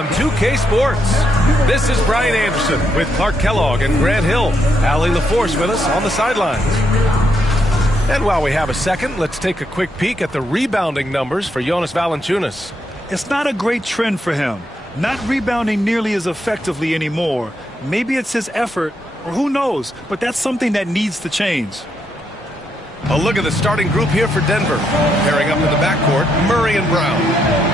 on 2K Sports. This is Brian Anderson with Clark Kellogg and Grant Hill. Allie LaForce with us on the sidelines. And while we have a second, let's take a quick peek at the rebounding numbers for Jonas Valanciunas. It's not a great trend for him. Not rebounding nearly as effectively anymore. Maybe it's his effort, or who knows, but that's something that needs to change. A look at the starting group here for Denver. Pairing up in the backcourt, Murray and Brown.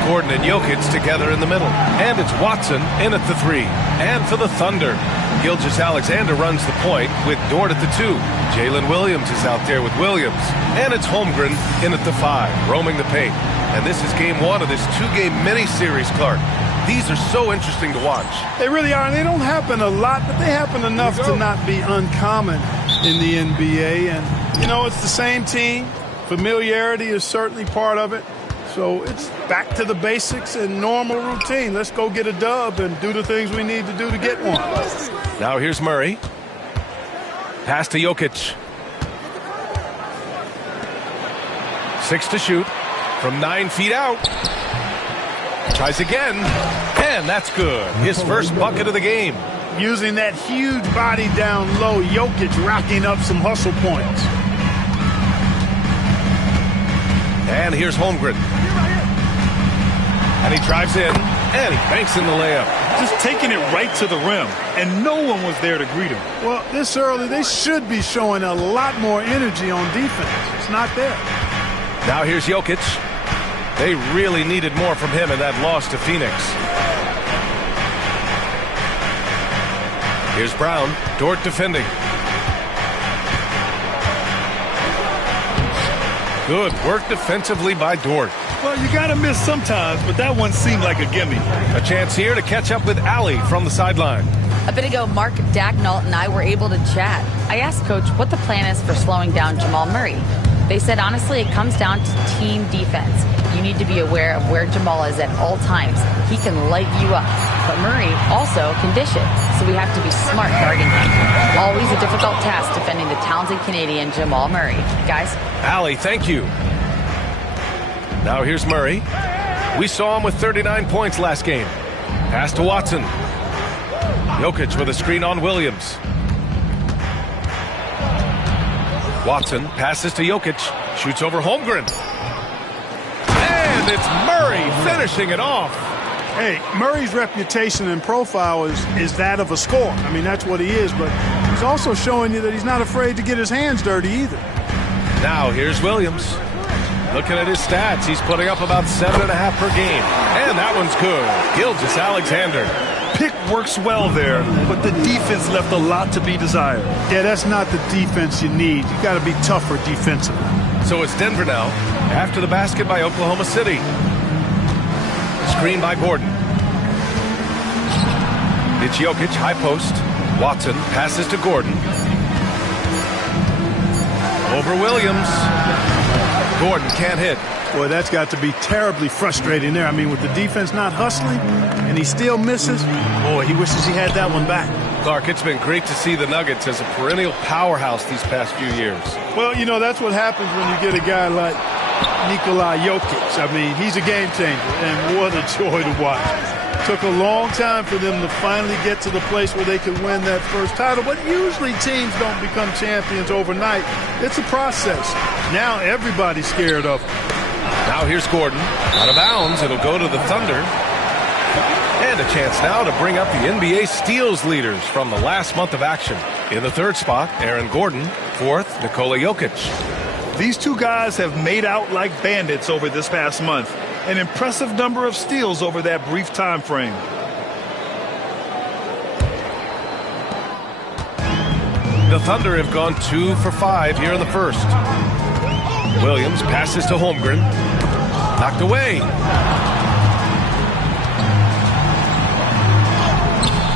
Gordon and Jokic together in the middle. And it's Watson in at the 3. And for the Thunder, Gilgeous-Alexander runs the point with Dort at the 2. Jalen Williams is out there with Williams. And it's Holmgren in at the 5, roaming the paint. And this is game 1 of this 2-game mini-series, Clark. These are so interesting to watch. They really are, and they don't happen a lot, but they happen enough to not be uncommon in the NBA. And, you know, it's the same team. Familiarity is certainly part of it. So it's back to the basics and normal routine. Let's go get a dub and do the things we need to do to get one. Now here's Murray. Pass to Jokic. 6 to shoot from 9 feet out. Tries again, and that's good. His first bucket of the game. Using that huge body down low, Jokic racking up some hustle points. And here's Holmgren. And he drives in, and he banks in the layup. Just taking it right to the rim, and no one was there to greet him. Well, this early, they should be showing a lot more energy on defense. It's not there. Now here's Jokic. They really needed more from him in that loss to Phoenix. Here's Brown. Dort defending. Good work defensively by Dort. Well, you got to miss sometimes, but that one seemed like a gimme. A chance here to catch up with Allie from the sideline. A bit ago, Mark Dagnall and I were able to chat. I asked Coach what the plan is for slowing down Jamal Murray. They said, honestly, it comes down to team defense. You need to be aware of where Jamal is at all times. He can light you up, but Murray also can dish it, so we have to be smart guarding him. Always a difficult task defending the talented Canadian Jamal Murray. Guys? Allie, thank you. Now here's Murray. We saw him with 39 points last game. Pass to Watson. Jokic with a screen on Williams. Watson passes to Jokic. Shoots over Holmgren. And it's Murray finishing it off. Hey, Murray's reputation and profile is that of a scorer. I mean, that's what he is, but he's also showing you that he's not afraid to get his hands dirty either. Now here's Williams. Looking at his stats, he's putting up about 7.5 per game. And that one's good. Gilgeous-Alexander. Pick works well there, but the defense left a lot to be desired. Yeah, that's not the defense you need. You got to be tougher defensively. So it's Denver now, after the basket by Oklahoma City. Screen by Gordon. It's Jokic, high post. Watson passes to Gordon. Over Williams. Gordon can't hit. Boy, that's got to be terribly frustrating there. I mean, with the defense not hustling, and he still misses, boy, he wishes he had that one back. Clark, it's been great to see the Nuggets as a perennial powerhouse these past few years. Well, you know, that's what happens when you get a guy like Nikola Jokic. I mean, he's a game changer, and what a joy to watch. Took a long time for them to finally get to the place where they could win that first title, but usually teams don't become champions overnight. It's a process. Now everybody's scared of him. Now here's Gordon. Out of bounds, it'll go to the Thunder. And a chance now to bring up the NBA steals leaders from the last month of action. In the third spot, Aaron Gordon. Fourth, Nikola Jokic. These two guys have made out like bandits over this past month. An impressive number of steals over that brief time frame. The Thunder have gone 2 for 5 here in the first. Williams passes to Holmgren. Knocked away.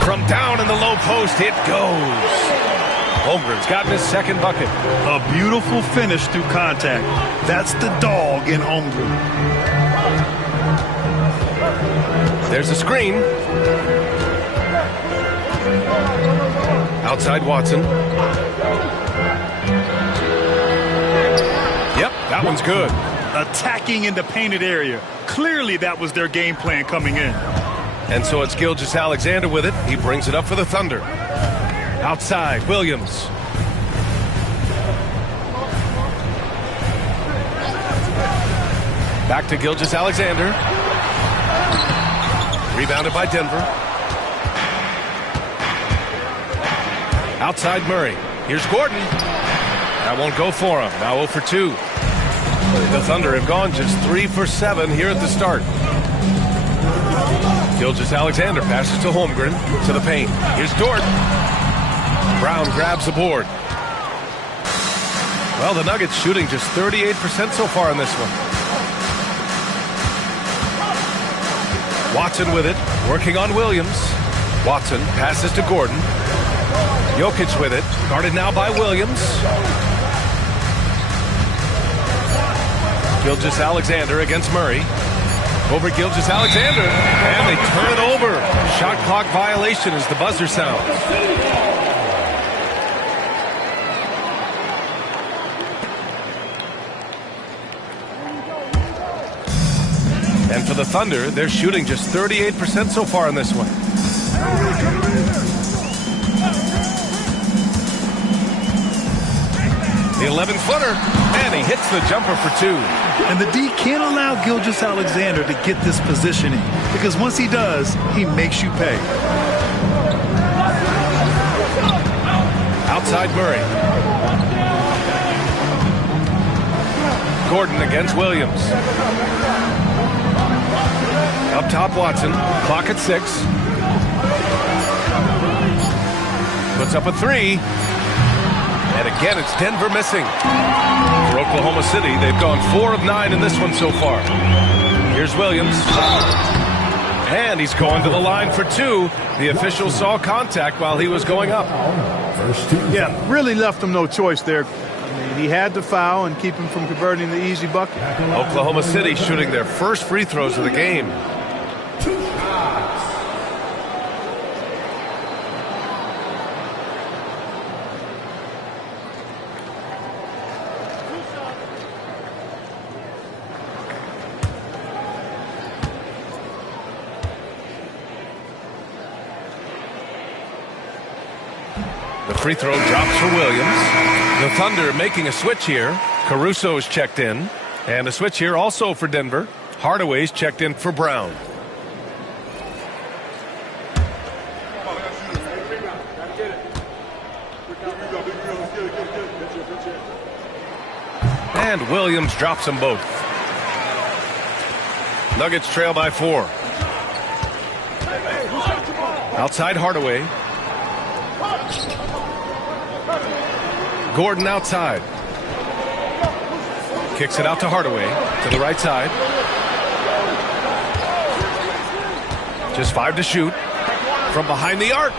From down in the low post, it goes. Holmgren's gotten his second bucket. A beautiful finish through contact. That's the dog in Holmgren. There's a screen. Outside Watson. Yep, that one's good. Attacking in the painted area. Clearly that was their game plan coming in. And so it's Gilgeous-Alexander with it. He brings it up for the Thunder. Outside, Williams. Back to Gilgeous-Alexander. Rebounded by Denver. Outside Murray. Here's Gordon. That won't go for him. Now 0 for 2. The Thunder have gone just 3 for 7 here at the start. Gilgeous-Alexander passes to Holmgren to the paint. Here's Dort. Brown grabs the board. Well, the Nuggets shooting just 38% so far in this one. Watson with it, working on Williams. Watson passes to Gordon. Jokic with it, guarded now by Williams. Gilgeous-Alexander against Murray. Over Gilgeous-Alexander, and they turn it over. Shot clock violation as the buzzer sounds. And for the Thunder, they're shooting just 38% so far in this one. The 11-footer, and he hits the jumper for 2. And the D can't allow Gilgeous-Alexander to get this positioning, because once he does, he makes you pay. Outside Murray. Gordon against Williams. Up top Watson, clock at 6. Puts up a 3. And again, it's Denver missing. For Oklahoma City, they've gone 4 of 9 in this one so far. Here's Williams. And he's going to the line for 2. The official saw contact while he was going up. Yeah, really left him no choice there. I mean, he had to foul and keep him from converting the easy bucket. Oklahoma City shooting their first free throws of the game. The free throw drops for Williams. The Thunder making a switch here. Caruso's checked in. And a switch here also for Denver. Hardaway's checked in for Brown. And Williams drops them both. Nuggets trail by 4. Outside Hardaway. Gordon outside. Kicks it out to Hardaway to the right side. Just 5 to shoot from behind the arc.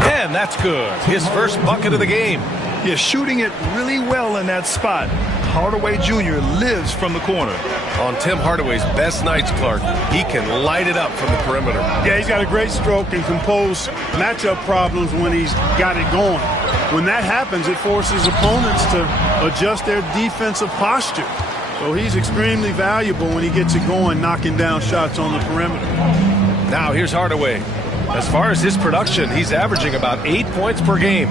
And that's good. His first bucket of the game. Yeah, shooting it really well in that spot. Hardaway Jr. lives from the corner. On Tim Hardaway's best nights, Clark, he can light it up from the perimeter. Yeah, he's got a great stroke and can pose matchup problems when he's got it going. When that happens, it forces opponents to adjust their defensive posture. So he's extremely valuable when he gets it going, knocking down shots on the perimeter. Now here's Hardaway. As far as his production, he's averaging about 8 points per game.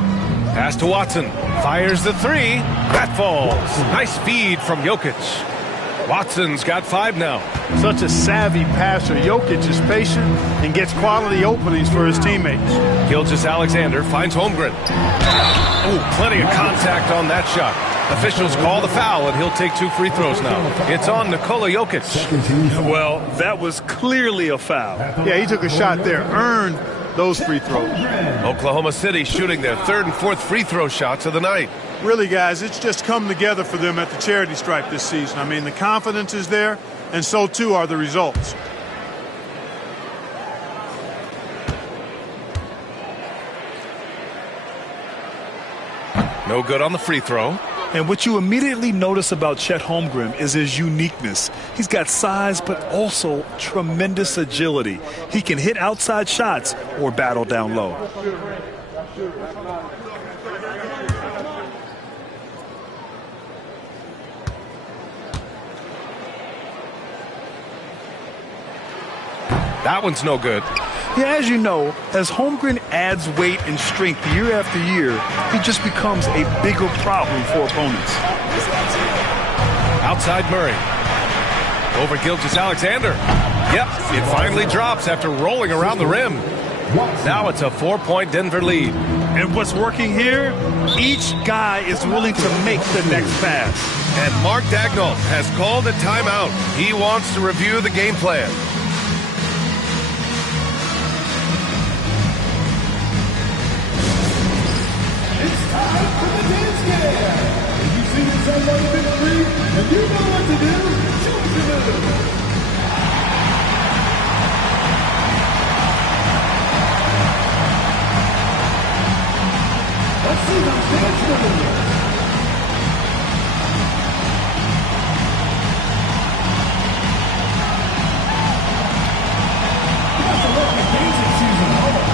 Pass to Watson. Fires the 3. That falls. Nice feed from Jokic. Watson's got 5 now. Such a savvy passer. Jokic is patient and gets quality openings for his teammates. Gilgeous-Alexander finds Holmgren. Oh, plenty of contact on that shot. Officials call the foul, and he'll take 2 free throws now. It's on Nikola Jokic. Well, that was clearly a foul. Yeah, he took a shot there, earned those free throws. Oklahoma City shooting their 3rd and 4th free throw shots of the night. Really, guys, it's just come together for them at the charity stripe this season. I mean, the confidence is there, and so too are the results. No good on the free throw. And what you immediately notice about Chet Holmgren is his uniqueness. He's got size, but also tremendous agility. He can hit outside shots or battle down low. That one's no good. Yeah, as you know, as Holmgren adds weight and strength year after year, he just becomes a bigger problem for opponents. Outside Murray. Over Gilgeous-Alexander. Yep, it finally drops after rolling around the rim. Now it's a 4-point Denver lead. And what's working here? Each guy is willing to make the next pass. And Mark Daigneault has called a timeout. He wants to review the game plan. It's time for the dance game. If you see the sun on the big screen and you know what to do, show us your move. Let's see those dance moves. You have to let the dancing season over.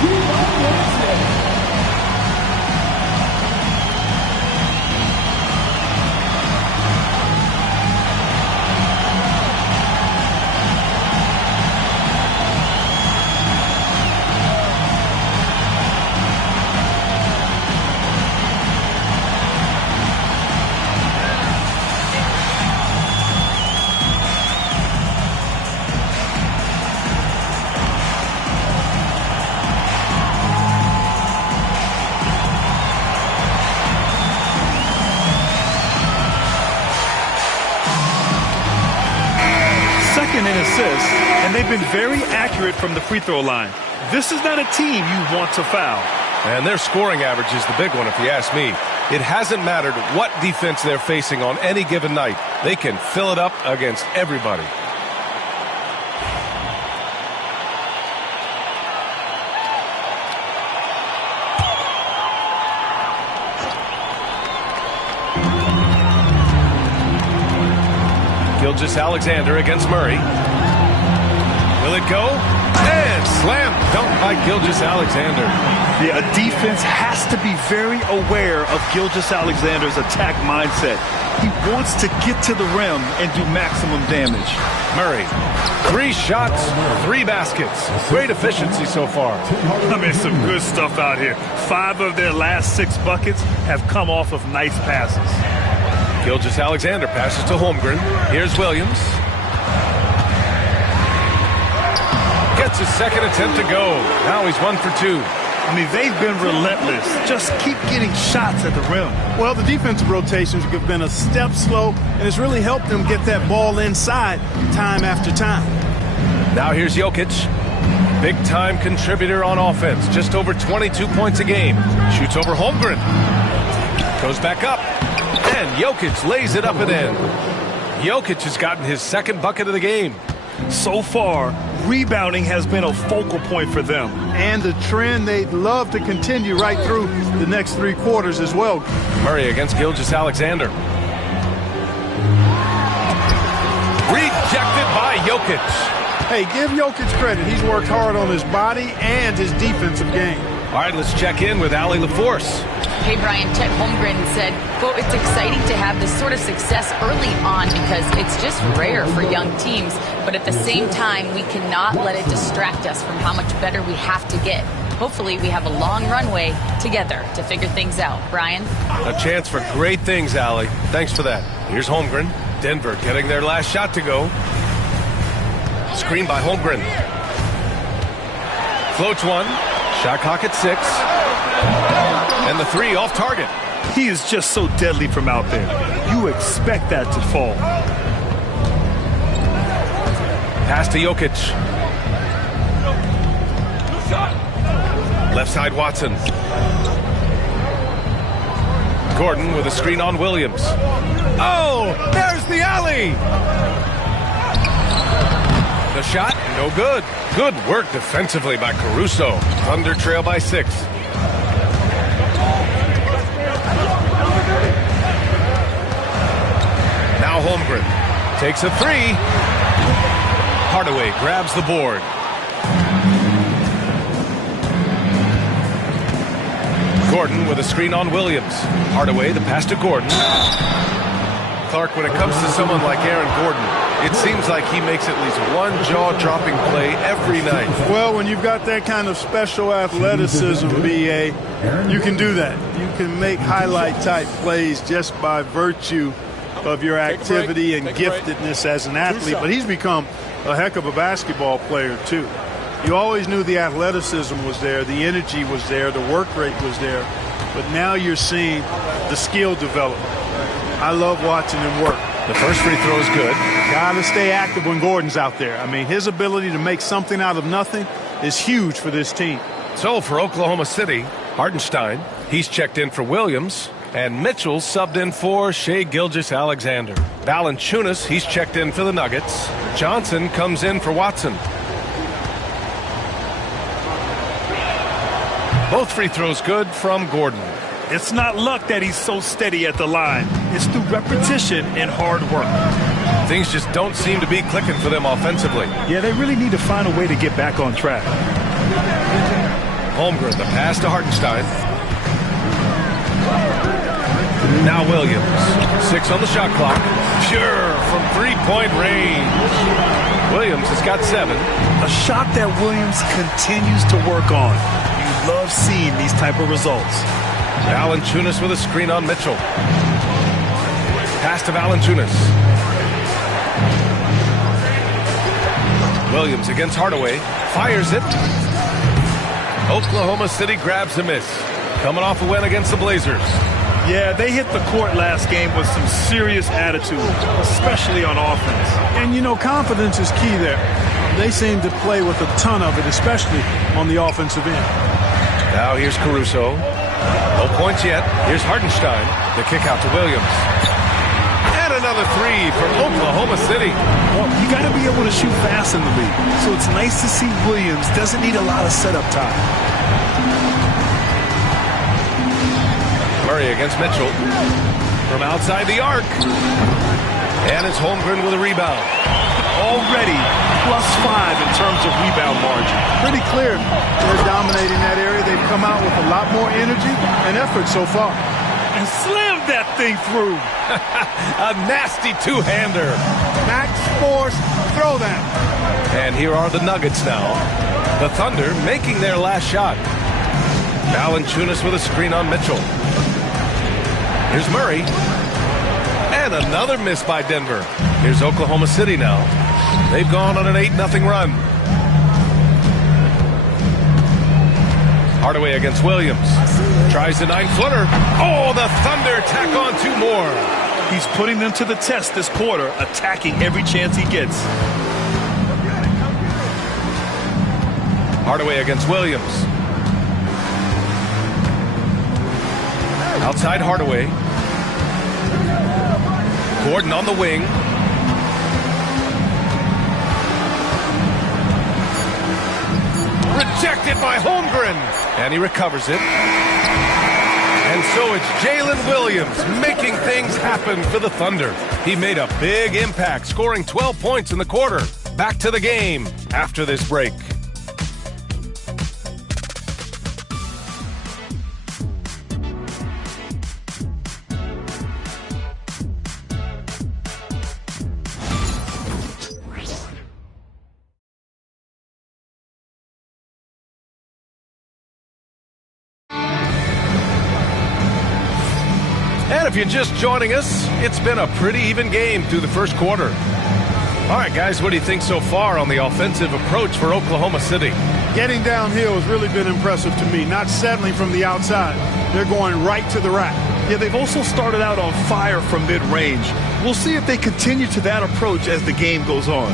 Keep on dancing. In assists, and they've been very accurate from the free throw line. This is not a team you want to foul. And their scoring average is the big one, if you ask me. It hasn't mattered what defense they're facing on any given night. They can fill it up against everybody. Gilgeous-Alexander against Murray. Will it go? And slam dunk by Gilgeous-Alexander. Yeah, a defense has to be very aware of Gilgeous-Alexander's attack mindset. He wants to get to the rim and do maximum damage. Murray, 3 shots, 3 baskets. Great efficiency so far. I mean, some good stuff out here. 5 of their last 6 buckets have come off of nice passes. Gilgeous-Alexander passes to Holmgren. Here's Williams. Gets his second attempt to go. Now he's 1 for 2. I mean, they've been relentless. Just keep getting shots at the rim. Well, the defensive rotations have been a step slow, and it's really helped them get that ball inside time after time. Now here's Jokic. Big-time contributor on offense. Just over 22 points a game. Shoots over Holmgren. Goes back up. And Jokic lays it up and in. Jokic has gotten his second bucket of the game. So far, rebounding has been a focal point for them. And a trend they'd love to continue right through the next 3 quarters as well. Murray against Gilgeous-Alexander. Rejected by Jokic. Hey, give Jokic credit. He's worked hard on his body and his defensive game. All right, let's check in with Allie LaForce. Hey, Brian, Chet Holmgren said, quote, it's exciting to have this sort of success early on because it's just rare for young teams. But at the same time, we cannot let it distract us from how much better we have to get. Hopefully, we have a long runway together to figure things out. Brian? A chance for great things, Allie. Thanks for that. Here's Holmgren. Denver getting their last shot to go. Screen by Holmgren. Floats one. Shot clock at 6. And the 3 off target. He is just so deadly from out there. You expect that to fall. Pass to Jokic. Left side Watson. Gordon with a screen on Williams. Oh, there's the alley. The shot, no good. Good work defensively by Caruso. Thunder trail by 6. Now Holmgren takes a 3. Hardaway grabs the board. Gordon with a screen on Williams. Hardaway, the pass to Gordon. Clark, when it comes to someone like Aaron Gordon, it seems like he makes at least one jaw-dropping play every night. Well, when you've got that kind of special athleticism, B.A., you can do that. You can make highlight-type plays just by virtue of your activity and giftedness as an athlete. But he's become a heck of a basketball player, too. You always knew the athleticism was there, the energy was there, the work rate was there. But now you're seeing the skill develop. I love watching him work. The first free throw is good. Got to stay active when Gordon's out there. I mean, his ability to make something out of nothing is huge for this team. So for Oklahoma City, Hartenstein, he's checked in for Williams, and Mitchell subbed in for Shai Gilgeous-Alexander. Valanciunas, he's checked in for the Nuggets. Johnson comes in for Watson. Both free throws good from Gordon. It's not luck that he's so steady at the line. It's through repetition and hard work. Things just don't seem to be clicking for them offensively. Yeah, they really need to find a way to get back on track. Holmgren, the pass to Hartenstein. Now Williams. 6 on the shot clock. Pure from three-point range. Williams has got 7. A shot that Williams continues to work on. You love seeing these type of results. Valanciunas with a screen on Mitchell. Pass to Valanciunas. Williams against Hardaway. Fires it. Oklahoma City grabs a miss. Coming off a win against the Blazers. Yeah, they hit the court last game with some serious attitude, especially on offense. And, you know, confidence is key there. They seem to play with a ton of it, especially on the offensive end. Now here's Caruso. No points yet. Here's Hartenstein. The kick out to Williams. And another 3 from Oklahoma City. Well, you got to be able to shoot fast in the league. So it's nice to see Williams doesn't need a lot of setup time. Murray against Mitchell. From outside the arc. And it's Holmgren with a rebound. Already +5 in terms of rebound margin. Pretty clear they're dominating that area. They've come out with a lot more energy and effort so far. And slammed that thing through. A nasty two-hander. Max Force, throw that. And here are the Nuggets now. The Thunder making their last shot. Valanciunas with a screen on Mitchell. Here's Murray. And another miss by Denver. Here's Oklahoma City now. They've gone on an 8-0 run. Hardaway against Williams. Tries the 9-footer. Oh, the Thunder tack on 2 more. He's putting them to the test this quarter, attacking every chance he gets. Hardaway against Williams. Outside Hardaway. Gordon on the wing. Rejected by Holmgren. And he recovers it. And so it's Jalen Williams making things happen for the Thunder. He made a big impact, scoring 12 points in the quarter. Back to the game after this break. And if you're just joining us, it's been a pretty even game through the first quarter. All right, guys, what do you think so far on the offensive approach for Oklahoma City? Getting downhill has really been impressive to me, not settling from the outside. They're going right to the rack. Yeah, they've also started out on fire from mid-range. We'll see if they continue to that approach as the game goes on.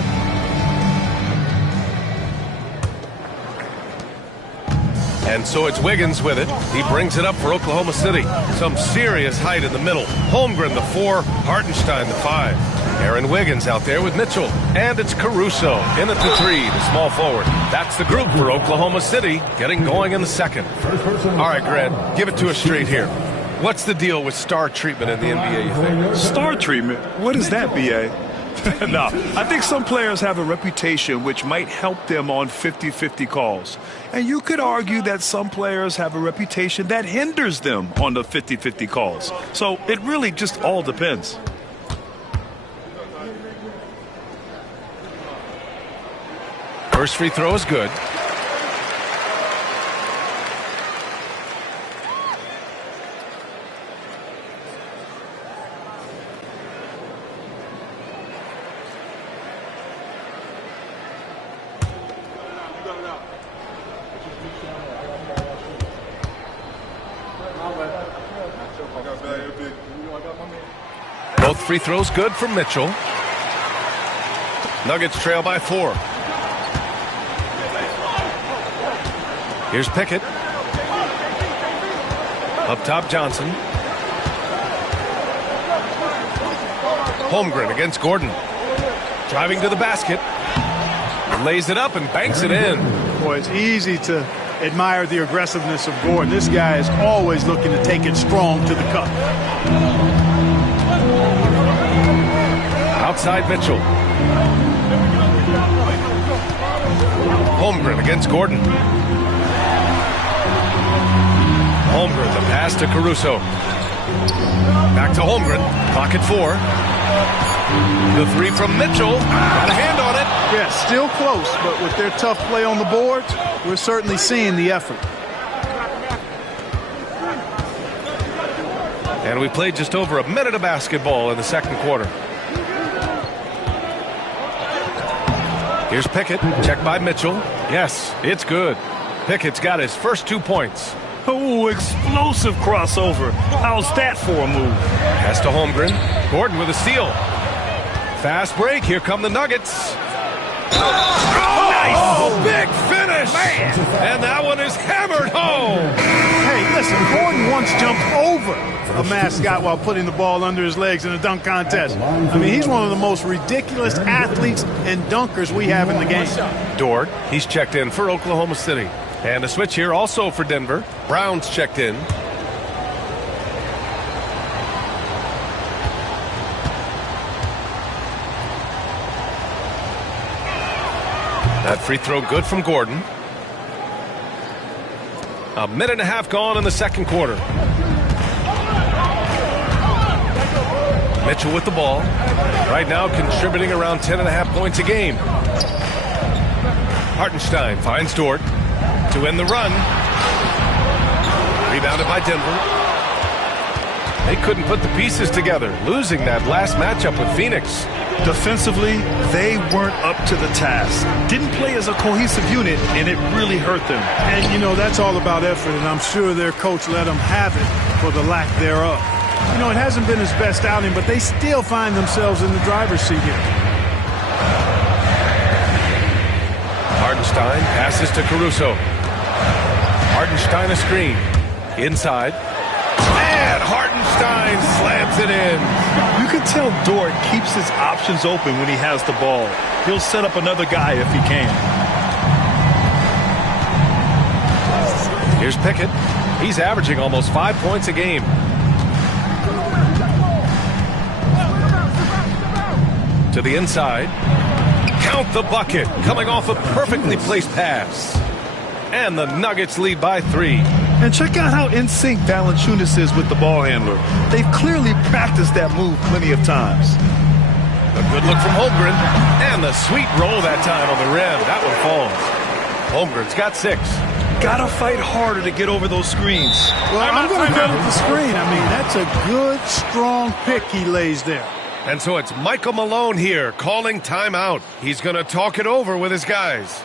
And so it's Wiggins with it. He brings it up for Oklahoma City. Some serious height in the middle. Holmgren, the 4. Hartenstein, the 5. Aaron Wiggins out there with Mitchell. And it's Caruso in at the 3, the small forward. That's the group for Oklahoma City, getting going in the second. All right, Grant, give it to us straight here. What's the deal with star treatment in the NBA, you think? Star treatment? What is that, B.A.? No, I think some players have a reputation which might help them on 50-50 calls. And you could argue that some players have a reputation that hinders them on the 50-50 calls. So it really just all depends. First free throw is good. Both free throws good for Mitchell. Nuggets trail by 4. Here's Pickett. Up top, Johnson. Holmgren against Gordon. Driving to the basket. Lays it up and banks it in. Boy, it's easy to admire the aggressiveness of Gordon. This guy is always looking to take it strong to the cup. Outside Mitchell. Holmgren against Gordon. Holmgren, the pass to Caruso. Back to Holmgren. Clock at 4. The three from Mitchell. Got a hand on it. Yeah, still close, but with their tough play on the boards, we're certainly seeing the effort. And we played just over a minute of basketball in the second quarter. Here's Pickett. Checked by Mitchell. Yes, it's good. Pickett's got his first 2 points. Oh, explosive crossover. How's that for a move? Pass to Holmgren. Gordon with a steal. Fast break. Here come the Nuggets. Nice. Oh, big finish. Man. And that one is hammered home. Hey, listen, Gordon once jumped over a mascot while putting the ball under his legs in a dunk contest. I mean, he's one of the most ridiculous athletes and dunkers we have in the game. Dort, he's checked in for Oklahoma City. And a switch here also for Denver. Brown's checked in. That free throw good from Gordon. A minute and a half gone in the second quarter. Mitchell with the ball. Right now contributing around 10.5 points a game. Hartenstein finds Dort to end the run. Rebounded by Denver. They couldn't put the pieces together, losing that last matchup with Phoenix. Defensively, they weren't up to the task. Didn't play as a cohesive unit, and it really hurt them. And, you know, that's all about effort, and I'm sure their coach let them have it for the lack thereof. You know, it hasn't been his best outing, but they still find themselves in the driver's seat here. Hartenstein passes to Caruso. Hartenstein a screen. Inside. And Hartenstein slams it in. You can tell Dort keeps his options open when he has the ball. He'll set up another guy if he can. Here's Pickett. He's averaging almost 5 points a game. To the inside. Count the bucket. Coming off a perfectly placed pass. And the Nuggets lead by 3. And check out how in sync Valanciunas is with the ball handler. They've clearly practiced that move plenty of times. A good look from Holmgren. And the sweet roll that time on the rim. That one falls. Holmgren's got 6. Gotta fight harder to get over those screens. Well, I'm going to credit the screen. I mean, that's a good, strong pick he lays there. And so it's Michael Malone here calling timeout. He's going to talk it over with his guys.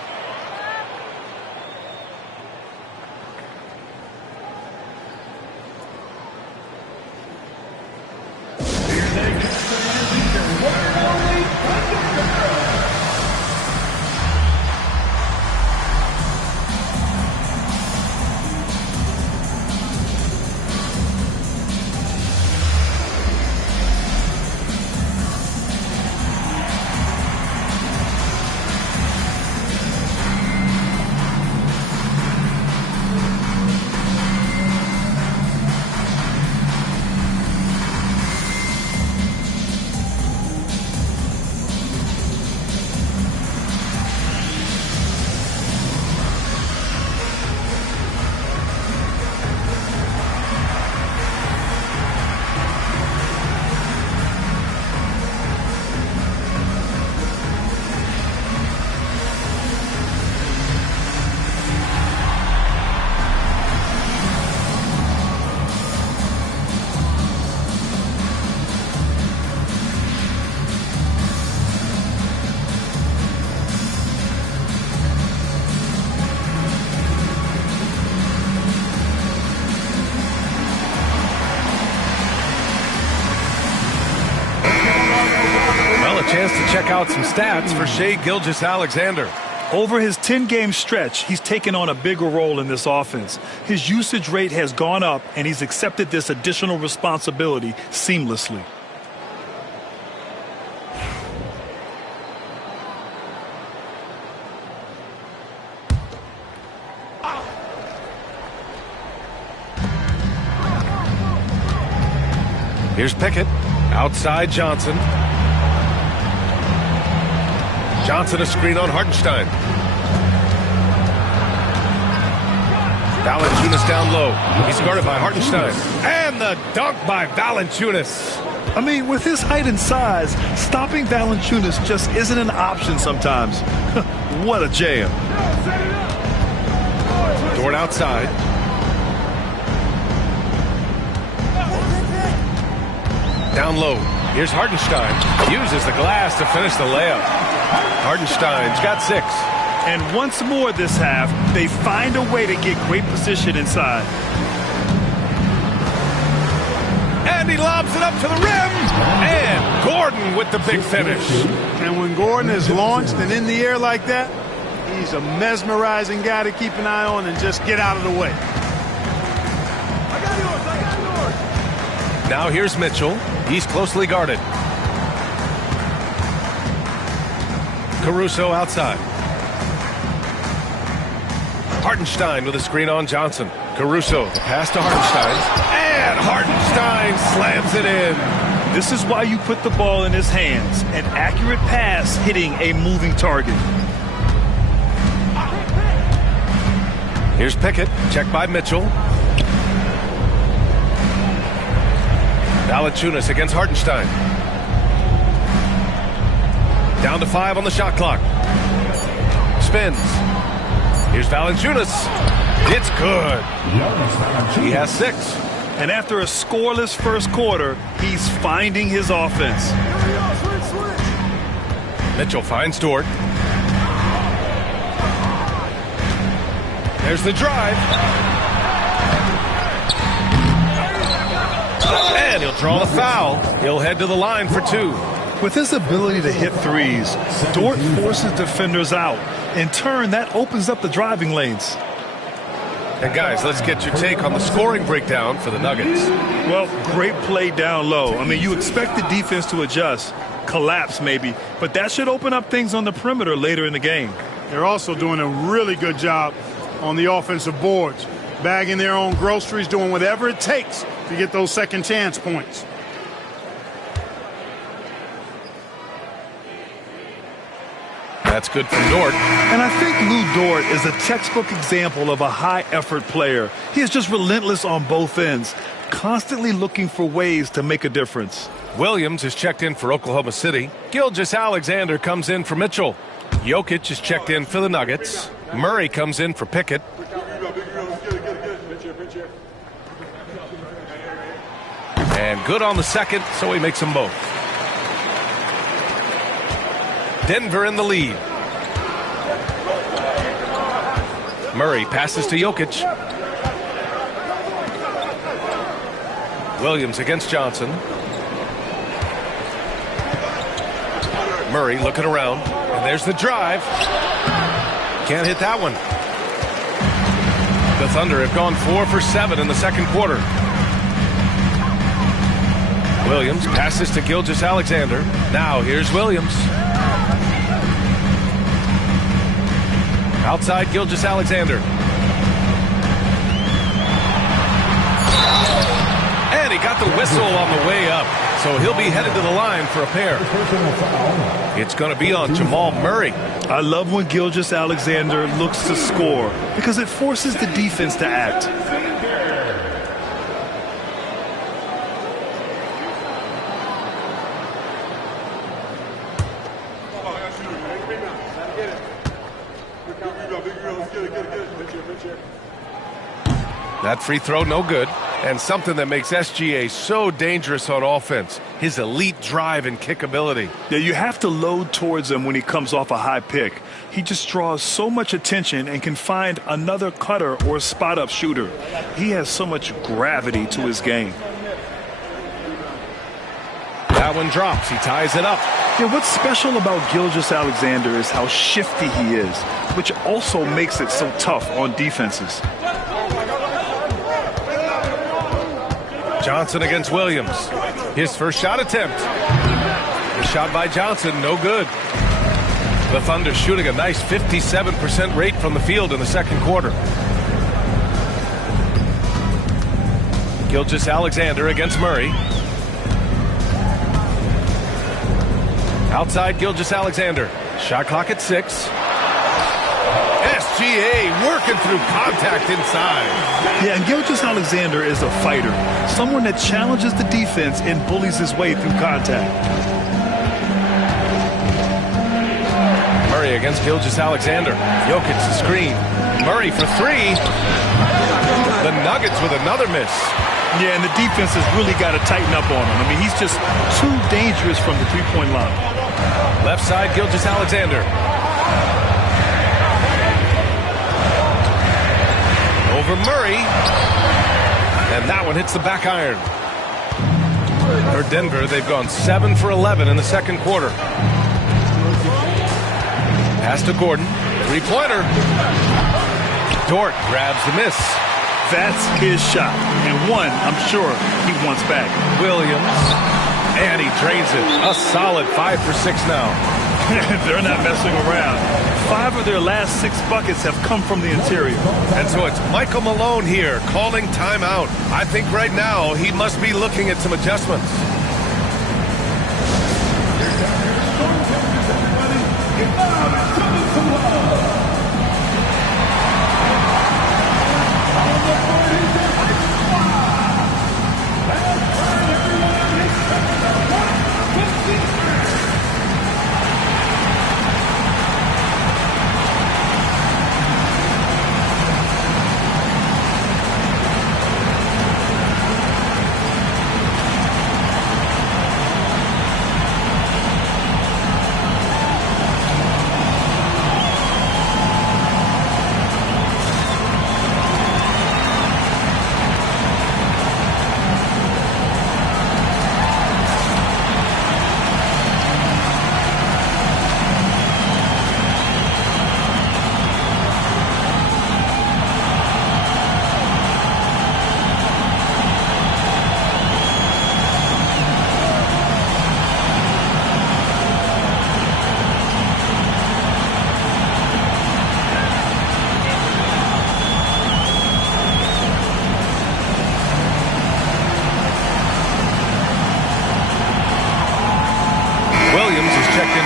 Well, a chance to check out some stats for Shai Gilgeous-Alexander. Over his 10-game stretch, he's taken on a bigger role in this offense. His usage rate has gone up, and he's accepted this additional responsibility seamlessly. Here's Pickett. Outside Johnson. Johnson a screen on Hartenstein. Valanciunas down low. He's guarded by Hartenstein. And the dunk by Valanciunas. I mean, with his height and size, stopping Valanciunas just isn't an option sometimes. What a jam. Dort outside. Down low. Here's Hartenstein. Uses the glass to finish the layup. Hartenstein's got 6. And once more this half, they find a way to get great position inside. And he lobs it up to the rim. And Gordon with the big finish. And when Gordon is launched and in the air like that, he's a mesmerizing guy to keep an eye on and just get out of the way. Now here's Mitchell. He's closely guarded. Caruso outside. Hartenstein with a screen on Johnson. Caruso, the pass to Hartenstein. And Hartenstein slams it in. This is why you put the ball in his hands. An accurate pass hitting a moving target. Here's Pickett. Checked by Mitchell. Valanciunas against Hartenstein. Down to 5 on the shot clock. Spins. Here's Valanciunas. It's good. He has 6. And after a scoreless first quarter, he's finding his offense. Mitchell finds Dort. There's the drive. And he'll draw the foul. He'll head to the line for 2. With his ability to hit threes, Dort forces defenders out. In turn, that opens up the driving lanes. And guys, let's get your take on the scoring breakdown for the Nuggets. Well, great play down low. I mean, you expect the defense to adjust, collapse maybe, but that should open up things on the perimeter later in the game. They're also doing a really good job on the offensive boards, bagging their own groceries, doing whatever it takes to get those second chance points. That's good from Dort. And I think Lou Dort is a textbook example of a high-effort player. He is just relentless on both ends, constantly looking for ways to make a difference. Williams is checked in for Oklahoma City. Gilgeous-Alexander comes in for Mitchell. Jokic is checked in for the Nuggets. Murray comes in for Pickett. And good on the second, so he makes them both. Denver in the lead. Murray passes to Jokic. Williams against Johnson. Murray looking around. And there's the drive. Can't hit that one. The Thunder have gone 4 for 7 in the second quarter. Williams passes to Gilgeous-Alexander. Now here's Williams. Outside Gilgeous-Alexander. And he got the whistle on the way up. So he'll be headed to the line for a pair. It's going to be on Jamal Murray. I love when Gilgeous-Alexander looks to score because it forces the defense to act. That free throw, no good. And something that makes SGA so dangerous on offense, his elite drive and kick ability. Yeah, you have to load towards him when he comes off a high pick. He just draws so much attention and can find another cutter or spot-up shooter. He has so much gravity to his game. That one drops. He ties it up. Yeah, what's special about Gilgeous-Alexander is how shifty he is, which also makes it so tough on defenses. Johnson against Williams. His first shot attempt. The shot by Johnson, no good. The Thunder shooting a nice 57% rate from the field in the second quarter. Gilgeous-Alexander against Murray. Outside Gilgeous-Alexander. Shot clock at 6. SGA working through contact inside. Yeah, and Gilgeous-Alexander is a fighter. Someone that challenges the defense and bullies his way through contact. Murray against Gilgeous-Alexander. Jokic the screen. Murray for 3. The Nuggets with another miss. Yeah, and the defense has really got to tighten up on him. I mean, he's just too dangerous from the three-point line. Left side, Gilgeous-Alexander. Over Murray. And that one hits the back iron. For Denver, they've gone 7 for 11 in the second quarter. Pass to Gordon. Three-pointer. Dort grabs the miss. That's his shot, and one I'm sure he wants back. Williams, and he drains it. A solid 5 for 6 now. They're not messing around. 5 of their last 6 buckets have come from the interior. And so it's Michael Malone here calling timeout. I think right now he must be looking at some adjustments.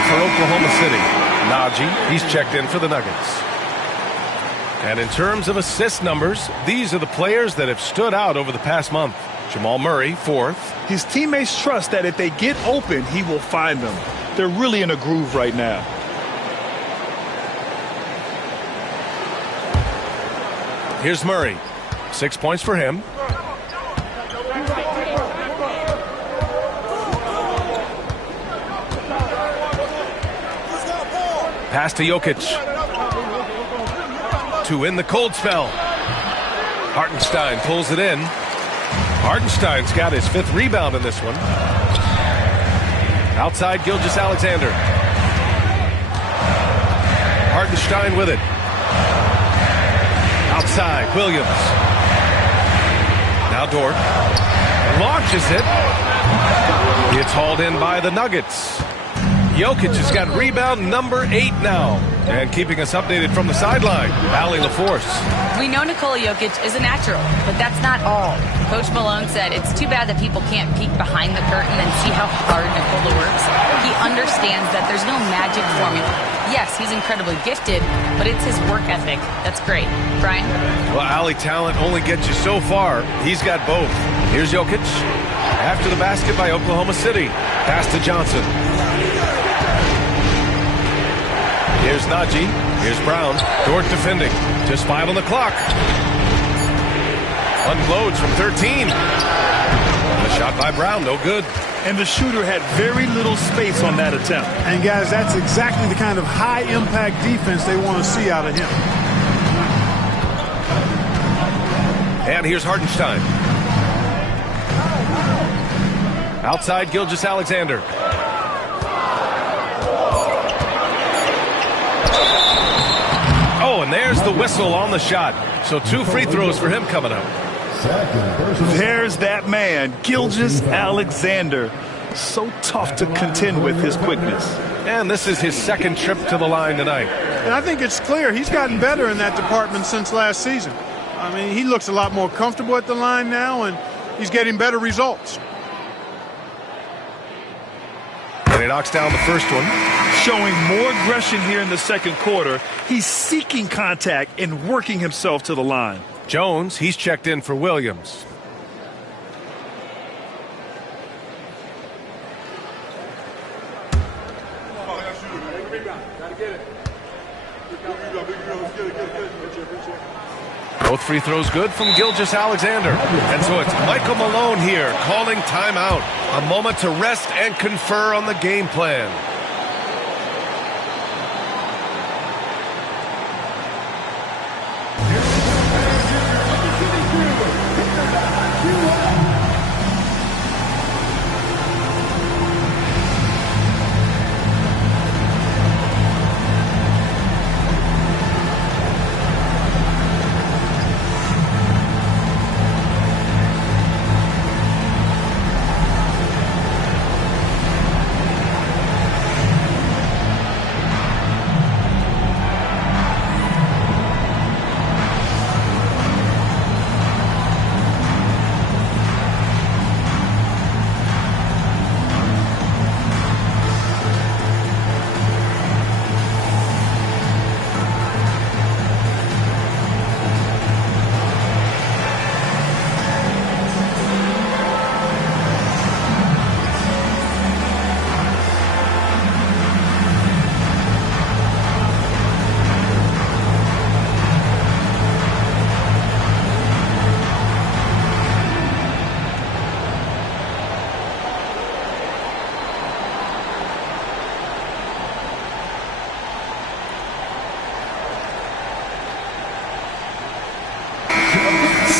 Oklahoma City. Najee, he's checked in for the Nuggets. And in terms of assist numbers, these are the players that have stood out over the past month. Jamal Murray, 4th. His teammates trust that if they get open, he will find them. They're really in a groove right now. Here's Murray. 6 points for him. Pass to Jokic. To in the cold spell. Hartenstein pulls it in. Hartenstein's got his 5th rebound in this one. Outside Gilgeous-Alexander. Hartenstein with it. Outside Williams. Now Dort. Launches it. It's hauled in by the Nuggets. Jokic has got rebound number 8 now. And keeping us updated from the sideline, Allie LaForce. We know Nikola Jokic is a natural, but that's not all. Coach Malone said it's too bad that people can't peek behind the curtain and see how hard Nikola works. He understands that there's no magic formula. Yes, he's incredibly gifted, but it's his work ethic that's great. Brian? Well, Allie, talent only gets you so far. He's got both. Here's Jokic. After the basket by Oklahoma City. Pass to Johnson. Here's Najee. Here's Brown. Dort defending. Just 5 on the clock. Unloads from 13. A shot by Brown. No good. And the shooter had very little space on that attempt. And, guys, that's exactly the kind of high-impact defense they want to see out of him. And here's Hartenstein. Outside Gilgeous-Alexander. Oh, and there's the whistle on the shot. So 2 free throws for him coming up. There's that man, Gilgeous-Alexander. So tough to contend with his quickness. And this is his second trip to the line tonight. And I think it's clear he's gotten better in that department since last season. I mean, he looks a lot more comfortable at the line now, and he's getting better results. And he knocks down the first one. Showing more aggression here in the second quarter. He's seeking contact and working himself to the line. Jones, he's checked in for Williams. Both free throws good from Gilgeous-Alexander. And so it's Michael Malone here calling timeout. A moment to rest and confer on the game plan.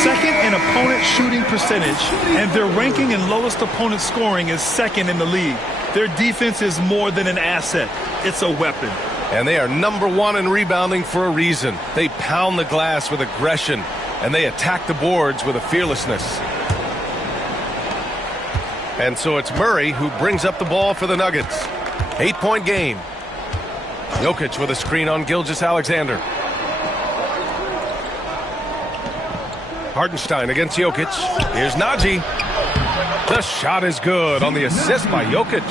Second in opponent shooting percentage, and their ranking in lowest opponent scoring is second in the league. Their defense is more than an asset. It's a weapon. And they are number 1 in rebounding for a reason. They pound the glass with aggression, and they attack the boards with a fearlessness. And so it's Murray who brings up the ball for the Nuggets. 8-point game. Jokic with a screen on Gilgeous-Alexander. Hartenstein against Jokic. Here's Najee. The shot is good on the assist by Jokic.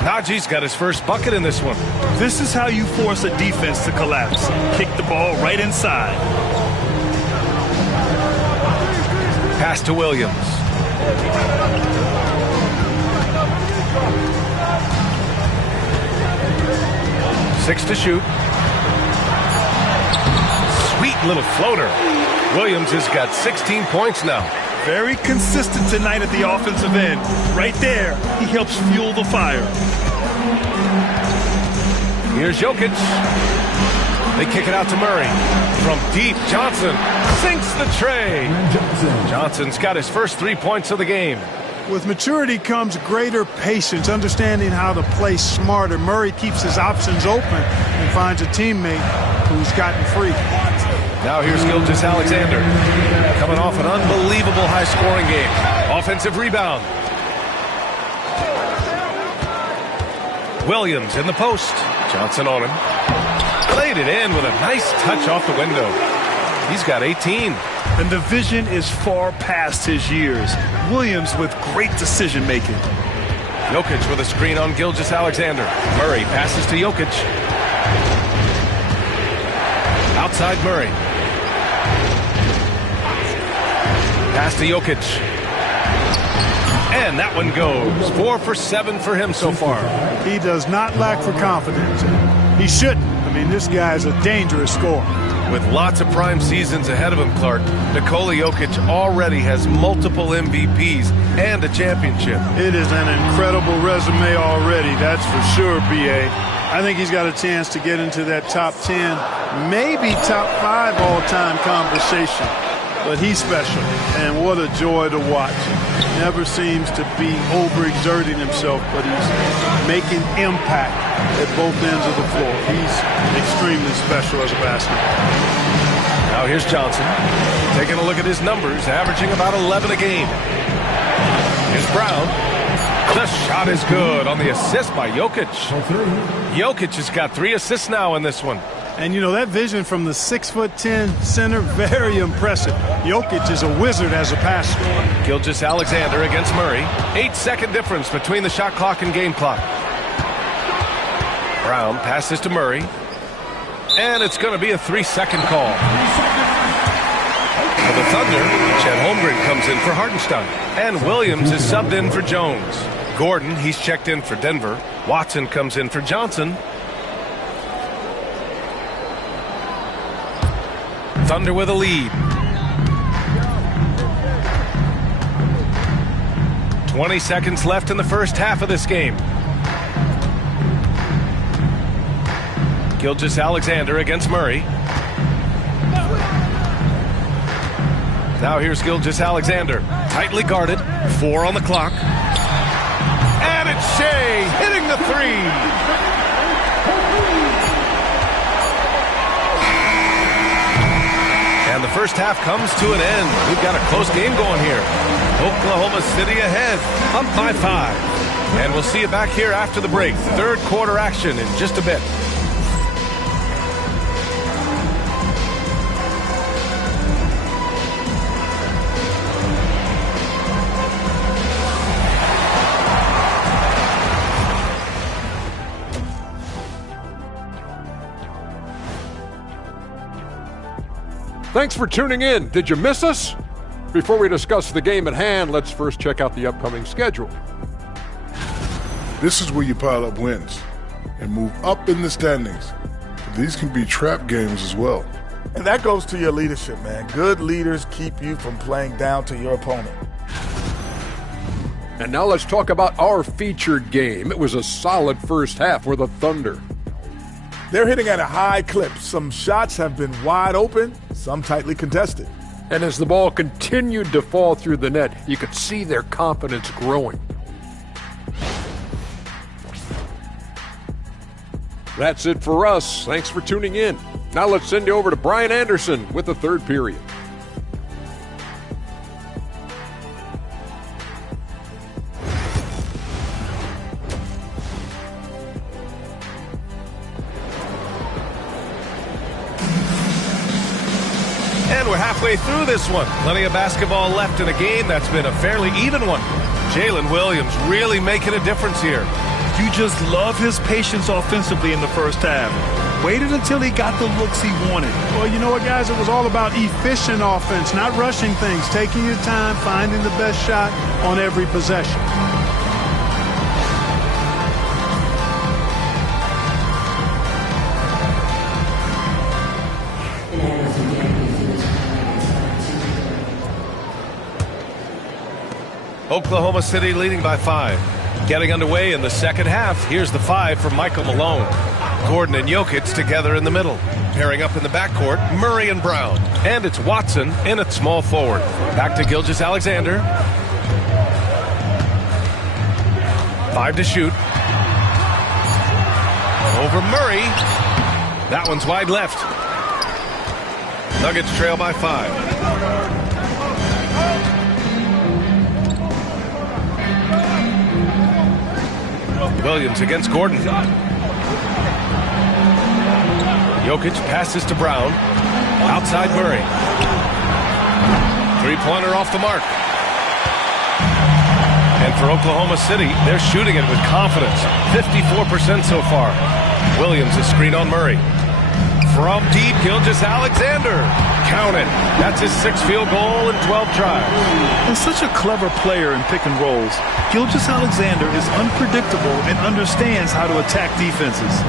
Najee's got his first bucket in this one. This is how you force a defense to collapse. Kick the ball right inside. Pass to Williams. Six to shoot. Sweet little floater. Williams has got 16 points now. Very consistent tonight at the offensive end. Right there, he helps fuel the fire. Here's Jokic. They kick it out to Murray. From deep, Johnson sinks the tray. Johnson's got his first 3 points of the game. With maturity comes greater patience, understanding how to play smarter. Murray keeps his options open and finds a teammate who's gotten free. Now here's Gilgeous-Alexander, coming off an unbelievable high-scoring game. Offensive rebound. Williams in the post. Johnson on him. Played it in with a nice touch off the window. He's got 18. And the vision is far past his years. Williams with great decision-making. Jokic with a screen on Gilgeous-Alexander. Murray passes to Jokic. Outside Murray. Pass to Jokic. And that one goes. 4 for 7 for him so far. He does not lack for confidence. He shouldn't. I mean, this guy is a dangerous scorer. With lots of prime seasons ahead of him, Clark, Nikola Jokic already has multiple MVPs and a championship. It is an incredible resume already, that's for sure, B.A. I think he's got a chance to get into that top 10, maybe top 5 all-time conversation. but he's special, and what a joy to watch. Never seems to be overexerting himself, but he's making impact at both ends of the floor. He's extremely special as a basketball. Now here's Johnson, taking a look at his numbers, averaging about 11 a game. Here's Brown. The shot is good on the assist by Jokic. Jokic has got 3 assists now in this one. And, you know, that vision from the 6'10" center, very impressive. Jokic is a wizard as a passer. Gilgeous-Alexander against Murray. 8-second difference between the shot clock and game clock. Brown passes to Murray. And it's going to be a 3-second call. For the Thunder, Chet Holmgren comes in for Hartenstein. And Williams is subbed in for Jones. Gordon, he's checked in for Denver. Watson comes in for Johnson. Thunder with a lead. 20 seconds left in the first half of this game. Gilgeous-Alexander against Murray. Now here's Gilgeous-Alexander. Tightly guarded. 4 on the clock. And it's Shea hitting the 3. And the first half comes to an end. We've got a close game going here. Oklahoma City ahead, up by 5. And we'll see you back here after the break. Third quarter action in just a bit. Thanks for tuning in. Did you miss us? Before we discuss the game at hand, let's first check out the upcoming schedule. This is where you pile up wins and move up in the standings. These can be trap games as well. And that goes to your leadership, man. Good leaders keep you from playing down to your opponent. And now let's talk about our featured game. It was a solid first half for the Thunder. They're hitting at a high clip. Some shots have been wide open, some tightly contested. And as the ball continued to fall through the net, you could see their confidence growing. That's it for us. Thanks for tuning in. Now let's send you over to Brian Anderson with the third period. And we're halfway through this one. Plenty of basketball left in a game that's been a fairly even one. Jalen Williams really making a difference here. You just love his patience offensively in the first half. Waited until he got the looks he wanted. Well, you know what, guys? It was all about efficient offense, not rushing things, taking your time, finding the best shot on every possession. Oklahoma City leading by 5. Getting underway in the second half. Here's the 5 from Michael Malone. Gordon and Jokic together in the middle. Pairing up in the backcourt, Murray and Brown. And it's Watson in at small forward. Back to Gilgeous-Alexander. 5 to shoot. Over Murray. That one's wide left. Nuggets trail by 5. Williams against Gordon. Jokic passes to Brown. Outside Murray. Three-pointer off the mark. And for Oklahoma City, they're shooting it with confidence. 54% so far. Williams is screen on Murray. From deep, Gilgeous-Alexander. Count it. That's his 6th field goal in 12 tries. And such a clever player in pick and rolls. Gilgeous-Alexander is unpredictable and understands how to attack defenses.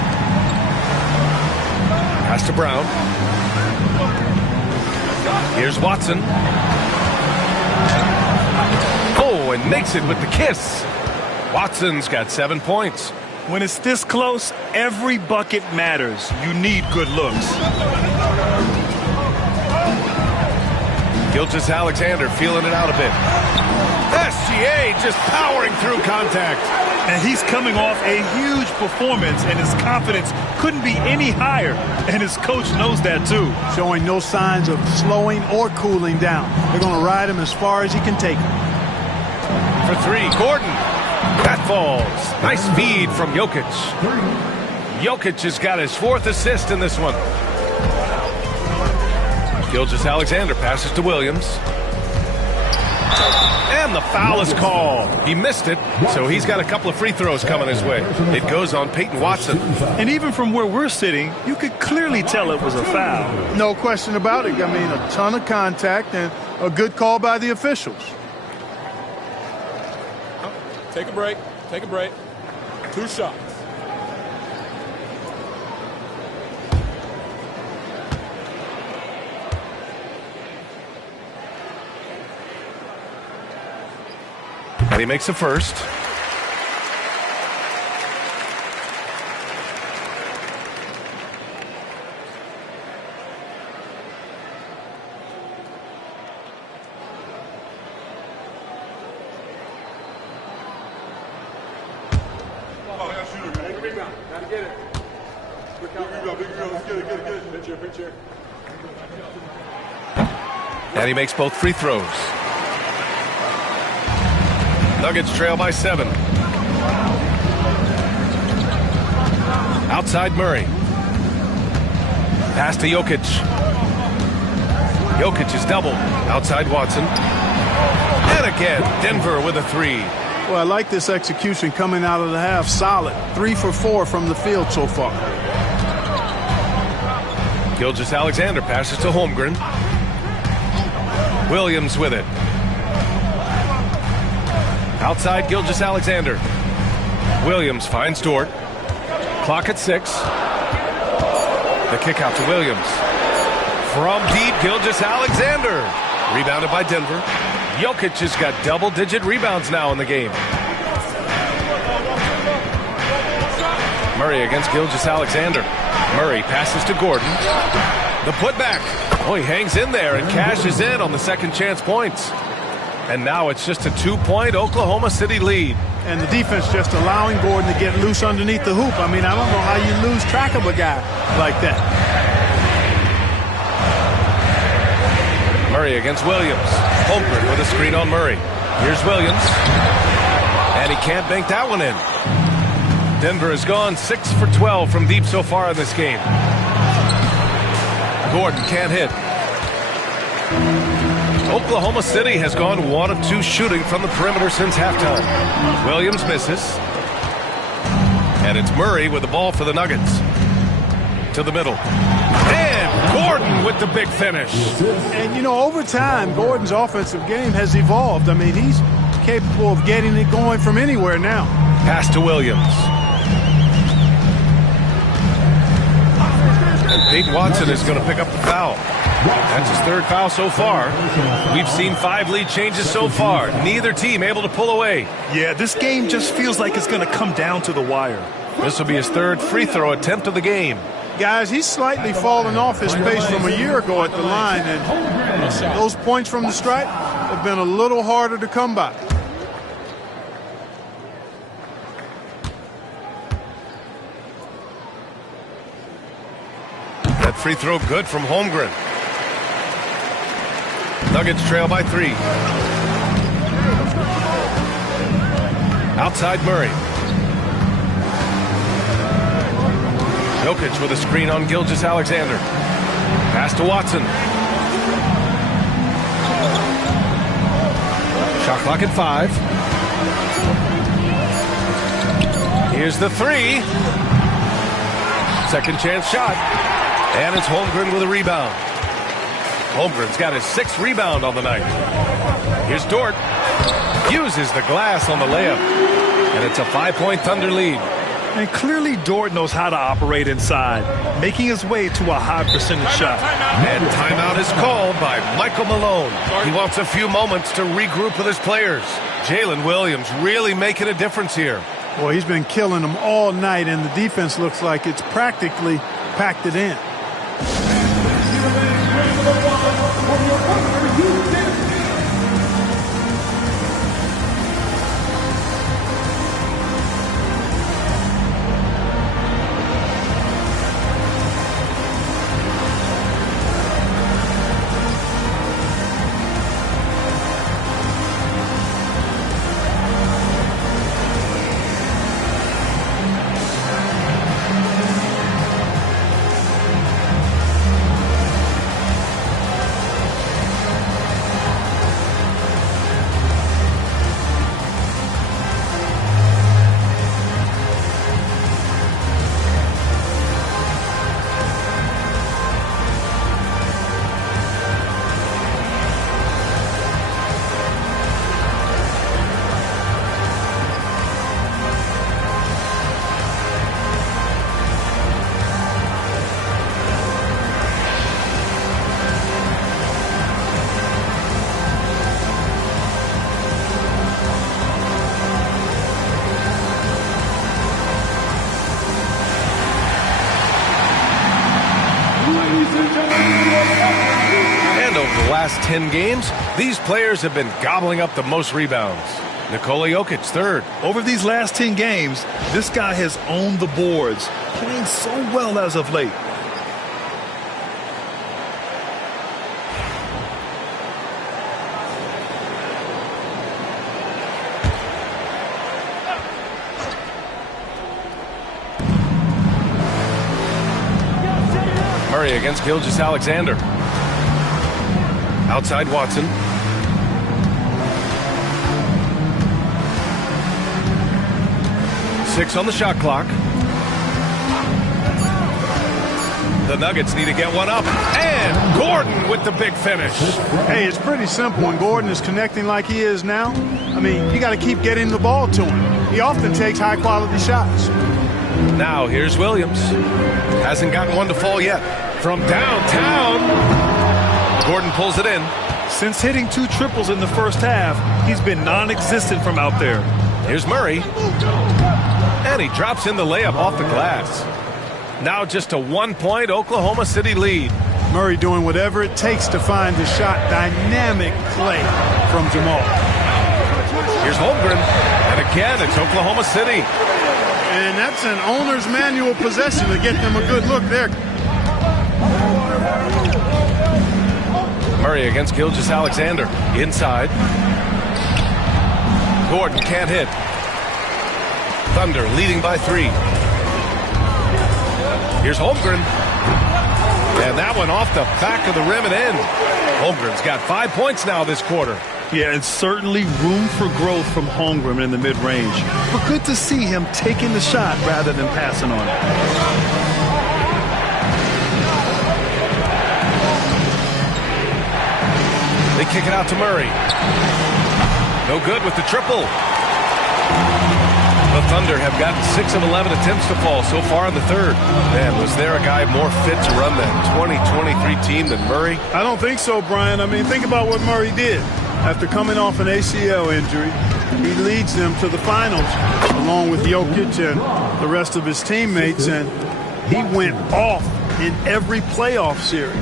Pass to Brown. Here's Watson. Oh, and makes it with the kiss. Watson's got 7 points. When it's this close, every bucket matters. You need good looks. Gilgeous-Alexander feeling it out a bit. SGA just powering through contact. And he's coming off a huge performance, and his confidence couldn't be any higher. And his coach knows that, too. Showing no signs of slowing or cooling down. They're going to ride him as far as he can take him. For three, Gordon. That falls. Nice feed from Jokic. Jokic has got his 4th assist in this one. Gilgeous-Alexander passes to Williams. And the foul is called. He missed it, so he's got a couple of free throws coming his way. It goes on Peyton Watson. And even from where we're sitting, you could clearly tell it was a foul. No question about it. I mean, a ton of contact and a good call by the officials. Take a break. Take a break. 2 shots. And he makes the first. Gotta get it. Picture. And he makes both free throws. Nuggets trail by 7. Outside Murray. Pass to Jokic. Jokic is doubled. Outside Watson. And again, Denver with a 3. Well, I like this execution coming out of the half. Solid. 3 for 4 from the field so far. Gilgeous-Alexander passes to Holmgren. Williams with it. Outside Gilgeous-Alexander. Williams finds Dort. Clock at 6. The kick out to Williams. From deep, Gilgeous-Alexander. Rebounded by Denver. Jokic has got double-digit rebounds now in the game. Murray against Gilgeous-Alexander. Murray passes to Gordon. The putback. Oh, he hangs in there and cashes in on the second chance points. And now it's just a 2-point Oklahoma City lead. And the defense just allowing Gordon to get loose underneath the hoop. I mean, I don't know how you lose track of a guy like that. Murray against Williams. Holmgren with a screen on Murray. Here's Williams. And he can't bank that one in. Denver has gone 6 for 12 from deep so far in this game. Gordon can't hit. Oklahoma City has gone 1 of 2 shooting from the perimeter since halftime. Williams misses. And it's Murray with the ball for the Nuggets. To the middle. And Gordon with the big finish. And, you know, over time, Gordon's offensive game has evolved. I mean, he's capable of getting it going from anywhere now. Pass to Williams. And Peyton Watson is going to pick up the foul. That's his 3rd foul so far. We've seen 5 lead changes so far. Neither team able to pull away. Yeah, this game just feels like it's going to come down to the wire. This will be his 3rd free throw attempt of the game. Guys, he's slightly fallen off his pace from a year ago at the line, and those points from the stripe have been a little harder to come by. That free throw good from Holmgren. Nuggets trail by 3. Outside Murray. Jokic with a screen on Gilgeous-Alexander. Pass to Watson. Shot clock at 5. Here's the 3. Second chance shot. And it's Holmgren with a rebound. Holmgren's got his 6th rebound on the night. Here's Dort. Uses the glass on the layup. And it's a 5-point Thunder lead. And clearly Dort knows how to operate inside, making his way to a high percentage shot. And timeout is called by Michael Malone. He wants a few moments to regroup with his players. Jalen Williams really making a difference here. Boy, he's been killing them all night, and the defense looks like it's practically packed it in. And over the last 10 games, these players have been gobbling up the most rebounds. Nikola Jokic, third. Over these last 10 games, this guy has owned the boards, playing so well as of late. Murray against Gilgeous-Alexander. Outside Watson. Six on the shot clock. The Nuggets need to get one up. And Gordon with the big finish. Hey, it's pretty simple. When Gordon is connecting like he is now, I mean, you got to keep getting the ball to him. He often takes high-quality shots. Now here's Williams. Hasn't gotten one to fall yet. From downtown, Gordon pulls it in. Since hitting 2 triples in the first half, he's been non-existent from out there. Here's Murray. And he drops in the layup off the glass. Now just a 1-point Oklahoma City lead. Murray doing whatever it takes to find the shot. Dynamic play from Jamal. Here's Holmgren. And again, it's Oklahoma City. And that's an owner's manual possession to get them a good look there. Murray against Gilgeous-Alexander. Inside. Gordon can't hit. Thunder leading by 3. Here's Holmgren. And that one off the back of the rim and in. Holmgren's got 5 points now this quarter. Yeah, and certainly room for growth from Holmgren in the mid-range. But good to see him taking the shot rather than passing on it. They kick it out to Murray. No good with the triple. The Thunder have gotten 6 of 11 attempts to fall so far in the third. Man, was there a guy more fit to run that 2023 team than Murray? I don't think so, Brian. I mean, think about what Murray did. After coming off an ACL injury, he leads them to the finals along with Jokic and the rest of his teammates, and he went off in every playoff series.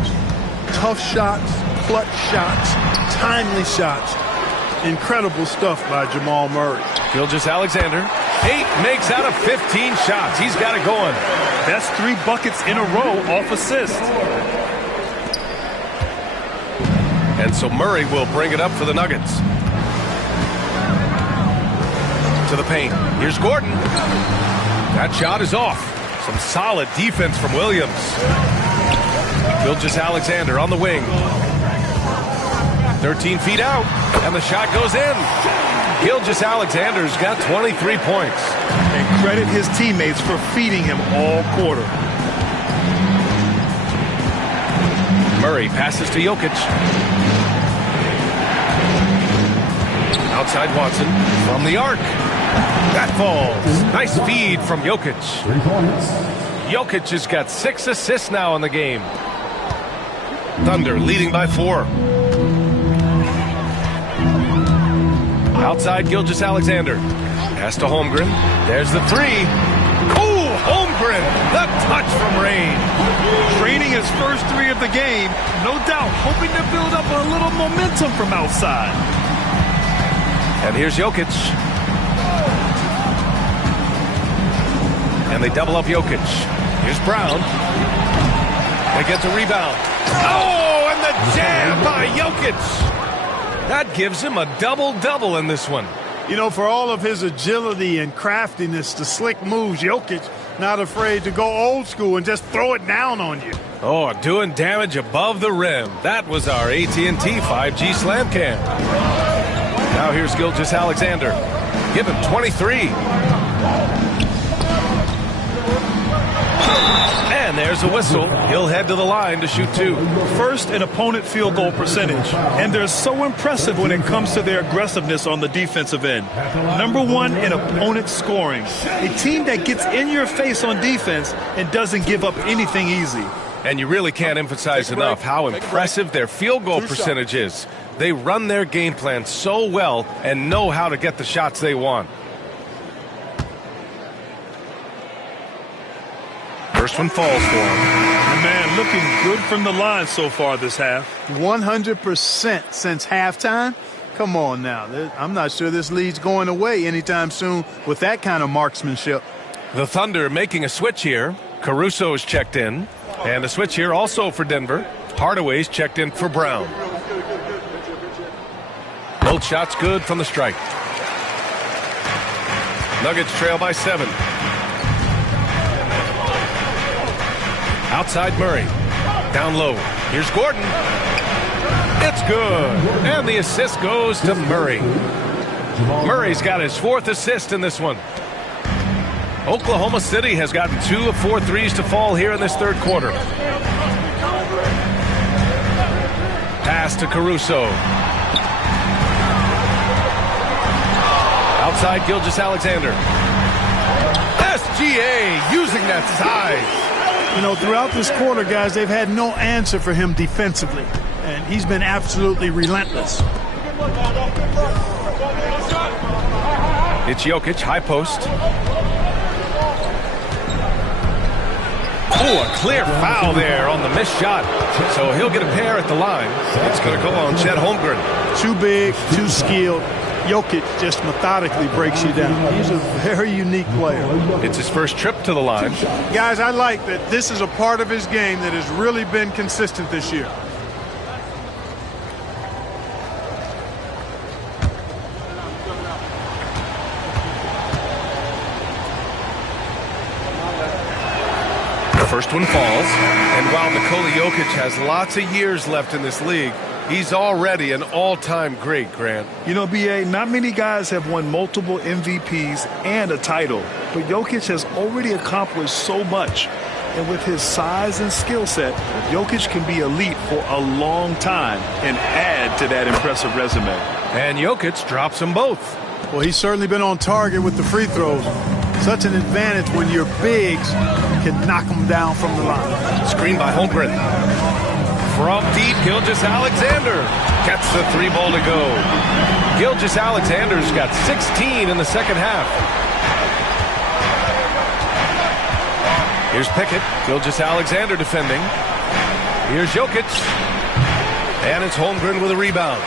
Tough shots, clutch shots, timely shots. Incredible stuff by Jamal Murray. Gilgeous-Alexander. 8 makes out of 15 shots. He's got it going. That's 3 buckets in a row off assist. And so Murray will bring it up for the Nuggets. To the paint. Here's Gordon. That shot is off. Some solid defense from Williams. Gilgeous-Alexander on the wing. 13 feet out. And the shot goes in. Gilgeous-Alexander's got 23 points. And credit his teammates for feeding him all quarter. Murray passes to Jokic. Outside Watson from the arc. That falls. Nice feed from Jokic. Jokic has got 6 assists now in the game. Thunder leading by 4. Outside Gilgeous-Alexander. Pass to Holmgren. There's the 3. Oh, Holmgren. The touch from Rain. Draining his first 3 of the game. No doubt hoping to build up a little momentum from outside. And here's Jokic. And they double up Jokic. Here's Brown. They get the rebound. Oh, and the jam by Jokic. That gives him a double-double in this one. You know, for all of his agility and craftiness, the slick moves, Jokic not afraid to go old school and just throw it down on you. Oh, doing damage above the rim. That was our AT&T 5G Slam Cam. Now here's Gilgeous-Alexander. Give him 23. And there's a whistle. He'll head to the line to shoot 2. First in opponent field goal percentage. And they're so impressive when it comes to their aggressiveness on the defensive end. Number 1 in opponent scoring. A team that gets in your face on defense and doesn't give up anything easy. And you really can't emphasize enough how impressive their field goal percentage is. They run their game plan so well and know how to get the shots they want. First one falls for him. Man, looking good from the line so far this half. 100% since halftime. Come on now. I'm not sure this lead's going away anytime soon with that kind of marksmanship. The Thunder making a switch here. Caruso's checked in. And a switch here also for Denver. Hardaway's checked in for Brown. Both shots good from the strike. Nuggets trail by 7. Outside Murray. Down low. Here's Gordon. It's good. And the assist goes to Murray. Murray's got his 4th assist in this one. Oklahoma City has gotten 2 of 4 threes to fall here in this 3rd quarter. Pass to Caruso. Outside Gilgeous-Alexander. SGA using that size. You know, throughout this quarter, guys, they've had no answer for him defensively. And he's been absolutely relentless. It's Jokic, high post. Oh, a clear foul there on the missed shot. So he'll get a pair at the line. It's going to go on Chet Holmgren. Too big, too skilled. Jokic just methodically breaks you down. He's a very unique player. It's his first trip to the line. Guys, I like that this is a part of his game that has really been consistent this year. The first one falls. And while Nikola Jokic has lots of years left in this league, he's already an all-time great, Grant. You know, B.A., not many guys have won multiple MVPs and a title, but Jokic has already accomplished so much. And with his size and skill set, Jokic can be elite for a long time and add to that impressive resume. And Jokic drops them both. Well, he's certainly been on target with the free throws. Such an advantage when your bigs can knock them down from the line. Screen by Holmgren. From deep, Gilgeous-Alexander gets the 3-ball to go. Gilgeous-Alexander's got 16 in the second half. Here's Pickett. Gilgeous-Alexander defending. Here's Jokic. And it's Holmgren with a rebound.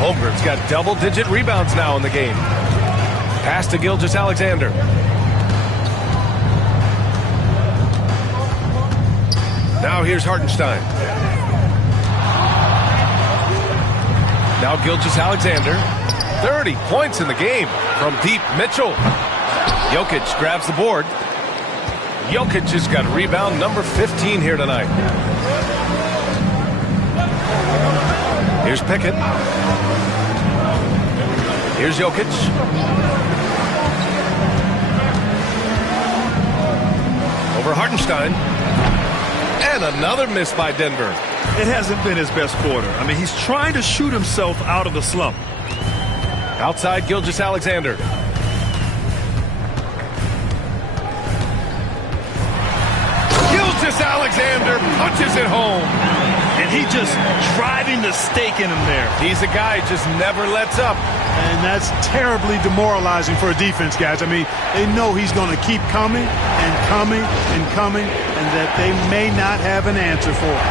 Holmgren's got double-digit rebounds now in the game. Pass to Gilgeous-Alexander. Now here's Hartenstein. Now Gilgeous-Alexander. 30 points in the game from deep. Mitchell. Jokic grabs the board. Jokic has got rebound number 15 here tonight. Here's Pickett. Here's Jokic. Over Hartenstein. And another miss by Denver. It hasn't been his best quarter. I mean, he's trying to shoot himself out of the slump. Outside Gilgeous-Alexander. Gilgeous-Alexander punches it home. And he just driving the stake in him there. He's a guy who just never lets up. And that's terribly demoralizing for a defense, guys. I mean, they know he's going to keep coming and coming and coming, and that they may not have an answer for it.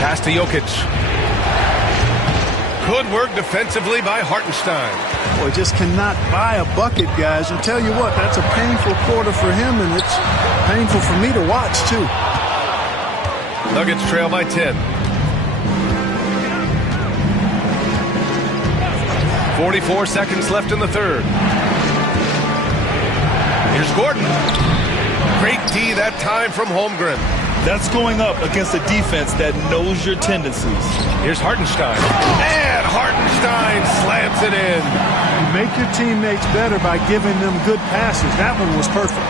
Pass to Jokic. Good work defensively by Hartenstein. Boy, just cannot buy a bucket, guys. And tell you what, that's a painful quarter for him, and it's painful for me to watch, too. Nuggets trail by 10. 44 seconds left in the third. Here's Gordon. Great D that time from Holmgren. That's going up against a defense that knows your tendencies. Here's Hartenstein. And Hartenstein slams it in. You make your teammates better by giving them good passes. That one was perfect.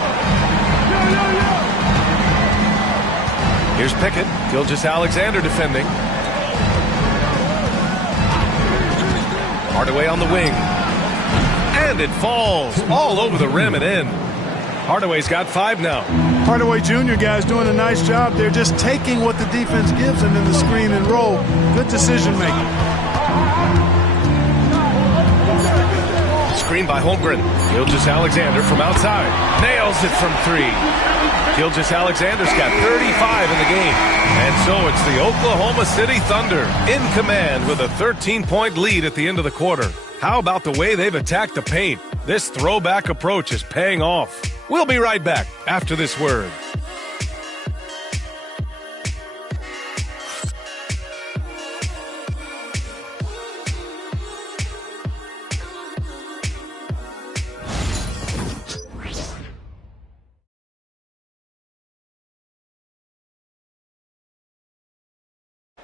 Here's Pickett. Gilgeous-Alexander defending. Hardaway on the wing. And it falls all over the rim and in. Hardaway's got 5 now. Hardaway Jr., guys, doing a nice job. They're just taking what the defense gives them in the screen and roll. Good decision making. screen by Holmgren. Gilgeous-Alexander from outside. Nails it from 3. Gilgeous-Alexander's got 35 in the game. And so it's the Oklahoma City Thunder in command with a 13-point lead at the end of the quarter. How about the way they've attacked the paint? This throwback approach is paying off. We'll be right back after this word.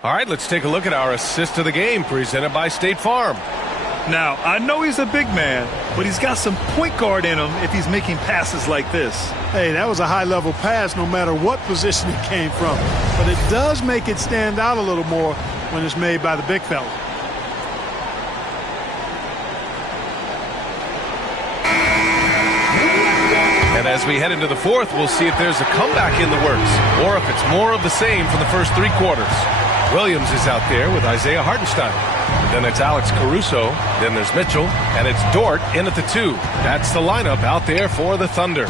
All right, let's take a look at our assist of the game presented by State Farm. Now, I know he's a big man, but he's got some point guard in him if he's making passes like this. Hey, that was a high-level pass no matter what position it came from. But it does make it stand out a little more when it's made by the big fella. And as we head into the fourth, we'll see if there's a comeback in the works or if it's more of the same for the first 3 quarters. Williams is out there with Isaiah Hartenstein. Then it's Alex Caruso. Then there's Mitchell. And it's Dort in at the 2. That's the lineup out there for the Thunder.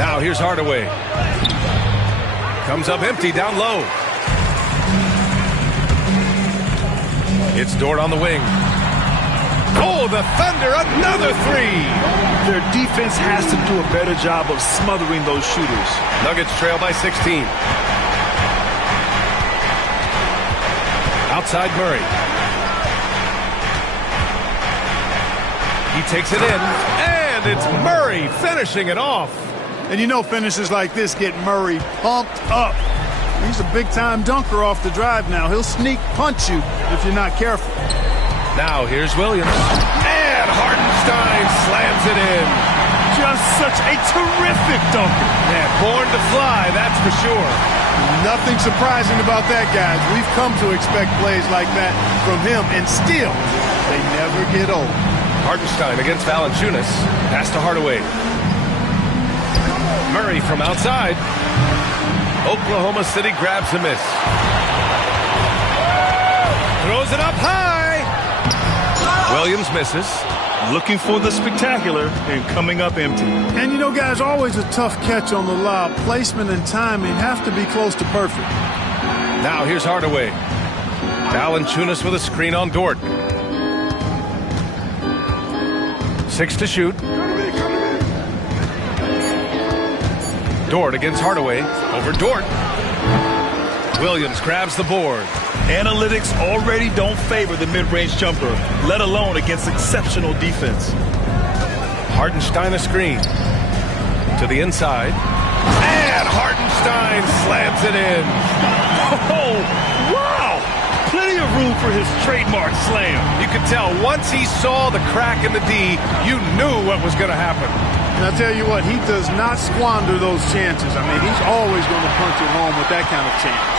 Now here's Hardaway. Comes up empty down low. It's Dort on the wing. Oh, the Thunder, another 3. Their defense has to do a better job of smothering those shooters. Nuggets trail by 16. Outside Murray. He takes it in, and it's Murray finishing it off. And you know finishes like this get Murray pumped up. He's a big-time dunker off the drive now. He'll sneak punch you if you're not careful. Now here's Williams. And Hartenstein slams it in. Just such a terrific dunker. Yeah, born to fly, that's for sure. Nothing surprising about that, guys. We've come to expect plays like that from him, and still, they never get old. Hartenstein against Valanciunas. Pass to Hardaway. Murray from outside. Oklahoma City grabs a miss. Throws it up high. Williams misses. Looking for the spectacular and coming up empty. And you know, guys, always a tough catch on the lob. Placement and timing have to be close to perfect. Now here's Hardaway. Valanciunas with a screen on Dort. 6 to shoot. Dort against Hardaway. Over Dort. Williams grabs the board. Analytics already don't favor the mid-range jumper, let alone against exceptional defense. Hartenstein a screen. To the inside. And Hartenstein slams it in. Oh, wow! Plenty of room for his trademark slam. You could tell once he saw the crack in the D, you knew what was going to happen. And I'll tell you what, he does not squander those chances. I mean, he's always going to punch it home with that kind of chance.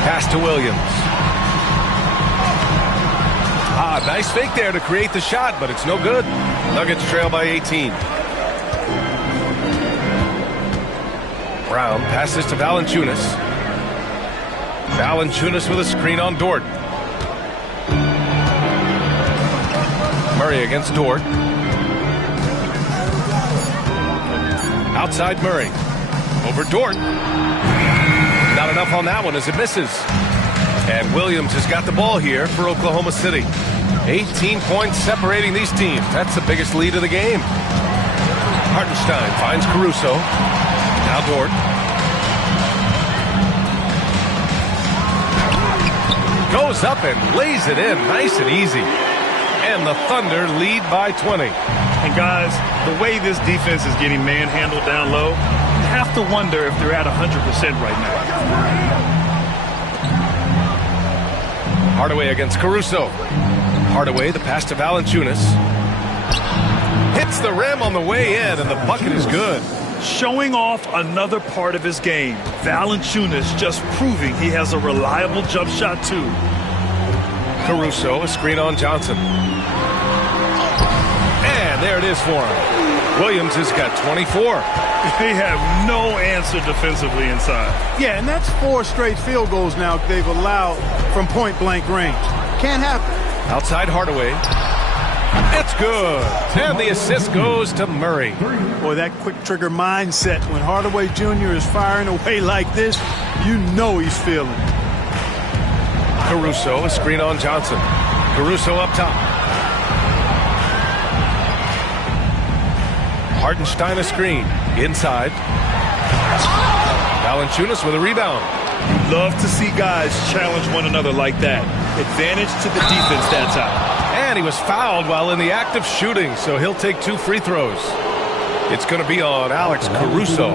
Pass to Williams. Nice fake there to create the shot, but it's no good. Nuggets trail by 18. Brown passes to Valanciunas. Valanciunas with a screen on Dort. Murray against Dort. Outside Murray. Over Dort. Not enough on that one as it misses. And Williams has got the ball here for Oklahoma City. 18 points separating these teams. That's the biggest lead of the game. Hartenstein finds Caruso. Now Dort. Goes up and lays it in nice and easy. And the Thunder lead by 20. And guys, the way this defense is getting manhandled down low, you have to wonder if they're at 100% right now. Hardaway against Caruso. Hardaway, the pass to Valanciunas. Hits the rim on the way in, and the bucket is good. Showing off another part of his game. Valanciunas just proving he has a reliable jump shot, too. Caruso, a screen on Johnson. And there it is for him. Williams has got 24. They have no answer defensively inside. Yeah, and that's 4 straight field goals now they've allowed from point-blank range. Can't happen. Outside Hardaway. It's good. And the assist goes to Murray. Boy, that quick trigger mindset. When Hardaway Jr. is firing away like this, you know he's feeling it. Caruso, a screen on Johnson. Caruso up top. Hartenstein a screen. Inside. Valanciunas with a rebound. You love to see guys challenge one another like that. Advantage to the defense that time. And he was fouled while in the act of shooting, so he'll take 2 free throws. It's going to be on Alex Caruso.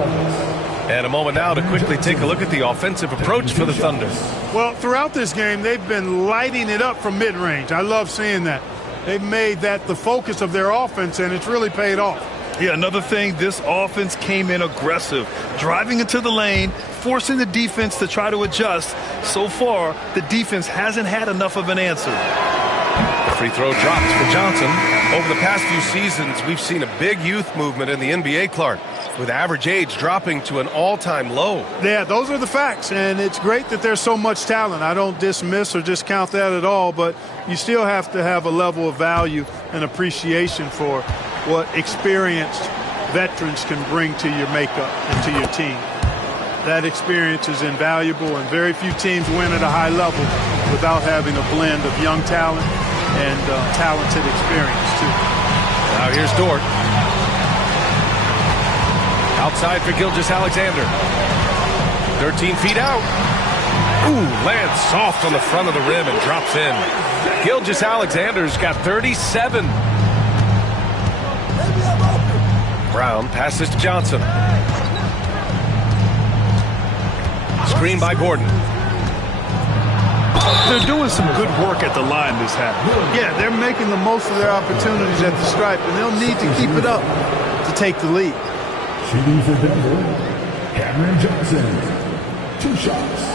And a moment now to quickly take a look at the offensive approach for the Thunder. Well, throughout this game, they've been lighting it up from mid-range. I love seeing that. They've made that the focus of their offense, and it's really paid off. Yeah, another thing, this offense came in aggressive, driving into the lane, forcing the defense to try to adjust. So far, the defense hasn't had enough of an answer. The free throw drops for Johnson. Over the past few seasons, we've seen a big youth movement in the NBA, Clark, with average age dropping to an all-time low. Yeah, those are the facts, and it's great that there's so much talent. I don't dismiss or discount that at all, but you still have to have a level of value and appreciation for what experienced veterans can bring to your makeup and to your team. That experience is invaluable, and very few teams win at a high level without having a blend of young talent and talented experience, too. Now here's Dort. Outside for Gilgeous-Alexander. 13 feet out. Ooh, lands soft on the front of the rim and drops in. Gilgeous-Alexander's got 37. Brown passes to Johnson. Screen by Gordon. They're doing some good work at the line this half. Yeah, they're making the most of their opportunities at the stripe, and they'll need to keep it up to take the lead. Shooting for Denver, Cameron Johnson. 2 shots.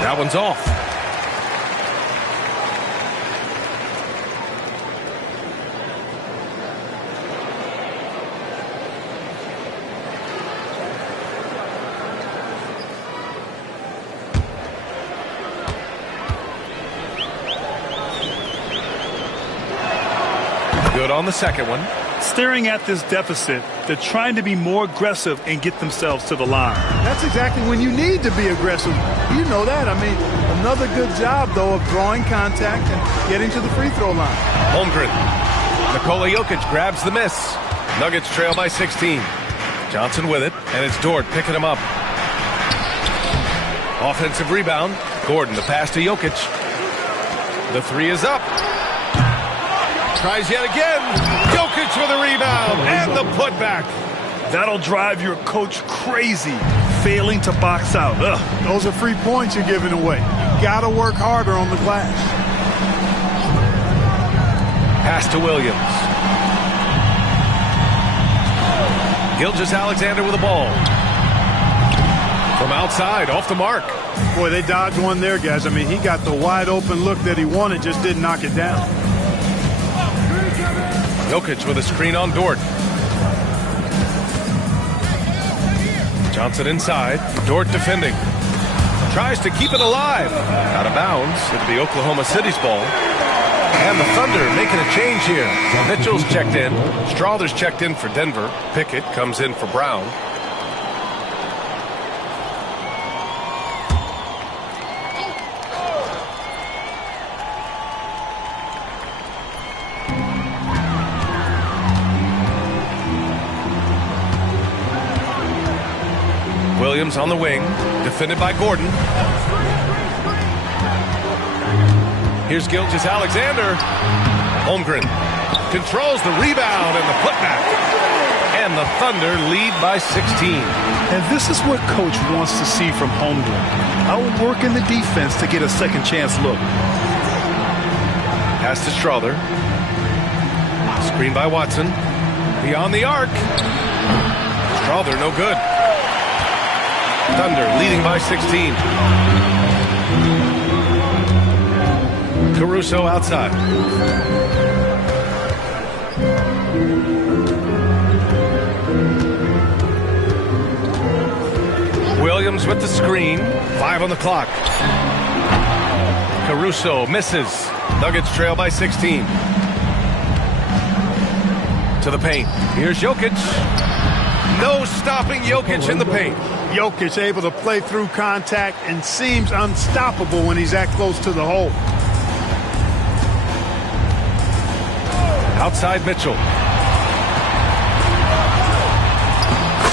That one's off. Good on the second one. Staring at this deficit, they're trying to be more aggressive and get themselves to the line. That's exactly when you need to be aggressive. You know that. I mean, another good job, though, of drawing contact and getting to the free throw line. Holmgren. Nikola Jokic grabs the miss. Nuggets trail by 16. Johnson with it, and it's Dort picking him up. Offensive rebound. Gordon, the pass to Jokic. The 3 is up. Tries yet again. Jokic with a rebound and the putback. That'll drive your coach crazy, failing to box out. Ugh. Those are free points you're giving away. You got to work harder on the glass. Pass to Williams. Gilgeous-Alexander with the ball. From outside, off the mark. Boy, they dodged one there, guys. I mean, he got the wide open look that he wanted, just didn't knock it down. Jokic with a screen on Dort. Johnson inside. Dort defending. Tries to keep it alive. Out of bounds. It'll be Oklahoma City's ball. And the Thunder making a change here. Mitchell's checked in. Strawther's checked in for Denver. Pickett comes in for Brown. Williams on the wing, defended by Gordon. Here's Gilgeous-Alexander. Holmgren controls the rebound and the putback. And the Thunder lead by 16. And this is what coach wants to see from Holmgren. Outworking the defense to get a second chance look. Pass to Strawther. Screen by Watson. Beyond the arc. Strawther no good. Thunder leading by 16. Caruso outside. Williams with the screen. 5 on the clock. Caruso misses. Nuggets trail by 16. To the paint. Here's Jokic. No stopping Jokic in the paint. Jokic able to play through contact and seems unstoppable when he's that close to the hole. Outside Mitchell.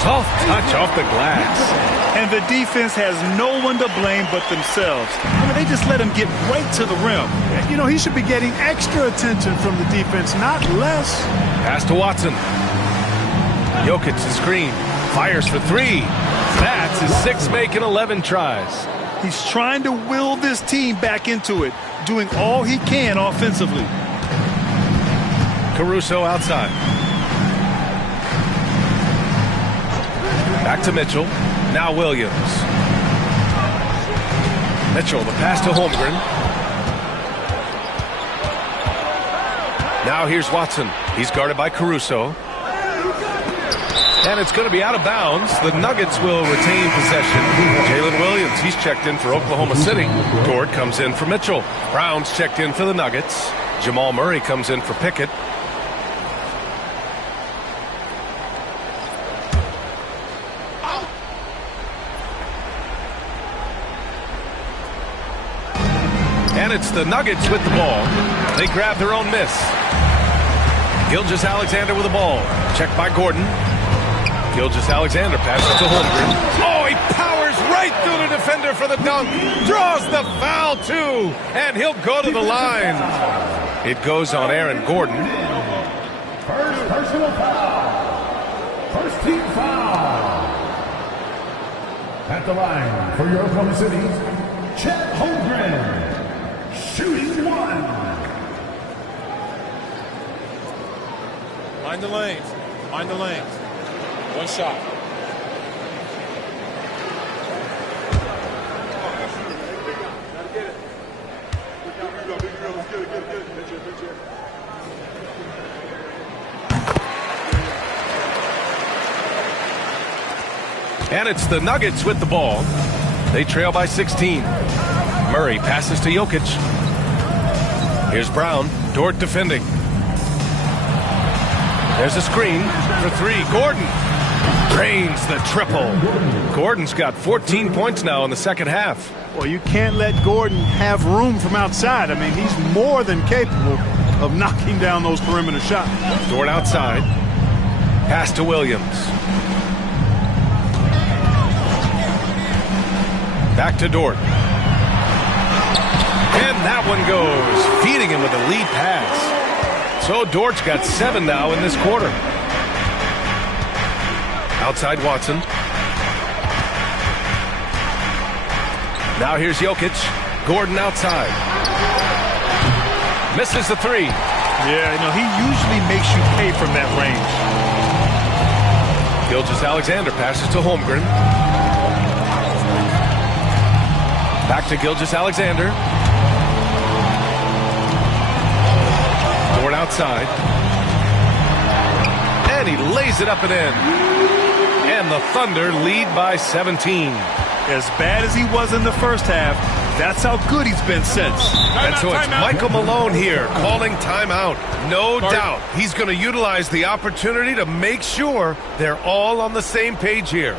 Soft touch off the glass. And the defense has no one to blame but themselves. I mean, they just let him get right to the rim. You know, he should be getting extra attention from the defense, not less. Pass to Watson. Jokic the screen. Fires for 3. That's his 6th make in 11 tries. He's trying to will this team back into it, doing all he can offensively. Caruso outside. Back to Mitchell. Now Williams. Mitchell, the pass to Holmgren. Now here's Watson. He's guarded by Caruso. And it's going to be out of bounds. The Nuggets will retain possession. Jalen Williams, he's checked in for Oklahoma City. Dort comes in for Mitchell. Brown's checked in for the Nuggets. Jamal Murray comes in for Pickett. And it's the Nuggets with the ball. They grab their own miss. Gilgeous-Alexander with the ball. Checked by Gordon. Gilgeous-Alexander passes to Holmgren. Oh, he powers right through the defender for the dunk. Draws the foul, too. And he'll go to the line. It goes on Aaron Gordon. First personal foul. First team foul. At the line for your Oklahoma City, Chet Holmgren. Shooting 1. Mind the lanes. Mind the lanes. One shot. And it's the Nuggets with the ball. They trail by 16. Murray passes to Jokic. Here's Brown. Dort defending. There's a screen for 3. Gordon drains the triple. Gordon's got 14 points now in the second half. Well, you can't let Gordon have room from outside. I mean, he's more than capable of knocking down those perimeter shots. Dort outside. Pass to Williams. Back to Dort. And that one goes, feeding him with a lead pass. So Dort's got 7 now in this quarter. Outside Watson. Now here's Jokic. Gordon outside. Misses the 3. Yeah, you know, he usually makes you pay from that range. Gilgeous-Alexander passes to Holmgren. Back to Gilgeous-Alexander. Dort outside. And he lays it up and in. And the Thunder lead by 17. As bad as he was in the first half, that's how good he's been since. And so it's Michael Malone here calling timeout. No doubt he's going to utilize the opportunity to make sure they're all on the same page here.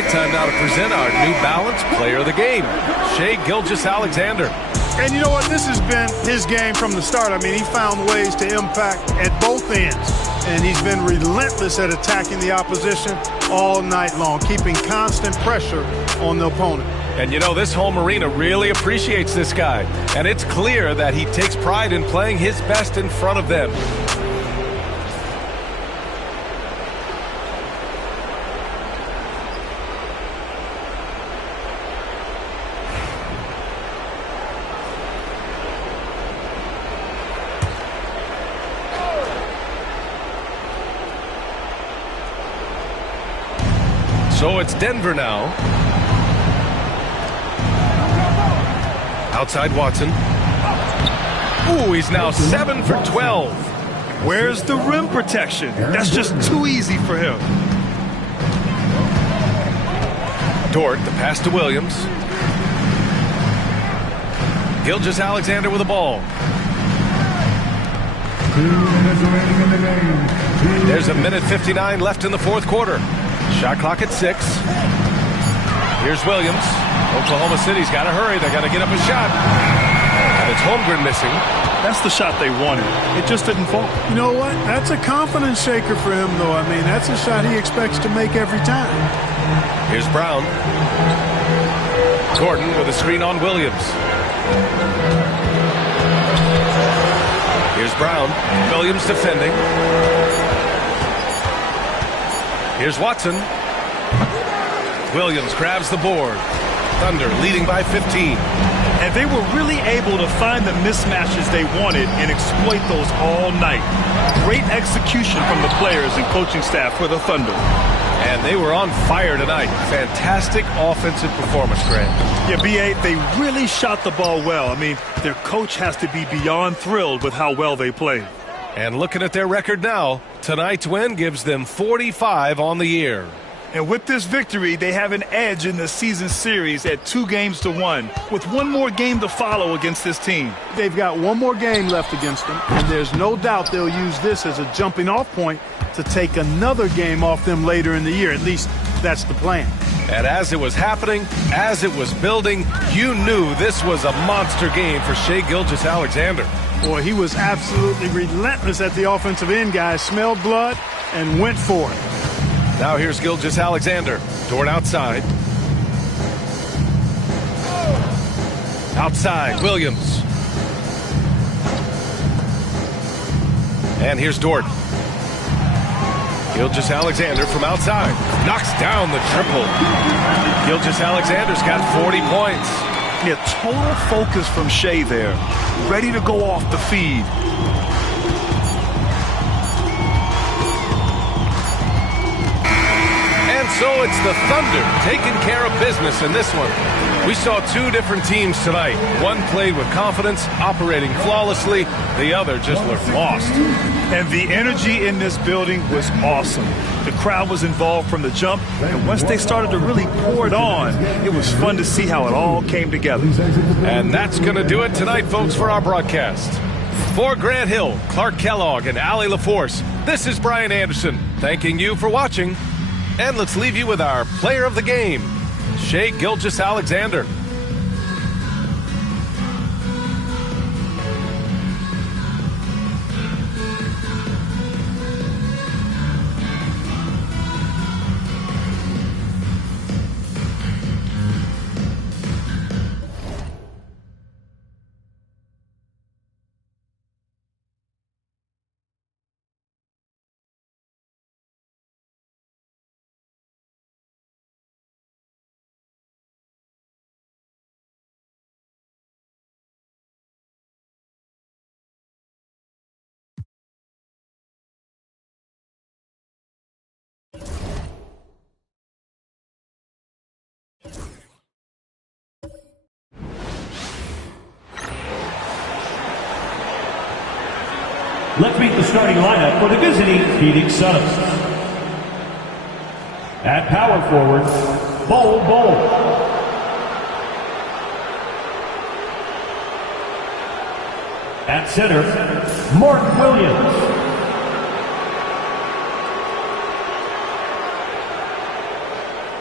right time now to present our New Balance Player of the Game, Shai Gilgeous-Alexander. And you know what? This has been his game from the start. I mean, he found ways to impact at both ends. And he's been relentless at attacking the opposition all night long, keeping constant pressure on the opponent. And you know, this home arena really appreciates this guy. And it's clear that he takes pride in playing his best in front of them. So it's Denver now. Outside Watson. Ooh, he's now 7 for 12. Where's the rim protection? That's just too easy for him. Dort, the pass to Williams. Gilgeous-Alexander with the ball. There's a minute 59 left in the fourth quarter. Shot clock at 6. Here's Williams. Oklahoma City's got to hurry. They got to get up a shot. And it's Holmgren missing. That's the shot they wanted. It just didn't fall. You know what? That's a confidence shaker for him, though. I mean, that's a shot he expects to make every time. Here's Brown. Gordon with a screen on Williams. Here's Brown. Williams defending. Here's Watson. Williams grabs the board. Thunder leading by 15. And they were really able to find the mismatches they wanted and exploit those all night. Great execution from the players and coaching staff for the Thunder. And they were on fire tonight. Fantastic offensive performance, Grant. Yeah, B.A., they really shot the ball well. I mean, their coach has to be beyond thrilled with how well they played. And looking at their record now, tonight's win gives them 45 on the year. And with this victory, they have an edge in the season series at 2-1, with one more game to follow against this team. They've got one more game left against them, and there's no doubt they'll use this as a jumping-off point to take another game off them later in the year. At least that's the plan. And as it was happening, as it was building, you knew this was a monster game for Shai Gilgeous-Alexander. Boy, he was absolutely relentless at the offensive end, guys. Smelled blood and went for it. Now here's Gilgeous-Alexander. Dort outside. Outside, Williams. And here's Dort. Gilgeous-Alexander from outside. Knocks down the triple. Gilgeous-Alexander's got 40 points. Yeah, total focus from Shai there. Ready to go off the feed. And so it's the Thunder taking care of business in this one. We saw two different teams tonight. One played with confidence, operating flawlessly. The other just looked lost. And the energy in this building was awesome. The crowd was involved from the jump, and once they started to really pour it on, it was fun to see how it all came together. And that's going to do it tonight, folks, for our broadcast. For Grant Hill, Clark Kellogg, and Allie LaForce, this is Brian Anderson, thanking you for watching. And let's leave you with our player of the game, Shai Gilgeous-Alexander. Let's meet the starting lineup for the visiting Phoenix Suns. At power forward, Bol. At center, Mark Williams.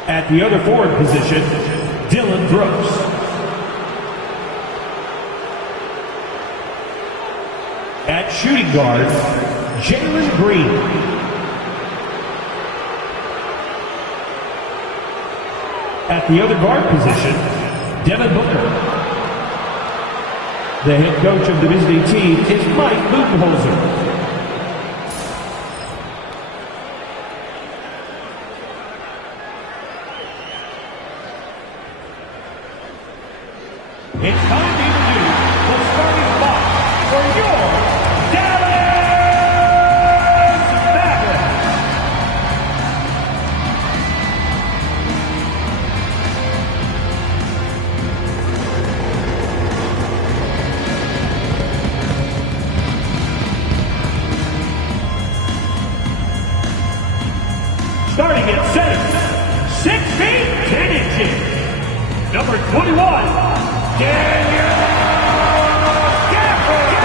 At the other forward position, Dylan Brooks. At shooting guard, Jalen Green. At the other guard position, Devin Booker. The head coach of the visiting team is Mike Budenholzer. It's time to introduce the starting spot for your Dallas Mavericks. Starting at center, 6 feet 10 inches, number 21, Daniel Gafford.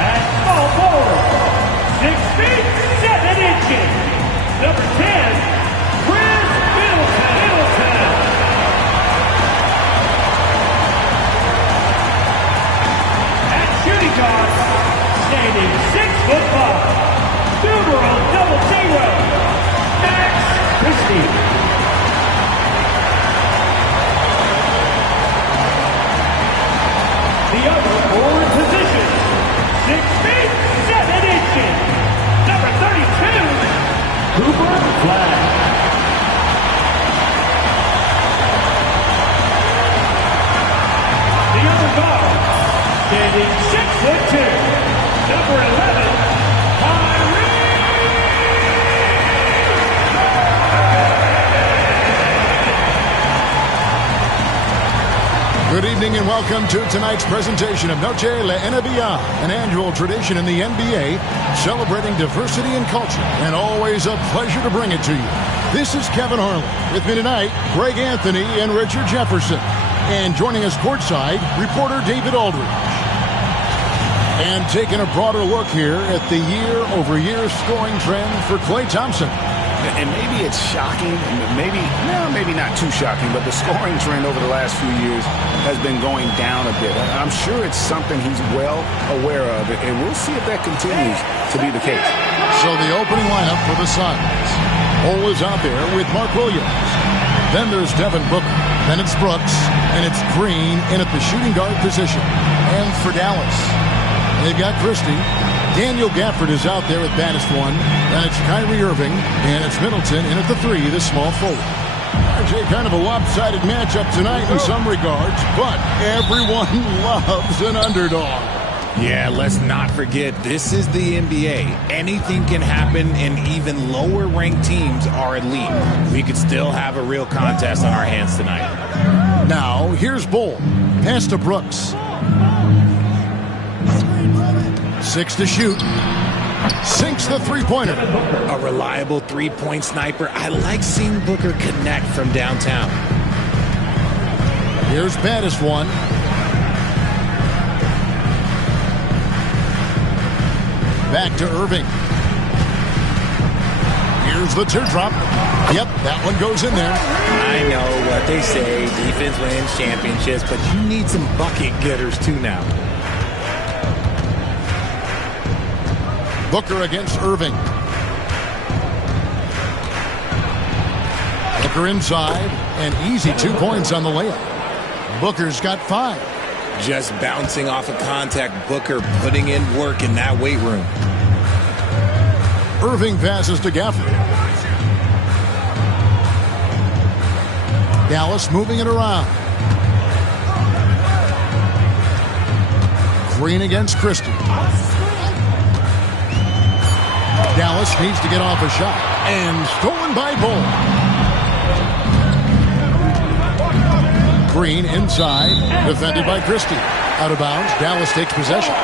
At small forward, 6 feet 7 inches, number 10, Chris Middleton. At shooting guard, standing 6'5", numero 00, Max Christie. The other forward position, 6 feet 7 inches, number 32, Cooper Flag. The other guard, standing 6'2", number 11, Good evening and welcome to tonight's presentation of Noche La NBA, an annual tradition in the NBA celebrating diversity and culture, and always a pleasure to bring it to you. This is Kevin Harlan. With me tonight, Greg Anthony and Richard Jefferson. And joining us courtside, reporter David Aldridge. And taking a broader look here at the year-over-year scoring trend for Klay Thompson. And maybe it's shocking, maybe not too shocking, but the scoring trend over the last few years has been going down a bit. I'm sure it's something he's well aware of, and we'll see if that continues to be the case. So the opening lineup for the Suns. Cole is out there with Mark Williams. Then there's Devin Booker. Then it's Brooks, and it's Green in at the shooting guard position. And for Dallas, they've got Christie. Daniel Gafford is out there at baddest one. Then it's Kyrie Irving, and it's Middleton in at the 3, the small forward. RJ, kind of a lopsided matchup tonight in some regards, but everyone loves an underdog. Yeah, let's not forget, this is the NBA. Anything can happen, and even lower-ranked teams are elite. We could still have a real contest on our hands tonight. Now, here's Bull. Pass to Brooks. 6 to shoot. Sinks the three-pointer. A reliable three-point sniper. I like seeing Booker connect from downtown. Here's baddest one. Back to Irving. Here's the teardrop. Yep, that one goes in there. I know what they say. Defense wins championships, but you need some bucket getters too now. Booker against Irving. Booker inside, and easy 2 points on the layup. Booker's got 5. Just bouncing off of contact, Booker putting in work in that weight room. Irving passes to Gafford. Dallas moving it around. Green against Christie. Dallas needs to get off a shot. And stolen by Bull. Green inside. Defended by Christie. Out of bounds. Dallas takes possession.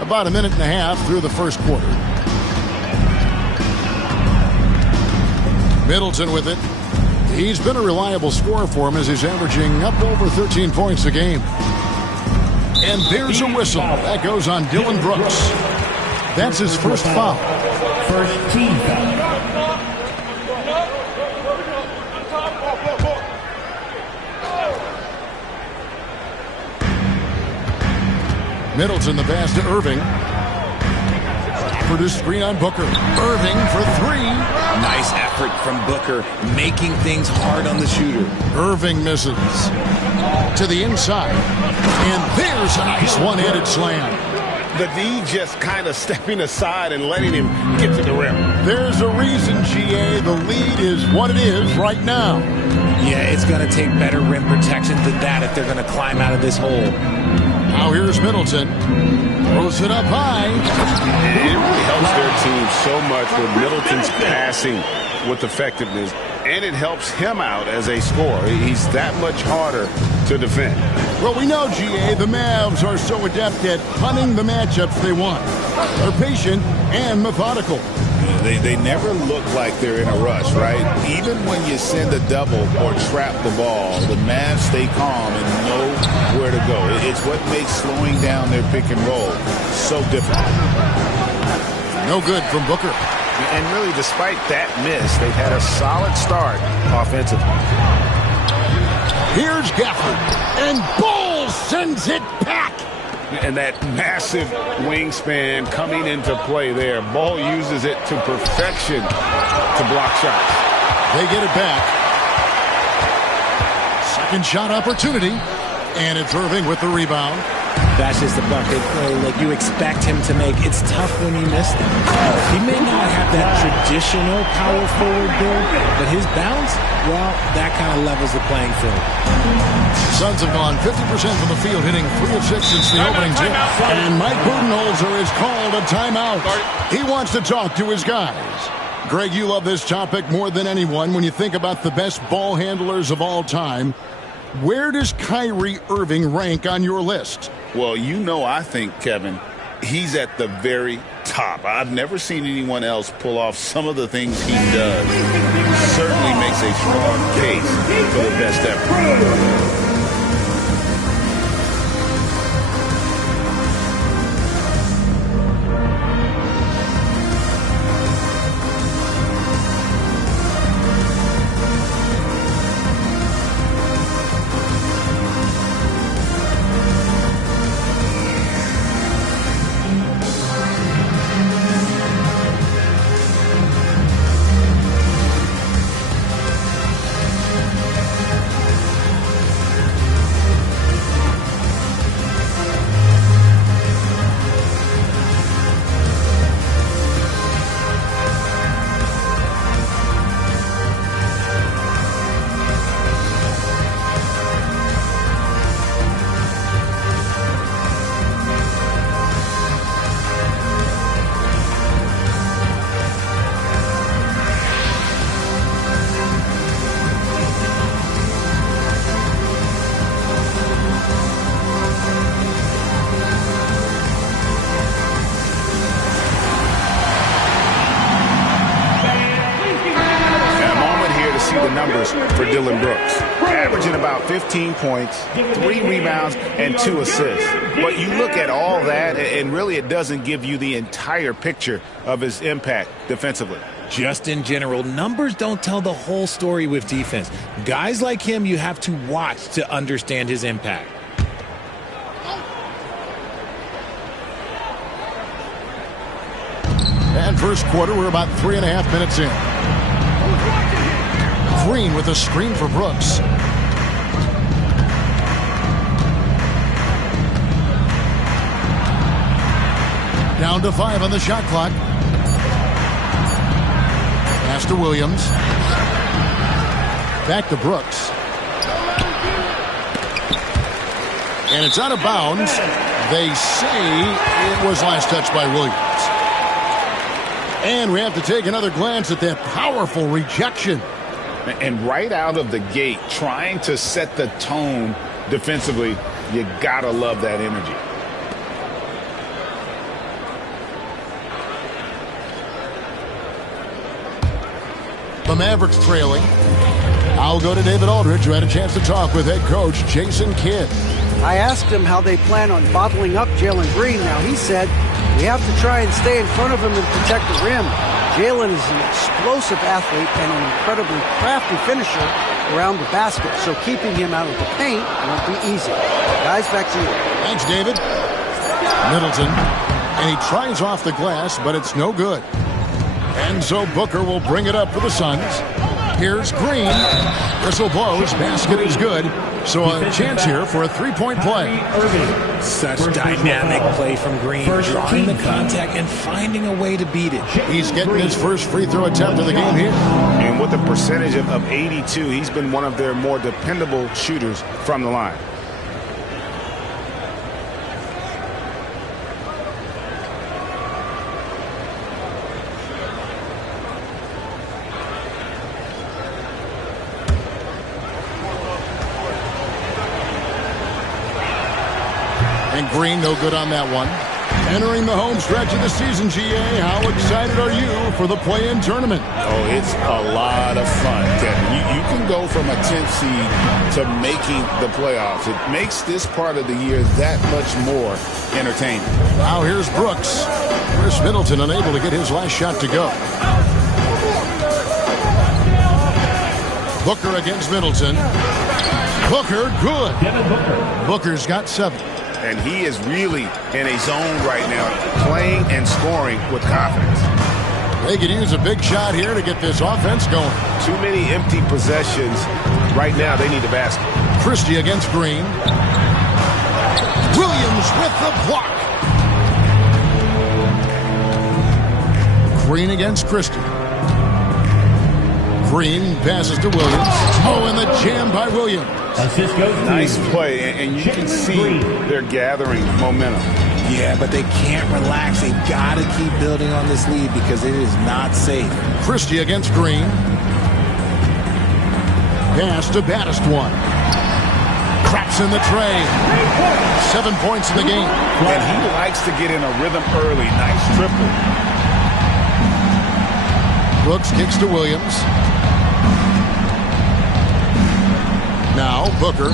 About a minute and a half through the first quarter. Middleton with it. He's been a reliable scorer for him as he's averaging up over 13 points a game. And there's a whistle. That goes on Dylan Brooks. That's his first foul. First team foul. Middleton the pass to Irving. For the screen on Booker. Irving for three. Nice effort from Booker, making things hard on the shooter. Irving misses. To the inside. And there's a nice one-handed slam. The D just kind of stepping aside and letting him get to the rim. There's a reason, GA. The lead is what it is right now. Yeah, it's going to take better rim protection than that if they're going to climb out of this hole. Now here's Middleton. Throws it up high. It really helps their team so much with Middleton's passing with effectiveness, and it helps him out as a scorer. He's that much harder to defend. Well, we know, GA, the Mavs are so adept at punting the matchups they want. They're patient and methodical. They never look like they're in a rush, right? Even when you send a double or trap the ball, the Mavs stay calm and know where to go. It's what makes slowing down their pick and roll so difficult. No good from Booker. And really, despite that miss, they've had a solid start offensively. Here's Gafford, and Bull sends it back. And that massive wingspan coming into play there. Ball uses it to perfection to block shots. They get it back. Second shot opportunity, and it's Irving with the rebound. That's just a bucket play like you expect him to make. It's tough when you miss them. He may not have that traditional power forward build, but his bounce, well, that kind of levels the playing field. Suns have gone 50% from the field, hitting 3 of 6 since the opening tip. And Mike Budenholzer is called a timeout. He wants to talk to his guys. Greg, you love this topic more than anyone when you think about the best ball handlers of all time. Where does Kyrie Irving rank on your list? Well, you know, I think, Kevin, he's at the very top. I've never seen anyone else pull off some of the things he does. Certainly makes a strong case for the best ever. For Dylan Brooks, averaging about 15 points, 3 rebounds, and 2 assists. But you look at all that, and really it doesn't give you the entire picture of his impact defensively. Just in general, numbers don't tell the whole story with defense. Guys like him, you have to watch to understand his impact. And first quarter, we're about 3.5 minutes in. Green with a screen for Brooks. Down to 5 on the shot clock. Pass to Williams. Back to Brooks. And it's out of bounds. They say it was last touched by Williams. And we have to take another glance at that powerful rejection. And right out of the gate, trying to set the tone defensively, you gotta love that energy. The Mavericks trailing. I'll go to David Aldridge, who had a chance to talk with head coach Jason Kidd. I asked him how they plan on bottling up Jalen Green. Now, he said, we have to try and stay in front of him and protect the rim. Jalen is an explosive athlete and an incredibly crafty finisher around the basket, so keeping him out of the paint won't be easy. Guys, back to you. Thanks, David. Middleton, and he tries off the glass, but it's no good. And so Booker will bring it up for the Suns. Here's Green. Whistle blows. Basket is good. So a chance here for a three-point play. Such dynamic play from Green. Drawing the contact and finding a way to beat it. He's getting his first free throw attempt of the game here. And with a percentage of 82, he's been one of their more dependable shooters from the line. And Green, no good on that one. Entering the home stretch of the season, GA, how excited are you for the play-in tournament? Oh, it's a lot of fun, Kevin. You can go from a 10th seed to making the playoffs. It makes this part of the year that much more entertaining. Now here's Brooks. Chris Middleton unable to get his last shot to go. Booker against Middleton. Booker, good. Booker's got 7. And he is really in a zone right now, playing and scoring with confidence. They could use a big shot here to get this offense going. Too many empty possessions. Right now, they need a basket. Christie against Green. Williams with the block. Green against Christie. Green passes to Williams. Oh, and the jam by Williams. Nice play, and you can see they're gathering momentum. Yeah, but they can't relax. They got to keep building on this lead because it is not safe. Christie against Green. Pass to Baddest one. Cracks in the tray. 7 points in the game. And he likes to get in a rhythm early. Nice triple. Brooks kicks to Williams. Now Booker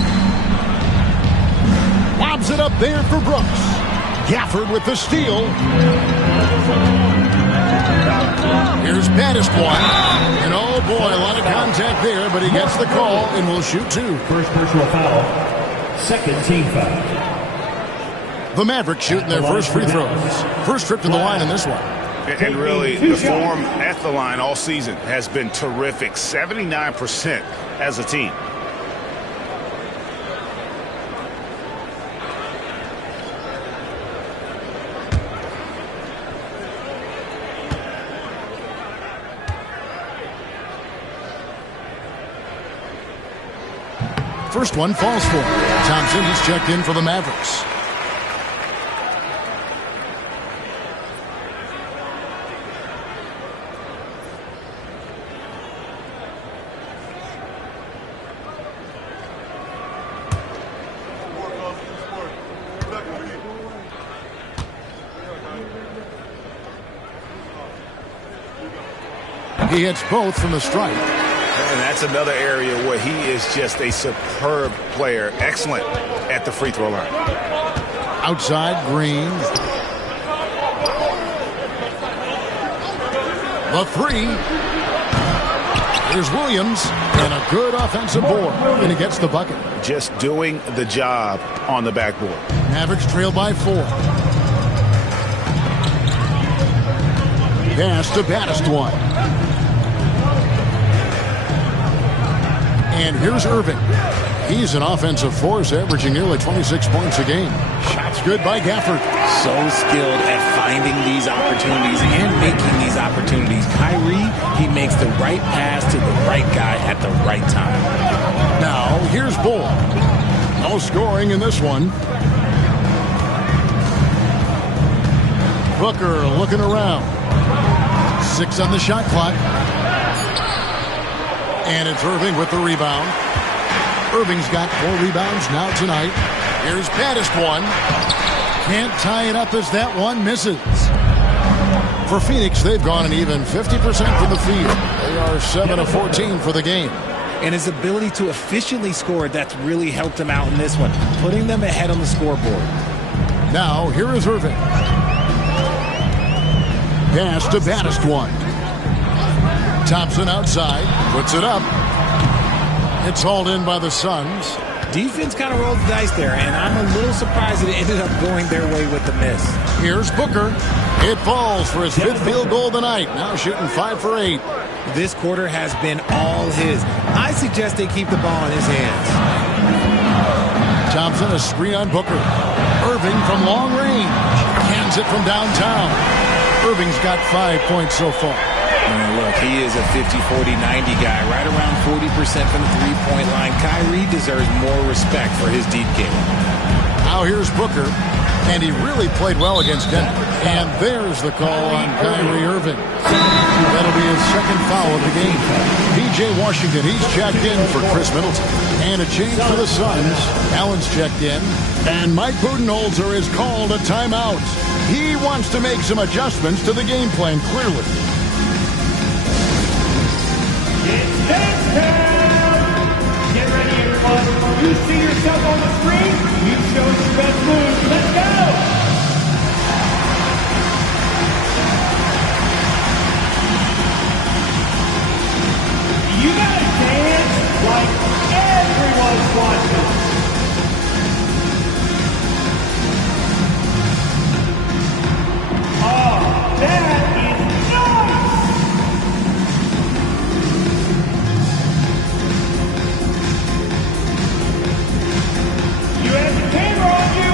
lobs it up there for Brooks. Gafford with the steal. Here's Baddest one. And oh boy, a lot of contact there, but he gets the call and will shoot 2. First personal foul. Second team foul. The Mavericks shooting their first free throws. First trip to the line in this one. And really, the form at the line all season has been terrific. 79% as a team. First one falls for him. Thompson has checked in for the Mavericks. He hits both from the stripe. And that's another area where he is just a superb player. Excellent at the free throw line. Outside, Green. The 3. Here's Williams. And a good offensive board. And he gets the bucket. Just doing the job on the backboard. Mavericks trail by 4. Pass to Baddest one. And here's Irving. He's an offensive force, averaging nearly 26 points a game. Shots good by Gafford. So skilled at finding these opportunities and making these opportunities. Kyrie, he makes the right pass to the right guy at the right time. Now, here's Bull. No scoring in this one. Booker looking around. 6 on the shot clock. And it's Irving with the rebound. Irving's got 4 rebounds now tonight. Here's Baddest one. Can't tie it up as that one misses. For Phoenix, they've gone an even 50% from the field. They are 7 of 14 for the game. and his ability to efficiently score, that's really helped him out in this one, putting them ahead on the scoreboard. Now, here is Irving. Pass to baddest one. Thompson outside, puts it up. It's hauled in by the Suns. Defense kind of rolled the dice there, and I'm a little surprised that it ended up going their way with the miss. Here's Booker. It falls for his 5th field goal of the night. Now shooting 5 for 8. This quarter has been all his. I suggest they keep the ball in his hands. Thompson, a screen on Booker. Irving from long range. Hands it from downtown. Irving's got 5 points so far. Look, he is a 50-40-90 guy, right around 40% from the three-point line. Kyrie deserves more respect for his deep game. Now here's Booker, and he really played well against Denver. And there's the call on Kyrie Irving. That'll be his 2nd foul of the game. P.J. Washington, he's checked in for Chris Middleton. And a change for the Suns. Allen's checked in. And Mike Budenholzer is called a timeout. He wants to make some adjustments to the game plan, clearly. Get ready, everyone. You see yourself on the screen. You chose your best move. Let's go. You gotta dance like everyone's watching. Oh, that is nice. You have the camera on you.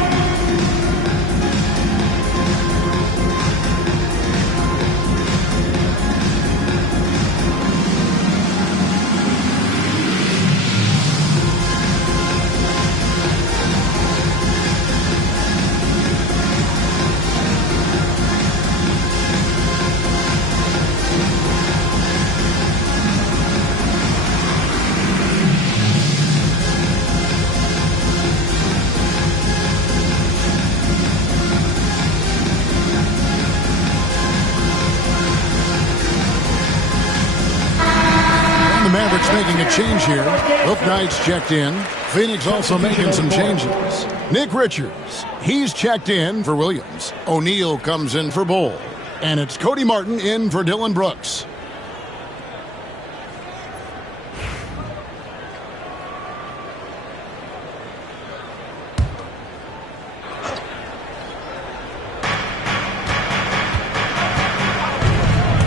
Mavericks making a change here. Luke Knight's checked in. Phoenix also making some changes. Nick Richards, he's checked in for Williams. O'Neal comes in for Bull. And it's Cody Martin in for Dylan Brooks.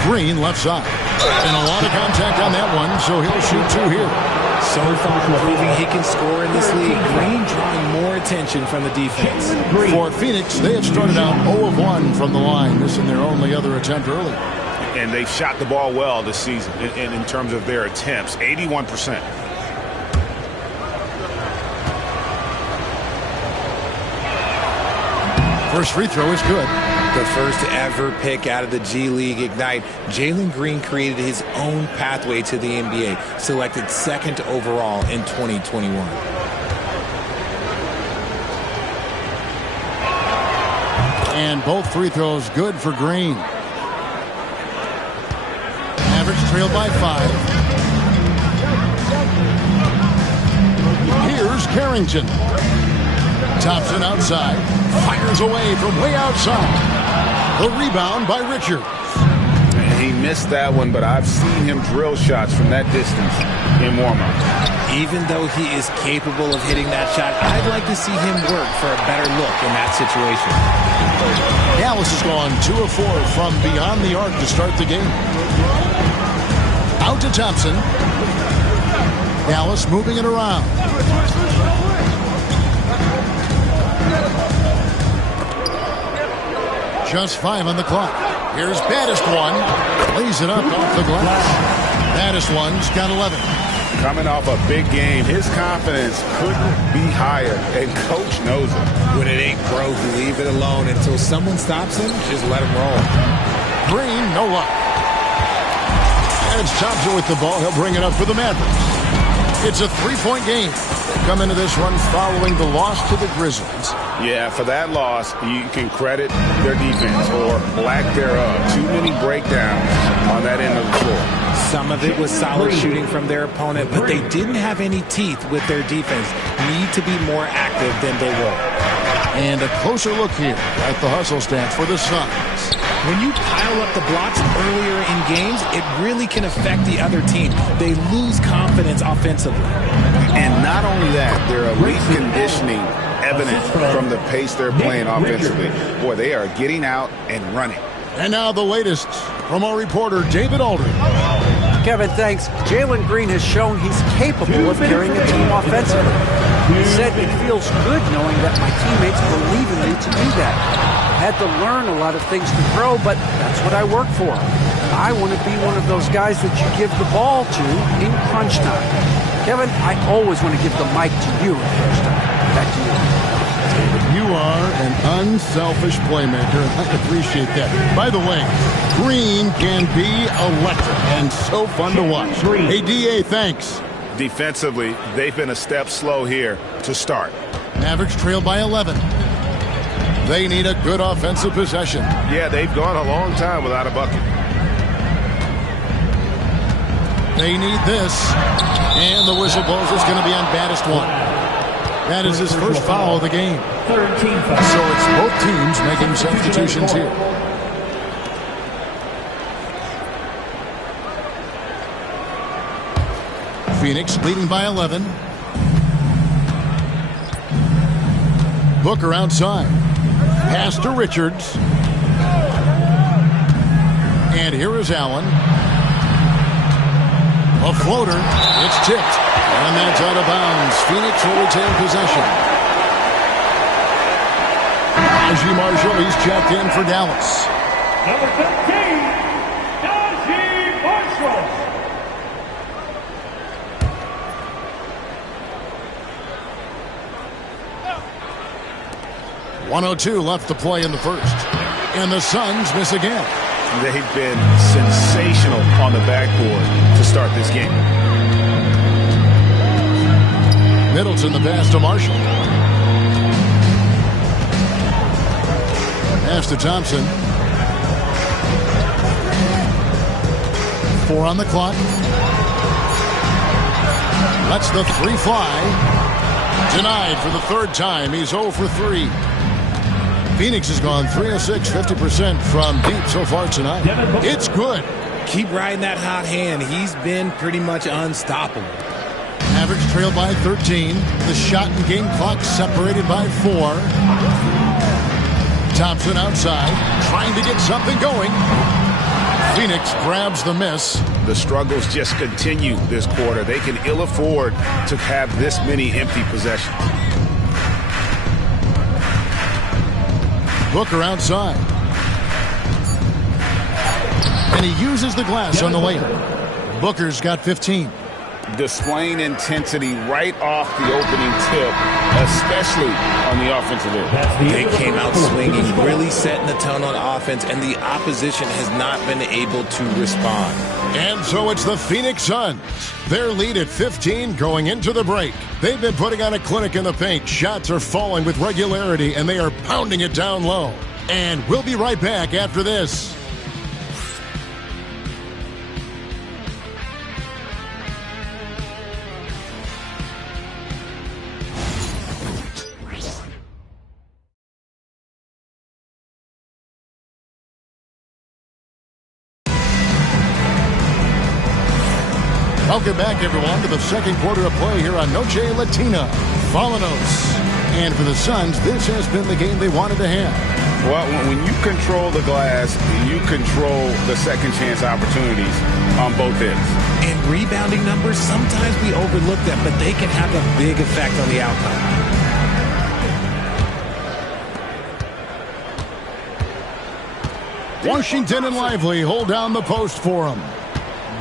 Green left side. And a lot of contact on that one, so he'll shoot 2 here. So far proving he can score in this league. Green drawing more attention from the defense. For Phoenix, they have started out 0 of 1 from the line, missing their only other attempt early. And they've shot the ball well this season in terms of their attempts, 81%. First free throw is good. The first ever pick out of the G League Ignite. Jalen Green created his own pathway to the NBA, selected 2nd overall in 2021. And both free throws good for Green. Mavericks trailed by 5. Here's Carrington. Thompson outside. Fires away from way outside. The rebound by Richards. He missed that one, but I've seen him drill shots from that distance in warm-up. Even though he is capable of hitting that shot, I'd like to see him work for a better look in that situation. Dallas has gone 2 of 4 from beyond the arc to start the game. Out to Thompson. Dallas moving it around. Just 5 on the clock. Here's baddest one. Lays it up off the glass. Baddest one's got 11. Coming off a big game, his confidence couldn't be higher, and coach knows it. When it ain't broke, leave it alone until someone stops him. Just let him roll. Green, no luck. And it's Thompson with the ball. He'll bring it up for the Mavericks. It's a 3-point game. Come into this one following the loss to the Grizzlies. Yeah, for that loss, you can credit their defense or lack thereof. Too many breakdowns on that end of the floor. Some of it was solid shooting from their opponent, but they didn't have any teeth with their defense. Need to be more active than they were. And a closer look here at the hustle stats for the Suns. When you pile up the blocks earlier in games, it really can affect the other team. They lose confidence offensively. And not only that, their elite conditioning evident from the pace they're playing offensively. Boy, they are getting out and running. And now the latest from our reporter, David Aldridge. Kevin, thanks. Jalen Green has shown he's capable of carrying a team offensively. He said it feels good knowing that my teammates believe in me to do that. I had to learn a lot of things to grow, but that's what I work for. I want to be one of those guys that you give the ball to in crunch time. Kevin, I always want to give the mic to you in crunch time. Back to you. You are an unselfish playmaker. I appreciate that. By the way, Green can be electric and so fun to watch. Hey, DA, thanks. Defensively, they've been a step slow here to start. Mavericks trail by 11. They need a good offensive possession. Yeah, they've gone a long time without a bucket. They need this. And the whistle blows. It's going to be on baddest one. That is his first foul of the game. So it's both teams making substitutions here. Phoenix leading by 11. Booker outside. Pass to Richards. And here is Allen. A floater. It's tipped. And that's out of bounds. Phoenix will retain possession. Najee Marshall, he's checked in for Dallas. Number 13, Najee Marshall. 1:02 left to play in the first. And the Suns miss again. They've been sensational on the backboard to start this game. Middleton the pass to Marshall. Pass to Thompson. 4 on the clock. Lets the three fly. Denied for the third time. He's 0 for 3. Phoenix has gone 3 of 6, 50% from deep so far tonight. It's good. Keep riding that hot hand. He's been pretty much unstoppable. Mavericks trail by 13. The shot and game clock separated by 4. Thompson outside, trying to get something going. Phoenix grabs the miss. The struggles just continue this quarter. They can ill afford to have this many empty possessions. Booker outside. And he uses the glass on the layup. Booker's got 15. Displaying intensity right off the opening tip, especially on the offensive end. They came out swinging, really setting the tone on offense, and the opposition has not been able to respond. And so it's the Phoenix Suns. Their lead at 15 going into the break. They've been putting on a clinic in the paint. Shots are falling with regularity, and they are pounding it down low. And we'll be right back after this. Welcome back, everyone, to the second quarter of play here on Noche Latina. Vámonos. And for the Suns, this has been the game they wanted to have. Well, when you control the glass, you control the second chance opportunities on both ends. And rebounding numbers, sometimes we overlook them, but they can have a big effect on the outcome. Washington and Lively hold down the post for him.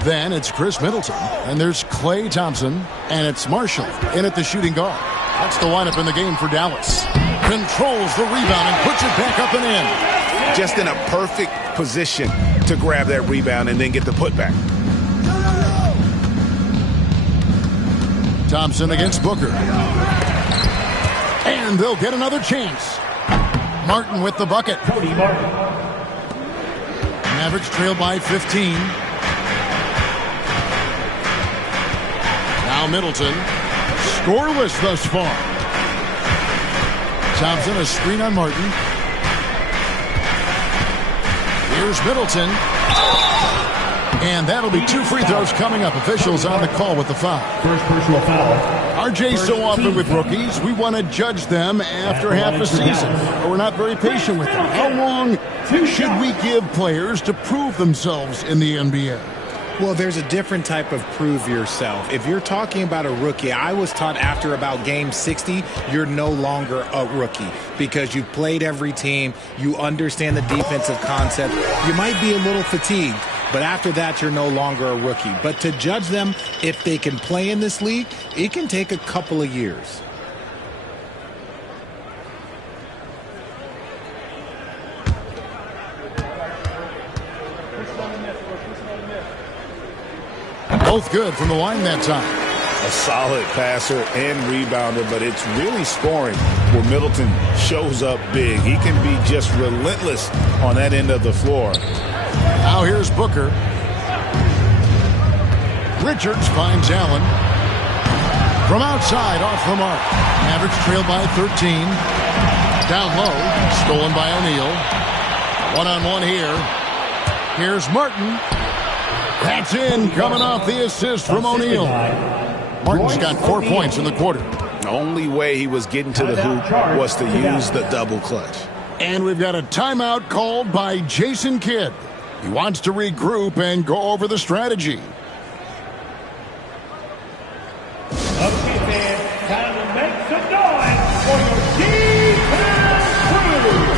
Then it's Chris Middleton, and there's Klay Thompson, and it's Marshall in at the shooting guard. That's the lineup in the game for Dallas. Controls the rebound and puts it back up and in. Just in a perfect position to grab that rebound and then get the putback. Thompson against Booker. And they'll get another chance. Martin with the bucket. Mavericks trail by 15. Now Middleton. Scoreless thus far. Thompson, a screen on Martin. Here's Middleton. And that'll be 2 free throws coming up. Officials on the call with the foul. First personal foul. RJ, so often with rookies, we want to judge them after half a season. But we're not very patient with them. How long should we give players to prove themselves in the NBA? Well, there's a different type of prove yourself. If you're talking about a rookie, I was taught after about game 60, you're no longer a rookie because you've played every team. You understand the defensive concept. You might be a little fatigued, but after that, you're no longer a rookie. But to judge them, if they can play in this league, it can take a couple of years. Both good from the line that time. A solid passer and rebounder, but it's really scoring where Middleton shows up big. He can be just relentless on that end of the floor. Now here's Booker. Richards finds Allen. From outside, off the mark. Mavericks trail by 13. Down low, stolen by O'Neal. One-on-one here. Here's Martin. That's in, coming off the assist from O'Neal. Martin's got 4 points in the quarter. The only way he was getting to the hoop was to use the double clutch. And we've got a timeout called by Jason Kidd. He wants to regroup and go over the strategy. Okay, fans, time to make some noise for your defense crew.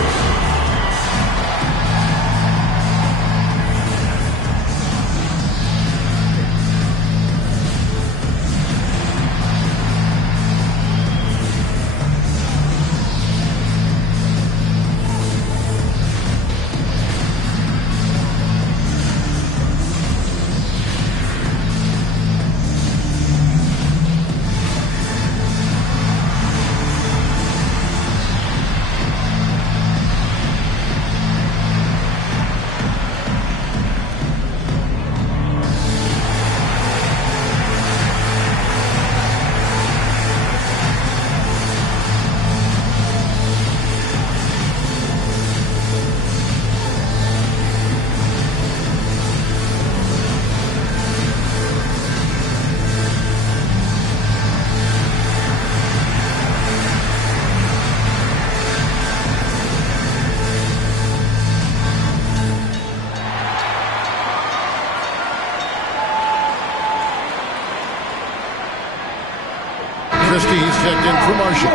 Christie's checked in for Marshall.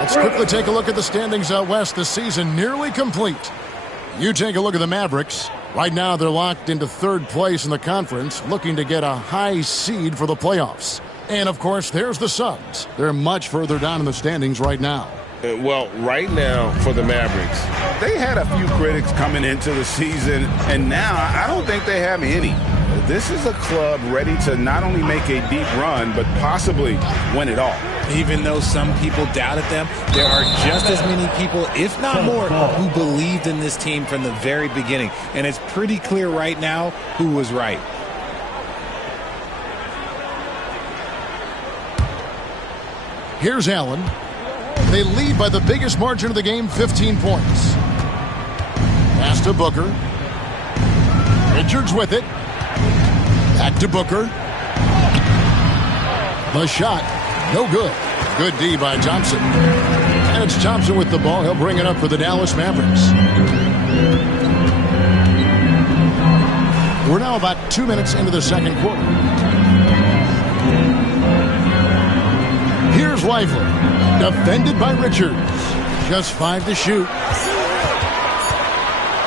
Let's quickly take a look at the standings out west. The season nearly complete. You take a look at the Mavericks. Right now they're locked into 3rd place in the conference, looking to get a high seed for the playoffs. And of course, there's the Suns. They're much further down in the standings right now. Well, right now for the Mavericks, they had a few critics coming into the season, and now I don't think they have any. This is a club ready to not only make a deep run, but possibly win it all. Even though some people doubted them, there are just as many people, if not more, who believed in this team from the very beginning. And it's pretty clear right now who was right. Here's Allen. They lead by the biggest margin of the game, 15 points. Pass to Booker. Richards with it. Back to Booker. The shot, no good. Good D by Thompson. And it's Thompson with the ball. He'll bring it up for the Dallas Mavericks. We're now about 2 minutes into the second quarter. Here's Lively. Defended by Richards. Just 5 to shoot.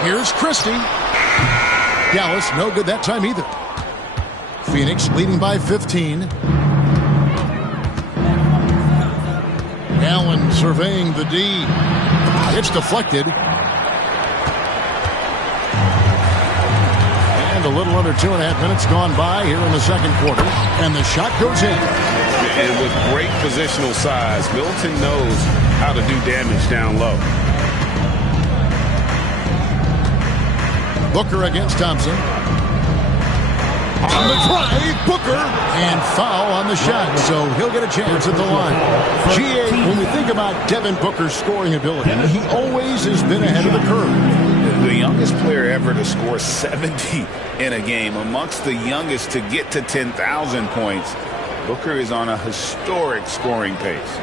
Here's Christie. Dallas, no good that time either. Phoenix leading by 15. Allen surveying the D. It's deflected. And a little under 2.5 minutes gone by here in the second quarter. And the shot goes in. And with great positional size, Middleton knows how to do damage down low. Booker against Thompson. On the drive, Booker, and foul on the shot, so he'll get a chance at the line. GA, when we think about Devin Booker's scoring ability, he always has been ahead of the curve. The youngest player ever to score 70 in a game, amongst the youngest to get to 10,000 points. Booker is on a historic scoring pace.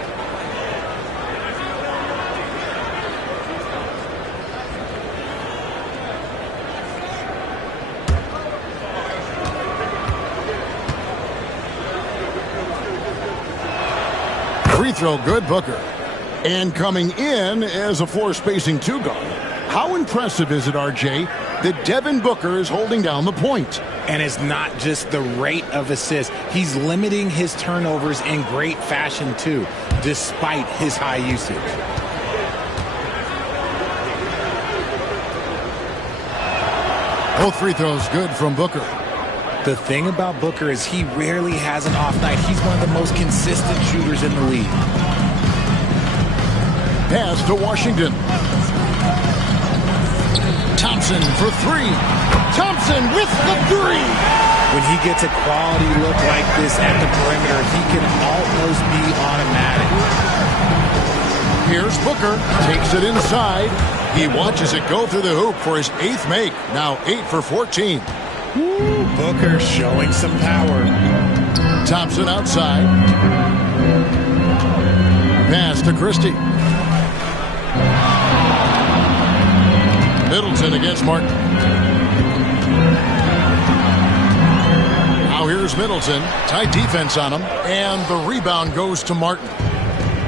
Free throw good, Booker. And coming in as a floor-spacing two-guard. How impressive is it, RJ, that Devin Booker is holding down the point? And it's not just the rate of assists. He's limiting his turnovers in great fashion, too, despite his high usage. Both free throws good from Booker. The thing about Booker is he rarely has an off night. He's one of the most consistent shooters in the league. Pass to Washington. Thompson for three. Thompson with the three. When he gets a quality look like this at the perimeter, he can almost be automatic. Here's Booker. Takes it inside. He watches it go through the hoop for his 8th make. Now 8 for 14. Ooh, Booker showing some power. Thompson outside. Pass to Christie. Middleton against Martin. Now here's Middleton. Tight defense on him. And the rebound goes to Martin.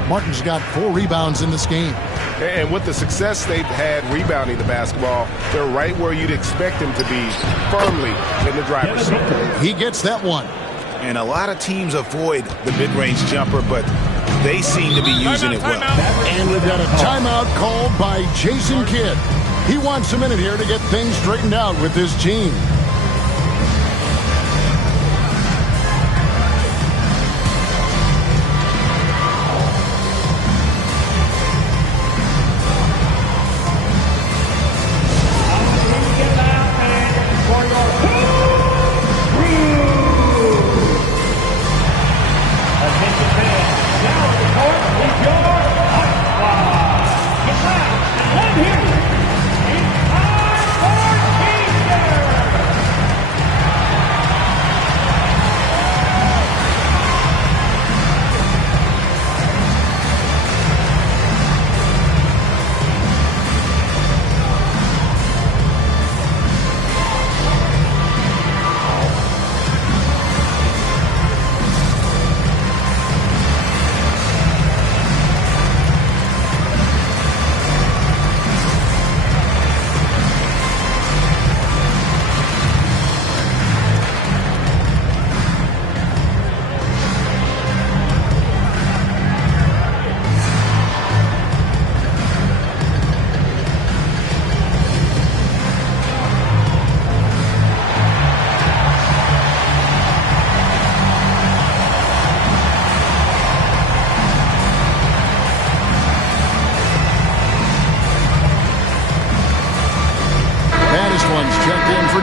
Martin's got 4 rebounds in this game. And with the success they've had rebounding the basketball, they're right where you'd expect them to be, firmly in the driver's seat. He gets that one. And a lot of teams avoid the mid-range jumper, but they seem to be using it well. And we've got a timeout called by Jason Kidd. He wants a minute here to get things straightened out with his team.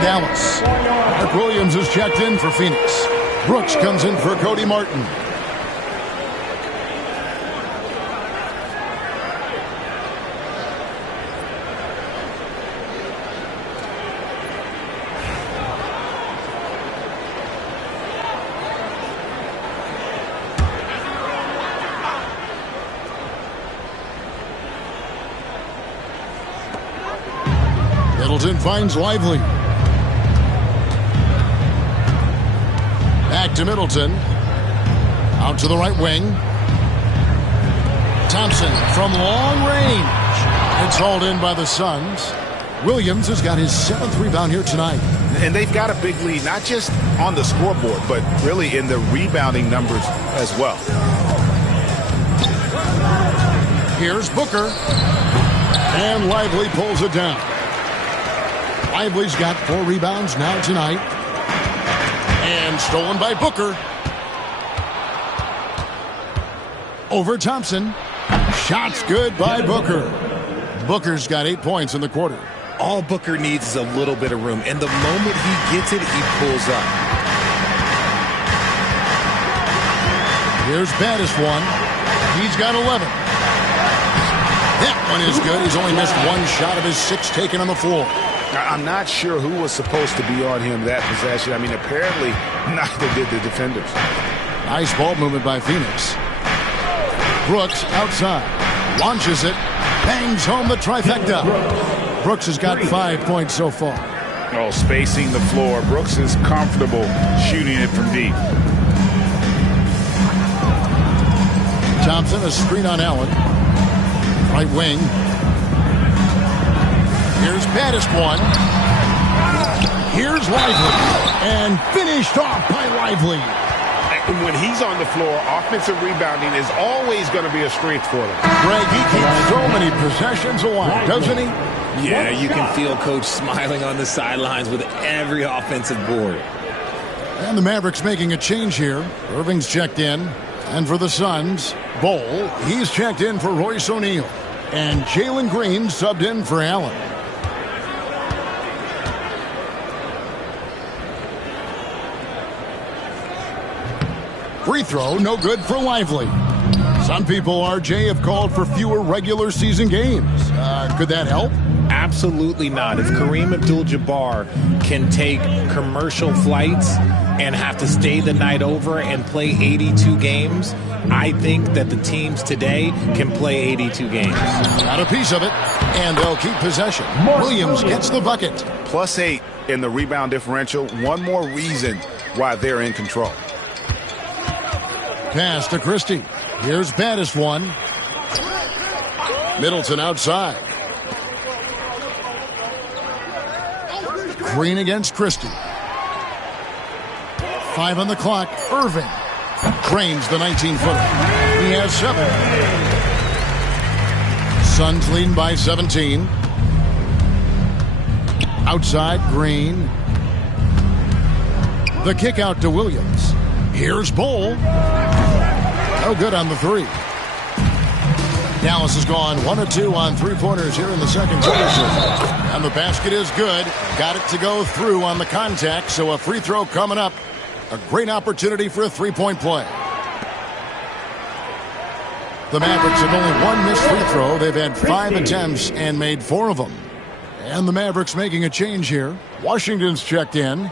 Dallas. Mark Williams is checked in for Phoenix. Brooks comes in for Cody Martin. Middleton finds Lively. Back to Middleton. Out to the right wing. Thompson from long range. It's hauled in by the Suns. Williams has got his 7th rebound here tonight. And they've got a big lead, not just on the scoreboard, but really in the rebounding numbers as well. Here's Booker. And Lively pulls it down. Lively's got 4 rebounds now tonight. And stolen by Booker. Over Thompson. Shots good by Booker. Booker's got 8 points in the quarter. All Booker needs is a little bit of room. And the moment he gets it, he pulls up. Here's baddest one. He's got 11. That one is good. He's only missed one shot of his 6 taken on the floor. I'm not sure who was supposed to be on him that possession. I mean, apparently neither did the defenders. Nice ball movement by Phoenix. Brooks outside. Launches it. Bangs home the trifecta. Brooks has got 5 points so far. Oh, spacing the floor. Brooks is comfortable shooting it from deep. Thompson, a screen on Allen. Right wing. Here's baddest one. Here's Lively. And finished off by Lively. When he's on the floor, offensive rebounding is always going to be a strength for them. Greg, he keeps so many possessions alive, doesn't he? Yeah, you can feel Coach smiling on the sidelines with every offensive board. And the Mavericks making a change here. Irving's checked in. And for the Suns, Bol, he's checked in for Royce O'Neal. And Jalen Green subbed in for Allen. Free throw, no good for Lively. Some people, RJ, have called for fewer regular season games. Could that help? Absolutely not. If Kareem Abdul-Jabbar can take commercial flights and have to stay the night over and play 82 games, I think that the teams today can play 82 games. Got a piece of it, and they'll keep possession. Williams gets the bucket. +8 in the rebound differential. One more reason why they're in control. Pass to Christie. Here's baddest one. Middleton outside. Green against Christie. 5 on the clock. Irving drains the 19-footer. He has 7. Suns leading by 17. Outside, Green. The kick out to Williams. Here's Bol. No good on the 3. Dallas has gone 1 of 2 on 3-pointers here in the second quarter. And the basket is good. Got it to go through on the contact, so a free throw coming up. A great opportunity for a 3-point play. The Mavericks have only 1 missed free throw. They've had 5 attempts and made 4 of them. And the Mavericks making a change here. Washington's checked in.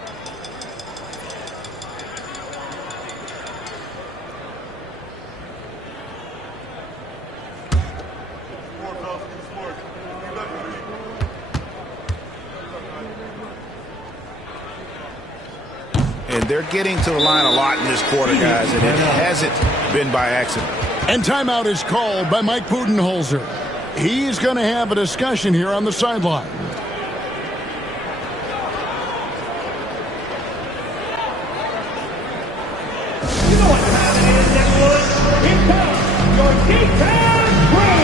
And they're getting to the line a lot in this quarter, guys, and it hasn't been by accident. And timeout is called by Mike Budenholzer. He's going to have a discussion here on the sideline. You know what time it is, everyone? Here comes your defense crew.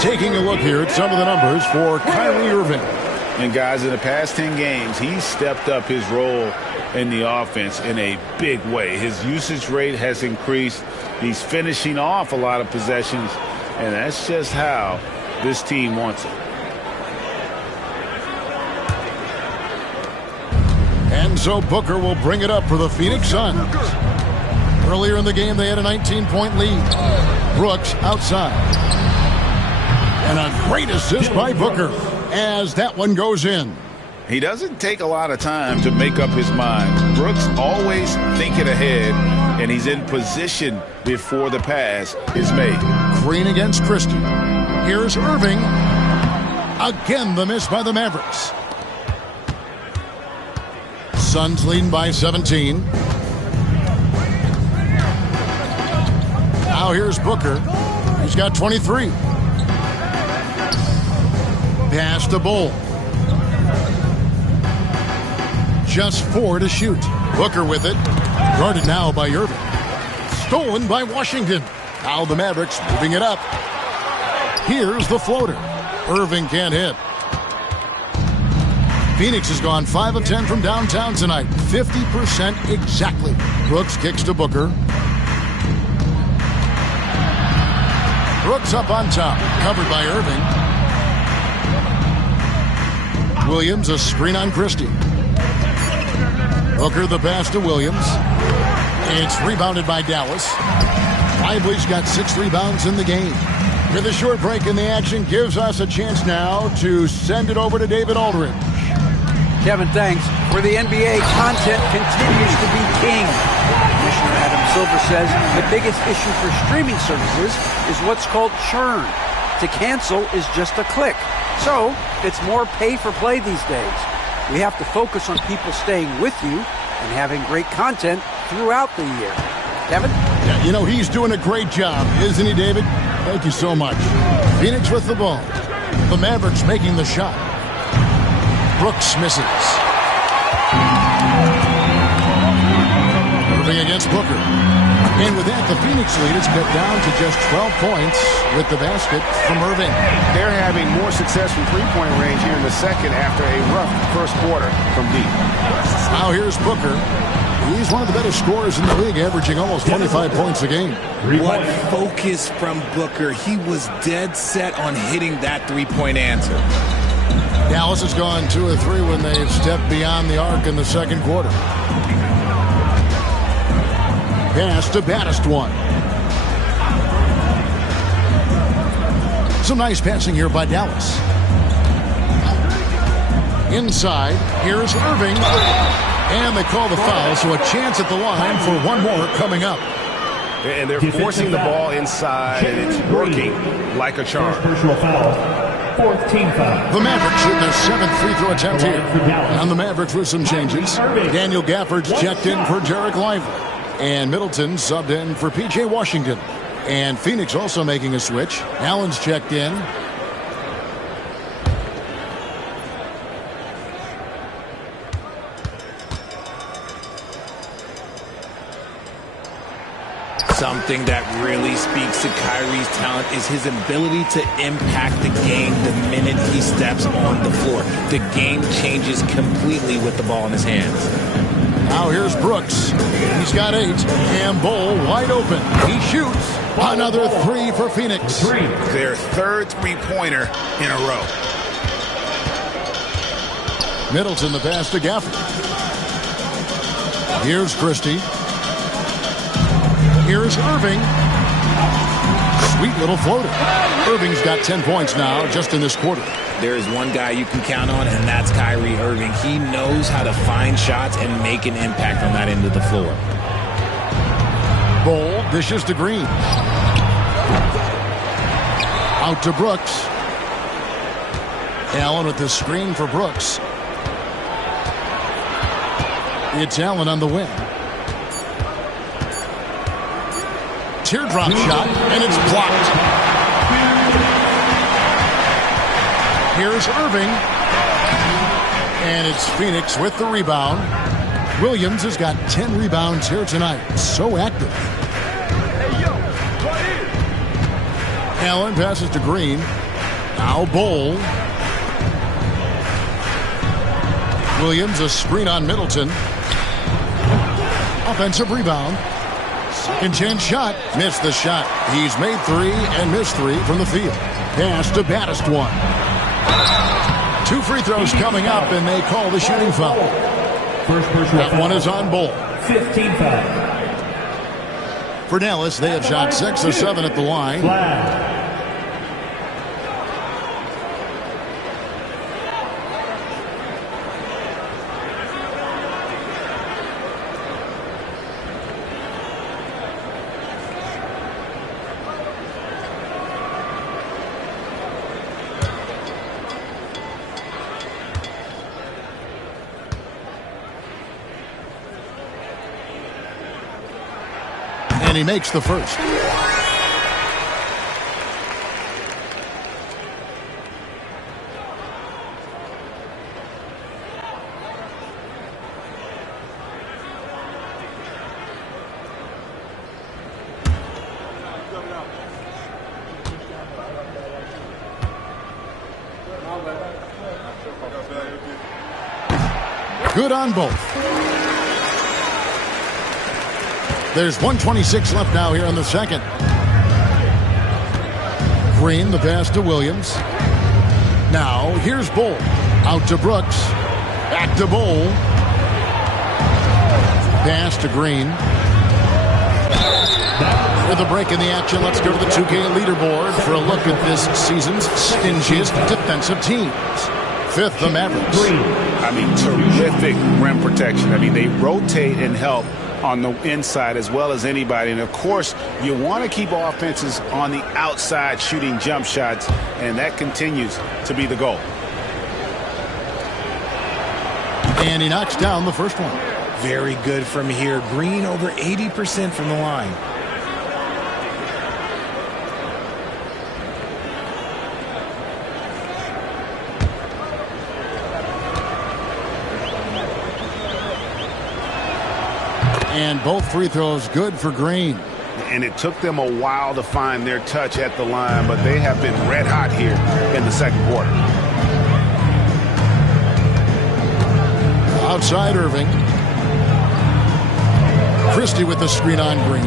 Taking a look here at some of the numbers for Kyrie Irving. And guys, in the past 10 games, he's stepped up his role in the offense in a big way. His usage rate has increased. He's finishing off a lot of possessions, and that's just how this team wants it. And so Booker will bring it up for the Phoenix Suns. Earlier in the game, they had a 19-point lead. Brooks outside. And a great assist by Booker as that one goes in. He doesn't take a lot of time to make up his mind. Brooks always thinking ahead, and he's in position before the pass is made. Green against Christie. Here's Irving. Again, the miss by the Mavericks. Suns leading by 17. Now here's Booker. He's got 23. Pass to Bull. Just 4 to shoot. Booker with it. Guarded now by Irving. Stolen by Washington. Now the Mavericks moving it up. Here's the floater. Irving can't hit. Phoenix has gone 5 of 10 from downtown tonight. 50% exactly. Brooks kicks to Booker. Brooks up on top. Covered by Irving. Williams a screen on Christie. Booker the pass to Williams. It's rebounded by Dallas. Lively's got 6 rebounds in the game. With a short break in the action gives us a chance now to send it over to David Aldridge. Kevin, thanks. For the NBA, content continues to be king. Commissioner Adam Silver says the biggest issue for streaming services is what's called churn. To cancel is just a click. So, it's more pay for play these days. We have to focus on people staying with you and having great content throughout the year. Kevin? Yeah, you know, he's doing a great job, isn't he, David? Thank you so much. Phoenix with the ball. The Mavericks making the shot. Brooks misses. Irving against Booker. And with that, the Phoenix lead is cut down to just 12 points with the basket from Irving. They're having more success from three-point range here in the second after a rough first quarter from deep. Now here's Booker. He's one of the better scorers in the league, averaging almost 25 points a game. What focus from Booker. He was dead set on hitting that three-point answer. Dallas has gone 2 of 3 when they've stepped beyond the arc in the second quarter. Pass to Baddest one. Some nice passing here by Dallas. Inside, here's Irving. And they call the foul, so a chance at the line for one more coming up. And they're forcing the ball inside, and it's working like a charm. Personal foul. 4th team foul. The Mavericks shooting their 7th free throw attempt here. And the Mavericks with some changes. Daniel Gafford's checked in for Jarek Lively. And Middleton subbed in for P.J. Washington. And Phoenix also making a switch. Allen's checked in. Something that really speaks to Kyrie's talent is his ability to impact the game the minute he steps on the floor. The game changes completely with the ball in his hands. Now here's Brooks. He's got 8. And Bull wide open. He shoots. Another 3 for Phoenix. Their 3rd three-pointer in a row. Middleton the pass to Gafford. Here's Christie. Here's Irving. Sweet little floater. Irving's got 10 points now just in this quarter. There is one guy you can count on, and that's Kyrie Irving. He knows how to find shots and make an impact on that end of the floor. Bull dishes to Green. Out to Brooks. Allen with the screen for Brooks. It's Allen on the wing. Teardrop shot, and it's blocked. Here's Irving. And it's Phoenix with the rebound. Williams has got 10 rebounds here tonight. So active. Allen passes to Green. Now Bull. Williams a screen on Middleton. Offensive rebound. Second chance shot. Missed the shot. He's made 3 and missed 3 from the field. Pass to Baddest one. 2 free throws coming up, and they call the shooting foul. First personal that one is on Bull. 15 foul. For Dallas, they have shot 6 of 7 at the line. And he makes the first. Good on both. There's 1:26 left now here in the second. Green, the pass to Williams. Now, here's Bull. Out to Brooks. Back to Bull. Pass to Green. With a break in the action, let's go to the 2K leaderboard for a look at this season's stingiest defensive teams. Fifth, the Mavericks. I mean, terrific rim protection. I mean, they rotate and help on the inside as well as anybody. And, of course, you want to keep offenses on the outside shooting jump shots, and that continues to be the goal. And he knocks down the first one. Very good from here. Green over 80% from the line. And both free throws good for Green. And it took them a while to find their touch at the line, but they have been red hot here in the second quarter. Outside Irving. Christie with the screen on Green.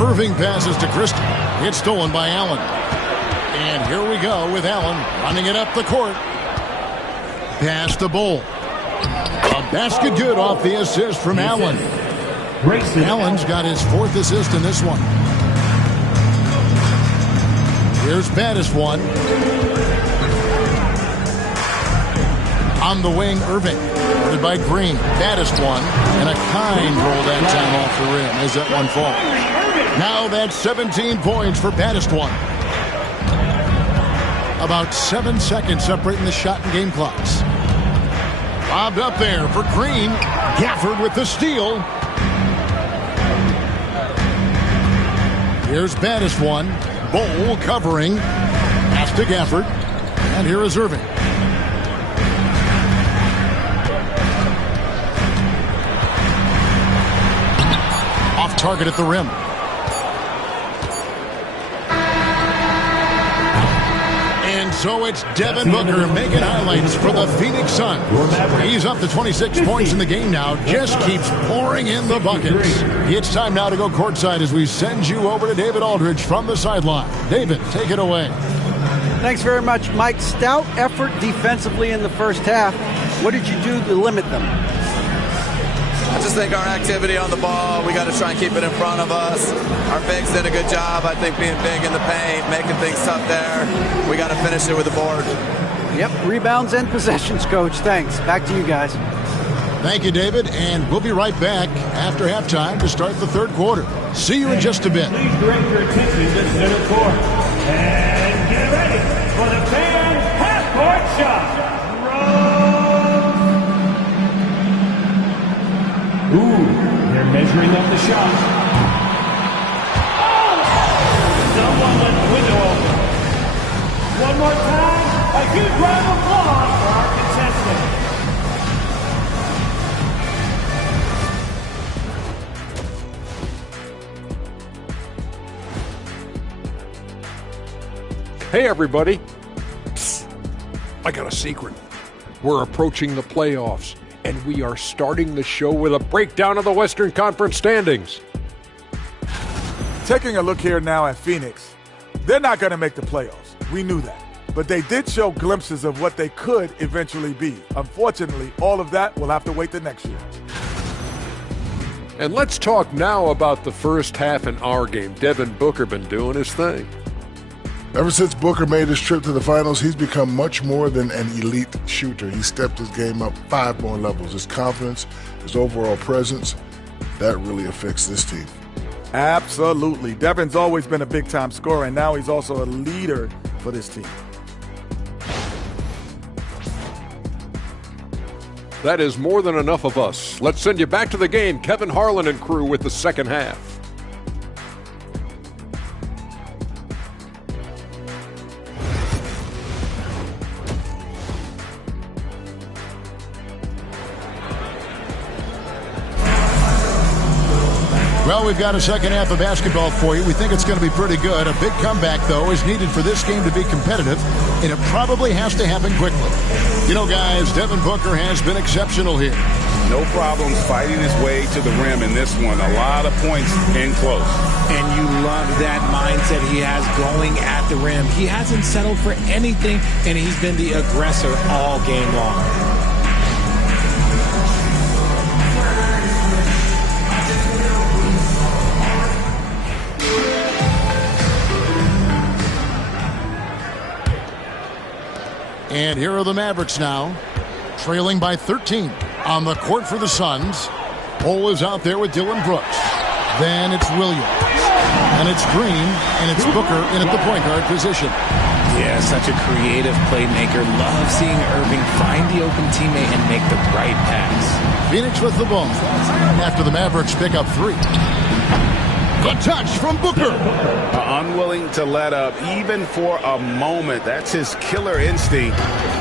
Irving passes to Christie. It's stolen by Allen. And here we go with Allen running it up the court. Pass to Bull. A basket good off the assist from Allen. Allen's got his fourth assist in this one. Here's Battis one. On the wing, Irving. Guarded by Green. Battis one. And a kind roll that time off the rim as that one falls. Now that's 17 points for Battis one. About 7 seconds separating the shot and game clocks. Bobbed up there for Green. Gafford with the steal. Here's Battis one. Bull covering. Pass to Gafford. And here is Irving. Off target at the rim. And so it's Devin Booker making highlights for the Phoenix Suns. He's up to 26 points in the game now. Just keeps pouring in the buckets. It's time now to go courtside as we send you over to David Aldridge from the sideline. David, take it away. Thanks very much, Mike. Stout effort defensively in the first half. What did you do to limit them? I just think our activity on the ball, we got to try and keep it in front of us. Our bigs did a good job, I think, being big in the paint, making things tough there. We got to finish it with the board. Yep, rebounds and possessions, Coach. Thanks. Back to you guys. Thank you, David, and we'll be right back after halftime to start the third quarter. See you in just a bit. Please direct your attention to center court. And get ready for the fan half-court shot. Ooh, they're measuring up the shot. Oh! Someone left the window open. One more time, a huge round of applause for our contestant. Hey, everybody. Psst. I got a secret. We're approaching the playoffs, and we are starting the show with a breakdown of the Western Conference standings. Taking a look here now at Phoenix, they're not going to make the playoffs. We knew that. But they did show glimpses of what they could eventually be. Unfortunately, all of that will have to wait till next year. And let's talk now about the first half in our game. Devin Booker been doing his thing. Ever since Booker made his trip to the finals, he's become much more than an elite shooter. He stepped his game up 5 more levels. His confidence, his overall presence, that really affects this team. Absolutely. Devin's always been a big-time scorer, and now he's also a leader for this team. That is more than enough of us. Let's send you back to the game. Kevin Harlan and crew with the second half. Well, we've got a second half of basketball for you. We think it's going to be pretty good. A big comeback, though, is needed for this game to be competitive, and it probably has to happen quickly. You know, guys, Devin Booker has been exceptional here. No problems fighting his way to the rim in this one. A lot of points in close. And you love that mindset he has going at the rim. He hasn't settled for anything, and he's been the aggressor all game long. And here are the Mavericks now, trailing by 13 on the court for the Suns. Cole is out there with Dylan Brooks. Then it's Williams. And it's Green, and it's Booker in at the point guard position. Yeah, such a creative playmaker. Love seeing Irving find the open teammate and make the right pass. Phoenix with the ball. After the Mavericks pick up 3. Good touch from Booker. Unwilling to let up even for a moment. That's his killer instinct,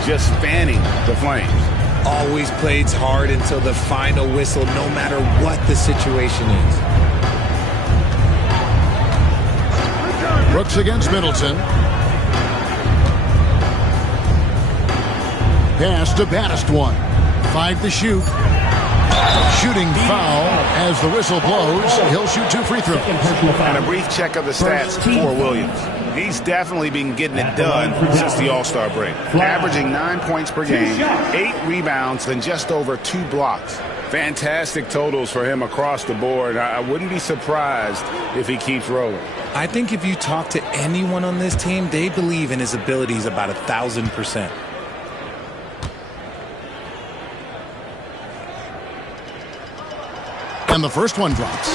just fanning the flames. Always plays hard until the final whistle, no matter what the situation is. Brooks against Middleton. Pass to baddest one. 5 to shoot. Shooting foul as the whistle blows. He'll shoot 2 free throws. And a brief check of the stats for Williams. He's definitely been getting it done since the All-Star break. Averaging 9 points per game, 8 rebounds, and just over 2 blocks. Fantastic totals for him across the board. I wouldn't be surprised if he keeps rolling. I think if you talk to anyone on this team, they believe in his abilities about 1,000%. And the first one drops.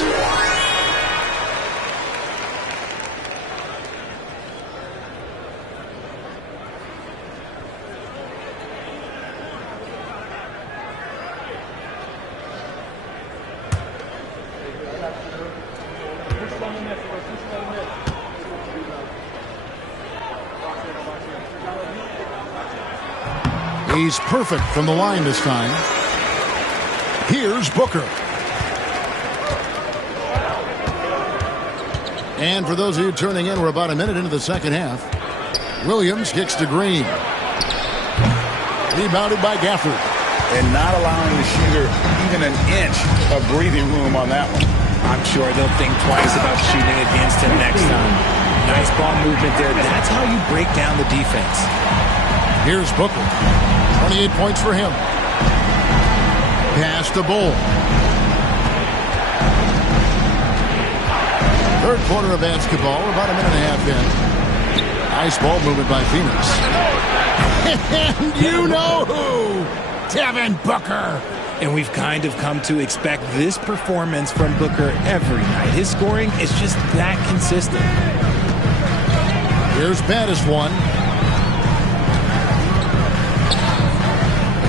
He's perfect from the line this time. Here's Booker. And for those of you turning in, we're about a minute into the second half. Williams kicks to Green. Rebounded by Gafford. And not allowing the shooter even an inch of breathing room on that one. I'm sure they'll think twice about shooting against him next time. Nice ball movement there. That's how you break down the defense. Here's Booker. 28 points for him. Pass to Bull. Third quarter of basketball, about a minute and a half in. Nice ball movement by Phoenix. And you know who? Devin Booker. And we've kind of come to expect this performance from Booker every night. His scoring is just that consistent. Here's baddest one.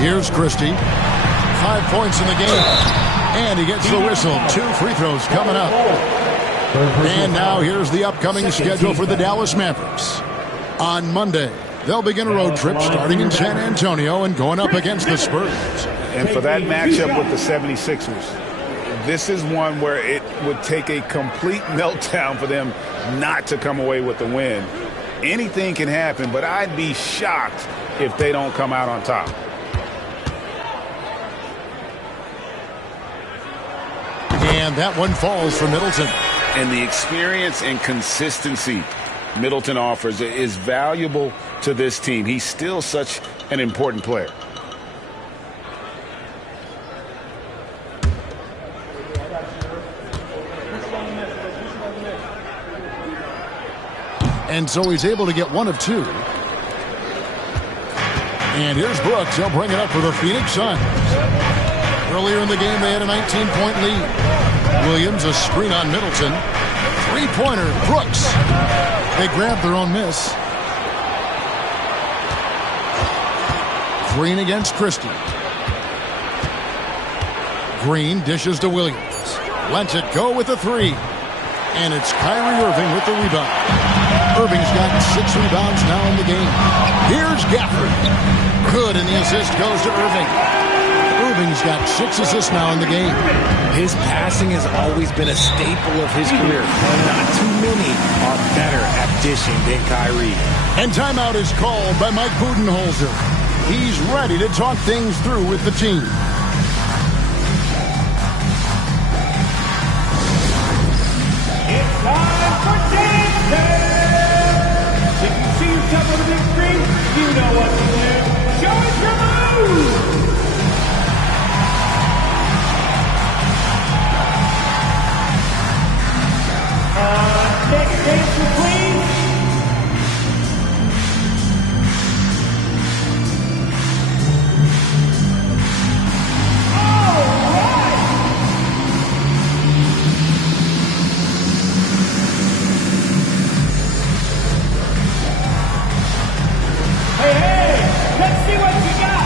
Here's Christie. 5 points in the game. And he gets the whistle. 2 free throws coming up. And now here's the upcoming schedule for the Dallas Mavericks. On Monday, they'll begin a road trip starting in San Antonio and going up against the Spurs. And for that matchup with the 76ers, this is one where it would take a complete meltdown for them not to come away with the win. Anything can happen, but I'd be shocked if they don't come out on top. And that one falls for Middleton. And the experience and consistency Middleton offers is valuable to this team. He's still such an important player. And so he's able to get 1 of 2. And here's Brooks. He'll bring it up for the Phoenix Suns. Earlier in the game, they had a 19-point lead. Williams, a screen on Middleton. 3-pointer, Brooks. They grab their own miss. Green against Christie. Green dishes to Williams. Lets it go with the 3. And it's Kyrie Irving with the rebound. Irving's got 6 rebounds now in the game. Here's Gafford. Good, and the assist goes to Irving. Irving's got 6 assists now in the game. His passing has always been a staple of his career. Not too many are better at dishing than Kyrie. And timeout is called by Mike Budenholzer. He's ready to talk things through with the team. It's time for dancing! If you see yourself on the big screen, you know what to do. Show us your moves! Next dancer, please. All right. Hey, let's see what you got.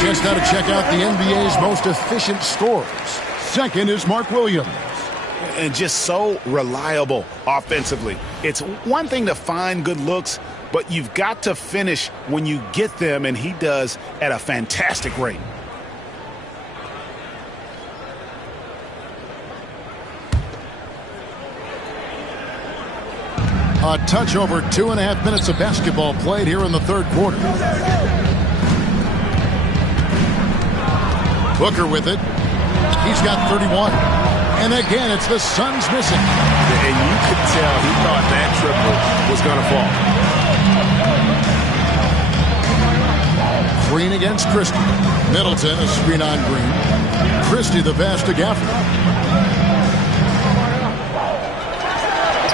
Just now to check out the NBA's most efficient scorers. Second is Mark Williams. And just so reliable offensively. It's one thing to find good looks, but you've got to finish when you get them, and he does at a fantastic rate. A touch over 2.5 minutes of basketball played here in the third quarter. Booker with it. He's got 31. And again, it's the Suns missing. And you could tell he thought that triple was going to fall. Green against Christie. Middleton, a screen on Green. Christie the pass to Gafford.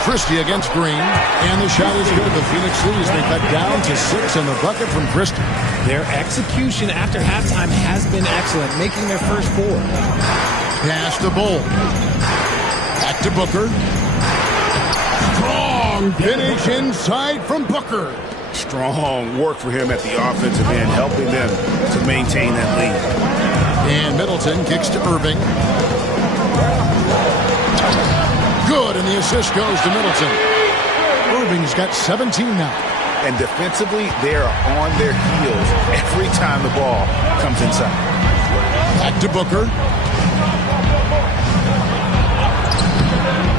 Christie against Green. And the shot is good. The Phoenix Suns, they cut down to 6 in the bucket from Christie. Their execution after halftime has been excellent, making their first 4. Pass to Bull. Back to Booker. Strong finish inside from Booker. Strong work for him at the offensive end, helping them to maintain that lead. And Middleton kicks to Irving. Good, and the assist goes to Middleton. Irving's got 17 now. And defensively, they are on their heels every time the ball comes inside. Back to Booker.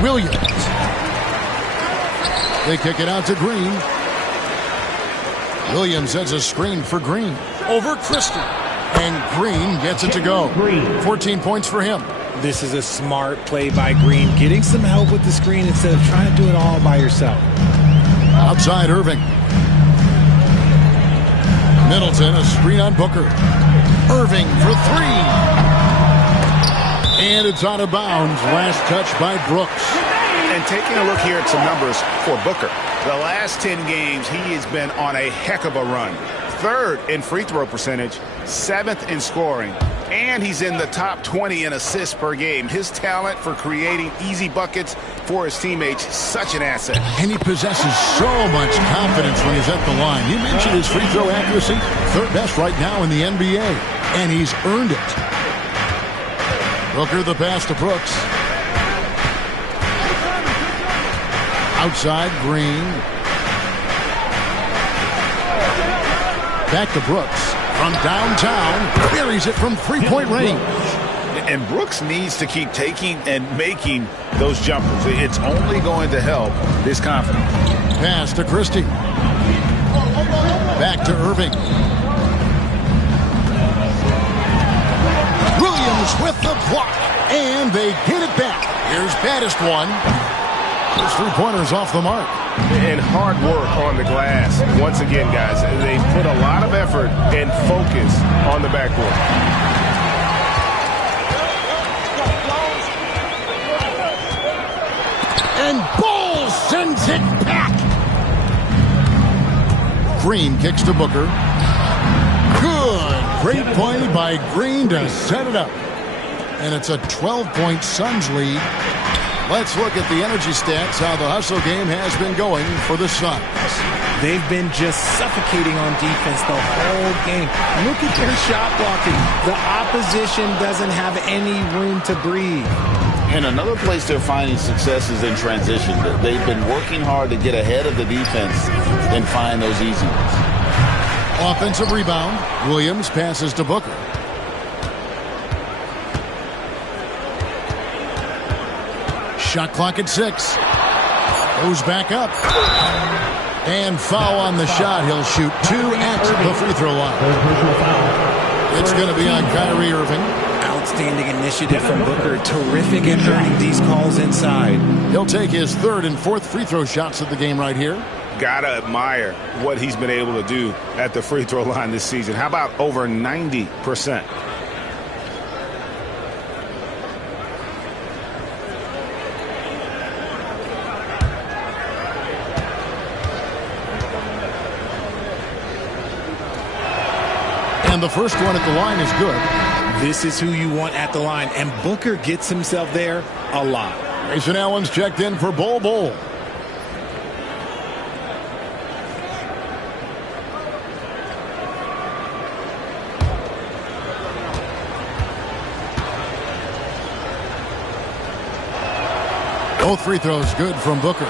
Williams. They kick it out to Green. Williams has a screen for Green. Over Christie. And Green gets it to go. 14 points for him. This is a smart play by Green, getting some help with the screen instead of trying to do it all by yourself. Outside Irving. Middleton, a screen on Booker. Irving for 3. And it's out of bounds. Last touch by Brooks. And taking a look here at some numbers for Booker. The last 10 games, he has been on a heck of a run. 3rd in free throw percentage, 7th in scoring, and he's in the top 20 in assists per game. His talent for creating easy buckets for his teammates, such an asset. And he possesses so much confidence when he's at the line. You mentioned his free throw accuracy, 3rd best right now in the NBA, and he's earned it. Booker the pass to Brooks. Outside Green. Back to Brooks. From downtown, buries it from 3-point range. And Brooks needs to keep taking and making those jumpers. It's only going to help his confidence. Pass to Christie. Back to Irving. Williams with the block. And they get it back. Here's baddest one. Those 3-pointers off the mark. And hard work on the glass. Once again, guys, they put a lot of effort and focus on the backboard. And Bull sends it back. Green kicks to Booker. Good. Great play by Green to set it up. And it's a 12-point Suns lead. Let's look at the energy stats, how the hustle game has been going for the Suns. They've been just suffocating on defense the whole game. Look at their shot blocking. The opposition doesn't have any room to breathe. And another place they're finding success is in transition. They've been working hard to get ahead of the defense and find those easy ones. Offensive rebound. Williams passes to Booker. Shot clock at 6. Goes back up. And foul on the shot. He'll shoot 2 at the free throw line. It's going to be on Kyrie Irving. Outstanding initiative from Booker. Terrific at earning these calls inside. He'll take his 3rd and 4th free throw shots of the game right here. Gotta admire what he's been able to do at the free throw line this season. How about over 90%? And the first one at the line is good. This is who you want at the line, and Booker gets himself there a lot. Grayson Allen's checked in for Bol. Both free throws good from Booker.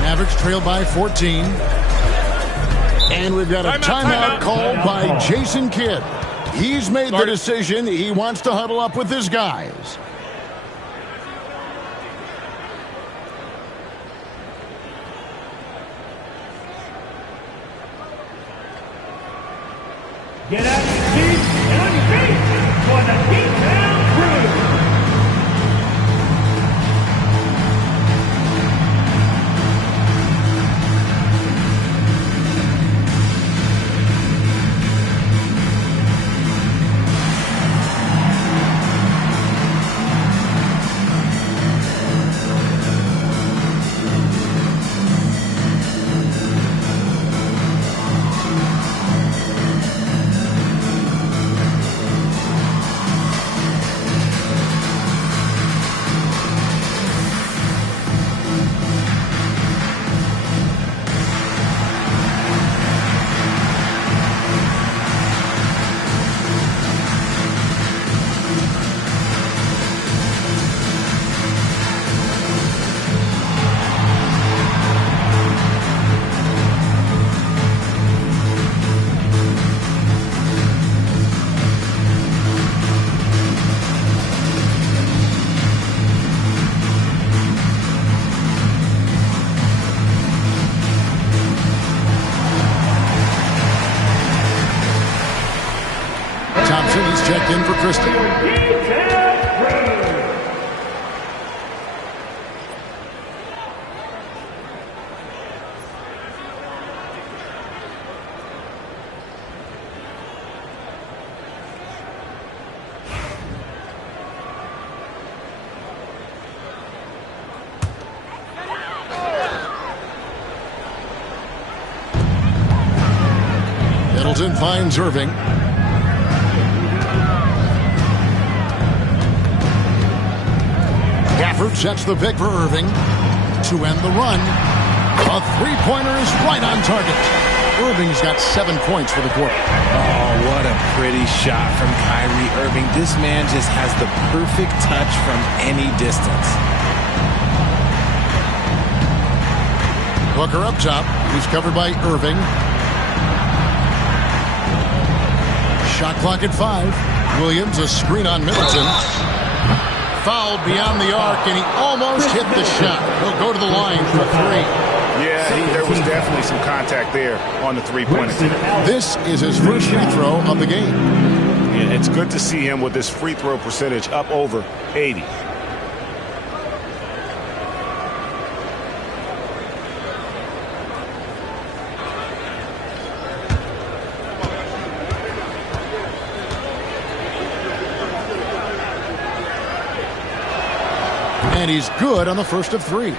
Mavericks trail by 14. And we've got a timeout called by Jason Kidd. He's made the decision. He wants to huddle up with his guys. Get out of your seats and on your feet for the Beatdown Crew. He's checked in for Kristen. Middleton finds Irving. Gafford sets the pick for Irving to end the run. A three-pointer is right on target. Irving's got 7 points for the quarter. Oh, what a pretty shot from Kyrie Irving. This man just has the perfect touch from any distance. Booker up top. He's covered by Irving. Shot clock at 5. Williams, a screen on Middleton. Fouled beyond the arc, and he almost hit the shot. He'll go to the line for 3. Yeah, there was definitely some contact there on the three-pointer. This is his first free throw of the game. Yeah, it's good to see him with this free throw percentage up over 80. And he's good on the first of 3.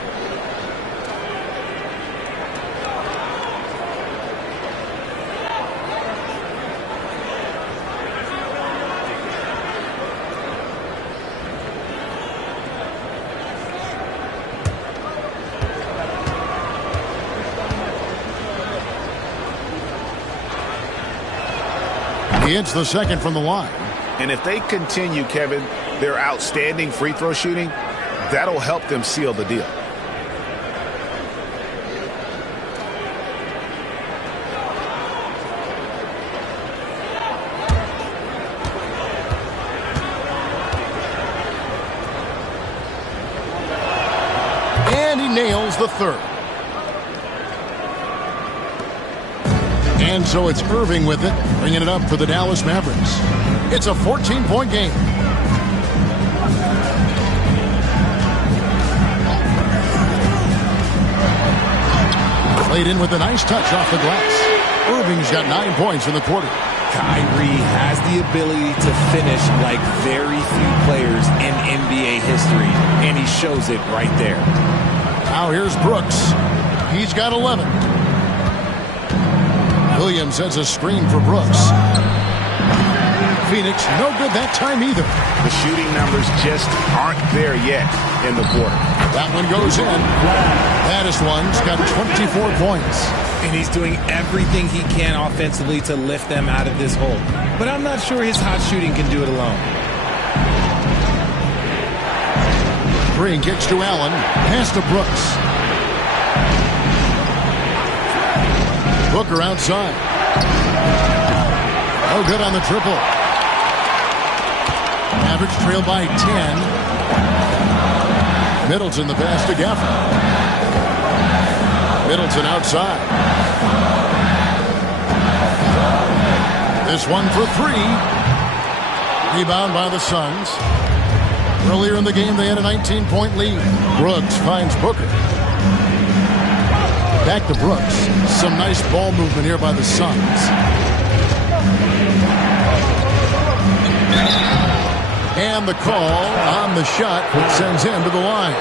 He hits the second from the line. And if they continue, Kevin, their outstanding free throw shooting, that'll help them seal the deal. And he nails the third. And so it's Irving with it, bringing it up for the Dallas Mavericks. It's a 14-point game. Played in with a nice touch off the glass. Irving's got 9 points in the quarter. Kyrie has the ability to finish like very few players in NBA history, and he shows it right there. Now here's Brooks. He's got 11. Williams has a screen for Brooks. Phoenix, no good that time either. The shooting numbers just aren't there yet in the quarter. That one goes in. Baddest one's got 24 points. And he's doing everything he can offensively to lift them out of this hole. But I'm not sure his hot shooting can do it alone. Green kicks to Allen. Pass to Brooks. Booker outside. Oh, good on the triple. Mavericks trail by 10. Middleton the pass to Gafford. Middleton outside. This one for 3. Rebound by the Suns. Earlier in the game, they had a 19-point lead. Brooks finds Booker. Back to Brooks. Some nice ball movement here by the Suns. And the call on the shot sends him to the line.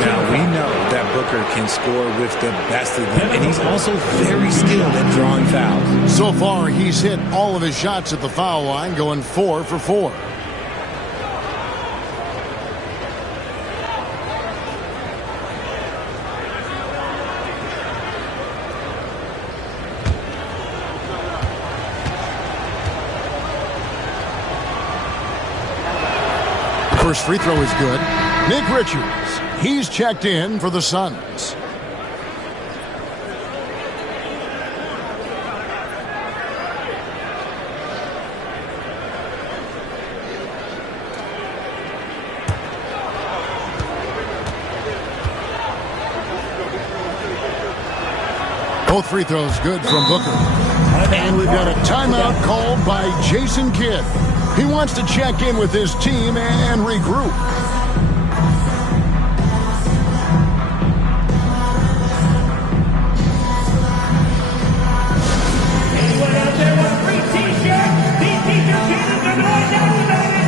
Now, we know that Booker can score with the best of them, and he's also very skilled at drawing fouls. So far, he's hit all of his shots at the foul line, going 4 for 4. First free throw is good. Nick Richards, he's checked in for the Suns. Both free throws good from Booker. And we've got a timeout called by Jason Kidd. He wants to check in with his team and regroup. Anyone out there with free t-shirts? These t-shirt cannons are going activated.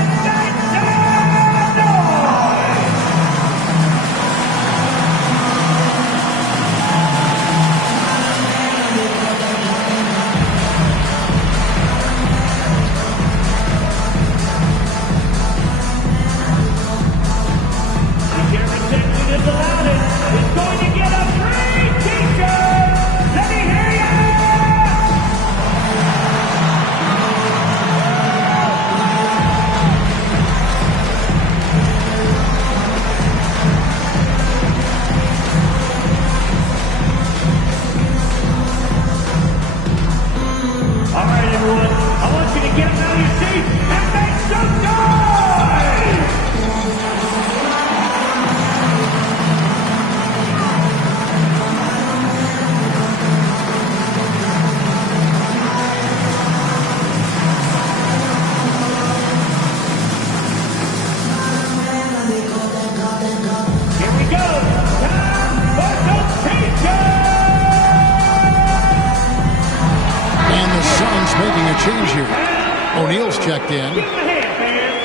Change here. O'Neal's checked in.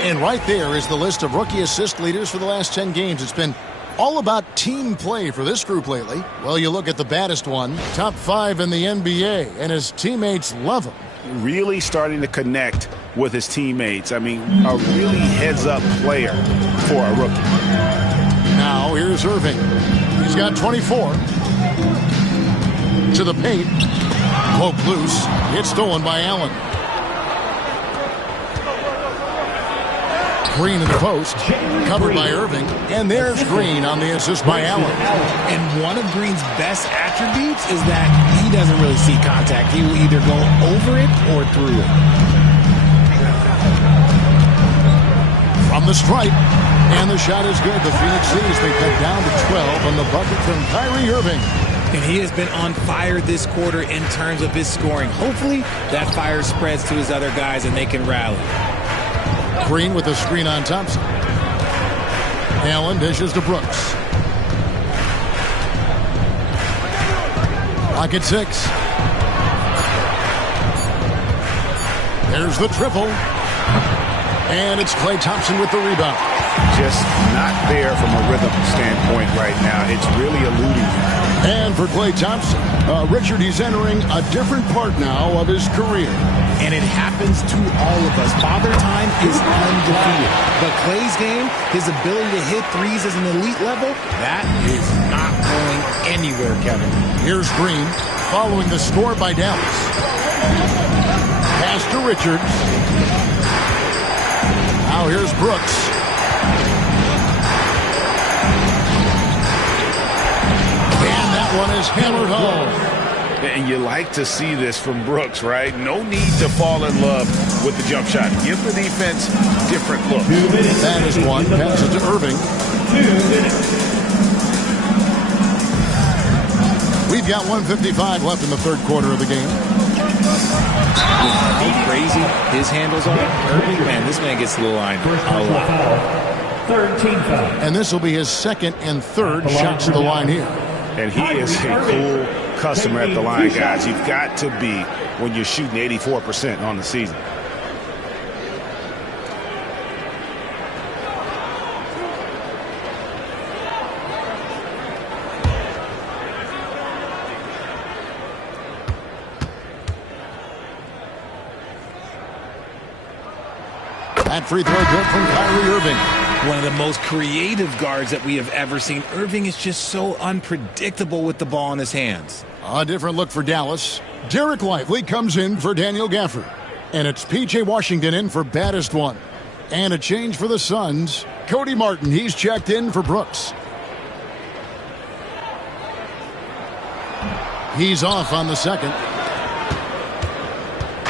And right there is the list of rookie assist leaders for the last 10 games. It's been all about team play for this group lately. Well, you look at the baddest one, top 5 in the NBA, and his teammates love him. Really starting to connect with his teammates. I mean, a really heads-up player for a rookie. Now, here's Irving. He's got 24. To the paint. Poke loose. It's stolen by Allen. Green in the post, covered by Irving, and there's Green on the assist by Allen. And one of Green's best attributes is that he doesn't really see contact. He will either go over it or through it. From the stripe, and the shot is good. The Phoenix leads. They cut down to 12 on the bucket from Kyrie Irving. And he has been on fire this quarter in terms of his scoring. Hopefully, that fire spreads to his other guys and they can rally. Green with a screen on Thompson. Allen dishes to Brooks. Rocket 6. There's the triple. And it's Klay Thompson with the rebound. Just not there from a rhythm standpoint right now. It's really eluding him. And for Klay Thompson, Richard, he's entering a different part now of his career. And it happens to all of us. Father Time is undefeated. But Klay's game, his ability to hit threes as an elite level, that is not going anywhere, Kevin. Here's Green following the score by Dallas. Pass to Richards. Now here's Brooks. And that one is hammered home. And you like to see this from Brooks, right? No need to fall in love with the jump shot. Give the defense different looks. That is one. Pass it to Irving. 2 minutes. We've got 1:55 left in the third quarter of the game. How crazy his handles are. Irving, man, this man gets to the line a lot. Third team foul. And this will be his second and third shots to the line here. And he is a cool customer at the line, guys. You've got to be when you're shooting 84% on the season. That free throw good from Kyrie Irving. One of the most creative guards that we have ever seen. Irving is just so unpredictable with the ball in his hands. A different look for Dallas. Derek Lively comes in for Daniel Gafford. And it's P.J. Washington in for baddest one. And a change for the Suns. Cody Martin, he's checked in for Brooks. He's off on the second.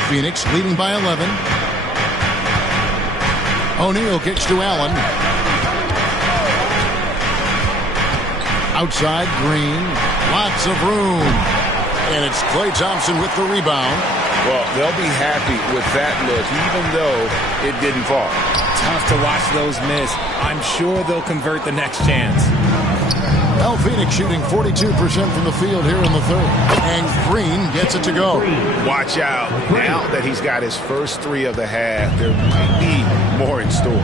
Phoenix leading by 11. O'Neal kicks to Allen. Outside, Green. Lots of room. And it's Klay Thompson with the rebound. Well, they'll be happy with that look, even though it didn't fall. Tough to watch those miss. I'm sure they'll convert the next chance. Well, Phoenix shooting 42% from the field here in the third. And Green gets it to go. Watch out. Now that he's got his first three of the half, there might be more in store.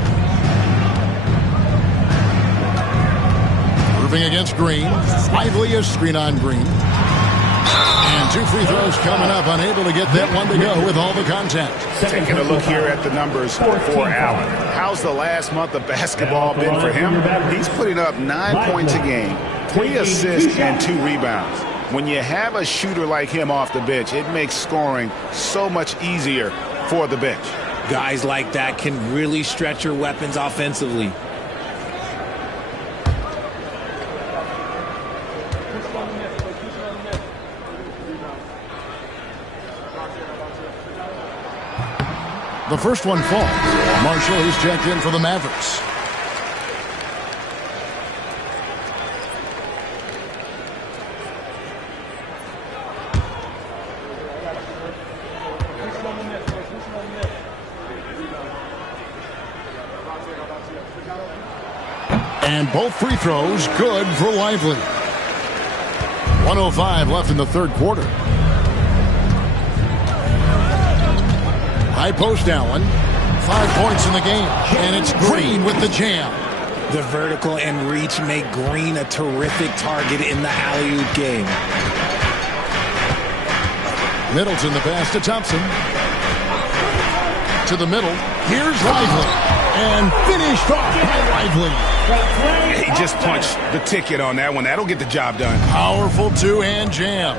Irving against Green. Lively is screen on Green. And two free throws coming up. Unable to get that one to go with all the contact. Taking a look here at the numbers for Allen. How's the last month of basketball been for him? He's putting up 9 points a game, 3 assists, and 2 rebounds. When you have a shooter like him off the bench, it makes scoring so much easier for the bench. Guys like that can really stretch your weapons offensively. The first one falls. Marshall is checked in for the Mavericks. And both free throws good for Lively. 1:05 left in the third quarter. High post Allen. 5 points in the game. And it's Green with the jam. The vertical and reach make Green a terrific target in the alley-oop game. Middleton the pass to Thompson. To the middle. Here's Lively. And finished off by Lively. He just punched the ticket on that one. That'll get the job done. Powerful two-hand jam.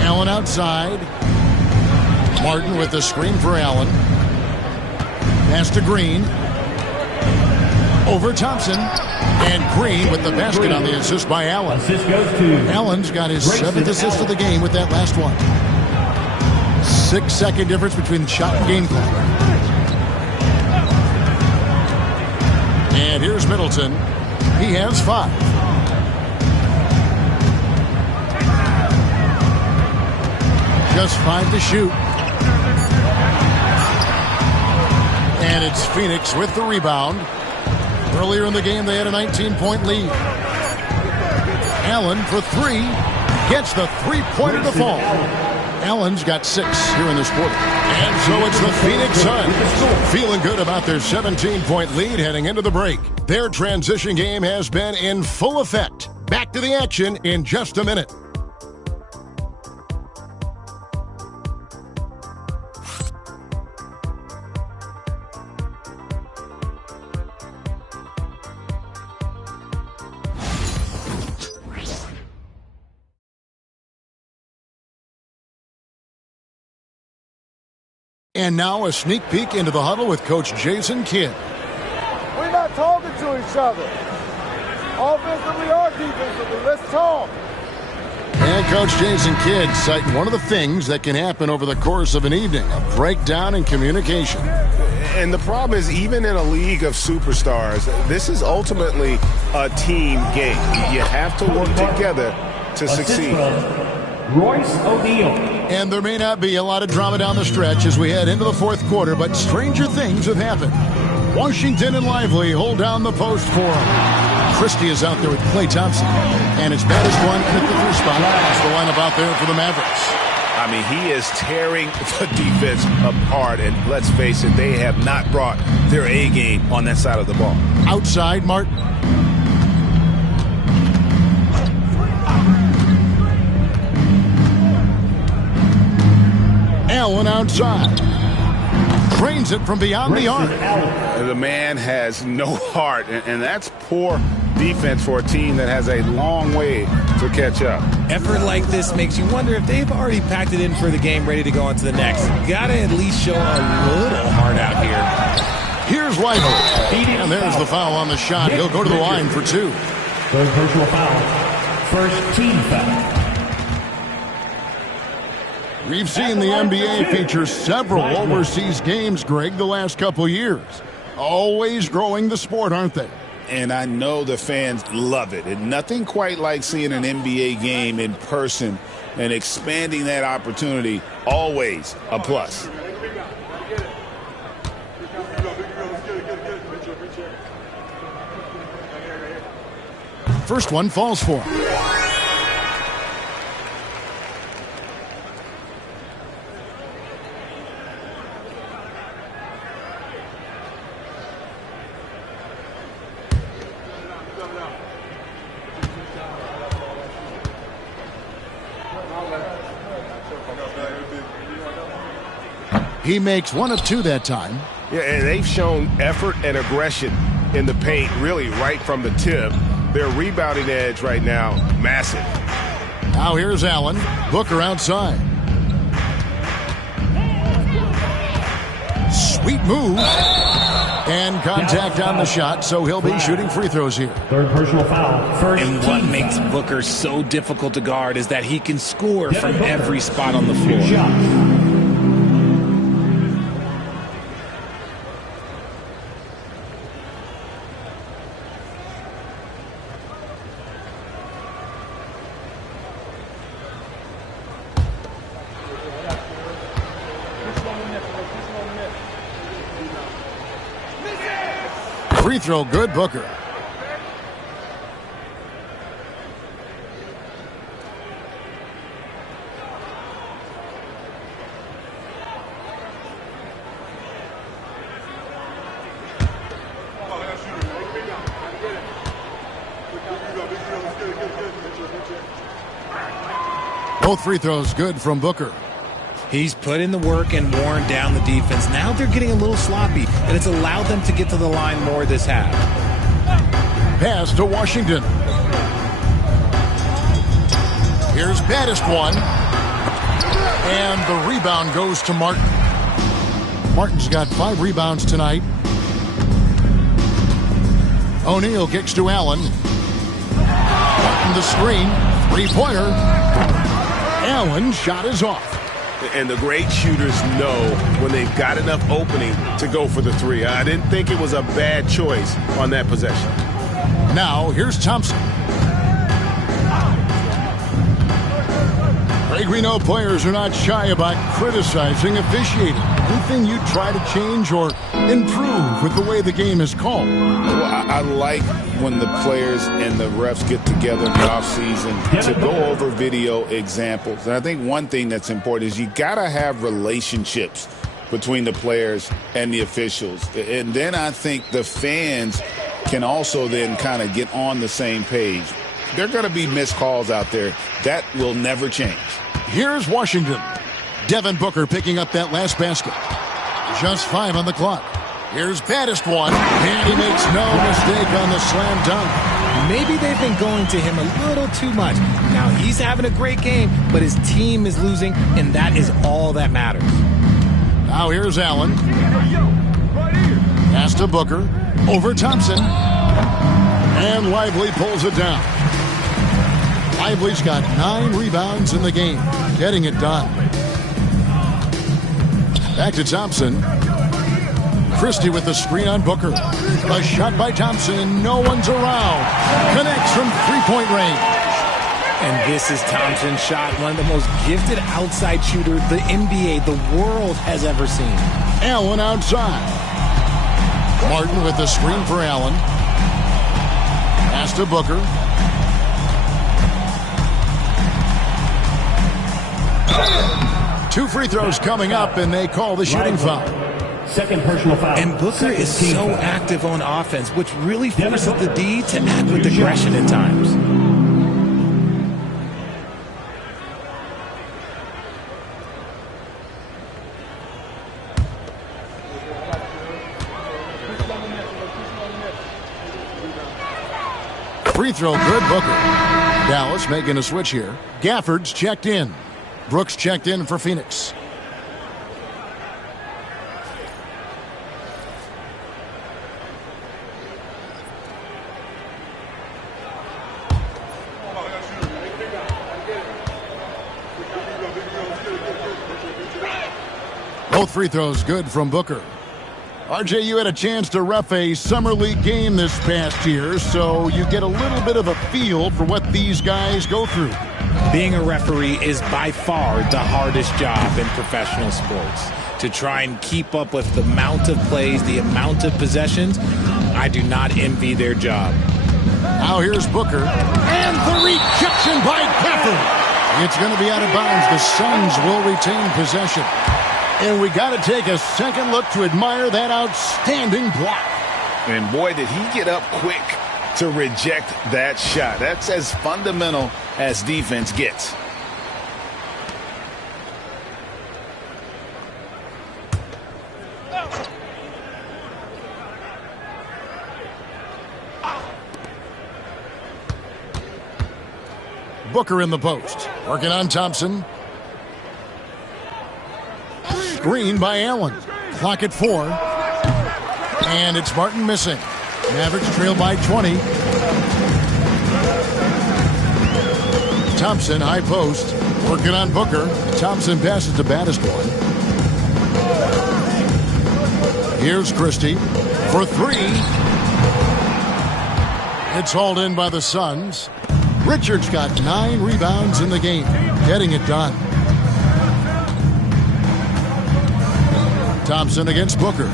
Allen outside. Martin with the screen for Allen. Pass to Green. Over Thompson. And Green with the basket on the assist by Allen. Assist goes to Allen's got his 7th assist of the game with that last one. 6-second difference between the shot and game clock. And here's Middleton. He has 5. Just 5 to shoot. And it's Phoenix with the rebound. Earlier in the game, they had a 19-point lead. Allen for 3. Gets the three-pointer to fall. Allen's got 6 here in this quarter. And so it's the Phoenix Suns feeling good about their 17-point lead heading into the break. Their transition game has been in full effect. Back to the action in just a minute. And now a sneak peek into the huddle with Coach Jason Kidd. We're not talking to each other. Offensively or defensively, let's talk. And Coach Jason Kidd citing one of the things that can happen over the course of an evening, a breakdown in communication. And the problem is, even in a league of superstars, this is ultimately a team game. You have to work together to succeed. Royce O'Neal. And there may not be a lot of drama down the stretch as we head into the fourth quarter, but stranger things have happened. Washington and Lively hold down the post for him. Christie is out there with Klay Thompson. And it's Baddest-One in the 3 spot. That's the lineup out there for the Mavericks. I mean, he is tearing the defense apart. And let's face it, they have not brought their A game on that side of the ball. Outside, Martin. Allen outside. Drains it from beyond the arc. The man has no heart, and that's poor defense for a team that has a long way to catch up. Effort like this makes you wonder if they've already packed it in for the game, ready to go on to the next. Gotta at least show a little heart out here. Here's Lively. And there's the foul on the shot. He'll go to the line for 2. Third personal foul. First team foul. We've seen the NBA feature several overseas games, Greg, the last couple years. Always growing the sport, aren't they? And I know the fans love it. And nothing quite like seeing an NBA game in person and expanding that opportunity. Always a plus. First one falls for him. He makes 1 of 2 that time. Yeah, and they've shown effort and aggression in the paint, really right from the tip. Their rebounding edge right now, massive. Now here's Allen. Booker outside. Sweet move. And contact on the shot, so he'll be shooting free throws here. Third personal foul. First and what makes Booker so difficult to guard is that he can score from every spot on the floor. Free throw good, Booker. Both free throws good from Booker. He's put in the work and worn down the defense. Now they're getting a little sloppy, and it's allowed them to get to the line more this half. Pass to Washington. Here's baddest one. And the rebound goes to Martin. Martin's got 5 rebounds tonight. O'Neal kicks to Allen. Martin the screen. 3-pointer. Allen's shot is off. And the great shooters know when they've got enough opening to go for the 3. I didn't think it was a bad choice on that possession. Now, here's Thompson. Greg, we know players are not shy about criticizing officiating. Anything you try to change or improve with the way the game is called? Well, I like when the players and the refs get together in the offseason to go over video examples. And I think one thing that's important is you got to have relationships between the players and the officials. And then I think the fans can also then kind of get on the same page. There are going to be missed calls out there. That will never change. Here's Washington. Devin Booker picking up that last basket. Just 5 on the clock. Here's baddest one. And he makes no mistake on the slam dunk. Maybe they've been going to him a little too much. Now he's having a great game, but his team is losing, and that is all that matters. Now here's Allen. Pass to Booker. Over Thompson. And Lively pulls it down. Lively's got 9 rebounds in the game. Getting it done. Back to Thompson. Christie with the screen on Booker. A shot by Thompson. No one's around. Connects from 3-point range. And this is Thompson's shot. One of the most gifted outside shooters the NBA, the world has ever seen. Allen outside. Martin with the screen for Allen. Pass to Booker. Two free throws coming up, and they call the shooting foul. Second personal foul. And Booker is so active on offense, which really forces the D to act with aggression at times. Free throw good, Booker. Dallas making a switch here. Gafford's checked in. Brooks checked in for Phoenix. Both free throws good from Booker. RJ, you had a chance to ref a Summer League game this past year, so you get a little bit of a feel for what these guys go through. Being a referee is by far the hardest job in professional sports. To try and keep up with the amount of plays, the amount of possessions, I do not envy their job. Now here's Booker. And the rejection by Gafford. It's going to be out of bounds. The Suns will retain possession. And we got to take a second look to admire that outstanding block. And boy, did he get up quick to reject that shot. That's as fundamental as defense gets. Booker in the post. Working on Thompson. Screen by Allen. Clock at 4. And it's Martin missing. Mavericks trail by 20. Thompson, high post. Working on Booker. Thompson passes to baddest one. Here's Christie for 3. It's hauled in by the Suns. Richards got 9 rebounds in the game. Getting it done. Thompson against Booker.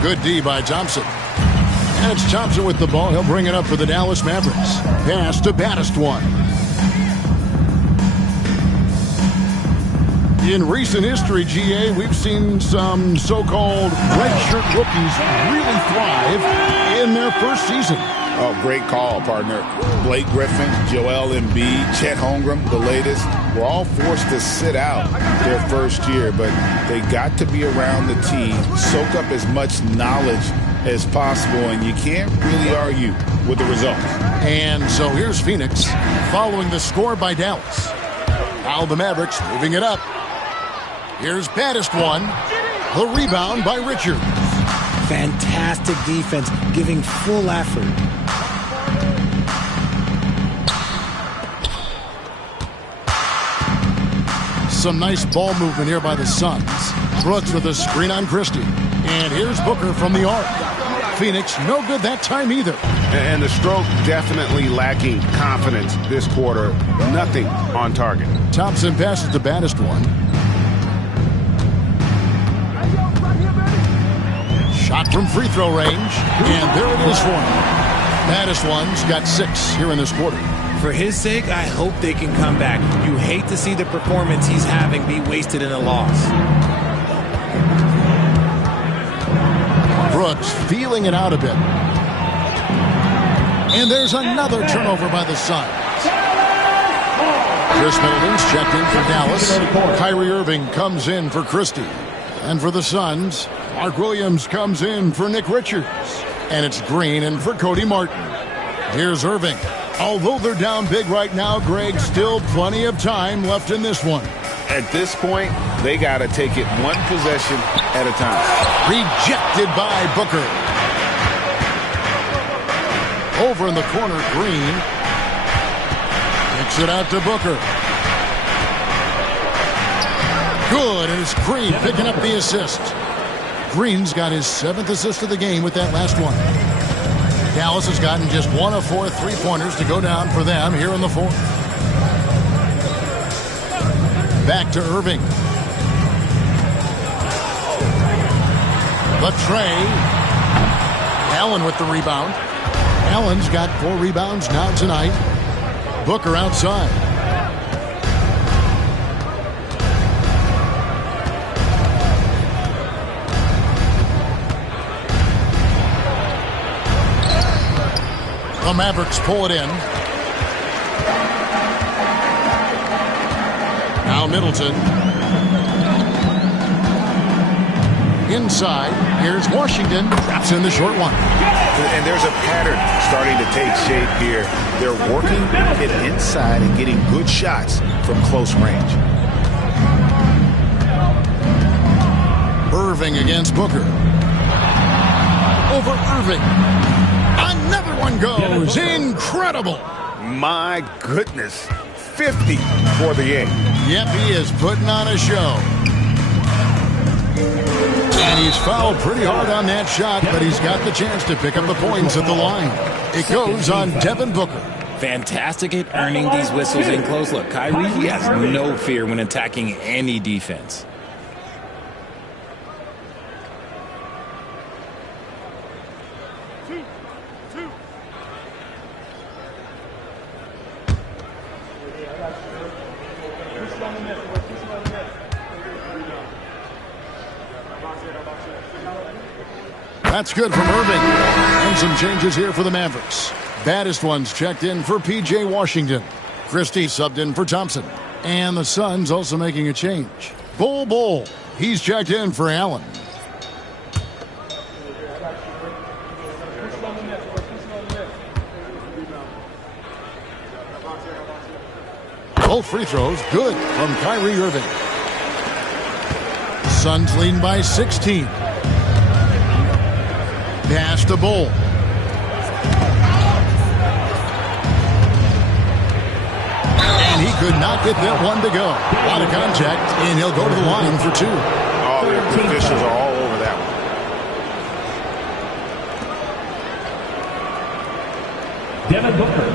Good D by Thompson. And it's Thompson with the ball. He'll bring it up for the Dallas Mavericks. Pass to baddest one. In recent history, GA, we've seen some so-called redshirt rookies really thrive in their first season. Oh, great call, partner. Blake Griffin, Joel Embiid, Chet Holmgren, the latest, were all forced to sit out their first year, but they got to be around the team, soak up as much knowledge as possible, and you can't really argue with the results. And so here's Phoenix following the score by Dallas. Now the Mavericks moving it up. Here's baddest one. The rebound by Richards. Fantastic defense, giving full effort. Some nice ball movement here by the Suns. Brooks with a screen on Christie. And here's Booker from the arc. Phoenix no good that time either. And the stroke definitely lacking confidence this quarter. Nothing on target. Thompson passes the baddest one. Shot from free throw range. And there it is for him. Baddest one's got 6 here in this quarter. For his sake, I hope they can come back. You hate to see the performance he's having be wasted in a loss. Brooks feeling it out a bit. And there's another turnover by the Suns. Chris Middleton's checked in for Dallas. Kyrie Irving comes in for Christie. And for the Suns, Mark Williams comes in for Nick Richards. And it's Green in for Cody Martin. Here's Irving. Although they're down big right now, Greg, still plenty of time left in this one. At this point, they got to take it one possession at a time. Rejected by Booker. Over in the corner, Green. Kicks it out to Booker. Good, and it's Green picking up the assist. Green's got his 7th assist of the game with that last one. Dallas has gotten just 1 of 4 3-pointers to go down for them here in the 4th. Back to Irving. The tray. Allen with the rebound. Allen's got 4 rebounds now tonight. Booker outside. The Mavericks pull it in. Now Middleton. Inside. Here's Washington. Traps in the short one. And there's a pattern starting to take shape here. They're working it inside and getting good shots from close range. Irving against Booker. Over Irving. Another one goes. Incredible. My goodness. 50 for the game. Yep, he is putting on a show. And he's fouled pretty hard on that shot, but he's got the chance to pick up the points at the line. It goes on Devin Booker. Fantastic at earning these whistles in close look. Kyrie, he has no fear when attacking any defense. That's good from Irving. And some changes here for the Mavericks. Baddest ones checked in for P.J. Washington. Christie subbed in for Thompson. And the Suns also making a change. Bull. He's checked in for Allen. Both free throws good from Kyrie Irving. Suns leading by 16. Pass to Bull. And he could not get that one to go. A lot of contact, and he'll go to the line for 2. Oh, the officials are all over that one. Devin Booker,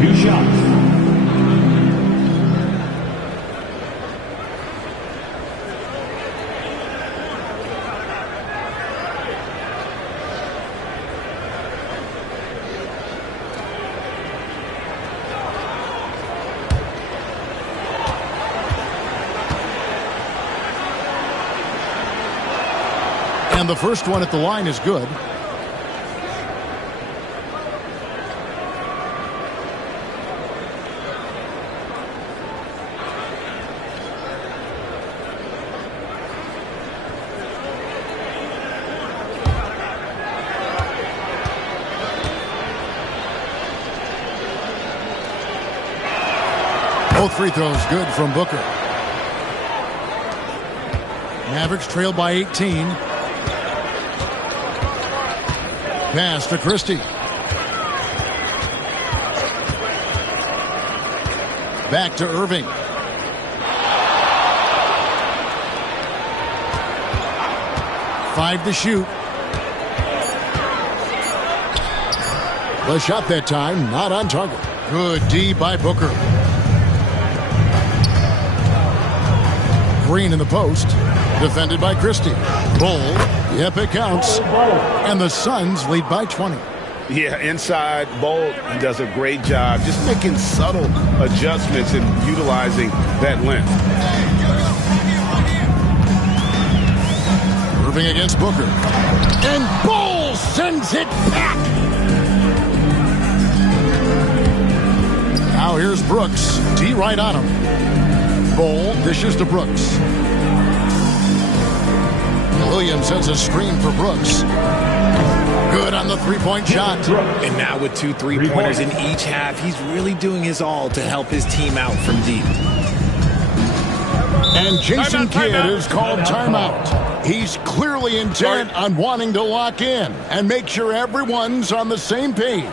2 shots. And the first one at the line is good. Both free throws good from Booker. Mavericks trail by 18. Pass to Christie. Back to Irving. Five to shoot. The shot that time, not on target. Good D by Booker. Green in the post. Defended by Christie. Bull. Yep, it counts. And the Suns lead by 20. Yeah, inside, Bull does a great job just making subtle adjustments and utilizing that length. Irving against Booker. And Bull sends it back. Now here's Brooks. D right on him. Bull dishes to Brooks. Williams sends a screen for Brooks. Good on the three-point shot. And now with 2 3-pointers in each half, he's really doing his all to help his team out from deep. And Jason Kidd is called timeout. He's clearly intent on wanting to lock in and make sure everyone's on the same page.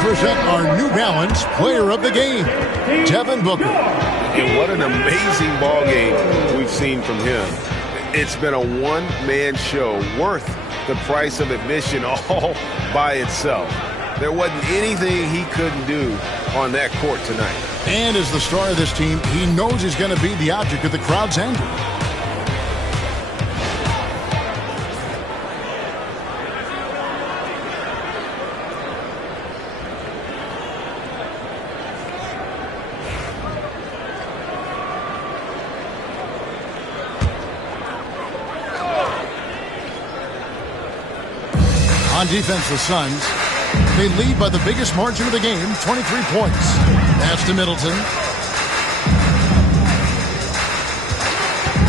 Present our New Balance Player of the Game, Devin Booker. And what an amazing ball game we've seen from him. It's been a one-man show worth the price of admission all by itself. There wasn't anything he couldn't do on that court tonight. And as the star of this team, he knows he's going to be the object of the crowd's anger. On defense, the Suns, they lead by the biggest margin of the game, 23 points. That's to Middleton.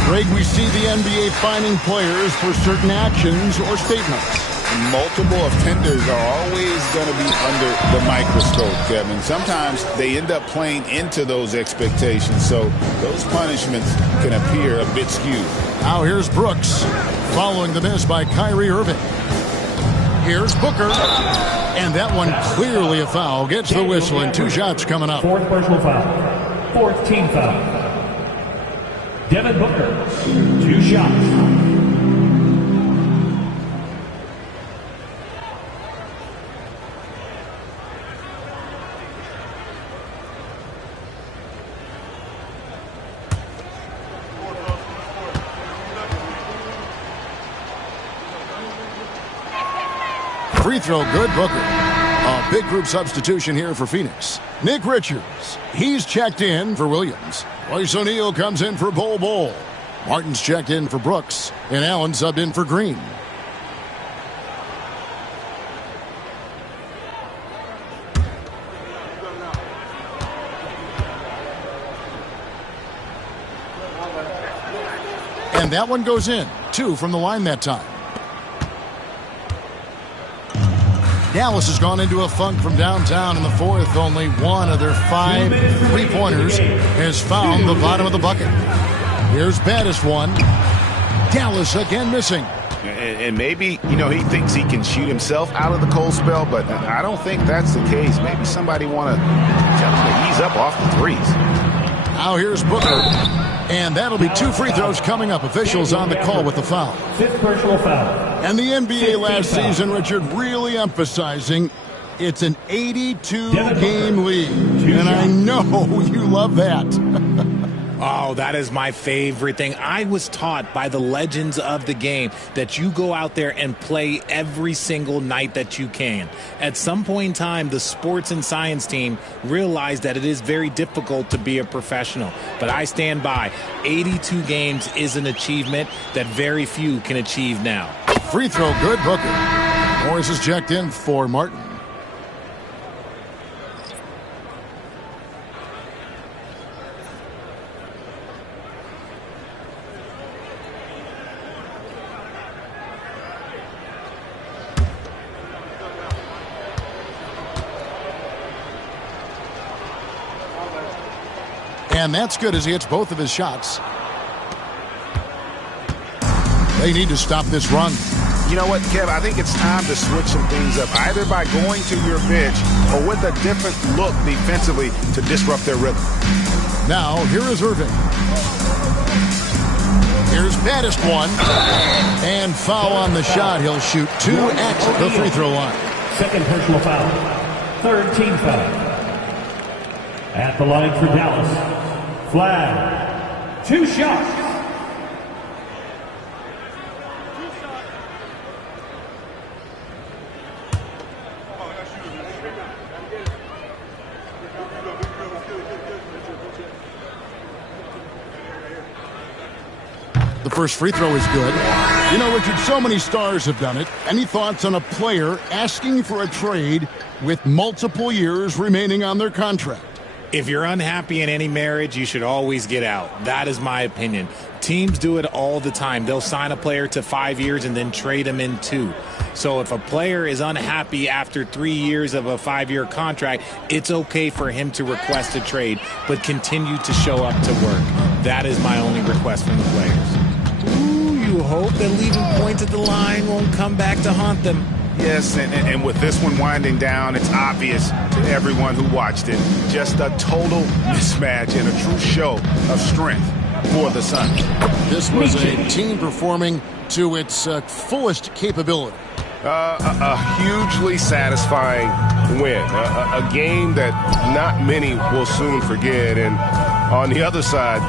Greg, we see the NBA fining players for certain actions or statements. Multiple offenders are always going to be under the microscope, Kevin. Sometimes they end up playing into those expectations, so those punishments can appear a bit skewed. Now here's Brooks, following the miss by Kyrie Irving. Here's Booker, and that one clearly a foul. Gets the whistle, and 2 shots coming up. 4th personal foul. 4th team foul. Devin Booker, 2 shots. Free throw good, Booker. A Big group substitution here for Phoenix. Nick Richards, he's checked in for Williams. Royce O'Neal comes in for Bol. Martin's checked in for Brooks, and Allen subbed in for Green. And that one goes in. 2 from the line that time. Dallas has gone into a funk from downtown in the fourth. Only one of their 5 3-pointers has found the bottom of the bucket. Here's baddest one. Dallas again missing. And maybe, he thinks he can shoot himself out of the cold spell, but I don't think that's the case. Maybe somebody want to tell him to ease up off the threes. Now here's Booker. And that'll be 2 free throws coming up. Officials on the call with the foul. 5th personal foul. And the NBA last season, Richard, really emphasizing it's an 82-game league. And I know you love that. Oh, that is my favorite thing. I was taught by the legends of the game that you go out there and play every single night that you can. At some point in time, the sports and science team realized that it is very difficult to be a professional. But I stand by. 82 games is an achievement that very few can achieve now. Free throw good, Booker. Morris is checked in for Martin. And that's good as he hits both of his shots. They need to stop this run. You know what, Kev? I think it's time to switch some things up, either by going to your bench or with a different look defensively to disrupt their rhythm. Now, here is Irving. Here's baddest one. And foul on the shot. He'll shoot 2 at the free throw line. 2nd personal foul. 3rd team foul. At the line for Dallas. Flag. 2 shots. The first free throw is good. Richard, so many stars have done it. Any thoughts on a player asking for a trade with multiple years remaining on their contract? If you're unhappy in any marriage, you should always get out. That is my opinion. Teams do it all the time. They'll sign a player to 5 years and then trade him in 2. So if a player is unhappy after 3 years of a 5-year contract, it's okay for him to request a trade, but continue to show up to work. That is my only request from the players. Ooh, you hope that leaving points at the line won't come back to haunt them. Yes, and with this one winding down, it's obvious to everyone who watched it. Just a total mismatch and a true show of strength for the Suns. This was a team performing to its fullest capability. A hugely satisfying win. A game that not many will soon forget. And on the other side,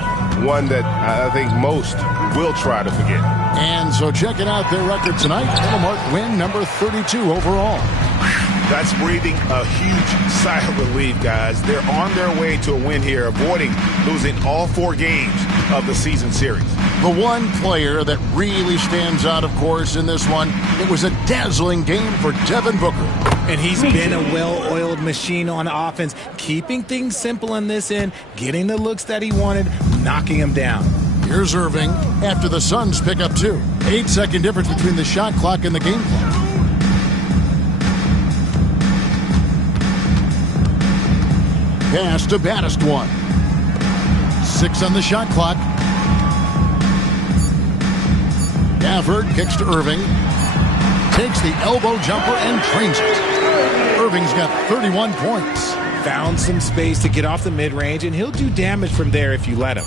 one that I think most will try to forget. And so checking out their record tonight, mark win number 32 overall. That's breathing a huge sigh of relief, guys. They're on their way to a win here, avoiding losing all 4 games of the season series. The one player that really stands out, of course, in this one, it was a dazzling game for Devin Booker. And he's been a well-oiled machine on offense, keeping things simple on this end, getting the looks that he wanted, knocking him down. Here's Irving after the Suns pick up 2. 8-second difference between the shot clock and the game clock. Pass to baddest one. 6 on the shot clock. Gafford kicks to Irving. Takes the elbow jumper and trains it. Irving's got 31 points. Found some space to get off the mid-range, and he'll do damage from there if you let him.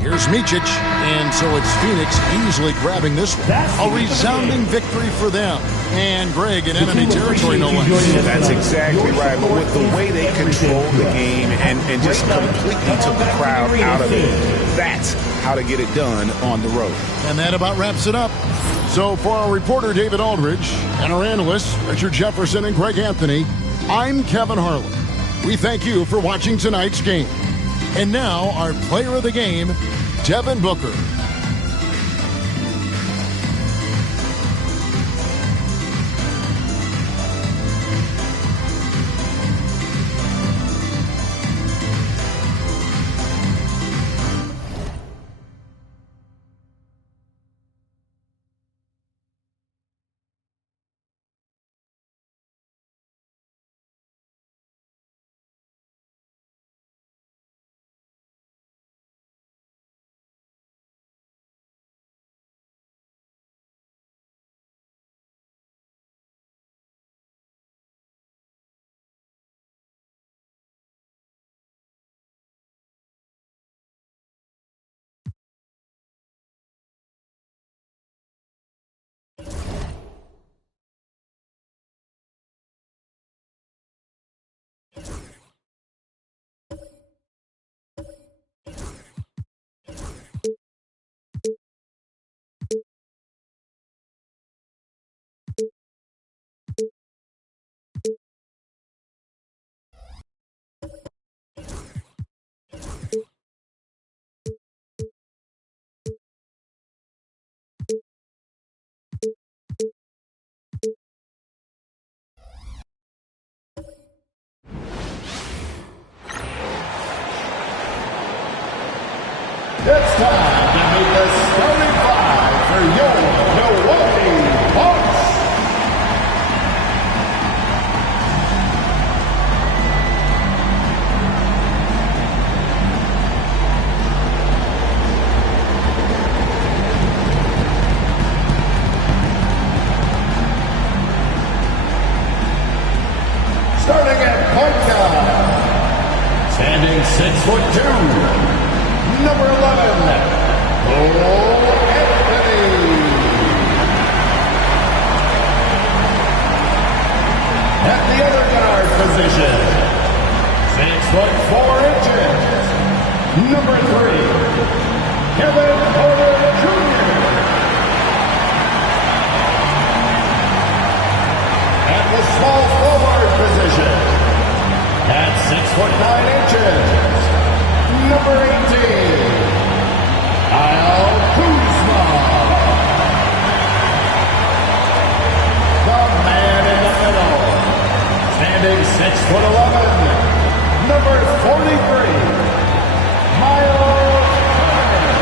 Here's Micic, and so it's Phoenix easily grabbing this one. A resounding victory for them. and Greg in enemy territory, no less. That's exactly right. But with the way they controlled the game and just completely took the crowd out of it, that's how to get it done on the road. And that about wraps it up. So for our reporter, David Aldridge, and our analysts, Richard Jefferson and Greg Anthony, I'm Kevin Harlan. We thank you for watching tonight's game. And now, our player of the game, Devin Booker. It's time to meet the starting five for your Milwaukee Bucks. Starting at point guard, standing 6'2". Number 11, Cole Anthony. At the other guard position, 6'4". Number 3, Kevin Porter Jr. At the small forward position, at 6'9". Number 18, Kyle Kuzma. The man in the middle, standing 6'11", number 43, Miles Turner.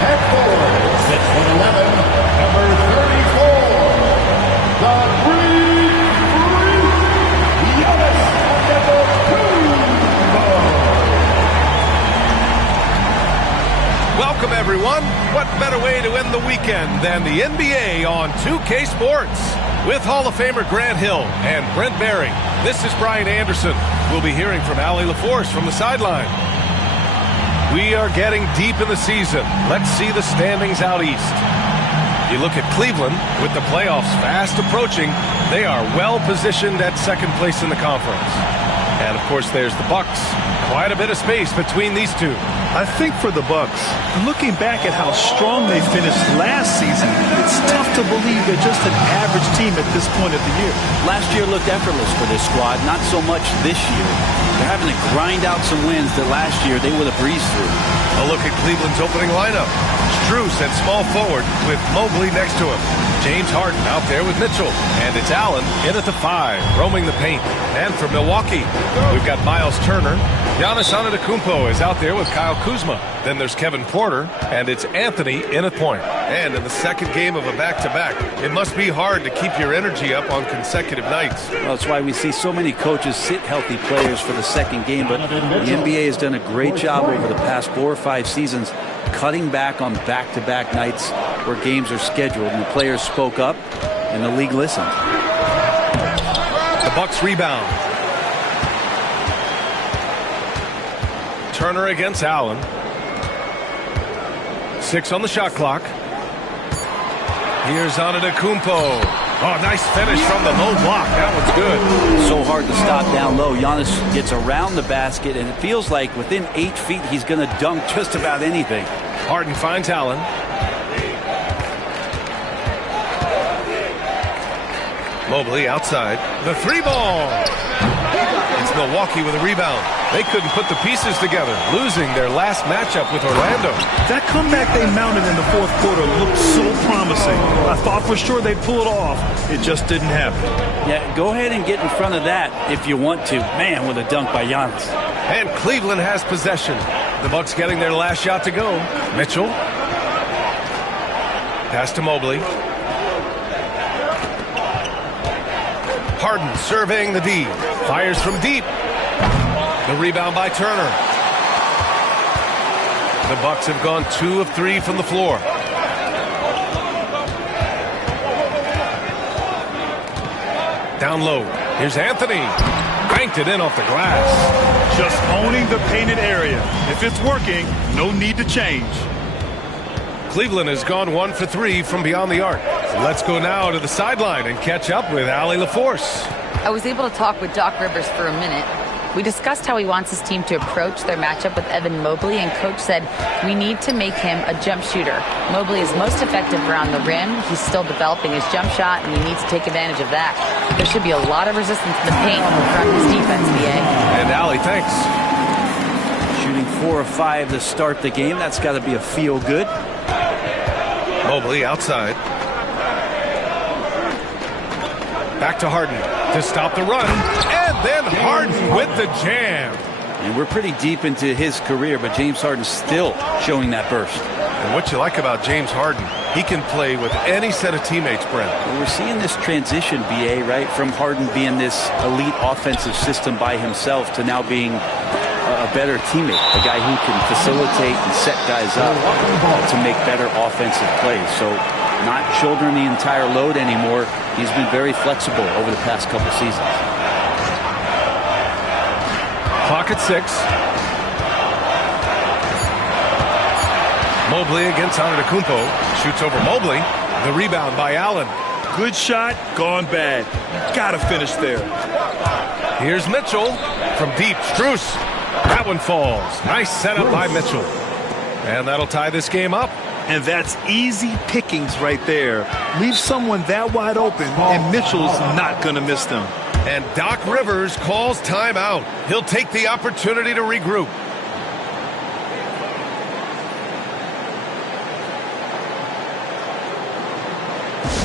At forward, 6'11", number 34, the Welcome, everyone. What better way to end the weekend than the NBA on 2K Sports? With Hall of Famer Grant Hill and Brent Barry, this is Brian Anderson. We'll be hearing from Allie LaForce from the sideline. We are getting deep in the season. Let's see the standings out east. You look at Cleveland, with the playoffs fast approaching, they are well positioned at second place in the conference. And, of course, there's the Bucks. Quite a bit of space between these two. I think for the Bucks, looking back at how strong they finished last season, it's tough to believe they're just an average team at this point of the year. Last year looked effortless for this squad, not so much this year. They're having to grind out some wins that last year they would have breezed through. A look at Cleveland's opening lineup. Strus at small forward with Mobley next to him. James Harden out there with Mitchell. And it's Allen in at the 5, roaming the paint. And for Milwaukee, we've got Miles Turner. Giannis Antetokounmpo is out there with Kyle Kuzma. Then there's Kevin Porter, and it's Anthony in at point. And in the second game of a back-to-back, it must be hard to keep your energy up on consecutive nights. Well, that's why we see so many coaches sit healthy players for the second game, but the NBA has done a great job over the past 4 or 5 seasons cutting back on back-to-back nights where games are scheduled, and the players spoke up, and the league listened. The Bucks rebound. Turner against Allen. 6 on the shot clock. Here's Antetokounmpo. Oh, nice finish from the low block. That one's good. So hard to stop down low. Giannis gets around the basket, and it feels like within 8 feet he's going to dunk just about anything. Harden finds Allen. Mobley outside. The 3 ball. It's Milwaukee with a rebound. They couldn't put the pieces together, losing their last matchup with Orlando. That comeback they mounted in the fourth quarter looked so promising. I thought for sure they'd pull it off. It just didn't happen. Yeah, go ahead and get in front of that if you want to. Man, with a dunk by Giannis. And Cleveland has possession. The Bucks getting their last shot to go. Mitchell. Pass to Mobley. Harden surveying the D. Fires from deep. The rebound by Turner. The Bucks have gone 2 of 3 from the floor. Down low. Here's Anthony. Banked it in off the glass. Just owning the painted area. If it's working, no need to change. Cleveland has gone 1 for 3 from beyond the arc. Let's go now to the sideline and catch up with Allie LaForce. I was able to talk with Doc Rivers for a minute. We discussed how he wants his team to approach their matchup with Evan Mobley, and Coach said we need to make him a jump shooter. Mobley is most effective around the rim. He's still developing his jump shot, and he needs to take advantage of that. There should be a lot of resistance in the paint from his defense, BA. And Allie, thanks. Shooting 4 of 5 to start the game. That's got to be a feel good. Mobley outside. Back to Harden to stop the run. And then Harden with the jam. And we're pretty deep into his career, but James Harden's still showing that burst. And what you like about James Harden, he can play with any set of teammates, Brent. Well, we're seeing this transition, BA, right? From Harden being this elite offensive system by himself to now being a better teammate, a guy who can facilitate and set guys up to make better offensive plays. So not shouldering the entire load anymore. He's been very flexible over the past couple seasons. Clock at 6. Mobley against Antetokounmpo. Shoots over Mobley. The rebound by Allen. Good shot, gone bad. Gotta finish there. Here's Mitchell from deep. Strus. That one falls. Nice setup by Mitchell. And that'll tie this game up. And that's easy pickings right there. Leave someone that wide open, and Mitchell's not going to miss them. And Doc Rivers calls timeout. He'll take the opportunity to regroup.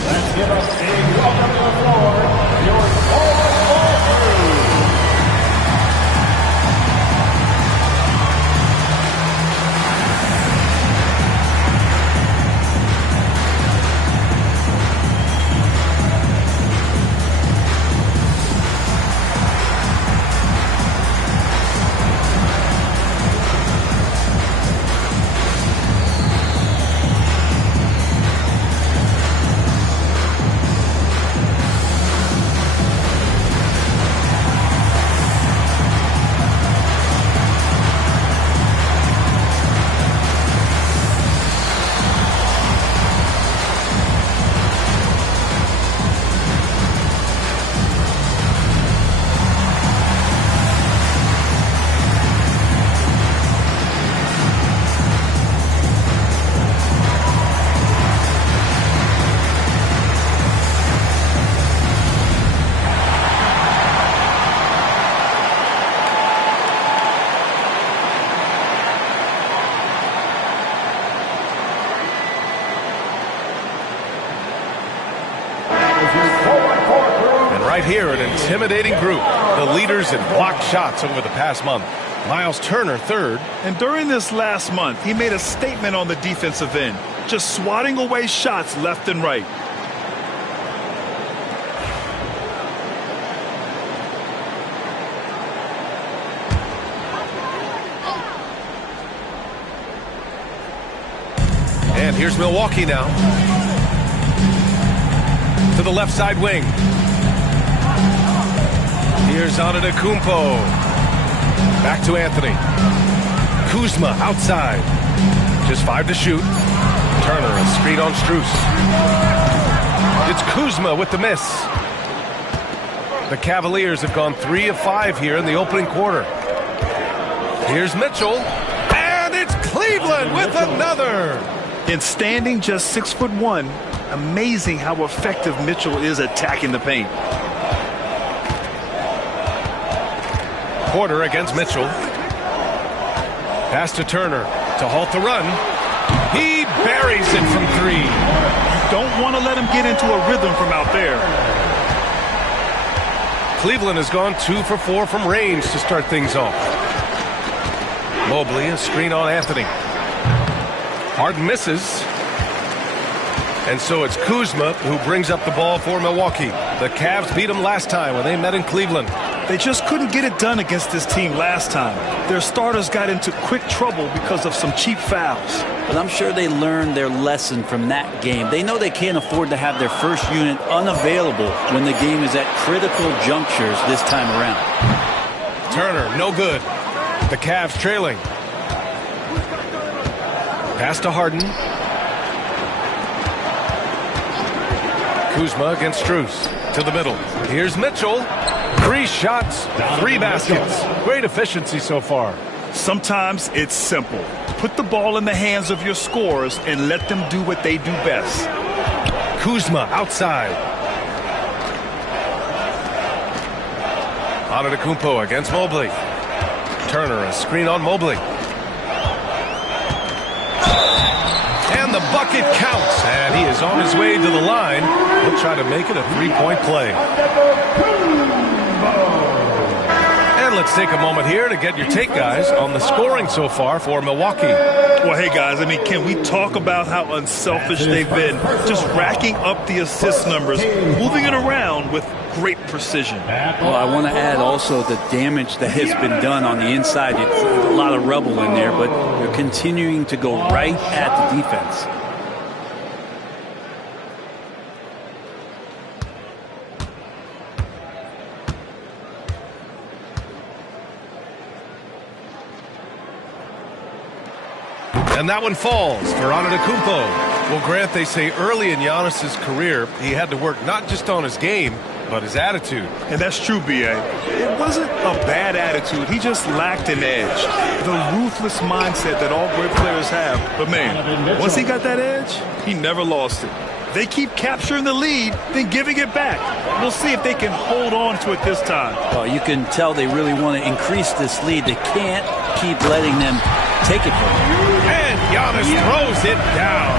Let's give us a welcome to the floor, your all crew. Here, an intimidating group, the leaders in blocked shots over the past month. Miles Turner, third. And during this last month, he made a statement on the defensive end, just swatting away shots left and right. And here's Milwaukee now. To the left side wing. Here's Antetokounmpo. Back to Anthony. Kuzma outside. Just 5 to shoot. Turner, a screen on Strus. It's Kuzma with the miss. The Cavaliers have gone 3 of 5 here in the opening quarter. Here's Mitchell, and it's Cleveland with another. In standing just 6'1", amazing how effective Mitchell is attacking the paint. Porter against Mitchell. Pass to Turner to halt the run. He buries it from 3. You don't want to let him get into a rhythm from out there. Cleveland has gone 2 for 4 from range to start things off. Mobley, a screen on Anthony. Harden misses. And so it's Kuzma who brings up the ball for Milwaukee. The Cavs beat them last time when they met in Cleveland. They just couldn't get it done against this team last time. Their starters got into quick trouble because of some cheap fouls. But I'm sure they learned their lesson from that game. They know they can't afford to have their first unit unavailable when the game is at critical junctures this time around. Turner, no good. The Cavs trailing. Pass to Harden. Kuzma against Strus. To the middle. Here's Mitchell. 3 shots, 3 baskets. Great efficiency so far. Sometimes it's simple. Put the ball in the hands of your scorers and let them do what they do best. Kuzma outside. Antetokounmpo against Mobley. Turner, a screen on Mobley. And the bucket counts. And he is on his way to the line. He'll try to make it a 3-point play. And let's take a moment here to get your take, guys, on the scoring so far for Milwaukee. Well, hey, guys, I mean, can we talk about how unselfish they've been? Just racking up the assist numbers, moving it around with great precision. Well, I want to add also the damage that has been done on the inside. It's a lot of rubble in there, but they're continuing to go right at the defense. And that one falls for Antetokounmpo. Well, Grant, they say early in Giannis's career, he had to work not just on his game, but his attitude. And that's true, B.A. It wasn't a bad attitude. He just lacked an edge. The ruthless mindset that all great players have. But, man, once he got that edge, he never lost it. They keep capturing the lead, then giving it back. We'll see if they can hold on to it this time. Well, you can tell they really want to increase this lead. They can't keep letting them take it from them. And Giannis throws it down.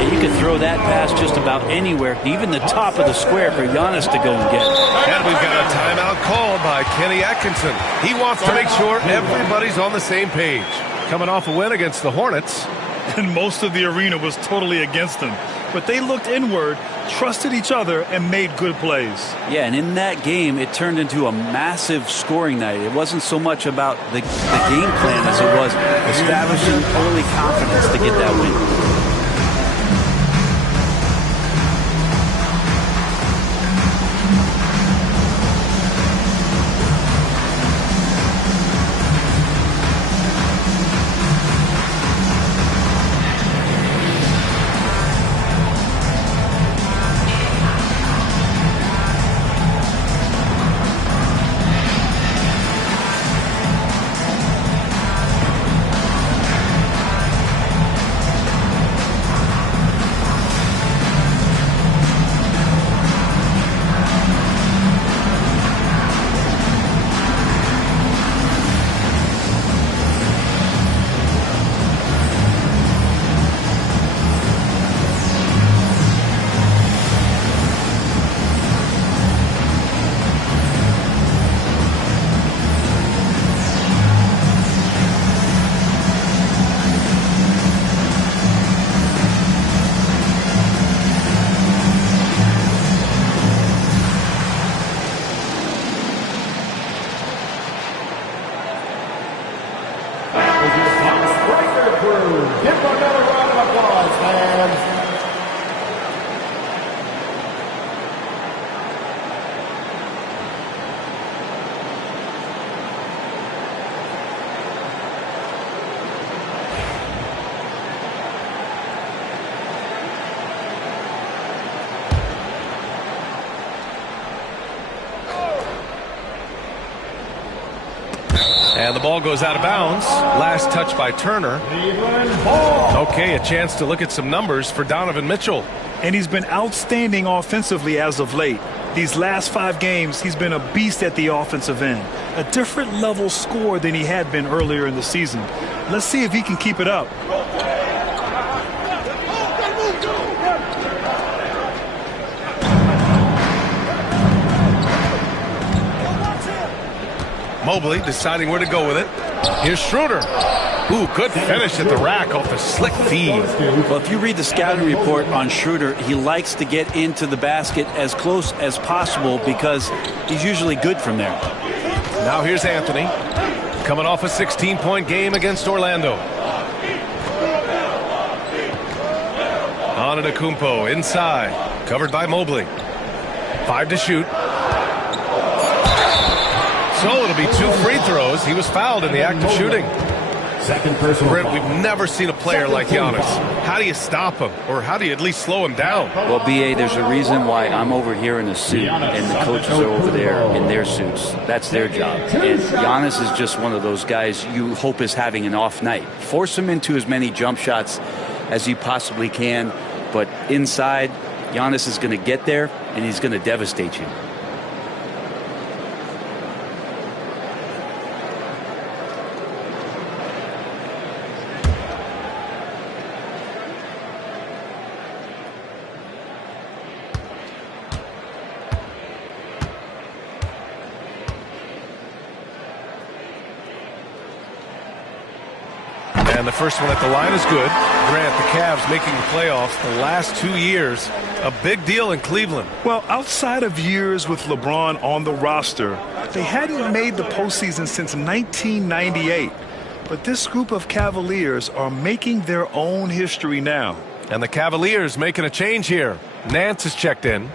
Yeah, you can throw that pass just about anywhere, even the top of the square for Giannis to go and get. And we've got a timeout called by Kenny Atkinson. He wants to make sure everybody's on the same page. Coming off a win against the Hornets. And most of the arena was totally against them. But they looked inward, trusted each other, and made good plays. Yeah, and in that game, it turned into a massive scoring night. It wasn't so much about the game plan as it was establishing early confidence to get that win. And the ball goes out of bounds. Last touch by Turner. Okay, a chance to look at some numbers for Donovan Mitchell. And he's been outstanding offensively as of late. These last 5 games, he's been a beast at the offensive end. A different level scorer than he had been earlier in the season. Let's see if he can keep it up. Mobley deciding where to go with it. Here's Schroeder. Ooh, good finish at the rack off the slick feed. Well, if you read the scouting report on Schroeder, he likes to get into the basket as close as possible because he's usually good from there. Now here's Anthony, coming off a 16-point game against Orlando. Antetokounmpo inside, covered by Mobley. 5 to shoot. So it'll be 2 free throws. He was fouled in the act of shooting. Second personal. Brent, we've never seen a player like Giannis. How do you stop him? Or how do you at least slow him down? Well, B.A., there's a reason why I'm over here in a suit and the coaches are over there in their suits. That's their job. And Giannis is just one of those guys you hope is having an off night. Force him into as many jump shots as you possibly can. But inside, Giannis is going to get there and he's going to devastate you. And the first one at the line is good. Grant, the Cavs making the playoffs the last 2 years. A big deal in Cleveland. Well, outside of years with LeBron on the roster, they hadn't made the postseason since 1998. But this group of Cavaliers are making their own history now. And the Cavaliers making a change here. Nance is checked in.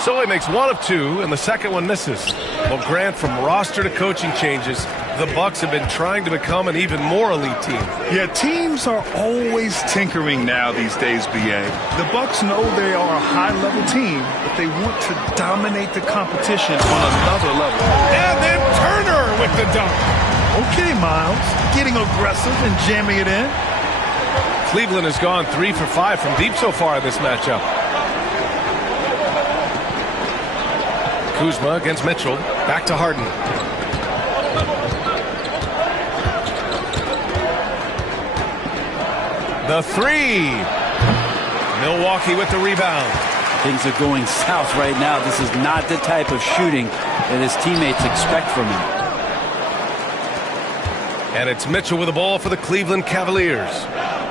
So he makes 1 of 2, and the second one misses. Well, Grant, from roster to coaching changes, the Bucks have been trying to become an even more elite team. Yeah, teams are always tinkering now these days, B.A. The Bucks know they are a high-level team, but they want to dominate the competition on another level. And then Turner with the dunk. Okay, Miles, getting aggressive and jamming it in. Cleveland has gone 3 for 5 from deep so far in this matchup. Kuzma against Mitchell. Back to Harden. The 3. Milwaukee with the rebound. Things are going south right now. This is not the type of shooting that his teammates expect from him. And it's Mitchell with the ball for the Cleveland Cavaliers.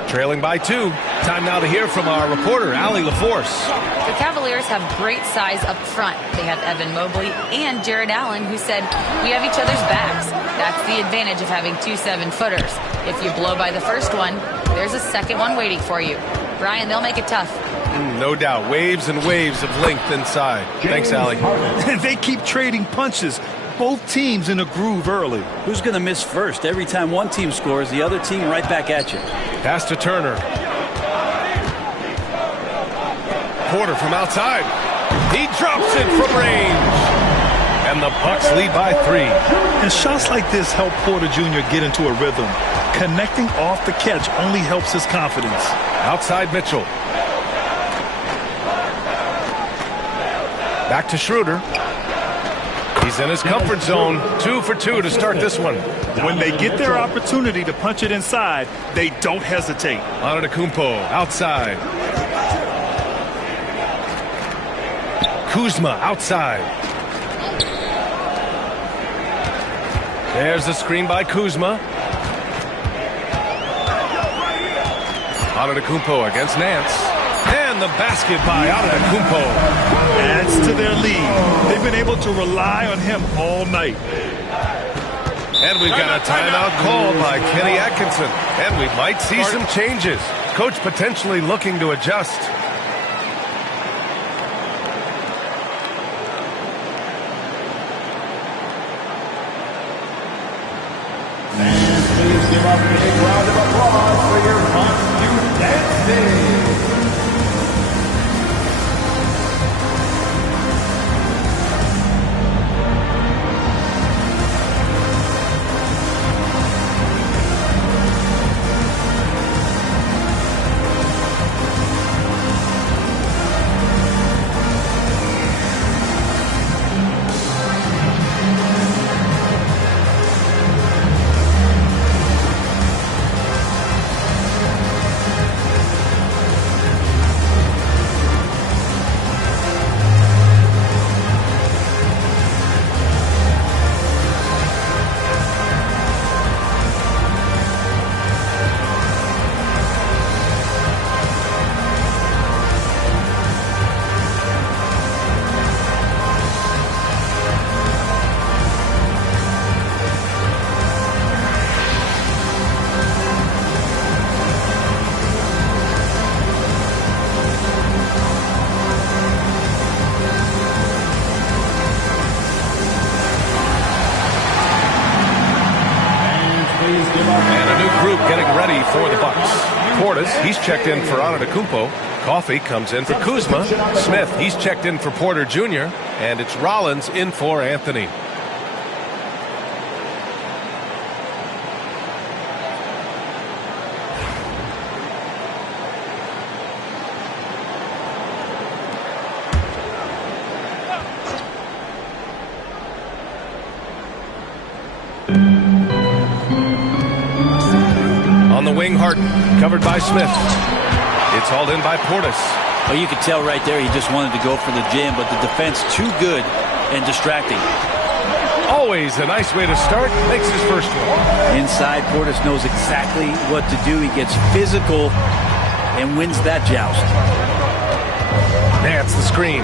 Trailing by 2. Time now to hear from our reporter, Allie LaForce. The Cavaliers have great size up front. They have Evan Mobley and Jared Allen, who said, "We have each other's backs." That's the advantage of having 2 7-footers. If you blow by the first one, there's a second one waiting for you. Brian, they'll make it tough. No doubt. Waves and waves of length inside. Thanks, Allie. They keep trading punches. Both teams in a groove early. Who's going to miss first? Every time one team scores, the other team right back at you. Pass to Turner. Porter from outside. He drops it from range. And the Bucks lead by 3. And shots like this help Porter Jr. get into a rhythm. Connecting off the catch only helps his confidence. Outside Mitchell. Back to Schroeder. He's in his comfort zone. 2 for 2 to start this one. When they get their opportunity to punch it inside, they don't hesitate. Antetokounmpo outside. Kuzma outside. There's the screen by Kuzma. Antetokounmpo against Nance. And the basket by Antetokounmpo. Adds to their lead. They've been able to rely on him all night. And we've got a timeout called by Kenny Atkinson. And we might see some changes. Coach potentially looking to adjust. Please give up a big round of applause for your Monster Dancing. And a new group getting ready for the Bucks. Portis, he's checked in for Antetokounmpo. Coffey comes in for Kuzma. Smith, he's checked in for Porter Jr. And it's Rollins in for Anthony. On the wing, Harden, covered by Smith. It's hauled in by Portis. Well, you could tell right there he just wanted to go for the jam, but the defense too good and distracting. Always a nice way to start. Makes his first one. Inside, Portis knows exactly what to do. He gets physical and wins that joust. Nance the screen.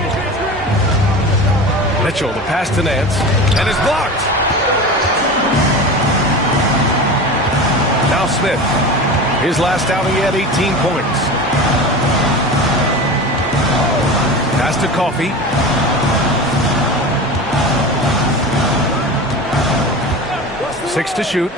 Mitchell the pass to Nance and is blocked. Now Smith. His last outing, he had 18 points. Pass to Coffey. Six to shoot.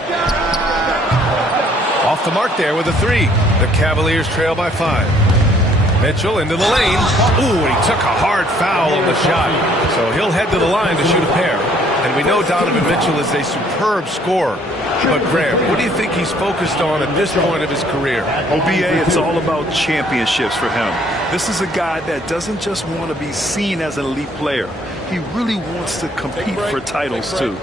Off the mark there with a three. The Cavaliers trail by 5. Mitchell into the lane. Ooh, he took a hard foul on the shot. So he'll head to the line to shoot a pair. And we know Donovan Mitchell is a superb scorer. But Graham, what do you think he's focused on at this point of his career? OBA, it's all about championships for him. This is a guy that doesn't just want to be seen as an elite player. He really wants to compete for titles, too.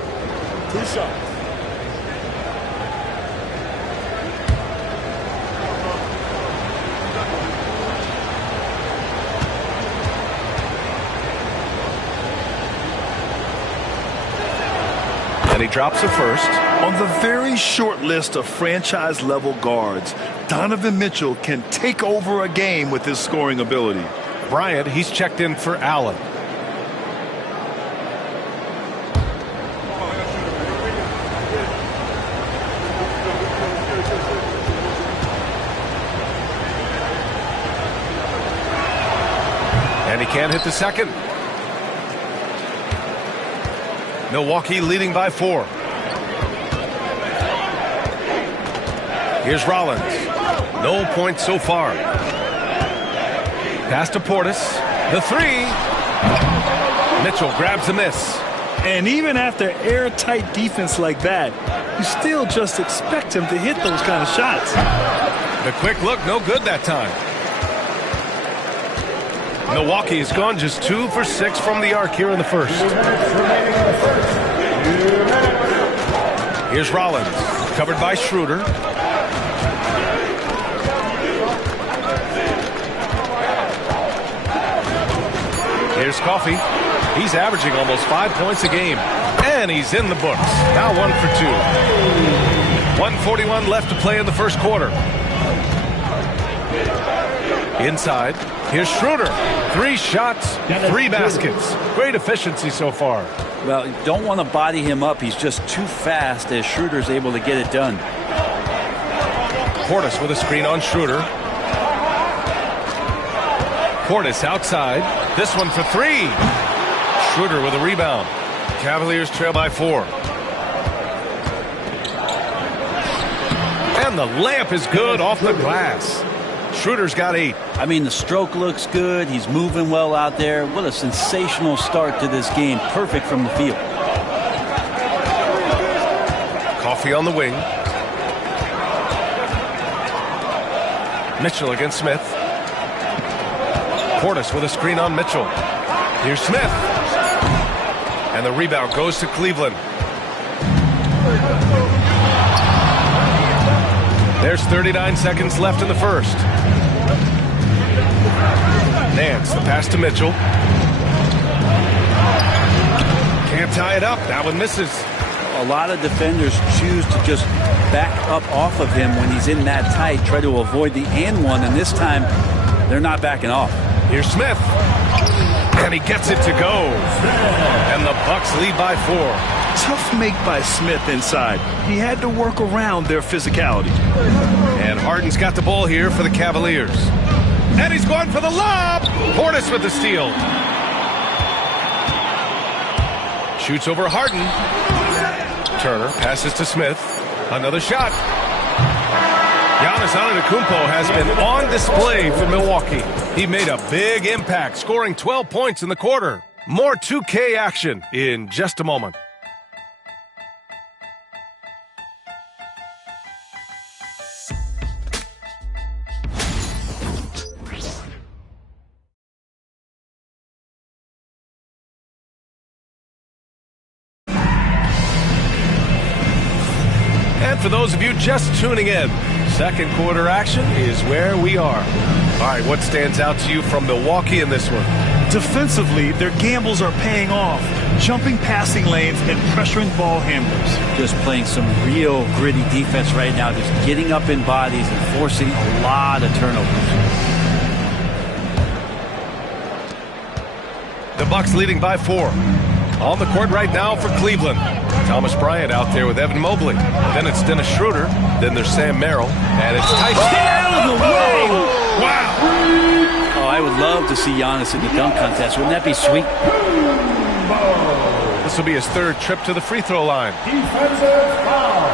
And he drops a first. On the very short list of franchise-level guards, Donovan Mitchell can take over a game with his scoring ability. Bryant, he's checked in for Allen. And he can't hit the second. Milwaukee leading by 4. Here's Rollins. No points so far. Pass to Portis. The three. Mitchell grabs a miss. And even after airtight defense like that, you still just expect him to hit those kind of shots. The quick look, no good that time. Milwaukee has gone just 2 for 6 from the arc here in the first. Here's Rollins, covered by Schroeder. Here's Coffey. He's averaging almost 5 points a game. And he's in the books. Now 1 for 2. 1:41 left to play in the first quarter. Inside. Here's Schroeder. 3 shots, 3 baskets. Great efficiency so far. Well, you don't want to body him up. He's just too fast as Schroeder's able to get it done. Portis with a screen on Schroeder. Portis outside. This one for 3. Schroeder with a rebound. Cavaliers trail by 4. And the layup is good off the glass. Schroeder's got 8. I mean, the stroke looks good. He's moving well out there. What a sensational start to this game. Perfect from the field. Coffey on the wing. Mitchell against Smith. Portis with a screen on Mitchell. Here's Smith. And the rebound goes to Cleveland. There's 39 seconds left in the first. Nance, the pass to Mitchell. Can't tie it up. That one misses. A lot of defenders choose to just back up off of him when he's in that tight, try to avoid the and one, and this time they're not backing off. Here's Smith. And he gets it to go. And the Bucks lead by 4. Tough make by Smith inside. He had to work around their physicality. And Harden's got the ball here for the Cavaliers. And he's going for the lob. Portis with the steal. Shoots over Harden. Turner passes to Smith. Another shot. Giannis Antetokounmpo has been on display for Milwaukee. He made a big impact, scoring 12 points in the quarter. More 2K action in just a moment. And for those of you just tuning in, second quarter action is where we are. All right, what stands out to you from Milwaukee in this one? Defensively, their gambles are paying off, jumping passing lanes and pressuring ball handlers. Just playing some real gritty defense right now, just getting up in bodies and forcing a lot of turnovers. The Bucks leading by 4. On the court right now for Cleveland. Thomas Bryant out there with Evan Mobley. Then it's Dennis Schroeder. Then there's Sam Merrill. And it's Tyson. Out of the way! Wow! Oh, I would love to see Giannis in the dunk contest. Wouldn't that be sweet? This will be his third trip to the free throw line. Defensive foul.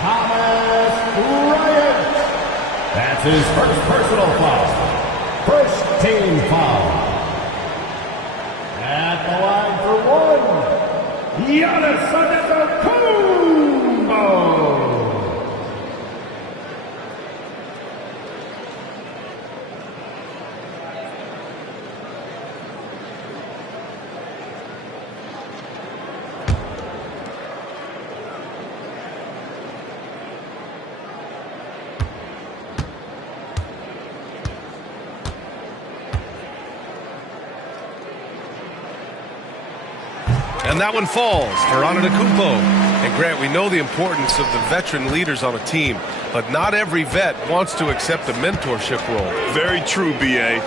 Thomas Bryant. That's his first personal foul. First team foul. At the line for 1, Giannis Antetokounmpo. And that one falls for Antetokounmpo. And Grant, we know the importance of the veteran leaders on a team, but not every vet wants to accept a mentorship role. Very true, B.A.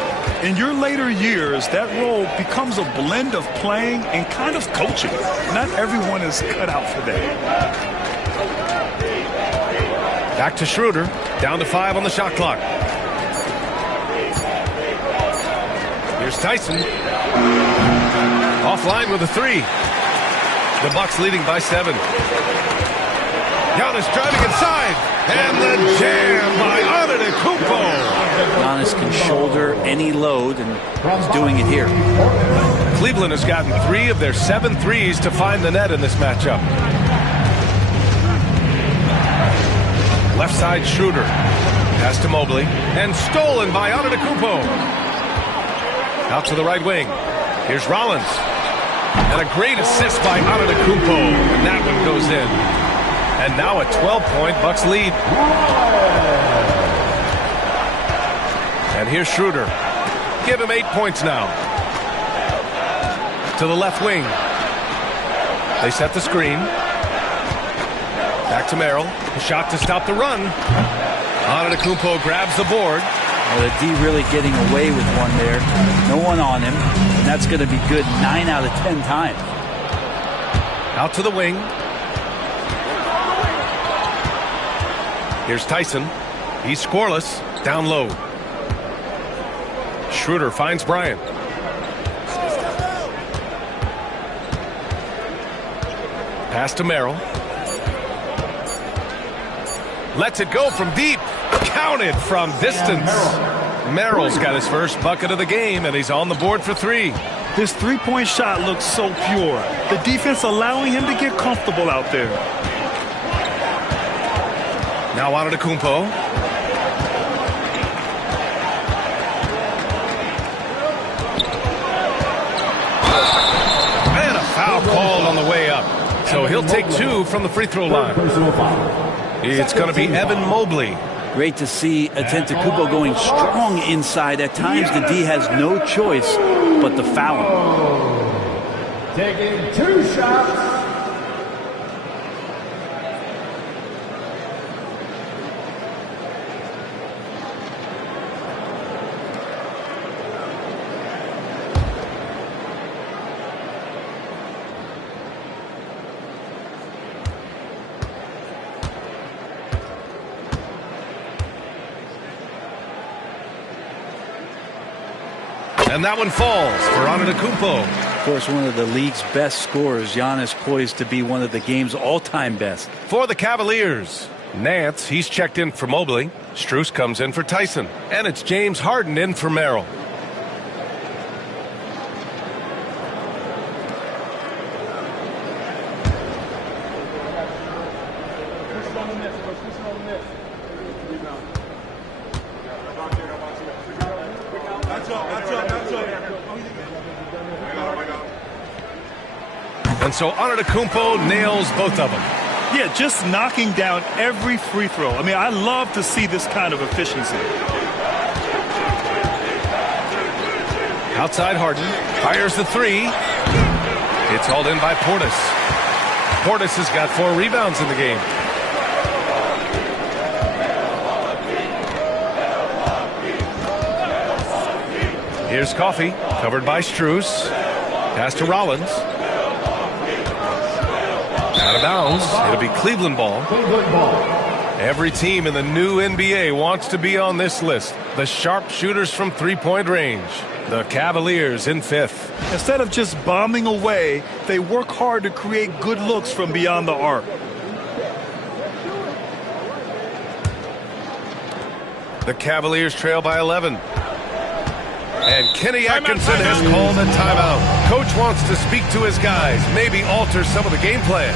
In your later years, that role becomes a blend of playing and kind of coaching. Not everyone is cut out for that. Back to Schroeder, down to 5 on the shot clock. Here's Tyson. Offline with a 3. The Bucks leading by 7. Giannis driving inside. And the jam by Antetokounmpo. Giannis can shoulder any load, and he's doing it here. Cleveland has gotten 3 of their 7 threes to find the net in this matchup. Left side Schroeder. Pass to Mobley. And stolen by Antetokounmpo. Out to the right wing. Here's Rollins. And a great assist by Antetokounmpo. And that one goes in. And now a 12-point Bucks lead. And here's Schroeder. Give him 8 points now. To the left wing. They set the screen. Back to Merrill. A shot to stop the run. Antetokounmpo grabs the board. Well, the D really getting away with one there. No one on him. And that's going to be good 9 out of 10 times. Out to the wing. Here's Tyson. He's scoreless. Down low. Schroeder finds Bryant. Pass to Merrill. Lets it go from deep. Counted from distance. Merrill's got his first bucket of the game, and he's on the board for 3. This three-point shot looks so pure. The defense allowing him to get comfortable out there. Now Antetokounmpo. And a foul called on the way up. So he'll take 2 from the free throw line. It's going to be Evan Mobley. Great to see Antetokounmpo going strong inside. At times, the D has no choice but to foul him. Taking 2 shots. And that one falls for Antetokounmpo. Of course, one of the league's best scorers, Giannis, poised to be one of the game's all-time best. For the Cavaliers, Nance, he's checked in for Mobley. Strus comes in for Tyson. And it's James Harden in for Merrill. And so Antetokounmpo nails both of them. Yeah, just knocking down every free throw. I mean, I love to see this kind of efficiency. Outside Harden, fires the three. It's hauled in by Portis. Portis has got 4 rebounds in the game. Here's Coffey, covered by Strus. Pass to Rollins. Out of bounds. It'll be Cleveland ball. Every team in the new NBA wants to be on this list. The sharpshooters from three-point range. The Cavaliers in 5th. Instead of just bombing away, they work hard to create good looks from beyond the arc. The Cavaliers trail by 11. And Kenny Atkinson has called a timeout. Coach wants to speak to his guys, maybe alter some of the game plan.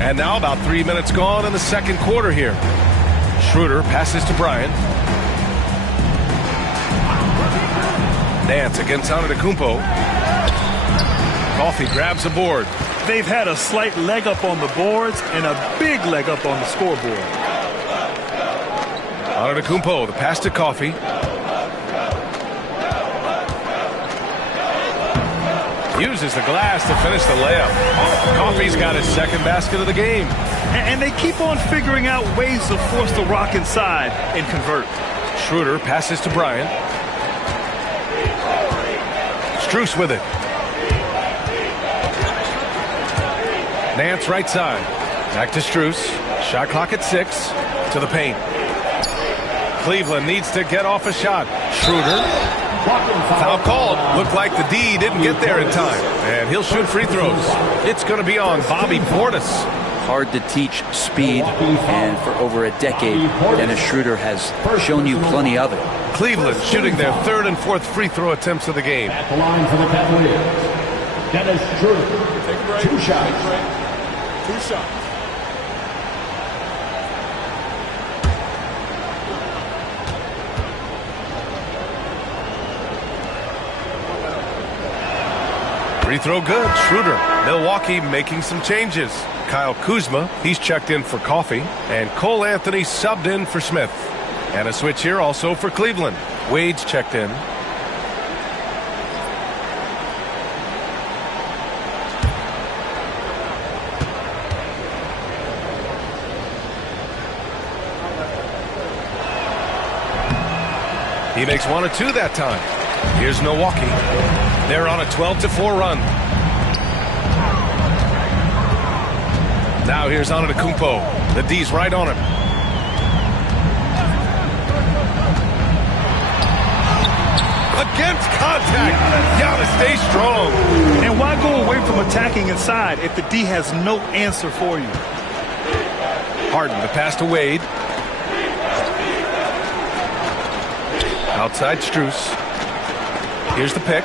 And now about 3 minutes gone in the second quarter here. Schroeder passes to Bryant. Nance against Antetokounmpo. Coffey grabs a board. They've had a slight leg up on the boards and a big leg up on the scoreboard. Antetokounmpo, the pass to Coffey. Uses the glass to finish the layup. Coffey's got his second basket of the game. And they keep on figuring out ways to force the Rock inside and convert. Schroeder passes to Bryant. Strus with it. Nance right side. Back to Strus. Shot clock at 6. To the paint. Cleveland needs to get off a shot. Schroeder. Foul called. Looked like the D didn't get there in time. And he'll shoot free throws. It's going to be on Bobby Portis. Hard to teach speed, and for over a decade, Dennis Schroeder has shown you plenty of it. Cleveland shooting their third and fourth free throw attempts of the game. At the line for the Cavaliers, Dennis Schroeder. 2 shots. 2 shots. Free throw good. Schroeder. Milwaukee making some changes. Kyle Kuzma, he's checked in for Coffee. And Cole Anthony subbed in for Smith. And a switch here also for Cleveland. Wade's checked in. He makes 1 of 2 that time. Here's Milwaukee. They're on a 12-4 run. Now here's Antetokounmpo. The D's right on him. Against contact. Gotta stay strong. And why go away from attacking inside if the D has no answer for you? Harden, the pass to Wade. Outside Strus. Here's the pick.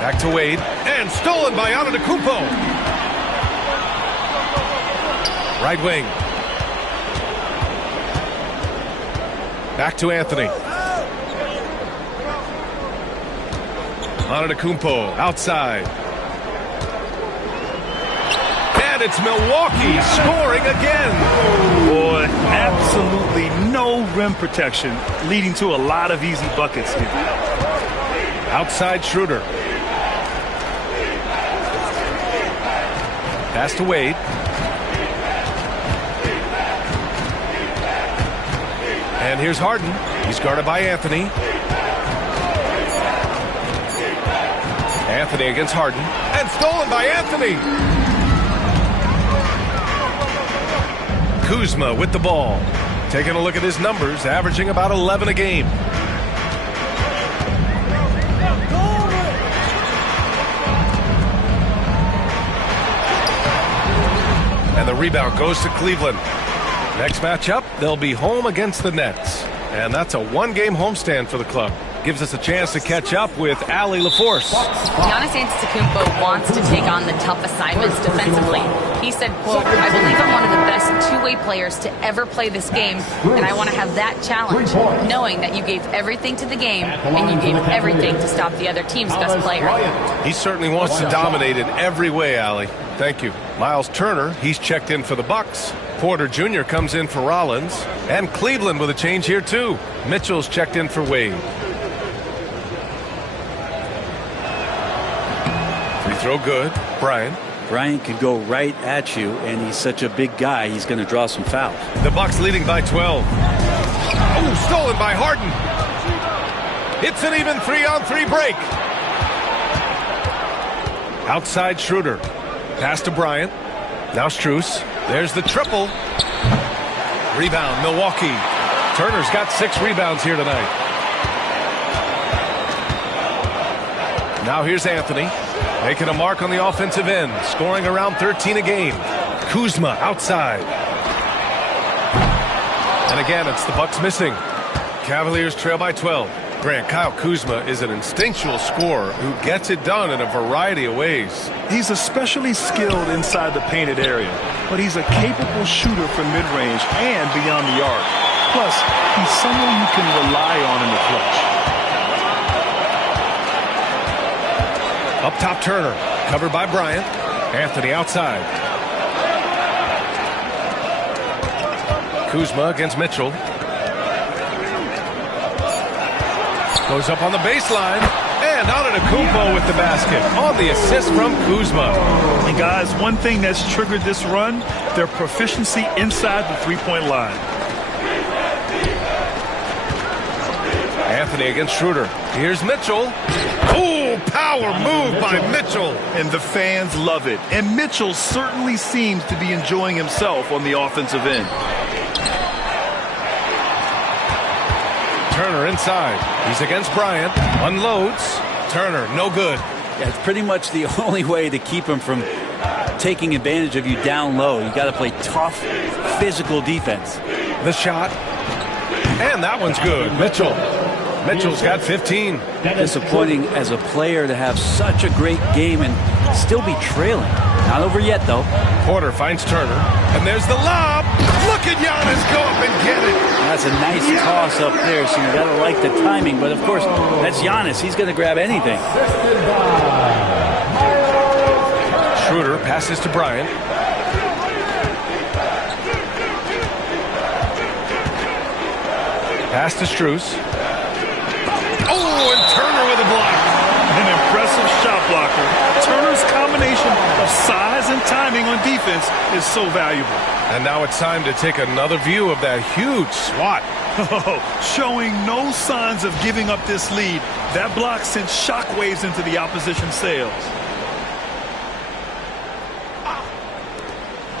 Back to Wade. And stolen by Antetokounmpo. Right wing. Back to Anthony. Antetokounmpo outside. And it's Milwaukee scoring again. Boy, absolutely no rim protection, leading to a lot of easy buckets here. Outside Schroeder. Pass to Wade. And here's Harden. He's guarded by Anthony. Anthony against Harden. And stolen by Anthony. Kuzma with the ball. Taking a look at his numbers, averaging about 11 a game. And the rebound goes to Cleveland. Next matchup, they'll be home against the Nets. And that's a one-game homestand for the club. Gives us a chance to catch up with Allie LaForce. Giannis Antetokounmpo wants to take on the tough assignments defensively. He said, quote, "I believe I'm one of the best two-way players to ever play this game, and I want to have that challenge, knowing that you gave everything to the game and you gave everything to stop the other team's best player." He certainly wants to dominate in every way, Allie. Thank you. Miles Turner, he's checked in for the Bucks. Porter Jr. comes in for Rollins. And Cleveland with a change here, too. Mitchell's checked in for Wade. Free throw good. Bryant. Bryant could go right at you, and he's such a big guy, he's going to draw some fouls. The Bucks leading by 12. Oh, stolen by Harden. It's an even 3-on-3 break. Outside Schroeder. Pass to Bryant. Now Strus. There's the triple. Rebound, Milwaukee. Turner's got 6 rebounds here tonight. Now here's Anthony. Making a mark on the offensive end. Scoring around 13 a game. Kuzma outside. And again, it's the Bucks missing. Cavaliers trail by 12. Grant, Kyle Kuzma is an instinctual scorer who gets it done in a variety of ways. He's especially skilled inside the painted area, but he's a capable shooter from mid-range and beyond the arc. Plus, he's someone you can rely on in the clutch. Up top, Turner. Covered by Bryant. Anthony outside. Kuzma against Mitchell. Goes up on the baseline. And Antetokounmpo with the basket on the assist from Kuzma. And guys, one thing that's triggered this run, their proficiency inside the three-point line. Anthony against Schroeder. Here's Mitchell. Ooh, power move by Mitchell. And the fans love it. And Mitchell certainly seems to be enjoying himself on the offensive end. Turner inside. He's against Bryant. Unloads. Turner, no good. Yeah, it's pretty much the only way to keep him from taking advantage of you down low. You got to play tough, physical defense. The shot. And that one's good. Mitchell. Mitchell's got 15. Disappointing as a player to have such a great game and still be trailing. Not over yet, though. Porter finds Turner. And there's the lob. Look at Giannis go up and get it. That's a nice toss up there, so you got to like the timing. But, of course, that's Giannis. He's going to grab anything. Schroeder passes to Bryant. Pass to Strus. Oh, and Turner with a block. An impressive shot blocker. Turner's combination of size and timing on defense is so valuable. And now it's time to take another view of that huge swat. Showing no signs of giving up this lead. That block sent shockwaves into the opposition sails.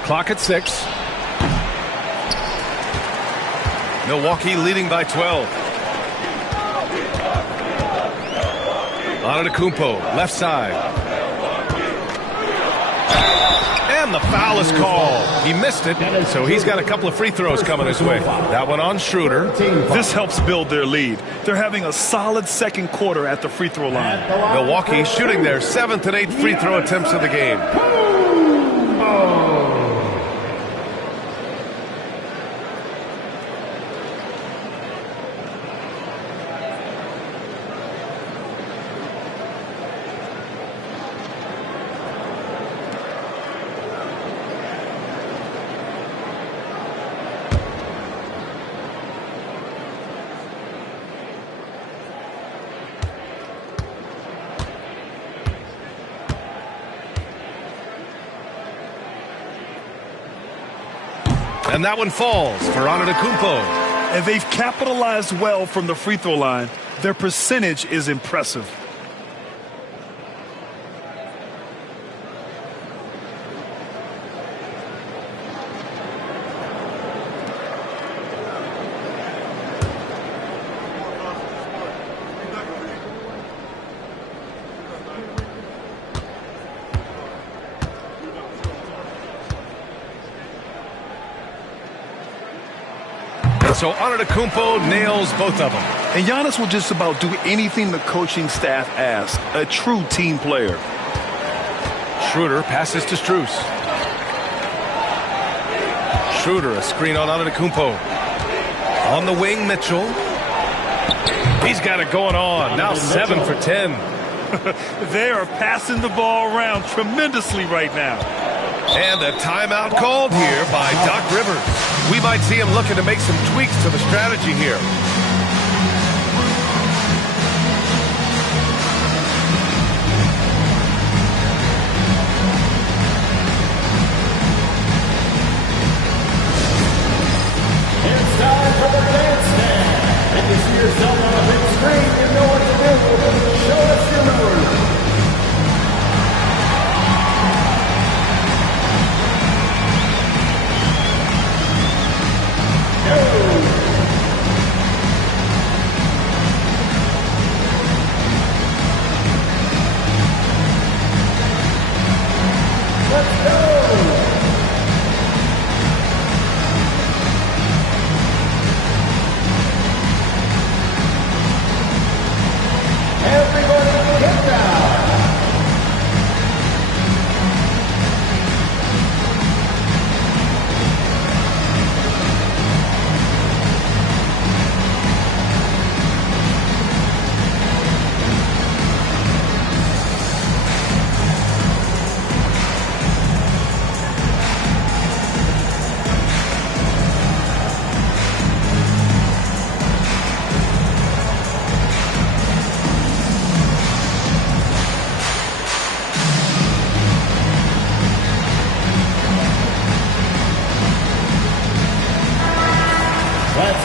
Clock at 6. Milwaukee leading by 12. Antetokounmpo, left side. And the foul is called. He missed it, so he's got a couple of free throws coming his way. That one on Schroeder. This helps build their lead. They're having a solid second quarter at the free throw line. Milwaukee shooting their 7th and 8th free throw attempts of the game. And that one falls for Antetokounmpo. And they've capitalized well from the free throw line. Their percentage is impressive. So Antetokounmpo nails both of them. And Giannis will just about do anything the coaching staff asks. A true team player. Schroeder passes to Strus. Schroeder, a screen on Antetokounmpo. On the wing, Mitchell. He's got it going on. Now 7 for 10. They are passing the ball around tremendously right now. And a timeout called here by Doc Rivers. We might see him looking to make some tweaks to the strategy here. It's time for the bandstand. If you see yourself on a big screen, you know what to do. Show us your numbers.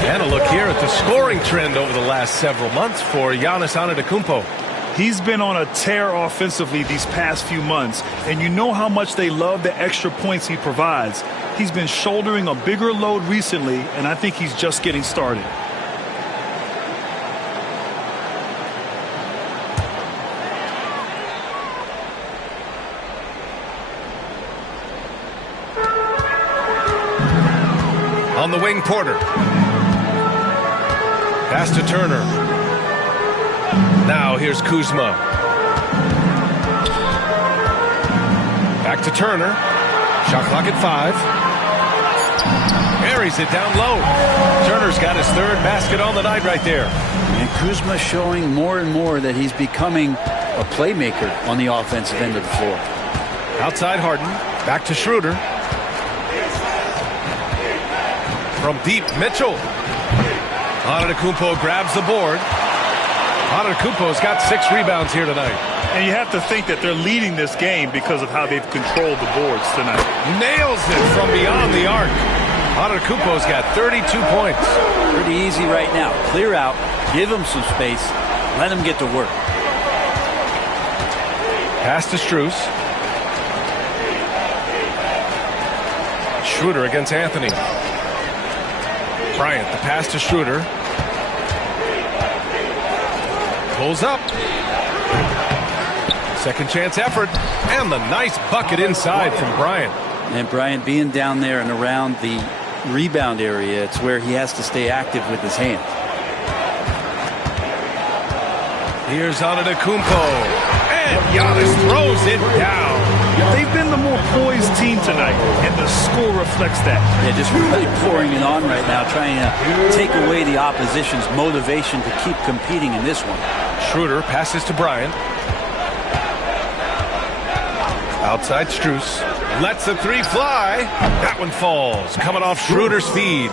And a look here at the scoring trend over the last several months for Giannis Antetokounmpo. He's been on a tear offensively these past few months, and you know how much they love the extra points he provides. He's been shouldering a bigger load recently, and I think he's just getting started. On the wing, Porter. Pass to Turner. Now here's Kuzma. Back to Turner. Shot clock at 5. Buries it down low. Turner's got his 3rd basket on the night right there. And Kuzma showing more and more that he's becoming a playmaker on the offensive end of the floor. Outside Harden. Back to Schroeder. From deep, Mitchell. Antetokounmpo grabs the board. Antetokounmpo's got 6 rebounds here tonight. And you have to think that they're leading this game because of how they've controlled the boards tonight. Nails it from beyond the arc. Antetokounmpo's got 32 points. Pretty easy right now. Clear out, give him some space, let him get to work. Pass to Strus. Schroeder against Anthony. Bryant, the pass to Schroeder. Pulls up. Second chance effort. And the nice bucket inside from Bryant. And Bryant being down there and around the rebound area, it's where he has to stay active with his hands. Here's Antetokounmpo. And Giannis throws it down. They've been the more poised team tonight, and the score reflects that. They're just really pouring it on right now, trying to take away the opposition's motivation to keep competing in this one. Schroeder passes to Bryant. Outside Strus. Lets the 3 fly. That one falls. Coming off Schroeder's feed.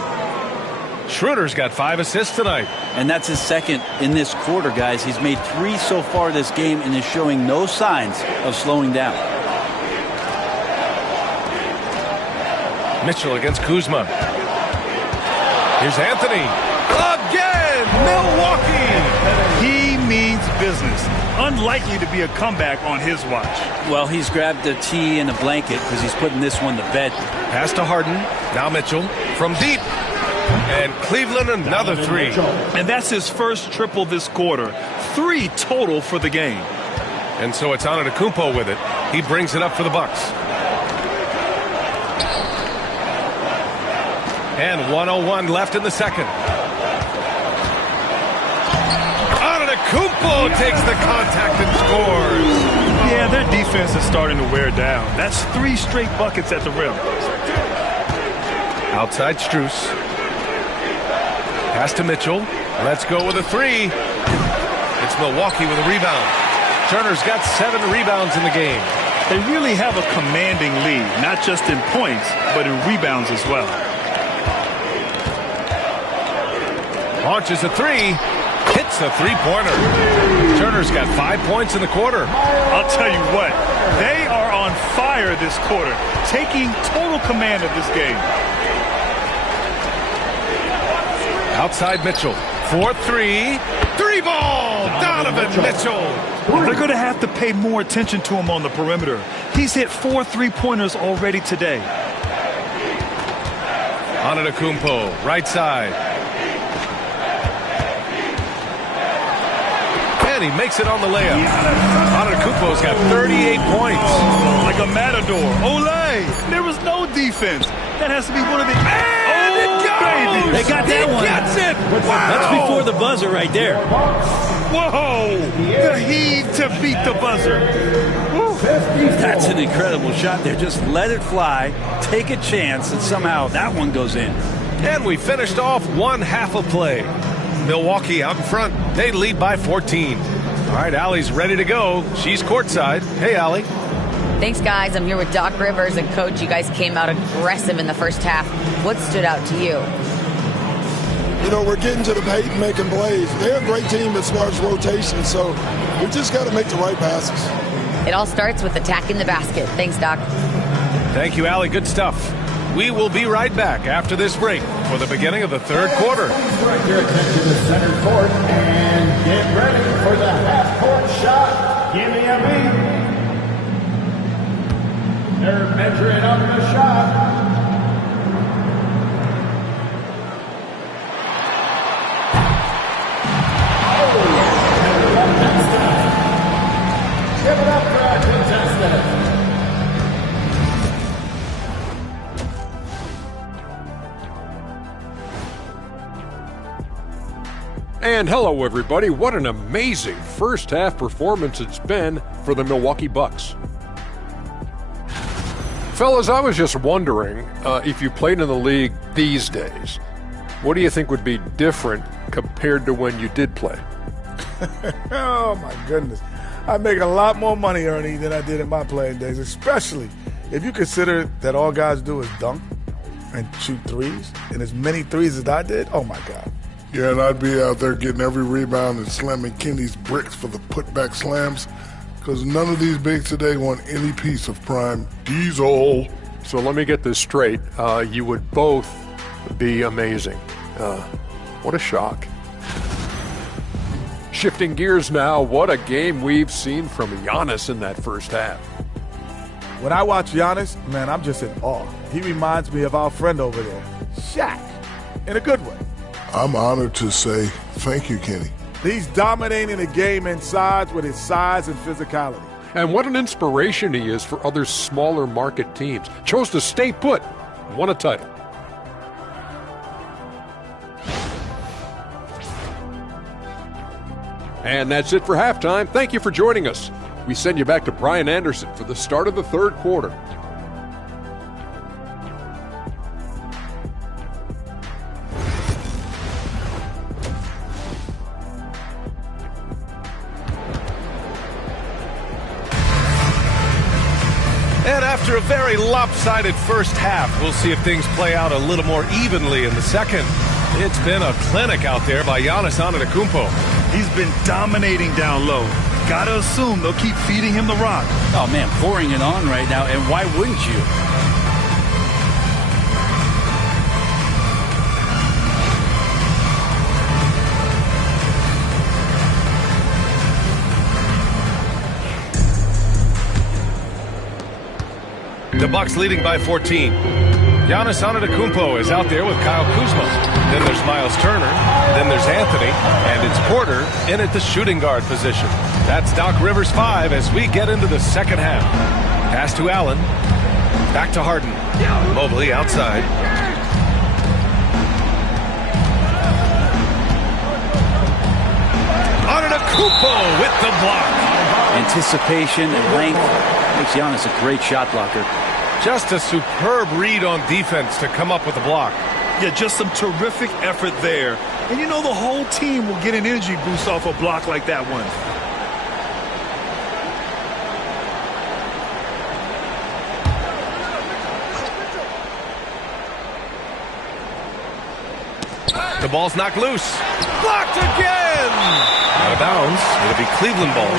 Schroeder's got 5 assists tonight. And that's his second in this quarter, guys. He's made 3 so far this game and is showing no signs of slowing down. Mitchell against Kuzma. Here's Anthony. Again! Milwaukee! He means business. Unlikely to be a comeback on his watch. Well, he's grabbed a tee and a blanket because he's putting this one to bed. Pass to Harden. Now Mitchell from deep. And Cleveland another 3. And that's his first triple this quarter. 3 total for the game. And so it's Antetokounmpo with it. He brings it up for the Bucks. And 1:01 left in the second. Antetokounmpo takes the contact and scores. Yeah, their defense is starting to wear down. That's 3 straight buckets at the rim. Outside Strus. Pass to Mitchell. Let's go with a 3. It's Milwaukee with a rebound. Turner's got 7 rebounds in the game. They really have a commanding lead, not just in points, but in rebounds as well. Launches a 3. Hits a 3-pointer. Turner's got 5 points in the quarter. I'll tell you what, they are on fire this quarter, taking total command of this game. Outside Mitchell. 4-3. 3-ball! Donovan Mitchell! They're going to have to pay more attention to him on the perimeter. He's hit 4 3-pointers already today. Antetokounmpo, right side. And he makes it on the layup. Antetokounmpo's got 38 points. Like a matador. Olay! There was no defense. That has to be one of the... And it goes! They got that one. Gets it! Wow! That's before the buzzer right there. Whoa! The heave to beat the buzzer. Woo. That's an incredible shot there. Just let it fly, take a chance, and somehow that one goes in. And we finished off 1 half of play. Milwaukee out in front. They lead by 14. All right, Allie's ready to go. She's courtside. Hey, Allie. Thanks, guys. I'm here with Doc Rivers and Coach. You guys came out aggressive in the first half. What stood out to you? You know, we're getting to the paint and making plays. They're a great team as far as rotation, so we just got to make the right passes. It all starts with attacking the basket. Thanks, Doc. Thank you, Allie. Good stuff. We will be right back after this break for the beginning of the third quarter. Direct your attention to center court and get ready for the half-court shot. Give me a beat. They're measuring up the shot. Give it up for our contestant. And hello, everybody. What an amazing first half performance it's been for the Milwaukee Bucks. Fellas, I was just wondering if you played in the league these days, what do you think would be different compared to when you did play? Oh, my goodness. I make a lot more money, Ernie, than I did in my playing days, especially if you consider that all guys do is dunk and shoot threes, and as many threes as I did, oh, my God. Yeah, and I'd be out there getting every rebound and slamming Kenny's bricks for the putback slams, because none of these bigs today want any piece of prime Diesel. So let me get this straight. You would both be amazing. What a shock. Shifting gears now, what a game we've seen from Giannis in that first half. When I watch Giannis, man, I'm just in awe. He reminds me of our friend over there, Shaq, in a good way. I'm honored to say thank you, Kenny. He's dominating the game inside with his size and physicality. And what an inspiration he is for other smaller market teams. Chose to stay put, won a title. And that's it for halftime. Thank you for joining us. We send you back to Brian Anderson for the start of the third quarter. And after a very lopsided first half, we'll see if things play out a little more evenly in the second. It's been a clinic out there by Giannis Antetokounmpo. He's been dominating down low. Gotta assume they'll keep feeding him the rock. Oh, man, pouring it on right now, and why wouldn't you? The Bucks leading by 14. Giannis Antetokounmpo is out there with Kyle Kuzma. Then there's Miles Turner. Then there's Anthony. And it's Porter in at the shooting guard position. That's Doc Rivers 5 as we get into the second half. Pass to Allen. Back to Harden. Mobley outside. Antetokounmpo with the block. Anticipation and length makes Giannis a great shot blocker. Just a superb read on defense to come up with the block. Yeah, just some terrific effort there. And you know the whole team will get an energy boost off a block like that one. The ball's knocked loose. Blocked again! Out of bounds. It'll be Cleveland ball.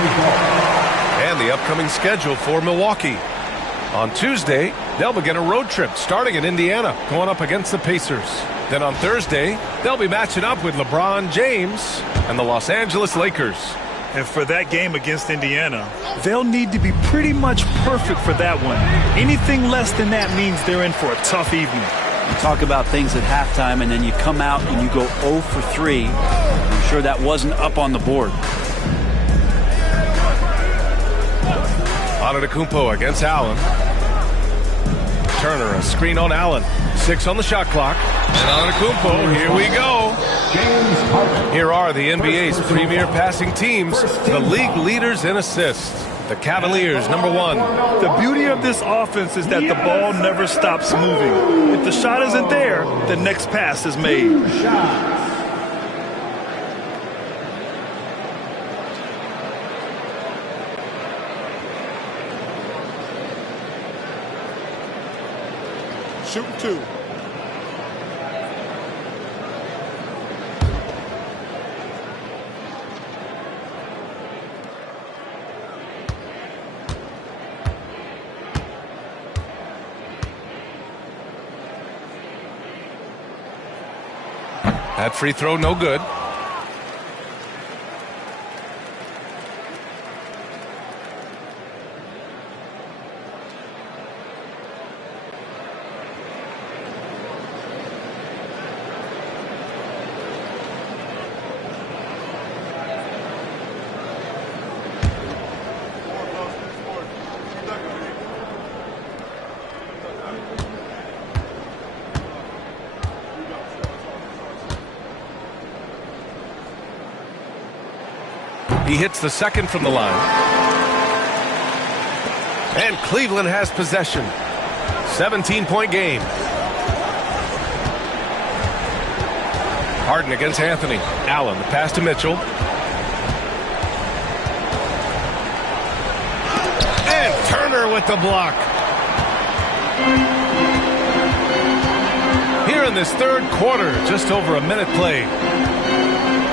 And the upcoming schedule for Milwaukee. On Tuesday, they'll begin a road trip starting in Indiana, going up against the Pacers. Then on Thursday, they'll be matching up with LeBron James and the Los Angeles Lakers. And for that game against Indiana, they'll need to be pretty much perfect for that one. Anything less than that means they're in for a tough evening. You talk about things at halftime, and then you come out and you go 0 for 3. I'm sure that wasn't up on the board. Antetokounmpo against Allen. Turner, a screen on Allen. 6 on the shot clock. And Antetokounmpo, here we go. Here are the NBA's premier passing teams, the league leaders in assists. The Cavaliers, number 1. The beauty of this offense is that the ball never stops moving. If the shot isn't there, the next pass is made. Shooting 2. That free throw, no good. He hits the second from the line. And Cleveland has possession. 17-point game. Harden against Anthony. Allen, the pass to Mitchell. with the block. Here in this third quarter, just over a minute played.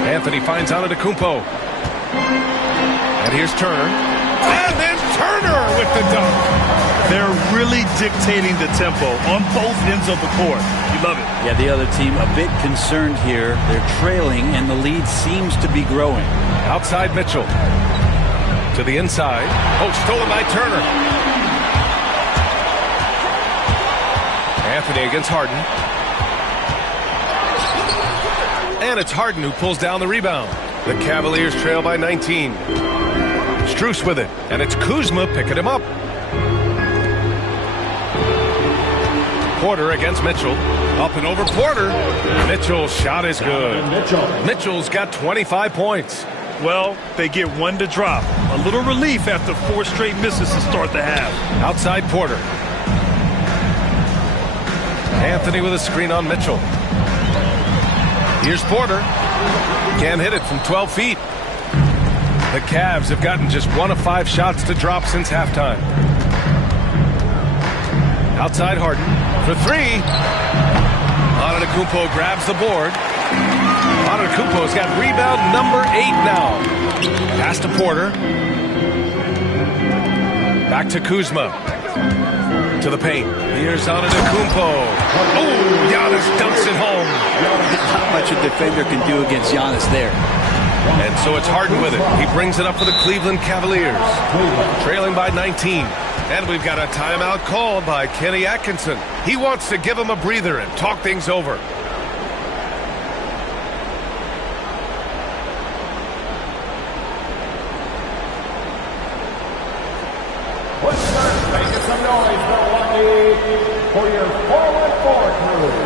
Anthony finds Antetokounmpo. And here's Turner. And then Turner with the dunk. They're really dictating the tempo on both ends of the court. You love it. Yeah, the other team a bit concerned here. They're trailing, and the lead seems to be growing. Outside Mitchell. To the inside. Oh, stolen by Turner. Anthony against Harden. And it's Harden who pulls down the rebound. The Cavaliers trail by 19. Strus with it, and it's Kuzma picking him up. Porter against Mitchell. Up and over Porter. Mitchell's shot is good. Mitchell's got 25 points. Well, they get one to drop. A little relief after 4 straight misses to start the half. Outside Porter. Anthony with a screen on Mitchell. Here's Porter. Can't hit it from 12 feet. The Cavs have gotten just 1 of 5 shots to drop since halftime. Outside Harden for 3. Antetokounmpo grabs the board. Antetokounmpo's got rebound number 8 now. Pass to Porter. Back to Kuzma. To the paint. Here's Antetokounmpo. Oh, Giannis dunks it home. Not much a defender can do against Giannis there. And so it's Harden with it. He brings it up for the Cleveland Cavaliers. Trailing by 19. And we've got a timeout called by Kenny Atkinson. He wants to give him a breather and talk things over. Making some noise, Milwaukee, for your 4-1-4 crew.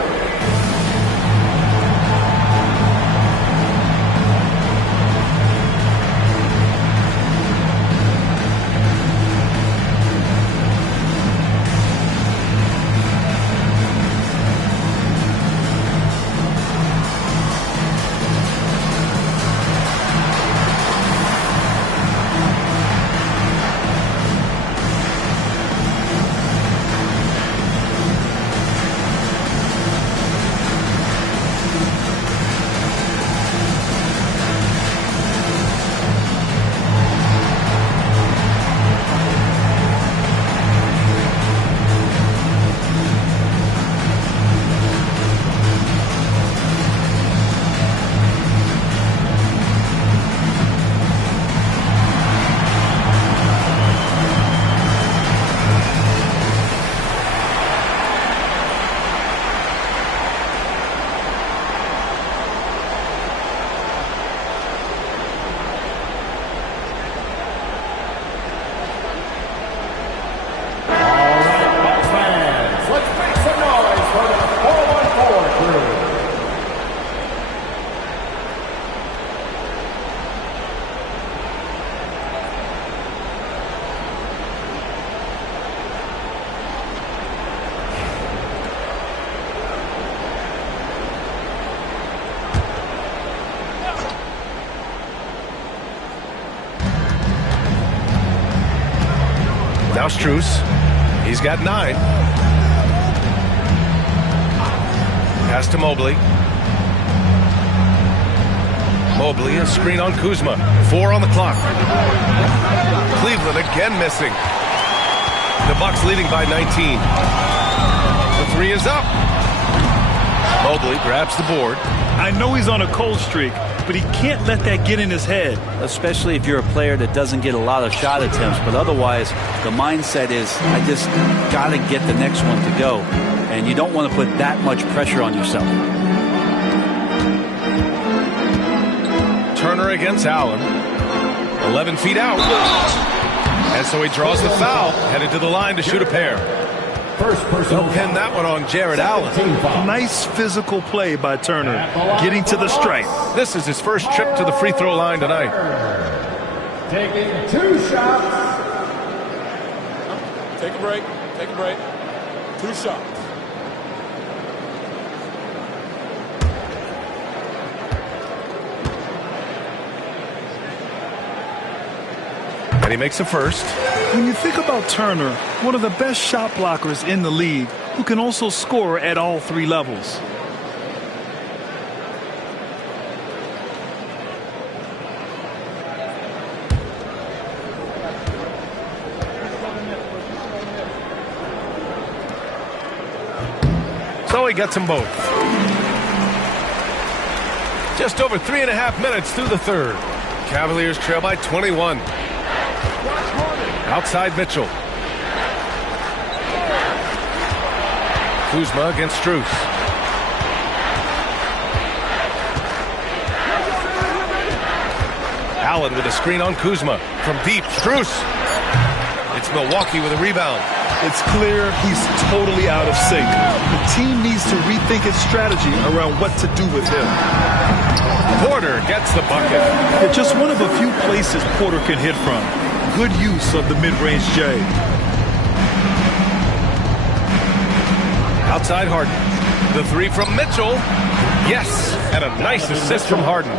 Now Strus. He's got 9. Pass to Mobley. Mobley, a screen on Kuzma. 4 on the clock. Cleveland again missing. The Bucks leading by 19. The 3 is up. Mobley grabs the board. I know he's on a cold streak, but he can't let that get in his head. Especially if you're a player that doesn't get a lot of shot attempts. But otherwise, the mindset is, I just got to get the next one to go. And you don't want to put that much pressure on yourself. Turner against Allen. 11 feet out. And so he draws the foul, headed to the line to shoot a pair. They'll pin that one on Jared Allen. Nice physical play by Turner, getting to the stripe. This is his first trip to the free throw line tonight. Taking 2 shots. Take a break. Take a break. 2 shots. And he makes a first. When you think about Turner, one of the best shot blockers in the league, who can also score at all three levels. So he gets them both. Just over 3.5 minutes through the third. Cavaliers trail by 21. Outside Mitchell. Kuzma against Strus. Allen with a screen on Kuzma. From deep, Strus. It's Milwaukee with a rebound. It's clear he's totally out of sync. The team needs to rethink its strategy around what to do with him. Porter gets the bucket. It's just one of a few places Porter can hit from. Good use of the mid-range J. Outside Harden. The three from Mitchell. Yes, and a nice assist from Harden.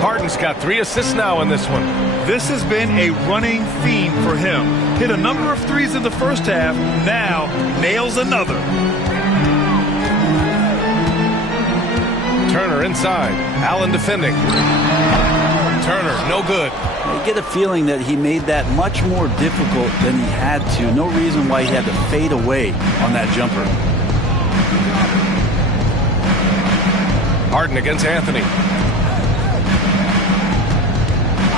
Harden's got 3 assists now in this one. This has been a running theme for him. Hit a number of threes in the first half. Now nails another. Turner inside. Allen defending. Turner, no good. I get a feeling that he made that much more difficult than he had to. No reason why he had to fade away on that jumper. Harden against Anthony.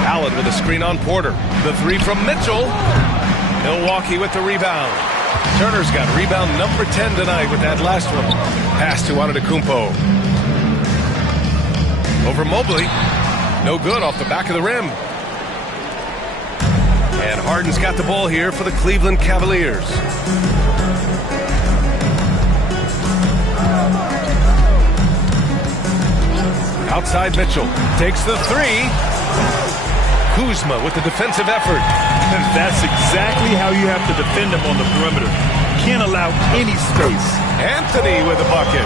Allen with a screen on Porter. The three from Mitchell. Milwaukee with the rebound. Turner's got rebound number 10 tonight with that last one. Pass to Antetokounmpo. Over Mobley. No good off the back of the rim. And Harden's got the ball here for the Cleveland Cavaliers. Outside Mitchell. Takes the three. Kuzma with the defensive effort. And that's exactly how you have to defend him on the perimeter. Can't allow any space. Anthony with a bucket.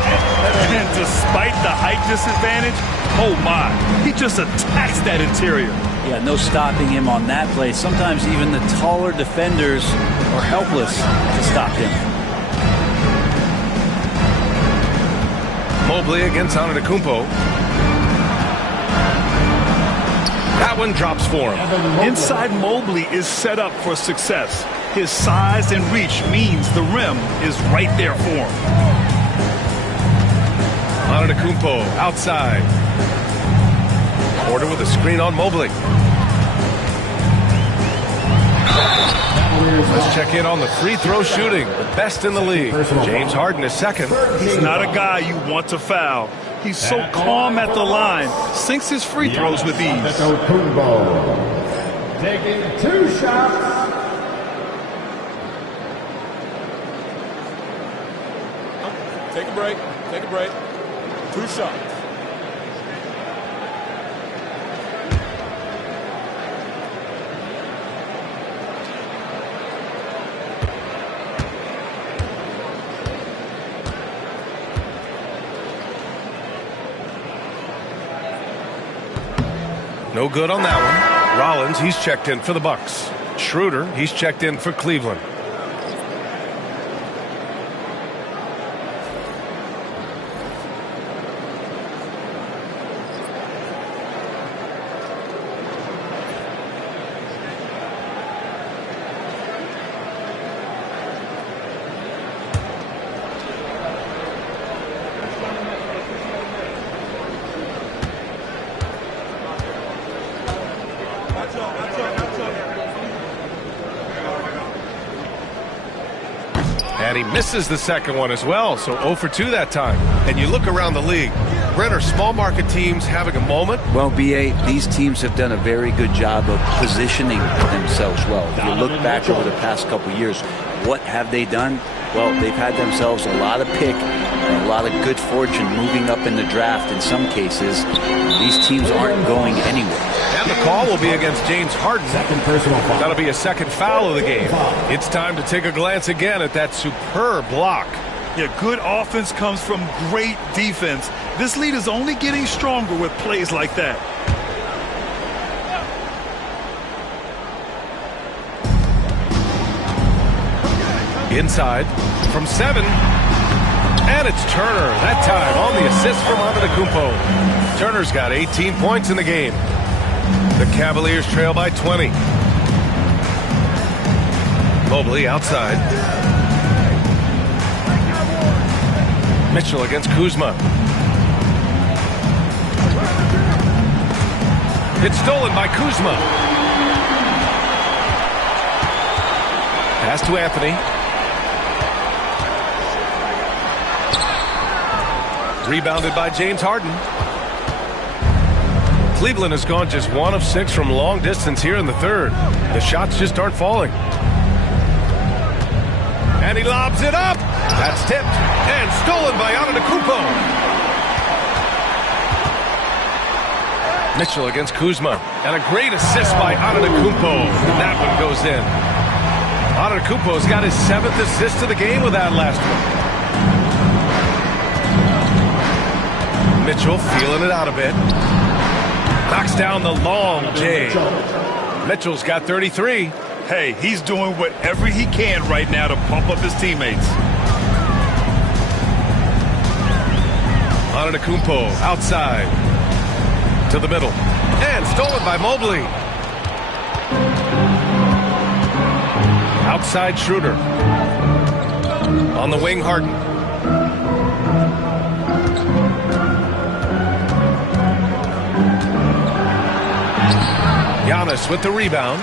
And despite the height disadvantage, oh my, he just attacks that interior. Yeah, no stopping him on that play. Sometimes even the taller defenders are helpless to stop him. Mobley against Antetokounmpo. That one drops for him. Inside Mobley is set up for success. His size and reach means the rim is right there for him. Antetokounmpo outside. Porter with a screen on Mobley. Let's check in on the free throw shooting. The best in the league. James Harden is second. He's not a guy you want to foul. He's so calm at the line. Sinks his free throws with ease. Taking 2 shots. Take a break. Take a break. 2 shots. No good on that one. Rollins, he's checked in for the Bucks. Schroeder, he's checked in for Cleveland. And he misses the second one as well, so 0 for 2 that time. And you look around the league, Brent, are small market teams having a moment? Well, B.A., these teams have done a very good job of positioning themselves well. If you look back over the past couple of years, what have they done? Well, they've had themselves a lot of pick and a lot of good fortune moving up in the draft in some cases. These teams aren't going anywhere. And the call will be against James Harden. That'll be a second foul of the game. It's time to take a glance again at that superb block. Yeah, good offense comes from great defense. This lead is only getting stronger with plays like that. Inside from 7. And it's Turner, that time on the assist from Antetokounmpo. Turner's got 18 points in the game. The Cavaliers trail by 20. Mobley outside. Mitchell against Kuzma. It's stolen by Kuzma. Pass to Anthony. Rebounded by James Harden. Cleveland has gone just 1 of 6 from long distance here in the third. The shots just aren't falling. And he lobs it up. That's tipped and stolen by Antetokounmpo. Mitchell against Kuzma. And a great assist by Antetokounmpo. That one goes in. Antetokounmpo's got his 7th assist of the game with that last one. Mitchell feeling it out a bit. Knocks down the long J. Mitchell's got 33. Hey, he's doing whatever he can right now to pump up his teammates. Antetokounmpo outside to the middle. And stolen by Mobley. Outside Schroeder. On the wing, Harden. Giannis with the rebound.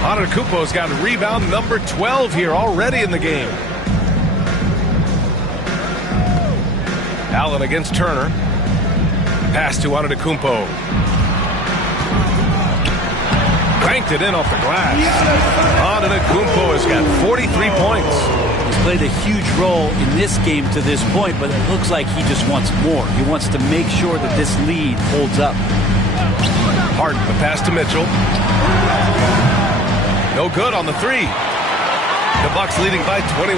Antetokounmpo's got rebound number 12 here already in the game. Allen against Turner. Pass to Antetokounmpo. Cranked it in off the glass. Antetokounmpo has got 43 points. He's played a huge role in this game to this point, but it looks like he just wants more. He wants to make sure that this lead holds up. Harden, the pass to Mitchell. No good on the 3. The Bucks leading by 21.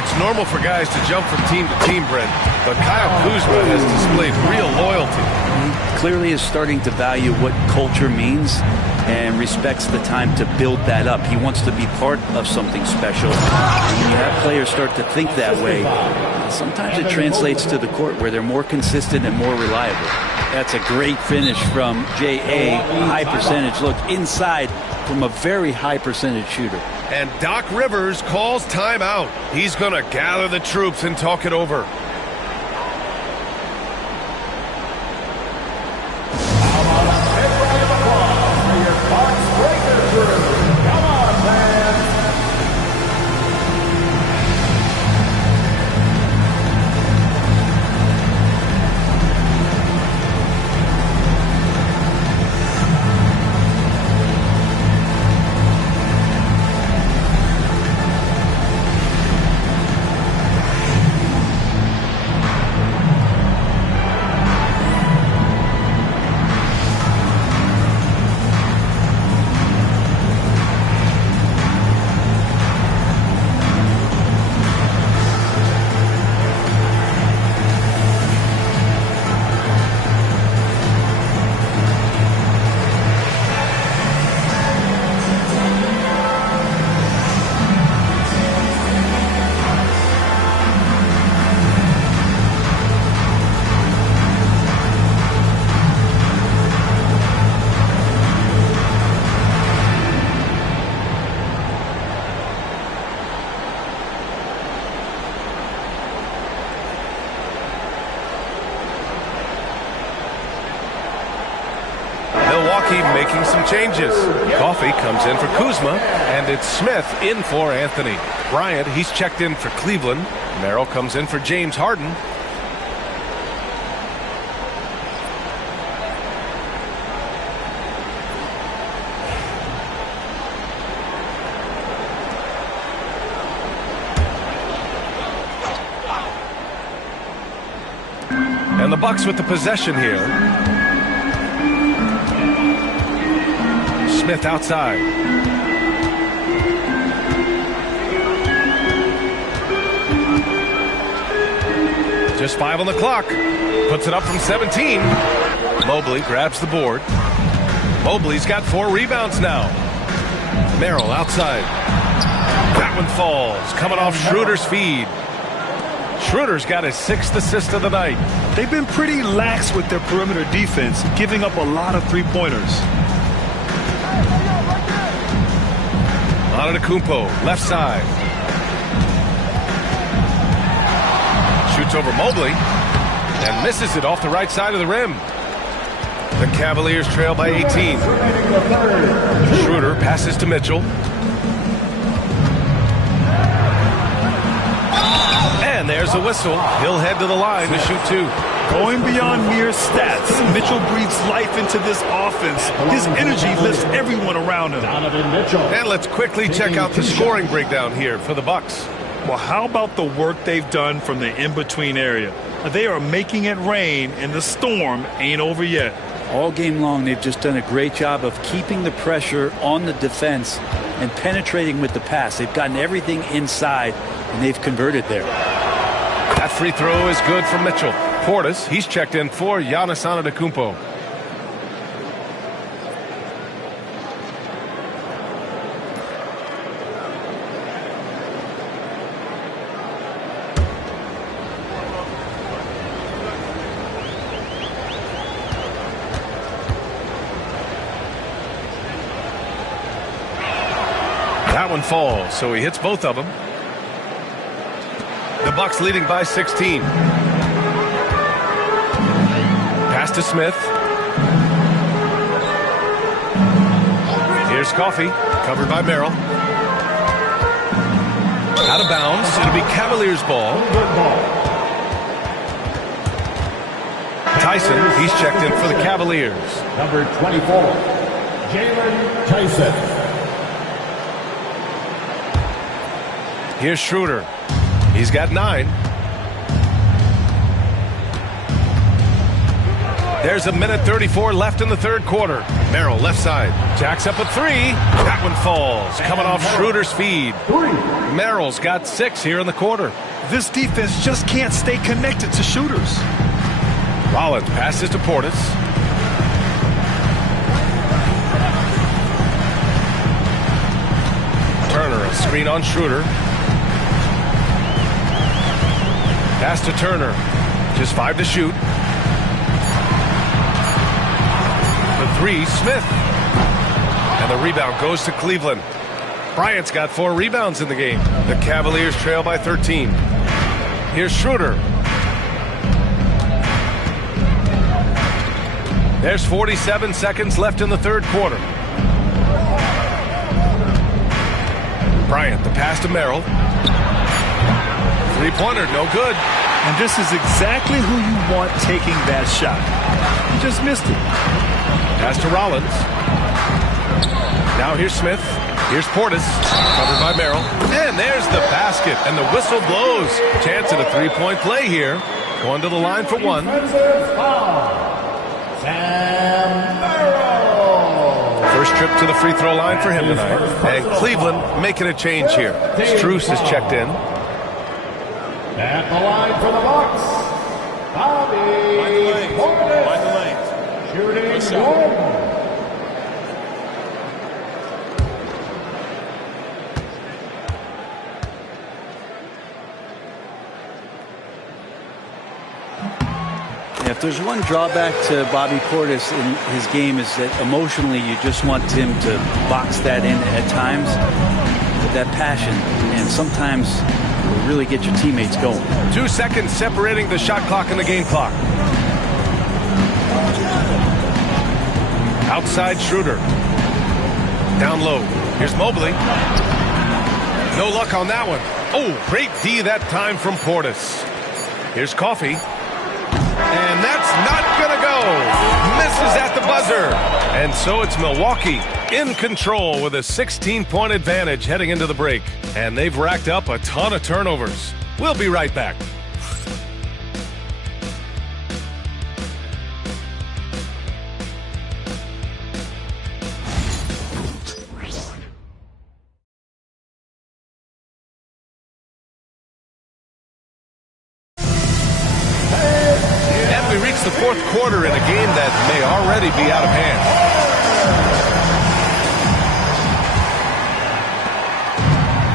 It's normal for guys to jump from team to team, Brent, but Kyle Kuzma has displayed real loyalty. He clearly is starting to value what culture means and respects the time to build that up. He wants to be part of something special. And when you have players start to think that way, sometimes it translates to the court where they're more consistent and more reliable. That's a great finish from J.A. High percentage look inside from a very high percentage shooter. And Doc Rivers calls timeout. He's going to gather the troops and talk it over. Making some changes. Coffey comes in for Kuzma, and it's Smith in for Anthony. Bryant, he's checked in for Cleveland. Merrill comes in for James Harden. And the Bucks with the possession here. Smith outside. Just 5 on the clock. Puts it up from 17. Mobley grabs the board. Mobley's got 4 rebounds now. Merrill outside. That one falls, coming off Schroeder's feed. Schroeder's got his 6th assist of the night. They've been pretty lax with their perimeter defense, giving up a lot of three-pointers. Antetokounmpo, left side. Shoots over Mobley and misses it off the right side of the rim. The Cavaliers trail by 18. Schroeder passes to Mitchell. And there's a whistle. He'll head to the line to shoot 2. Going beyond mere stats, Mitchell breathes life into this offense. His energy lifts everyone around him. And let's quickly check out the scoring breakdown here for the Bucks. Well, how about the work they've done from the in-between area? They are making it rain, and the storm ain't over yet. All game long, they've just done a great job of keeping the pressure on the defense and penetrating with the pass. They've gotten everything inside, and they've converted there. That free throw is good from Mitchell. Portis, he's checked in for Giannis Antetokounmpo. That one falls, so he hits both of them. The Bucks leading by 16. Pass to Smith. Here's Coffey, covered by Merrill. Out of bounds. It'll be Cavaliers ball. Tyson, he's checked in for the Cavaliers. Number 24, Jalen Tyson. Here's Schroeder. He's got 9. There's 1:34 left in the third quarter. Merrill, left side. Jacks up a 3. That one falls. Coming off Schroeder's feed. Merrill's got 6 here in the quarter. This defense just can't stay connected to shooters. Rollins passes to Portis. Turner, a screen on Schroeder. Pass to Turner. Just 5 to shoot. The 3, Smith. And the rebound goes to Cleveland. Bryant's got 4 rebounds in the game. The Cavaliers trail by 13. Here's Schroeder. There's 47 seconds left in the third quarter. Bryant, the pass to Merrill. Three-pointer, no good. And this is exactly who you want taking that shot. He just missed it. Pass to Rollins. Now here's Smith. Here's Portis, covered by Merrill. And there's the basket, and the whistle blows. Chance at a three-point play here. Going to the line for 1. First trip to the free throw line for him tonight. And Cleveland making a change here. Strus is checked in. At the line for the Bucks, Bobby Portis. Shooting 1. If there's one drawback to Bobby Portis in his game is that emotionally you just want him to box that in at times with that passion, and sometimes will really get your teammates going. 2 seconds separating the shot clock and the game clock. Outside Schroeder. Down low. Here's Mobley. No luck on that one. Oh, great D that time from Portis. Here's Coffey. And that's not going to go. Misses at the buzzer. And so it's Milwaukee in control with a 16-point advantage heading into the break. And they've racked up a ton of turnovers. We'll be right back. The fourth quarter in a game that may already be out of hand.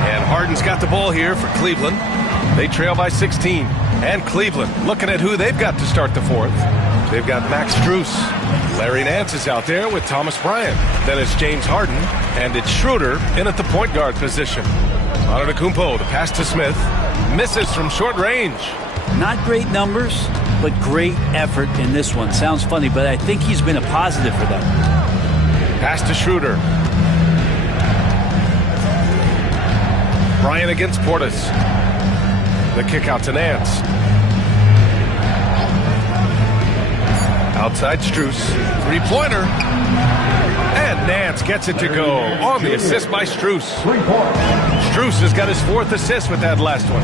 And Harden's got the ball here for Cleveland. They trail by 16. And Cleveland looking at who they've got to start the fourth. They've got Max Strus. Larry Nance is out there with Thomas Bryant. Then it's James Harden. And it's Schroeder in at the point guard position. Antetokounmpo, the pass to Smith. Misses from short range. Not great numbers, but great effort in this one. Sounds funny, but I think he's been a positive for them. Pass to Schroeder. Bryant against Portis. The kick out to Nance. Outside Strus. Three-pointer. And Nance gets it to go on the assist by Strus. Strus has got his fourth assist with that last one.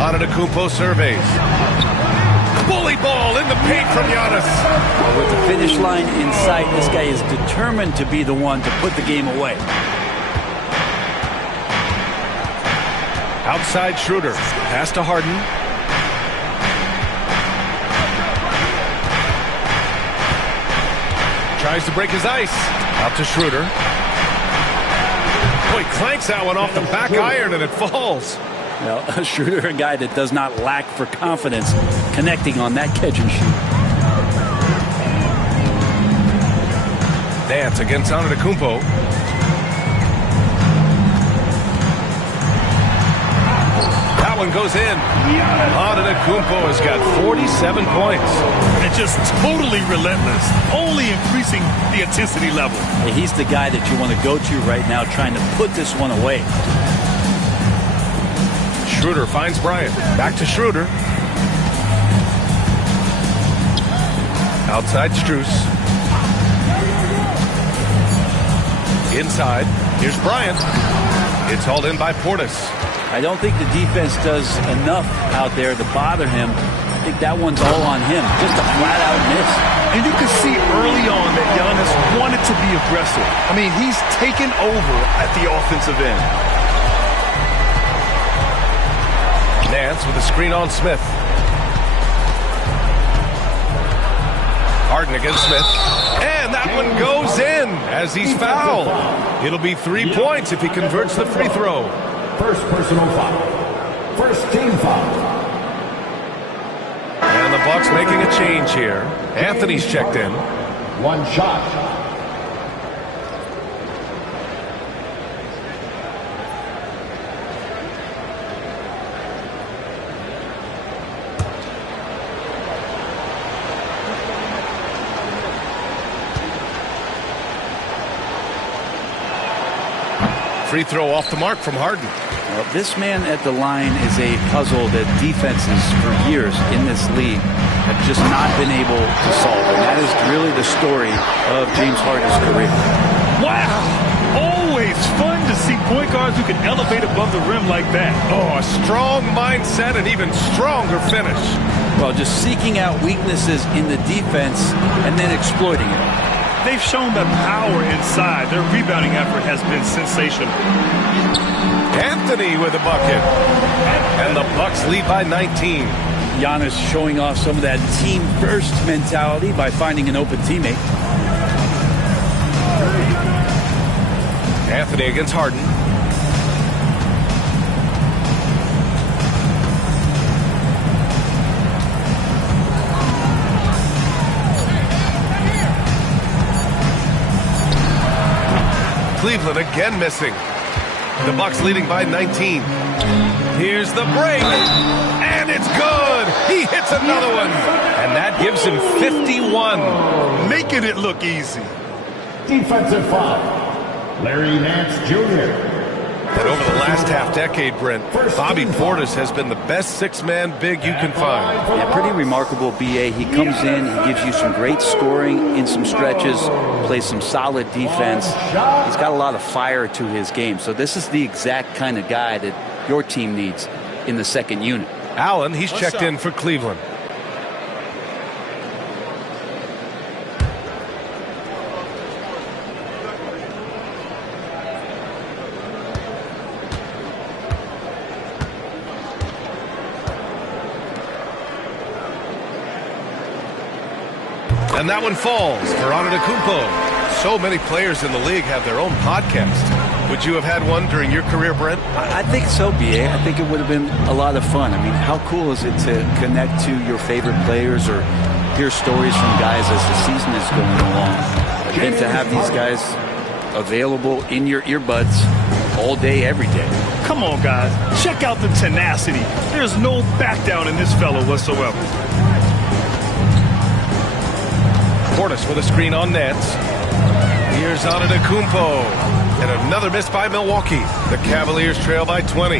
Antetokounmpo surveys. Bully ball in the paint from Giannis. With the finish line in sight, this guy is determined to be the one to put the game away. Outside Schroeder. Pass to Harden. Tries to break his ice. Out to Schroeder. Boy, clanks that one off the back iron and it falls. Well, Schroeder, a guy that does not lack for confidence connecting on that catch and shoot. Nance against Antetokounmpo. That one goes in. Antetokounmpo has got 47 points. And just totally relentless, only increasing the intensity level. He's the guy that you want to go to right now trying to put this one away. Schroeder finds Bryant. Back to Schroeder. Outside Strus. Inside. Here's Bryant. It's hauled in by Portis. I don't think the defense does enough out there to bother him. I think that one's all on him. Just a flat-out miss. And you can see early on that Giannis wanted to be aggressive. I mean, he's taken over at the offensive end. Nance with a screen on Smith. Harden against Smith. And that one goes in as he's fouled. It'll be 3 points if he converts the free throw. First personal foul. First team foul. And the Bucks making a change here. Anthony's checked in. One shot. Free throw off the mark from Harden. Well, this man at the line is a puzzle that defenses for years in this league have just not been able to solve. And that is really the story of James Harden's career. Wow! Always fun to see point guards who can elevate above the rim like that. Oh, a strong mindset and even stronger finish. Well, just seeking out weaknesses in the defense and then exploiting it. They've shown the power inside. Their rebounding effort has been sensational. Anthony with a bucket. And the Bucks lead by 19. Giannis showing off some of that team-first mentality by finding an open teammate. Anthony against Harden. Cleveland again missing. The Bucks leading by 19. Here's the break. And it's good. He hits another one. And that gives him 51. Making it look easy. Defensive foul. Larry Nance Jr. And over the last half-decade, Brent, Bobby Portis has been the best six-man big you can find. Yeah, pretty remarkable, B.A. He comes in, he gives you some great scoring in some stretches, plays some solid defense. He's got a lot of fire to his game. So this is the exact kind of guy that your team needs in the second unit. Allen, he's checked in for Cleveland. And that one falls for Antetokounmpo. So many players in the league have their own podcast. Would you have had one during your career, Brent? I think so, B.A. I think it would have been a lot of fun. I mean, how cool is it to connect to your favorite players or hear stories from guys as the season is going along, and to have these guys available in your earbuds all day, every day. Come on, guys. Check out the tenacity. There's no back down in this fellow whatsoever. Portis with a screen on Nance. Here's Antetokounmpo. And another miss by Milwaukee. The Cavaliers trail by 20.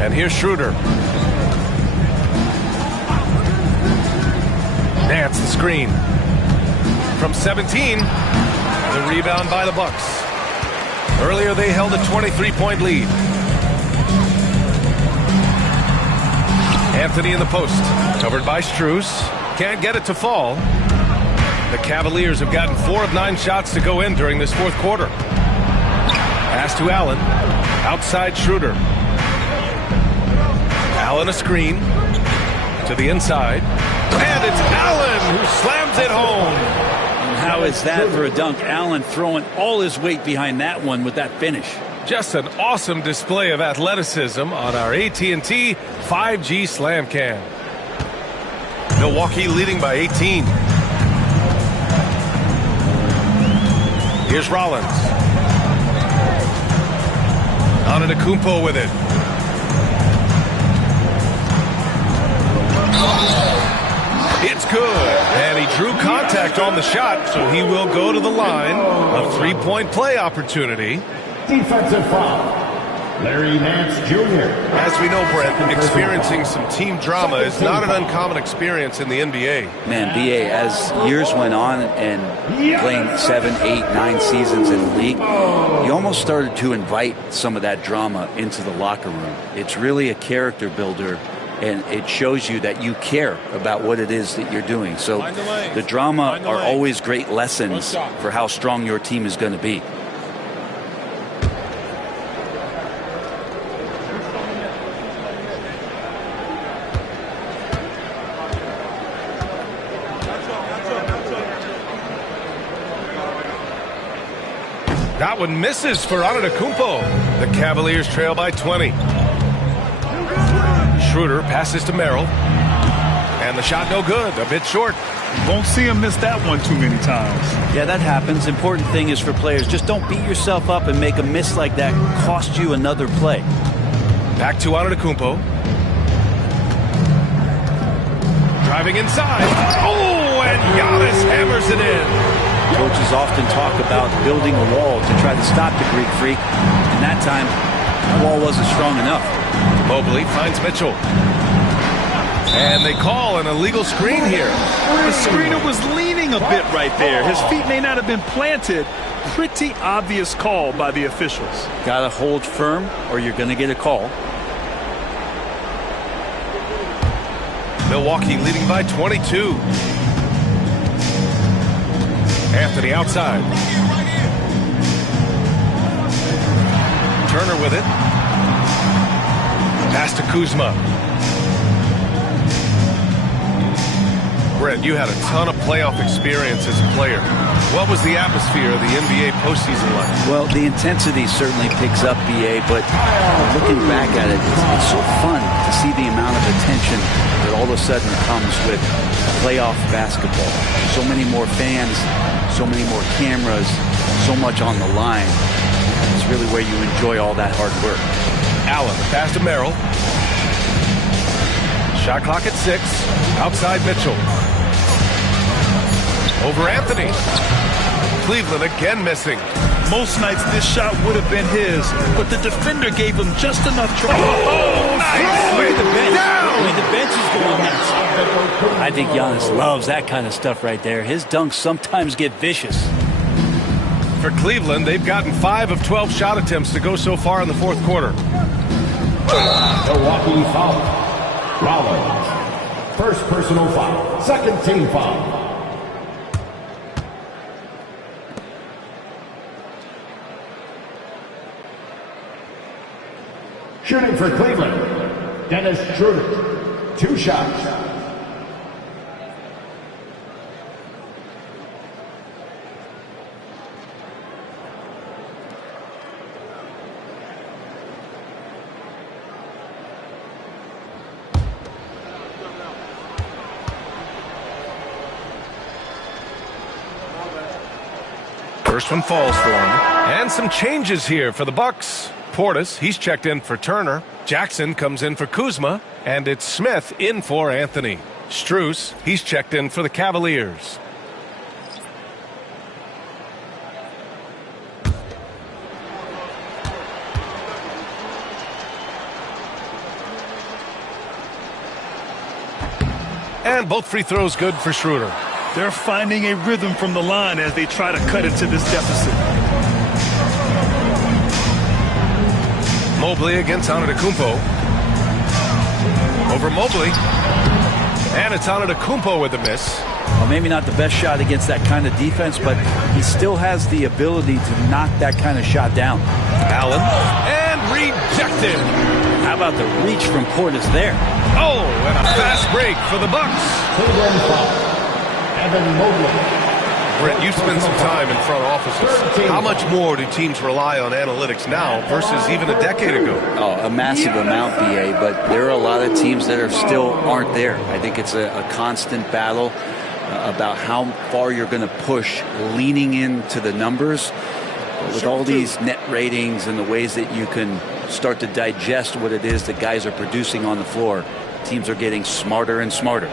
And here's Schroeder. Nance the screen. From 17. The rebound by the Bucks. Earlier they held a 23-point lead. Anthony in the post. Covered by Strus. Can't get it to fall. The Cavaliers have gotten 4 of 9 shots to go in during this fourth quarter. Pass to Allen. Outside Schroeder. Allen a screen. To the inside. And it's Allen who slams it home. And how is that for a dunk? Allen throwing all his weight behind that one with that finish. Just an awesome display of athleticism on our AT&T 5G Slam Cam. Milwaukee leading by 18. Here's Rollins. Antetokounmpo with it. It's good. And he drew contact on the shot, so he will go to the line. A 3-point play opportunity. Defensive foul. Larry Nance Jr. As we know, Brent, experiencing some team drama is not an uncommon experience in the NBA. Man, B.A., as years went on and playing 7, 8, 9 seasons in the league, you almost started to invite some of that drama into the locker room. It's really a character builder, and it shows you that you care about what it is that you're doing. So the drama are always great lessons for how strong your team is going to be. That one misses for Antetokounmpo. The Cavaliers trail by 20. Schroeder passes to Merrill. And the shot no good, a bit short. Won't see him miss that one too many times. Yeah, that happens. Important thing is for players, just don't beat yourself up and make a miss like that cost you another play. Back to Antetokounmpo. Driving inside. Oh, and Giannis hammers it in. Coaches often talk about building a wall to try to stop the Greek Freak, and that time the wall wasn't strong enough. Mobley finds Mitchell. And they call an illegal screen here. The screener was leaning a bit right there. His feet may not have been planted. Pretty obvious call by the officials. Got to hold firm or you're going to get a call. Milwaukee leading by 22. Anthony outside. Turner with it. Pass to Kuzma. Brett, you had a ton of playoff experience as a player. What was the atmosphere of the NBA postseason like? Well, the intensity certainly picks up, BA, but looking back at it, it's so fun to see the amount of attention that all of a sudden comes with playoff basketball. So many more fans, so many more cameras, so much on the line. It's really where you enjoy all that hard work. Allen, pass to Merrill. Shot clock at 6. Outside Mitchell. Over Anthony. Cleveland again missing. Most nights this shot would have been his, but the defender gave him just enough trouble. Oh, nice! Look at the bench. I mean, the bench is going nuts. I think Giannis loves that kind of stuff right there. His dunks sometimes get vicious. For Cleveland, they've gotten 5 of 12 shot attempts to go so far in the fourth quarter. Milwaukee foul. Rollins. First personal foul. Second team foul. Shooting for Cleveland, Dennis Schroeder. 2 shots. First one falls for him. And some changes here for the Bucks. Portis, he's checked in for Turner. Jackson comes in for Kuzma. And it's Smith in for Anthony. Strus, he's checked in for the Cavaliers. And both free throws good for Schroeder. They're finding a rhythm from the line as they try to cut into this deficit. Mobley against Antetokounmpo. Over Mobley. And it's Antetokounmpo with a miss. Well, maybe not the best shot against that kind of defense, but he still has the ability to knock that kind of shot down. Allen. And rejected. How about the reach from Portis there? Oh, and a fast break for the Bucks. Brett, you spend some time in front offices. How much more do teams rely on analytics now versus even a decade ago? Oh, a massive amount, BA, but there are a lot of teams that are still aren't there. I think it's a constant battle about how far you're going to push, leaning into the numbers. With all these net ratings and the ways that you can start to digest what it is that guys are producing on the floor, teams are getting smarter and smarter.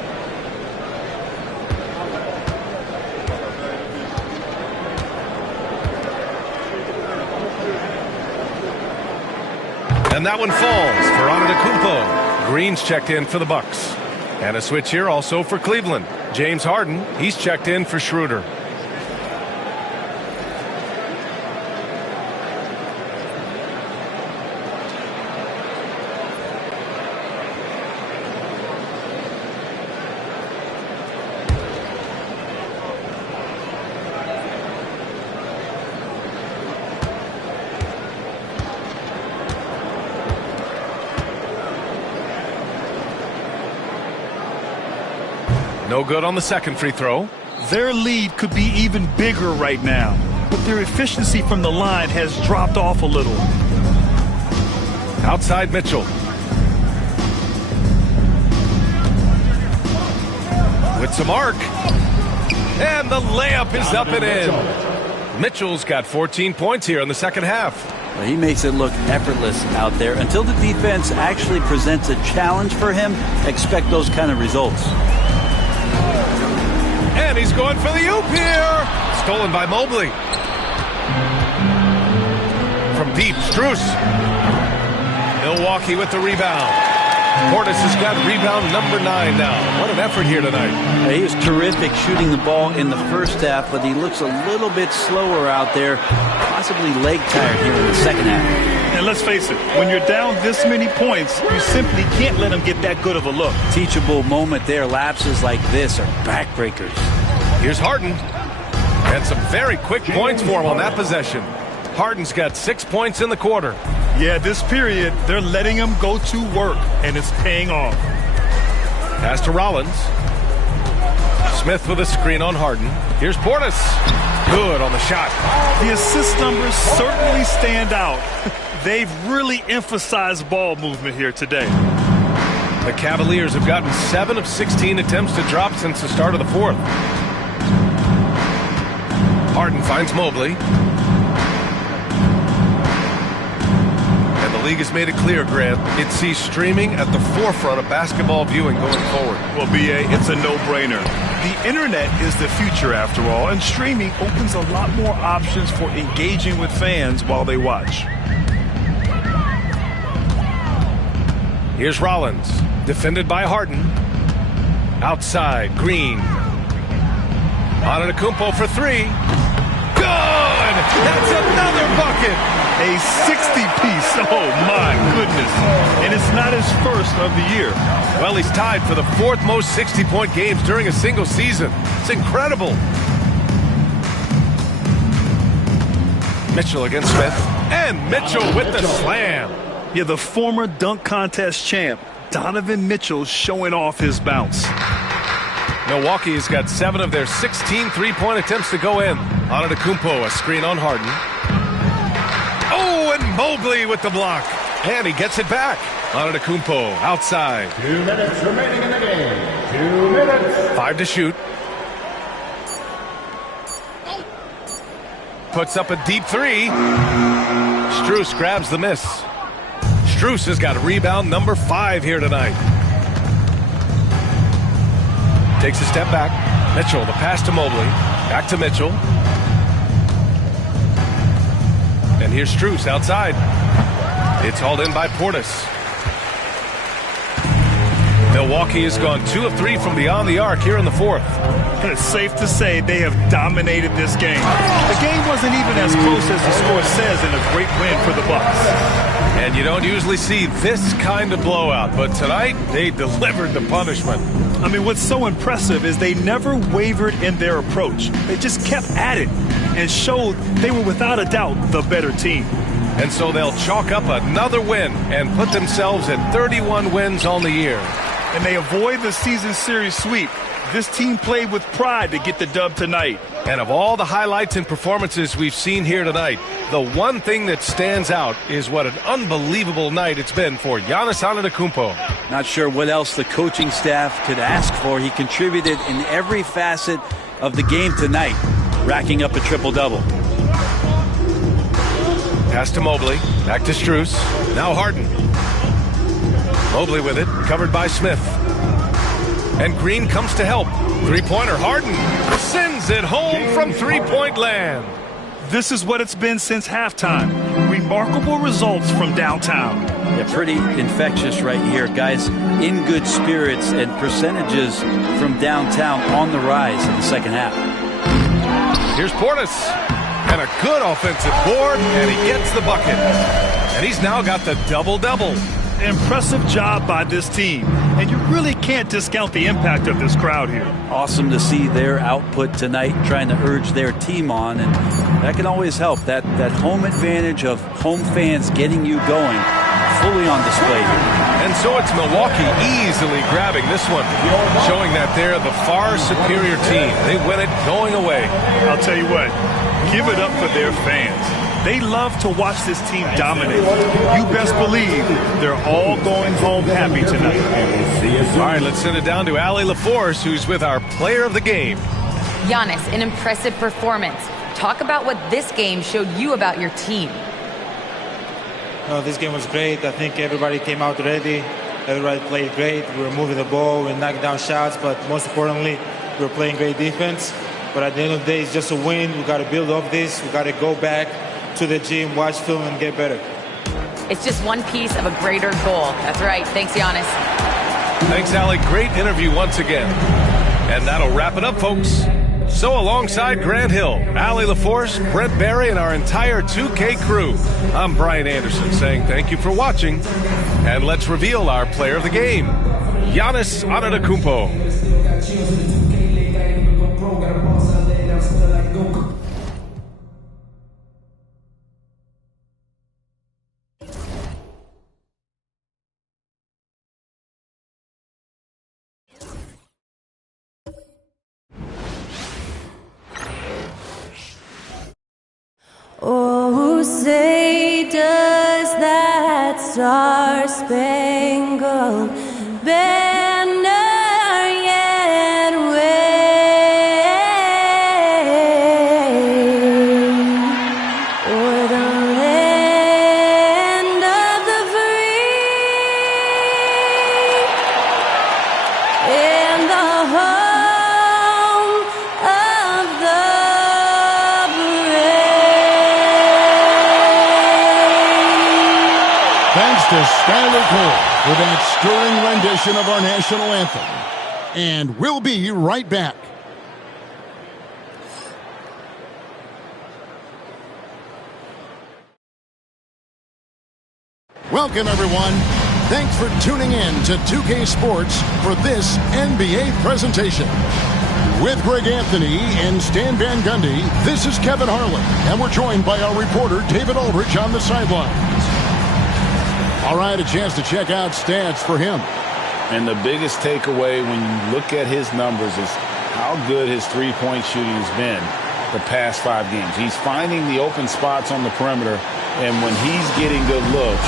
And that one falls for Antetokounmpo. Green's checked in for the Bucks. And a switch here also for Cleveland. James Harden, he's checked in for Schroeder. No good on the second free throw. Their lead could be even bigger right now, but their efficiency from the line has dropped off a little. Outside Mitchell. With some arc. And the layup is up and in. Mitchell's got 14 points here in the second half. Well, he makes it look effortless out there. Until the defense actually presents a challenge for him, expect those kind of results. And he's going for the oop here. Stolen by Mobley. From deep, Strus. Milwaukee with the rebound. Portis has got rebound number 9 now. What an effort here tonight. He was terrific shooting the ball in the first half, but he looks a little bit slower out there, possibly leg tired here in the second half. And let's face it, when you're down this many points, you simply can't let him get that good of a look. Teachable moment there. Lapses like this are backbreakers. Here's Harden. And some very quick points for him on that possession. Harden's got 6 points in the quarter. Yeah, this period, they're letting him go to work, and it's paying off. Pass to Rollins. Smith with a screen on Harden. Here's Portis. Good on the shot. The assist numbers certainly stand out. They've really emphasized ball movement here today. The Cavaliers have gotten 7 of 16 attempts to drop since the start of the fourth. Harden finds Mobley. And the league has made it clear, Grant, it sees streaming at the forefront of basketball viewing going forward. Well, BA, it's a no-brainer. The internet is the future, after all, and streaming opens a lot more options for engaging with fans while they watch. Here's Rollins, defended by Harden. Outside, Green. Antetokounmpo for 3. Good! That's another bucket! A 60-piece, oh my goodness. And it's not his first of the year. Well, he's tied for the 4th most 60-point games during a single season. It's incredible. Mitchell against Smith. And Mitchell with the slam. Yeah, the former dunk contest champ, Donovan Mitchell, showing off his bounce. Milwaukee has got 7 of their 16 three-point attempts to go in. Antetokounmpo, a screen on Harden. Oh, and Mobley with the block. And he gets it back. Antetokounmpo outside. 2 minutes remaining in the game. 2 minutes. 5 to shoot. puts up a deep three. Strus grabs the miss. Strus has got rebound number 5 here tonight. Takes a step back. Mitchell, the pass to Mobley. Back to Mitchell. And here's Strus outside. It's hauled in by Portis. Milwaukee has gone 2 of 3 from beyond the arc here in the fourth. And it's safe to say they have dominated this game. The game wasn't even as close as the score says, and a great win for the Bucks. And you don't usually see this kind of blowout, but tonight they delivered the punishment. I mean, what's so impressive is they never wavered in their approach. They just kept at it and showed they were without a doubt the better team. And so they'll chalk up another win and put themselves at 31 wins on the year. And they avoid the season series sweep. This team played with pride to get the dub tonight. And of all the highlights and performances we've seen here tonight, the one thing that stands out is what an unbelievable night it's been for Giannis Antetokounmpo. Not sure what else the coaching staff could ask for. He contributed in every facet of the game tonight, racking up a triple-double. Pass to Mobley, back to Strus, now Harden. Mobley with it, covered by Smith. And Green comes to help. Three-pointer, Harden sends it home from three-point land. This is what it's been since halftime. Remarkable results from downtown. Yeah, pretty infectious right here, guys. In good spirits and percentages from downtown on the rise in the second half. Here's Portis. And a good offensive board, and he gets the bucket. And he's now got the double-double. Impressive job by this team, and you really can't discount the impact of this crowd here. Awesome to see their output tonight, trying to urge their team on, and that can always help. That home advantage of home fans getting you going, fully on display here. And so it's Milwaukee easily grabbing this one, showing that they're the far superior team. They win it going away. I'll tell you what, give it up for their fans. They love to watch this team dominate. You best believe they're all going home happy tonight. All right, let's send it down to Allie LaForce, who's with our player of the game. Giannis, an impressive performance. Talk about what this game showed you about your team. This game was great. I think everybody came out ready. Everybody played great. We were moving the ball, we were knocking down shots, but most importantly, we were playing great defense. But at the end of the day, it's just a win. We got to build off this. We got to go back to the gym, watch film, and get better. It's just one piece of a greater goal. That's right. Thanks, Giannis. Thanks, Allie. Great interview once again. And that'll wrap it up, folks. So alongside Grant Hill, Allie LaForce, Brent Barry, and our entire 2K crew, I'm Brian Anderson saying thank you for watching. And let's reveal our player of the game, Giannis Antetokounmpo. Oh, say does that star-spangled banner yet wave o'er the land of the free and the home of the Thanks to Skylar Cole for that stirring rendition of our national anthem. And we'll be right back. Welcome, everyone. Thanks for tuning in to 2K Sports for this NBA presentation. With Greg Anthony and Stan Van Gundy, this is Kevin Harlan, and we're joined by our reporter David Aldridge on the sidelines. All right, a chance to check out stats for him. And the biggest takeaway when you look at his numbers is how good his three-point shooting has been the past 5 games. He's finding the open spots on the perimeter, and when he's getting good looks,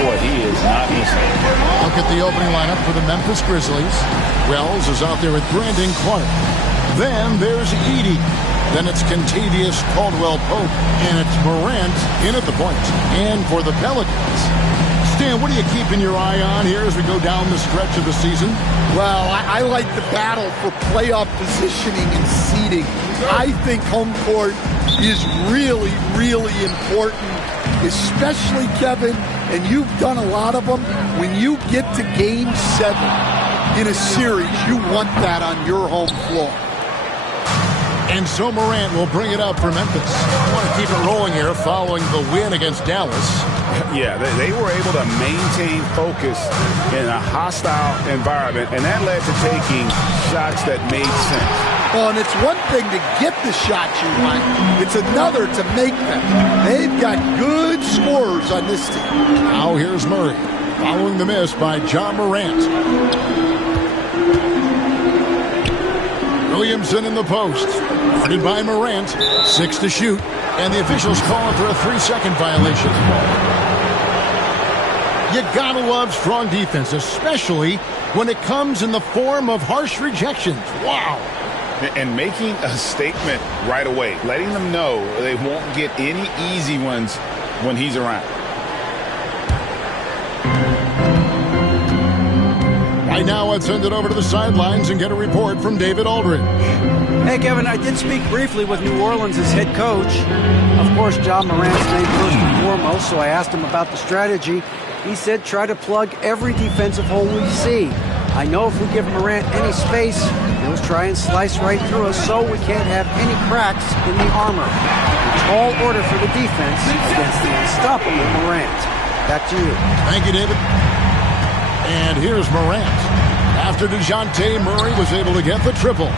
boy, he is not missing. Look at the opening lineup for the Memphis Grizzlies. Wells is out there with Brandon Clark. Then there's Edey. Then it's Kentavious Caldwell-Pope, and it's Morant in at the point. And for the Pelicans, Stan, what are you keeping your eye on here as we go down the stretch of the season? Well, I like the battle for playoff positioning and seeding. I think home court is really, really important, especially, Kevin, and you've done a lot of them. When you get to Game 7 in a series, you want that on your home floor. And so Morant will bring it up for Memphis. I want to keep it rolling here following the win against Dallas. Yeah, they were able to maintain focus in a hostile environment, and that led to taking shots that made sense. Well, and it's one thing to get the shots you want. It's another to make them. They've got good scorers on this team. Now here's Murray, following the miss by John Morant. Williamson in the post. Guarded by Morant. 6 to shoot. And the officials calling for a 3-second violation. You gotta love strong defense, especially when it comes in the form of harsh rejections. Wow. And making a statement right away. Letting them know they won't get any easy ones when he's around. Right now, let's send it over to the sidelines and get a report from David Aldridge. Hey, Kevin, I did speak briefly with New Orleans' head coach. Of course, John Morant's name first and foremost, so I asked him about the strategy. He said try to plug every defensive hole we see. I know if we give Morant any space, he'll try and slice right through us, so we can't have any cracks in the armor. A tall order for the defense against the unstoppable Morant. Back to you. Thank you, David. And here's Morant. After DeJounte Murray was able to get the triple.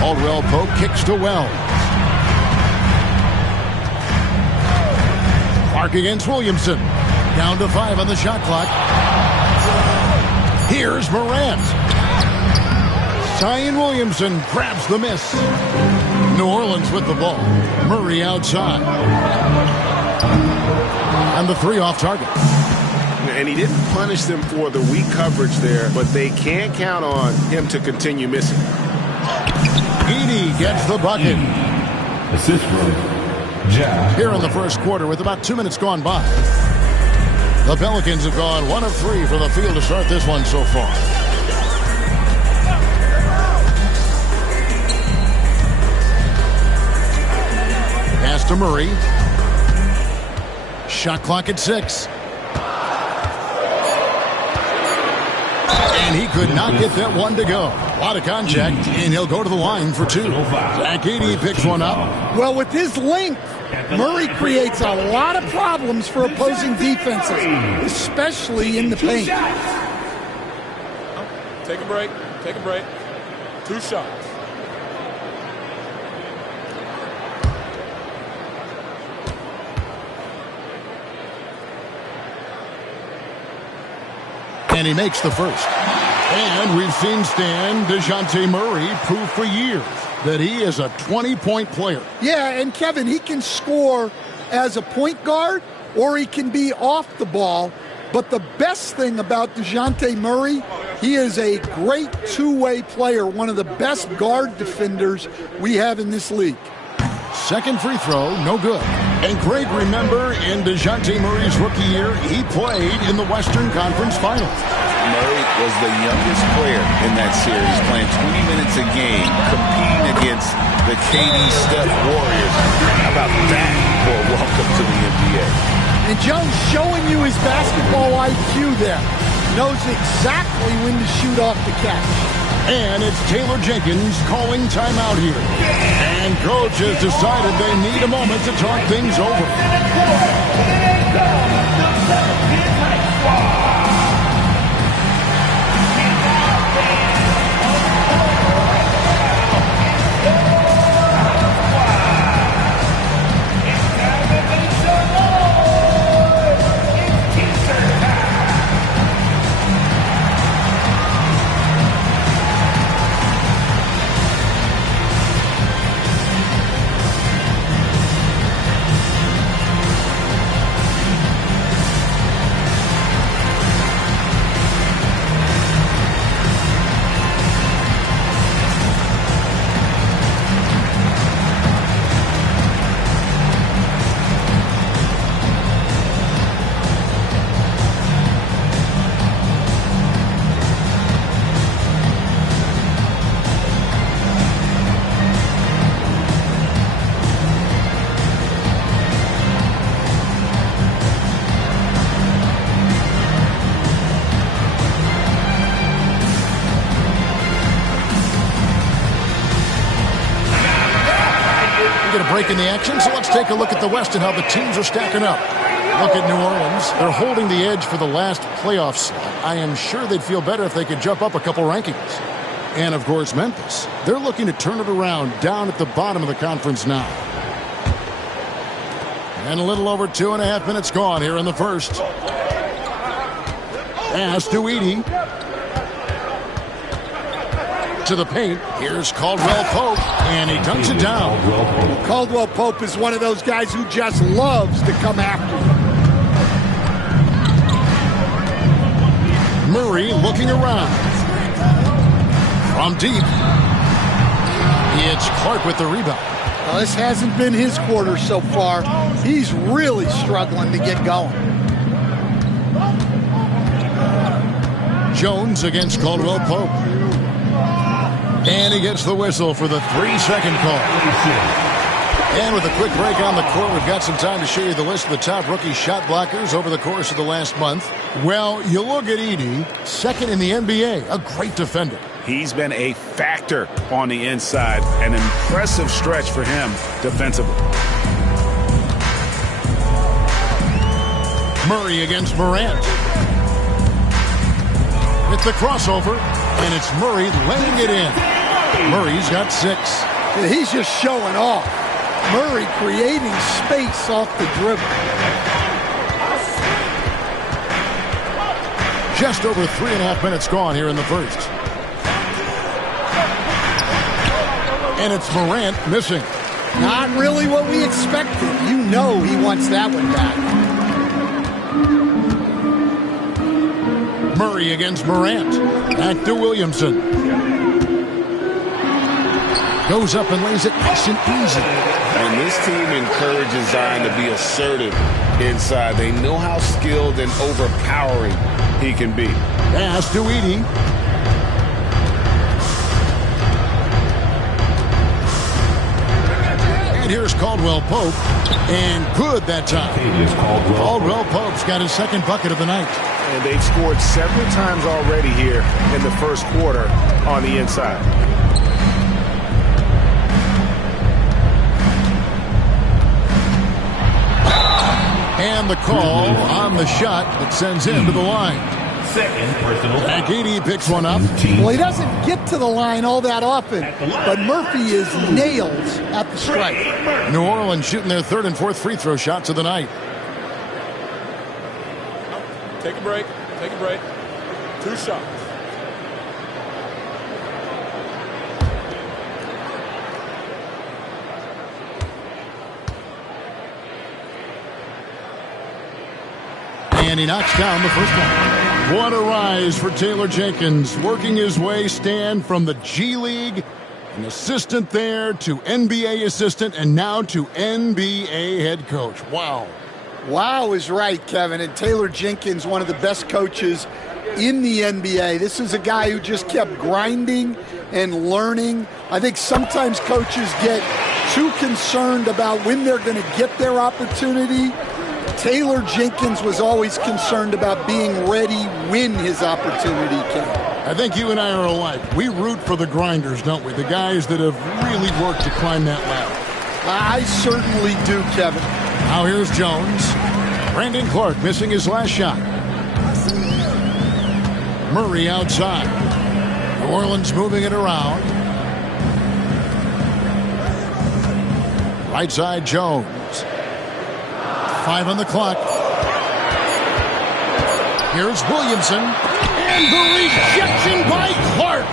Caldwell-Pope kicks to Wells. Clark against Williamson. Down to 5 on the shot clock. Here's Morant. Zion Williamson grabs the miss. New Orleans with the ball. Murray outside. And the 3 off target. And he didn't punish them for the weak coverage there, but they can't count on him to continue missing. Edey gets the bucket. Assist for Ja. Here in the first quarter with about 2 minutes gone by. The Pelicans have gone 1 of 3 from the field to start this one so far. Pass to Murray. Shot clock at 6. And he could not get that one to go. A lot of contact, and he'll go to the line for 2. Zach Edey picks one up. Well, with his length, Murray creates a lot of problems for opposing defenses, especially in the paint. Take a break. Take a break. 2 shots. And he makes the first. And we've seen Stan DeJounte Murray prove for years that he is a 20-point player. Yeah, and Kevin, he can score as a point guard or he can be off the ball. But the best thing about DeJounte Murray, he is a great two-way player, one of the best guard defenders we have in this league. Second free throw, no good. And Greg, remember, in DeJounte Murray's rookie year, he played in the Western Conference Finals. Murray was the youngest player in that series, playing 20 minutes a game, competing against the KD Steph Warriors. How about that for a welcome to the NBA? And Jones showing you his basketball IQ there. Knows exactly when to shoot off the catch. And it's Taylor Jenkins calling timeout here. And coach has decided they need a moment to talk things over. break in the action, so let's take a look at the West and how the teams are stacking up. Look at New Orleans. They're holding the edge for the last playoff slot. I am sure they'd feel better if they could jump up a couple rankings. And, of course, Memphis. They're looking to turn it around down at the bottom of the conference now. And a little over 2.5 minutes gone here in the first. Pass to Edey. To the paint. Here's Caldwell Pope, and he dunks it down. Caldwell Pope is one of those guys who just loves to come after you. Murray looking around. From deep. It's Clark with the rebound. Well, this hasn't been his quarter so far. He's really struggling to get going. Jones against Caldwell Pope. And he gets the whistle for the 3-second call. And with a quick break on the court, we've got some time to show you the list of the top rookie shot blockers over the course of the last month. Well, you look at Edey, second in the NBA, a great defender. He's been a factor on the inside. An impressive stretch for him defensively. Murray against Morant. It's a crossover, and it's Murray laying it in. Murray's got 6. He's just showing off. Murray creating space off the dribble. Just over 3.5 minutes gone here in the first. And it's Morant missing. Not really what we expected. You know he wants that one back. Murray against Morant. Back to Williamson. Goes up and lays it nice and easy. And this team encourages Zion to be assertive inside. They know how skilled and overpowering he can be. Pass to Edey. And here's Caldwell Pope. And good that time. Caldwell Pope's got his second bucket of the night. And they've scored several times already here in the first quarter on the inside. And the call on the shot that sends him to the line. Second personal. Zach Edey picks one up. Well, he doesn't get to the line all that often, but Murphy is nails at the strike. New Orleans shooting their third and fourth free throw shots of the night. Take a break. Take a break. 2 shots. And he knocks down the first one. What a rise for Taylor Jenkins, working his way, Stan, from the G League, an assistant there, to NBA assistant, and now to NBA head coach. Wow. Wow is right, Kevin. And Taylor Jenkins, one of the best coaches in the NBA. This is a guy who just kept grinding and learning. I think sometimes coaches get too concerned about when they're going to get their opportunity. Taylor Jenkins was always concerned about being ready when his opportunity came. I think you and I are alike. We root for the grinders, don't we? The guys that have really worked to climb that ladder. I certainly do, Kevin. Now here's Jones. Brandon Clark missing his last shot. Murray outside. New Orleans moving it around. Right side, Jones. 5 on the clock. Here's Williamson. And the rejection by Clark.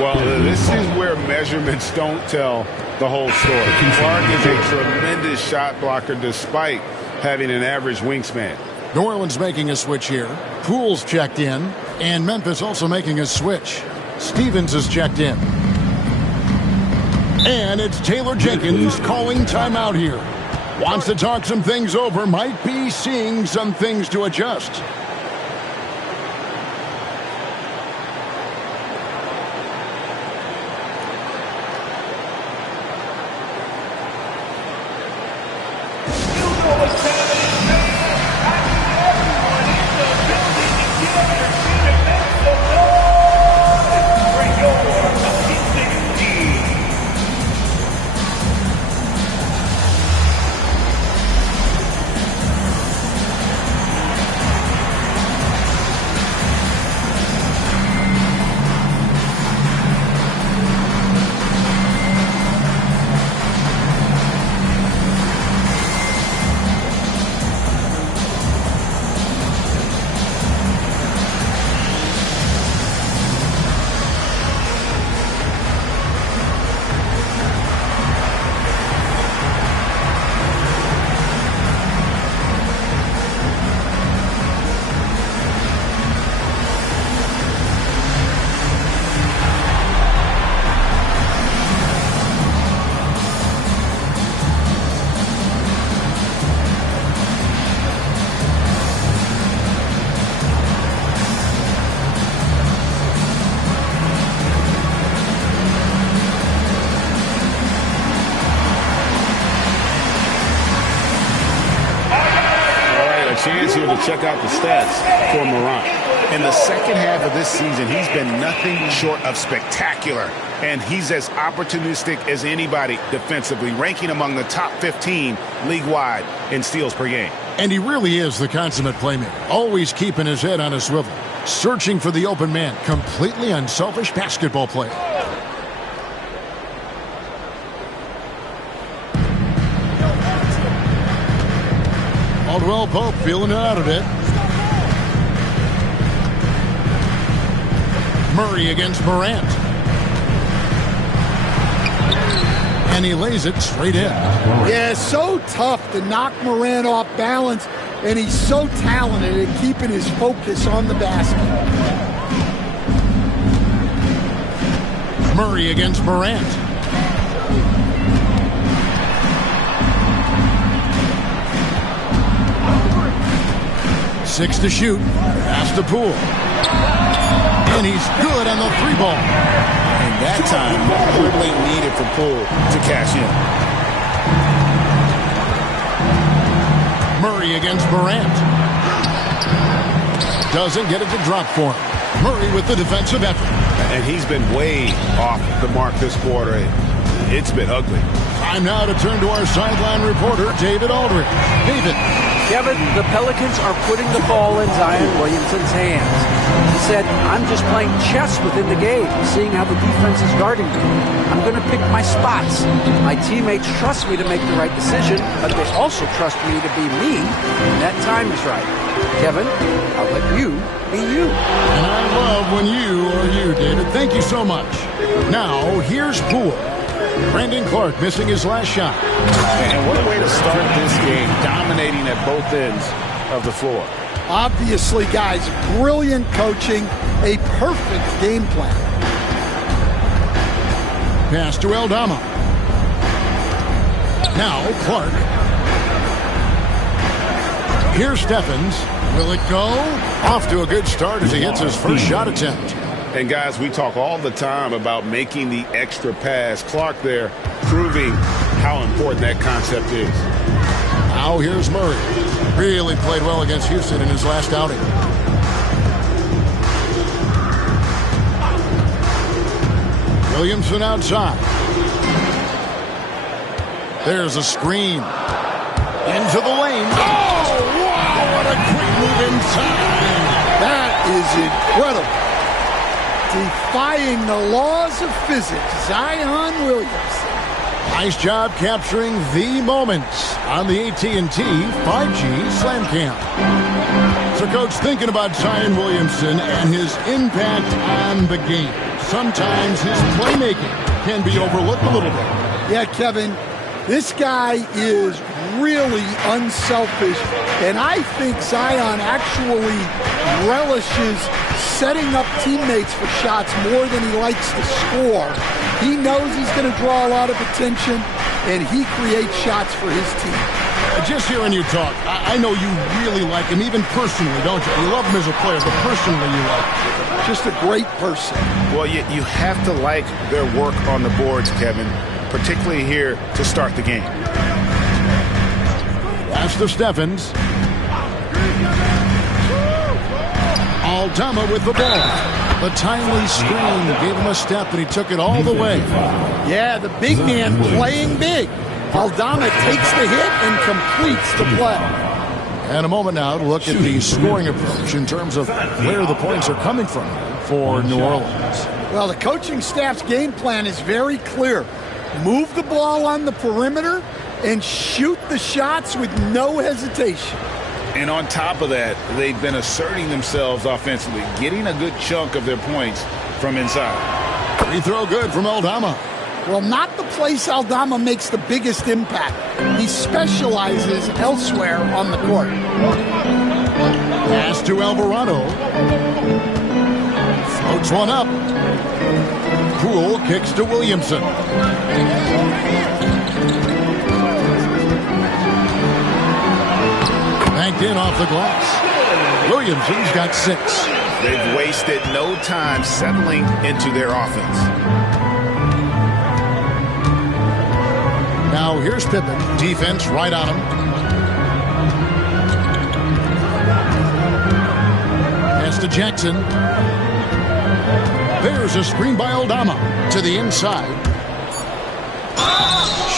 Well, this is where measurements don't tell the whole story. Clark is a tremendous shot blocker despite having an average wingspan. New Orleans making a switch here. Poole's checked in. And Memphis also making a switch. Stevens is checked in. And it's Taylor Jenkins calling timeout here. Wants to talk some things over. Might be seeing some things to adjust. check out the stats for Morant. In the second half of this season, he's been nothing short of spectacular. And he's as opportunistic as anybody defensively, ranking among the top 15 league-wide in steals per game. And he really is the consummate playmaker, always keeping his head on a swivel, searching for the open man, completely unselfish basketball player. Caldwell Pope feeling it out a bit. Murray against Morant. And he lays it straight in. Yeah, so tough to knock Morant off balance, and he's so talented at keeping his focus on the basket. Murray against Morant. Six to shoot. Pass to Poole. And he's good on the three ball. And that time, dribbling needed for Poole to cash in. Murray against Morant. Doesn't get it to drop for him. Murray with the defensive effort. And he's been way off the mark this quarter. It's been ugly. Time now to turn to our sideline reporter, David Aldridge. David. Kevin, the Pelicans are putting the ball in Zion Williamson's hands. He said, I'm just playing chess within the game, seeing how the defense is guarding me. I'm going to pick my spots. My teammates trust me to make the right decision, but they also trust me to be me when that time is right. Kevin, I'll let you be you. And I love when you are you, David. Thank you so much. Now, here's Poole. Brandon Clark missing his last shot. And what a way to start this game, dominating at both ends of the floor. Obviously, guys, brilliant coaching, a perfect game plan. Pass to Aldama. Now Clark. Here's Stephens. Will it go? Off to a good start as he hits his first shot attempt. And guys, we talk all the time about making the extra pass. Clark there proving how important that concept is. Now here's Murray. Really played well against Houston in his last outing. Williamson outside. There's a screen. Into the lane. Oh, wow, what a quick move inside. That is incredible. Defying the laws of physics, Zion Williamson. Nice job capturing the moments on the AT&T 5G Slam Cam. So, Coach, thinking about Zion Williamson and his impact on the game, sometimes his playmaking can be overlooked a little bit. Yeah, Kevin, this guy is really unselfish, and I think Zion actually relishes setting up teammates for shots more than he likes to score. He knows he's going to draw a lot of attention, and he creates shots for his team. Just hearing you talk, I know you really like him, even personally, don't you? You love him as a player, but personally you like him. Just a great person. Well, you have to like their work on the boards, Kevin, particularly here to start the game. Pass to Stephens. Aldama with the ball. The timely screen gave him a step, and he took it all the way. Yeah, the big man playing big. Aldama takes the hit and completes the play. And a moment now to look at the scoring approach in terms of where the points are coming from for New Orleans. Well, the coaching staff's game plan is very clear. Move the ball on the perimeter and shoot the shots with no hesitation. And on top of that, they've been asserting themselves offensively, getting a good chunk of their points from inside. Free throw good from Aldama. Well, not the place Aldama makes the biggest impact. He specializes elsewhere on the court. Pass to Alvarado. Floats one up. Poole kicks to Williamson. Banked in off the glass. Williamson's got 6. They've wasted no time settling into their offense. Now here's Pippen. Defense right on him. Pass to Jackson. There's a screen by Aldama to the inside.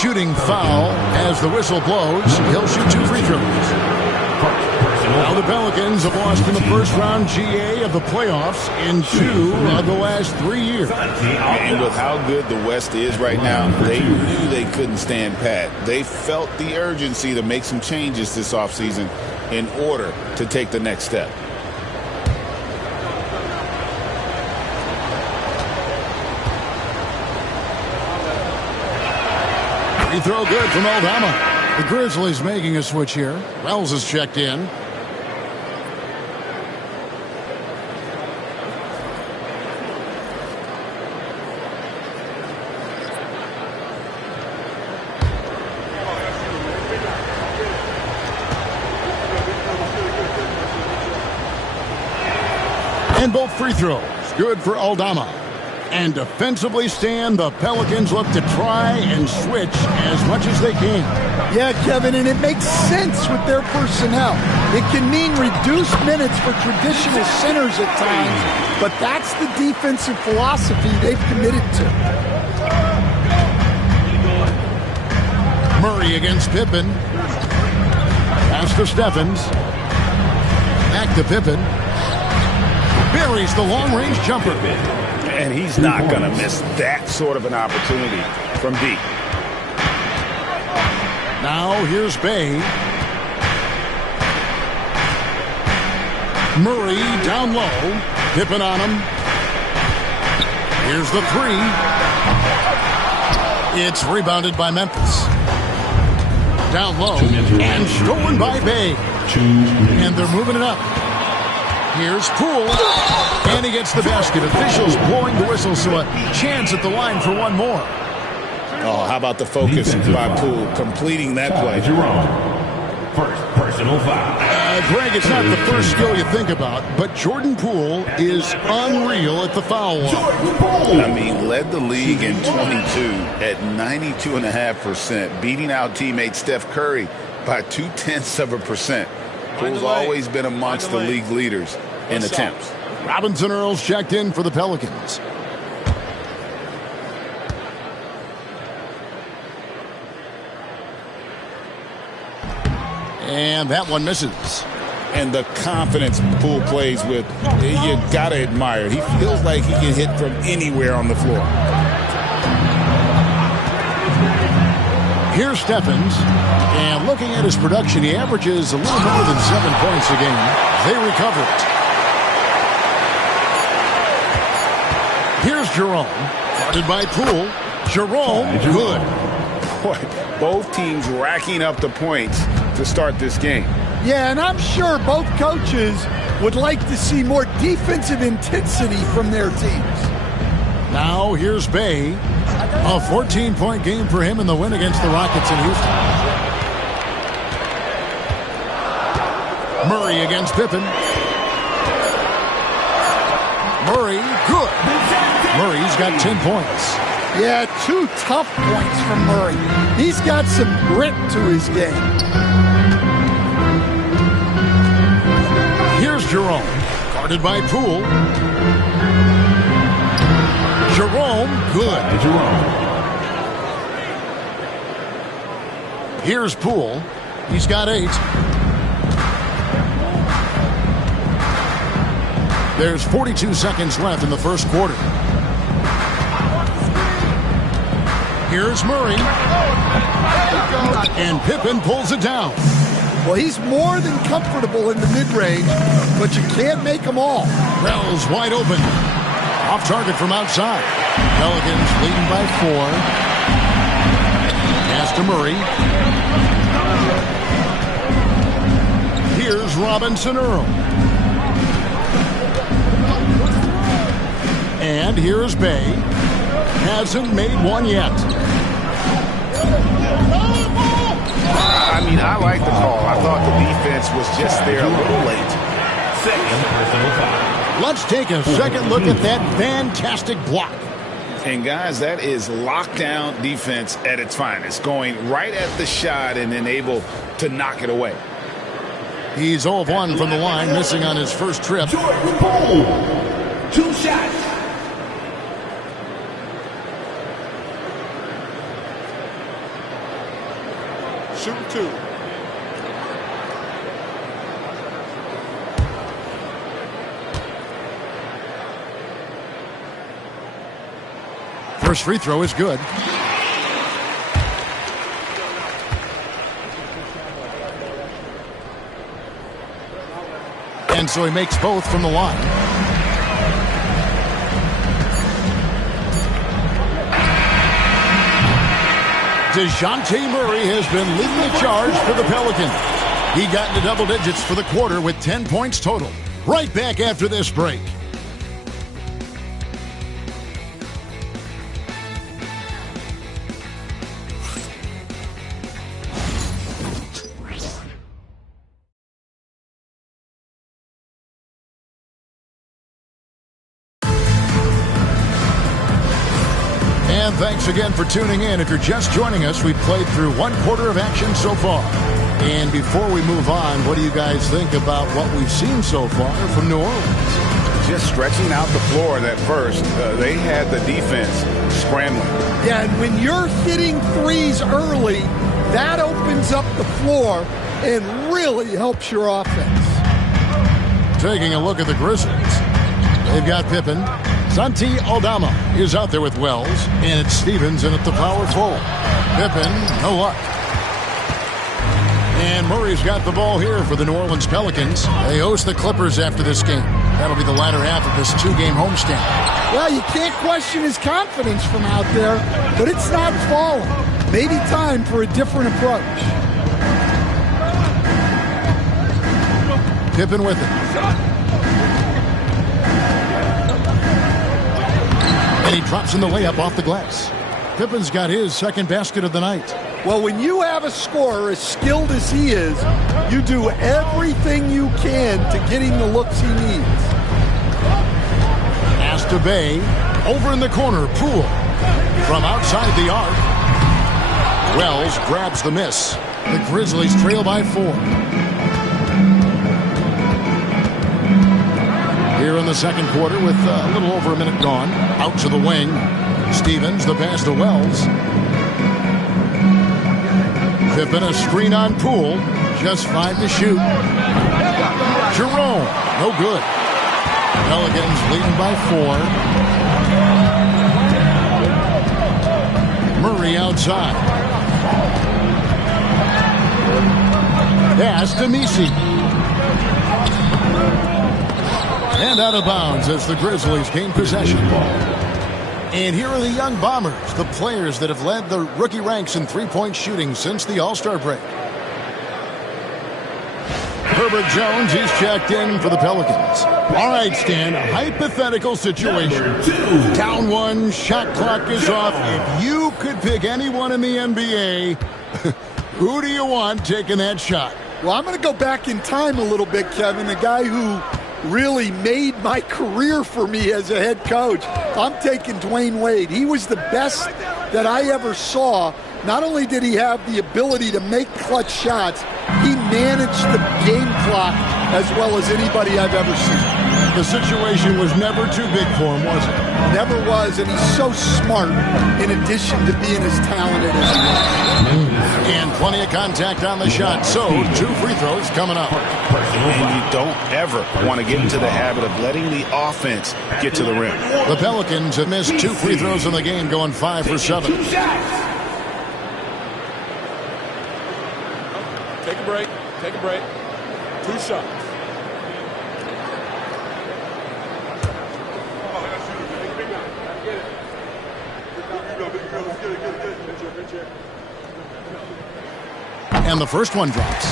Shooting foul as the whistle blows. He'll shoot 2 free throws. Now the Pelicans have lost in the first round GA of the playoffs in 2 of the last 3 years. And with how good the West is right now, they knew they couldn't stand pat. They felt the urgency to make some changes this offseason in order to take the next step. Free throw good from Aldama. The Grizzlies making a switch here. Wells is checked in. And both free throws good for Aldama. And defensively, Stan, the Pelicans look to try and switch as much as they can. Yeah, Kevin, and it makes sense with their personnel. It can mean reduced minutes for traditional centers at times, but that's the defensive philosophy they've committed to. Murray against Pippen. Pass to Steffens. Back to Pippen. Buries the long-range jumper. And he's not going to miss that sort of an opportunity from deep. Now here's Bay. Murray down low. Pippen on him. Here's the 3. It's rebounded by Memphis. Down low and stolen by Bay. And they're moving it up. Here's Poole. And he gets the basket. Officials blowing the whistle, so a chance at the line for one more. Oh, how about the focus by Poole completing that play? First personal foul. Greg, it's not the first skill you think about, but Jordan Poole is unreal at the foul line. I mean, led the league in 22 at 92.5%, beating out teammate Steph Curry by 0.2%. Poole's always been amongst the league leaders in attempts. Robinson Earls checked in for the Pelicans. And that one misses. And the confidence Poole plays with, you got to admire. He feels like he can hit from anywhere on the floor. Here's Steffens. And looking at his production, he averages a little more than 7 points a game. They recover it. Here's Jerome. Guarded by Poole. Jerome, good. Boy, both teams racking up the points to start this game. Yeah, and I'm sure both coaches would like to see more defensive intensity from their teams. Now here's Bay. A 14-point game for him in the win against the Rockets in Houston. Murray against Pippen. Murray, good. Murray's got 10 points. Yeah, 2 tough points from Murray. He's got some grit to his game. Here's Jerome. Guarded by Poole. Jerome, good. Here's Poole. He's got 8. There's 42 seconds left in the first quarter. Here's Murray. And Pippen pulls it down. Well, he's more than comfortable in the mid-range, but you can't make them all. Wells wide open. Off target from outside. Pelicans leading by 4. Pass to Murray. Here's Robinson Earl. And here's Bay. Hasn't made one yet. I mean, I like the call. I thought the defense was just there a little late. Second personal foul. Let's take a second look at that fantastic block. And guys, that is lockdown defense at its finest, going right at the shot and then able to knock it away. He's 0 of 1 from the line, missing on his first trip. Jordan Poole, 2 shots. Shoot 2. First free throw is good. And so he makes both from the line. DeJounte Murray has been leading the charge for the Pelicans. He got into double digits for the quarter with 10 points total. Right back after this break. Thanks again for tuning in. If you're just joining us, we've played through 1 quarter of action so far. And before we move on, what do you guys think about what we've seen so far from New Orleans? Just stretching out the floor at first. They had the defense scrambling. Yeah, and when you're hitting threes early, that opens up the floor and really helps your offense. Taking a look at the Grizzlies. They've got Pippen. Santi Aldama is out there with Wells, and it's Stevens in at the power forward. Pippen, no luck. And Murray's got the ball here for the New Orleans Pelicans. They host the Clippers after this game. That'll be the latter half of this 2-game homestand. Well, you can't question his confidence from out there, but it's not falling. Maybe time for a different approach. Pippen with it. And he drops in the layup off the glass. Pippen's got his second basket of the night. Well, when you have a scorer as skilled as he is, you do everything you can to get him the looks he needs. Pass to Bay. Over in the corner, Poole. From outside the arc. Wells grabs the miss. The Grizzlies trail by 4. Here in the second quarter with a little over a minute gone. Out to the wing. Stevens, the pass to Wells. Pippen, a screen on Poole. Just 5 to shoot. Jerome, no good. Pelicans leading by 4. Murray outside. Pass to Messi. And out of bounds as the Grizzlies gain possession. And here are the young Bombers, the players that have led the rookie ranks in three-point shooting since the All-Star break. Herbert Jones, he's checked in for the Pelicans. All right, Stan, a hypothetical situation. Down 1, shot clock is off. If you could pick anyone in the NBA, who do you want taking that shot? Well, I'm going to go back in time a little bit, Kevin. The guy who really made my career for me as a head coach. I'm taking Dwayne Wade. He was the best that I ever saw. Not only did he have the ability to make clutch shots, he managed the game clock as well as anybody I've ever seen. The situation was never too big for him, was it? Never was, and he's so smart in addition to being as talented as he was. And plenty of contact on the shot, so 2 free throws coming up. And you don't ever want to get into the habit of letting the offense get to the rim. The Pelicans have missed 2 free throws in the game, going 5 for 7. Take a break. Take a break. 2 shots. And the first one drops.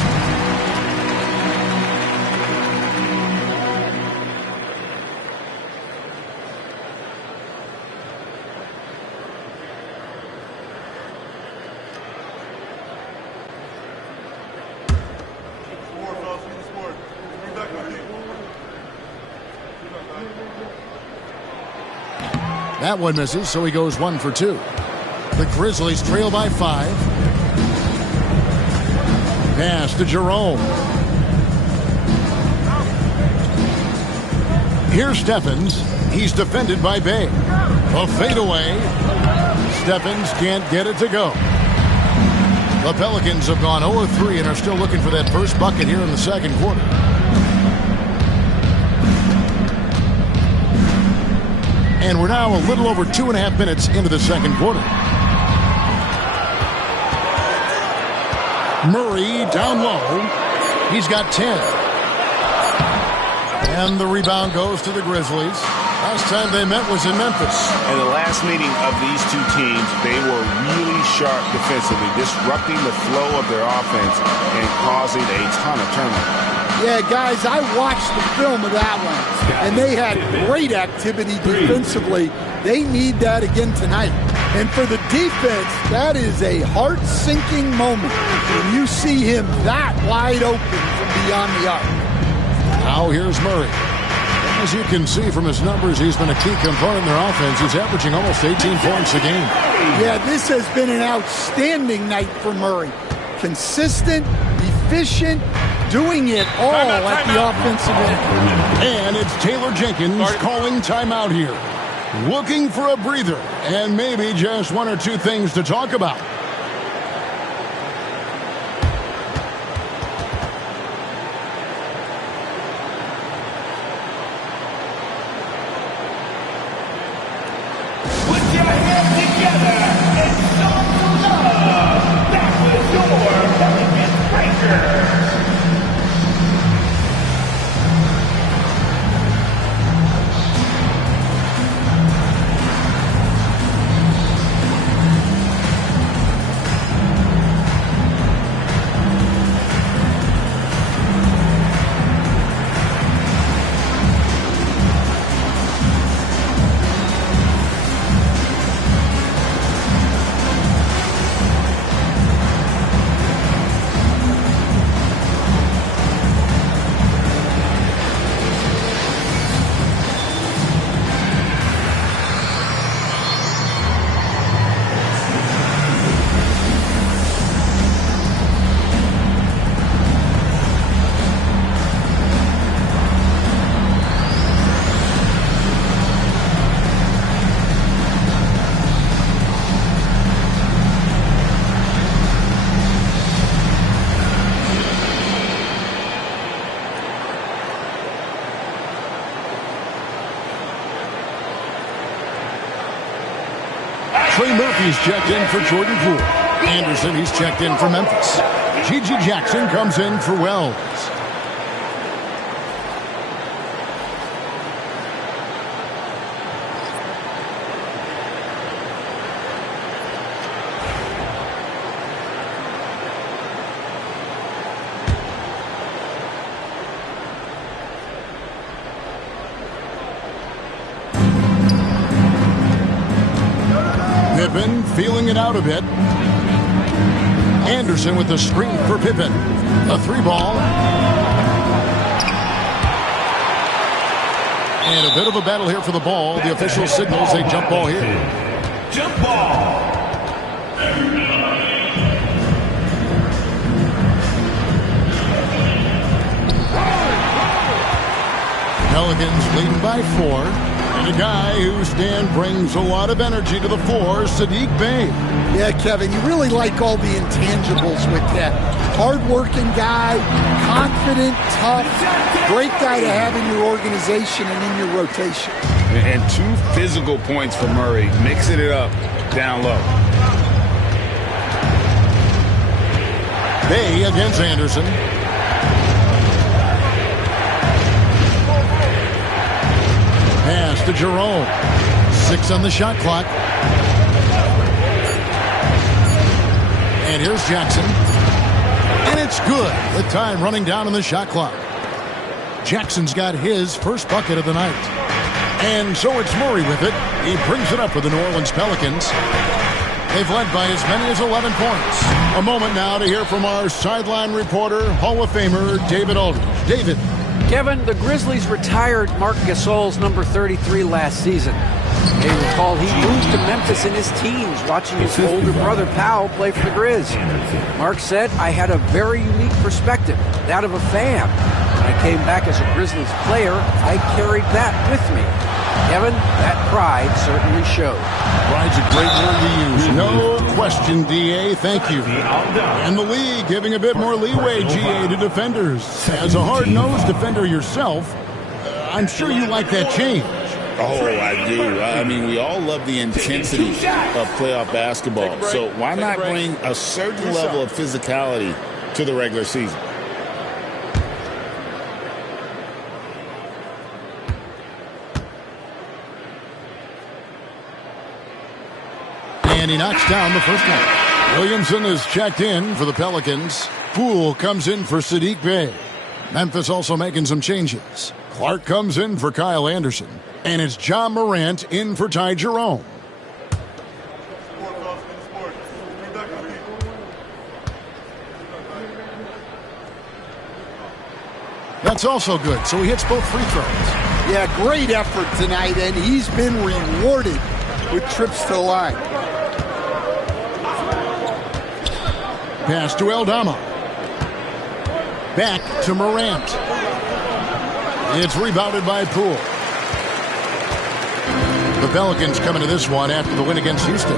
That one misses, so he goes 1 for 2. The Grizzlies trail by 5. Pass to Jerome. Here's Stephens. He's defended by Bay. A fadeaway. Stephens can't get it to go. The Pelicans have gone 0-3 and are still looking for that first bucket here in the second quarter. And we're now a little over 2.5 minutes into the second quarter. Murray down low. He's got 10. And the rebound goes to the Grizzlies. Last time they met was in Memphis. In the last meeting of these two teams, they were really sharp defensively, disrupting the flow of their offense and causing a ton of turnover. Yeah, guys, I watched the film of that one, and they had great activity defensively. They need that again tonight. And for the defense, that is a heart-sinking moment when you see him that wide open from beyond the arc. Now here's Murray. As you can see from his numbers, he's been a key component in their offense. He's averaging almost 18 points a game. Yeah, this has been an outstanding night for Murray. Consistent, efficient, doing it all at the offensive end. And it's Taylor Jenkins calling timeout here. Looking for a breather and maybe just one or two things to talk about. Trey Murphy's checked in for Jordan Poole. Anderson, he's checked in for Memphis. Gigi Jackson comes in for Wells. Pippen feeling it out a bit. Anderson with the screen for Pippen. A 3-ball. And a bit of a battle here for the ball. The official signals a jump ball here. Jump ball. Pelicans leading by 4. And a guy whose stand brings a lot of energy to the floor, Sadiq Bey. Yeah, Kevin, you really like all the intangibles with that. Hard-working guy, confident, tough, great guy to have in your organization and in your rotation. And 2 physical points for Murray, mixing it up down low. Bey against Anderson. Pass to Jerome. 6 on the shot clock. And here's Jackson. And it's good with time running down on the shot clock. Jackson's got his first bucket of the night. And so it's Murray with it. He brings it up for the New Orleans Pelicans. They've led by as many as 11 points. A moment now to hear from our sideline reporter, Hall of Famer David Aldridge. David. Kevin, the Grizzlies retired Marc Gasol's number 33 last season. They recall he moved to Memphis in his teens, watching his older brother Powell play for the Grizz. Mark said, I had a very unique perspective, that of a fan. I I came back as a Grizzlies player, I carried that with me. Kevin, that pride certainly showed. Pride's a great word to use. No question, DA. Thank you. And the league giving a bit more leeway, GA, to defenders. As a hard-nosed defender yourself, I'm sure you like that change. Oh, I do. I mean, we all love the intensity of playoff basketball. So why not bring a certain level of physicality to the regular season? And he knocks down the first one. Williamson is checked in for the Pelicans. Poole comes in for Sadiq Bey. Memphis also making some changes. Clark comes in for Kyle Anderson. And it's John Morant in for Ty Jerome. That's also good. So he hits both free throws. Yeah, great effort tonight, and he's been rewarded with trips to the line. Pass to Aldama. Back to Morant. It's rebounded by Poole. The Pelicans coming to this one after the win against Houston.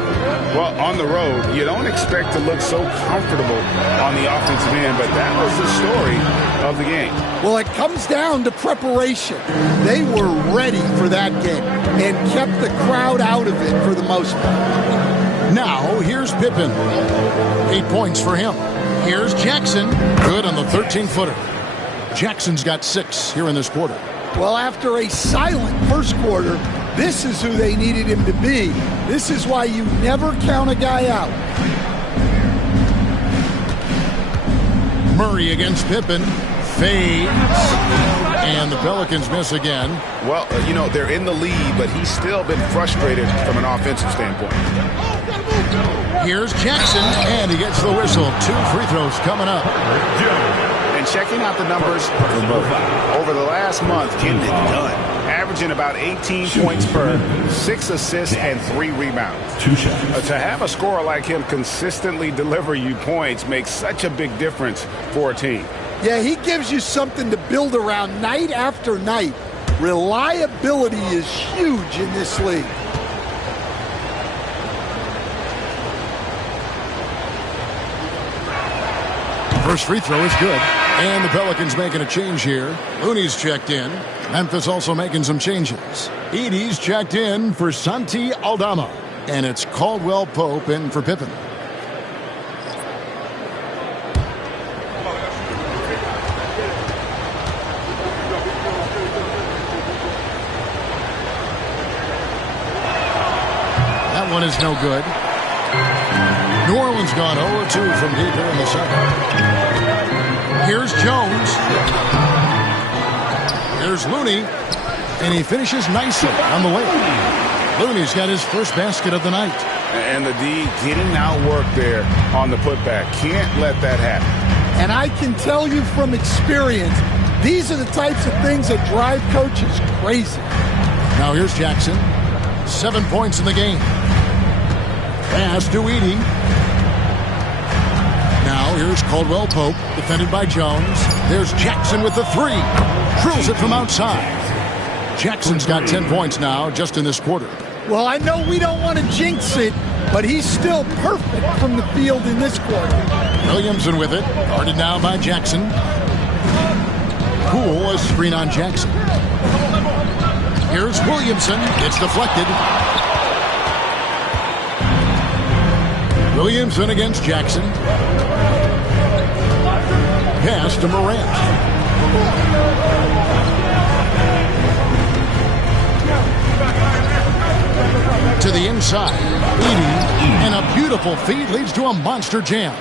Well, on the road, you don't expect to look so comfortable on the offensive end, but that was the story of the game. Well, it comes down to preparation. They were ready for that game and kept the crowd out of it for the most part. Now, here's Pippen. 8 points for him. Here's Jackson. Good on the 13-footer. Jackson's got 6 here in this quarter. Well, after a silent first quarter, this is who they needed him to be. This is why you never count a guy out. Murray against Pippen. Fades. And the Pelicans miss again. Well, you know, they're in the lead, but he's still been frustrated from an offensive standpoint. Here's Jackson, and he gets the whistle. 2 free throws coming up. And checking out the numbers over the last month, getting it done. Averaging about 18 points per, 6 assists, and 3 rebounds. To have a scorer like him consistently deliver you points makes such a big difference for a team. Yeah, he gives you something to build around night after night. Reliability is huge in this league. First free throw is good. And the Pelicans making a change here. Looney's checked in. Memphis also making some changes. Edey's checked in for Santi Aldama. And it's Caldwell Pope in for Pippen. That one is no good. New Orleans gone 0-2 from deep here in the second. Here's Jones. There's Looney. And he finishes nicely on the way. Looney's got his first basket of the night. And the D getting outwork there on the putback. Can't let that happen. And I can tell you from experience, these are the types of things that drive coaches crazy. Now here's Jackson. 7 points in the game. Pass to Edey. Now here's Caldwell Pope, defended by Jones. There's Jackson with the 3. Drills it from outside. Jackson's got 10 points now just in this quarter. Well, I know we don't want to jinx it, but he's still perfect from the field in this quarter. Williamson with it. Guarded now by Jackson. Poole, a screen on Jackson. Here's Williamson. It's deflected. Williamson against Jackson. Pass to Morant. To the inside. Edey. And a beautiful feed leads to a monster jam.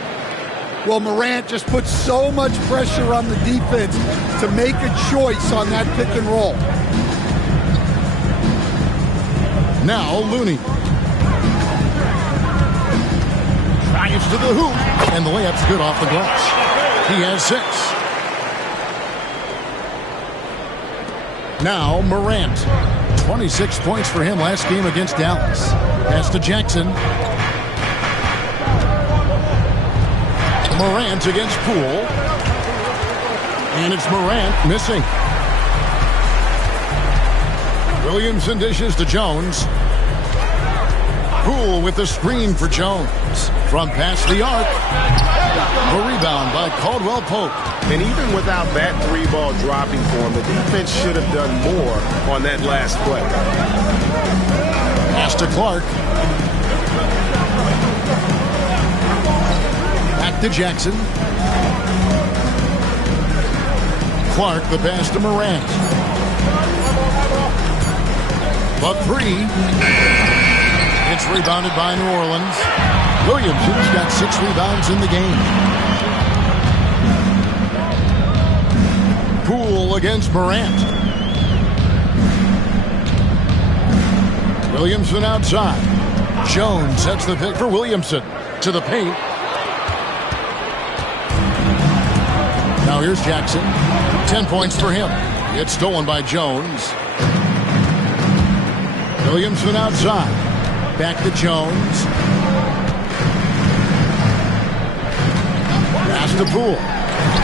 Well, Morant just puts so much pressure on the defense to make a choice on that pick and roll. Now Looney. Drives to the hoop. And the layup's good off the glass. He has 6. Now Morant. 26 points for him last game against Dallas. Pass to Jackson. Morant against Poole. And it's Morant missing. Williamson dishes to Jones. Poole with the screen for Jones. From past the arc. The rebound by Caldwell Pope. And even without that three ball dropping for him, the defense should have done more on that last play. Pass to Clark. Back to Jackson. Clark, the pass to Morant. The three. It's rebounded by New Orleans. Williamson's got 6 rebounds in the game. Poole against Morant. Williamson outside. Jones sets the pick for Williamson. To the paint. Now here's Jackson. 10 points for him. It's stolen by Jones. Williamson outside. Back to Jones. Pass to Poole.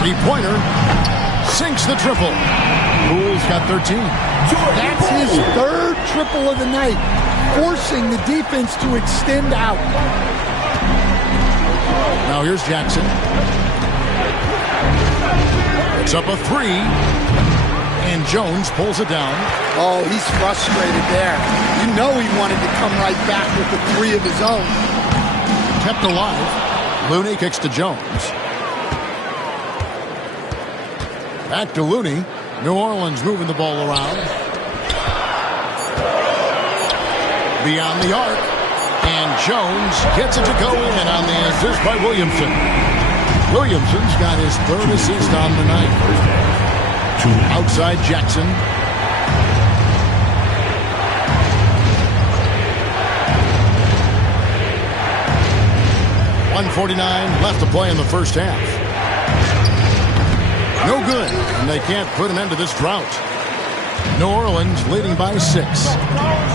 3-pointer. Sinks the triple. Poole's got 13. That's his 3rd triple of the night, forcing the defense to extend out. Now here's Jackson. It's up a 3. And Jones pulls it down. Oh, he's frustrated there. You know he wanted to come right back with the 3 of his own. Kept alive. Looney kicks to Jones. Back to Looney. New Orleans moving the ball around. Beyond the arc. And Jones gets it to go in on the assist by Williamson. Williamson's got his 3rd assist on the night. Outside Jackson. .149 left to play in the first half. No good, and they can't put an end to this drought. New Orleans leading by 6.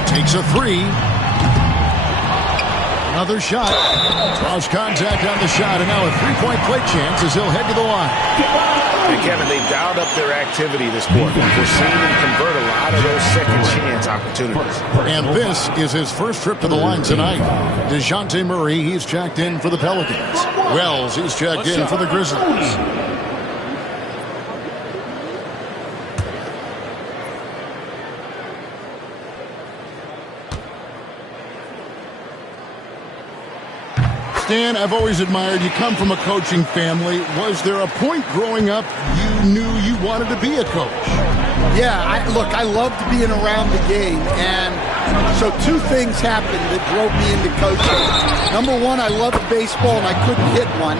Takes a 3. Another shot. Draws contact on the shot, and now a 3-point play chance as he'll head to the line. And Kevin, they've dialed up their activity this quarter. We're seeing them convert a lot of those second chance opportunities. And this is his first trip to the line tonight. DeJounte Murray, he's checked in for the Pelicans. Wells, he's checked in for the Grizzlies. Stan, I've always admired you. Come from a coaching family. Was there a point growing up you knew you wanted to be a coach? Yeah, I loved being around the game. And so 2 things happened that drove me into coaching. Number 1, I loved baseball and I couldn't hit one.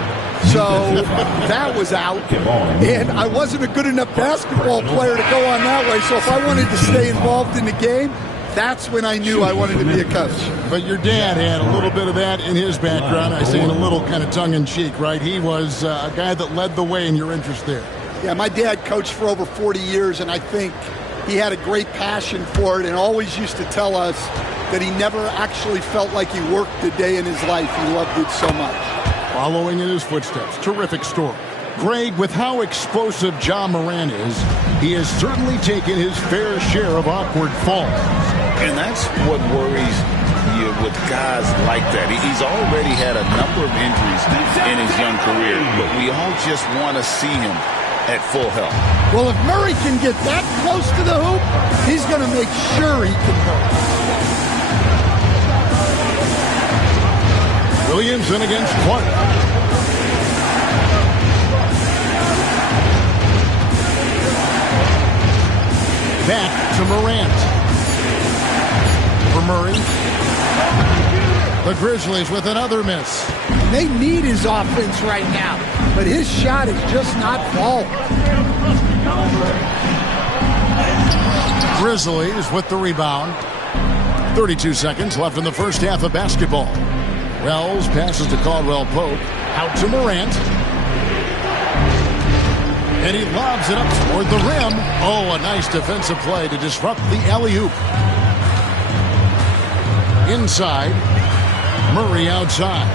So that was out. And I wasn't a good enough basketball player to go on that way. So if I wanted to stay involved in the game, that's when I knew I wanted to be a coach. But your dad had a little bit of that in his background. I say in a little kind of tongue-in-cheek, right? He was a guy that led the way in your interest there. Yeah, my dad coached for over 40 years, and I think he had a great passion for it and always used to tell us that he never actually felt like he worked a day in his life. He loved it so much. Following in his footsteps. Terrific story. Greg, with how explosive Ja Morant is, he has certainly taken his fair share of awkward falls. And that's what worries you with guys like that. He's already had a number of injuries in his young career, but we all just want to see him at full health. Well, if Murray can get that close to the hoop, he's going to make sure he can hurt. Williamson against Clark. Back to Morant. For Murray. The Grizzlies with another miss. They need his offense right now, but his shot is just not falling. Grizzlies with the rebound. 32 seconds left in the first half of basketball. Wells passes to Caldwell Pope. Out to Morant. And he lobs it up toward the rim. Oh, a nice defensive play to disrupt the alley-oop. Inside. Murray outside.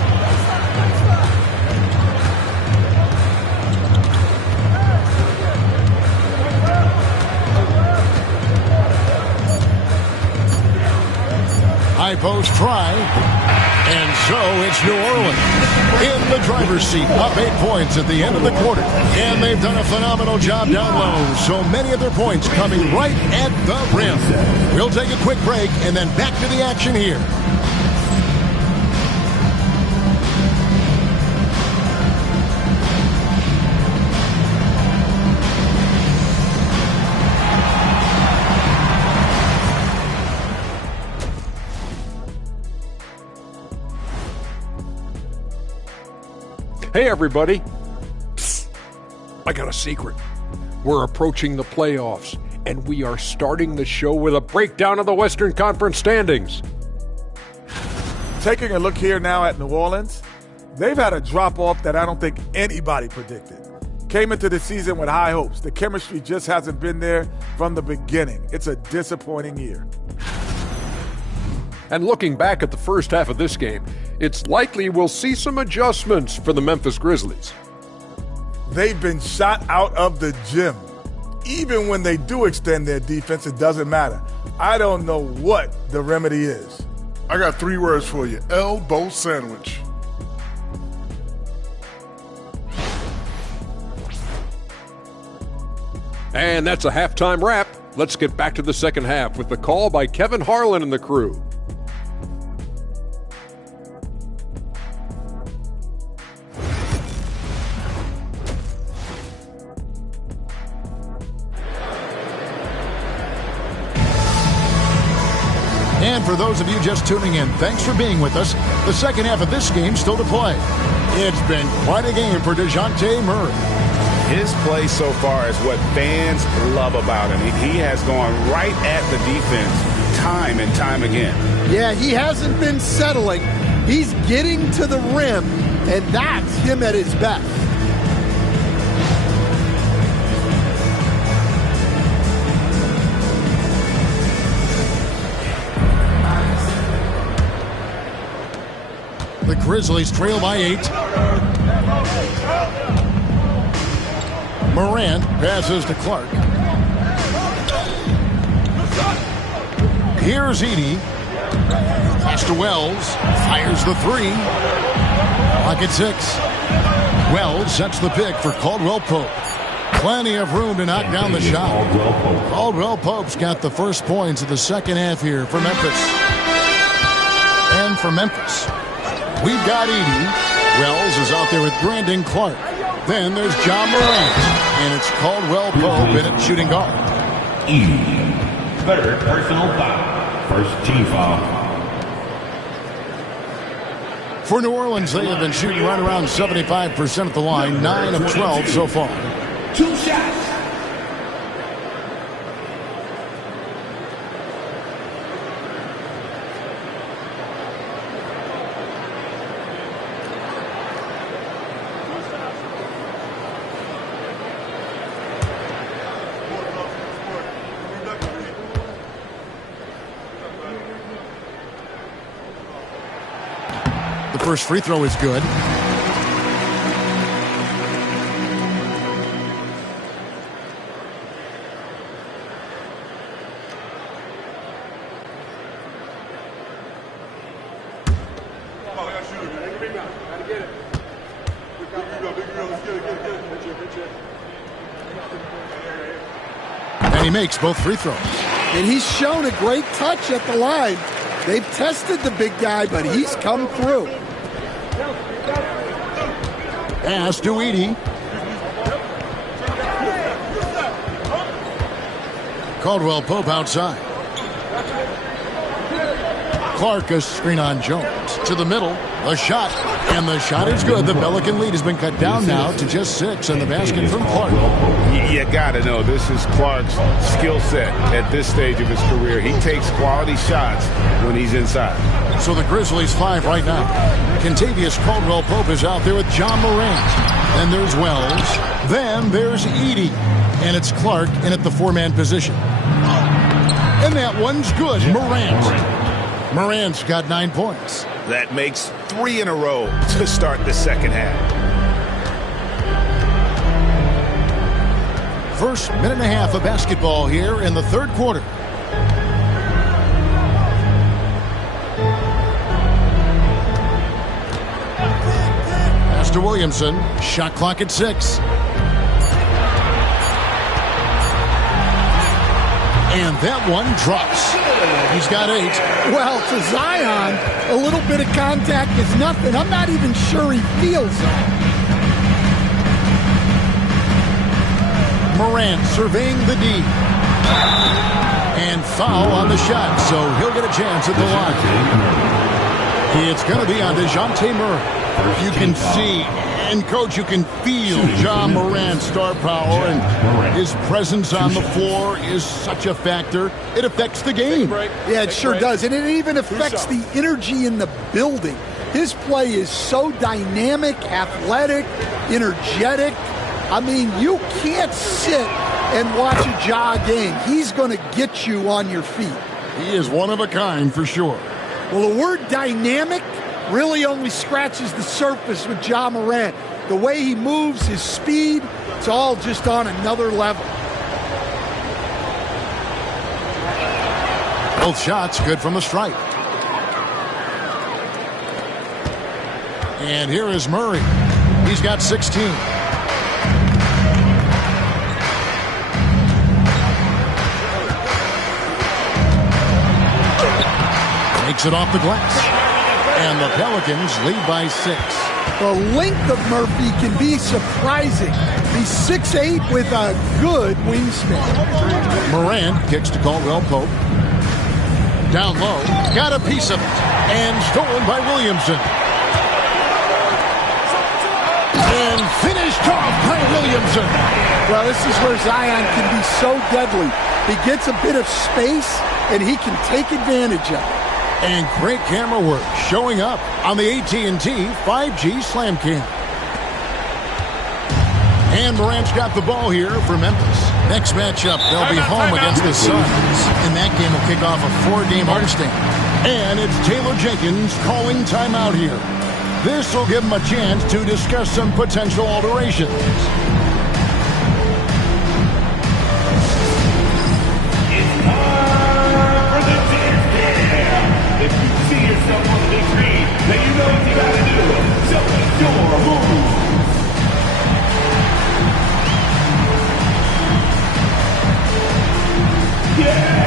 High post try. And so it's New Orleans in the driver's seat, up 8 points at the end of the quarter. And they've done a phenomenal job down low. So many of their points coming right at the rim. We'll take a quick break and then back to the action here. Hey, everybody. Psst. I got a secret. We're approaching the playoffs, and we are starting the show with a breakdown of the Western Conference standings. Taking a look here now at New Orleans, they've had a drop-off that I don't think anybody predicted. Came into the season with high hopes. The chemistry just hasn't been there from the beginning. It's a disappointing year. And looking back at the first half of this game, it's likely we'll see some adjustments for the Memphis Grizzlies. They've been shot out of the gym. Even when they do extend their defense, it doesn't matter. I don't know what the remedy is. I got 3 words for you. Elbow sandwich. And that's a halftime wrap. Let's get back to the second half with the call by Kevin Harlan and the crew. And for those of you just tuning in, thanks for being with us. The second half of this game still to play. It's been quite a game for DeJounte Murray. His play so far is what fans love about him. He has gone right at the defense time and time again. Yeah, he hasn't been settling. He's getting to the rim, and that's him at his best. The Grizzlies trail by 8. Morant passes to Clark. Here's Edey. Pass to Wells. Fires the 3. Clock at 6. Wells sets the pick for Caldwell Pope. Plenty of room to knock down the shot. Caldwell Pope's got the first points of the second half here for Memphis. And for Memphis, we've got Edey. Wells is out there with Brandon Clark. Then there's John Morant. And it's Caldwell Pope in at shooting guard. Edey. Third personal foul. First team foul. For New Orleans, they have been shooting right around 75% at the line. 9 of 12 so far. 2 shots. The first free throw is good. And he makes both free throws. And he's shown a great touch at the line. They've tested the big guy, but he's come through. Pass to Edey. Caldwell Pope outside. Clark a screen on Jones. To the middle. A shot. And the shot is good. The Pelican lead has been cut down now to just 6. And the basket from Clark. You got to know this is Clark's skill set at this stage of his career. He takes quality shots when he's inside. So the Grizzlies 5 right now. Contavious Caldwell Pope is out there with John Morant. Then there's Wells. Then there's Edey. And it's Clark in at the 4-man position. And that one's good. Morant's got 9 points. That makes 3 in a row to start the second half. First minute and a half of basketball here in the third quarter. to Williamson. Shot clock at 6. And that one drops. He's got 8. Well, to Zion, a little bit of contact is nothing. I'm not even sure he feels it. Morant surveying the D. And foul on the shot, so he'll get a chance at the line. It's going to be on DeJounte Murray. You can see, and Coach, you can feel Ja Morant's star power, and his presence on the floor is such a factor. It affects the game. Yeah, it sure does, and it even affects the energy in the building. His play is so dynamic, athletic, energetic. I mean, you can't sit and watch a Ja game. He's going to get you on your feet. He is one of a kind for sure. Well, the word dynamic really only scratches the surface with Ja Morant. The way he moves, his speed, it's all just on another level. Both shots good from the stripe. And here is Murray. He's got 16. Makes it off the glass. And the Pelicans lead by 6. The length of Murphy can be surprising. He's 6'8" with a good wingspan. Morant kicks to Caldwell Pope. Down low. Got a piece of it. And stolen by Williamson. And finished off by Williamson. Well, this is where Zion can be so deadly. He gets a bit of space, and he can take advantage of it. And great camera work showing up on the AT&T 5G Slam Cam. And Morant's got the ball here for Memphis. Next matchup, they'll be home against the Suns. And that game will kick off a 4-game homestand. And it's Taylor Jenkins calling timeout here. This will give him a chance to discuss some potential alterations. If you see yourself on the big screen, then you know what you gotta do. Select your move. Yeah!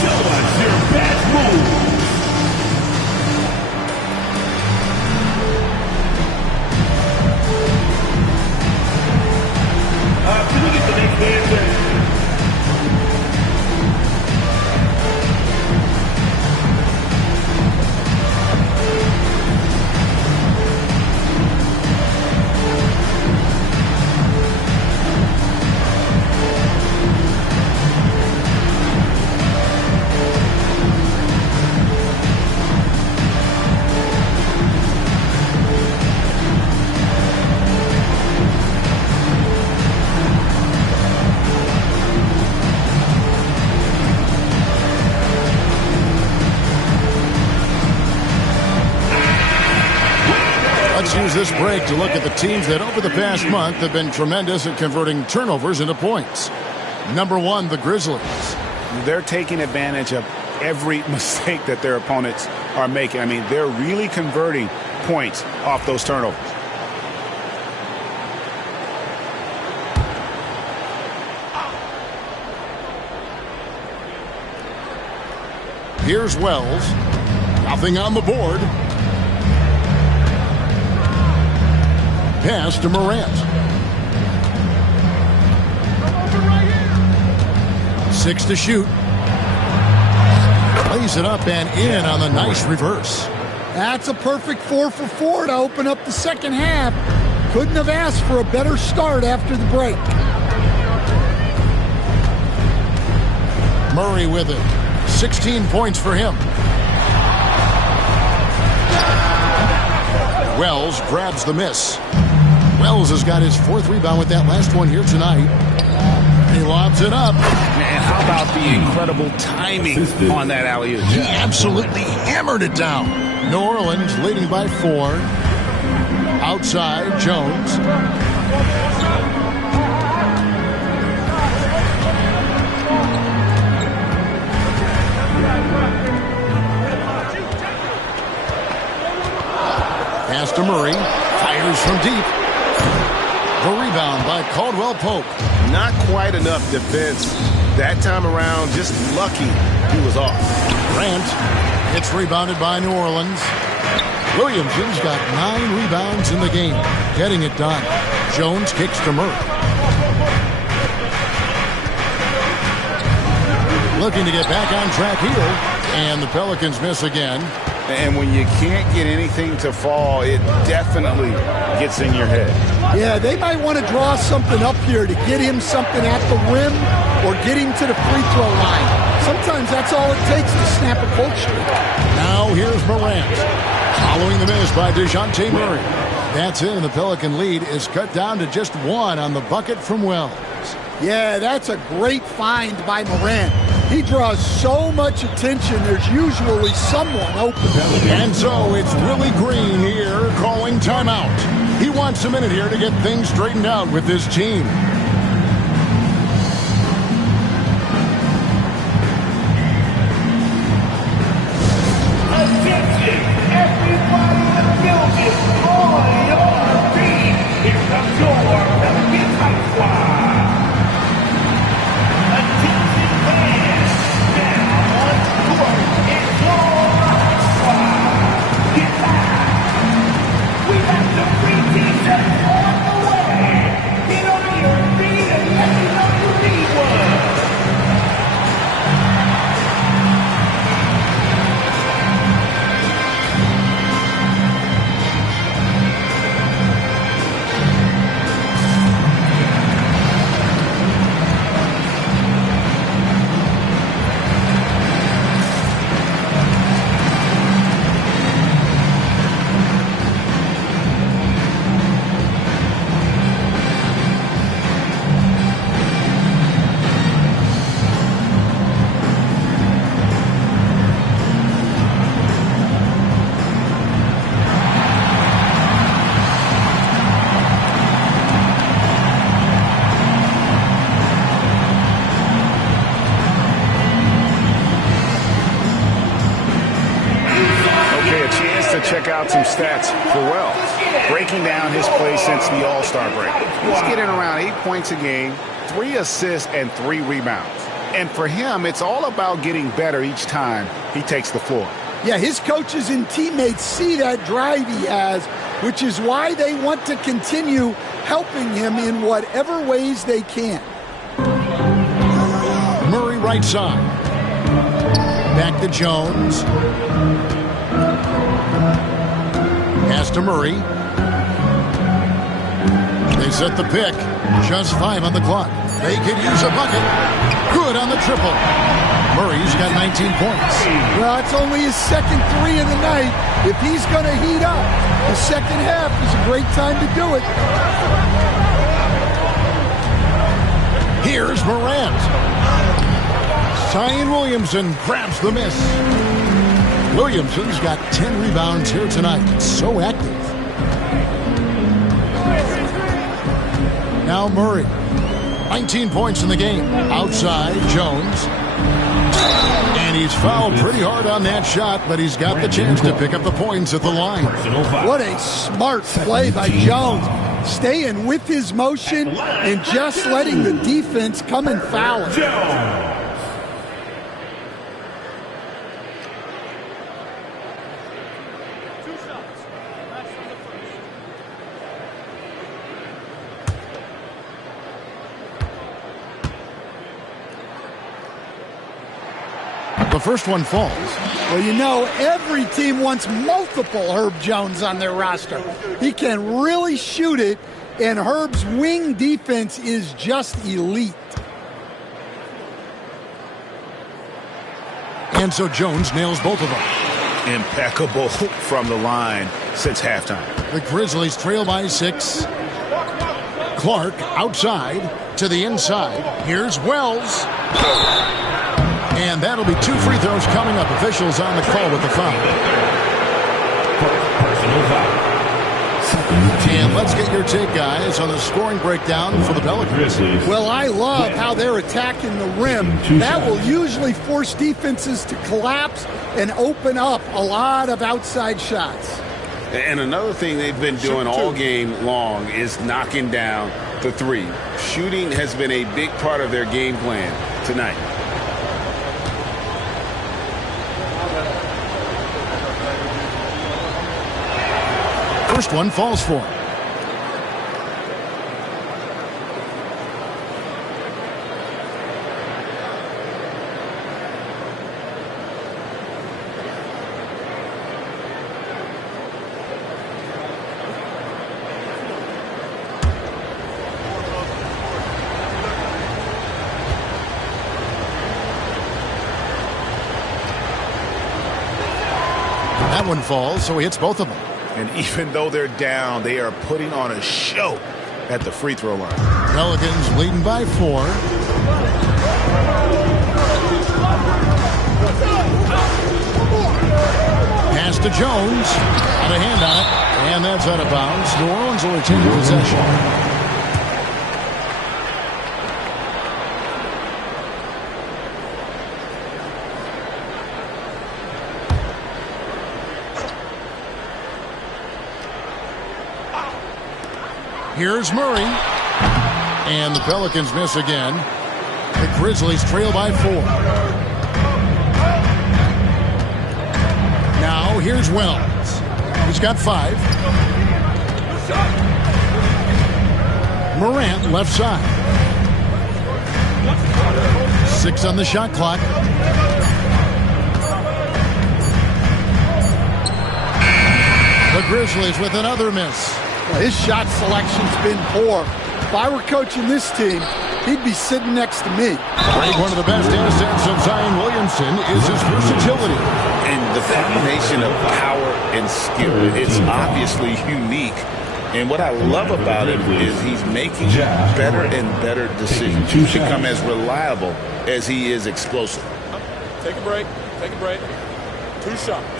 Show us your best move. Can we get the next answer? Let's use this break to look at the teams that over the past month have been tremendous at converting turnovers into points. Number 1, the Grizzlies. They're taking advantage of every mistake that their opponents are making. I mean, they're really converting points off those turnovers. Here's Wells. Nothing on the board. Pass to Morant. 6 to shoot. Lays it up and in on the nice reverse. That's a perfect 4 for 4 to open up the second half. Couldn't have asked for a better start after the break. Murray with it. 16 points for him. Wells grabs the miss. Wells has got his 4th rebound with that last one here tonight. He lobs it up. Man, how about the incredible timing on that alley-oop? He absolutely hammered it down. New Orleans leading by 4. Outside, Jones. Pass to Murray. Fires from deep. The rebound by Caldwell Pope. Not quite enough defense that time around. Just lucky he was off. Grant. It's rebounded by New Orleans. Williamson's got 9 rebounds in the game. Getting it done. Jones kicks to Murray. Looking to get back on track here. And the Pelicans miss again. And when you can't get anything to fall, it definitely gets in your head. Yeah, they might want to draw something up here to get him something at the rim or get him to the free throw line. Sometimes that's all it takes to snap a cold streak. Now here's Morant. Following the miss by DeJounte Murray. That's it, and the Pelican lead is cut down to just 1 on the bucket from Wells. Yeah, that's a great find by Morant. He draws so much attention, there's usually someone open. And so it's Willie Green here calling timeout. He wants a minute here to get things straightened out with this team. Attention, everybody in the building, on your feet. Here comes your Pelicans High Squad. Attention fans, now on court is your High Squad. Get back. We have the free t-shirts on the way. Get on your feet and let me know you need one. Check out some stats for Wells. Breaking down his play since the All-Star break. He's getting around 8 points a game, 3 assists, and 3 rebounds. And for him, it's all about getting better each time he takes the floor. Yeah, his coaches and teammates see that drive he has, which is why they want to continue helping him in whatever ways they can. Murray right side. Back to Jones. Pass to Murray. They set the pick. Just 5 on the clock. They could use a bucket. Good on the triple. Murray's got 19 points. Well, it's only his second 3 of the night. If he's going to heat up, the second half is a great time to do it. Here's Morant. Zion Williamson grabs the miss. Williamson's got 10 rebounds here tonight. So active. Now Murray. 19 points in the game. Outside, Jones. And he's fouled pretty hard on that shot, but he's got the chance to pick up the points at the line. What a smart play by Jones. Staying with his motion and just letting the defense come and foul him. The first one falls. Well, you know, every team wants multiple Herb Jones on their roster. He can really shoot it, and Herb's wing defense is just elite. And so Jones nails both of them. Impeccable from the line since halftime. The Grizzlies trail by 6. Clark outside to the inside. Here's Wells. And that'll be 2 free throws coming up. Officials on the call with the foul. Personal foul. And let's get your take, guys, on the scoring breakdown for the Pelicans. Well, I love how they're attacking the rim. That will usually force defenses to collapse and open up a lot of outside shots. And another thing they've been doing all game long is knocking down the three. Shooting has been a big part of their game plan tonight. First one falls for him. That one falls, so he hits both of them. And even though they're down, they are putting on a show at the free throw line. Pelicans leading by 4. Pass to Jones. Got a hand on it. And that's out of bounds. New Orleans will retain possession. Here's Murray. And the Pelicans miss again. The Grizzlies trail by 4. Now here's Wells. He's got 5. Morant left side. 6 on the shot clock. The Grizzlies with another miss. Well, his shot selection's been poor. If I were coaching this team, he'd be sitting next to me. I think one of the best assets of Zion Williamson is his versatility. And the combination of power and skill, it's obviously unique. And what I love about him is he's making better and better decisions. He's become as reliable as he is explosive. Take a break. Take a break. 2 shots.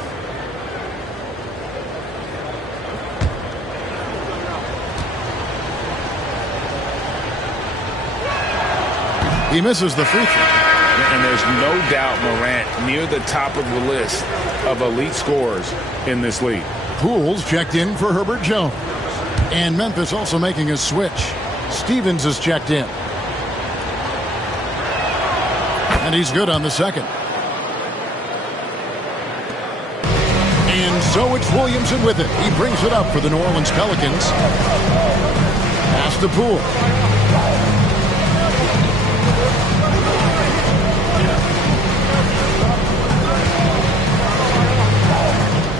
He misses the free throw. And there's no doubt Morant near the top of the list of elite scorers in this league. Poole's checked in for Herbert Jones. And Memphis also making a switch. Stevens is checked in. And he's good on the second. And so it's Williamson with it. He brings it up for the New Orleans Pelicans. Pass to Poole.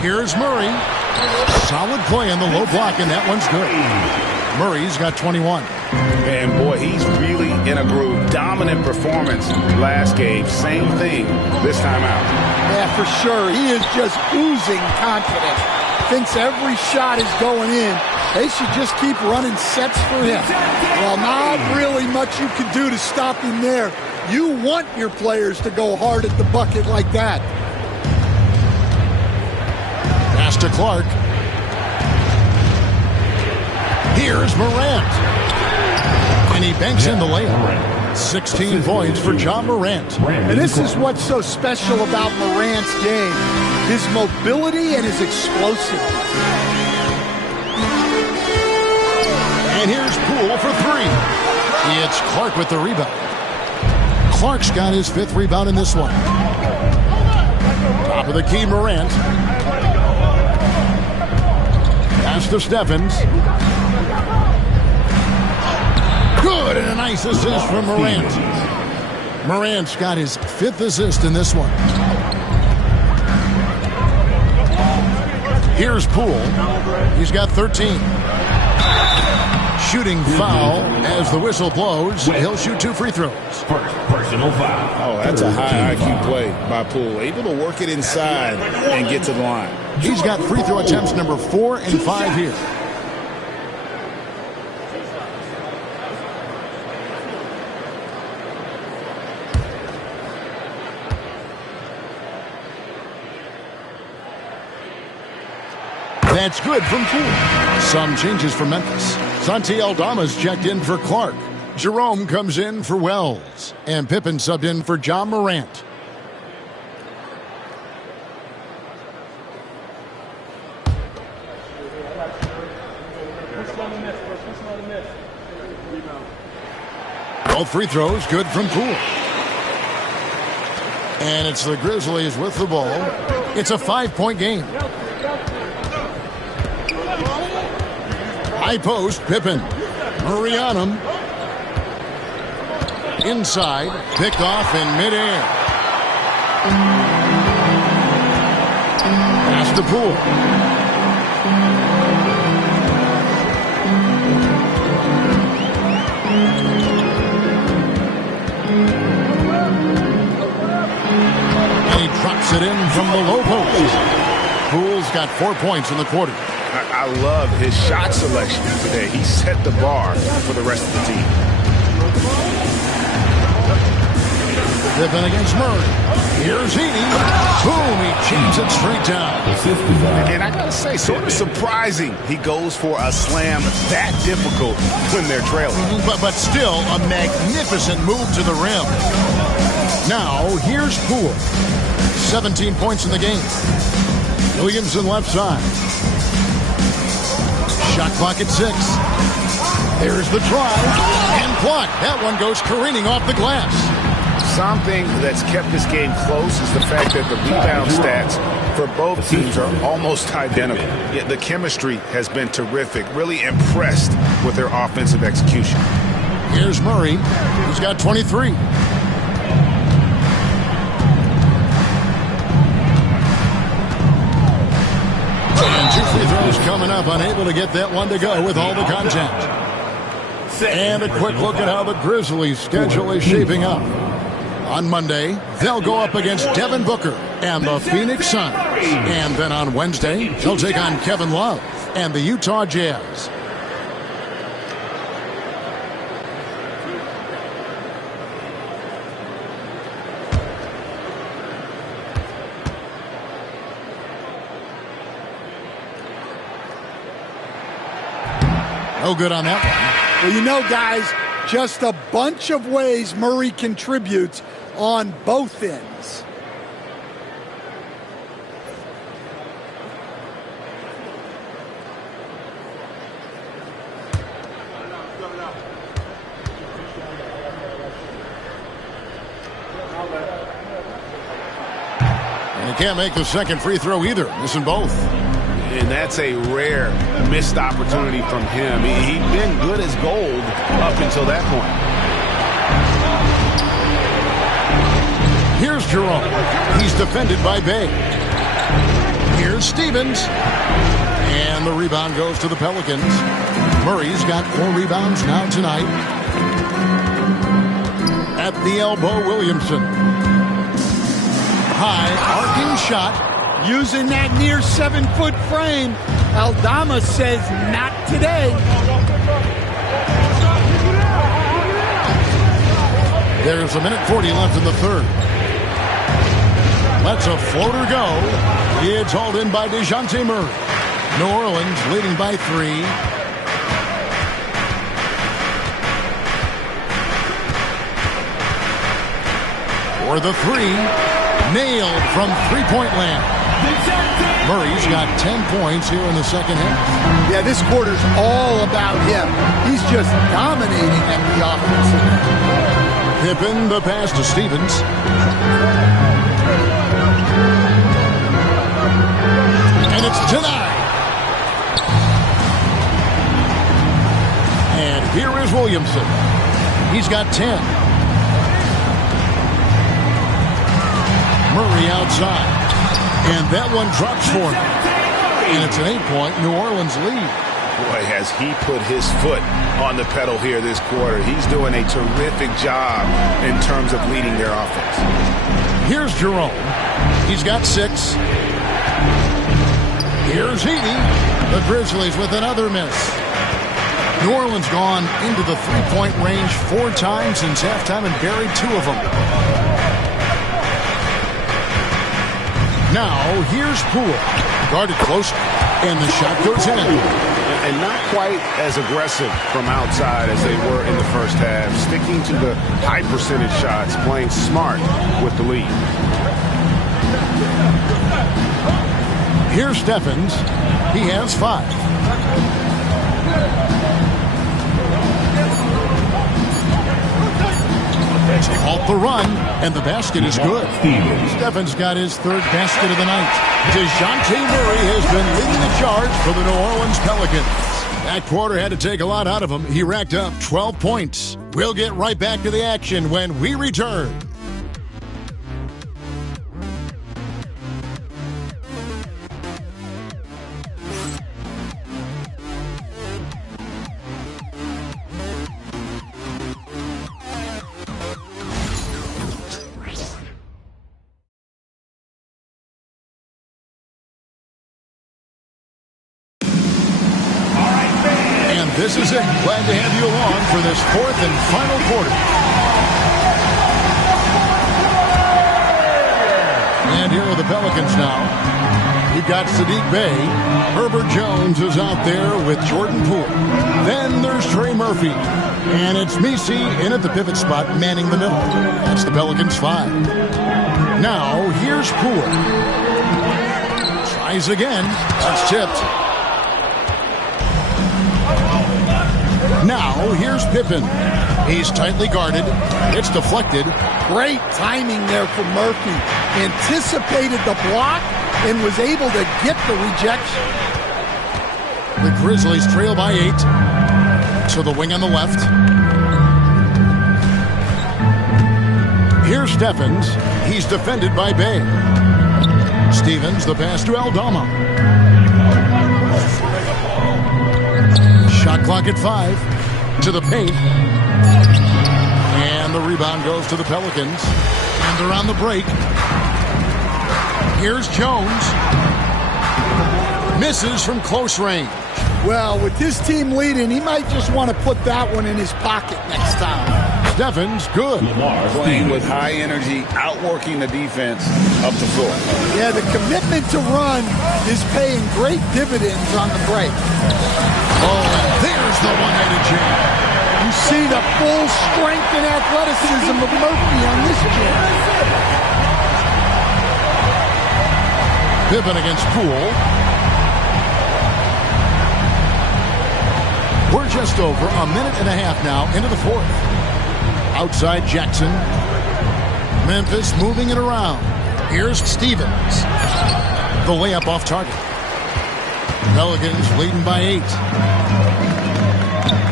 Here's Murray. Solid play in the low block, and that one's good. Murray's got 21. And boy, he's really in a groove. Dominant performance last game. Same thing this time out. Yeah, for sure. He is just oozing confidence. Thinks every shot is going in. They should just keep running sets for him. Well, not really much you can do to stop him there. You want your players to go hard at the bucket like that. Pass to Clark. Here's Morant. And he banks in the layup. 16 points for John Morant. And this is what's so special about Morant's game. His mobility and his explosiveness. And here's Poole for 3. It's Clark with the rebound. Clark's got his 5th rebound in this one. Top of the key, Morant. Pass to Stephens. Good, and a nice assist from Morant. Morant's got his 5th assist in this one. Here's Poole. He's got 13. Shooting foul as the whistle blows. He'll shoot 2 free throws. First personal foul. Oh, that's a high IQ play by Poole. Able to work it inside and get to the line. He's got free throw attempts number 4 and 5 here. That's good from Poole. Some changes for Memphis. Santi Aldama's checked in for Clark. Jerome comes in for Wells. And Pippen subbed in for John Morant. All free throws good from Poole. And it's the Grizzlies with the ball. It's a 5-point game. High post, Pippen. Murray on him. Inside, picked off in midair. Pass to Poole. And he drops it in from the low post. Poole's got 4 points in the quarter. I love his shot selection today. He set the bar for the rest of the team. Pippen against Murray. Here's Heaney. Boom, he jams it straight down. And I gotta say, sort of surprising he goes for a slam that difficult when they're trailing. But still a magnificent move to the rim. Now, here's Poole. 17 points in the game. Williamson left side. Shot clock at 6. There's the try. And blocked. That one goes careening off the glass. Something that's kept this game close is the fact that the rebound stats for both teams are almost identical. Yet the chemistry has been terrific. Really impressed with their offensive execution. Here's Murray. He's got 23. And 2 free throws coming up. Unable to get that one to go with all the contact. And a quick look at how the Grizzlies' schedule is shaping up. On Monday, they'll go up against Devin Booker and the Phoenix Suns. And then on Wednesday, they'll take on Kevin Love and the Utah Jazz. No good on that one. Well, you know, guys, just a bunch of ways Murray contributes on both ends. And he can't make the second free throw either, missing both. And that's a rare missed opportunity from him. He'd been good as gold up until that point. Here's Jerome. He's defended by Bay. Here's Stevens. And the rebound goes to the Pelicans. Murray's got 4 rebounds now tonight. At the elbow, Williamson. High arcing shot. Using that near 7-foot frame. Aldama says not today. There's 1:40 left in the third. Lets a floater go. It's hauled in by DeJounte Murray. New Orleans leading by 3. For the 3. Nailed from three-point land. Murray's got 10 points here in the second half. Yeah, this quarter's all about him. He's just dominating at the offensive end. Pippen, the pass to Stevens. And it's denied. And here is Williamson. He's got 10. Murray outside. And that one drops for him. And it's an 8-point New Orleans lead. Boy, has he put his foot on the pedal here this quarter. He's doing a terrific job in terms of leading their offense. Here's Jerome. He's got 6. Here's Heaney. The Grizzlies with another miss. New Orleans gone into the three-point range 4 times since halftime and buried 2 of them. Now, here's Poole. Guarded close, and the shot goes in. And not quite as aggressive from outside as they were in the first half. Sticking to the high percentage shots, playing smart with the lead. Here's Stephens. He has 5. It's off the run, and the basket is good. Stephens got his third basket of the night. DeJounte Murray has been leading the charge for the New Orleans Pelicans. That quarter had to take a lot out of him. He racked up 12 points. We'll get right back to the action when we return. This is it. Glad to have you along for this fourth and final quarter. And here are the Pelicans now. You've got Sadiq Bey. Herbert Jones is out there with Jordan Poole. Then there's Trey Murphy. And it's Messi in at the pivot spot, manning the middle. That's the Pelicans 5. Now, here's Poole. Tries again. That's tipped. Now, here's Pippen. He's tightly guarded. It's deflected. Great timing there for Murphy. Anticipated the block and was able to get the rejection. The Grizzlies trail by 8. To the wing on the left. Here's Stephens. He's defended by Bey. Stevens, the pass to Aldama. Shot clock at 5. To the paint. And the rebound goes to the Pelicans. And they're on the break. Here's Jones. Misses from close range. Well, with his team leading, he might just want to put that one in his pocket next time. Stephens, good. Playing with high energy, outworking the defense up the floor. Yeah, the commitment to run is paying great dividends on the break. Oh, and there's the one-handed jam. You see the full strength and athleticism of Murphy on this jam. Pippen against Poole. We're just over a minute and a half now into the fourth. Outside Jackson. Memphis moving it around. Here's Stevens. The layup off target. Pelicans leading by 8.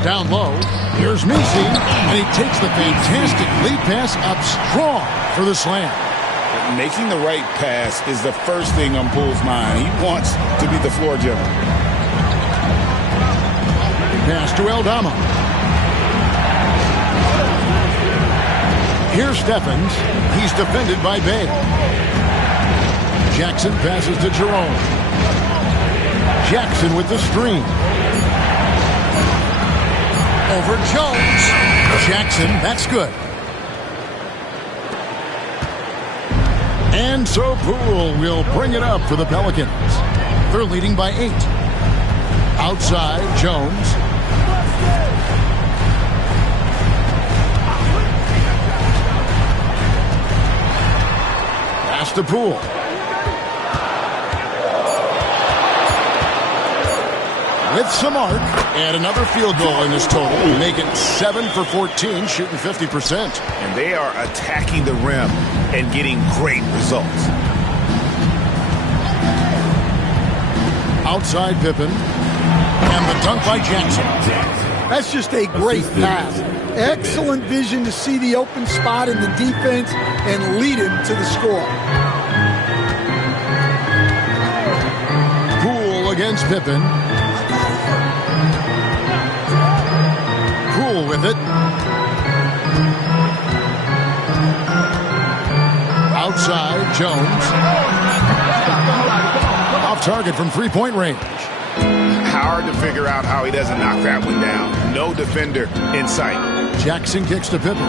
Down low. Here's Messi. And he takes the fantastic lead pass up strong for the slam. Making the right pass is the first thing on Poole's mind. He wants to be the floor general. Pass to Aldama. Here's Stephens. He's defended by Bey. Jackson passes to Jerome. Jackson with the screen. Over Jones. Jackson, that's good. And so Poole will bring it up for the Pelicans. They're leading by 8. Outside, Jones. Pass to Poole. With some arc, and another field goal in this total, make it 7 for 14, shooting 50%. And they are attacking the rim and getting great results. Outside Pippen, and the dunk by Jackson. That's just a great pass. Excellent vision to see the open spot in the defense and lead him to the score. Poole against Pippen. Poole with it. Outside, Jones. Off target from three-point range. Hard to figure out how he doesn't knock that one down. No defender in sight. Jackson kicks to Pippen.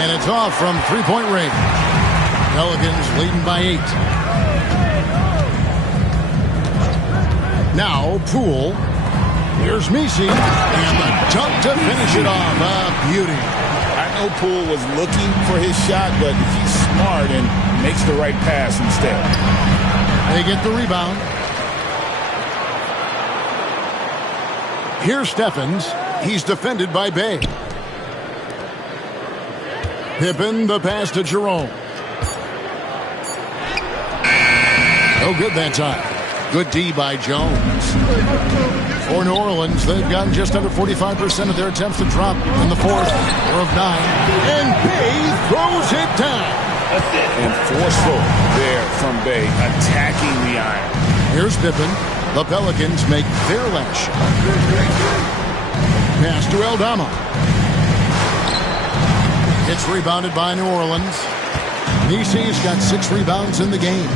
And it's off from three-point range. Pelicans leading by 8. Now, Poole. Here's Messi. And the dunk to finish it off. A beauty. I know Poole was looking for his shot, but he's smart and makes the right pass instead. They get the rebound. Here's Stephens. He's defended by Bey. Pippen, the pass to Jerome. No good that time. Good D by Jones. For New Orleans, they've gotten just under 45% of their attempts to drop in the fourth. 4 of 9. And Bay throws it down. And forceful there from Bay, attacking the iron. Here's Pippen. The Pelicans make their last shot. Pass to Aldama. It's rebounded by New Orleans. Nisi's got 6 rebounds in the game.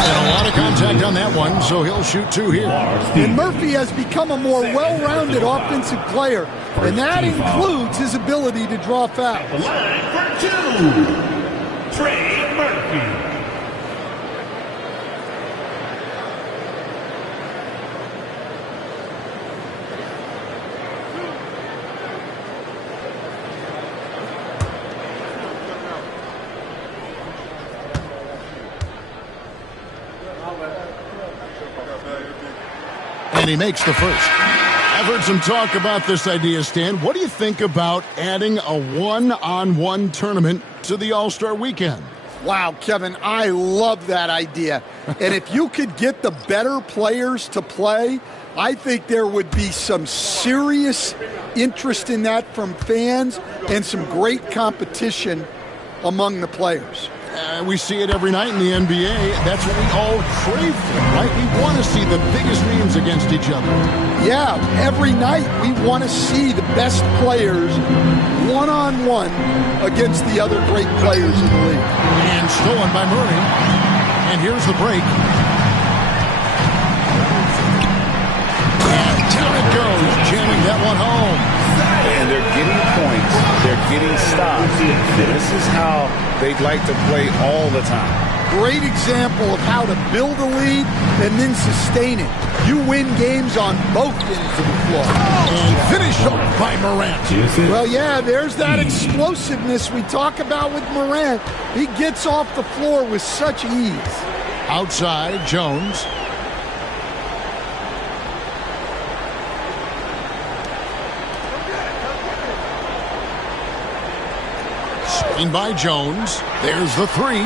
And a lot of contact on that one, so he'll shoot 2 here. And Murphy has become a more well-rounded offensive player, and that includes his ability to draw fouls. The line for 2, Trey Murphy. And he makes the first. I've heard some talk about this idea, Stan. What do you think about adding a one-on-one tournament to the All-Star Weekend? Wow, Kevin, I love that idea. And if you could get the better players to play, I think there would be some serious interest in that from fans and some great competition among the players. We see it every night in the NBA. That's what we all crave for, right? We want to see the biggest teams against each other. Yeah, every night we want to see the best players one-on-one against the other great players in the league. And stolen by Murray. And here's the break. And down it goes, jamming that one home. And they're getting points. They're getting stops. This is how they'd like to play all the time. Great example of how to build a lead and then sustain it. You win games on both ends of the floor. And finish up by Morant. Well, yeah, there's that explosiveness we talk about with Morant. He gets off the floor with such ease. Outside, Jones. Screen by Jones. There's the 3.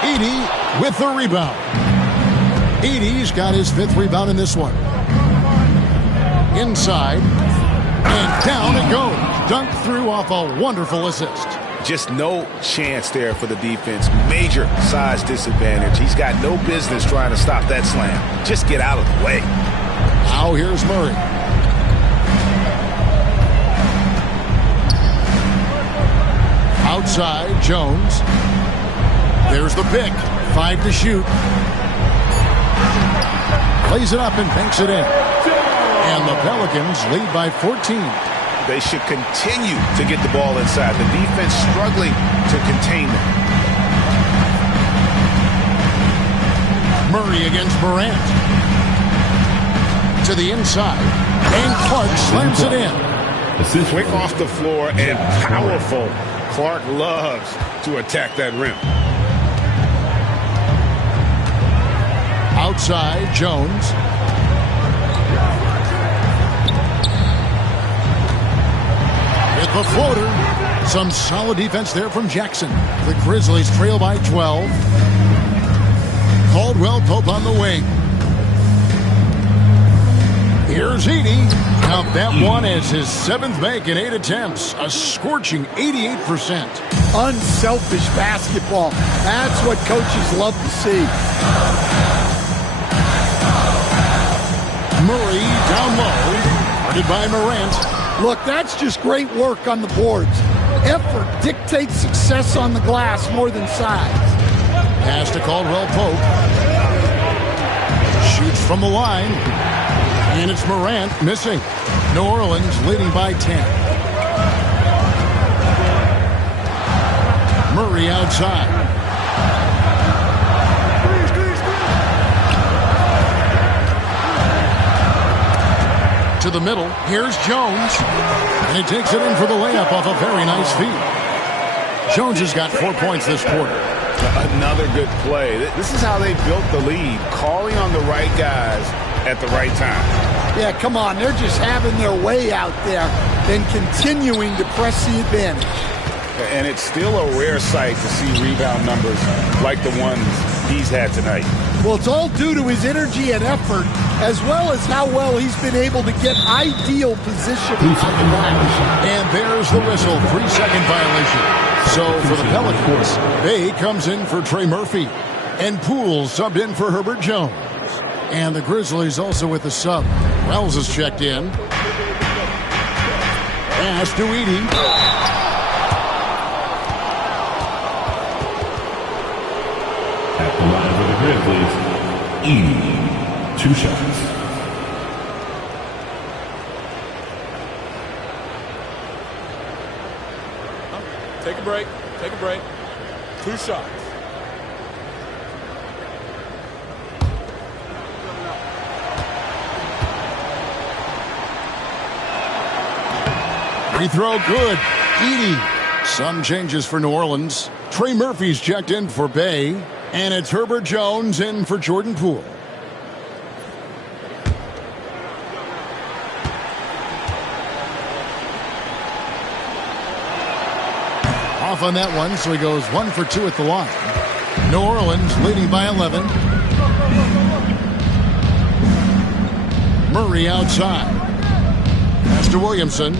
Edey with the rebound. Edey's got his 5th rebound in this one. Inside. And down it goes. Dunked through off a wonderful assist. Just no chance there for the defense. Major size disadvantage. He's got no business trying to stop that slam. Just get out of the way. Now here's Murray. Outside, Jones. There's the pick. 5 to shoot. Plays it up and banks it in. And the Pelicans lead by 14. They should continue to get the ball inside. The defense struggling to contain them. Murray against Morant. To the inside. And Clark slams it in. Quick off the floor and powerful. Clark loves to attack that rim. Outside, Jones. With the floater. Some solid defense there from Jackson. The Grizzlies trail by 12. Caldwell Pope on the wing. Here's Edey. Count that one as his 7th make in 8 attempts. A scorching 88%. Unselfish basketball. That's what coaches love to see. Murray down low. Guarded by Morant. Look, that's just great work on the boards. Effort dictates success on the glass more than size. Pass to Caldwell Pope. Shoots from the line. And it's Morant missing. New Orleans leading by 10. Murray outside. To the middle. Here's Jones. And he takes it in for the layup off a very nice feed. Jones has got 4 points this quarter. Another good play. This is how they built the lead. Calling on the right guys at the right time. Yeah, come on. They're just having their way out there and continuing to press the advantage. And it's still a rare sight to see rebound numbers like the ones he's had tonight. Well, it's all due to his energy and effort, as well as how well he's been able to get ideal positioning on the line. And there's the whistle, 3-second violation. So for the Pelicans, Bay comes in for Trey Murphy, and Poole subbed in for Herbert Jones. And the Grizzlies also with the sub. Wells is checked in. Pass to Edey. At the line for the Grizzlies, Edey, 2 shots. Take a break. Take a break. 2 shots. Free throw good. Edey. Some changes for New Orleans. Trey Murphy's checked in for Bay. And it's Herbert Jones in for Jordan Poole. Off on that one, so he goes 1 for 2 at the line. New Orleans leading by 11. Murray outside. Pass to Williamson.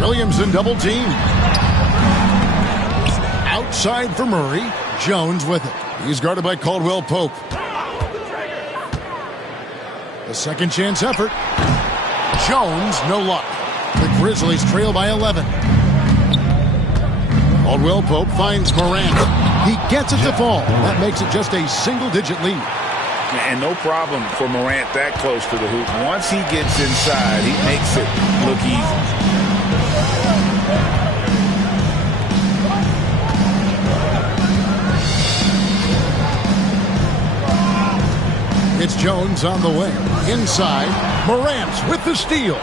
Williamson double team. Outside for Murray. Jones with it. He's guarded by Caldwell Pope. The second chance effort. Jones, no luck. The Grizzlies trail by 11. Caldwell Pope finds Morant. He gets it to fall. That makes it just a single-digit lead. And no problem for Morant that close to the hoop. Once he gets inside, he makes it look easy. It's Jones on the wing. Inside, Morant with the steal.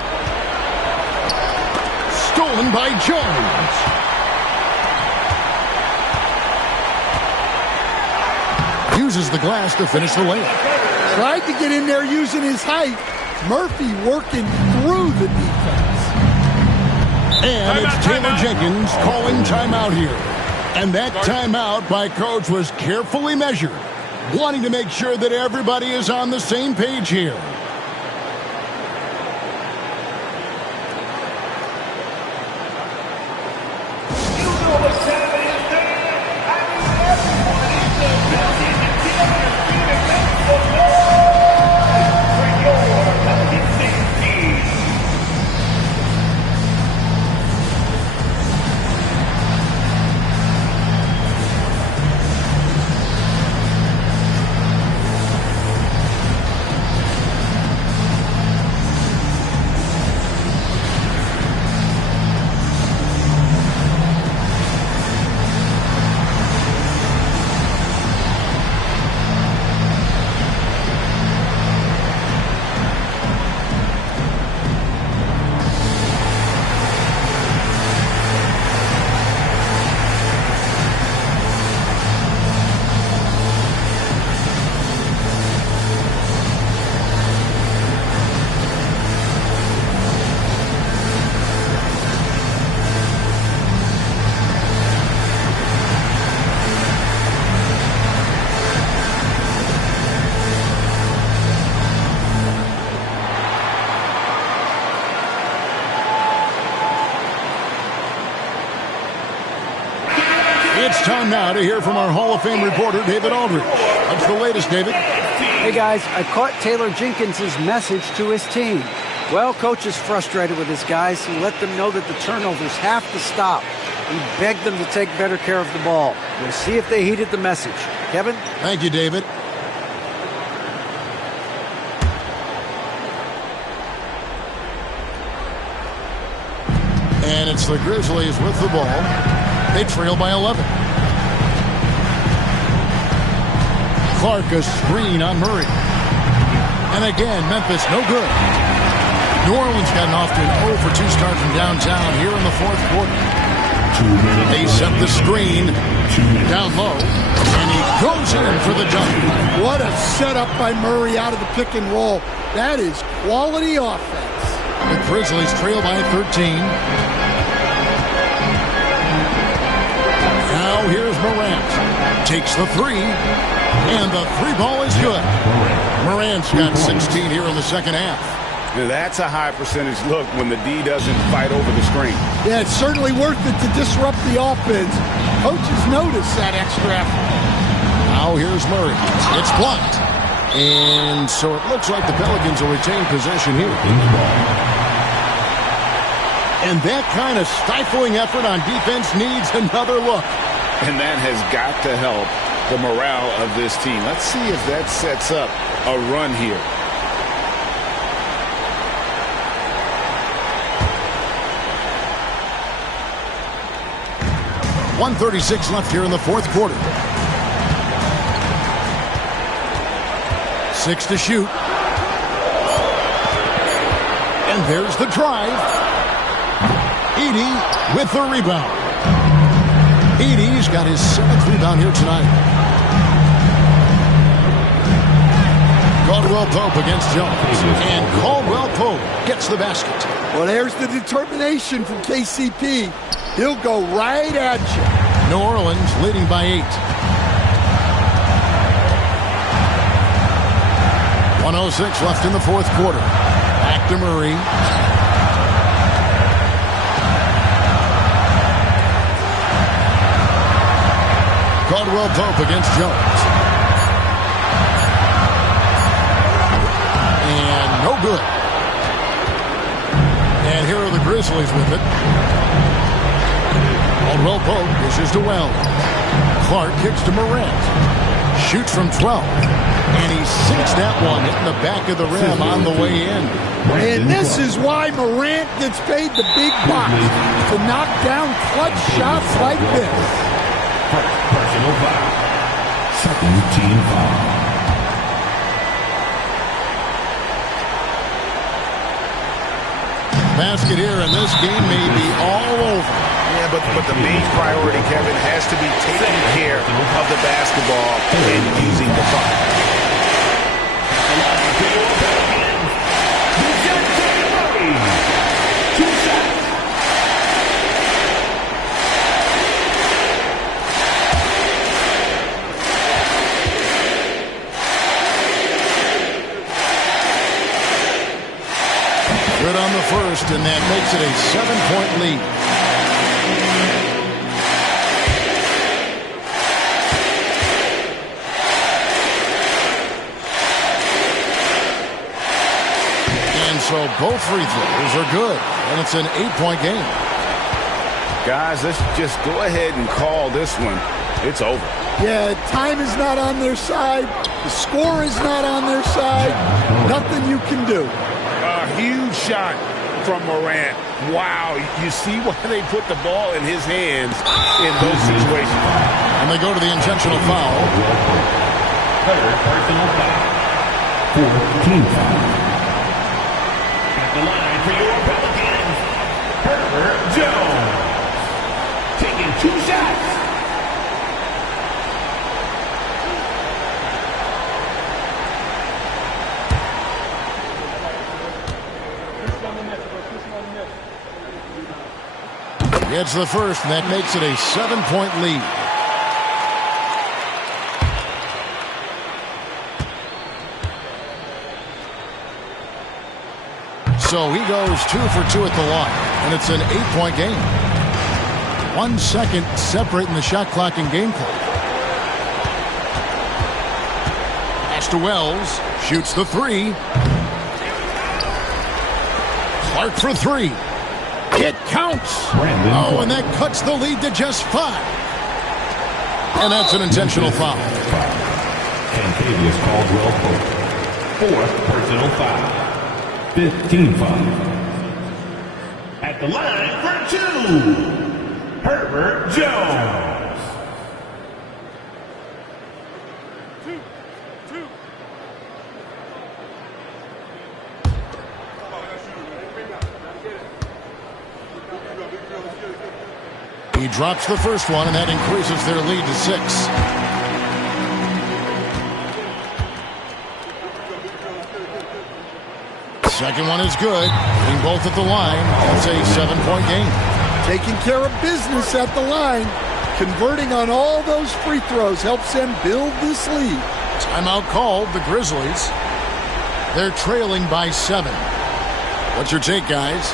Stolen by Jones. Uses the glass to finish the layup. Tried to get in there using his height. Murphy working through the defense. And it's Taylor Jenkins calling timeout here. And that timeout by coach was carefully measured, wanting to make sure that everybody is on the same page here. It's time now to hear from our Hall of Fame reporter, David Aldridge. What's the latest, David? Hey, guys, I caught Taylor Jenkins' message to his team. Well, coach is frustrated with his guys. He let them know that the turnovers have to stop. He begged them to take better care of the ball. We'll see if they heeded the message. Kevin? Thank you, David. And it's the Grizzlies with the ball. They trail by 11. Clark a screen on Murray. And again, Memphis no good. New Orleans got off to an 0 for 2 start from downtown here in the fourth quarter. They set the screen down low, and he goes in for the dunk. What a setup by Murray out of the pick and roll. That is quality offense. The Grizzlies trail by 13. Now here's Morant. Takes the three. And the three ball is good. Morant's got 16 here in the second half. That's a high percentage look when the D doesn't fight over the screen. Yeah, it's certainly worth it to disrupt the offense. Coaches notice that extra effort. Now here's Murray. It's blocked. And so it looks like the Pelicans will retain possession here. And that kind of stifling effort on defense needs another look. And that has got to help the morale of this team. Let's see if that sets up a run here. .136 left here in the fourth quarter. 6 to shoot. And there's the drive. Edey with the rebound. Edey's got his 7th rebound here tonight. Caldwell Pope against Jones. And Caldwell Pope gets the basket. Well, there's the determination from KCP. He'll go right at you. New Orleans leading by 8. 1:06 left in the fourth quarter. Back to Murray. Caldwell Pope against Jones. And no good. And here are the Grizzlies with it. Caldwell Pope dishes to Wells. Clark kicks to Morant. Shoots from 12. And he sinks that one, hitting the back of the rim on the way in. And this is why Morant gets paid the big bucks, to knock down clutch shots like this. Personal foul. Second team foul. Basket here, and this game may be all over. Yeah, but the main priority, Kevin, has to be taking care of the basketball and using the fun. Good on the first, and that makes it a 7-point lead. And so both free throws are good, and it's an 8-point game. Guys, let's just go ahead and call this one. It's over. Yeah, time is not on their side. The score is not on their side. Nothing you can do. A huge shot from Morant. Wow, you see why they put the ball in his hands in those situations. And they go to the intentional foul. Third personal foul. Fourth team foul. At the line for your Pelicans, Herbert Jones. Taking 2 shots. Gets the first, and that makes it a 7-point lead. So he goes 2 for 2 at the line, and it's an 8-point game. 1 second separating the shot clock and game clock. Pass to Wells, shoots the 3. Clark for 3. It counts. Oh, and that cuts the lead to just 5. And that's an intentional foul. Cantavius Caldwell Pope. Fourth personal foul. 5th team foul. At the line for 2, Herbert Jones. He drops the first one, and that increases their lead to 6. Second one is good. Hitting both at the line. That's a 7-point game. Taking care of business at the line. Converting on all those free throws helps them build this lead. Timeout called, the Grizzlies. They're trailing by 7. What's your take, guys?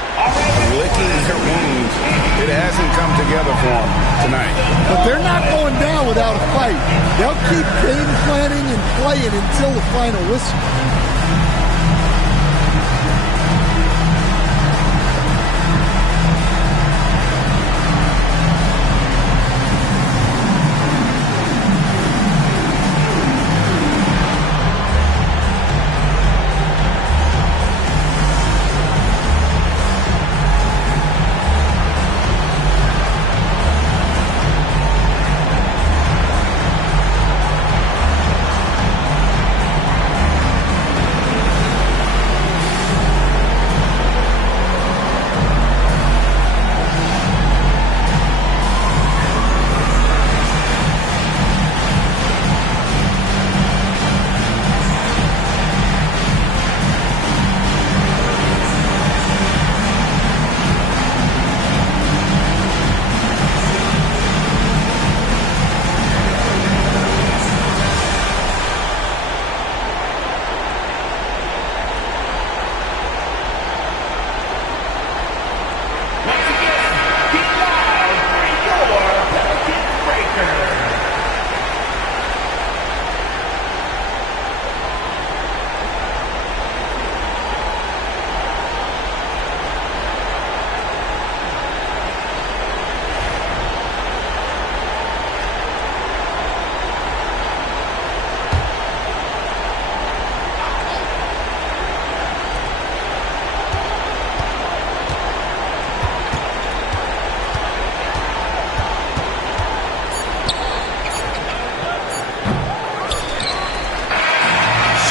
Licking their wounds. It hasn't come together for them tonight. But they're not going down without a fight. They'll keep game planning and playing until the final whistle.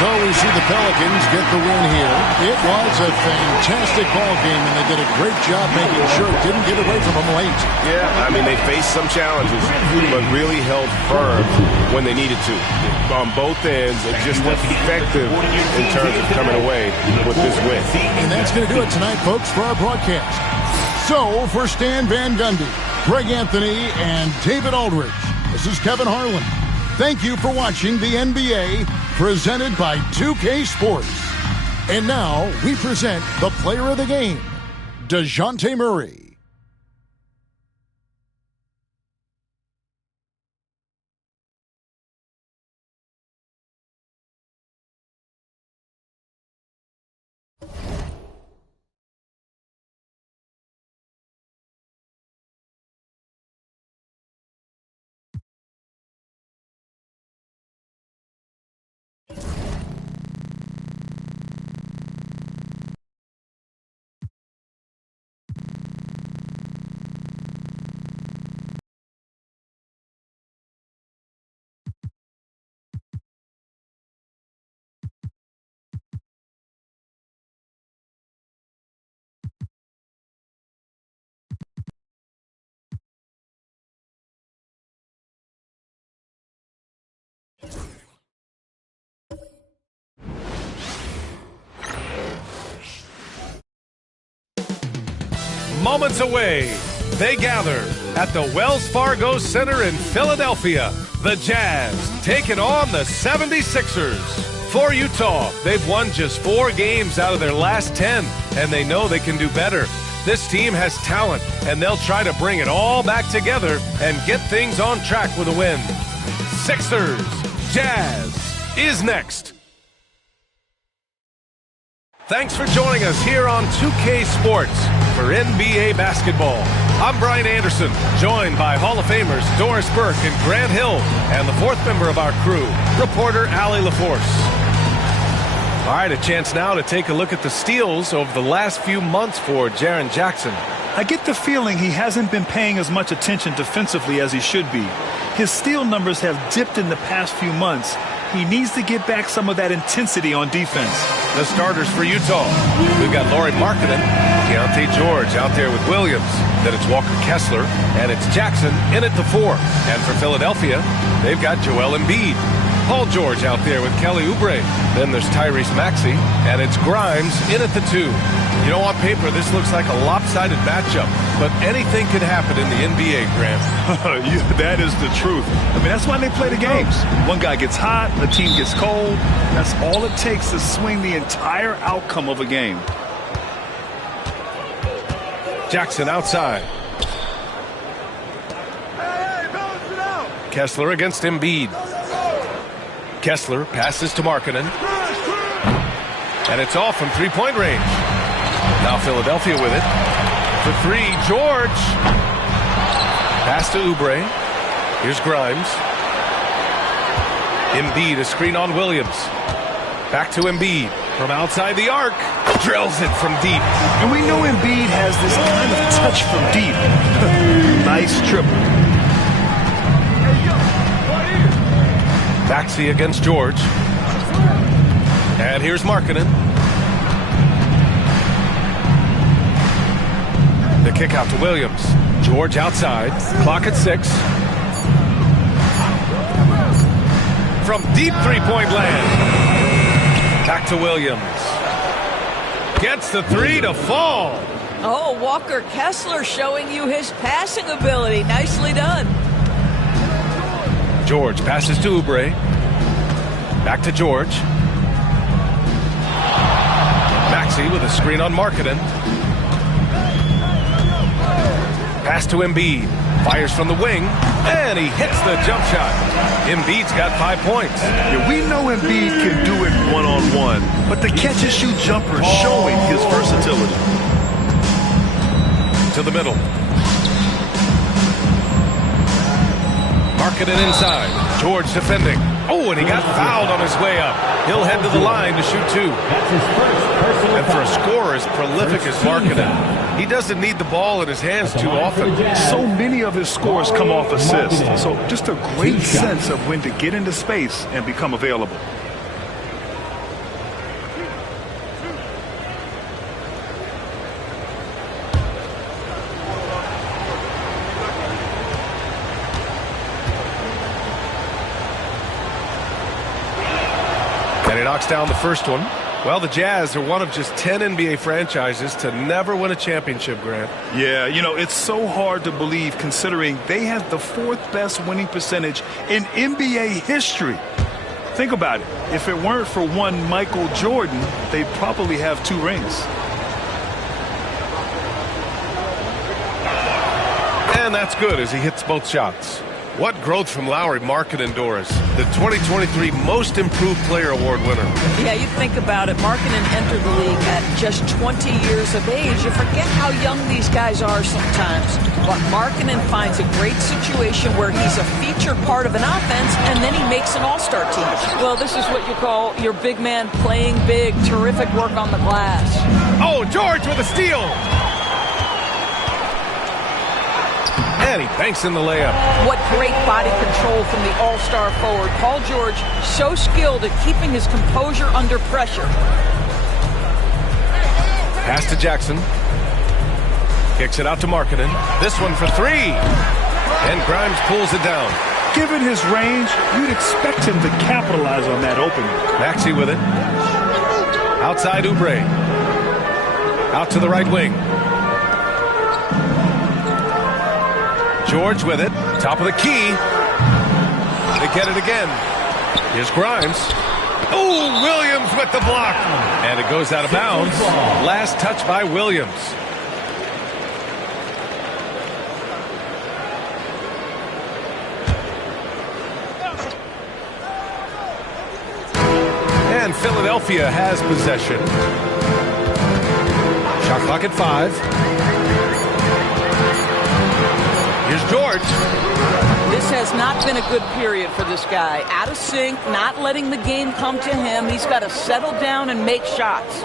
So we see the Pelicans get the win here. It was a fantastic ball game, and they did a great job making sure it didn't get away from them late. Yeah, I mean, they faced some challenges, but really held firm when they needed to. On both ends, just effective in terms of coming away with this win. And that's going to do it tonight, folks, for our broadcast. So, for Stan Van Gundy, Greg Anthony, and David Aldridge, this is Kevin Harlan. Thank you for watching the NBA, presented by 2K Sports. And now, we present the player of the game, DeJounte Murray. Moments away, they gather at the Wells Fargo Center in Philadelphia. The Jazz taking on the 76ers. For Utah, they've won just 4 games out of their last 10, and they know they can do better. This team has talent, and they'll try to bring it all back together and get things on track with a win. Sixers, Jazz is next. Thanks for joining us here on 2K Sports for NBA basketball. I'm Brian Anderson, joined by Hall of Famers Doris Burke and Grant Hill, and the 4th member of our crew, reporter Allie LaForce. All right, a chance now to take a look at the steals over the last few months for Jaren Jackson. I get the feeling he hasn't been paying as much attention defensively as he should be. His steal numbers have dipped in the past few months. He needs to get back some of that intensity on defense. The starters for Utah. We've got Lauri Markkanen, Keontae George out there with Williams. Then it's Walker Kessler, and it's Jackson in at the 4. And for Philadelphia, they've got Joel Embiid. Paul George out there with Kelly Oubre. Then there's Tyrese Maxey, and it's Grimes in at the 2. You know, on paper, this looks like a lopsided matchup, but anything can happen in the NBA, Grant. That is the truth. I mean, that's why they play the games. One guy gets hot, the team gets cold. That's all it takes to swing the entire outcome of a game. Jackson outside. Kessler against Embiid. Kessler passes to Markkanen. And it's off from three-point range. Now Philadelphia with it. For 3, George. Pass to Oubre. Here's Grimes. Embiid, a screen on Williams. Back to Embiid. From outside the arc. Drills it from deep. And we know Embiid has this kind of touch from deep. Nice triple. Maxey against George. And here's Markkanen. The kick out to Williams. George outside. Clock at 6. From deep three-point land. Back to Williams. Gets the 3 to fall. Oh, Walker Kessler showing you his passing ability. Nicely done. George passes to Oubre. Back to George. Maxey with a screen on Markkanen. Pass to Embiid. Fires from the wing. And he hits the jump shot. Embiid's got 5 points. Yeah, we know Embiid can do it one-on-one, but the catch-and-shoot jumper is showing his versatility. To the middle. Markkanen inside. George defending. Oh, and he got fouled on his way up. He'll head to the line to shoot 2. And for a scorer as prolific as Markkanen, he doesn't need the ball in his hands too often. So many of his scores come off assists. So just a great sense of when to get into space and become available. And he knocks down the first one. Well, the Jazz are one of just 10 NBA franchises to never win a championship, Grant. Yeah, you know, it's so hard to believe considering they have the 4th best winning percentage in NBA history. Think about it. If it weren't for one Michael Jordan, they'd probably have 2 rings. And that's good as he hits both shots. What growth from Lowry, Markkanen, Doris, the 2023 Most Improved Player Award winner. Yeah, you think about it. Markkanen entered the league at just 20 years of age. You forget how young these guys are sometimes. But Markkanen finds a great situation where he's a featured part of an offense, and then he makes an all-star team. Well, this is what you call your big man playing big. Terrific work on the glass. Oh, George with a steal. And he banks in the layup. What great body control from the all-star forward. Paul George, so skilled at keeping his composure under pressure. Pass to Jackson. Kicks it out to Markkanen. This one for 3. And Grimes pulls it down. Given his range, you'd expect him to capitalize on that opening. Maxey with it. Outside Oubre. Out to the right wing. George with it. Top of the key. They get it again. Here's Grimes. Oh, Williams with the block. And it goes out of bounds. Last touch by Williams. And Philadelphia has possession. Shot clock at 5. Here's George. This has not been a good period for this guy. Out of sync, not letting the game come to him. He's got to settle down and make shots.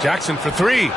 Jackson for 3.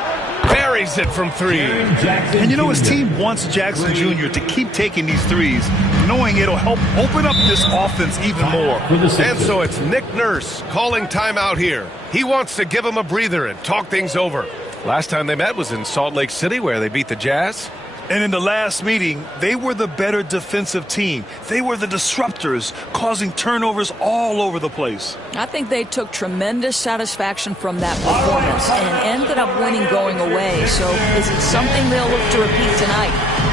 Buries it from 3. And you know, his team wants Jackson Jr. to keep taking these threes, knowing it'll help open up this offense even more. And so it's Nick Nurse calling timeout here. He wants to give him a breather and talk things over. Last time they met was in Salt Lake City, where they beat the Jazz. And in the last meeting, they were the better defensive team. They were the disruptors, causing turnovers all over the place. I think they took tremendous satisfaction from that performance and ended up winning going away. So is it something they'll look to repeat tonight?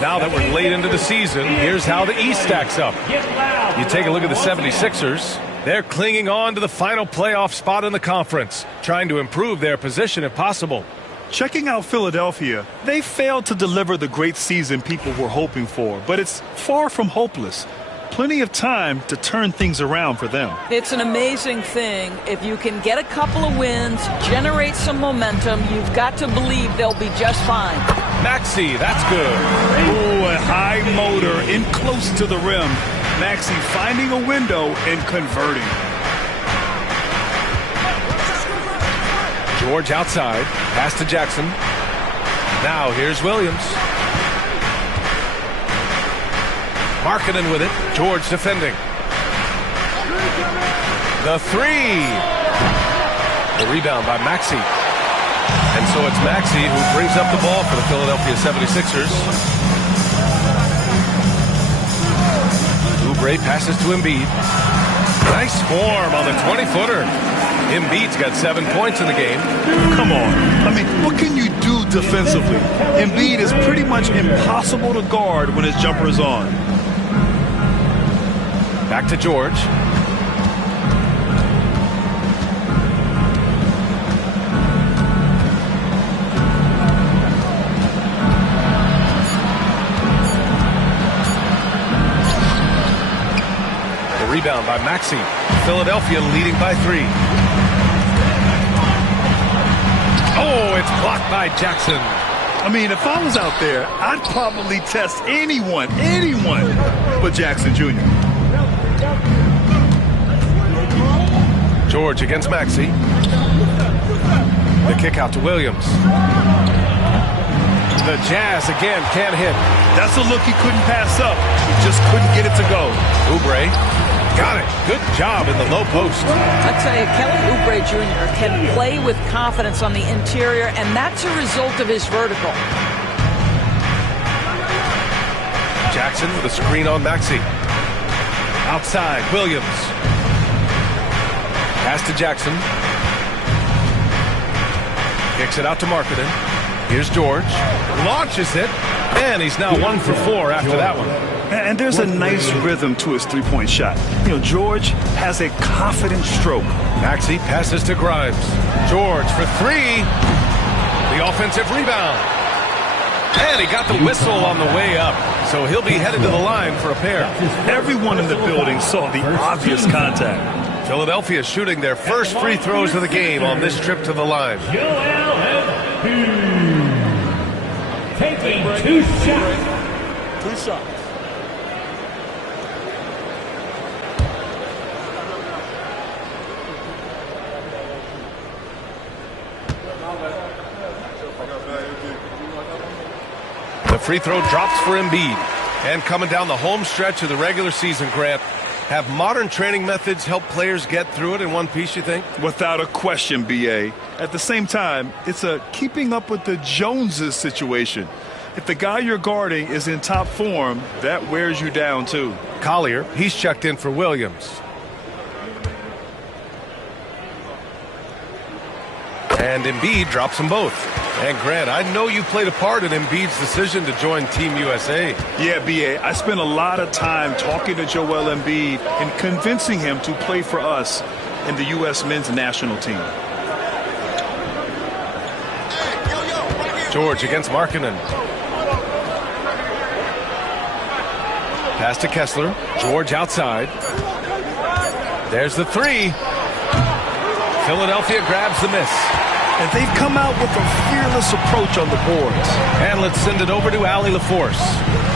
Now that we're late into the season, here's how the East stacks up. You take a look at the 76ers. They're clinging on to the final playoff spot in the conference, trying to improve their position if possible. Checking out Philadelphia, they failed to deliver the great season people were hoping for, but it's far from hopeless. Plenty of time to turn things around for them. It's an amazing thing. If you can get a couple of wins, generate some momentum, you've got to believe they'll be just fine. Maxey, that's good. Ooh, a high motor in close to the rim. Maxey finding a window and converting. George outside, pass to Jackson. Now here's Williams. Markkanen with it. George defending. The three. The rebound by Maxey. And so it's Maxey who brings up the ball for the Philadelphia 76ers. Oubre passes to Embiid. Nice form on the 20-footer. Embiid's got 7 points in the game. Come on. I mean, what can you do defensively? Embiid is pretty much impossible to guard when his jumper is on. Back to George. The rebound by Maxey. Philadelphia leading by 3. Oh, it's blocked by Jackson. I mean, if I was out there, I'd probably test anyone but Jackson Jr. George against Maxey. The kick out to Williams. The Jazz again can't hit. That's a look he couldn't pass up. He just couldn't get it to go. Oubre got it. Good job in the low post. I tell you, Kelly Oubre Jr. can play with confidence on the interior, and that's a result of his vertical. Jackson with a screen on Maxey. Outside, Williams. Pass to Jackson. Kicks it out to Markkanen. Here's George. Launches it. And he's now 1 for 4 after that one. And there's a nice rhythm to his three-point shot. You know, George has a confident stroke. Maxey passes to Grimes. George for 3. The offensive rebound. And he got the whistle on the way up. So he'll be headed to the line for a pair. Everyone in the building saw the obvious contact. Philadelphia shooting their first free throws of the game on this trip to the line. Taking 2 shots. 2 shots. The free throw drops for Embiid. And coming down the home stretch of the regular season, Grant, have modern training methods helped players get through it in one piece, you think? Without a question, B.A. At the same time, it's a keeping up with the Joneses situation. If the guy you're guarding is in top form, that wears you down too. Collier, he's checked in for Williams. And Embiid drops them both. And Grant, I know you played a part in Embiid's decision to join Team USA. Yeah, B.A., I spent a lot of time talking to Joel Embiid and convincing him to play for us in the U.S. men's national team. George against Markkanen. Pass to Kessler. George outside. There's the three. Philadelphia grabs the miss. And they've come out with a fearless approach on the boards. And let's send it over to Allie LaForce.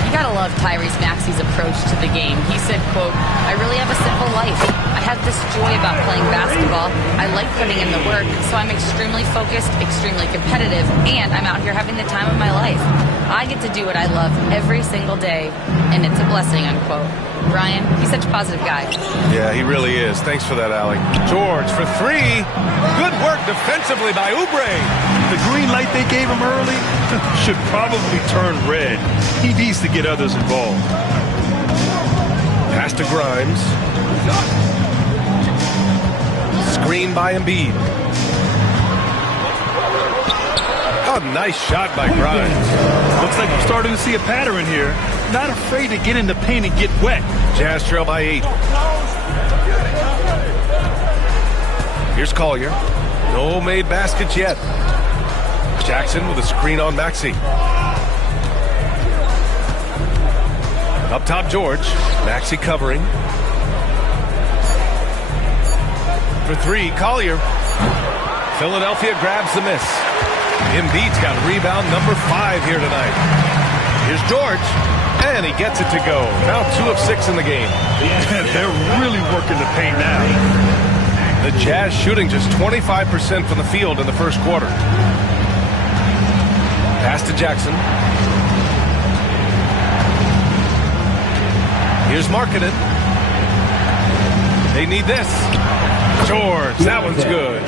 You gotta love Tyrese Maxey's approach to the game. He said, quote, "I really have a simple life. I have this joy about playing basketball. I like putting in the work, so I'm extremely focused, extremely competitive, and I'm out here having the time of my life. I get to do what I love every single day, and it's a blessing," unquote. Brian, he's such a positive guy. Yeah, he really is. Thanks for that, Allie. George for three. Good work defensively by Oubre. The green light they gave him early should probably turn red. He needs to get others involved. Pass to Grimes. Screen by Embiid. Oh, nice shot by Grimes. Looks like we're starting to see a pattern here. Not afraid to get in the paint and get wet. Jazz trail by 8. Here's Collier. No made baskets yet. Jackson with a screen on Maxey. Up top, George. Maxey covering. For three, Collier. Philadelphia grabs the miss. Embiid's got rebound number 5 here tonight. Here's George. And he gets it to go. Now 2 of 6 in the game. They're really working the paint now. The Jazz shooting just 25% from the field in the first quarter. Pass to Jackson. Here's Markkanen. They need this. George, that one's good.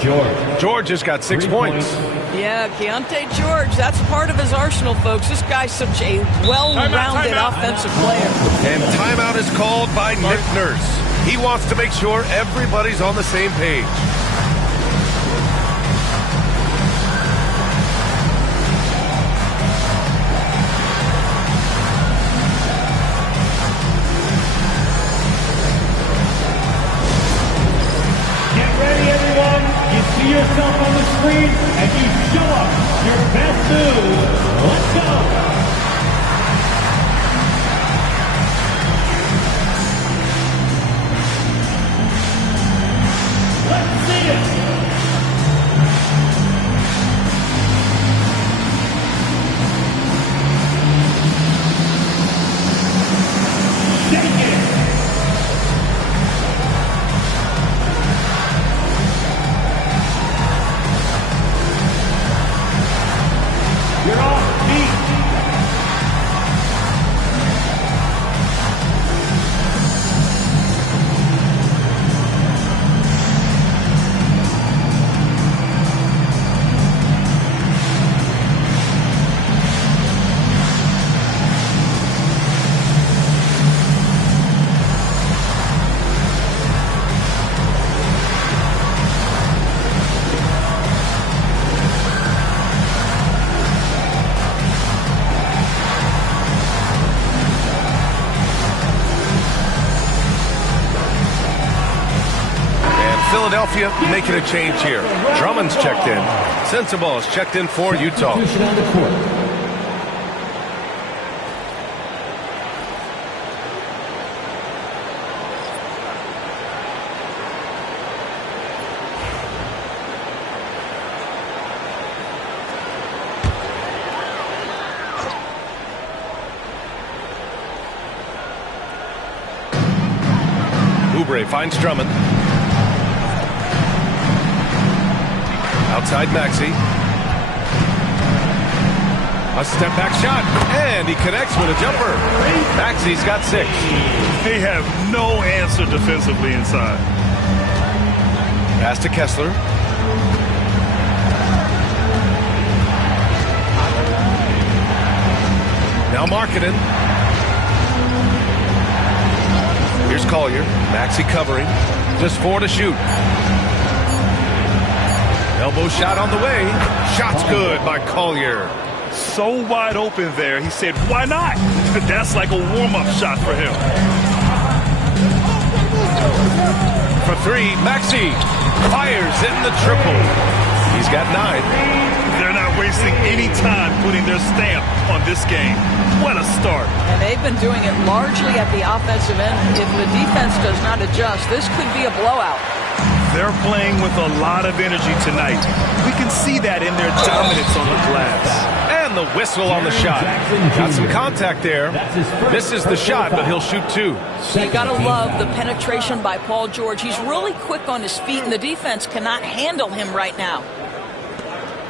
George has got 6 points. Yeah, Keontae George, that's part of his arsenal, folks. This guy's such a well-rounded offensive player. And timeout is called by Nick Nurse. He wants to make sure everybody's on the same page. See yourself on the screen and you show up your best move. Let's go. Let's see it. Shake it. You're off beat. Philadelphia making a change here. Drummond's checked in. Sensabaugh is checked in for Utah. Oubre finds Drummond. Outside Maxey. A step back shot. And he connects with a jumper. Maxey's got 6. They have no answer defensively inside. Pass to Kessler. Markkanen. Here's Collier. Maxey covering. Just 4 to shoot. Elbow shot on the way. Shot's good by Collier. So wide open there. He said, why not? That's like a warm-up shot for him. For 3, Maxey fires in the triple. He's got 9. They're not wasting any time putting their stamp on this game. What a start. And they've been doing it largely at the offensive end. If the defense does not adjust, this could be a blowout. They're playing with a lot of energy tonight. We can see that in their dominance on the glass. And the whistle on the shot. Got some contact there. Misses the shot, but he'll shoot 2. You got to love the penetration by Paul George. He's really quick on his feet, and the defense cannot handle him right now.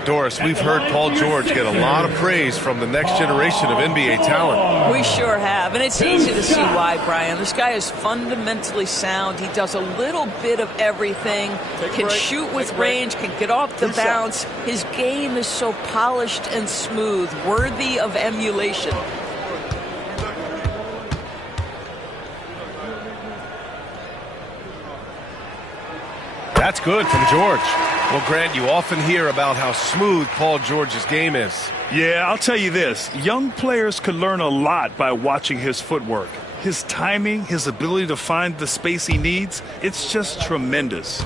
Doris, we've heard Paul George get a lot of praise from the next generation of NBA talent. We sure have, and it's easy to see why, Brian. This guy is fundamentally sound. He does a little bit of everything, can shoot with range, can get off the bounce. His game is so polished and smooth, worthy of emulation. That's good from George. Well, Grant, you often hear about how smooth Paul George's game is. Yeah, I'll tell you this. Young players could learn a lot by watching his footwork. His timing, his ability to find the space he needs, it's just tremendous.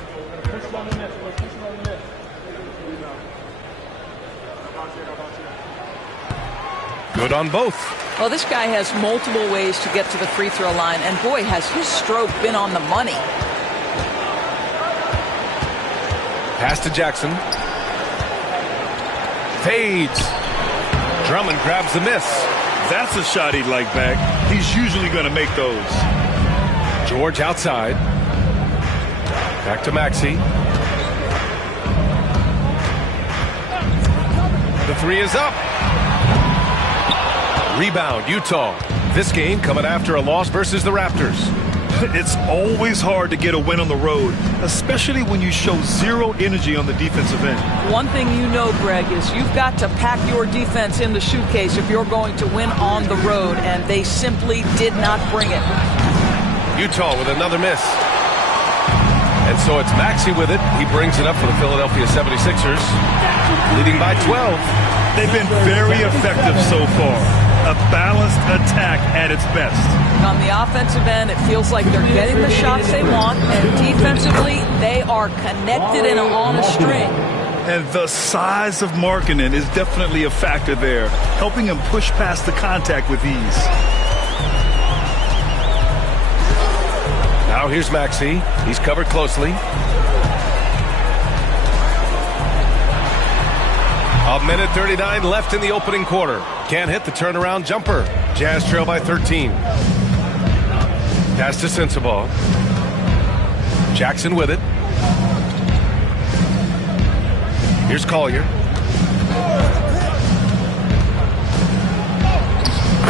Good on both. Well, this guy has multiple ways to get to the free throw line, and boy, has his stroke been on the money. Pass to Jackson. Fades. Drummond grabs the miss. That's a shot he'd like back. He's usually going to make those. George outside. Back to Maxey. The 3 is up. Rebound, Utah. This game coming after a loss versus the Raptors. It's always hard to get a win on the road, especially when you show zero energy on the defensive end. One thing you know, Greg, is you've got to pack your defense in the suitcase if you're going to win on the road, and they simply did not bring it. Utah with another miss. And so it's Maxey with it. He brings it up for the Philadelphia 76ers, leading by 12. They've been very effective so far. A balanced attack at its best. On the offensive end, it feels like they're getting the shots they want, and defensively, they are connected and on a string. And the size of Markkanen is definitely a factor there, helping him push past the contact with ease. Now here's Maxey. He's covered closely. A minute 39 left in the opening quarter. Can't hit the turnaround jumper. Jazz trail by 13. Pass to Sensabaugh. Jackson with it. Here's Collier.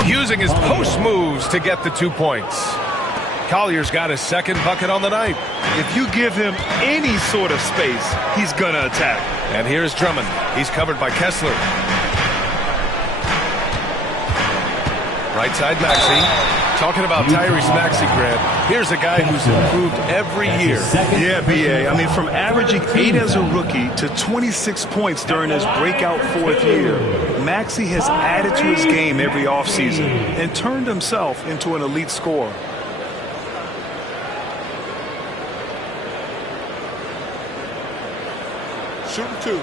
Using his post moves to get the 2 points. Collier's got his second bucket on the night. If you give him any sort of space, he's going to attack. And here's Drummond. He's covered by Kessler. Right side Maxey. Talking about Tyrese Maxey, Grant. Here's a guy who's improved every year. Yeah, B.A. I mean, from averaging 8 as a rookie to 26 points during his breakout 4th year, Maxey has added to his game every offseason and turned himself into an elite scorer. Shooting 2.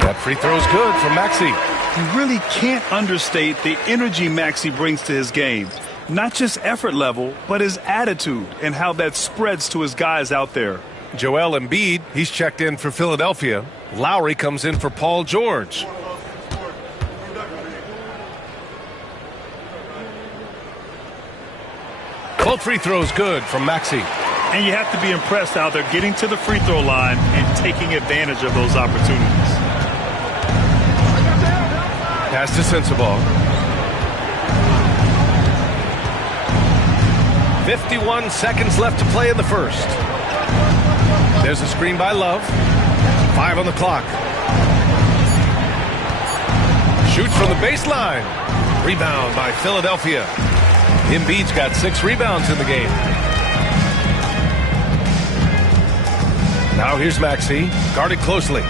That free throw's good for Maxey. You really can't understate the energy Maxey brings to his game. Not just effort level, but his attitude and how that spreads to his guys out there. Joel Embiid, he's checked in for Philadelphia. Lowry comes in for Paul George. Both free throws good from Maxey. And you have to be impressed how they're getting to the free throw line and taking advantage of those opportunities. Pass to Sensabaugh. 51 seconds left to play in the first. There's a screen by Love. 5 on the clock. Shoots from the baseline. Rebound by Philadelphia. Embiid's got 6 rebounds in the game. Now here's Maxey, guarded closely.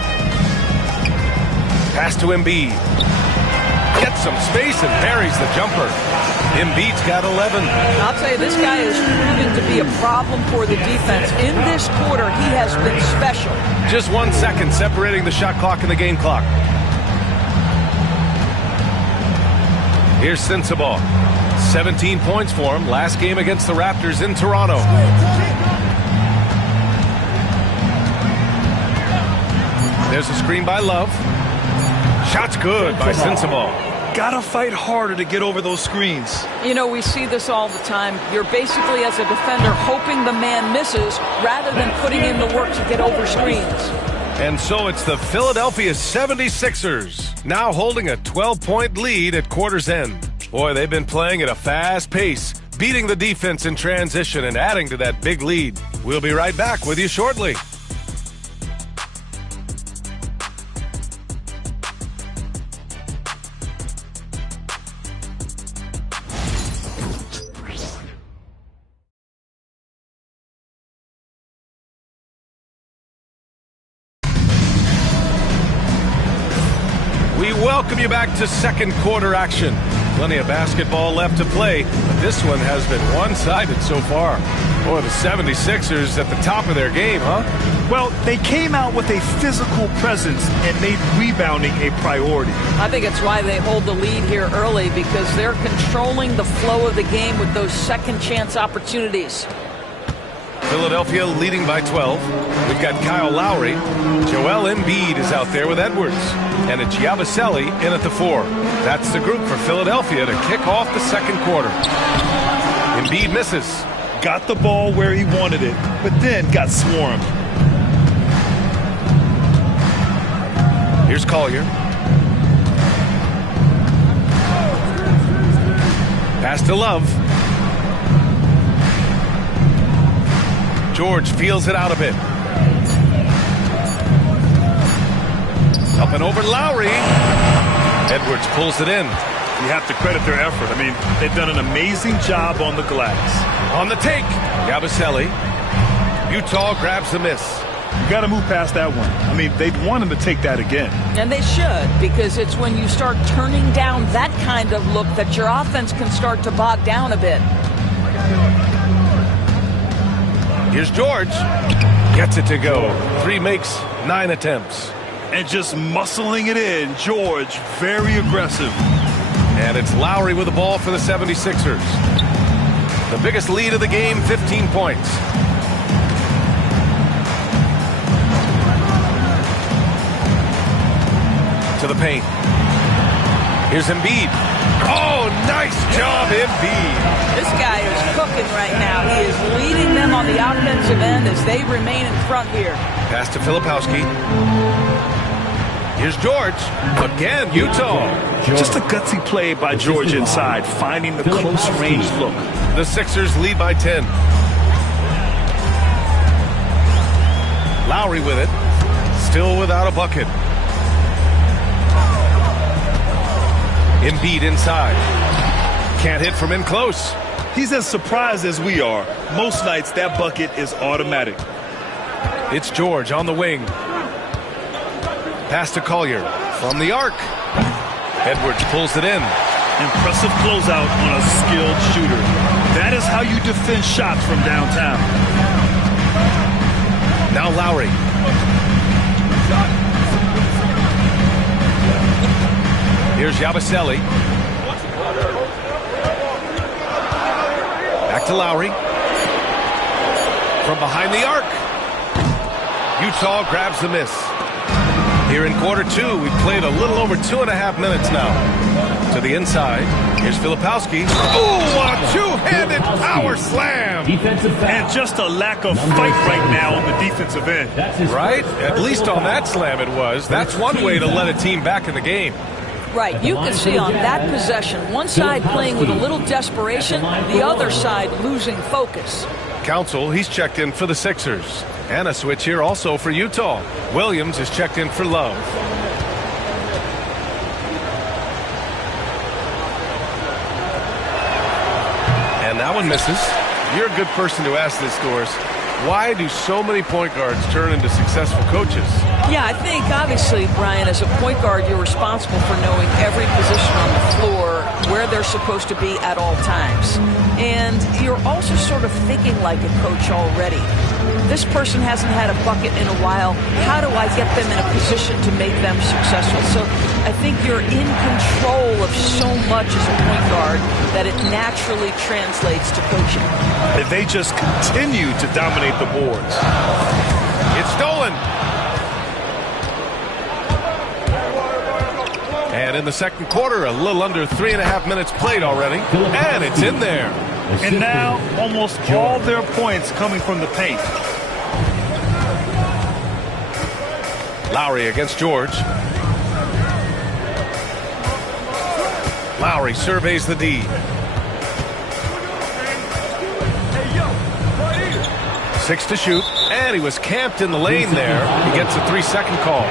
Pass to Embiid. Gets some space and buries the jumper. Embiid's got 11. I'll tell you, this guy is proven to be a problem for the defense. In this quarter, he has been special. Just 1 second separating the shot clock and the game clock. Here's Sensabaugh. 17 points for him. Last game against the Raptors in Toronto. There's a screen by Love. Shot's good by Sensabaugh. Gotta fight harder to get over those screens. You know, we see this all the time. You're basically, as a defender, hoping the man misses rather than putting in the work to get over screens. And so it's the Philadelphia 76ers, now holding a 12-point lead at quarter's end. Boy, they've been playing at a fast pace, beating the defense in transition and adding to that big lead. We'll be right back with you shortly. We welcome you back to second quarter action. Plenty of basketball left to play, but this one has been one-sided so far. Boy, the 76ers at the top of their game, huh? Well, they came out with a physical presence and made rebounding a priority. I think it's why they hold the lead here early, because they're controlling the flow of the game with those second chance opportunities. Philadelphia leading by 12. We've got Kyle Lowry. Joel Embiid is out there with Edwards. And it's Yabusele in at the 4. That's the group for Philadelphia to kick off the second quarter. Embiid misses. Got the ball where he wanted it, but then got swarmed. Here's Collier. Pass to Love. George feels it out a bit. Up and over Lowry. Edwards pulls it in. You have to credit their effort. I mean, they've done an amazing job on the glass. On the take, Yabusele. Utah grabs the miss. You got to move past that one. I mean, they'd want him to take that again. And they should, because it's when you start turning down that kind of look that your offense can start to bog down a bit. Here's George. Gets it to go. 3 makes, 9 attempts. And just muscling it in, George, very aggressive. And it's Lowry with the ball for the 76ers. The biggest lead of the game, 15 points. To the paint. Here's Embiid. Oh, nice job, Embiid. This guy is cooking right now. He is leading them on the offensive end as they remain in front here. Pass to Filipowski. Here's George. Again, Utah. Just a gutsy play by George inside, finding the close-range look. The Sixers lead by 10. Lowry with it. Still without a bucket. Embiid inside. Can't hit from in close. He's as surprised as we are. Most nights, that bucket is automatic. It's George on the wing. Pass to Collier from the arc. Edwards pulls it in. Impressive closeout on a skilled shooter. That is how you defend shots from downtown. Now Lowry. Here's Yabusele. Back to Lowry. From behind the arc. Utah grabs the miss. Here in quarter 2, we've played a little over 2.5 minutes now. To the inside. Here's Filipowski. Oh, a two-handed power slam. And just a lack of fight right now on the defensive end. Right? At least on that slam it was. That's one way to let a team back in the game. Right. You can see on that possession, one side playing with a little desperation, the other side losing focus. Council, he's checked in for the Sixers. And a switch here also for Utah. Williams is checked in for Love. And that one misses. You're a good person to ask this, Doris. Why do so many point guards turn into successful coaches? Yeah, I think obviously, Brian, as a point guard, you're responsible for knowing every position on the floor, where they're supposed to be at all times. And you're also sort of thinking like a coach already. This person hasn't had a bucket in a while. How do I get them in a position to make them successful? So I think you're in control of so much as a point guard that it naturally translates to coaching. If they just continue to dominate the boards. It's stolen. And in the second quarter, a little under 3.5 minutes played already. And it's in there. And now almost all their points coming from the paint. Lowry against George. Lowry surveys the D. Six to shoot, and he was camped in the lane there. He gets a 3-second call.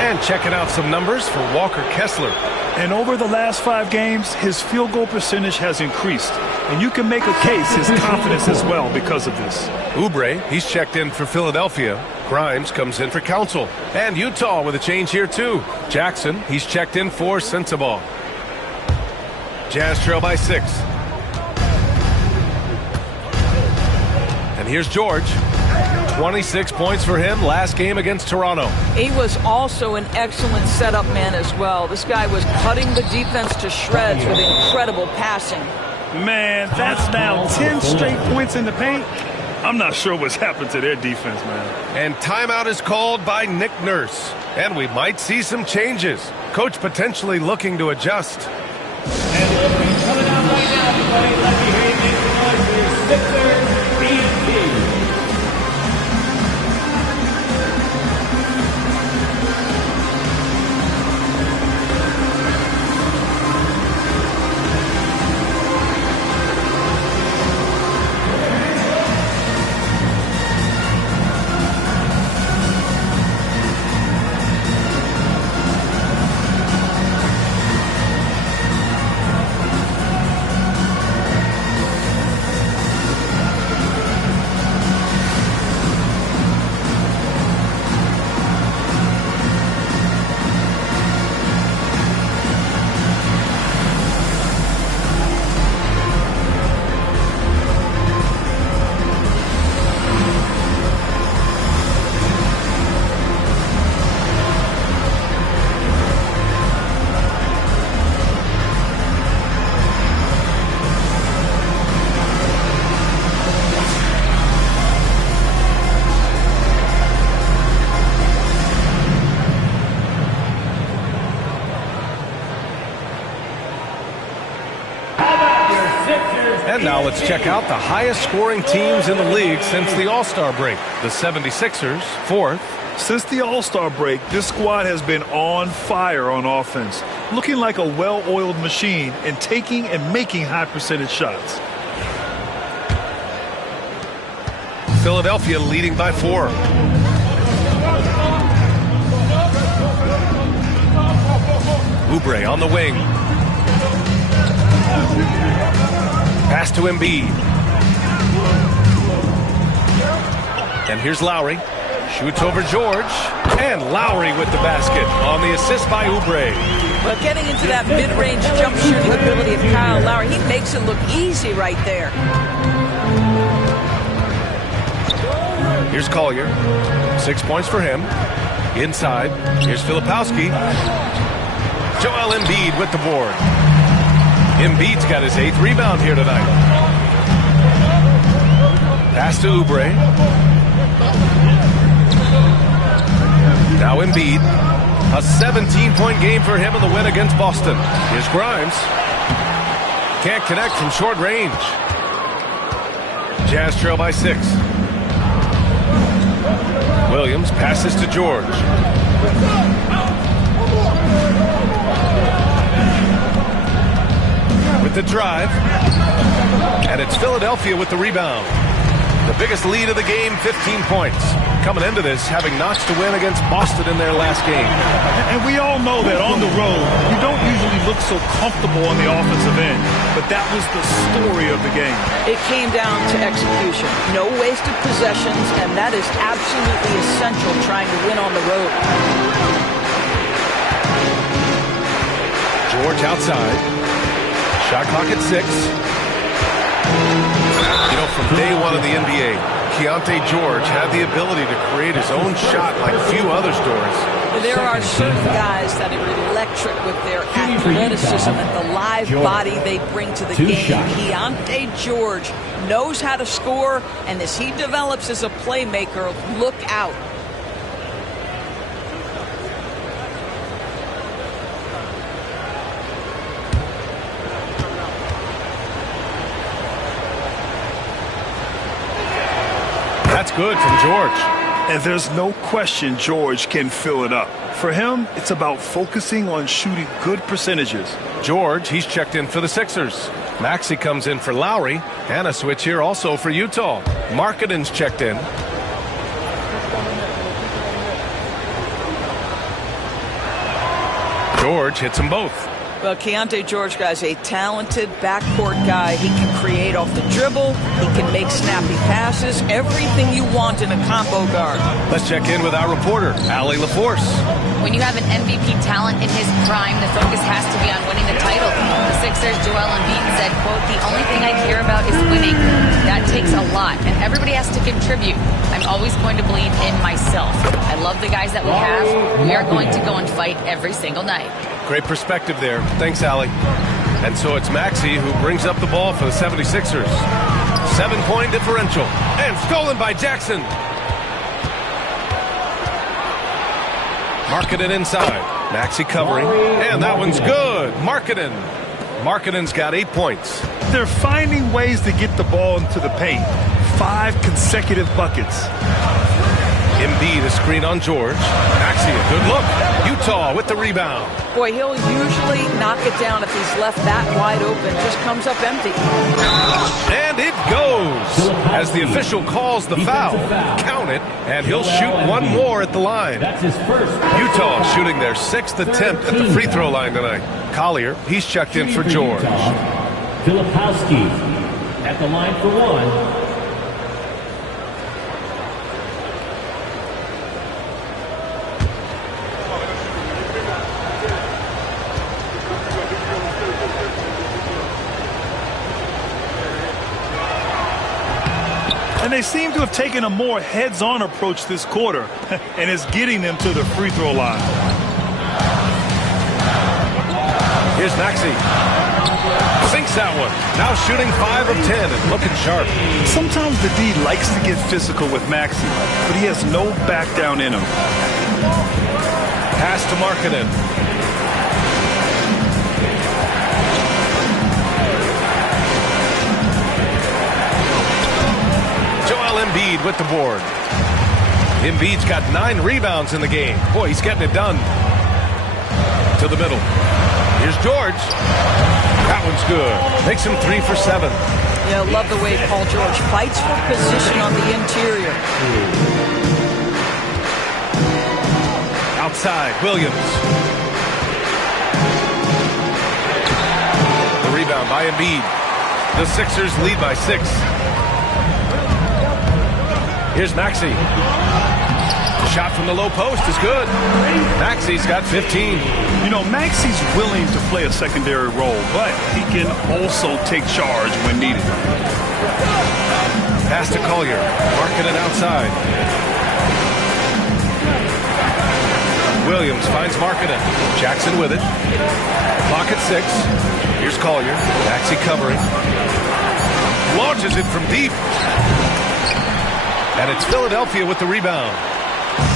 And checking out some numbers for Walker Kessler. And over the last 5 games, his field goal percentage has increased. And you can make a case his confidence as well because of this. Oubre, he's checked in for Philadelphia. Grimes comes in for Council. And Utah with a change here too. Jackson, he's checked in for Sensabaugh. Jazz trail by 6. And here's George. 26 points for him last game against Toronto. He was also an excellent setup man as well. This guy was cutting the defense to shreds with incredible passing. Man, that's now 10 straight points in the paint. I'm not sure what's happened to their defense, man. And timeout is called by Nick Nurse. And we might see some changes. Coach potentially looking to adjust. And coming out right now, everybody, let me hear you make the noise for your Sixers BNP. And now let's check out the highest scoring teams in the league since the All-Star break. The 76ers, 4th. Since the All-Star break, this squad has been on fire on offense, looking like a well-oiled machine and taking and making high-percentage shots. Philadelphia leading by 4. Oubre on the wing. Pass to Embiid. And here's Lowry. Shoots over George. And Lowry with the basket on the assist by Oubre. Well, getting into that mid-range jump shooting ability of Kyle Lowry, he makes it look easy right there. Here's Collier. 6 points for him. Inside. Here's Filipowski. Joel Embiid with the board. Embiid's got his 8th rebound here tonight. Pass to Oubre. Now Embiid. A 17-point game for him in the win against Boston. Here's Grimes. Can't connect from short range. Jazz trail by 6. Williams passes to George. the drive. And it's Philadelphia with the rebound. The biggest lead of the game, 15 points. Coming into this, having notched a win against Boston in their last game. And we all know that on the road, you don't usually look so comfortable on the offensive end. But that was the story of the game. It came down to execution. No wasted possessions, and that is absolutely essential trying to win on the road. George outside. Shot clock at 6. You know, from day one of the NBA, Keontae George had the ability to create his own shot like few others, Doris. There are certain guys that are electric with their athleticism and the live body they bring to the game. Keontae George knows how to score, and as he develops as a playmaker, look out. That's good from George. And there's no question George can fill it up. For him, it's about focusing on shooting good percentages. George, he's checked in for the Sixers. Maxey comes in for Lowry, and a switch here also for Utah. Markkanen's checked in. George hits them both. Well, Keontae George, guys, a talented backcourt guy. He can create off the dribble. He can make snappy passes. Everything you want in a combo guard. Let's check in with our reporter, Allie LaForce. When you have an MVP talent in his prime, the focus has to be on winning the title. The Sixers' Joel Embiid said, quote, "The only thing I care about is winning." That takes a lot, and everybody has to contribute. I'm always going to believe in myself. I love the guys that we have. We are going to go and fight every single night. Great perspective there. Thanks, Allie. And so it's Maxey who brings up the ball for the 76ers. 7-point differential. And stolen by Jackson. Markkanen inside. Maxey covering. And that one's good. Markkanen's got 8 points. They're finding ways to get the ball into the paint. 5 consecutive buckets. Embiid a screen on George. Maxey a good look. Utah with the rebound. Boy, he'll usually knock it down if he's left that wide open. Just comes up empty. And it goes. As the official calls the foul, count it, and he'll shoot one more at the line. That's his first. Utah shooting their 6th attempt at the free throw line tonight. Collier, he's checked in for George. Filipowski at the line for 1. And they seem to have taken a more heads-on approach this quarter, and it's getting them to the free throw line. Here's Maxey. Sinks that one. Now shooting 5 of 10 and looking sharp. Sometimes the D likes to get physical with Maxey, but he has no back down in him. Pass to Markkanen. Embiid with the board. Embiid's got 9 rebounds in the game. Boy, he's getting it done. To the middle. Here's George. That one's good. Makes him 3 for 7. Yeah, love the way Paul George fights for position on the interior. Outside, Williams. The rebound by Embiid. The Sixers lead by 6. Here's Maxey. Shot from the low post is good. Maxey's got 15. You know, Maxey's willing to play a secondary role, but he can also take charge when needed. Pass to Collier. Markkanen outside. Williams finds Markkanen. Jackson with it. Clock at 6. Here's Collier. Maxey covering. Launches it from deep. And it's Philadelphia with the rebound.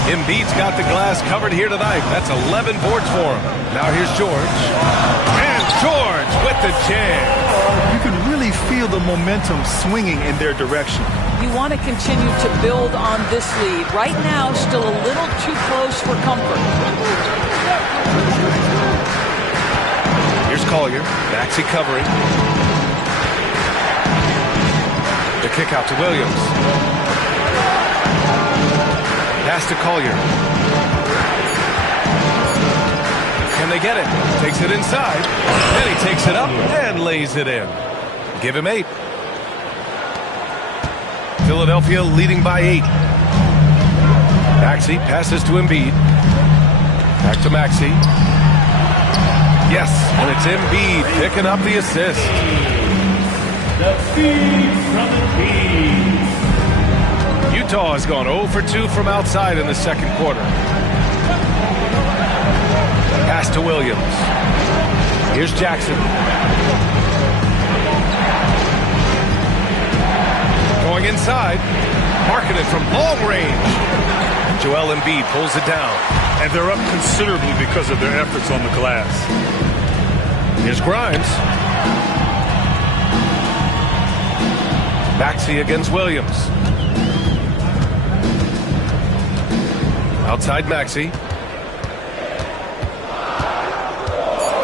Embiid's got the glass covered here tonight. That's 11 boards for him. Now here's George. And George with the jam. You can really feel the momentum swinging in their direction. You want to continue to build on this lead. Right now, still a little too close for comfort. Here's Collier. Maxey covering. The kick out to Williams. Pass to Collier. Can they get it? Takes it inside. Then he takes it up and lays it in. Give him 8. Philadelphia leading by 8. Maxey passes to Embiid. Back to Maxey. Yes, and it's Embiid picking up the assist. The feed from the team. Utah has gone 0 for 2 from outside in the second quarter. Pass to Williams. Here's Jackson. Going inside. Marking it from long range. Joel Embiid pulls it down. And they're up considerably because of their efforts on the glass. Here's Grimes. Maxey against Williams. Outside Maxey.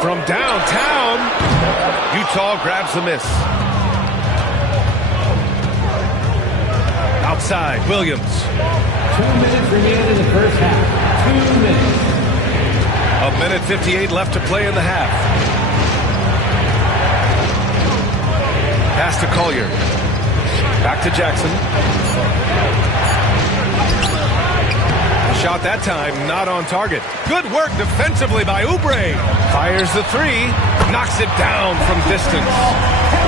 From downtown, Utah grabs the miss. Outside, Williams. 2 minutes remaining in the first half. 2 minutes. 1:58 left to play in the half. Pass to Collier. Back to Jackson. Shot that time, not on target. Good work defensively by Oubre. Fires the 3, knocks it down from distance.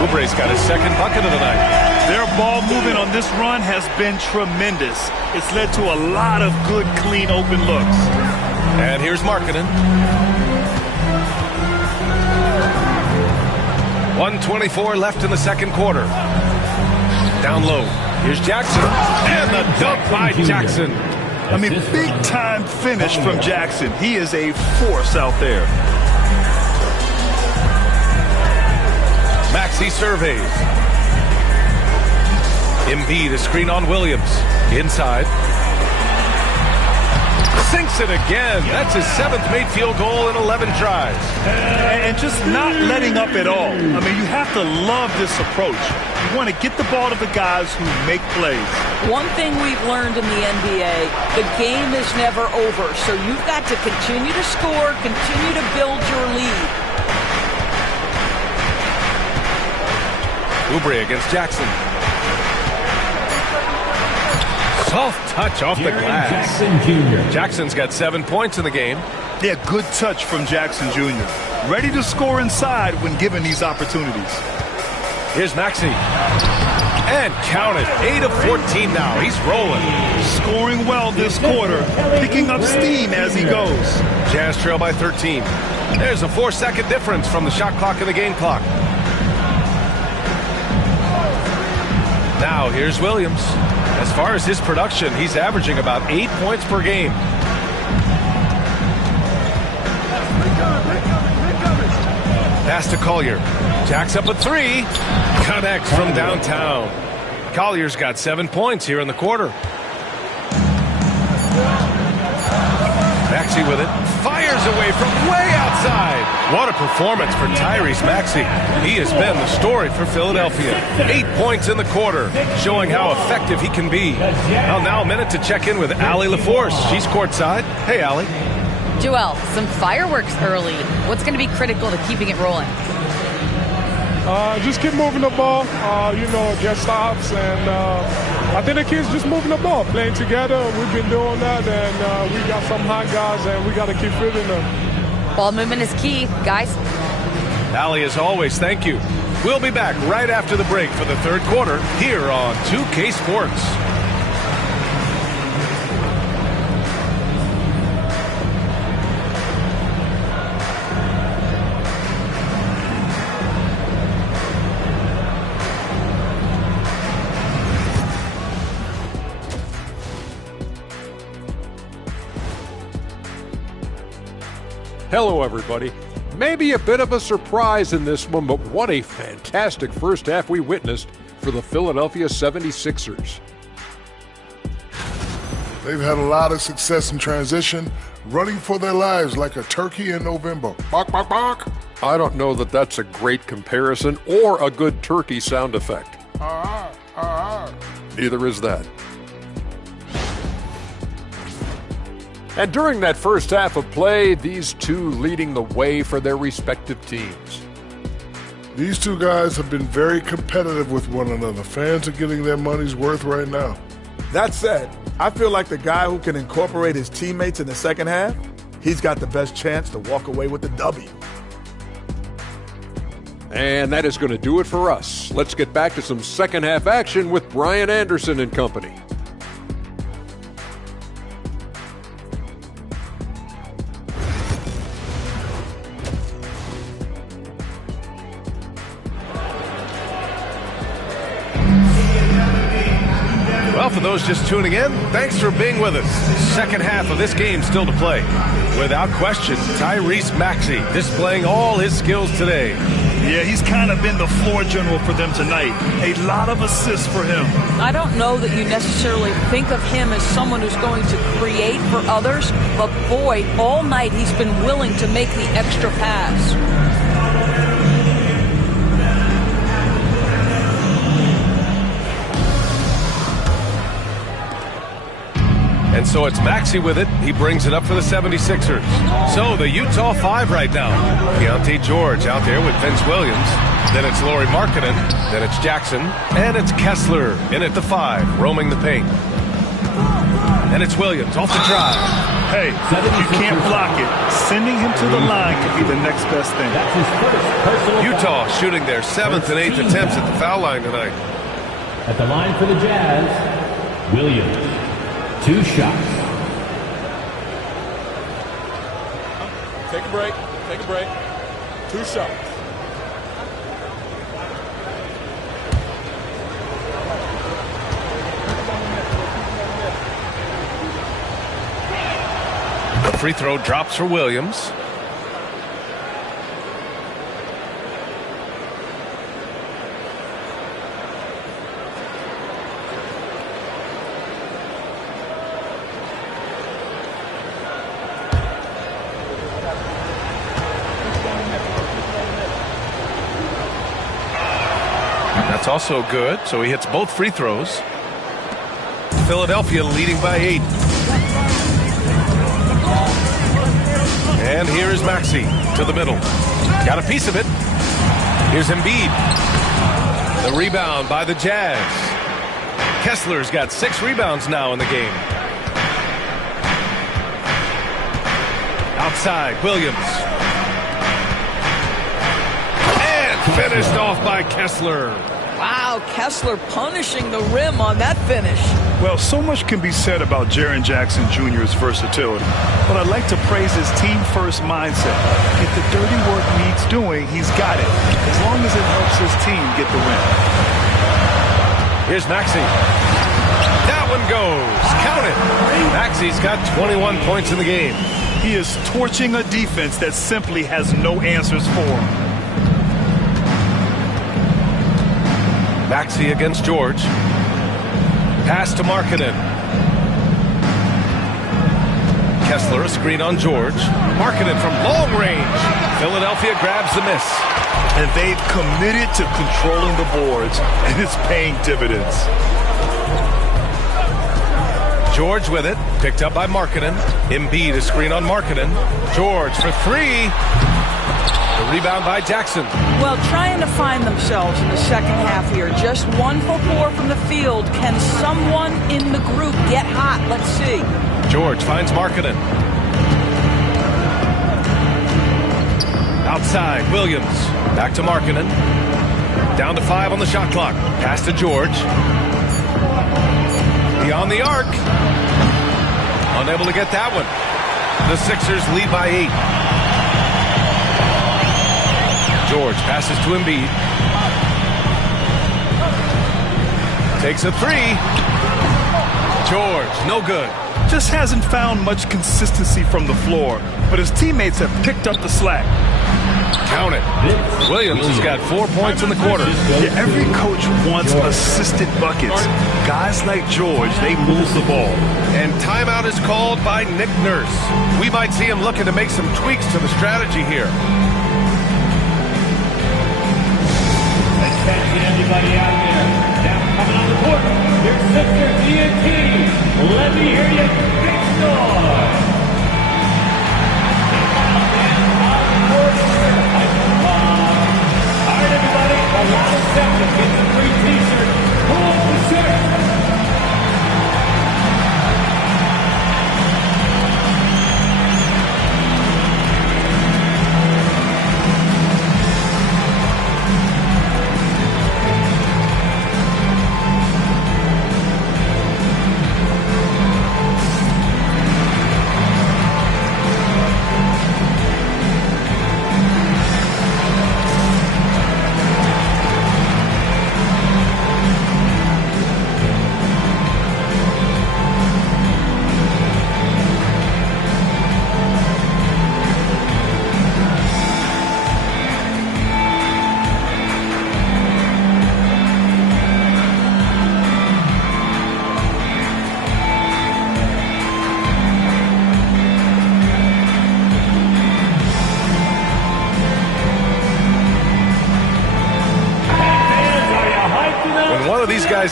Oubre's got his second bucket of the night. Their ball movement on this run has been tremendous. It's led to a lot of good, clean, open looks. And here's Markkanen. 1:24 left in the second quarter. Down low. Here's Jackson. And the dunk by Jackson. I mean, big-time finish from Jackson. He is a force out there. Maxey surveys. Embiid, a screen on Williams. Inside. Sinks it again. That's his 7th made field goal in 11 tries. And just not letting up at all. I mean, you have to love this approach. You want to get the ball to the guys who make plays. One thing we've learned in the NBA, the game is never over. So you've got to continue to score, continue to build your lead. Oubre against Jackson. Soft touch off the glass. Jackson Jr. Jackson's got 7 points in the game. Yeah, good touch from Jackson Jr. Ready to score inside when given these opportunities. Here's Maxey. And count it. 8 of 14 now. He's rolling. Scoring well this quarter. Picking up steam as he goes. Jazz trail by 13. There's a 4-second difference from the shot clock and the game clock. Now here's Williams. As far as his production, he's averaging about 8 points per game. Pass to Collier. Jacks up a 3. Connects from downtown. Collier's got 7 points here in the quarter. Maxey with it. Fires away from way outside. What a performance for Tyrese Maxey. He has been the story for Philadelphia. 8 points in the quarter, showing how effective he can be. Well, now a minute to check in with Allie LaForce. She's courtside. Hey, Allie. Joel, some fireworks early. What's going to be critical to keeping it rolling? Just keep moving the ball, get stops, and I think the kids just moving the ball, playing together. We've been doing that, and we got some hot guys, and we got to keep fitting them. Ball movement is key, guys. Allie, as always, thank you. We'll be back right after the break for the third quarter here on 2K Sports. Hello, everybody. Maybe a bit of a surprise in this one, but what a fantastic first half we witnessed for the Philadelphia 76ers. They've had a lot of success in transition, running for their lives like a turkey in November. Bark, bark, bark. I don't know that that's a great comparison or a good turkey sound effect. Neither is that. And during that first half of play, these two leading the way for their respective teams. These two guys have been very competitive with one another. Fans are getting their money's worth right now. That said, I feel like the guy who can incorporate his teammates in the second half, he's got the best chance to walk away with the W. And that is going to do it for us. Let's get back to some second half action with Brian Anderson and company. Well, for those just tuning in, thanks for being with us. Second half of this game still to play. Without question, Tyrese Maxey displaying all his skills today. Yeah, he's kind of been the floor general for them tonight. A lot of assists for him. I don't know that you necessarily think of him as someone who's going to create for others, but boy, all night he's been willing to make the extra pass. And so it's Maxey with it. He brings it up for the 76ers. So the Utah 5 right now. Keontae George out there with Vince Williams. Then it's Lauri Markkanen. Then it's Jackson. And it's Kessler in at the 5, roaming the paint. And it's Williams off the drive. Hey, you can't block it. Sending him to the line could be the next best thing. That's his first Utah shooting their 7th and 8th attempts at the foul line tonight. At the line for the Jazz, Williams. 2 shots. Take a break. Take a break. 2 shots. The free throw drops for Williams. That's also good, so he hits both free throws. Philadelphia leading by 8. And here is Maxey to the middle. Got a piece of it. Here's Embiid. The rebound by the Jazz. Kessler's got 6 rebounds now in the game. Outside, Williams. And finished off by Kessler. Wow, Kessler punishing the rim on that finish. Well, so much can be said about Jaren Jackson Jr.'s versatility, but I'd like to praise his team-first mindset. If the dirty work needs doing, he's got it, as long as it helps his team get the win. Here's Maxey. That one goes. Count it. Maxey's got 21 points in the game. He is torching a defense that simply has no answers for him. Maxey against George. Pass to Markkanen. Kessler, a screen on George. Markkanen from long range. Philadelphia grabs the miss. And they've committed to controlling the boards, and it's paying dividends. George with it. Picked up by Markkanen. Embiid, a screen on Markkanen. George for 3. The rebound by Jackson. Well, trying to find themselves in the second half here. Just 1 for 4 from the field. Can someone in the group get hot? Let's see. George finds Markkanen. Outside, Williams. Back to Markkanen. Down to 5 on the shot clock. Pass to George. Beyond the arc. Unable to get that one. The Sixers lead by 8. George passes to Embiid. Takes a 3. George, no good. Just hasn't found much consistency from the floor, but his teammates have picked up the slack. Count it. Williams has got 4 points in the quarter. Yeah, every coach wants assisted buckets. Guys like George, they move the ball. And timeout is called by Nick Nurse. We might see him looking to make some tweaks to the strategy here. Let me hear you. Big noise. All right, everybody. The last second gets a free T-shirt. Pull up the shirt.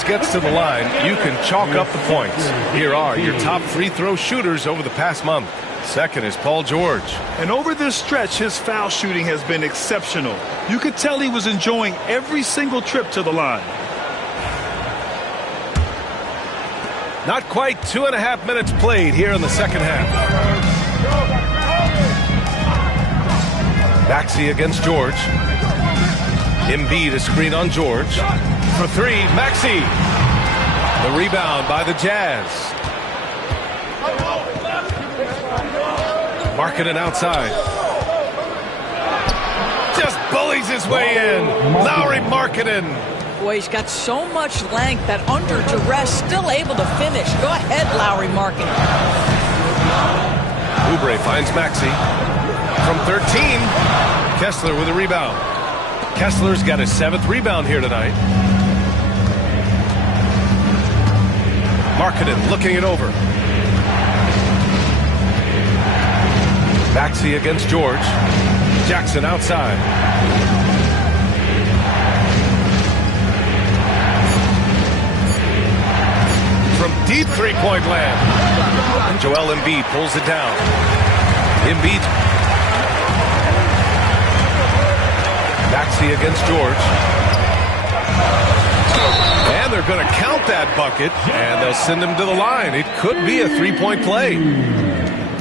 Gets to the line, you can chalk up the points. Here are your top free throw shooters over the past month. Second is Paul George. And over this stretch, his foul shooting has been exceptional. You could tell he was enjoying every single trip to the line. Not quite 2.5 minutes played here in the second half. Maxey against George. Embiid a screen on George. For three, Maxey. The rebound by the Jazz. Markkanen outside. Just bullies his way in. Lauri Markkanen. Boy, he's got so much length that under duress, still able to finish. Go ahead, Lauri Markkanen. Oubre finds Maxey. From 13, Kessler with a rebound. Kessler's got his 7th rebound here tonight. Markkanen looking it over. Maxey against George. Jackson outside. From deep three-point land. And Joel Embiid pulls it down. Embiid. Maxey against George. And they're going to count that bucket, and they'll send him to the line. It could be a three-point play.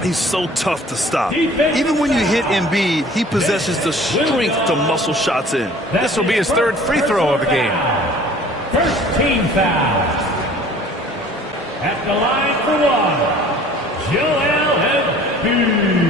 He's so tough to stop. Even when you hit Embiid, he possesses the strength to muscle shots in. This will be his 3rd free throw of the game. First team foul. At the line for one, Joel Embiid.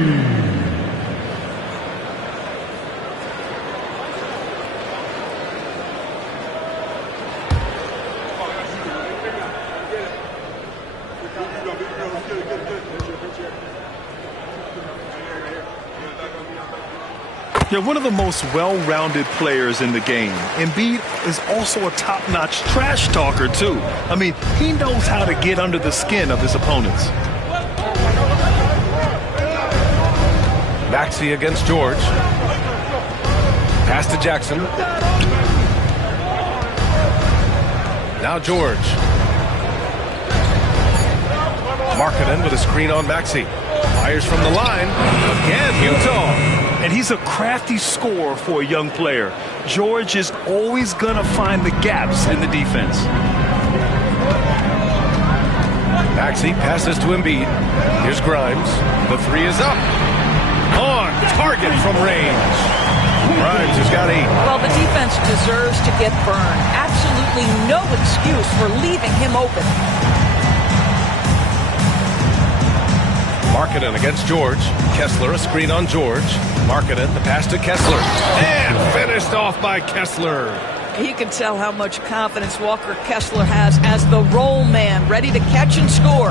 They're one of the most well-rounded players in the game. Embiid is also a top-notch trash talker, too. I mean, he knows how to get under the skin of his opponents. Maxey against George. Pass to Jackson. Now George. Markkanen with a screen on Maxey. Fires from the line. Again, Utah. And he's a crafty scorer for a young player. George is always going to find the gaps in the defense. Maxey passes to Embiid. Here's Grimes. The three is up. On target from range. Grimes has got 8. Well, the defense deserves to get burned. Absolutely no excuse for leaving him open. Markkanen against George. Kessler a screen on George. Markkanen the pass to Kessler. And finished off by Kessler. You can tell how much confidence Walker Kessler has as the roll man, ready to catch and score.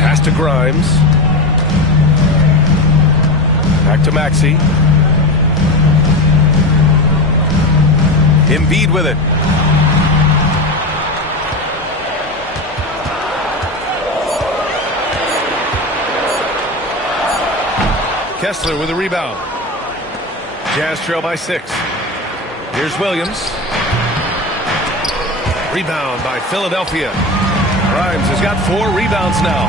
Pass to Grimes. Back to Maxey. Embiid with it. Kessler with a rebound. Jazz trail by 6. Here's Williams. Rebound by Philadelphia. Grimes has got 4 rebounds now.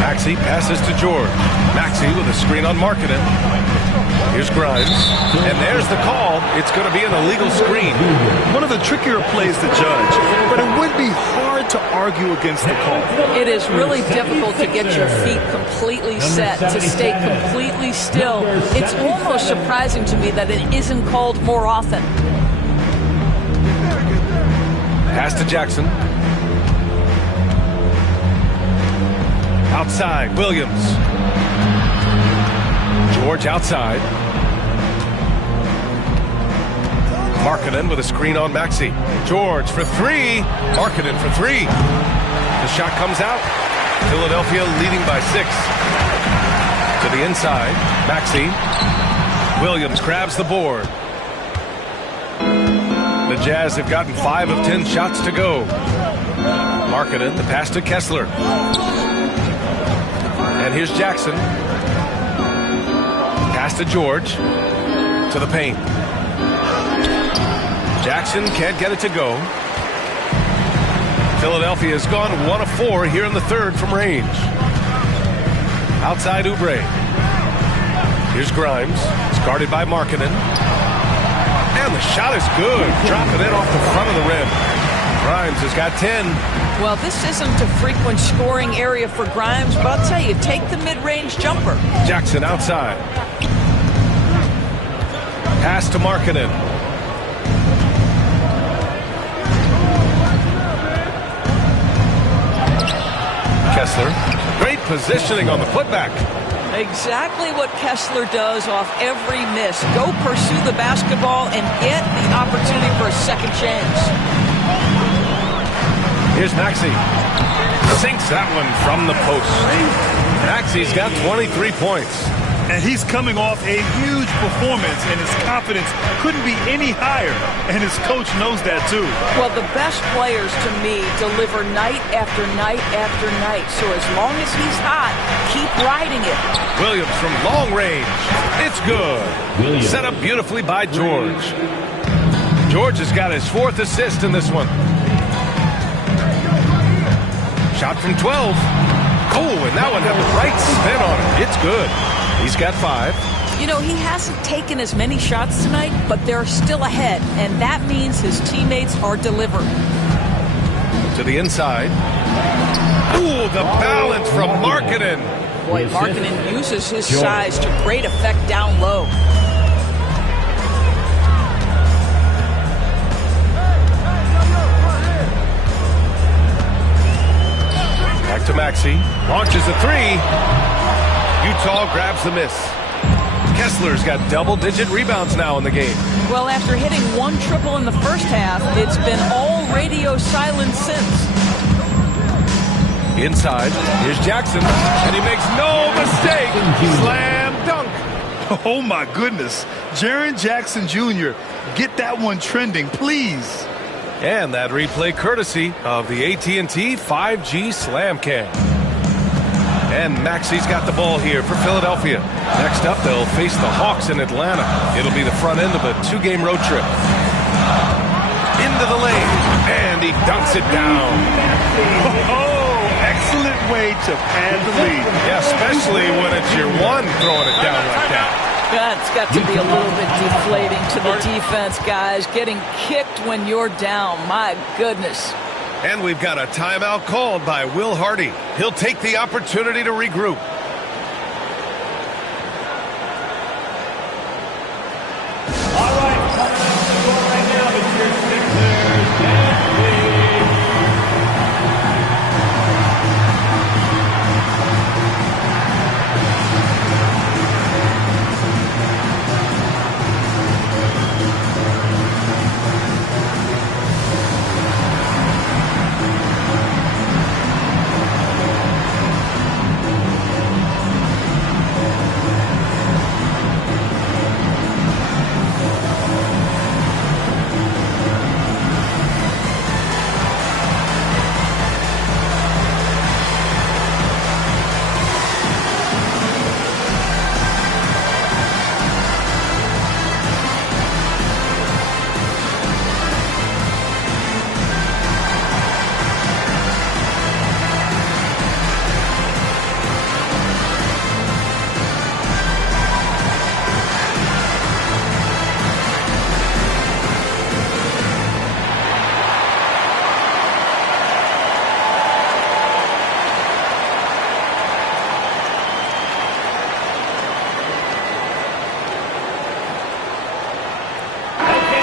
Maxey passes to George. Maxey with a screen on Markkanen. Here's Grimes, and there's the call. It's going to be an illegal screen. One of the trickier plays to judge, but it would be hard to argue against the call. It is really difficult to get your feet completely set, to stay completely still. It's almost surprising to me that it isn't called more often. Pass to Jackson. Outside, Williams. George outside. Markkanen with a screen on Maxey. George for 3. Markkanen for 3. The shot comes out. Philadelphia leading by 6. To the inside, Maxey. Williams grabs the board. The Jazz have gotten 5 of 10 shots to go. Markkanen, the pass to Kessler. And here's Jackson. Pass to George. To the paint. Jackson can't get it to go. Philadelphia has gone 1 of 4 here in the third from range. Outside Oubre. Here's Grimes. It's guarded by Markkanen. And the shot is good. Dropping it off the front of the rim. Grimes has got 10. Well, this isn't a frequent scoring area for Grimes, but I'll tell you, take the mid-range jumper. Jackson outside. Pass to Markkanen. Kessler. Great positioning on the putback. Exactly what Kessler does off every miss. Go pursue the basketball and get the opportunity for a second chance. Here's Maxey. Sinks that one from the post. Maxey's got 23 points. And he's coming off a huge performance, and his confidence couldn't be any higher. And his coach knows that, too. Well, the best players, to me, deliver night after night after night. So as long as he's hot, keep riding it. Williams from long range. It's good. Williams. Set up beautifully by George. George has got his 4th assist in this one. Shot from 12. Oh, and that one had the right spin on it. It's good. He's got 5. You know, he hasn't taken as many shots tonight, but they're still ahead, and that means his teammates are delivering. To the inside. Ooh, the balance from Markkanen. Boy, Markkanen uses his size to great effect down low. Back to Maxey. Launches a 3. Utah grabs the miss. Kessler's got double-digit rebounds now in the game. Well, after hitting 1 triple in the first half, it's been all radio silence since. Inside, here's Jackson, and he makes no mistake. Slam dunk. Oh, my goodness. Jaren Jackson Jr., get that one trending, please. And that replay courtesy of the AT&T 5G Slam Cam. And Maxey's got the ball here for Philadelphia. Next up, they'll face the Hawks in Atlanta. It'll be the front end of a 2-game road trip. Into the lane, and he dunks it down. Oh, excellent way to pad the lead. Yeah, especially when it's your one throwing it down like that. That's got to be a little bit deflating to the defense, guys. Getting kicked when you're down, my goodness. And we've got a timeout called by Will Hardy. He'll take the opportunity to regroup. All right, coming up to the floor right now is your Sixers and Kings.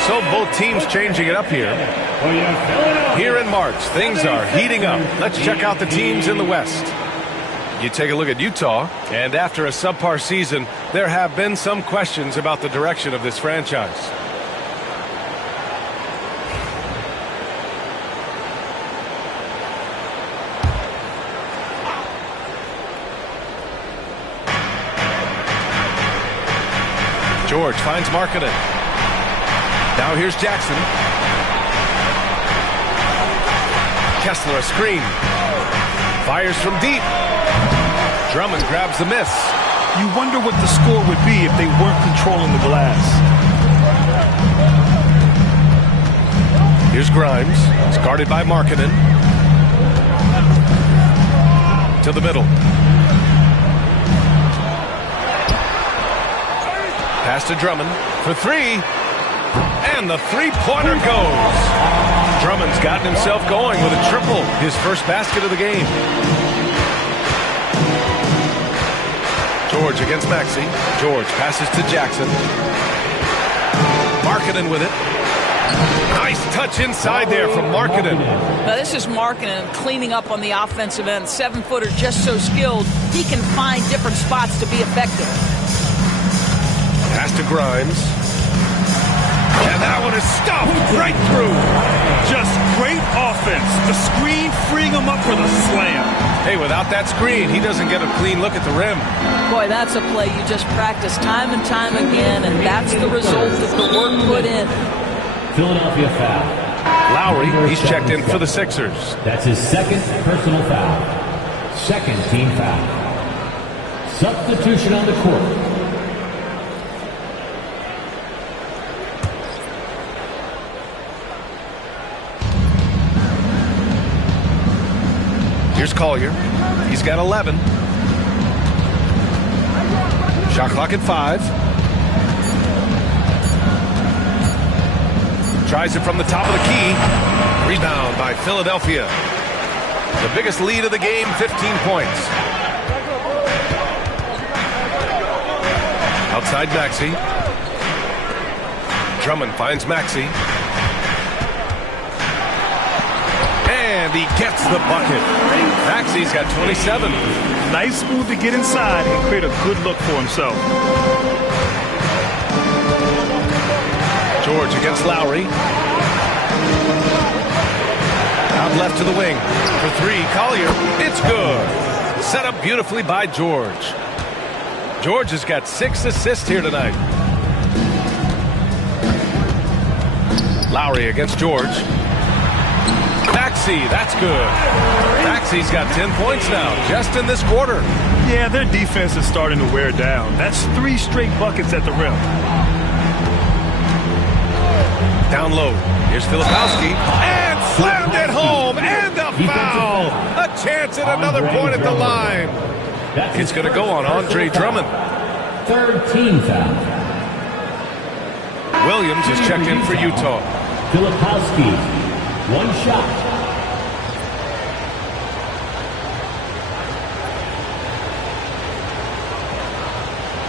So both teams changing it up here. Here in March, things are heating up. Let's check out the teams in the West. You take a look at Utah, and after a subpar season, there have been some questions about the direction of this franchise. George finds Markkanen. Now here's Jackson. Kessler a screen. Fires from deep. Drummond grabs the miss. You wonder what the score would be if they weren't controlling the glass. Here's Grimes. It's guarded by Markkanen. To the middle. Pass to Drummond for three. And the three-pointer goes. Drummond's gotten himself going with a triple. His first basket of the game. George against Maxey. George passes to Jackson. Markkanen with it. Nice touch inside there from Markkanen. Now this is Markkanen cleaning up on the offensive end. 7-footer just so skilled. He can find different spots to be effective. Pass to Grimes. And that one is stuffed right through. Just great offense. The screen freeing him up for the slam. Hey, without that screen, he doesn't get a clean look at the rim. Boy, that's a play you just practice time and time again, and that's the result of the work put in. Philadelphia foul. Lowry, he's checked in for the Sixers. That's his second personal foul. Second team foul. Substitution on the court. Here's Collier. He's got 11. Shot clock at 5. Tries it from the top of the key. Rebound by Philadelphia. The biggest lead of the game, 15 points. Outside Maxey. Drummond finds Maxey. And he gets the bucket. Maxey's got 27. Nice move to get inside and create a good look for himself. George against Lowry. Out left to the wing. For three, Collier. It's good. Set up beautifully by George. George has got 6 assists here tonight. Lowry against George. Maxey, that's good. Maxey's got 10 points now, just in this quarter. Yeah, their defense is starting to wear down. That's 3 straight buckets at the rim. Down low. Here's Filipowski. And slammed it home. And a foul. A chance at another point at the line. It's going to go on Andre Drummond. Third team foul. Williams is checked in for Utah. Filipowski. One shot.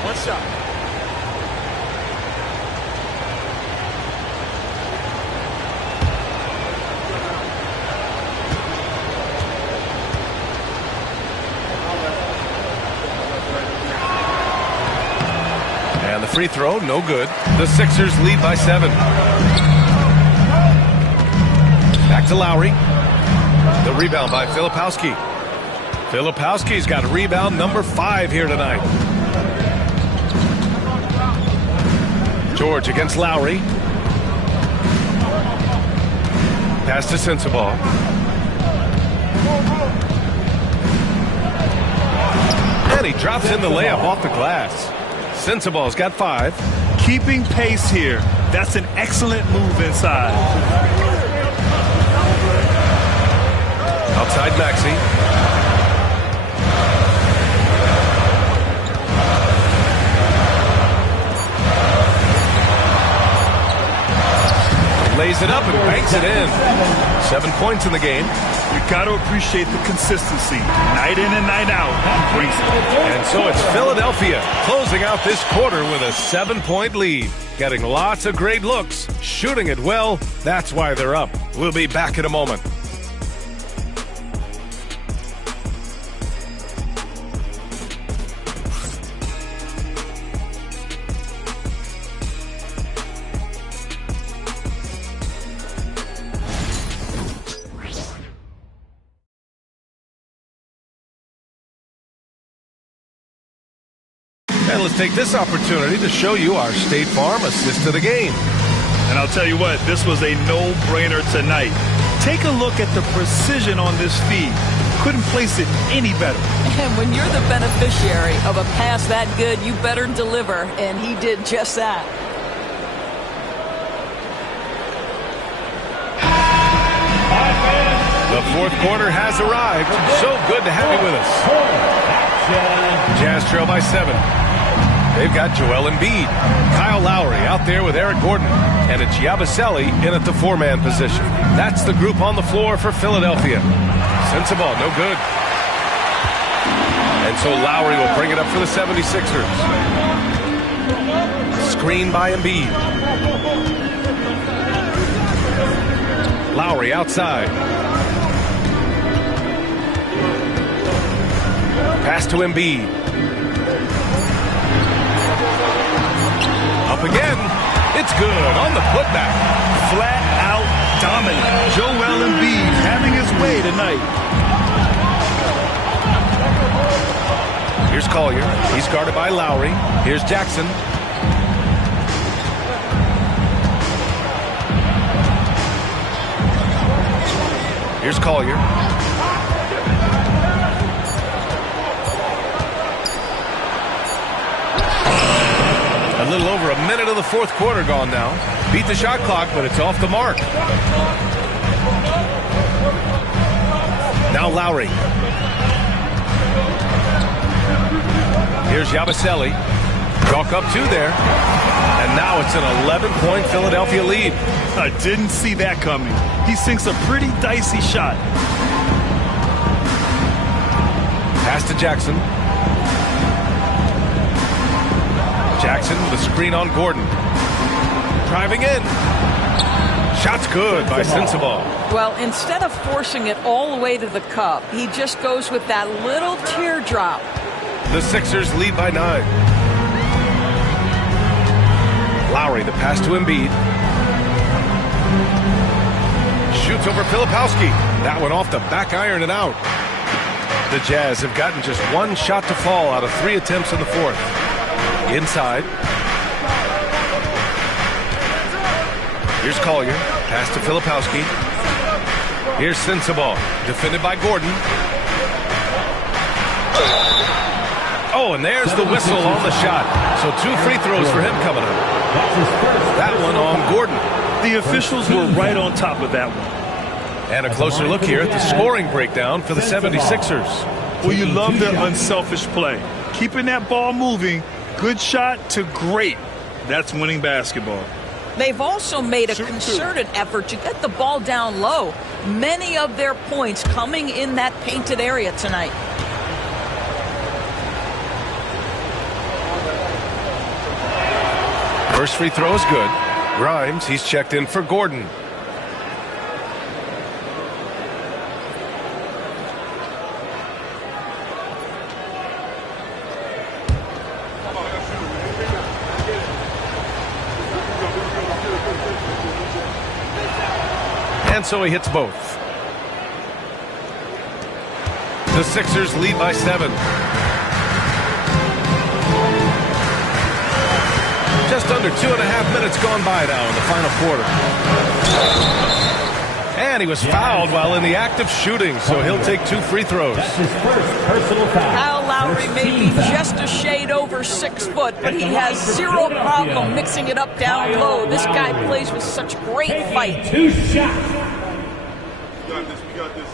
One shot. And the free throw, no good. The Sixers lead by 7. Back to Lowry. The rebound by Filipowski. Filipowski's got rebound number 5 here tonight. George against Lowry. Pass to Sensabaugh. And he drops in the layup off the glass. Sensabaugh's got 5. Keeping pace here. That's an excellent move inside. Outside Maxey. Lays it up and banks it in. 7 points in the game. You got to appreciate the consistency. Night in and night out, he brings it. And so it's Philadelphia closing out this quarter with a 7-point lead. Getting lots of great looks, shooting it well. That's why they're up. We'll be back in a moment. And let's take this opportunity to show you our State Farm assist to the game. And I'll tell you what, this was a no-brainer tonight. Take a look at the precision on this feed. Couldn't place it any better. And when you're the beneficiary of a pass that good, you better deliver, and he did just that. The fourth quarter has arrived. So good to have you with us. Jazz trail by 7. They've got Joel Embiid, Kyle Lowry out there with Eric Gordon, and it's Yabusele in at the 4-man position. That's the group on the floor for Philadelphia. Sense ball, no good. And so Lowry will bring it up for the 76ers. Screen by Embiid. Lowry outside. Pass to Embiid. Up again. It's good on the putback. Flat out dominant. Joel Embiid having his way tonight. Here's Collier. He's guarded by Lowry. Here's Jackson. Here's Collier. A little over a minute of the fourth quarter gone now. Beat the shot clock, but it's off the mark. Now Lowry. Here's Yabusele. Chalk up 2 there. And now it's an 11-point Philadelphia lead. I didn't see that coming. He sinks a pretty dicey shot. Pass to Jackson. Jackson with a screen on Gordon. Driving in. Shot's good by Sensabaugh. Well, instead of forcing it all the way to the cup, he just goes with that little teardrop. The Sixers lead by 9. Lowry, the pass to Embiid. Shoots over Filipowski. That one off the back iron and out. The Jazz have gotten just 1 shot to fall out of 3 attempts in the fourth. Inside. Here's Collier. Pass to Filipowski. Here's Sensabaugh. Defended by Gordon. Oh, and there's the whistle on the shot. So 2 free throws for him coming up. That one on Gordon. The officials were right on top of that one. And a closer look here at the scoring breakdown for the 76ers. Well, you love their unselfish play. Keeping that ball moving. Good shot to great. That's winning basketball. They've also made a concerted effort to get the ball down low. Many of their points coming in that painted area tonight. First free throw is good. Grimes, he's checked in for Gordon. And so he hits both. The Sixers lead by 7. Just under 2.5 minutes gone by now in the final quarter. And he was fouled while in the act of shooting, so he'll take 2 free throws. That's his first personal foul. Kyle Lowry may be just a shade over 6 foot, but he has zero problem mixing it up down low. This guy plays with such great fight. 2 shots. We got this.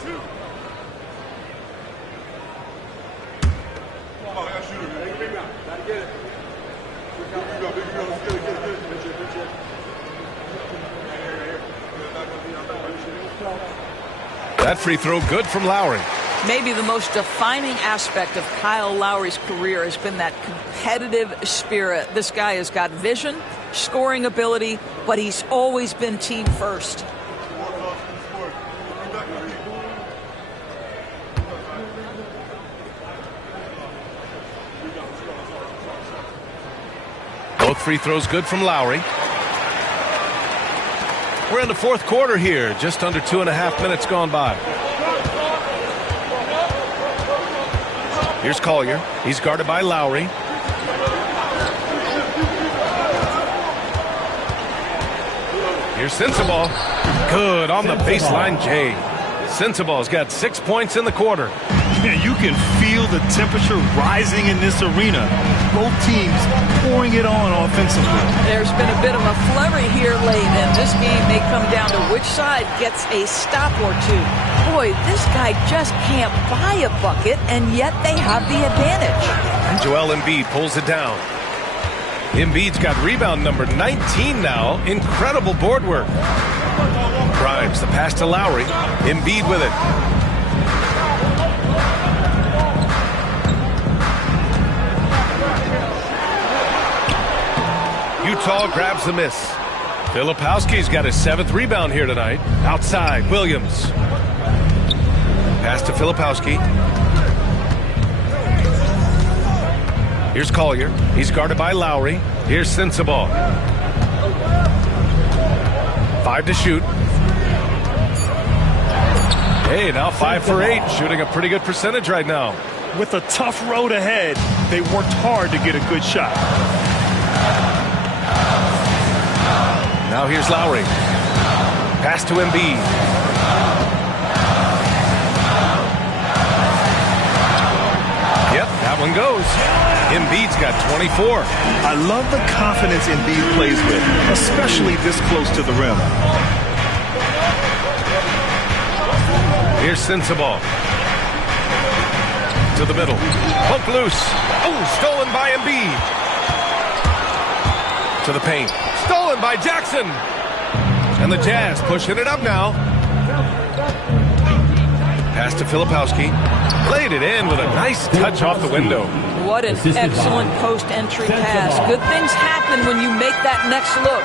Come on, I got shooter, man. Big man. Gotta get it. Big go. Let's get it. That free throw good from Lowry. Maybe the most defining aspect of Kyle Lowry's career has been that competitive spirit. This guy has got vision, much scoring ability, but he's always been team first. Both free throws good from Lowry. We're in the fourth quarter here, just under 2.5 minutes gone by. Here's Collier. He's guarded by Lowry. Here's Sensabaugh. Good on the baseline, Jay. Sensabaugh's got 6 points in the quarter. Yeah, you can feel the temperature rising in this arena. Both teams pouring it on offensively. There's been a bit of a flurry here late, and this game may come down to which side gets a stop or two. Boy, this guy just can't buy a bucket, and yet they have the advantage. And Joel Embiid pulls it down. Embiid's got rebound number 19 now. Incredible board work. Grimes, the pass to Lowry. Embiid with it. Utah grabs the miss. Filipowski's got his 7th rebound here tonight. Outside, Williams. Pass to Filipowski. Here's Collier. He's guarded by Lowry. Here's Sensabaugh. 5 to shoot. Hey, now 5 for 8. Shooting a pretty good percentage right now. With a tough road ahead, they worked hard to get a good shot. Now here's Lowry. Pass to Embiid. Yep, that one goes. Embiid's got 24. I love the confidence Embiid plays with, especially this close to the rim. Here's Sensabaugh. To the middle. Poke loose. Oh, stolen by Embiid. To the paint. Stolen by Jackson. And the Jazz pushing it up now. Pass to Filipowski. Played it in with a nice touch off the window. What an excellent post-entry pass. Good things happen when you make that next look.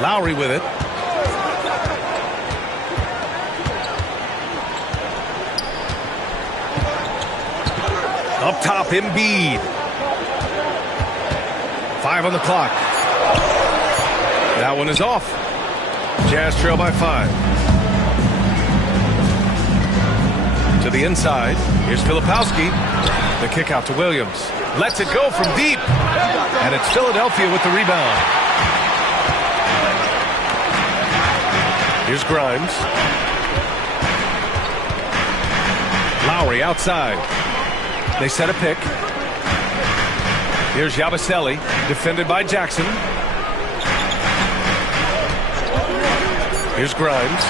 Lowry with it. Up top, Embiid. 5 on the clock. That one is off. Jazz trail by 5. To the inside. Here's Filipowski. The kick out to Williams. Lets it go from deep. And it's Philadelphia with the rebound. Here's Grimes. Lowry outside. They set a pick. Here's Yabusele, defended by Jackson. Here's Grimes.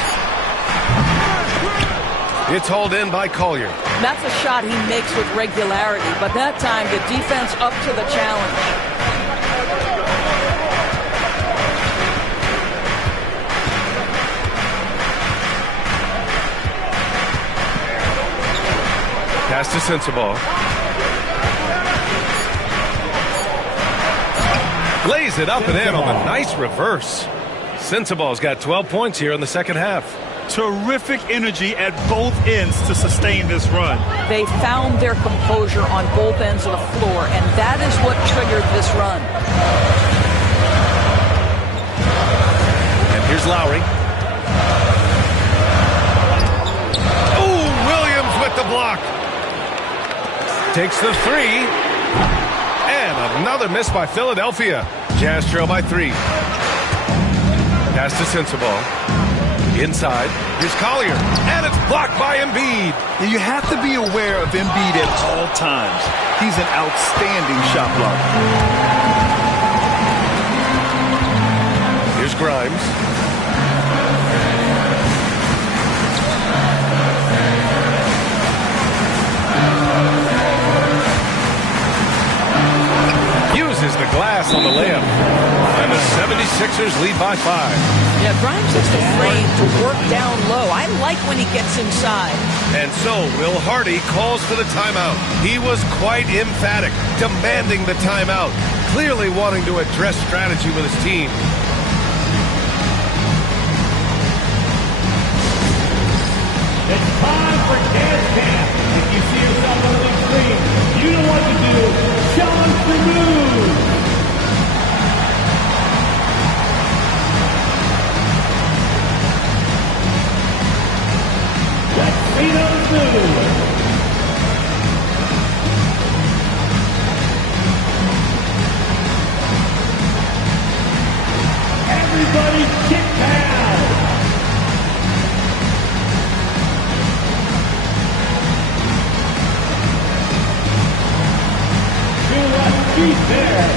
It's hauled in by Collier. That's a shot he makes with regularity, but that time the defense up to the challenge. Pass to Sensabaugh. Lays it up and in on the nice reverse. Sensabaugh's got 12 points here in the second half. Terrific energy at both ends to sustain this run. They found their composure on both ends of the floor, and that is what triggered this run. And here's Lowry. Oh, Williams with the block. Takes the 3. And another miss by Philadelphia. Jazz trail by 3. Pass to Sensabaugh. Inside. Here's Collier. And it's blocked by Embiid. And you have to be aware of Embiid at all times. He's an outstanding shot blocker. Here's Grimes. misses the glass on the layup. And the 76ers lead by 5. Yeah, Grimes is afraid to work down low. I like when he gets inside. And so Will Hardy calls for the timeout. He was quite emphatic, demanding the timeout, clearly wanting to address strategy with his team. It's time for Dance Camp. If you see yourself on the big screen, you know what to do. Challenge the move. Let's see those moves. Everybody kick down. Keep there.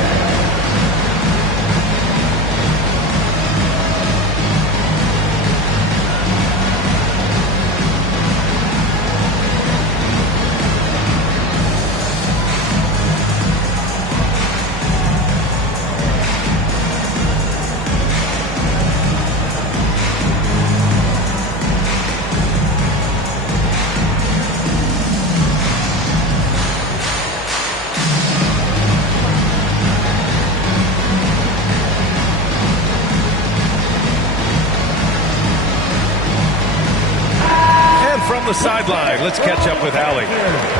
From the sideline, let's catch up with Allie.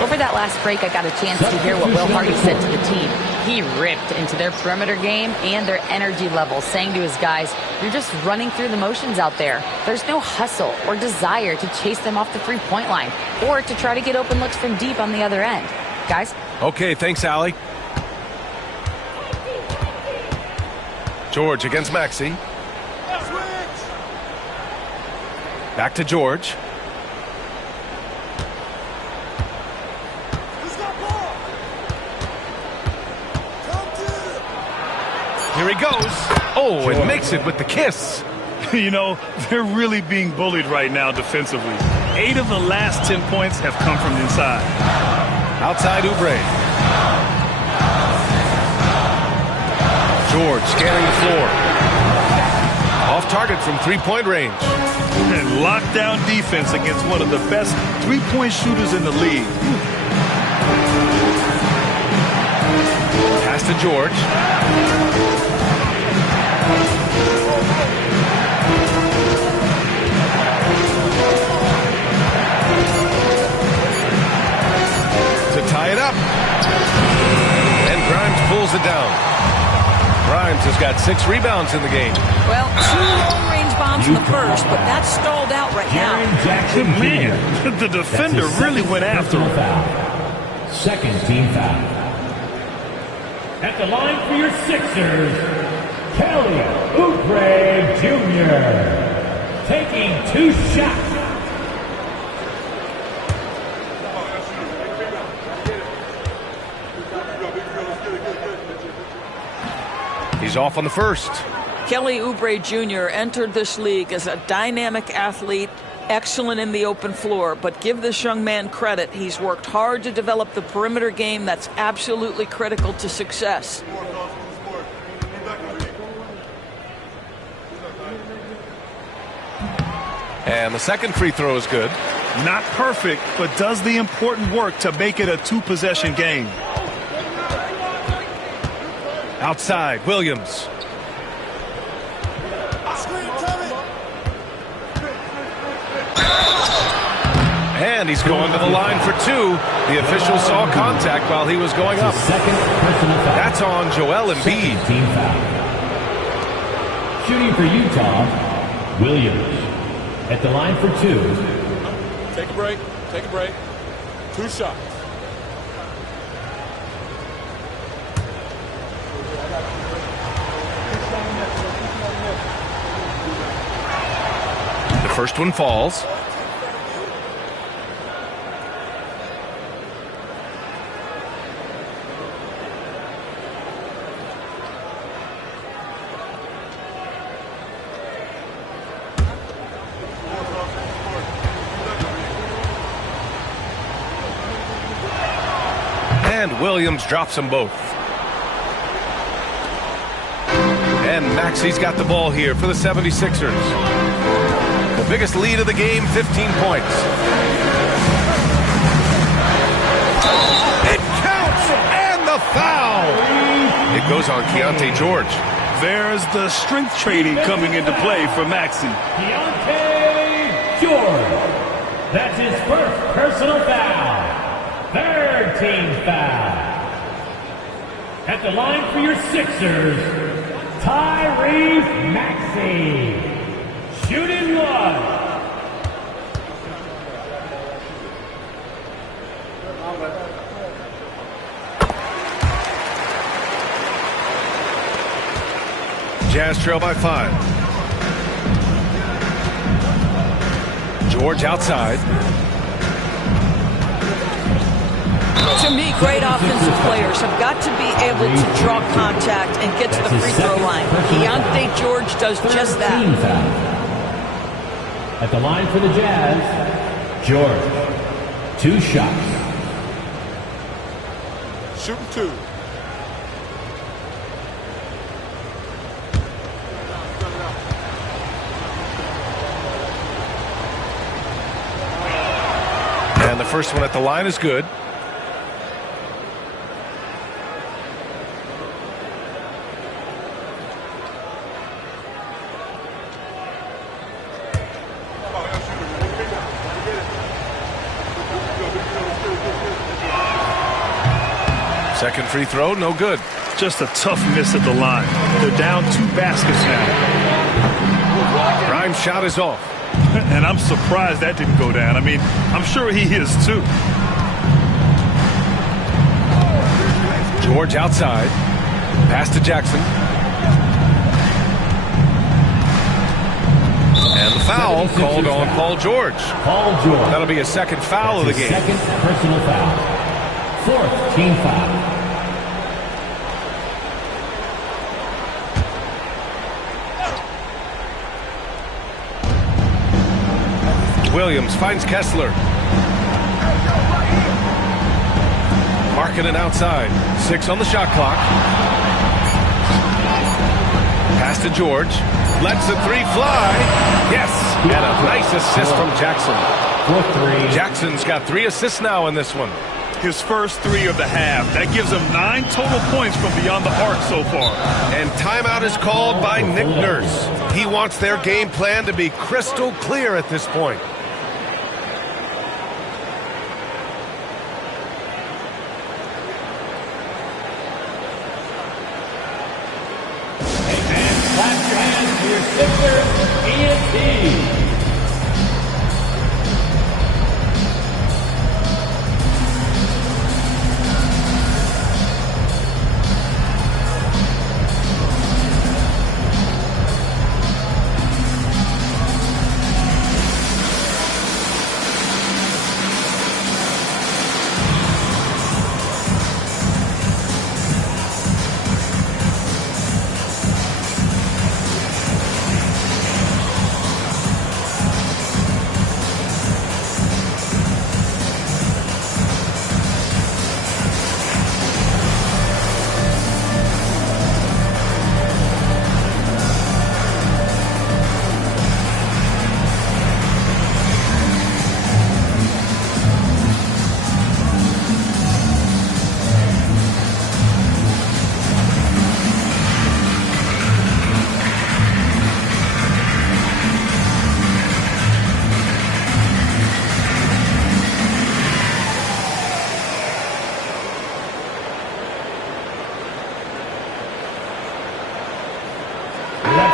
Over that last break, I got a chance to hear what Will Hardy said to the team. He ripped into their perimeter game and their energy level, saying to his guys, you're just running through the motions out there. There's no hustle or desire to chase them off the three-point line or to try to get open looks from deep on the other end. Guys? Okay, thanks, Allie. George against Maxey. Back to George. Here he goes. Oh, and makes it with the kiss. You know, they're really being bullied right now defensively. 8 of the last 10 points have come from inside. Outside Oubre. George scanning the floor. Off target from three-point range. And lockdown defense against one of the best three-point shooters in the league. Pass to George. To tie it up. And Grimes pulls it down. Grimes has got 6 rebounds in the game. Well, 2 long-range bombs in the first, but that's stalled out right now. Man, the defender really went after him. Second team foul. At the line for your Sixers, Kelly Oubre Jr. taking 2 shots. He's off on the first. Kelly Oubre Jr. entered this league as a dynamic athlete, excellent in the open floor, but give this young man credit. He's worked hard to develop the perimeter game that's absolutely critical to success. And the second free throw is good. Not perfect, but does the important work to make it a 2-possession game. Outside, Williams. And he's going to the line for 2. The official saw contact while he was going up. That's on Joel Embiid. Team foul. Shooting for Utah, Williams. At the line for 2. Take a break. Take a break. 2 shots. The first one falls. And Williams drops them both. And Maxi's got the ball here for the 76ers. The biggest lead of the game, 15 points. It counts, and the foul. It goes on Keontae George. There's the strength training coming into play for Maxi. Keontae George. That's his first personal foul. Third team foul. At the line for your Sixers, Tyrese Maxey. Shooting one. Jazz trail by 5. George outside. To me, great offensive players have got to be able to draw contact and get to the free throw line. Keontae George does just that. At the line for the Jazz, George. 2 shots. Shooting 2. And the first one at the line is good. Second free throw, no good. Just a tough miss at the line. They're down 2 baskets now. Grimes' shot is off. And I'm surprised that didn't go down. I mean, I'm sure he is too. George outside. Pass to Jackson. And the foul called on Paul George. Paul George. That'll be a second foul of the game. Second personal foul. 4th team foul. Williams finds Kessler. Markkanen outside. 6 on the shot clock. Pass to George. Lets the 3 fly. Yes. And a nice assist from Jackson. Jackson's got 3 assists now in this one. His first 3 of the half. That gives him 9 total points from beyond the arc so far. And timeout is called by Nick Nurse. He wants their game plan to be crystal clear at this point.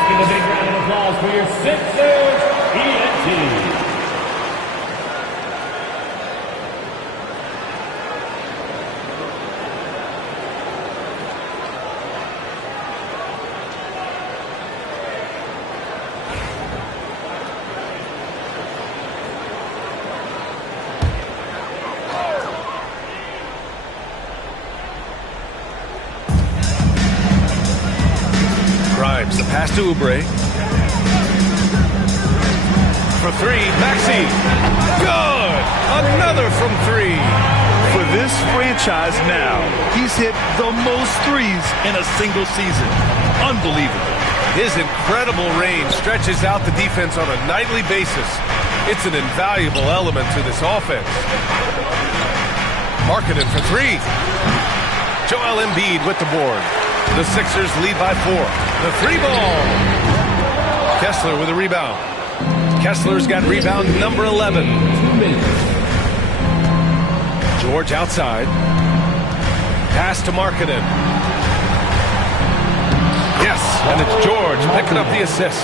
Give a big round of applause for your Sixers, ENT. The pass to Oubre. For 3, Maxey. Good! Another from 3. For this franchise now, he's hit the most threes in a single season. Unbelievable. His incredible range stretches out the defense on a nightly basis. It's an invaluable element to this offense. Markkanen for three. Joel Embiid with the board. The Sixers lead by 4. The three ball. Kessler with a rebound. Kessler's got rebound number 11. 2 minutes. George outside. Pass to Markkanen. Yes, and it's George picking up the assist.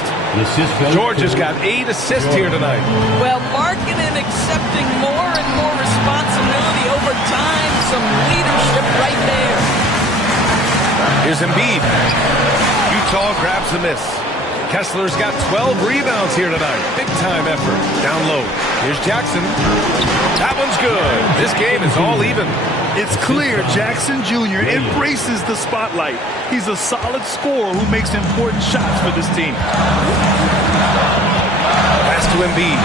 George has got 8 assists here tonight. Well, Markkanen accepting more and more responsibility over time. Some leadership right there. Here's Embiid. Utah grabs the miss. Kessler's got 12 rebounds here tonight. Big time effort. Down low. Here's Jackson. That one's good. This game is all even. It's clear Jackson Jr. embraces the spotlight. He's a solid scorer who makes important shots for this team. Pass to Embiid.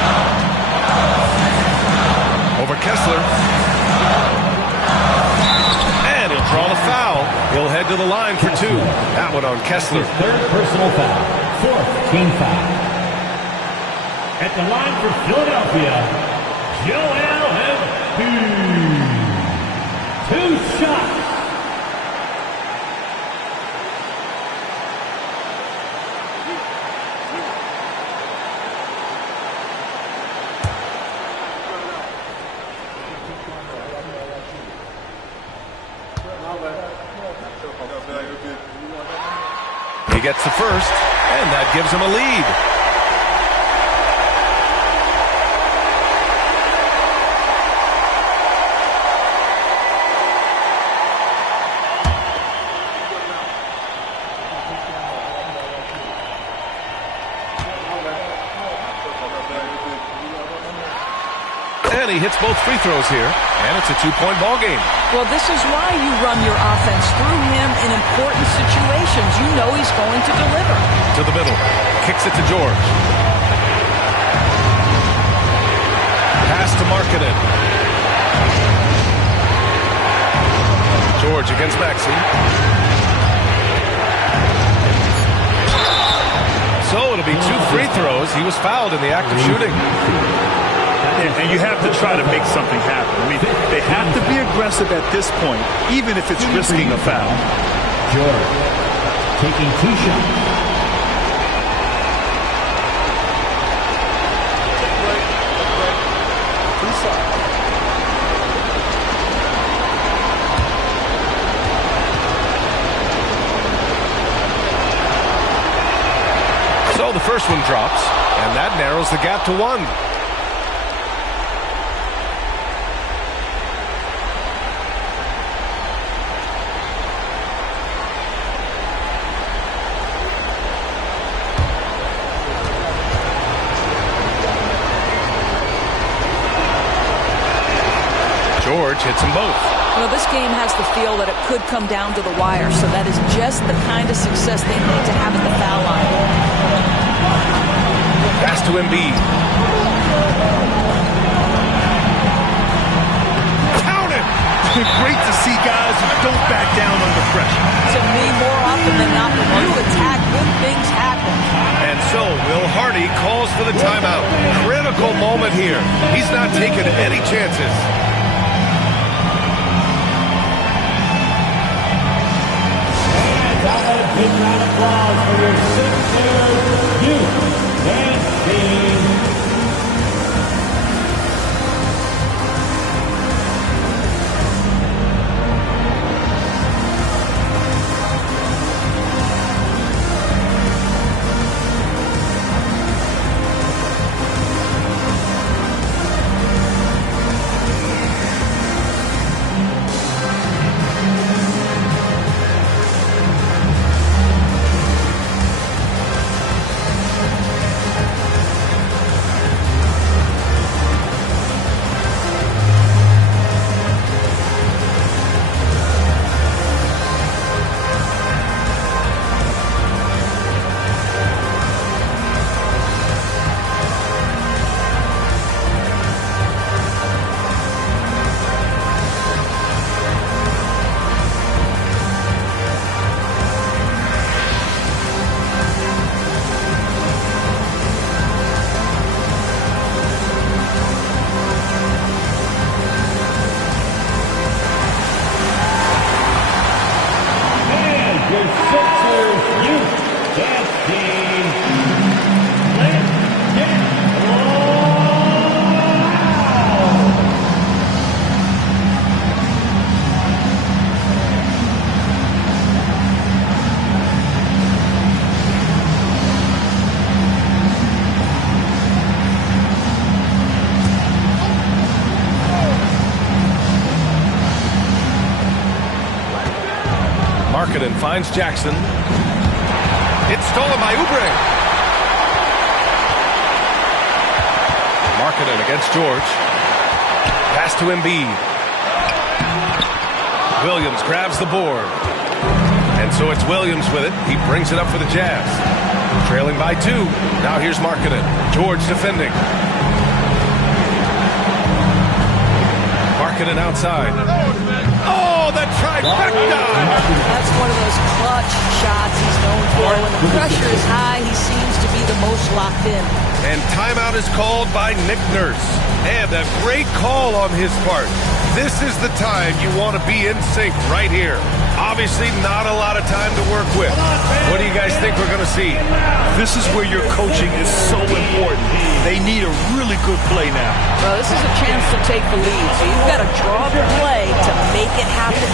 Over Kessler. And he'll draw the foul. He'll head to the line for 2. That one on Kessler. His 3rd personal foul. 4th team foul. At the line for Philadelphia, Joel Embiid. 2 shots. He gets the first, and that gives him a lead. And he hits both free throws here, and it's a 2-point ball game. Well, this is why you run your offense through him in important situations. You know he's going to deliver. To the middle. Kicks it to George. Pass to Markkanen. George against Maxey. So it'll be 2 free throws. He was fouled in the act of shooting. And you have to try to make something happen. I mean, they have to be aggressive at this point, even if it's risking a foul. George taking 2 shots. So the first one drops, and that narrows the gap to 1. George hits them both. Well, this game has the feel that it could come down to the wire, so that is just the kind of success they need to have at the foul line. Pass to Embiid. Count it! Great to see guys who don't back down under pressure. To me, more often than not, when you attack, good things happen. And so Will Hardy calls for the timeout. Critical moment here. He's not taking any chances. Big round of applause for your Sixers youth and team. Markkanen finds Jackson. It's stolen by Oubre. Markkanen against George. Pass to Embiid. Williams grabs the board. And so it's Williams with it. He brings it up for the Jazz. Trailing by 2. Now here's Markkanen. George defending. Markkanen outside. Oh, the trifecta! That's one of those clutch shots he's known for. When the pressure is high, he seems to be the most locked in. And timeout is called by Nick Nurse. And a great call on his part. This is the time you want to be in sync right here. Obviously not a lot of time to work with. What do you guys think we're going to see? This is where your coaching is so important. They need a really good play now. Well, this is a chance to take the lead, so you've got to draw the play to make it happen.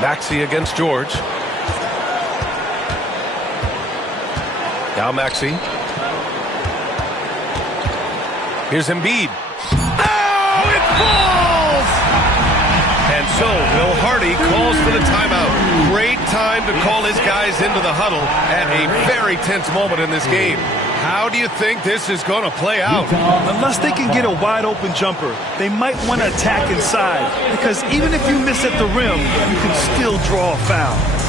Maxey against George. Now Maxey. Here's Embiid. Oh, it falls! And so Will Hardy calls for the timeout. Great time to call his guys into the huddle at a very tense moment in this game. How do you think this is going to play out? Unless they can get a wide open jumper, they might want to attack inside, because even if you miss at the rim, you can still draw a foul.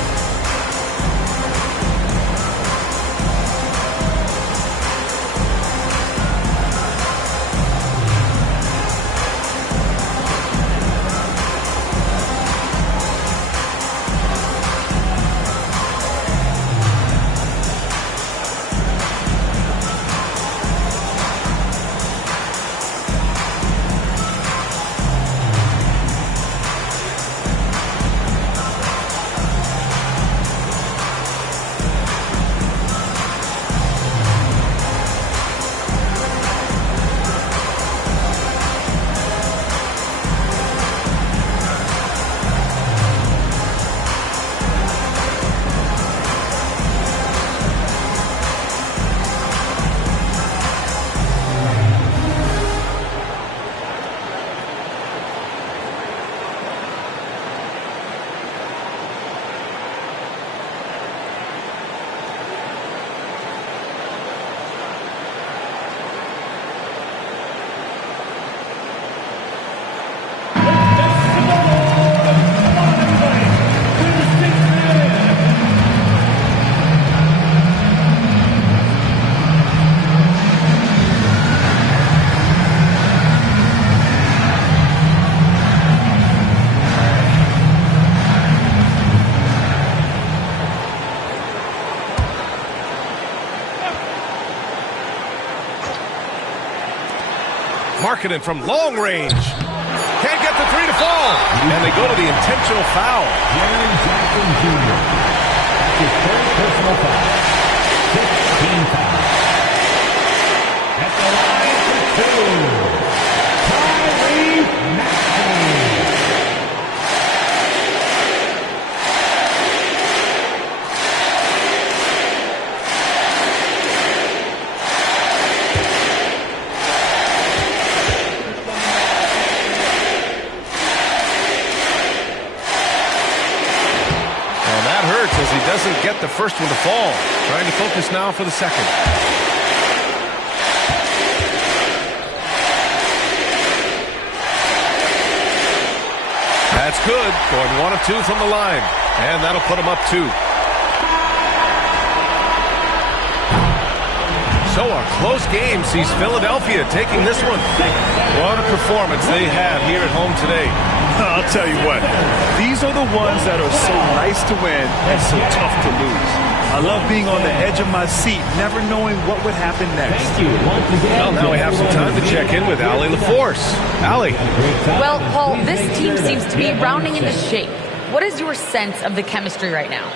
Markkanen from long range. Can't get the three to fall. And they go to the intentional foul. Jaren Jackson Jr. That's his third personal foul. 16 fouls. At the line for two. Tyrese Maxey. hurts as he doesn't get the first one to fall. Trying to focus now for the second. That's good. Going 1 of 2 from the line. And that'll put him up 2. So a close game sees Philadelphia taking this one. What a performance they had here at home today. I'll tell you what, these are the ones that are so nice to win and so tough to lose. I love being on the edge of my seat, never knowing what would happen next. Well, now we have some time to check in with Allie LaForce. Allie. Well, Paul, this team seems to be rounding into shape. What is your sense of the chemistry right now?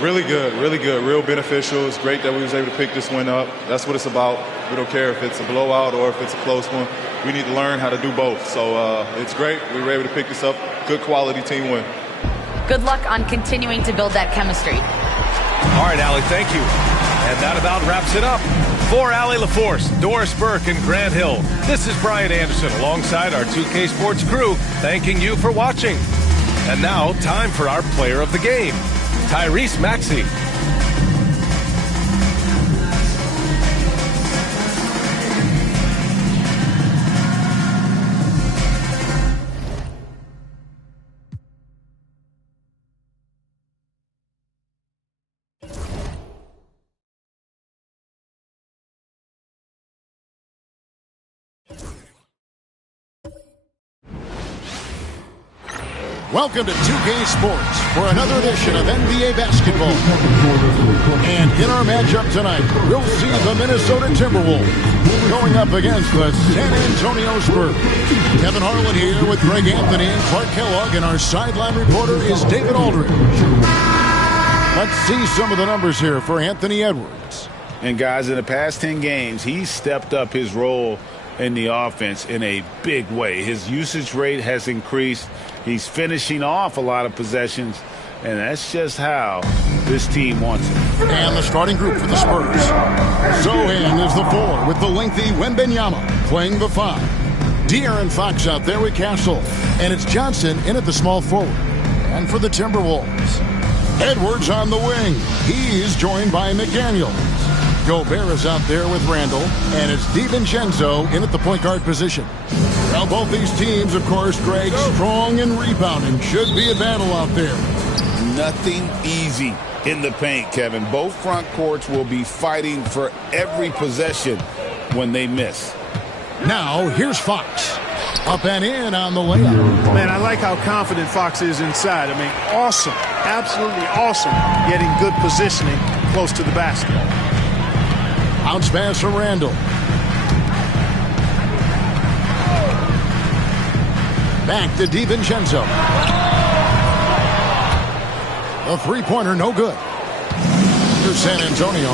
Really good, real beneficial. It's great that we was able to pick this one up. That's what it's about. We don't care if it's a blowout or if it's a close one. We need to learn how to do both. So it's great. We were able to pick this up. Good quality team win. Good luck on continuing to build that chemistry. All right, Allie, thank you. And that about wraps it up. For Allie LaForce, Doris Burke, and Grant Hill, this is Brian Anderson alongside our 2K Sports crew, thanking you for watching. And now, time for our player of the game, Tyrese Maxey. Welcome to 2K Sports for another edition of NBA basketball. And in our matchup tonight, we'll see the Minnesota Timberwolves going up against the San Antonio Spurs. Kevin Harlan here with Greg Anthony and Clark Kellogg, and our sideline reporter is David Aldridge. Let's see some of the numbers here for Anthony Edwards. And guys, in the past 10 games, he's stepped up his role in the offense in a big way. His usage rate has increased. He's finishing off a lot of possessions, and that's just how this team wants it. And the starting group for the Spurs. Zohan is the 4 with the lengthy Wembanyama playing the 5. De'Aaron Fox out there with Castle. And it's Johnson in at the small forward. And for the Timberwolves, Edwards on the wing. He's joined by McDaniels. Gobert is out there with Randall, and it's DiVincenzo in at the point guard position. Now both these teams, of course, Greg, strong and rebounding. Should be a battle out there. Nothing easy in the paint, Kevin. Both front courts will be fighting for every possession when they miss. Now here's Fox. Up and in on the layup. Man, I like how confident Fox is inside. I mean, awesome. Absolutely awesome. Getting good positioning close to the basket. Bounce pass from Randall. Back to DiVincenzo. A three-pointer, no good. To San Antonio.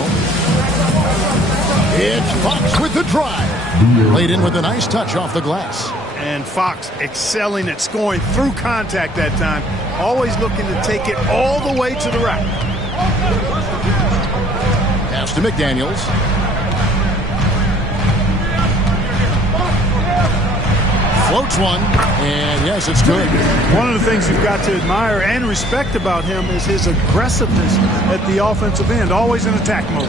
It's Fox with the drive. Laid in with a nice touch off the glass. And Fox excelling at scoring through contact that time. Always looking to take it all the way to the right. Pass to McDaniels. Floats one, and yes, it's good. One of the things you've got to admire and respect about him is his aggressiveness at the offensive end, always in attack mode.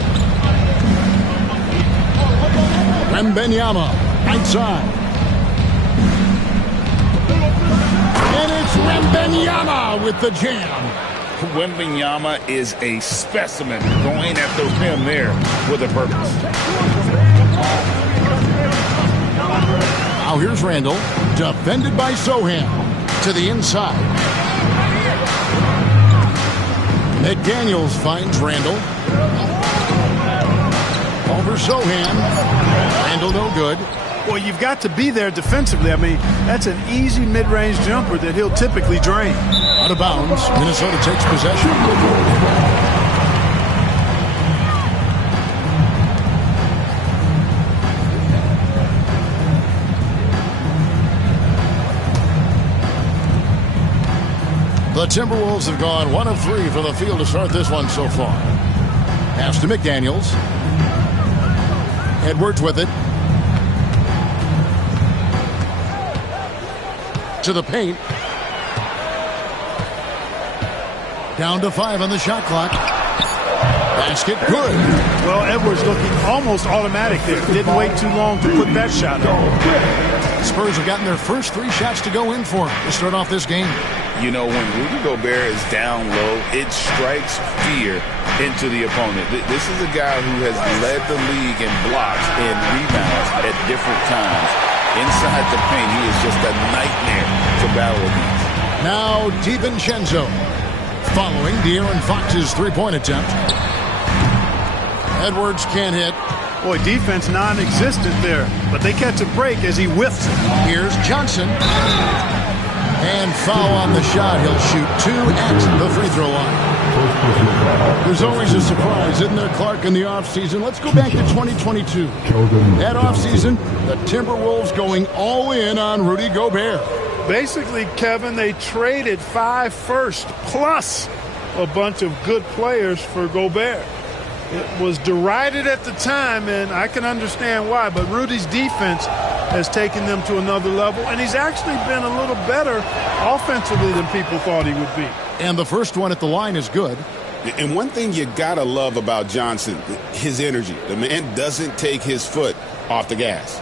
Wembanyama, right side. And it's Wembanyama with the jam. Wembanyama is a specimen, going at the rim there with a purpose. Now here's Randall, defended by Zohan, to the inside. McDaniels finds Randall. Over Zohan. Randall no good. Well, you've got to be there defensively. I mean, that's an easy mid-range jumper that he'll typically drain. Out of bounds, Minnesota takes possession. The Timberwolves have gone 1 of 3 from the field to start this one so far. Pass to McDaniels. Edwards with it. To the paint. Down to 5 on the shot clock. Basket good. Well, Edwards looking almost automatic there. Didn't wait too long to put that shot up. Spurs have gotten their first 3 shots to go in for to start off this game. You know, when Rudy Gobert is down low, it strikes fear into the opponent. This is a guy who has led the league in blocks and rebounds at different times. Inside the paint, he is just a nightmare to battle against. Now DiVincenzo following De'Aaron Fox's three-point attempt. Edwards can't hit. Boy, defense non-existent there, but they catch a break as he whiffs it. Here's Johnson. And foul on the shot. He'll shoot 2 at the free throw line. There's always a surprise, isn't there, Clark, in the offseason? Let's go back to 2022. That offseason, the Timberwolves going all in on Rudy Gobert. Basically, Kevin, they traded 5 firsts plus a bunch of good players for Gobert. It was derided at the time, and I can understand why, but Rudy's defense has taken them to another level, and he's actually been a little better offensively than people thought he would be. And the first one at the line is good. And one thing you gotta love about Johnson, his energy. The man doesn't take his foot off the gas.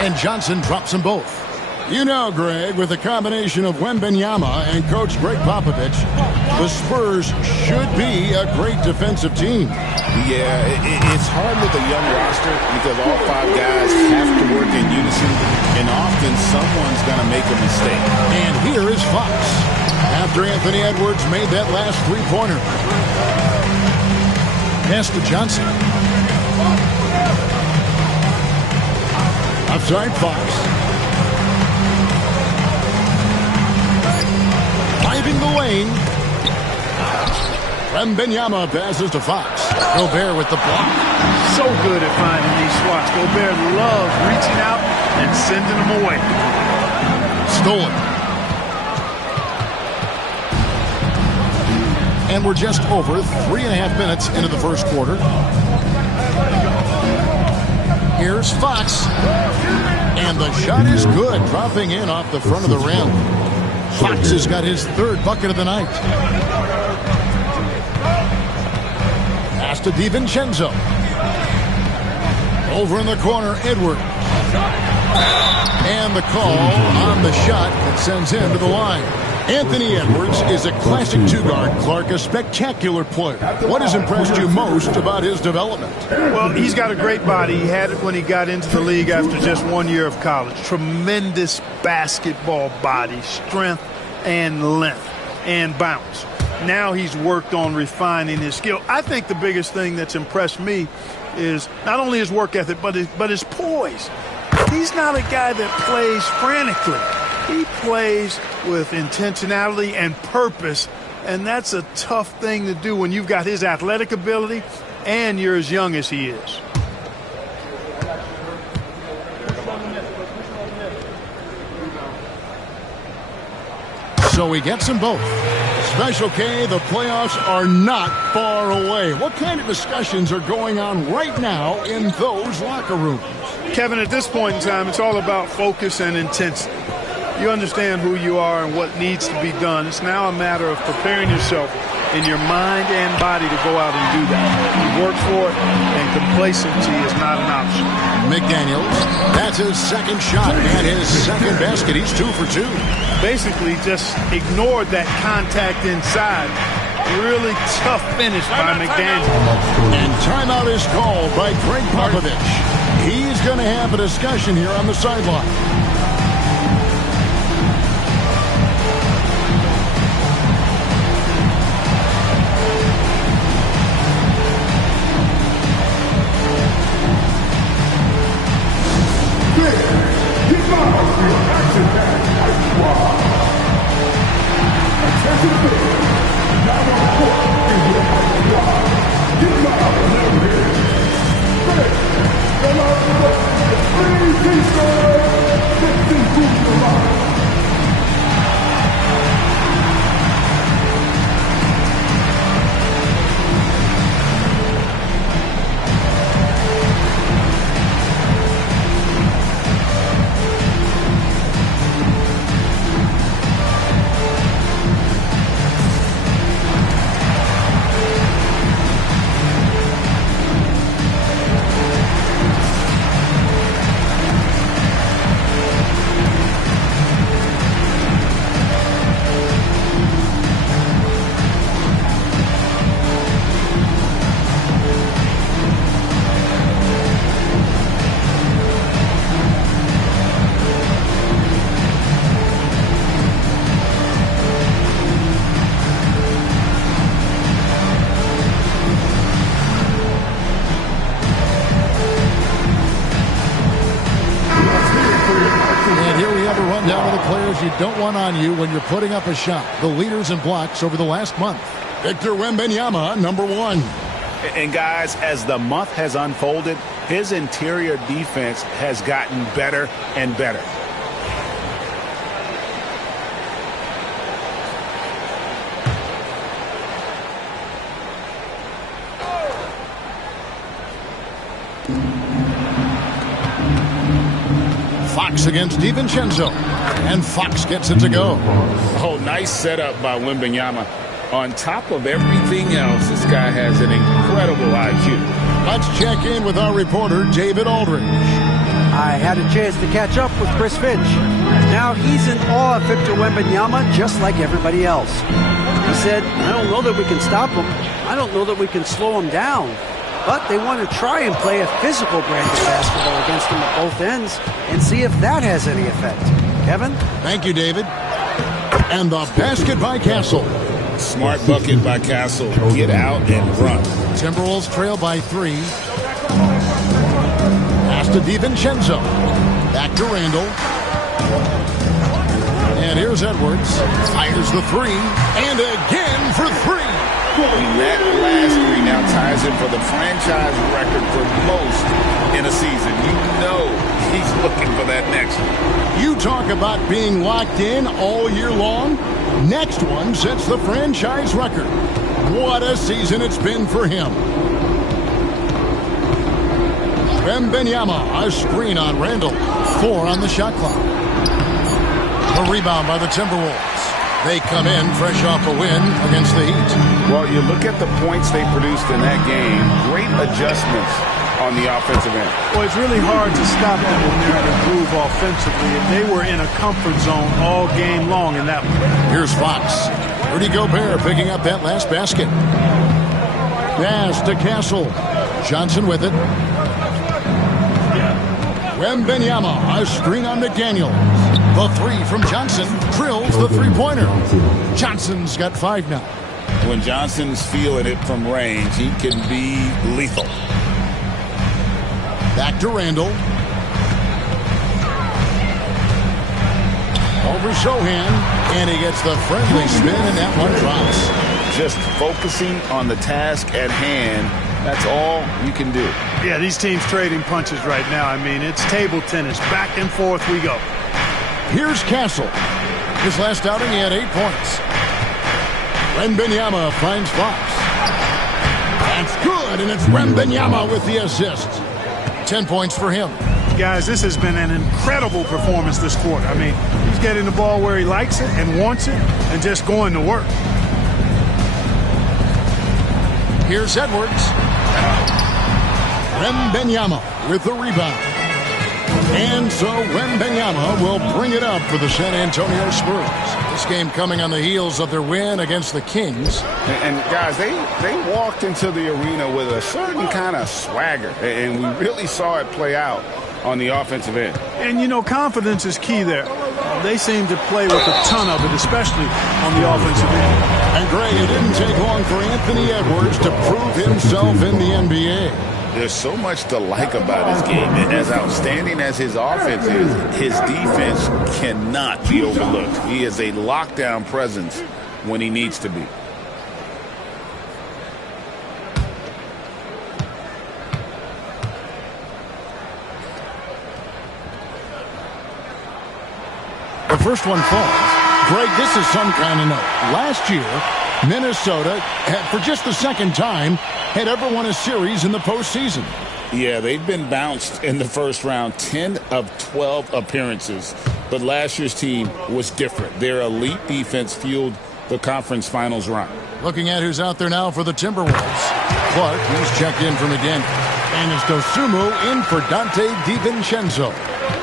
And Johnson drops them both. You know, Greg, with a combination of Wembanyama and Coach Greg Popovich, the Spurs should be a great defensive team. Yeah, it's hard with a young roster because all 5 guys have to work in unison, and often someone's going to make a mistake. And here is Fox, after Anthony Edwards made that last three-pointer. Pass to Johnson. Outside Fox. Driving the lane. Wembanyama passes to Fox. Gobert with the block. So good at finding these spots. Gobert loves reaching out and sending them away. Stolen. And we're just over 3.5 minutes into the first quarter. Here's Fox. And the shot is good, dropping in off the front of the rim. Fox has got his 3rd bucket of the night. Pass to DiVincenzo. Over in the corner, Edwards. And the call on the shot that sends him to the line. Anthony Edwards is a classic 2-guard, Clark, a spectacular player. What has impressed you most about his development? Well, he's got a great body. He had it when he got into the league after just 1 year of college. Tremendous basketball body, strength and length and bounce. Now he's worked on refining his skill. I think the biggest thing that's impressed me is not only his work ethic, but his poise. He's not a guy that plays frantically. He plays with intentionality and purpose, and that's a tough thing to do when you've got his athletic ability and you're as young as he is. So he gets them both. Special K, the playoffs are not far away. What kind of discussions are going on right now in those locker rooms? Kevin, at this point in time, it's all about focus and intensity. You understand who you are and what needs to be done. It's now a matter of preparing yourself in your mind and body to go out and do that. You work for it, and complacency is not an option. McDaniels, that's his 2nd shot and his 2nd basket. He's 2 for 2. Basically just ignored that contact inside. Really tough finish by McDaniels. And timeout is called by Greg Popovich. He's going to have a discussion here on the sideline. players you don't want on you when you're putting up a shot. The leaders in blocks over the last month. Victor Wembanyama, number 1. And guys, as the month has unfolded, his interior defense has gotten better and better. Fox against DiVincenzo. And Fox gets it to go. Oh, nice setup by Wembanyama. On top of everything else, this guy has an incredible IQ. Let's check in with our reporter, David Aldridge. I had a chance to catch up with Chris Finch. Now he's in awe of Victor Wembanyama, just like everybody else. He said, I don't know that we can stop him. I don't know that we can slow him down. But they want to try and play a physical brand of basketball against him at both ends and see if that has any effect. Kevin? Thank you, David. And the basket by Castle. Smart bucket by Castle. Get out and run. Timberwolves trail by 3. Pass to DiVincenzo. Back to Randall. And here's Edwards. Fires the 3. And again for 3. And that last 3 now ties him for the franchise record for most in a season. You know he's looking for that next one. You talk about being locked in all year long. Next one sets the franchise record. What a season it's been for him. Wembanyama, a screen on Randall. 4 on the shot clock. The rebound by the Timberwolves. They come in fresh off a win against the Heat. Well, you look at the points they produced in that game. Great adjustments on the offensive end. Well, it's really hard to stop them when they're in a groove offensively, and they were in a comfort zone all game long in that one. Here's Fox. Rudy Gobert picking up that last basket. Pass to Castle. Johnson with it. Wembanyama, a screen on McDaniel. The 3 from Johnson drills the 3-pointer. Johnson's got 5 now. When Johnson's feeling it from range, he can be lethal. Back to Randall. Over Sohan, and he gets the friendly spin, and that one drops. Just focusing on the task at hand, that's all you can do. Yeah, these teams trading punches right now. I mean, it's table tennis. Back and forth we go. Here's Castle. His last outing, he had 8 points. Wembanyama finds Fox. That's good, and it's Wembanyama with the assist. 10 points for him. Guys, this has been an incredible performance this quarter. I mean, he's getting the ball where he likes it and wants it and just going to work. Here's Edwards. Wembanyama with the rebound. And so Wembanyama will bring it up for the San Antonio Spurs. This game coming on the heels of their win against the Kings. And guys, they walked into the arena with a certain kind of swagger, and we really saw it play out on the offensive end. And, you know, confidence is key there. They seem to play with a ton of it, especially on the offensive end. And, Greg, it didn't take long for Anthony Edwards to prove himself in the NBA. There's so much to like about his game. And as outstanding as his offense is, his defense cannot be overlooked. He is a lockdown presence when he needs to be. The first one falls. Greg, this is some kind of note. Last year, Minnesota, for just the second time, had ever won a series in the postseason. Yeah, they've been bounced in the first round, 10 of 12 appearances. But last year's team was different. Their elite defense fueled the conference finals run. Looking at who's out there now for the Timberwolves. Clark, he's checked in from again. And it's Dosunmu in for Dante DiVincenzo.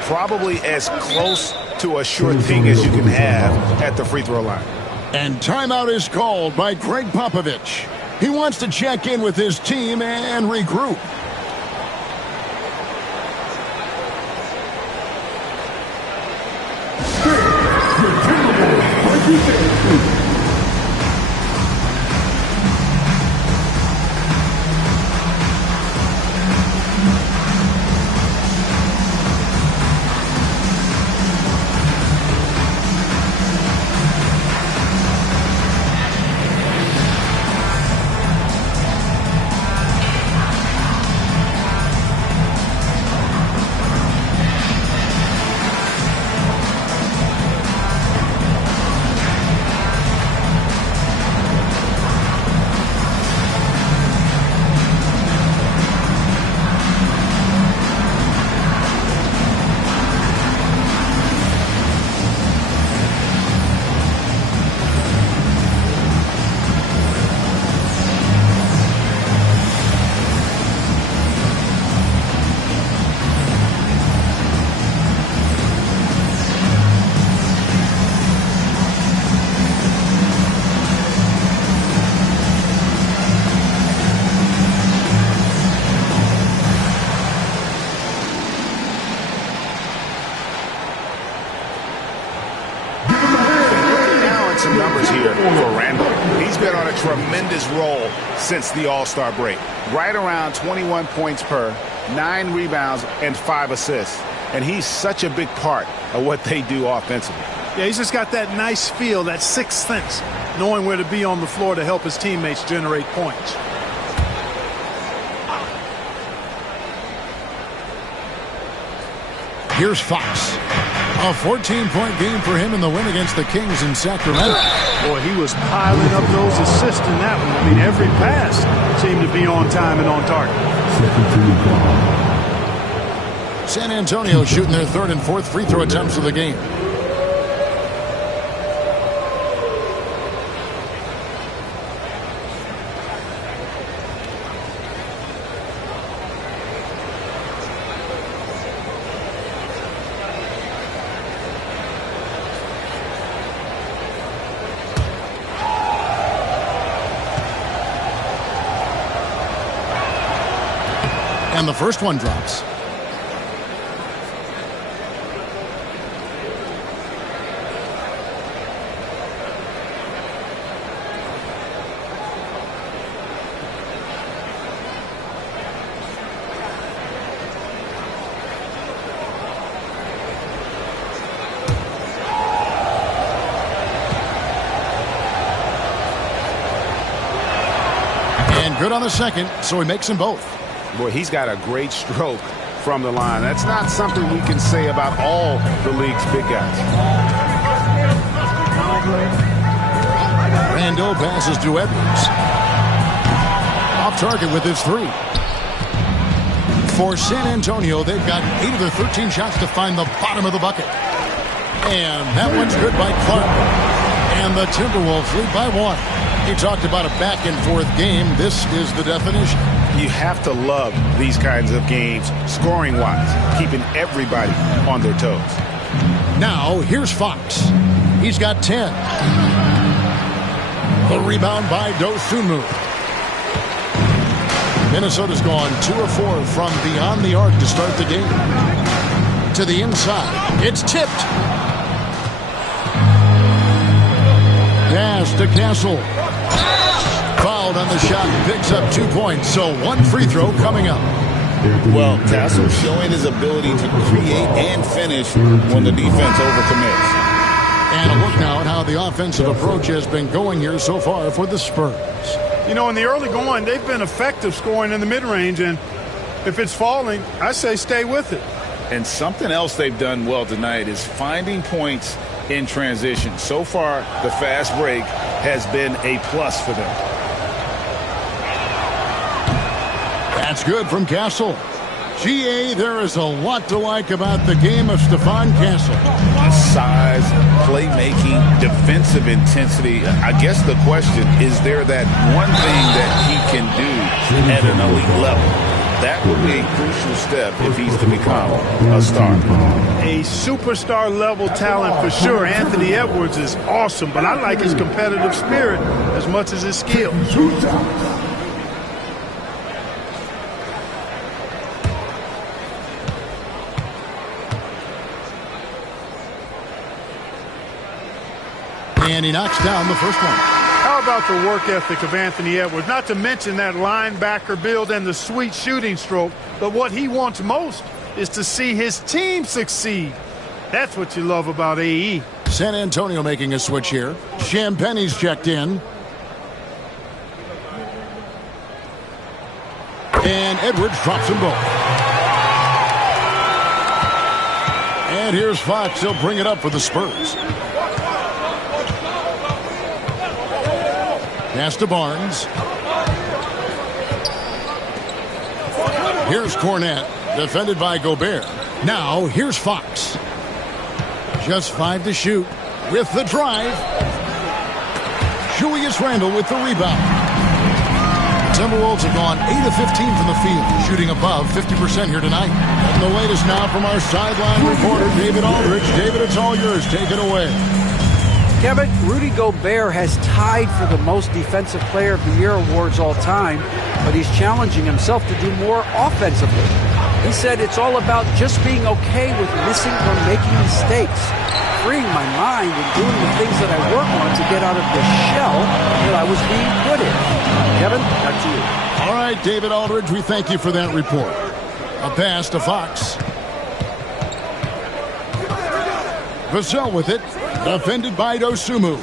Probably as close to a sure thing as you can have at the free throw line. And timeout is called by Greg Popovich. He wants to check in with his team and regroup. here for Randall. He's been on a tremendous roll since the All-Star break. Right around 21 points per, 9 rebounds, and 5 assists. And he's such a big part of what they do offensively. Yeah, he's just got that nice feel, that sixth sense, knowing where to be on the floor to help his teammates generate points. Here's Fox. A 14-point game for him in the win against the Kings in Sacramento. Boy, he was piling up those assists in that one. I mean, every pass seemed to be on time and on target. San Antonio shooting their third and fourth free throw attempts of the game. And the first one drops. And good on the second, so he makes them both. Boy, he's got a great stroke from the line. That's not something we can say about all the league's big guys. Randall passes to Edwards. Off target with his 3. For San Antonio, they've gotten 8 of their 13 shots to find the bottom of the bucket. And that one's good by Clark. And the Timberwolves lead by 1. He talked about a back-and-forth game. This is the definition. You have to love these kinds of games, scoring-wise, keeping everybody on their toes. Now, here's Fox. He's got 10. The rebound by Dosunmu. Minnesota's gone 2 of 4 from beyond the arc to start the game. To the inside. It's tipped. Pass to Castle. Fouled on the shot, picks up 2 points, so 1 free throw coming up. Well, Castle showing his ability to create and finish when the defense overcommits. And a look now at how the offensive approach has been going here so far for the Spurs. You know, in the early going, they've been effective scoring in the mid-range, and if it's falling, I say stay with it. And something else they've done well tonight is finding points in transition. So far, the fast break has been a plus for them. That's good from Castle. GA, there is a lot to like about the game of Stephon Castle. Size, playmaking, defensive intensity. I guess the question, is there that one thing that he can do at an elite level? That would be a crucial step if he's to become a star. A superstar level talent for sure. Anthony Edwards is awesome, but I like his competitive spirit as much as his skill. And he knocks down the first one. How about the work ethic of Anthony Edwards? Not to mention that linebacker build and the sweet shooting stroke. But what he wants most is to see his team succeed. That's what you love about AE. San Antonio making a switch here. Champagne's checked in. And Edwards drops them both. And here's Fox. He'll bring it up for the Spurs. Pass to Barnes. Here's Cornette, defended by Gobert. Now, here's Fox. Just 5 to shoot with the drive. Julius Randle with the rebound. Timberwolves have gone 8 of 15 from the field, shooting above 50% here tonight. And the latest now from our sideline reporter, David Aldridge. David, it's all yours. Take it away. Kevin, Rudy Gobert has tied for the most Defensive Player of the Year awards all time, but he's challenging himself to do more offensively. He said it's all about just being okay with missing or making mistakes. freeing my mind and doing the things that I work on to get out of the shell that I was being put in. Kevin, back to you. All right, David Aldridge, we thank you for that report. A pass to Fox. Vassell with it. Defended by Dosunmu.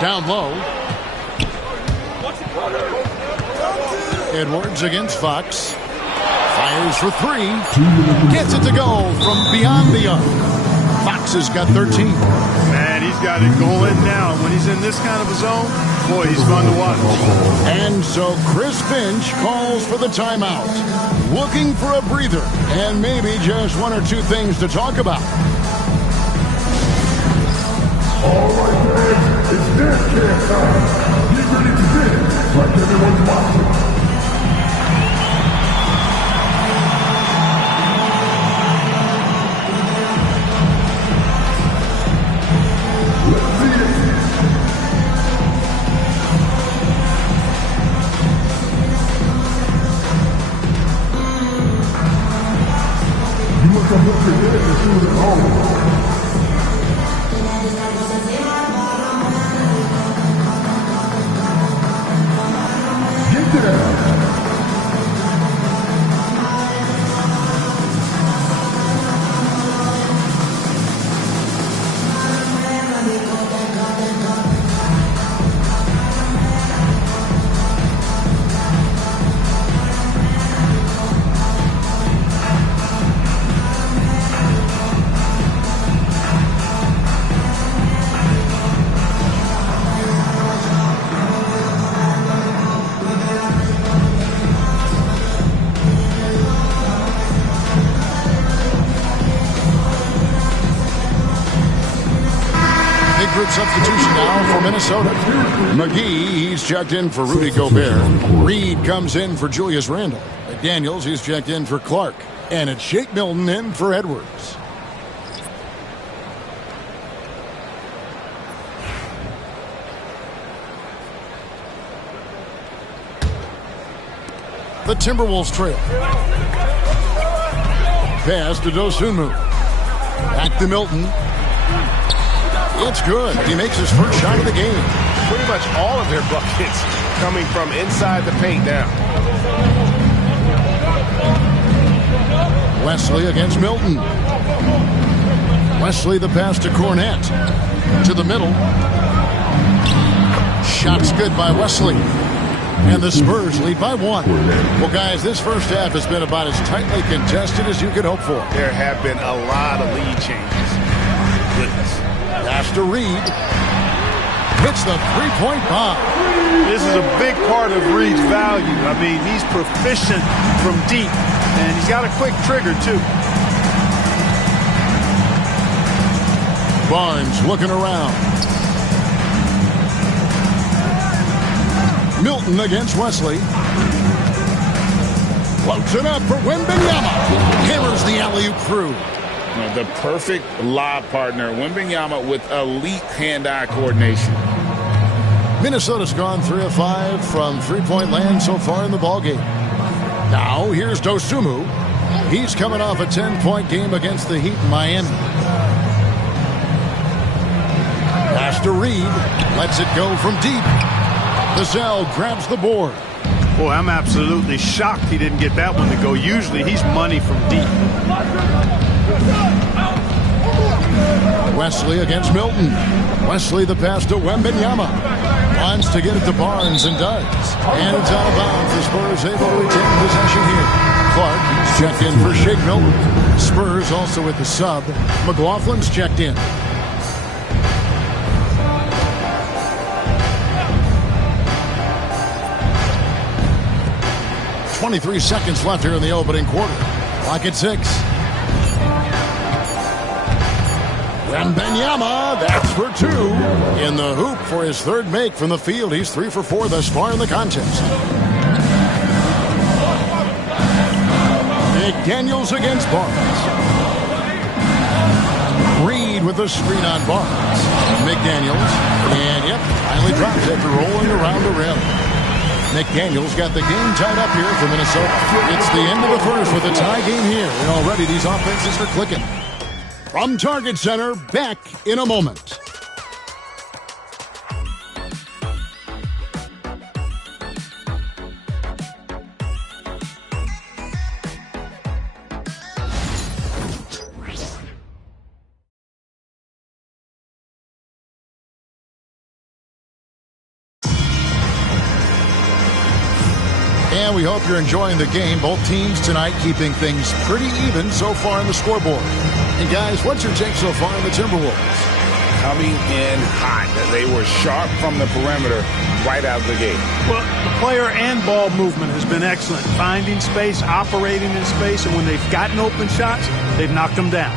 Down low. Edwards against Fox. Fires for three. Gets it to go from beyond the arc. Fox has got 13. Man, he's got it going now. When he's in this kind of a zone, boy, he's fun to watch. And so Chris Finch calls for the timeout. Looking for a breather and maybe just one or two things to talk about. All right, man, it's dance camp time. Get ready to dance like everyone's watching. Substitution now for Minnesota. McGee, he's checked in for Rudy Gobert. Reed comes in for Julius Randle. McDaniels, he's checked in for Clark. And it's Shake Milton in for Edwards. The Timberwolves trail. Pass to Dosunmu. Back to Milton. It's good. He makes his first shot of the game. Pretty much all of their buckets coming from inside the paint now. Wesley against Milton. Wesley the pass to Cornette. To the middle. Shots good by Wesley. And the Spurs lead by one. Well, guys, this first half has been about as tightly contested as you could hope for. There have been a lot of lead changes. Goodness. Pass to Reed. Hits the three-point bomb. This is a big part of Reed's value. I mean, he's proficient from deep, and he's got a quick trigger, too. Barnes looking around. Milton against Wesley. Floats it up for Wembanyama. Hammers the alley-oop through. The perfect lob partner, Wembanyama, with elite hand-eye coordination. Minnesota's gone 3 of 5 from three-point land so far in the ballgame. Now here's Dosunmu. He's coming off a 10-point game against the Heat in Miami. Pass to Reed. Lets it go from deep. Vassell grabs the board. Boy, I'm absolutely shocked he didn't get that one to go. Usually he's money from deep. Wesley against Milton. Wesley the pass to Wembanyama. Wants to get it to Barnes and does. And it's out of bounds. The Spurs able to retain possession here. Clark, he's checked in for Shake Milton. Spurs also with the sub. McLaughlin's checked in. .23 seconds left here in the opening quarter. Clock at 6. Wembanyama, that's for 2. In the hoop for his third make from the field. He's 3 for 4 thus far in the contest. McDaniels against Barnes. Reed with the screen on Barnes. McDaniels, and yep, finally drops after rolling around the rim. McDaniels got the game tied up here for Minnesota. It's the end of the first with a tie game here, and already these offenses are clicking. From Target Center, back in a moment. And we hope you're enjoying the game. Both teams tonight keeping things pretty even so far in the scoreboard. And guys, what's your take so far on the Timberwolves? Coming in hot. They were sharp from the perimeter right out of the gate. Well, the player and ball movement has been excellent. Finding space, operating in space, and when they've gotten open shots, they've knocked them down.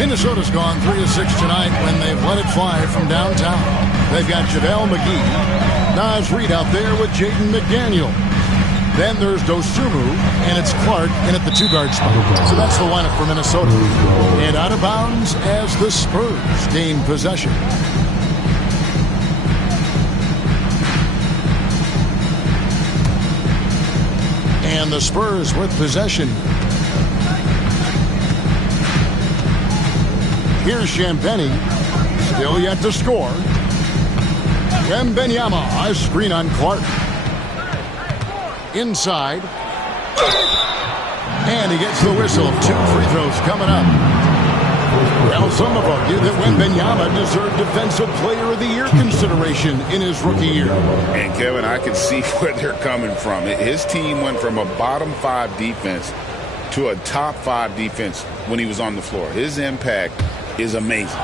Minnesota's gone 3 of 6 tonight when they've let it fly from downtown. They've got JaVale McGee, Naz Reid out there with Jaden McDaniel. Then there's Dosunmu, and it's Clark in at the 2-guard spot. So that's the lineup for Minnesota. And out of bounds as the Spurs gain possession. And the Spurs with possession. Here's Champagny, still yet to score. Wembanyama, a screen on Clark. Inside. And he gets the whistle. 2 free throws coming up. Well, some have argued that Wembanyama deserved Defensive Player of the Year consideration in his rookie year. And, Kevin, I can see where they're coming from. His team went from a bottom 5 defense to a top 5 defense when he was on the floor. His impact is amazing.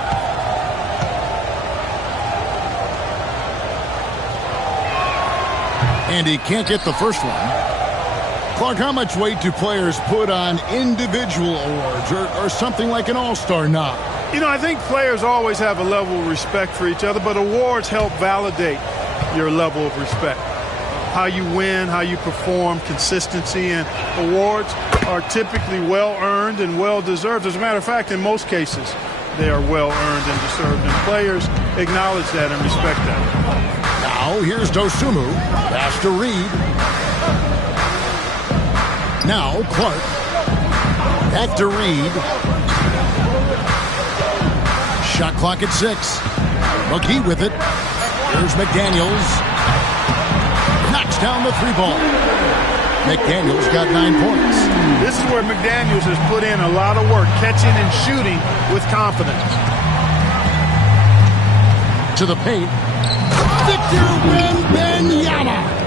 And he can't get the first one. Clark, how much weight do players put on individual awards or something like an all-star nod? You know, I think players always have a level of respect for each other, but awards help validate your level of respect. How you win, how you perform, consistency, and awards are typically well-earned and well-deserved. As a matter of fact, in most cases, they are well-earned and deserved, and players acknowledge that and respect that. Now, here's Dosunmu. Pass to Reid. Now, Clark. Back to Reid. Shot clock at 6. McGee with it. Here's McDaniels. Knocks down the 3-ball. McDaniels got 9 points. This is where McDaniels has put in a lot of work, catching and shooting with confidence. To the paint. Victor Wembanyama.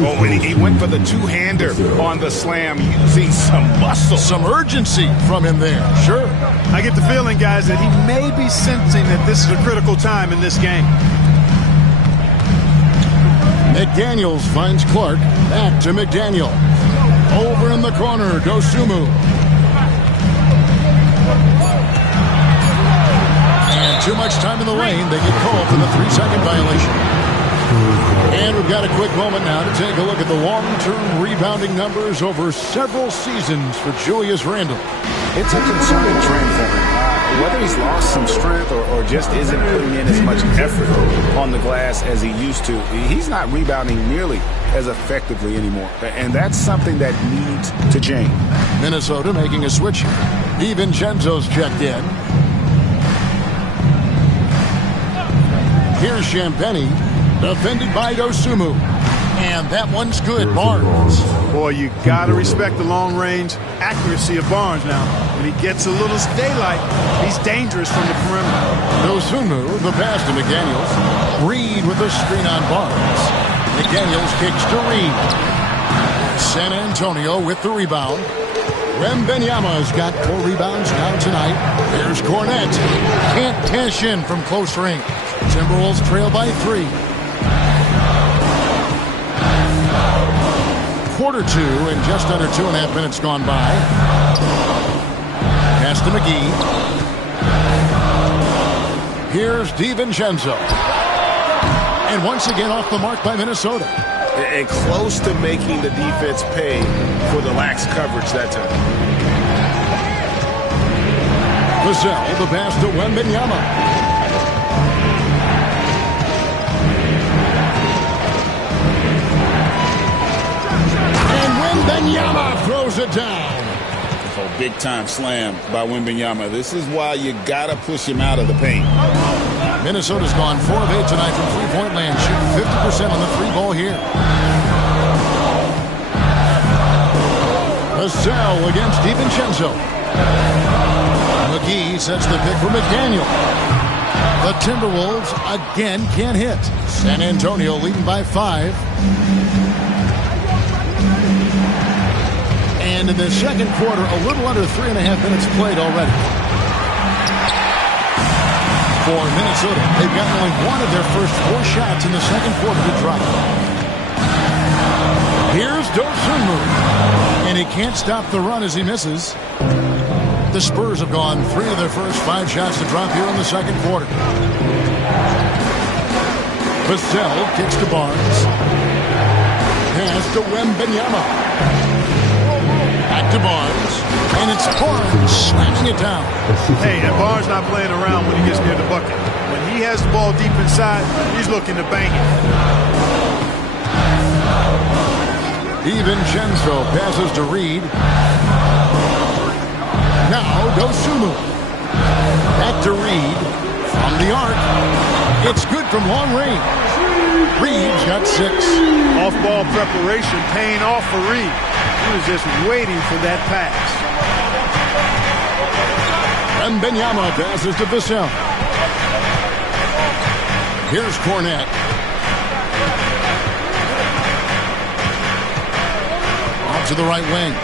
Oh, and he went for the 2-hander on the slam, using some muscle. Some urgency from him there. Sure. I get the feeling, guys, that he may be sensing that this is a critical time in this game. McDaniels finds Clark. Back to McDaniel. Over in the corner, Dosunmu. And too much time in the lane. They get called for the 3-second violation. And we've got a quick moment now to take a look at the long-term rebounding numbers over several seasons for Julius Randle. It's a concerning trend for him. Whether he's lost some strength or just isn't putting in as much effort on the glass as he used to, he's not rebounding nearly as effectively anymore. And that's something that needs to change. Minnesota making a switch. DiVincenzo's checked in. Here's Champagny. Defended by Dosunmu. And that one's good. Barnes. Boy, you got to respect the long-range accuracy of Barnes now. When he gets a little daylight, he's dangerous from the perimeter. Dosunmu, the pass to McDaniels. Reid with a screen on Barnes. McDaniels kicks to Reid. San Antonio with the rebound. Wembanyama's got 4 rebounds now tonight. There's Cornette. Can't cash in from close range. Timberwolves trail by 3. Quarter 2 and just under 2.5 minutes gone by. Pass to McGee. Here's DiVincenzo. And once again off the mark by Minnesota. And close to making the defense pay for the lax coverage that time. Vassell, the pass to Wembanyama. Wembanyama throws it down. big-time slam by Wembanyama. This is why you got to push him out of the paint. Minnesota's gone 4 of 8 tonight from three-point land, shooting 50% on the three ball here. Vassell against DiVincenzo. McGee sets the pick for McDaniel. The Timberwolves again can't hit. San Antonio leading by 5. And in the second quarter, a little under 3.5 minutes played already. For Minnesota, they've gotten only one of their first 4 shots in the second quarter to drop. Here's Dosunmu, and he can't stop the run as he misses. The Spurs have gone 3 of their first 5 shots to drop here in the second quarter. Vassell kicks to Barnes. Pass to Wembanyama. Back to Barnes. And it's Barnes slamming it down. Hey, and Barnes not playing around when he gets near the bucket. When he has the ball deep inside, he's looking to bang it. DiVincenzo passes to Reed. Now Dosunmu. Back to Reed. From the arc. It's good from long range. Reed's got 6. Off-ball preparation paying off for Reed. He was just waiting for that pass. Wembanyama passes to Vassell. Here's Cornette. Out to the right wing.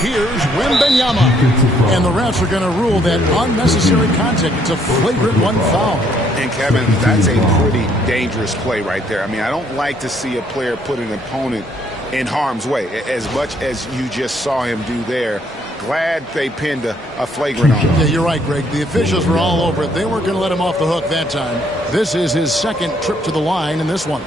Here's Wembanyama. And the refs are going to rule that unnecessary contact. It's a flagrant 1 foul. And Kevin, that's a pretty dangerous play right there. I mean, I don't like to see a player put an opponent in harm's way, as much as you just saw him do there. Glad they pinned a flagrant on him. Yeah, you're right, Greg. The officials were all over it. They weren't going to let him off the hook that time. This is his second trip to the line in this one.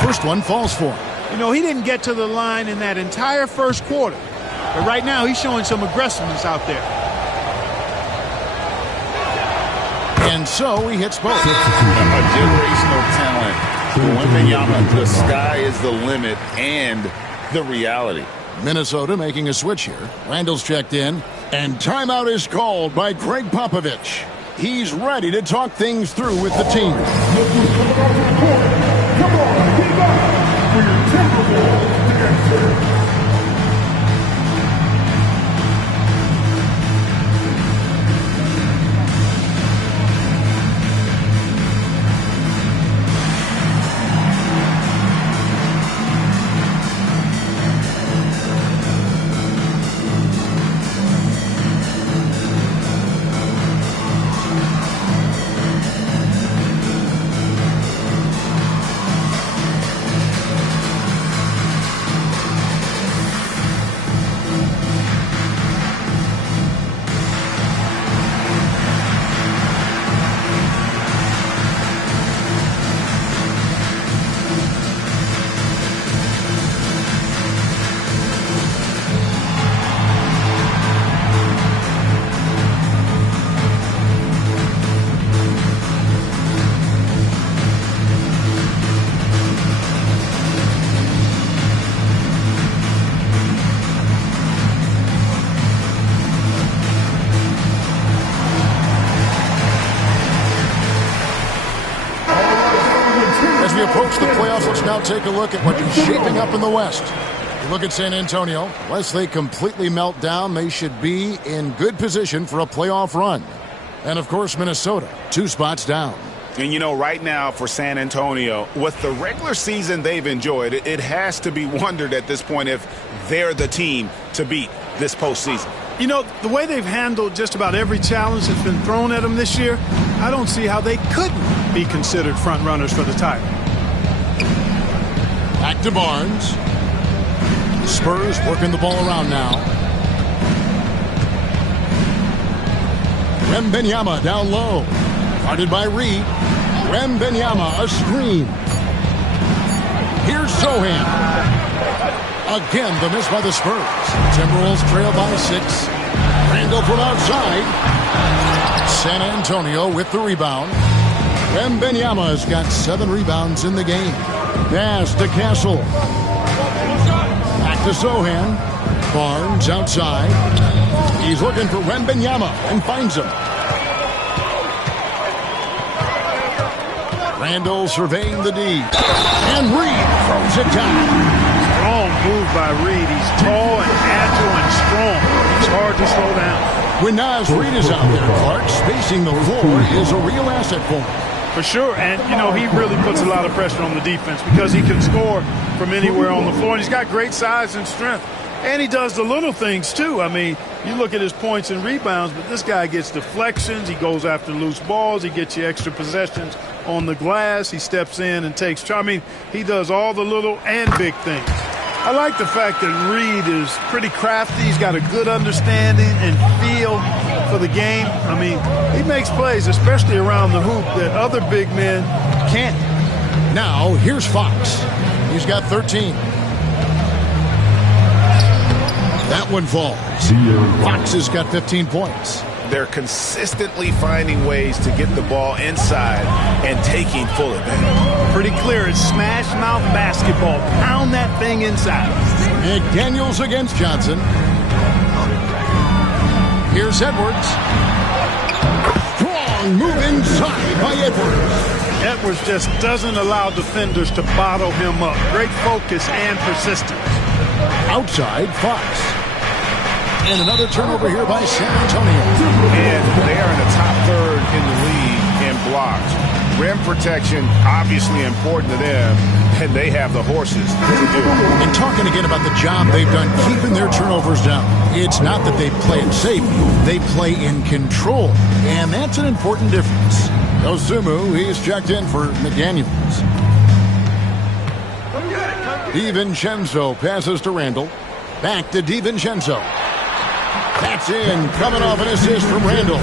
First one falls for him. You know, he didn't get to the line in that entire first quarter. But right now, he's showing some aggressiveness out there. And so he hits both. A generational talent. Wembanyama, the sky is the limit and the reality. Minnesota making a switch here. Randall's checked in. And timeout is called by Greg Popovich. He's ready to talk things through with the team. Come on, keep up for your Timberwolves dancer. Approach the playoffs. Let's now take a look at what is shaping up in the West. You look at San Antonio. Unless they completely melt down, they should be in good position for a playoff run. And, of course, Minnesota, 2 spots down. And, you know, right now for San Antonio, with the regular season they've enjoyed, it has to be wondered at this point if they're the team to beat this postseason. You know, the way they've handled just about every challenge that's been thrown at them this year, I don't see how they couldn't be considered front runners for the title. Back to Barnes. Spurs working the ball around now. Wembanyama down low. Guarded by Reed. Wembanyama, a screen. Here's Sohan. Again, the miss by the Spurs. Timberwolves trail by 6. Randall from outside. San Antonio with the rebound. Wembanyama's got 7 rebounds in the game. Pass to Castle. Back to Sohan. Barnes outside. He's looking for Wembanyama and finds him. Randall surveying the D. And Reed throws it down. Strong move by Reed. He's tall and agile and strong. He's hard to slow down. When Nas Reed is out there, Clark, spacing the floor is a real asset for him. For sure, and he really puts a lot of pressure on the defense because he can score from anywhere on the floor, and he's got great size and strength. And he does the little things, too. I mean, you look at his points and rebounds, but this guy gets deflections. He goes after loose balls. He gets you extra possessions on the glass. He steps in and takes charge. I mean, he does all the little and big things. I like the fact that Reed is pretty crafty. He's got a good understanding and feel for the game. I mean, he makes plays, especially around the hoop, that other big men can't. Now, here's Fox. He's got 13. That one falls. Fox has got 15 points. They're consistently finding ways to get the ball inside and taking full advantage. Pretty clear. It's smash mouth basketball. Pound that thing inside. McDaniels against Johnson. Here's Edwards. Strong move inside by Edwards. Edwards just doesn't allow defenders to bottle him up. Great focus and persistence. Outside, Fox. And another turnover here by San Antonio. And they are in the top third in the league in blocks. Rim protection, obviously important to them, and they have the horses to do it. And talking again about the job they've done keeping their turnovers down. It's not that they play it safe. They play in control. And that's an important difference. Ozumu, he's checked in for McDaniels. DiVincenzo passes to Randall. Back to DiVincenzo. That's in, coming off an assist from Randall.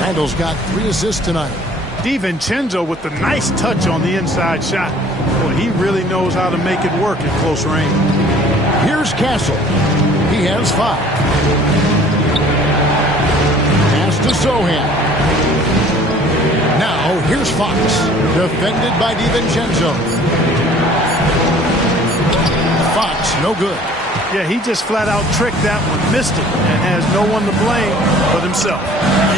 Randall's got 3 assists tonight. DiVincenzo with the nice touch on the inside shot. Boy, he really knows how to make it work at close range. Here's Castle. He has 5. Pass to Sohan. Now, here's Fox. Defended by DiVincenzo. Fox, no good. Yeah, he just flat out tricked that one, missed it, and has no one to blame but himself.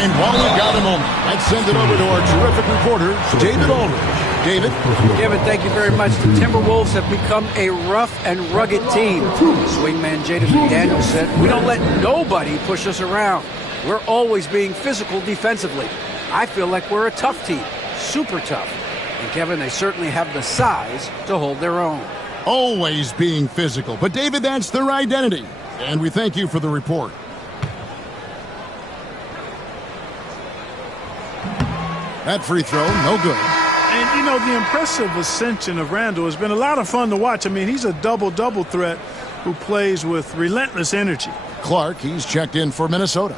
And while we've got a moment, let's send it over to our terrific reporter, David Aldridge. David? David, thank you very much. The Timberwolves have become a rough and rugged team. Swingman Jaden McDaniels said, "We don't let nobody push us around. We're always being physical defensively. I feel like we're a tough team, super tough. And Kevin, they certainly have the size to hold their own." Always being physical. But, David, that's their identity. And we thank you for the report. That free throw, no good. And, the impressive ascension of Randall has been a lot of fun to watch. I mean, he's a double-double threat who plays with relentless energy. Clark, he's checked in for Minnesota.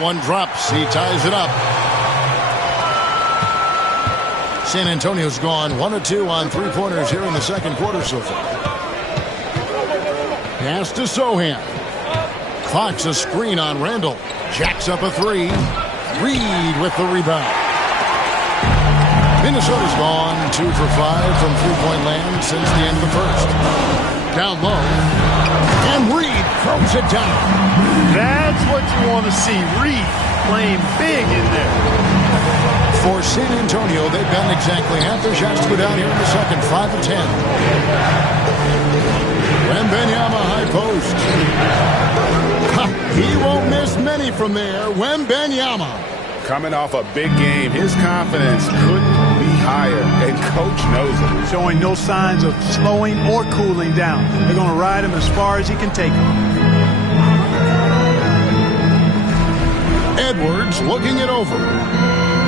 One drops. He ties it up. San Antonio's gone 1 of 2 on 3-pointers here in the second quarter so far. Pass to Sohan. Fox a screen on Randall. Jacks up a 3. Reed with the rebound. Minnesota's gone 2 for 5 from 3-point land since the end of the first. Down low. And Reed throws it down. That's what you want to see. Reed playing big in there. For San Antonio, they've gotten exactly half their shots to go down here in the second. 5 of 10. Wembanyama high post. He won't miss many from there. Wembanyama. Coming off a big game, his confidence couldn't be higher, and Coach knows it. Showing no signs of slowing or cooling down. They're going to ride him as far as he can take him. Edwards looking it over.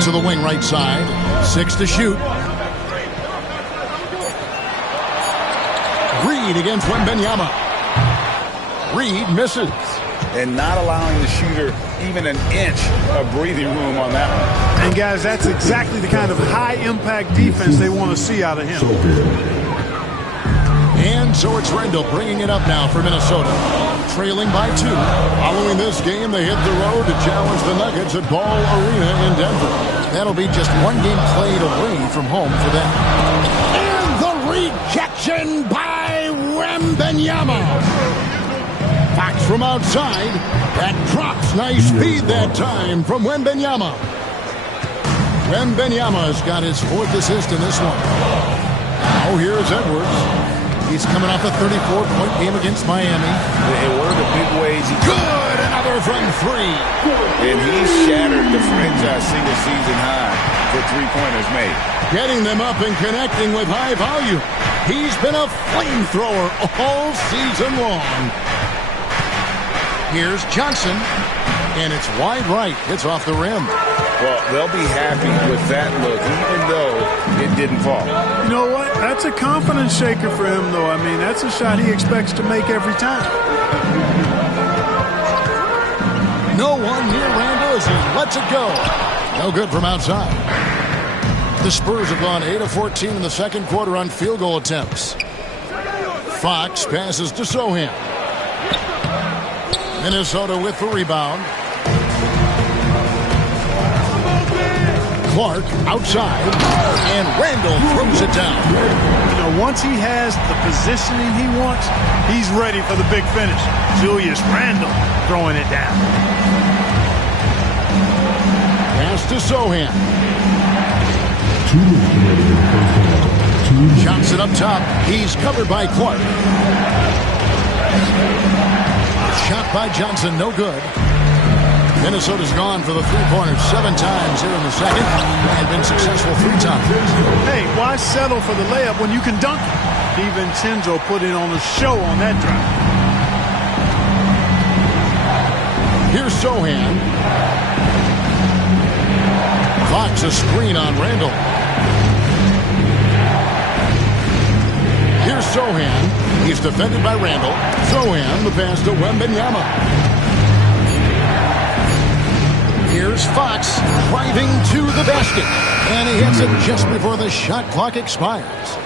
To the wing right side. 6 to shoot. Reed against Wembanyama. Reed misses. And not allowing the shooter even an inch of breathing room on that one. And, guys, that's exactly the kind of high-impact defense they want to see out of him. And so it's Randall bringing it up now for Minnesota. Trailing by 2. Following this game, they hit the road to challenge the Nuggets at Ball Arena in Denver. That'll be just one game played away from home for them. And the rejection by Wembanyama. Fox from outside. That drops. Nice feed that time from Wembanyama. Wembanyama's got his 4th assist in this one. Now here's Edwards. He's coming off a 34-point game against Miami. And one of the big ways he... Good! Another from 3. And he shattered the franchise single-season high for three-pointers made. Getting them up and connecting with high volume. He's been a flamethrower all season long. Here's Johnson, and it's wide right. It's off the rim. Well, they'll be happy with that look, even though it didn't fall. You know what? That's a confidence shaker for him, though. I mean, that's a shot he expects to make every time. No one near Randall as he lets it go. No good from outside. The Spurs have gone 8 of 14 in the second quarter on field goal attempts. Fox passes to Sohan. Minnesota with the rebound. Clark outside, and Randall throws it down. You know, once he has the positioning he wants, he's ready for the big finish. Julius Randle throwing it down. Pass to Sohan. Johnson up top. He's covered by Clark. Shot by Johnson, no good. Minnesota's gone for the three-pointers 7 times here in the second and been successful 3 times. Hey, why settle for the layup when you can dunk it? DiVincenzo put in on a show on that drive. Here's Sohan. Fox a screen on Randall. Here's Sohan. He's defended by Randall. Sohan, the pass to Wembanyama. Here's Fox driving to the basket. And he hits it just before the shot clock expires.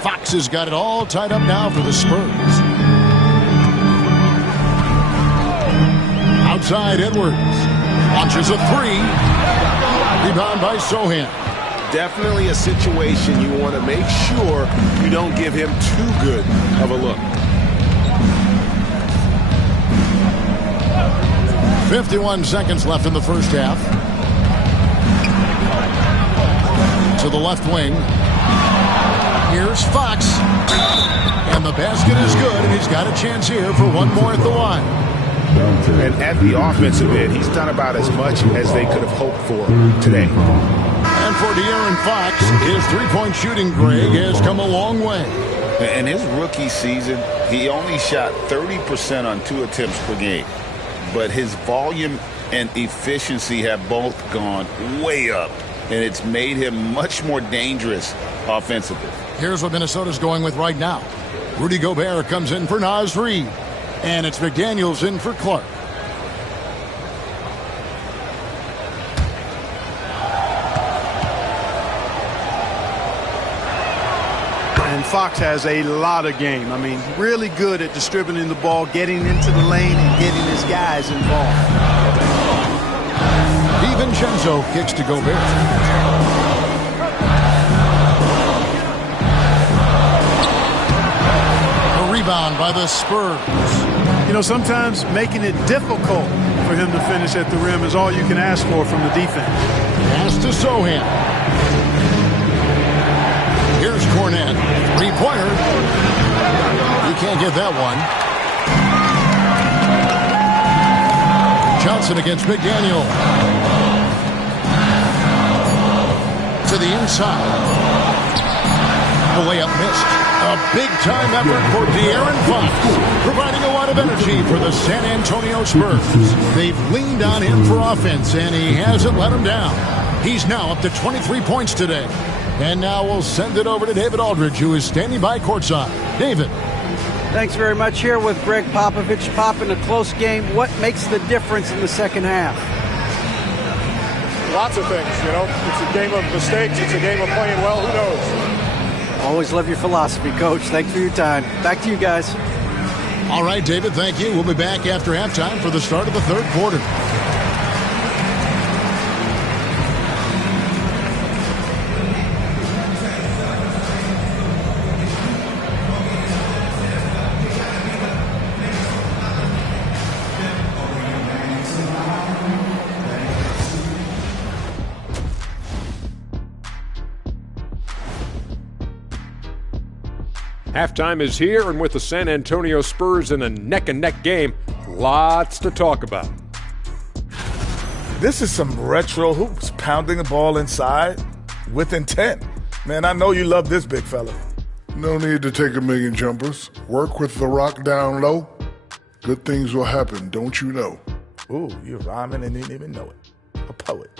Fox has got it all tied up now for the Spurs. Outside Edwards. Launches a 3. Rebound by Sohan. Definitely a situation you want to make sure you don't give him too good of a look. 51 seconds left in the first half. To the left wing. Here's Fox. And the basket is good, and he's got a chance here for one more at the line. And at the offensive end, he's done about as much as they could have hoped for today. And for De'Aaron Fox, his three-point shooting, Greg, has come a long way. In his rookie season, he only shot 30% on 2 attempts per game. But his volume and efficiency have both gone way up. And it's made him much more dangerous offensively. Here's what Minnesota's going with right now. Rudy Gobert comes in for Naz Reid. And it's McDaniels in for Clark. And Fox has a lot of game. I mean, really good at distributing the ball, getting into the lane, and getting his guys involved. DiVincenzo kicks to Gobert. A rebound by the Spurs. You know, sometimes making it difficult for him to finish at the rim is all you can ask for from the defense. Pass to Sohan. Here's Cornette. 3-pointer. He can't get that one. Johnson against McDaniel. To the inside. The layup missed. A big-time effort for De'Aaron Fox, providing a lot of energy for the San Antonio Spurs. They've leaned on him for offense, and he hasn't let them down. He's now up to 23 points today. And now we'll send it over to David Aldridge, who is standing by courtside. David. Thanks very much. Here with Greg Popovich. Pop, in a close game, what makes the difference in the second half? Lots of things, you know. It's a game of mistakes. It's a game of playing well. Who knows? Always love your philosophy, Coach. Thanks for your time. Back to you guys. All right, David, thank you. We'll be back after halftime for the start of the third quarter. Halftime is here, and with the San Antonio Spurs in a neck-and-neck game, lots to talk about. This is some retro hoops, pounding the ball inside with intent. Man, I know you love this big fella. No need to take a million jumpers. Work with the rock down low. Good things will happen, don't you know? Ooh, you're rhyming and didn't even know it. A poet.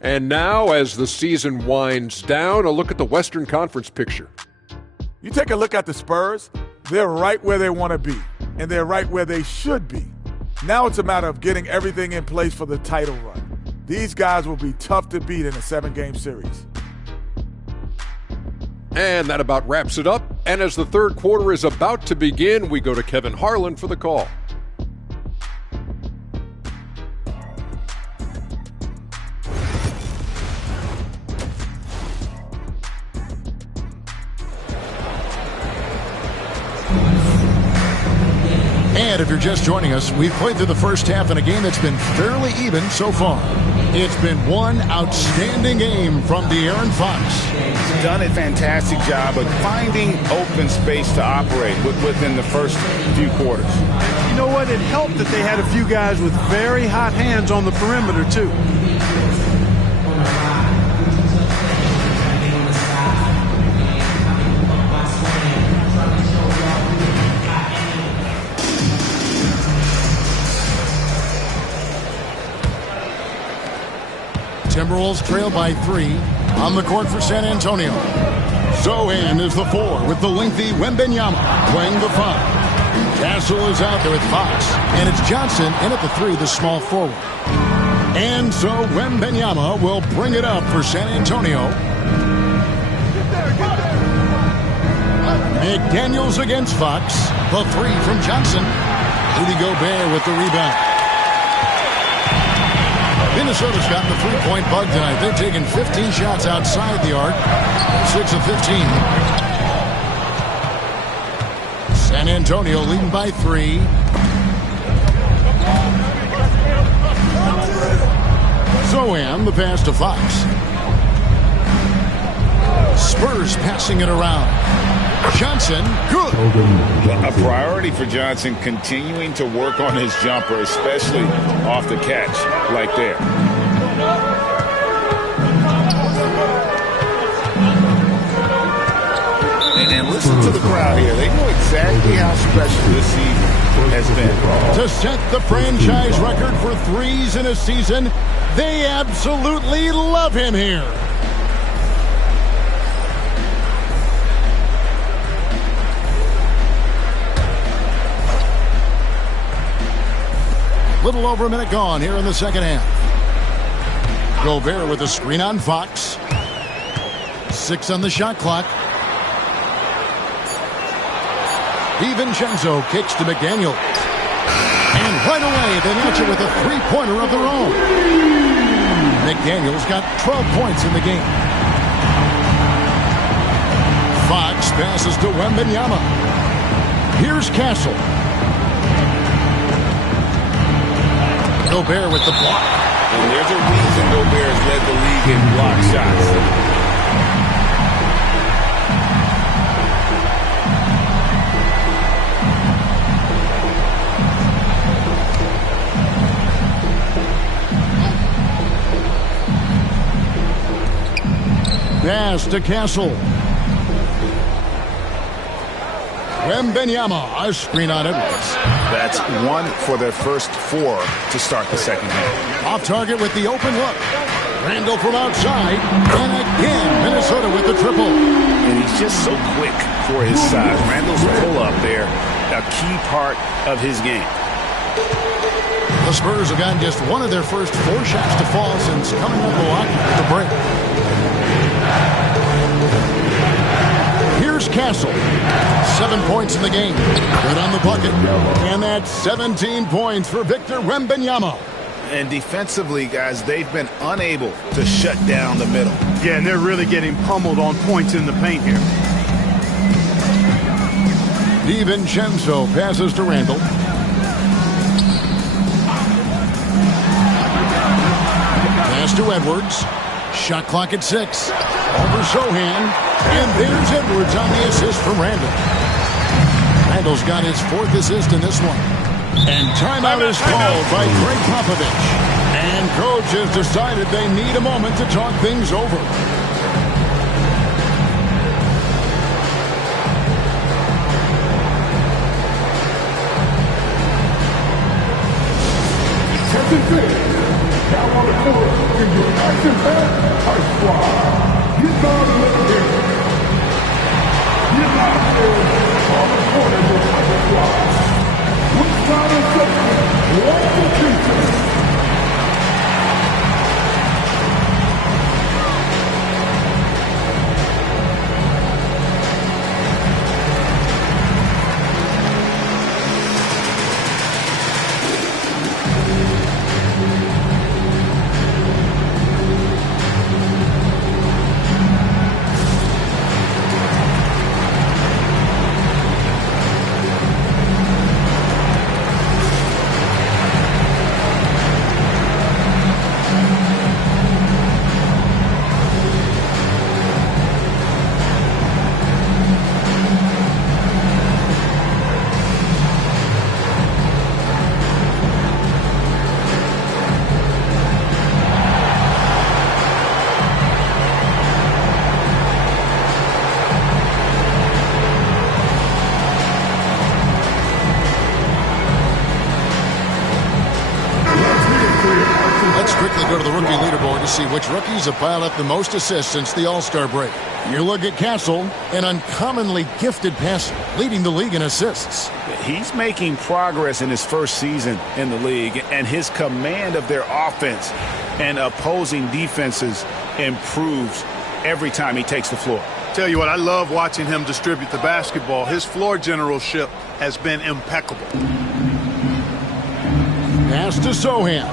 And now, as the season winds down, a look at the Western Conference picture. You take a look at the Spurs, they're right where they want to be, and they're right where they should be. Now it's a matter of getting everything in place for the title run. These guys will be tough to beat in a 7-game series. And that about wraps it up. And as the third quarter is about to begin, we go to Kevin Harlan for the call. And if you're just joining us, we've played through the first half in a game that's been fairly even so far. It's been one outstanding game from De'Aaron Fox. He's done a fantastic job of finding open space to operate within the first few quarters. You know what? It helped that they had a few guys with very hot hands on the perimeter, too. Timberwolves trail by 3 on the court for San Antonio. Zohan is the 4 with the lengthy Wembanyama playing the 5. Castle is out there with Fox, and it's Johnson in at the 3, the small forward. And so Wembanyama will bring it up for San Antonio. McDaniels against Fox. The 3 from Johnson. Rudy Gobert with the rebound. Minnesota's got the three-point bug tonight. They've taken 15 shots outside the arc. 6 of 15. San Antonio leading by 3. Zohan, the pass to Fox. Spurs passing it around. Johnson, good. A priority for Johnson, continuing to work on his jumper, especially off the catch like there. And listen to the crowd here. They know exactly how special this season has been. To set the franchise record for threes in a season, they absolutely love him here. Little over a minute gone here in the second half. Gobert with a screen on Fox. 6 on the shot clock. DiVincenzo kicks to McDaniels. And right away they match it with a three-pointer of their own. McDaniels got 12 points in the game. Fox passes to Wembanyama. Here's Castle. Gobert with the block. And there's a reason Gobert has led the league in block shots. Pass to Castle. Wembanyama, a screen on Edwards. That's 1 for their first 4 to start the second half. Off target with the open look. Randall from outside. And again, Minnesota with the triple. And he's just so quick. for his size. Randall's pull-up there, a key part of his game. The Spurs have gotten just one of their first 4 shots to fall since coming up Milwaukee at the break. Here's Castle. 7 points in the game. Good on the bucket. And that's 17 points for Victor Wembanyama. And defensively, guys, they've been unable to shut down the middle. Yeah, and they're really getting pummeled on points in the paint here. DiVincenzo passes to Randall. Pass to Edwards. Shot clock at 6. Over Sohan. And there's Edwards on the assist from Randall. Randall's got his 4th assist in this one. And timeout is called by Greg Popovich. And coach has decided they need a moment to talk things over. Down on the court in your action-packed high squad. Get down and let it in. Get out there on the court in your high squad. With time and substance, one for future. See which rookies have piled up the most assists since the All-Star break. You look at Castle, an uncommonly gifted passer, leading the league in assists. He's making progress in his first season in the league, and his command of their offense and opposing defenses improves every time he takes the floor. Tell you what, I love watching him distribute the basketball. His floor generalship has been impeccable. Pass to Sohan.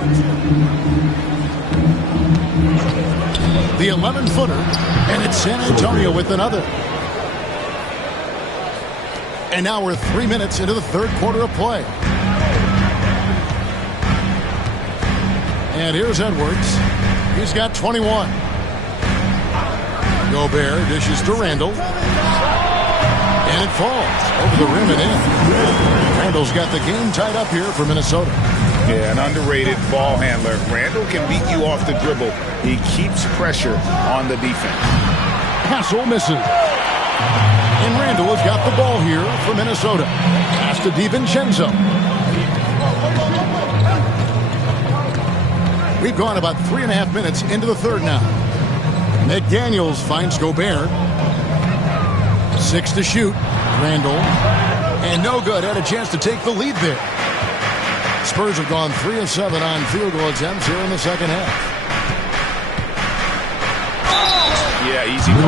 The 11-footer, and it's San Antonio with another. And now we're 3 minutes into the 3rd quarter of play. And here's Edwards. He's got 21. Gobert dishes to Randall. And it falls over the rim and in. Randall's got the game tied up here for Minnesota. Yeah, an underrated ball handler. Randall can beat you off the dribble. He keeps pressure on the defense. Castle misses. And Randall has got the ball here for Minnesota. Pass to DiVincenzo. We've gone about 3.5 minutes into the 3rd now. McDaniels finds Gobert. 6 to shoot. Randall. And no good. Had a chance to take the lead there. Spurs have gone 3 of 7 on field goal attempts here in the second half. Yeah, easy call.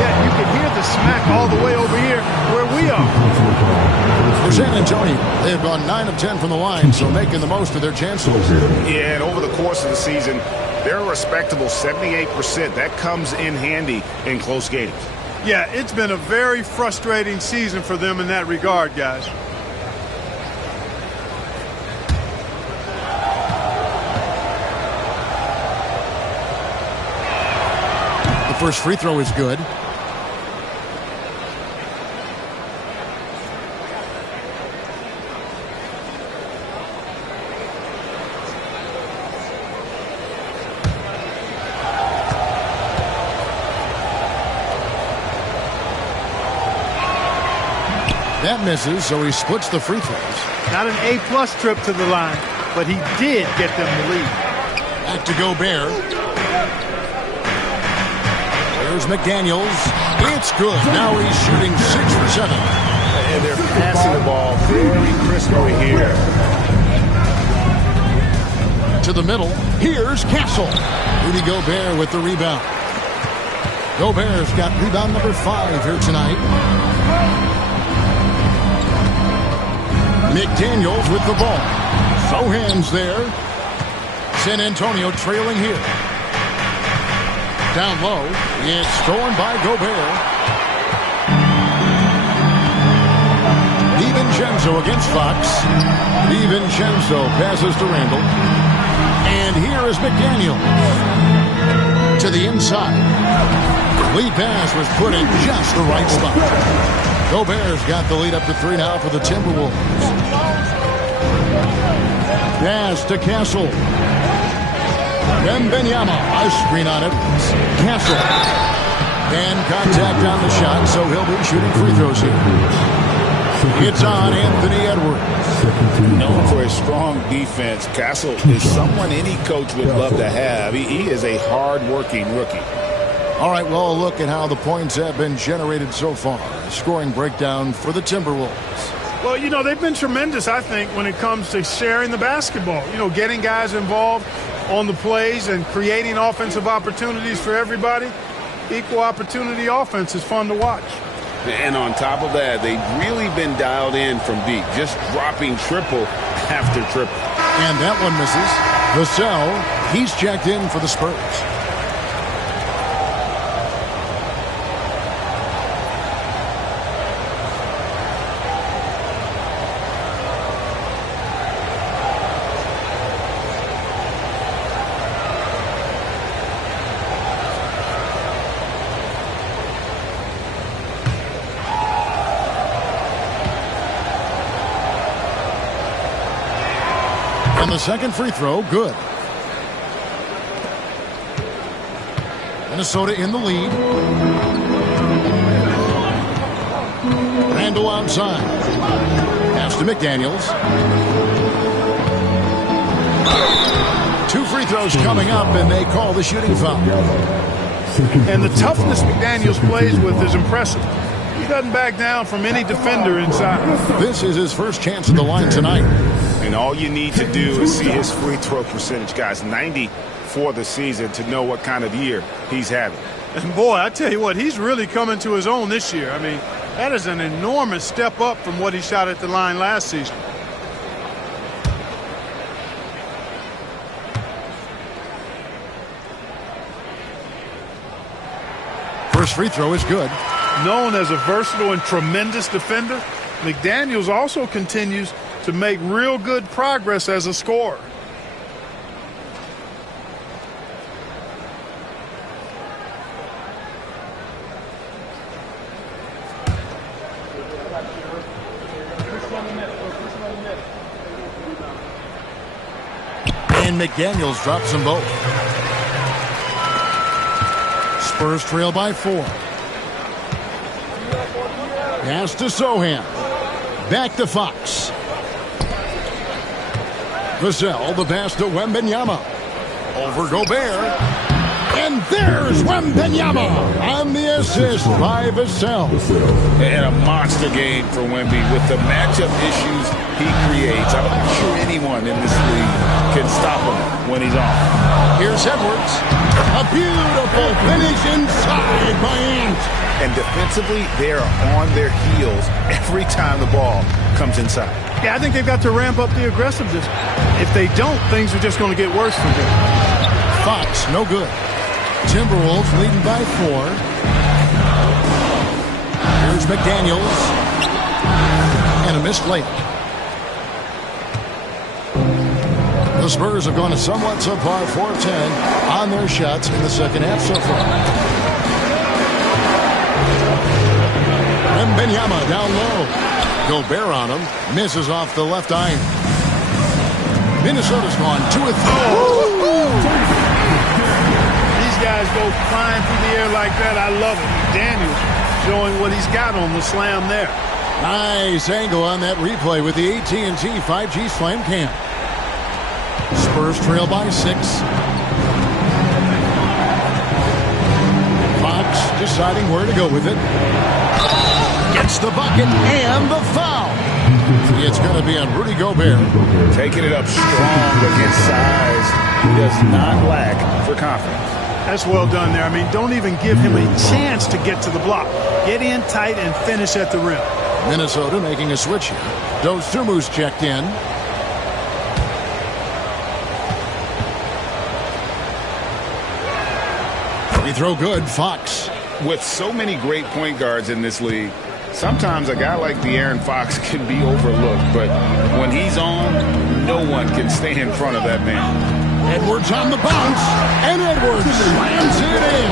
Yeah, you can hear the smack all the way over here where we are. For San Antonio, they have gone 9 of 10 from the line, so making the most of their chances. Yeah, and over the course of the season, they're a respectable 78%. That comes in handy in close games. Yeah, it's been a very frustrating season for them in that regard, guys. The first free throw is good. That misses, so he splits the free throws. Not an A-plus trip to the line, but he did get them the lead. Back to Gobert. There's McDaniels. It's good. Now he's shooting 6 for 7. And they're passing the ball very crisply here. To the middle. Here's Castle. Rudy Gobert with the rebound. Gobert's got rebound number 5 here tonight. McDaniels with the ball. Sohan's there. San Antonio trailing here. Down low. It's stolen by Gobert. DiVincenzo against Fox. DiVincenzo passes to Randall. And here is McDaniels. To the inside. Lead pass was put in just the right spot. Gobert's got the lead up to 3 now for the Timberwolves. Pass to Castle. Wembanyama. A screen on it. Castle. And contact on the shot, so he'll be shooting free throws here. It's on Anthony Edwards. Known for his strong defense, Castle is someone any coach would love to have. He is a hard-working rookie. All right, well, a look at how the points have been generated so far. Scoring breakdown for the Timberwolves. Well, you know, they've been tremendous, I think, when it comes to sharing the basketball. You know, getting guys involved on the plays and creating offensive opportunities for everybody. Equal opportunity offense is fun to watch. And on top of that, they've really been dialed in from deep, just dropping triple after triple. And that one misses. Vassell, he's checked in for the Spurs. The second free throw, good. Minnesota in the lead. Randall outside. Pass to McDaniels. 2 free throws coming up, and they call the shooting foul. And the toughness McDaniels plays with is impressive. He doesn't back down from any defender inside. This is his first chance at the line tonight. And all you need to do is see his free throw percentage, guys. 90 for the season to know what kind of year he's having. And boy, I tell you what, he's really coming to his own this year. I mean, that is an enormous step up from what he shot at the line last season. First free throw is good. Known as a versatile and tremendous defender, McDaniels also continues to make real good progress as a scorer. And McDaniels drops them both. Spurs trail by 4. Pass to Sohan. Back to Fox. Vassell, the pass to Wembanyama. Over Gobert. And there's Wembanyama on the assist by Vassell. And a monster game for Wemby with the matchup issues he creates. I'm not sure anyone in this league can stop him when he's on. Here's Edwards. A beautiful finish inside by Ant. And defensively, they are on their heels every time the ball comes inside. Yeah, I think they've got to ramp up the aggressiveness. If they don't, things are just going to get worse for them. Fox, no good. Timberwolves leading by 4. Here's McDaniels. And a missed layup. The Spurs have gone a somewhat subpar 4 of 10 on their shots in the second half so far. Wembanyama down low. Gobert on him. Misses off the left iron. Minnesota's gone 2 of 3. These guys go flying through the air like that. I love it. Daniels showing what he's got on the slam there. Nice angle on that replay with the AT&T 5G Slam Cam. Spurs trail by 6. Fox deciding where to go with it. Gets the bucket and the foul. It's going to be on Rudy Gobert. Taking it up strong against size. He does not lack for confidence. That's well done there. I mean, don't even give him a chance to get to the block. Get in tight and finish at the rim. Minnesota making a switch here. Dosumu's checked in. Free throw good, Fox. With so many great point guards in this league, sometimes a guy like De'Aaron Fox can be overlooked, but when he's on, no one can stay in front of that man. Edwards on the bounce, and Edwards slams it in.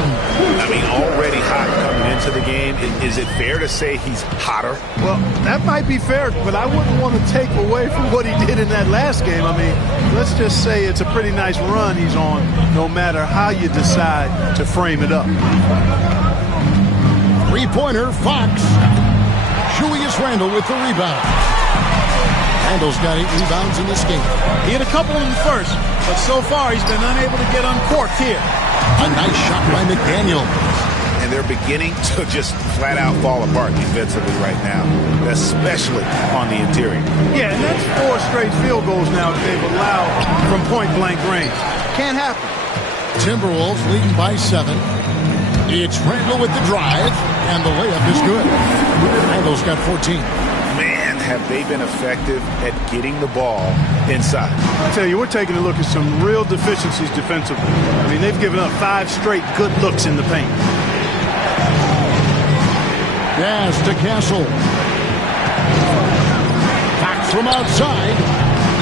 I mean, already hot coming into the game. Is it fair to say he's hotter? Well, that might be fair, but I wouldn't want to take away from what he did in that last game. I mean, let's just say it's a pretty nice run he's on, no matter how you decide to frame it up. Three-pointer, Fox. Julius Randle with the rebound. Randle's got 8 rebounds in this game. He had a couple in the first, but so far he's been unable to get uncorked here. A nice shot by McDaniel. And they're beginning to just flat out fall apart defensively right now, especially on the interior. Yeah, and that's 4 straight field goals now that they've allowed from point-blank range. Can't happen. Timberwolves leading by 7. It's Randle with the drive, and the layup is good. Randle's got 14. Man, have they been effective at getting the ball inside. I tell you, we're taking a look at some real deficiencies defensively. I mean, they've given up 5 straight good looks in the paint. Pass to Castle. Fox from outside.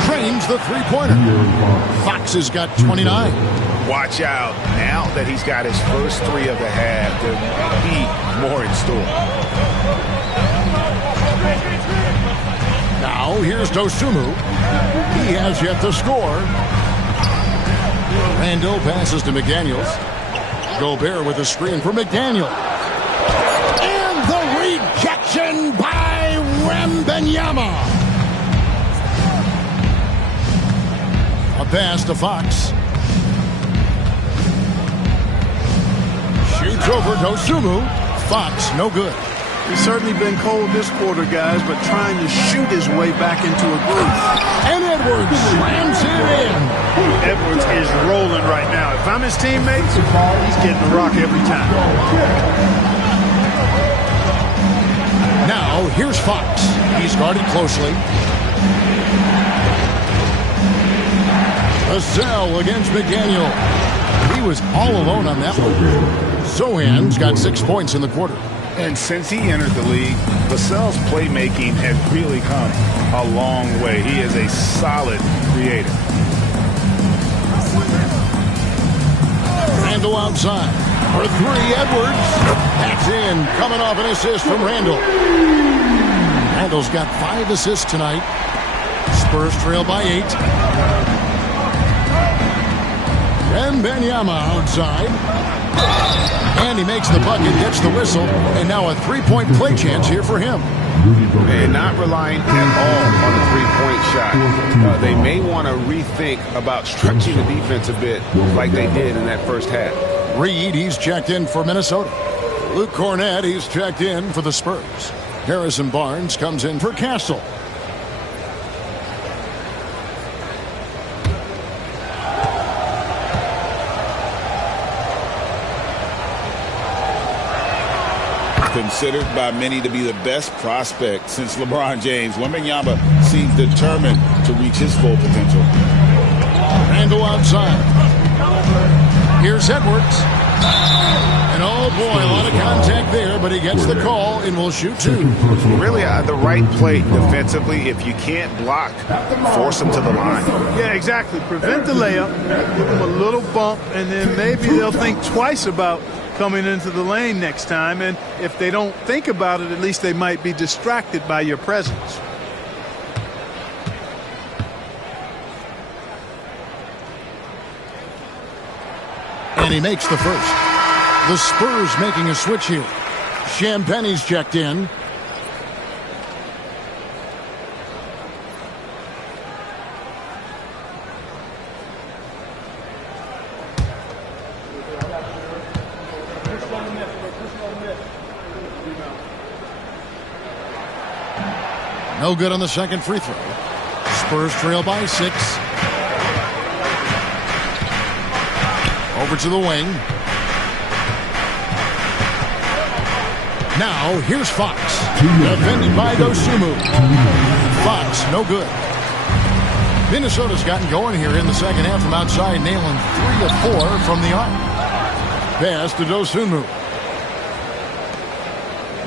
Drains the three-pointer. Fox has got 29. Watch out. Now that he's got his first 3 of the half, there may be more in store. Now here's Dosunmu. He has yet to score. Randle passes to McDaniels. Gobert with a screen for McDaniel. And the rejection by Wembanyama. A pass to Fox. Shoots over Dosunmu. Fox, no good. He's certainly been cold this quarter, guys, but trying to shoot his way back into a groove. And Edwards slams it in. Edwards is rolling right now. If I'm his teammates, he's getting the rock every time. Now, here's Fox. He's guarded closely. Vassell against McDaniel. He was all alone on that one. Sohan's got 6 points in the quarter. And since he entered the league, Vassell's playmaking has really come a long way. He is a solid creator. Randle outside. For 3, Edwards. That's in. Coming off an assist from Randle. Randle's got 5 assists tonight. Spurs trail by 8. Wembanyama outside. And he makes the bucket, gets the whistle, and now a 3-point play chance here for him. And not relying at all on the three-point shot. They may want to rethink about stretching the defense a bit like they did in that first half. Reed, he's checked in for Minnesota. Luke Cornett, he's checked in for the Spurs. Harrison Barnes comes in for Castle. Considered by many to be the best prospect since LeBron James, Wembanyama seems determined to reach his full potential. Randle outside. Here's Edwards. And oh boy, a lot of contact there, but he gets the call and will shoot 2. Really the right play defensively. If you can't block, force them to the line. Yeah, exactly. Prevent the layup, give them a little bump, and then maybe they'll think twice about coming into the lane next time. And if they don't think about it, at least they might be distracted by your presence. And he makes the first. The Spurs making a switch here. Champagne's checked in. No good on the second free throw. Spurs trail by 6. Over to the wing. Now, here's Fox. Defended by Dosunmu. Fox, no good. Minnesota's gotten going here in the second half from outside, nailing 3 of 4 from the arc. Pass to Dosunmu.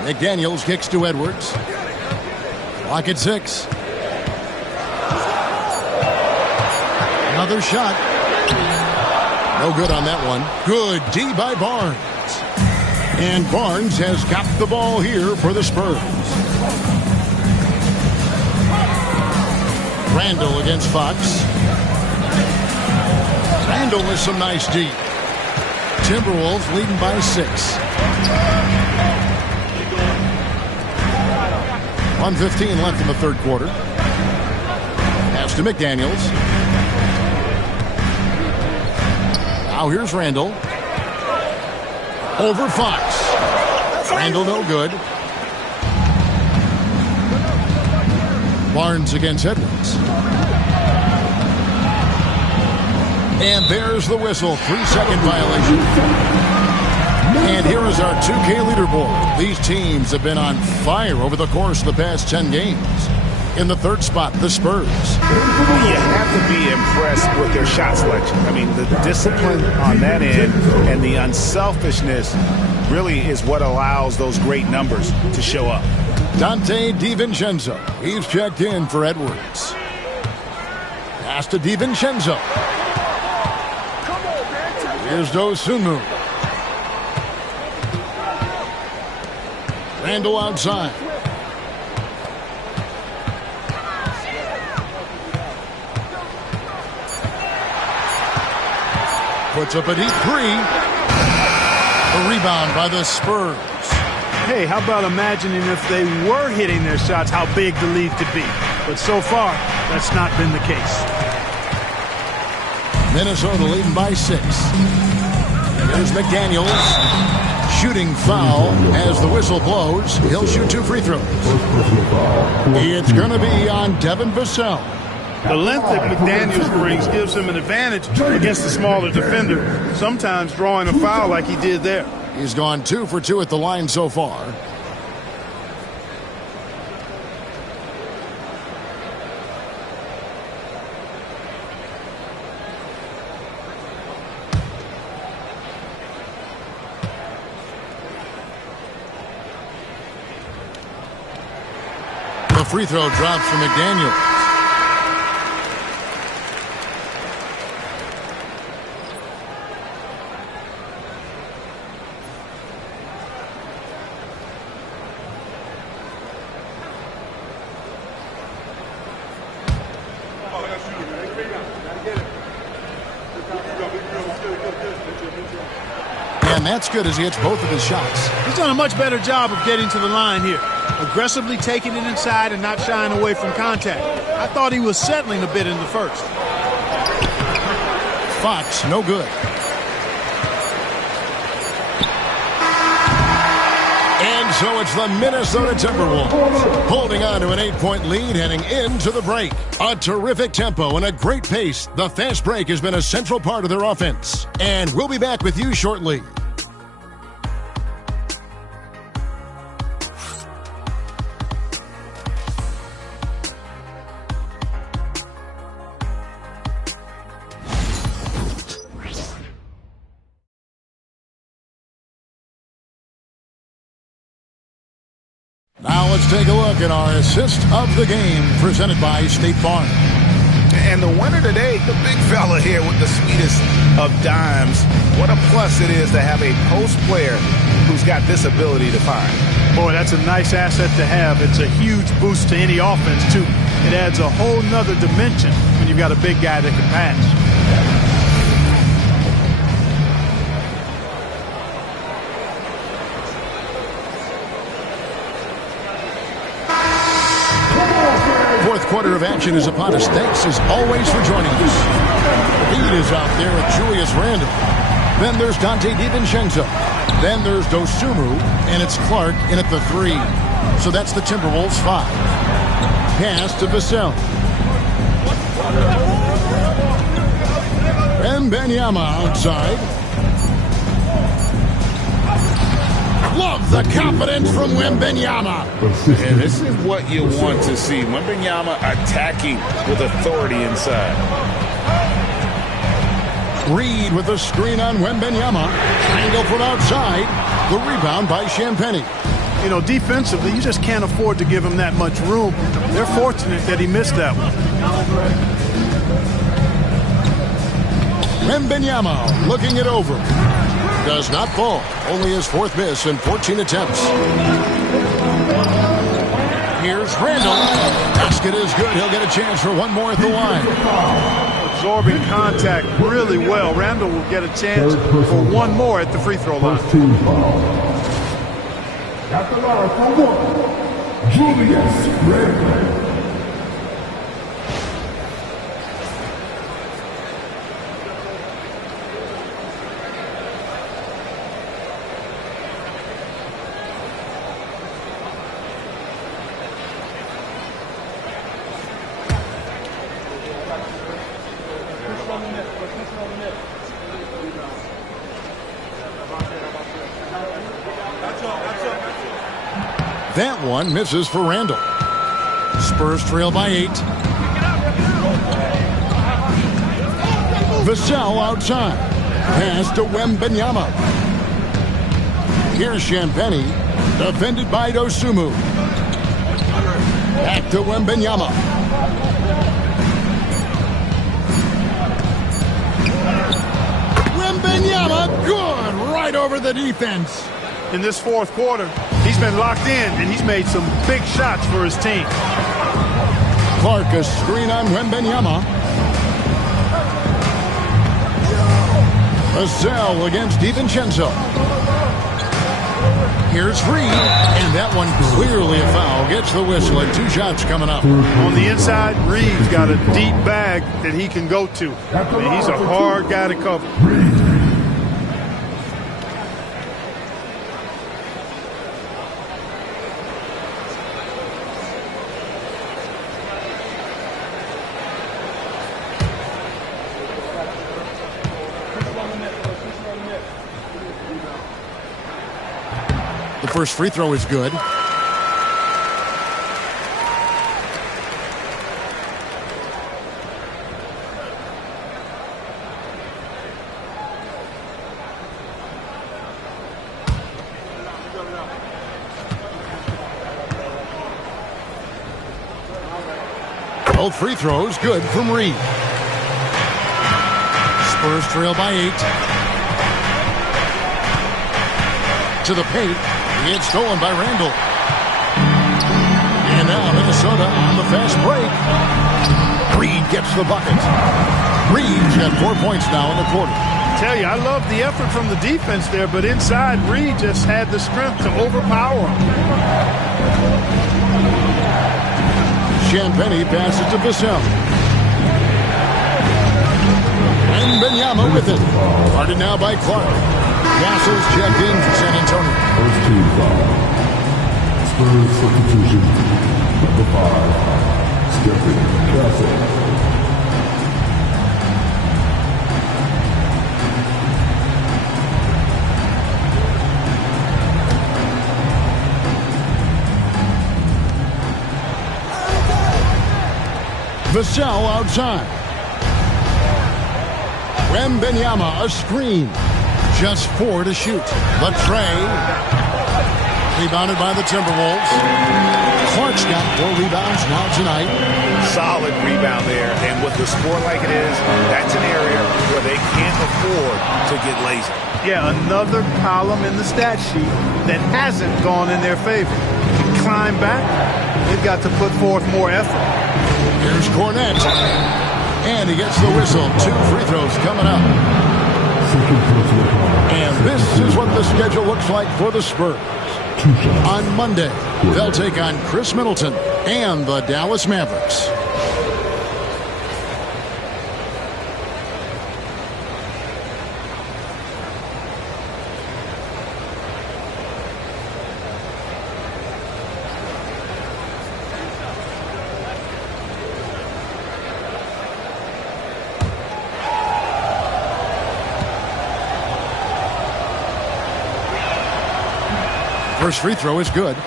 McDaniels kicks to Edwards. Clock at 6. Another shot. No good on that one. Good D by Barnes. And Barnes has got the ball here for the Spurs. Randall against Fox. Randall with some nice D. Timberwolves leading by 6. 1:15 left in the third quarter. Pass to McDaniels. Now here's Randall. Over Fox. Randall no good. Barnes against Edwards. And there's the whistle. 3-second violation. And here is our 2K leaderboard. These teams have been on fire over the course of the past 10 games. In the third spot, the Spurs. You have to be impressed with their shot selection. I mean, the discipline on that end and the unselfishness really is what allows those great numbers to show up. Dante DiVincenzo. He's checked in for Edwards. Pass to DiVincenzo. Here's Dosunmu. Randall outside. Puts up a deep 3. A rebound by the Spurs. Hey, how about imagining if they were hitting their shots, how big the lead could be. But so far, that's not been the case. Minnesota leading by 6. Here's McDaniels. Shooting foul as the whistle blows. He'll shoot 2 free throws. It's going to be on Devin Vassell. The length that McDaniels brings gives him an advantage against the smaller defender, sometimes drawing a foul like he did there. He's gone 2 for 2 at the line so far. The free throw drops for McDaniels. And that's good as he hits both of his shots. He's done a much better job of getting to the line here. Aggressively taking it inside and not shying away from contact. I thought he was settling a bit in the first. Fox, no good. And so it's the Minnesota Timberwolves holding on to an 8-point lead heading into the break. A terrific tempo and a great pace. The fast break has been a central part of their offense. And we'll be back with you shortly. Now let's take a look at our assist of the game presented by State Farm. And the winner today, the big fella here with the sweetest of dimes. What a plus it is to have a post player who's got this ability to find. Boy, that's a nice asset to have. It's a huge boost to any offense, too. It adds a whole nother dimension when you've got a big guy that can pass. Fourth quarter of action is upon us. Thanks as always for joining us. Reed is out there with Julius Randle. Then there's Dante DiVincenzo. Then there's Dosunmu, and it's Clark in at the 3. So that's the Timberwolves 5. Pass to Vassell. Wembanyama outside. Love the confidence from Wembanyama. And this is what you want to see. Wembanyama attacking with authority inside. Reed with a screen on Wembanyama. Angle from outside. The rebound by Champagnie. You know, defensively, you just can't afford to give him that much room. They're fortunate that he missed that one. Wembanyama looking it over. Does not fall. Only his 4th miss in 14 attempts. Here's Randall. Basket is good. He'll get a chance for one more at the line. Absorbing contact really well. Randall will get a chance for one more at the free throw line. At the line for 1, Julius Randle. That one misses for Randall. Spurs trail by 8. Vassell outside. Pass to Wembanyama. Here's Champagnie. Defended by Dosunmu. Back to Wembanyama. Wembanyama, good, right over the defense. In this 4th quarter, he's been locked in, and he's made some big shots for his team. Clark, a screen on Wembanyama. Vassell against DiVincenzo. Here's Reed, and that one clearly a foul. Gets the whistle, and 2 shots coming up. On the inside, Reed's got a deep bag that he can go to. I mean, he's a hard guy to cover. The first free throw is good. Both free throws good from Reed. Spurs trail by 8. To the paint. It's stolen by Randall. And now Minnesota on the fast break. Reed gets the bucket. Reed's got 4 points now in the quarter. I tell you, I love the effort from the defense there, but inside, Reed just had the strength to overpower him. Champagnie passes to Vassell. And Wembanyama with it. Guarded now by Clark. Castle's checked in for San Antonio. First team foul. Spurs substitution. Number 5, Stephen Castle. Vassell outside. Wembanyama a screen. Just 4 to shoot. The tray. Rebounded by the Timberwolves. Clark's got 4 rebounds now tonight. Solid rebound there. And with the score like it is, that's an area where they can't afford to get lazy. Yeah, another column in the stat sheet that hasn't gone in their favor. To climb back, they've got to put forth more effort. Here's Cornette. And he gets the whistle. 2 free throws coming up. And this is what the schedule looks like for the Spurs. On Monday, they'll take on Chris Middleton and the Dallas Mavericks. First free throw is good.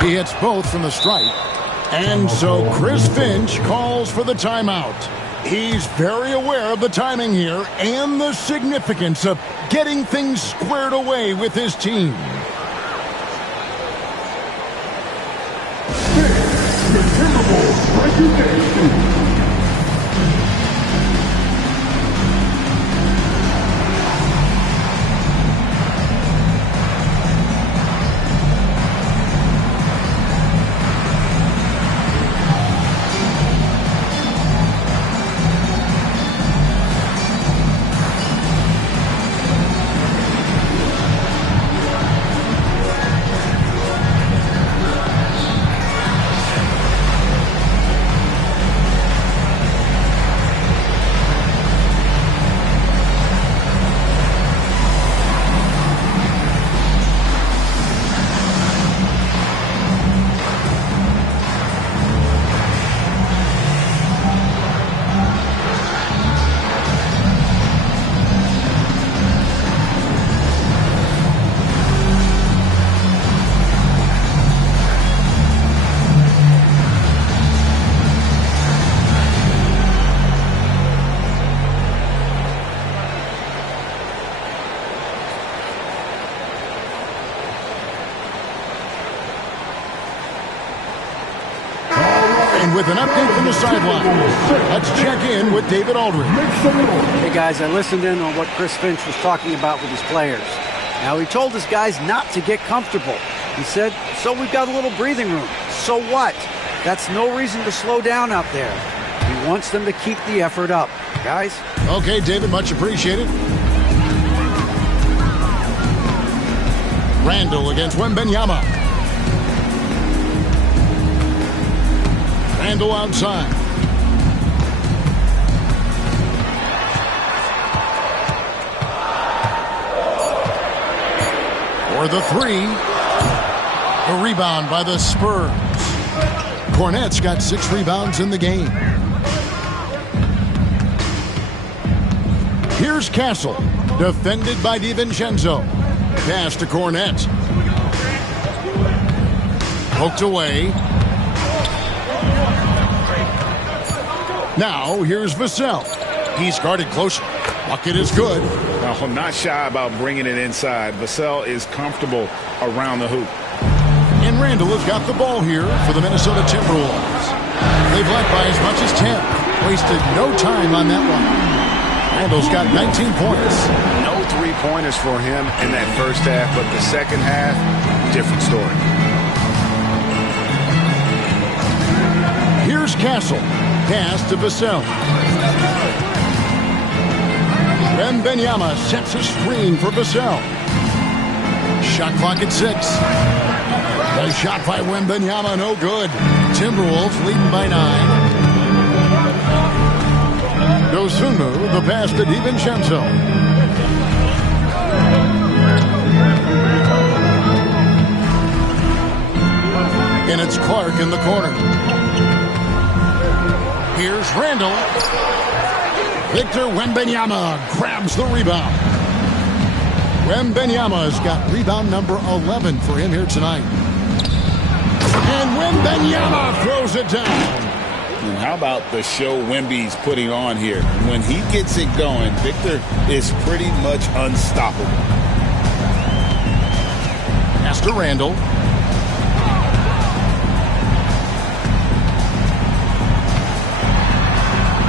He hits both from the stripe. And so Chris Finch calls for the timeout. He's very aware of the timing here and the significance of getting things squared away with his team. With an update from the sideline, let's check in with David Aldridge. Hey guys, I listened in on what Chris Finch was talking about with his players. Now he told his guys not to get comfortable. He said, so we've got a little breathing room. So what? That's no reason to slow down out there. He wants them to keep the effort up. Guys? Okay, David, much appreciated. Randall against Wembanyama. Randall outside. For the three. A rebound by the Spurs. Cornette's got 6 rebounds in the game. Here's Castle. Defended by DiVincenzo. Pass to Cornette. Poked away. Now, here's Vassell. He's guarded close. Bucket is good. Now, not shy about bringing it inside. Vassell is comfortable around the hoop. And Randall has got the ball here for the Minnesota Timberwolves. They've led by as much as 10. Wasted no time on that one. Randall's got 19 points. No three-pointers for him in that first half, but the second half, different story. Here's Castle. Pass to Vassell. Wembanyama sets a screen for Vassell. Shot clock at 6. The shot by Wembanyama, no good. Timberwolves leading by 9. Dosunmu, the pass to DiVincenzo. And it's Clark in the corner. Here's Randall. Victor Wembanyama grabs the rebound. Wembanyama's got rebound number 11 for him here tonight. And Wembanyama throws it down. And how about the show Wemby's putting on here? When he gets it going, Victor is pretty much unstoppable. Pass to Randall.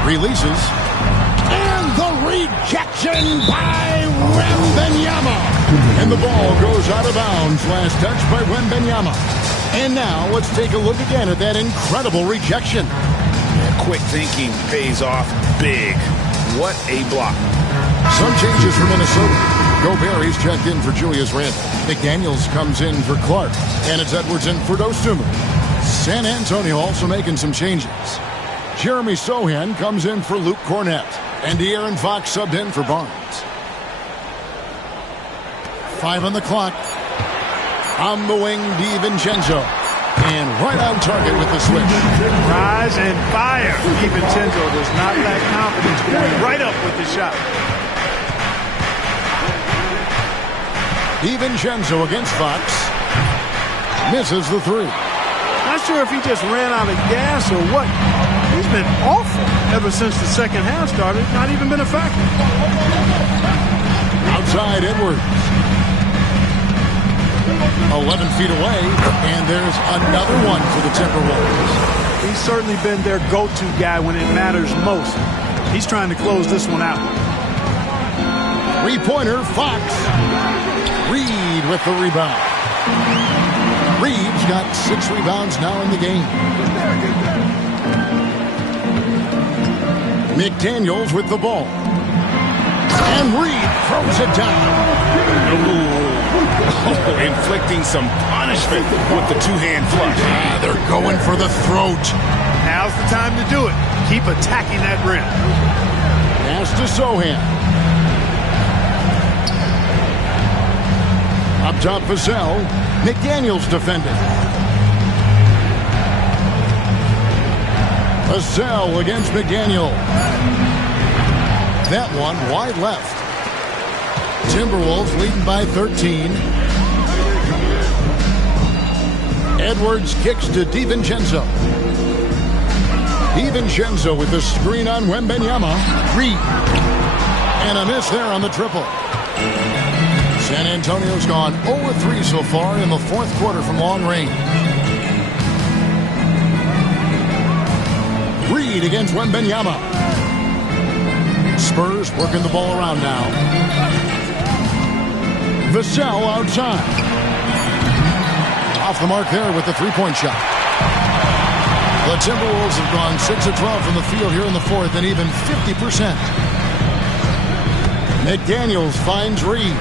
Releases. And the rejection by Wembanyama. And the ball goes out of bounds. Last touch by Wembanyama. And now let's take a look again at that incredible rejection. Yeah, quick thinking pays off big. What a block. Some changes for Minnesota. Gobert, he's checked in for Julius Randle. McDaniels comes in for Clark. And it's Edwards in for Dosunmu. San Antonio also making some changes. Jeremy Sohan comes in for Luke Cornett. And De'Aaron Fox subbed in for Barnes. 5 on the clock. On the wing, DiVincenzo. And right on target with the switch. Rise and fire. DiVincenzo does not lack confidence, going right up with the shot. DiVincenzo against Fox. Misses the 3. Not sure if he just ran out of gas or what. He's been awful ever since the second half started. Not even been a factor. Outside Edwards. 11 feet away, and there's another one for the Timberwolves. He's certainly been their go-to guy when it matters most. He's trying to close this one out. 3-pointer, Fox. Reed with the rebound. Reed's got 6 rebounds now in the game. McDaniels with the ball. And Reed throws it down. Inflicting some punishment with the two-hand flush. They're going for the throat. Now's the time to do it. Keep attacking that rim. Pass to Sohan. Up top, Vassell. McDaniels defending. Vassell against McDaniel. That one wide left. Timberwolves leading by 13. Edwards kicks to DiVincenzo. DiVincenzo with the screen on Wembanyama. Reed. And a miss there on the triple. San Antonio's gone 0-3 so far in the fourth quarter from long range. Reed against Wembanyama. Spurs working the ball around now. Vassell outside. Off the mark there with the three-point shot. The Timberwolves have gone 6 of 12 from the field here in the fourth and even 50%. McDaniels finds Reed.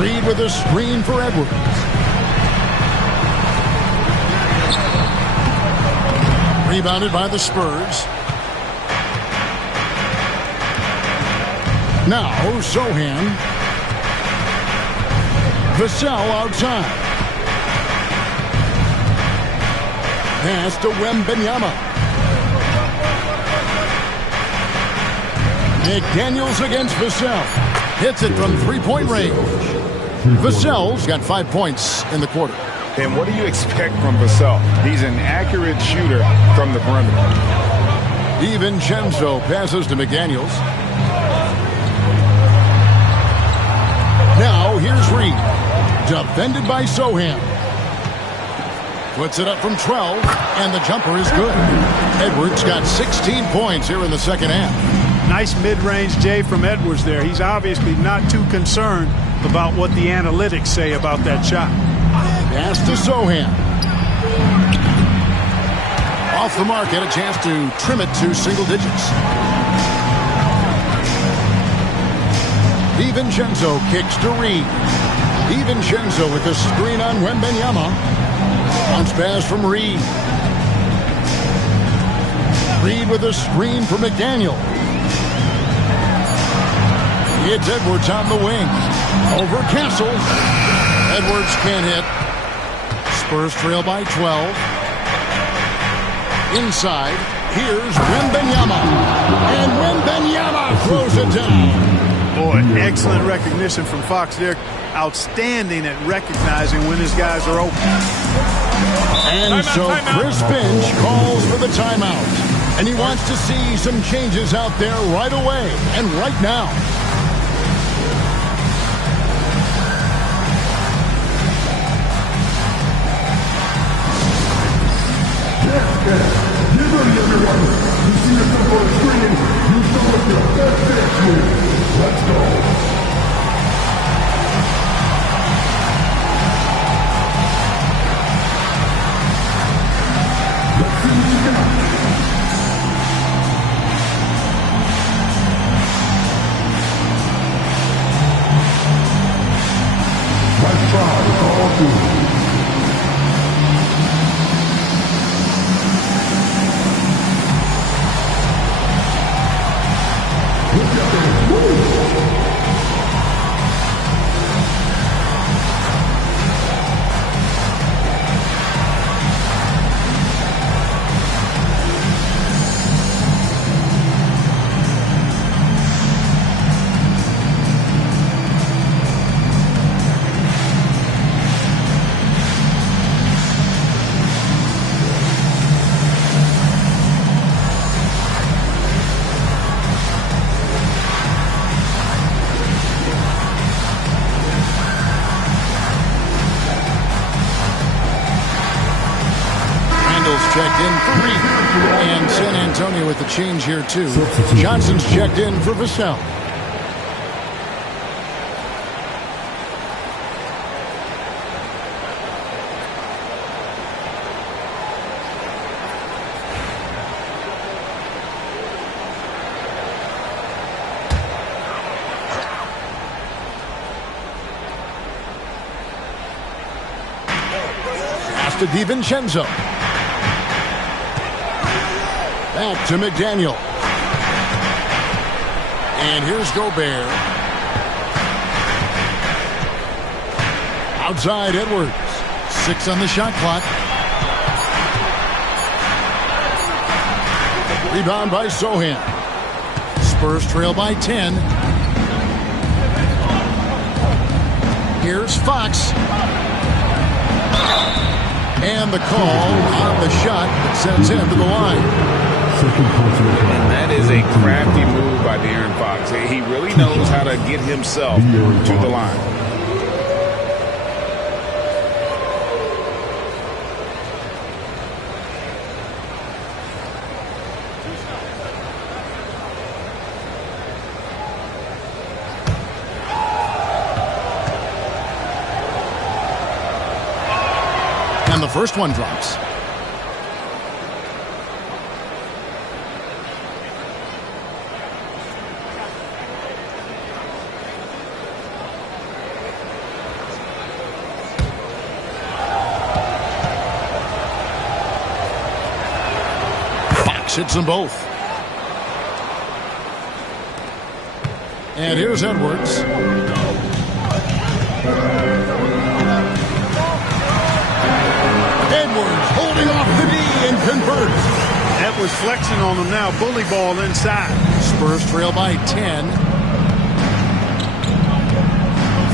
Reed with a screen for Edwards. Rebounded by the Spurs. Now Sohan. Vassell outside. Pass to Wembanyama. McDaniels against Vassell. Hits it from three-point range. Vassell's got 5 points in the quarter. And what do you expect from Vassell? He's an accurate shooter from the perimeter. DiVincenzo passes to McDaniels. Now here's Reed. Defended by Sohan. Puts it up from 12, and the jumper is good. Edwards got 16 points here in the second half. Nice mid-range Jay from Edwards there. He's obviously not too concerned about what the analytics say about that shot. Pass to Sohan. Off the mark, had a chance to trim it to single digits. DiVincenzo kicks to Reed. DiVincenzo with the screen on Wembanyama. Bounce pass from Reed. Reed with a screen for McDaniel. It's Edwards on the wing. Over Castle. Edwards can't hit. Spurs trail by 12. Inside. Here's Wembanyama. And Wembanyama throws it down. Boy, excellent recognition from Fox there. Outstanding at recognizing when his guys are open. And so Chris Finch calls for the timeout. And he wants to see some changes out there right away and right now. Let's go. checked in 3. And San Antonio with the change here, too. Johnson's checked in for Vassell. To DiVincenzo. Back to McDaniel. And here's Gobert. Outside Edwards. 6 on the shot clock. Rebound by Sohan. Spurs trail by 10. Here's Fox. And the call on the shot that sends him to the line. And that is a crafty move by De'Aaron Fox. He really knows how to get himself to the line. The first one drops. Fox hits them both. And here's Edwards. Edwards holding off the knee and converts. Edwards flexing on them now. Bully ball inside. Spurs trail by 10.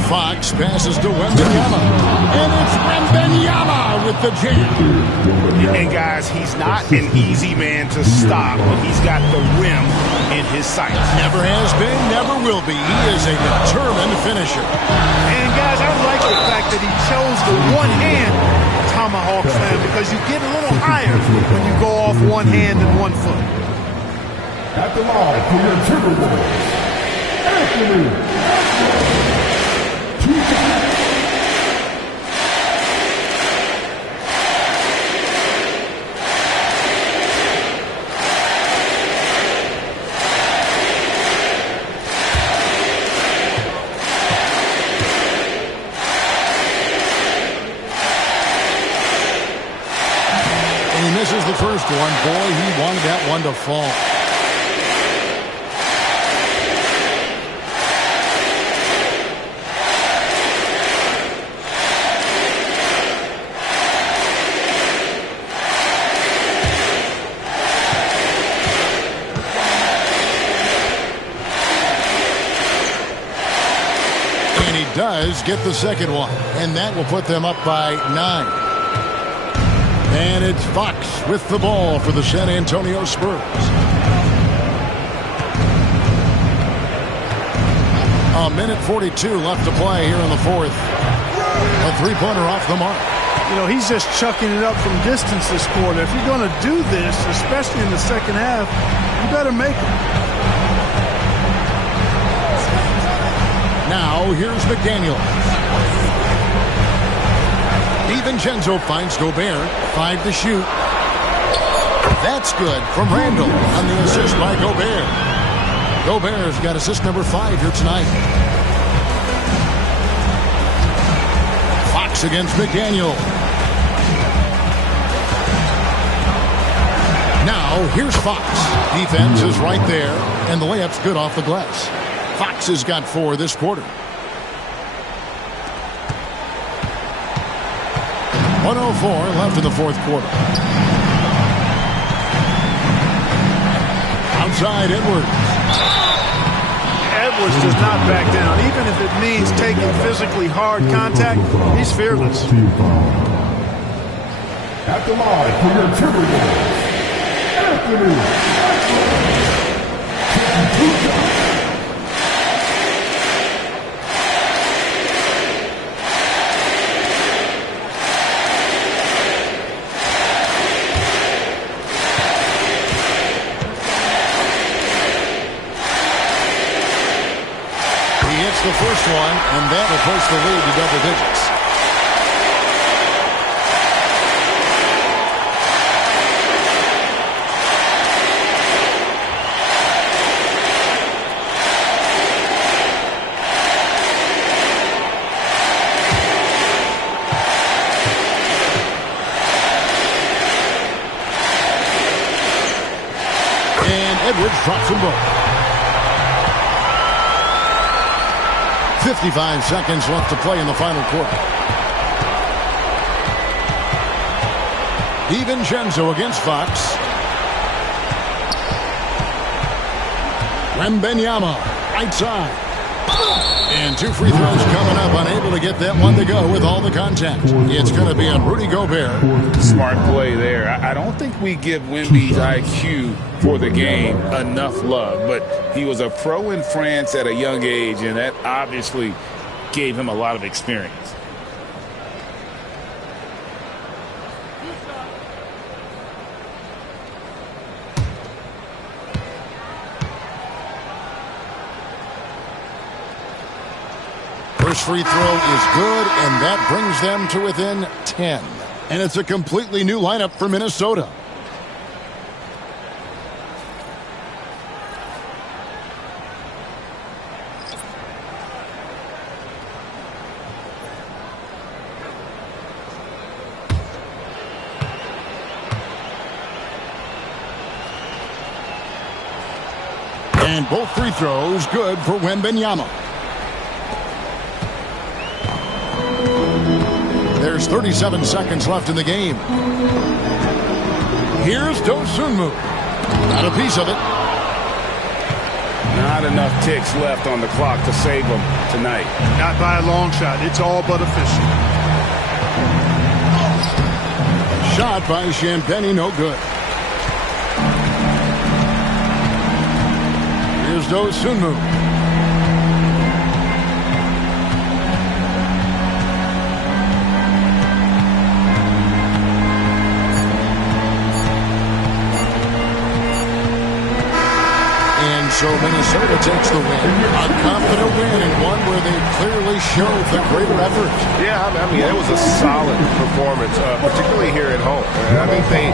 Fox passes to Wembanyama. And it's Wembanyama with the jam. And guys, he's not an easy man to stop. He's got the rim in his sights. Never has been, never will be. He is a determined finisher. And guys, I like the fact that he chose the one-hand tomahawk slam because you get a little higher when you go off one hand and 1 foot. At the line for your Timberwolves, Anthony. Misses the first one. Boy, he wanted that one to fall. And he does get the second one. And that will put them up by 9. And it's Fox with the ball for the San Antonio Spurs. A minute 42 left to play here in the fourth. A three-pointer off the mark. You know, he's just chucking it up from distance this quarter. If you're going to do this, especially in the second half, you better make it. Now, here's McDaniel. DiVincenzo finds Gobert. 5 to shoot. That's good from Randall on the assist by Gobert. Gobert's got assist number 5 here tonight. Fox against McDaniel. Now, here's Fox. Defense is right there, and the layup's good off the glass. Fox has got 4 this quarter. 1:04 left in the fourth quarter. Outside Edwards. Edwards does not back down. Even if it means taking physically hard contact, he's fearless. At the line for your Timberwolves, Anthony. and that will push the lead to double digits. Edwards drops them both. 55 seconds left to play in the final quarter. DiVincenzo against Fox. Wembanyama, right side. And 2 free throws coming up, unable to get that one to go with all the contact. It's going to be on Rudy Gobert. Smart play there. I don't think we give Wemby's IQ for the game enough love, but he was a pro in France at a young age, and that obviously gave him a lot of experience. First free throw is good, and that brings them to within 10. And it's a completely new lineup for Minnesota. And both free throws good for Wembanyama. There's 37 seconds left in the game. Here's Dosunmu. Got a piece of it. Not enough ticks left on the clock to save them tonight. Not by a long shot. It's all but official. Shot by Champagny, no good. Here's Dosunmu. So Minnesota takes the win. A confident win, and one where they clearly showed the greater effort. Yeah, I mean, it was a solid performance, particularly here at home. I think they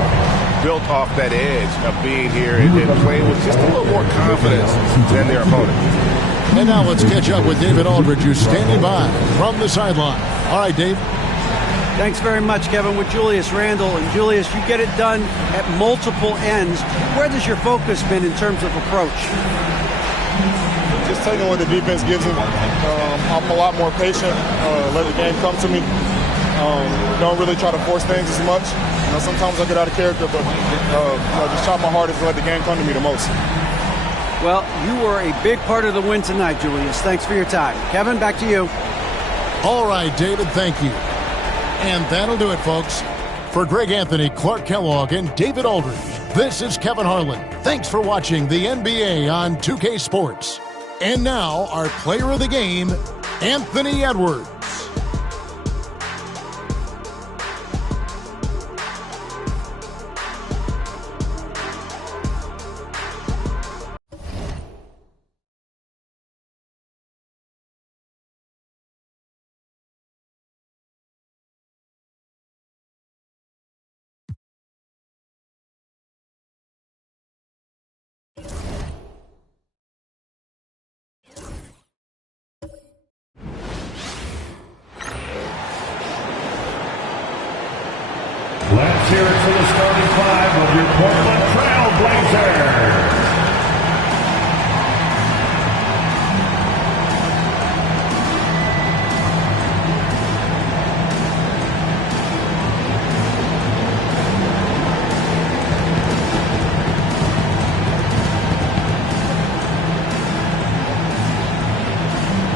built off that edge of being here and playing with just a little more confidence than their opponent. And now let's catch up with David Aldridge, who's standing by from the sideline. All right, Dave. Thanks very much, Kevin, with Julius Randle. And Julius, you get it done at multiple ends. Where has your focus been in terms of approach? Just taking what the defense gives me. I'm a lot more patient. Let the game come to me. Don't really try to force things as much. Sometimes I get out of character, but just try my hardest to let the game come to me the most. Well, you were a big part of the win tonight, Julius. Thanks for your time. Kevin, back to you. All right, David, thank you. And that'll do it, folks. For Greg Anthony, Clark Kellogg, and David Aldridge, this is Kevin Harlan. Thanks for watching the NBA on 2K Sports. And now, our player of the game, Anthony Edwards. Let's hear it for the starting five of your Portland Trail Blazers.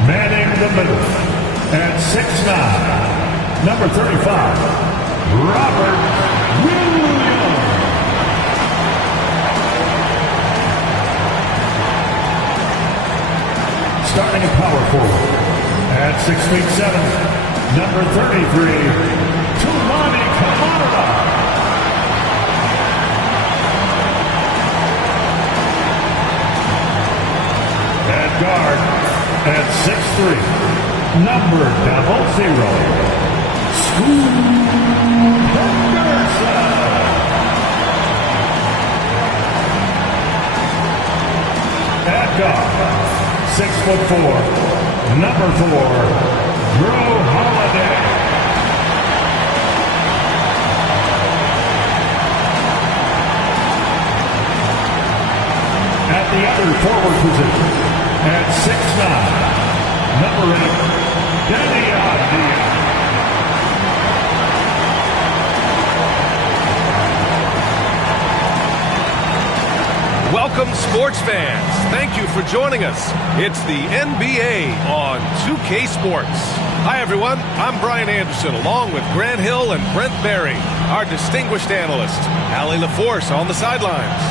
Manning the middle at 6'9", number 35. Robert Williams. Starting at power forward at 6'7", number 33, Toumani Camara. At guard at 6'3", Number 00, Scoot Henderson. At guard, 6'4", number 4, Drew Holiday. At the other forward position, at 6'9", number 8, Danny Diaz. Welcome, sports fans. Thank you for joining us. It's the NBA on 2K Sports. Hi, everyone. I'm Brian Anderson, along with Grant Hill and Brent Barry, our distinguished analyst, Allie LaForce on the sidelines.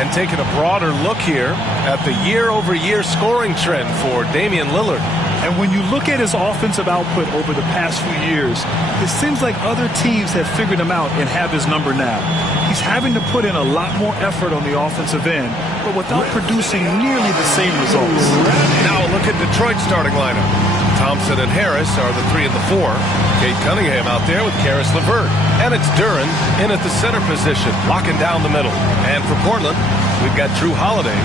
And taking a broader look here at the year-over-year scoring trend for Damian Lillard. And when you look at his offensive output over the past few years, it seems like other teams have figured him out and have his number now. He's having to put in a lot more effort on the offensive end, but without producing nearly the same results. Now look at Detroit's starting lineup. Thompson and Harris are the 3 and the 4. Kate Cunningham out there with Karis LeVert. And it's Duren in at the center position, locking down the middle. And for Portland, we've got Drew Holiday.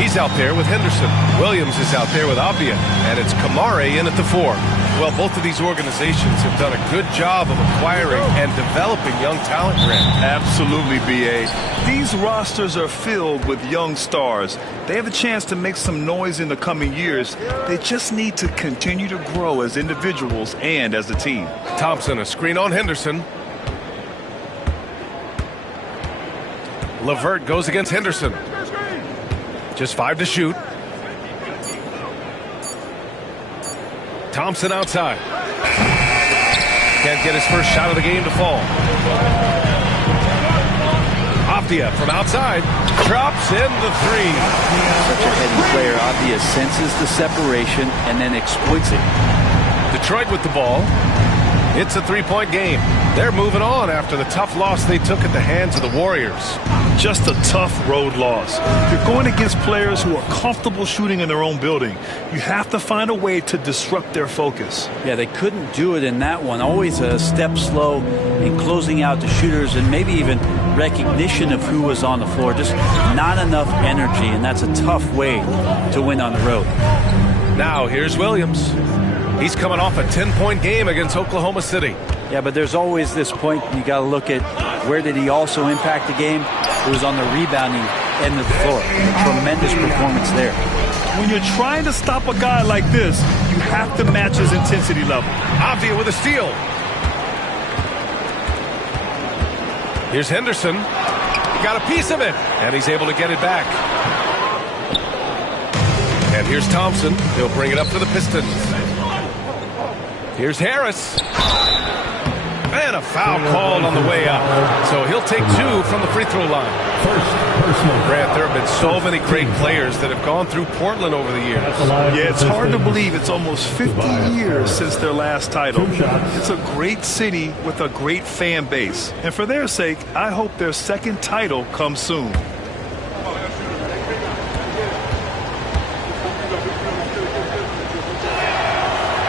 He's out there with Henderson. Williams is out there with Avdia. And it's Kamare in at the 4. Well, both of these organizations have done a good job of acquiring and developing young talent, Grant. Absolutely, B.A. These rosters are filled with young stars. They have a chance to make some noise in the coming years. They just need to continue to grow as individuals and as a team. Thompson, a screen on Henderson. LeVert goes against Henderson. Just 5 to shoot. Thompson outside. Can't get his first shot of the game to fall. Avdia from outside. Drops in the 3. Such a heady player. Avdia senses the separation and then exploits it. Detroit with the ball. It's a 3-point game. They're moving on after the tough loss they took at the hands of the Warriors. Just a tough road loss. You're going against players who are comfortable shooting in their own building. You have to find a way to disrupt their focus. Yeah, they couldn't do it in that one. Always a step slow in closing out the shooters and maybe even recognition of who was on the floor. Just not enough energy, and that's a tough way to win on the road. Now here's Williams. He's coming off a 10-point game against Oklahoma City. Yeah, but there's always this point you got to look at where did he also impact the game. It was on the rebounding end of the floor. Tremendous performance there. When you're trying to stop a guy like this, you have to match his intensity level. Avdia with a steal. Here's Henderson. Got a piece of it, and he's able to get it back. And here's Thompson. He'll bring it up for the Pistons. Here's Harris. And a foul called on the way up. So he'll take 2 from the free throw line. Grant, there have been so many great players that have gone through Portland over the years. Yeah, it's hard to believe it's almost 50 years since their last title. It's a great city with a great fan base. And for their sake, I hope their second title comes soon.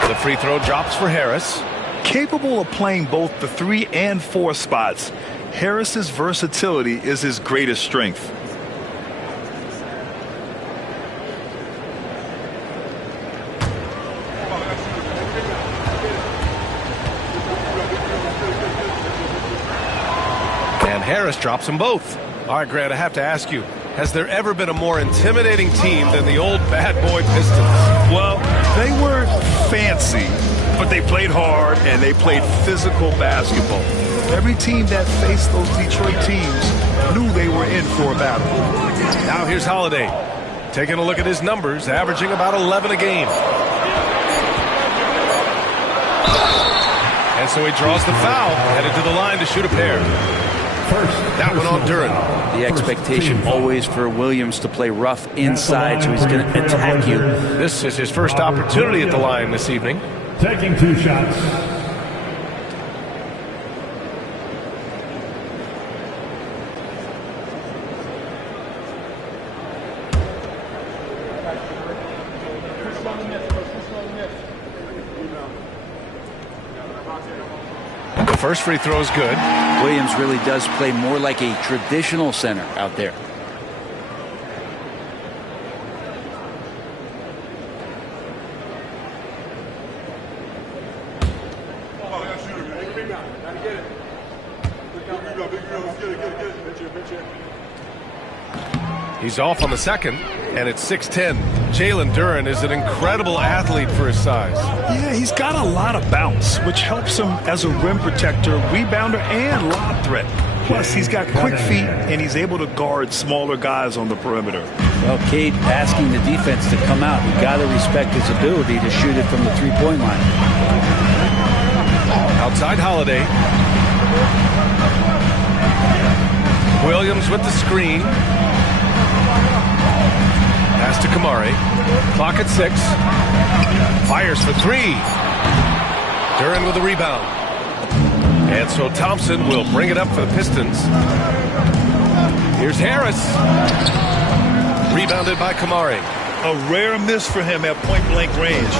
The free throw drops for Harris. Capable of playing both the 3 and 4 spots, Harris's versatility is his greatest strength. And Harris drops them both. All right, Grant, I have to ask you, has there ever been a more intimidating team than the old bad boy Pistons? Well, they were fancy, but they played hard and they played physical basketball. Every team that faced those Detroit teams knew they were in for a battle. Now here's Holiday. Taking a look at his numbers, averaging about 11 a game. And so he draws the foul, headed to the line to shoot a pair. That one on Duren. The expectation always for Williams to play rough inside, so he's going to attack you. This is his first opportunity at the line this evening. Taking 2 shots. The first free throw is good. Williams really does play more like a traditional center out there. He's off on the second, and it's 6-10. Jalen Duren is an incredible athlete for his size. Yeah, he's got a lot of bounce, which helps him as a rim protector, rebounder, and lob threat. Plus, he's got quick feet, and he's able to guard smaller guys on the perimeter. Well, Cade asking the defense to come out. You've got to respect his ability to shoot it from the three-point line. Outside Holiday. Williams with the screen. Pass to Kamari. Clock at 6. Fires for 3. Duren with a rebound. And so Thompson will bring it up for the Pistons. Here's Harris. Rebounded by Kamari. A rare miss for him at point-blank range.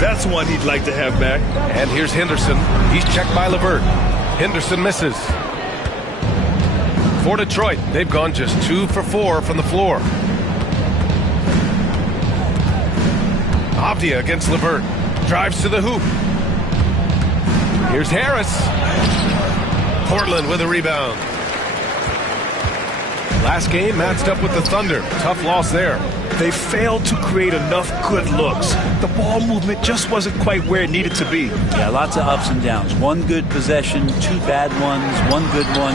That's one he'd like to have back. And here's Henderson. He's checked by LeVert. Henderson misses. For Detroit, they've gone just 2 for 4 from the floor. Avdia against LeVert. Drives to the hoop. Here's Harris. Portland with a rebound. Last game matched up with the Thunder. Tough loss there. They failed to create enough good looks. The ball movement just wasn't quite where it needed to be. Yeah, lots of ups and downs. One good possession, 2 bad ones, 1 good one.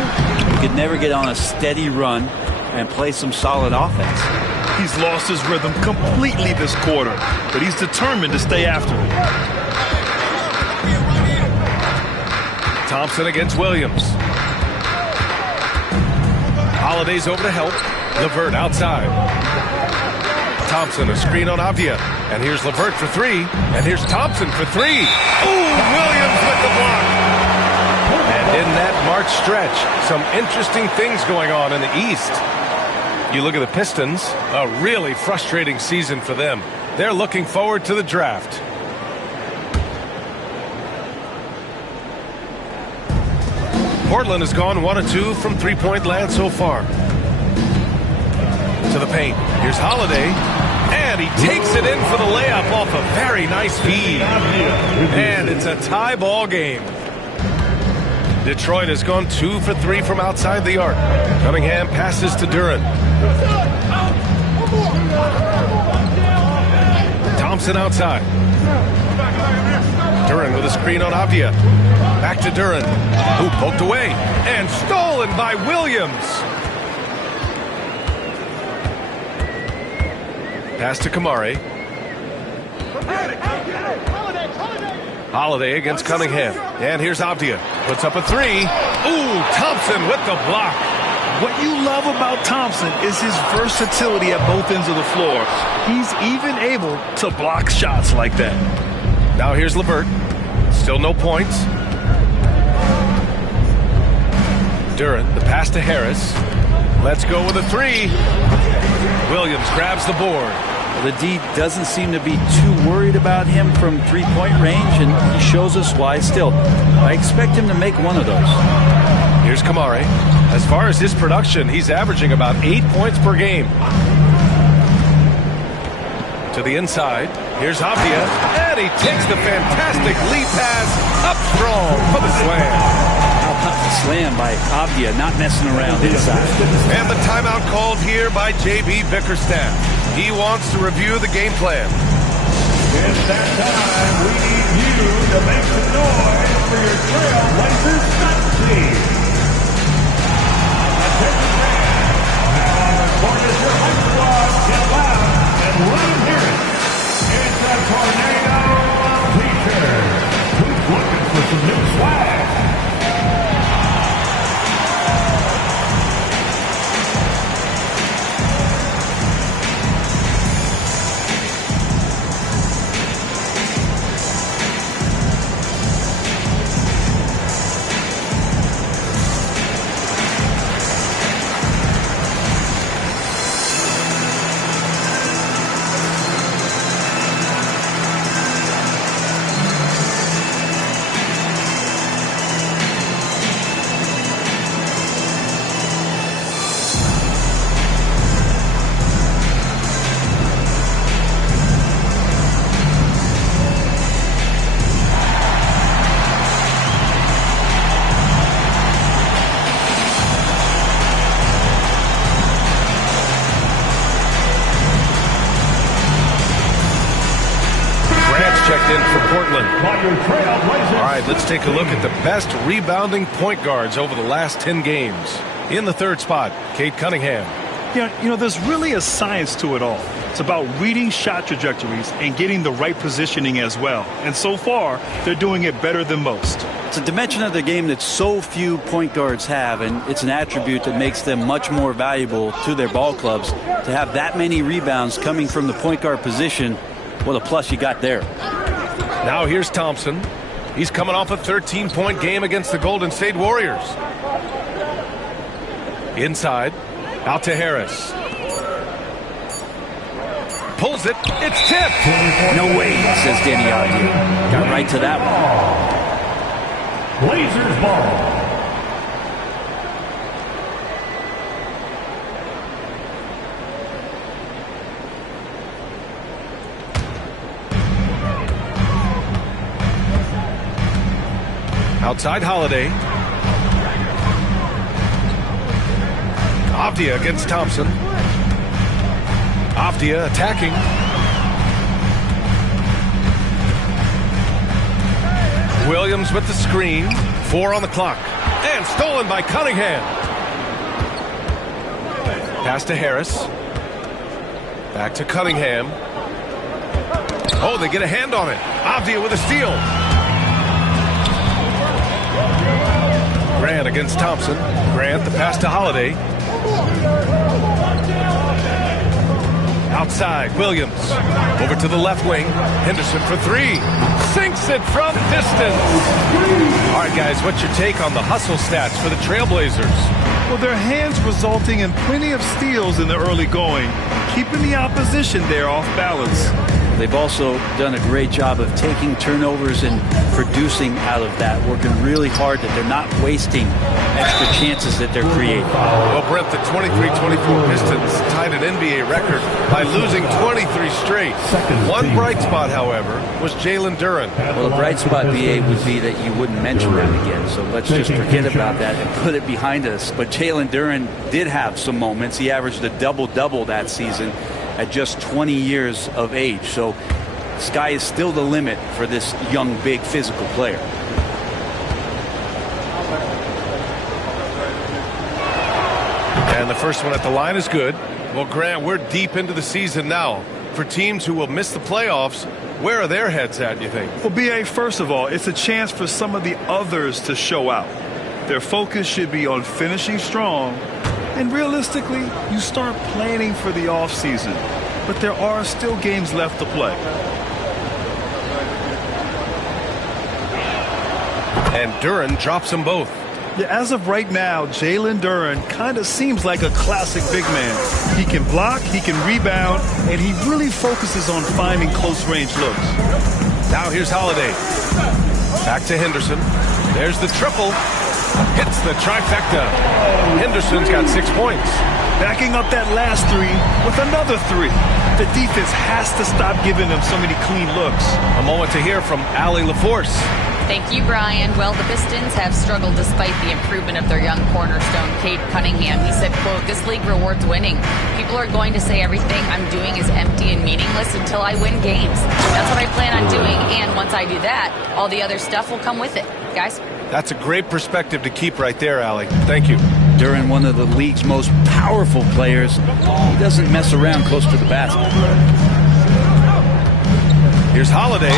You could never get on a steady run and play some solid offense. He's lost his rhythm completely this quarter, but he's determined to stay after it. Thompson against Williams. Holiday's over to help. LeVert outside. Thompson, a screen on Avdia. And here's LeVert for 3. And here's Thompson for 3. Ooh, Williams with the block. And in that March stretch, some interesting things going on in the East. You look at the Pistons, a really frustrating season for them. They're looking forward to the draft. Portland has gone 1 of 2 from three-point land so far. To the paint. Here's Holiday. And he takes it in for the layup off a very nice feed. And it's a tie ball game. Detroit has gone 2 for 3 from outside the arc. Cunningham passes to Duren. Thompson outside. Duren with a screen on Avdia. Back to Duren, who poked away and stolen by Williams. Pass to Kamari. Holiday against Cunningham. And here's Avdia. Puts up a 3. Ooh, Thompson with the block. What you love about Thompson is his versatility at both ends of the floor. He's even able to block shots like that. Now here's LeVert. Still no points. Duren, the pass to Harris. Let's go with a 3. Williams grabs the board. The D doesn't seem to be too worried about him from three-point range, and he shows us why still. I expect him to make one of those. Here's Kamari. As far as his production, he's averaging about 8 points per game. To the inside. Here's Avdia. And he takes the fantastic lead pass up strong for the slam. How about the slam by Avdia, not messing around inside. And the timeout called here by J.B. Bickerstaff. He wants to review the game plan. It's that time. We need you to make some noise for your Trailblazers Sun team. Attention fans. Now record as your home squad get loud and let them hear it. It's a tornado of t-shirts. Who's looking for some new swag? All right, let's take a look at the best rebounding point guards over the last 10 games. In the third spot, Cade Cunningham. Yeah, you know, there's really a science to it all. It's about reading shot trajectories and getting the right positioning as well. And so far, they're doing it better than most. It's a dimension of the game that so few point guards have, and it's an attribute that makes them much more valuable to their ball clubs. To have that many rebounds coming from the point guard position, what a plus you got there. Now here's Thompson. He's coming off a 13-point game against the Golden State Warriors. Inside, out to Harris. Pulls it. It's tipped. No way, says Danny Audio. Got right to that one. Blazers ball. Outside Holiday. Avdia against Thompson. Avdia attacking. Williams with the screen. 4 on the clock. And stolen by Cunningham. Pass to Harris. Back to Cunningham. Oh, they get a hand on it. Avdia with a steal. Grant against Thompson. Grant, the pass to Holiday. Outside, Williams. Over to the left wing. Henderson for 3. Sinks it from distance. All right, guys, what's your take on the hustle stats for the Trailblazers? Well, their hands resulting in plenty of steals in the early going, keeping the opposition there off balance. They've also done a great job of taking turnovers and producing out of that, working really hard that they're not wasting extra chances that they're creating. Well, Brent, the 23-24 Pistons tied an NBA record by losing 23 straight. One bright spot, however, was Jalen Duren. Well, the bright spot, BA, would be that you wouldn't mention that again. So let's just forget about that and put it behind us. But Jalen Duren did have some moments. He averaged a double-double that season at just 20 years of age. So sky is still the limit for this young, big, physical player. And the first one at the line is good. Well, Grant, we're deep into the season now. For teams who will miss the playoffs, where are their heads at, you think? Well, B.A., first of all, it's a chance for some of the others to show out. Their focus should be on finishing strong. And realistically, you start planning for the offseason. But there are still games left to play. And Duren drops them both. Yeah, as of right now, Jalen Duren kind of seems like a classic big man. He can block, he can rebound, and he really focuses on finding close-range looks. Now here's Holiday. Back to Henderson. There's the triple. Hits the trifecta. Henderson's got 6 points. Backing up that last 3 with another 3. The defense has to stop giving them so many clean looks. A moment to hear from Allie LaForce. Thank you, Brian. Well, the Pistons have struggled despite the improvement of their young cornerstone, Cade Cunningham. He said, quote, "This league rewards winning. People are going to say everything I'm doing is empty and meaningless until I win games. That's what I plan on doing, and once I do that, all the other stuff will come with it." Guys? That's a great perspective to keep right there, Allie. Thank you. Duren, one of the league's most powerful players. He doesn't mess around close to the basket. Here's Holiday.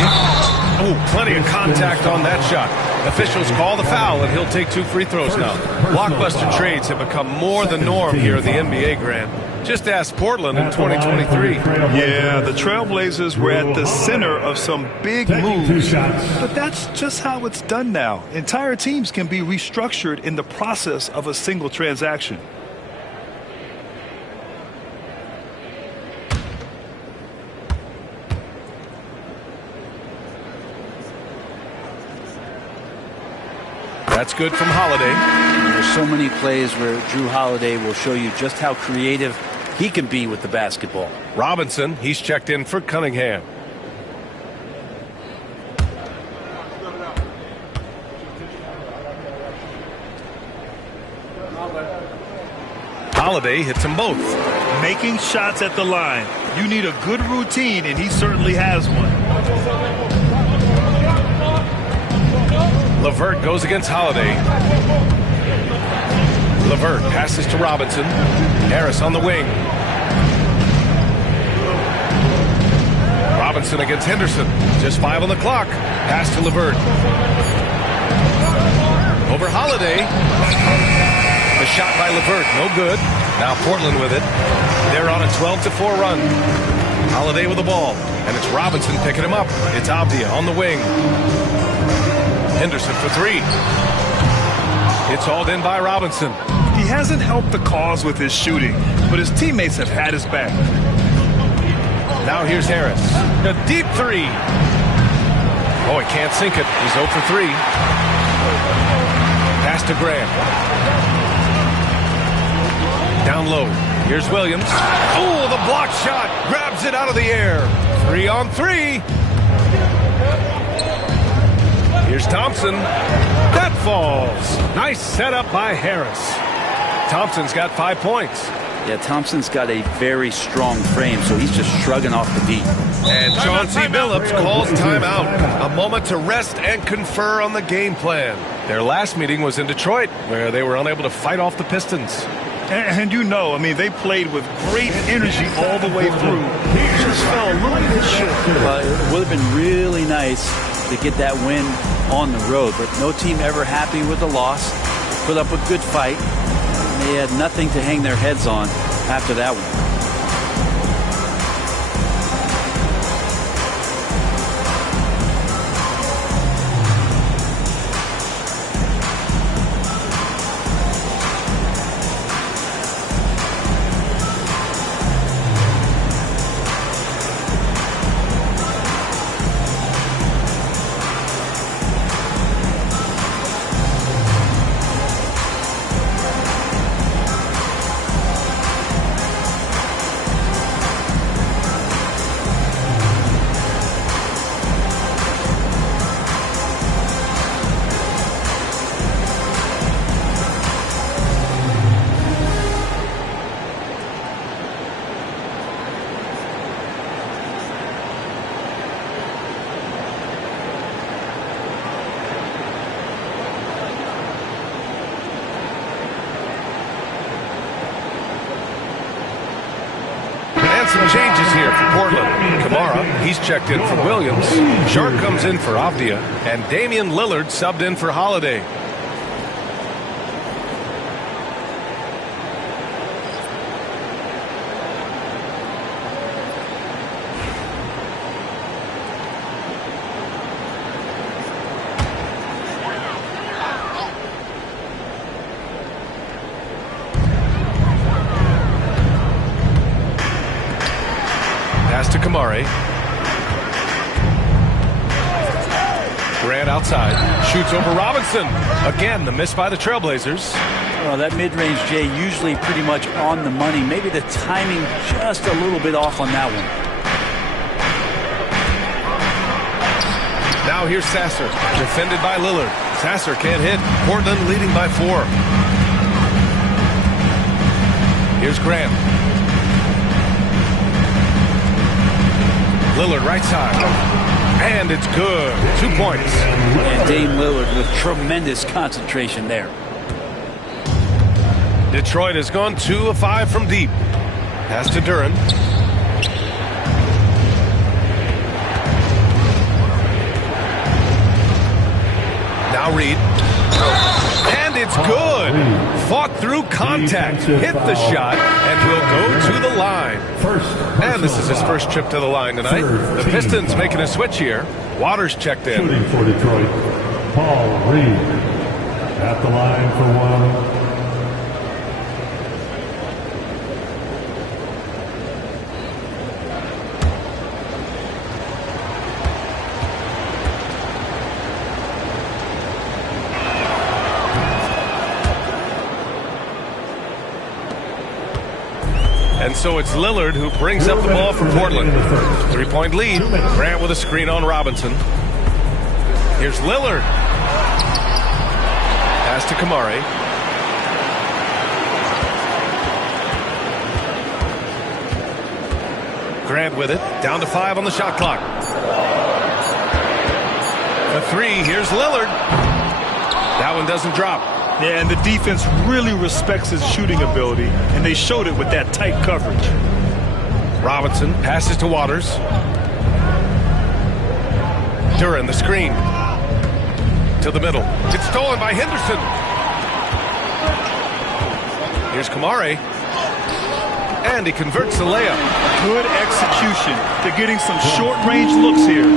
Oh, plenty of contact on that shot. Officials call the foul, and he'll take 2 free throws now. Blockbuster trades have become more the norm here in the NBA, Grant. Just ask Portland in 2023. Yeah, the Trailblazers were at the center of some big moves. But that's just how it's done now. Entire teams can be restructured in the process of a single transaction. That's good from Holiday. There's so many plays where Drew Holiday will show you just how creative he can be with the basketball. Robinson, he's checked in for Cunningham. Holiday hits them both. Making shots at the line. You need a good routine, and he certainly has one. LeVert goes against Holiday. LeVert passes to Robinson. Harris on the wing. Robinson against Henderson. Just 5 on the clock. Pass to LeVert. Over Holiday. The shot by LeVert, no good. Now Portland with it. They're on a 12-4 run. Holiday with the ball. And it's Robinson picking him up. It's Avdia on the wing. Henderson for 3. It's hauled in by Robinson. He hasn't helped the cause with his shooting, but his teammates have had his back. Now here's Harris. A deep 3. Oh, he can't sink it. He's 0 for 3. Pass to Graham. Down low. Here's Williams. Oh, the block shot. Grabs it out of the air. 3 on 3. Here's Thompson. That falls. Nice setup by Harris. Thompson's got 5 points. Yeah, Thompson's got a very strong frame, so he's just shrugging off the beat. And Chauncey Billups calls timeout. A moment to rest and confer on the game plan. Their last meeting was in Detroit, where they were unable to fight off the Pistons. And you know, I mean, they played with great energy all the way through. Just fell a little bit short. It would have been really nice to get that win on the road, but no team ever happy with the loss. Put up a good fight. They had nothing to hang their heads on after that one. Some changes here for Portland. Kamara, he's checked in for Williams. Sharp comes in for Avdia. And Damian Lillard subbed in for Holiday. To Kamari. Grant outside. Shoots over Robinson. Again, the miss by the Trailblazers. Well, that mid-range, Jay, usually pretty much on the money. Maybe the timing just a little bit off on that one. Now here's Sasser. Defended by Lillard. Sasser can't hit. Portland leading by 4. Here's Grant. Lillard right side. And it's good. 2 points. And Dame Lillard with tremendous concentration there. Detroit has gone 2 of 5 from deep. Pass to Duran. Now Reed. And it's good. Fought through contact. Hit the shot. And he'll go to the line. And this is his first trip to the line tonight. The Pistons making a switch here. Waters checked in. Shooting for Detroit, Paul Reed. At the line for 1. And so it's Lillard who brings up the ball for Portland. 3-point lead. Grant with a screen on Robinson. Here's Lillard. Pass to Kamari. Grant with it. Down to 5 on the shot clock. The three, here's Lillard. That one doesn't drop. Yeah, and the defense really respects his shooting ability, and they showed it with that tight coverage. Robinson passes to Waters. Duran, the screen. To the middle. It's stolen by Henderson. Here's Kamare. And he converts the layup. Good execution. They're getting some short-range looks here.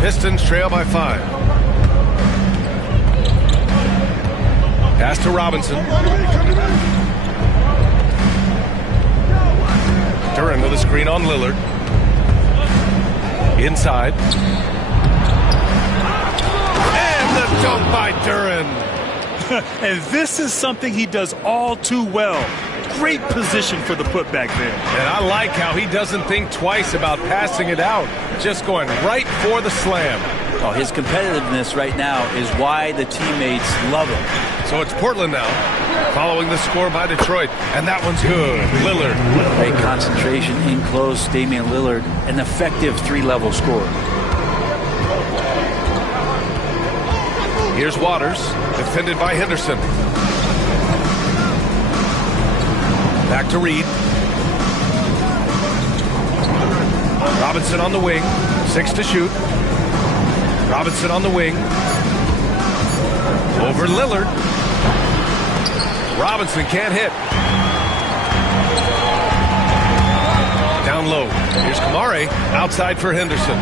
Pistons trail by 5. Pass to Robinson. Duran with a screen on Lillard. Inside. And the dunk by Duran. And this is something he does all too well. Great position for the putback there. And I like how he doesn't think twice about passing it out. Just going right for the slam. Oh, his competitiveness right now is why the teammates love him. So it's Portland now, following the score by Detroit. And that one's good. Lillard. Great concentration in close. Damian Lillard, an effective 3-level scorer. Here's Waters, defended by Henderson. Back to Reed. Robinson on the wing. 6 to shoot. Robinson on the wing. Over Lillard. Robinson can't hit. Down low. Here's Kamare. Outside for Henderson.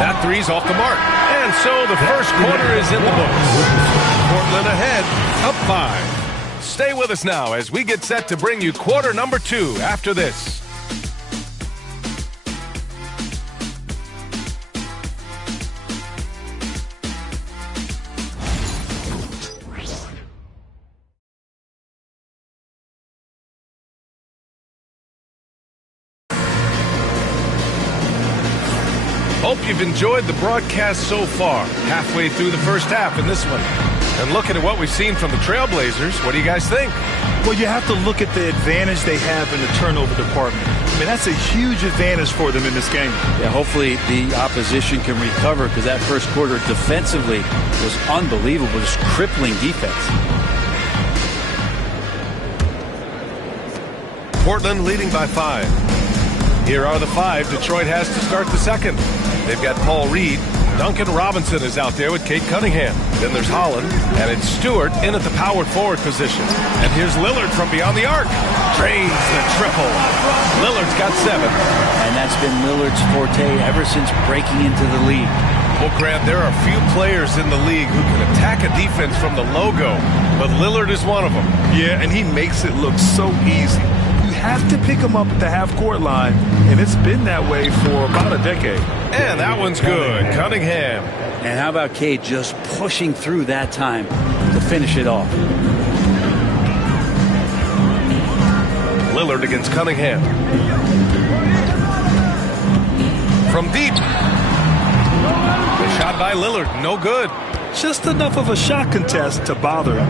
That three's off the mark. And so the first quarter is in the books. Portland ahead, up 5. Stay with us now as we get set to bring you quarter number 2 after this. Hope you've enjoyed the broadcast so far. Halfway through the first half in this one. And looking at what we've seen from the Trailblazers, what do you guys think? Well, you have to look at the advantage they have in the turnover department. I mean, that's a huge advantage for them in this game. Yeah, hopefully the opposition can recover because that first quarter defensively was unbelievable, just crippling defense. Portland leading by 5. Here are the 5 Detroit has to start the second. They've got Paul Reed. Duncan Robinson is out there with Cade Cunningham. Then there's Holland, and it's Stewart in at the power forward position. And here's Lillard from beyond the arc. Drains the triple. Lillard's got 7. And that's been Lillard's forte ever since breaking into the league. Well, Grant, there are few players in the league who can attack a defense from the logo, but Lillard is one of them. Yeah, and he makes it look so easy. Have to pick him up at the half-court line, and it's been that way for about a decade. And that one's good. Cunningham. And how about Cade just pushing through that time to finish it off? Lillard against Cunningham. From deep. The shot by Lillard, no good. Just enough of a shot contest to bother him.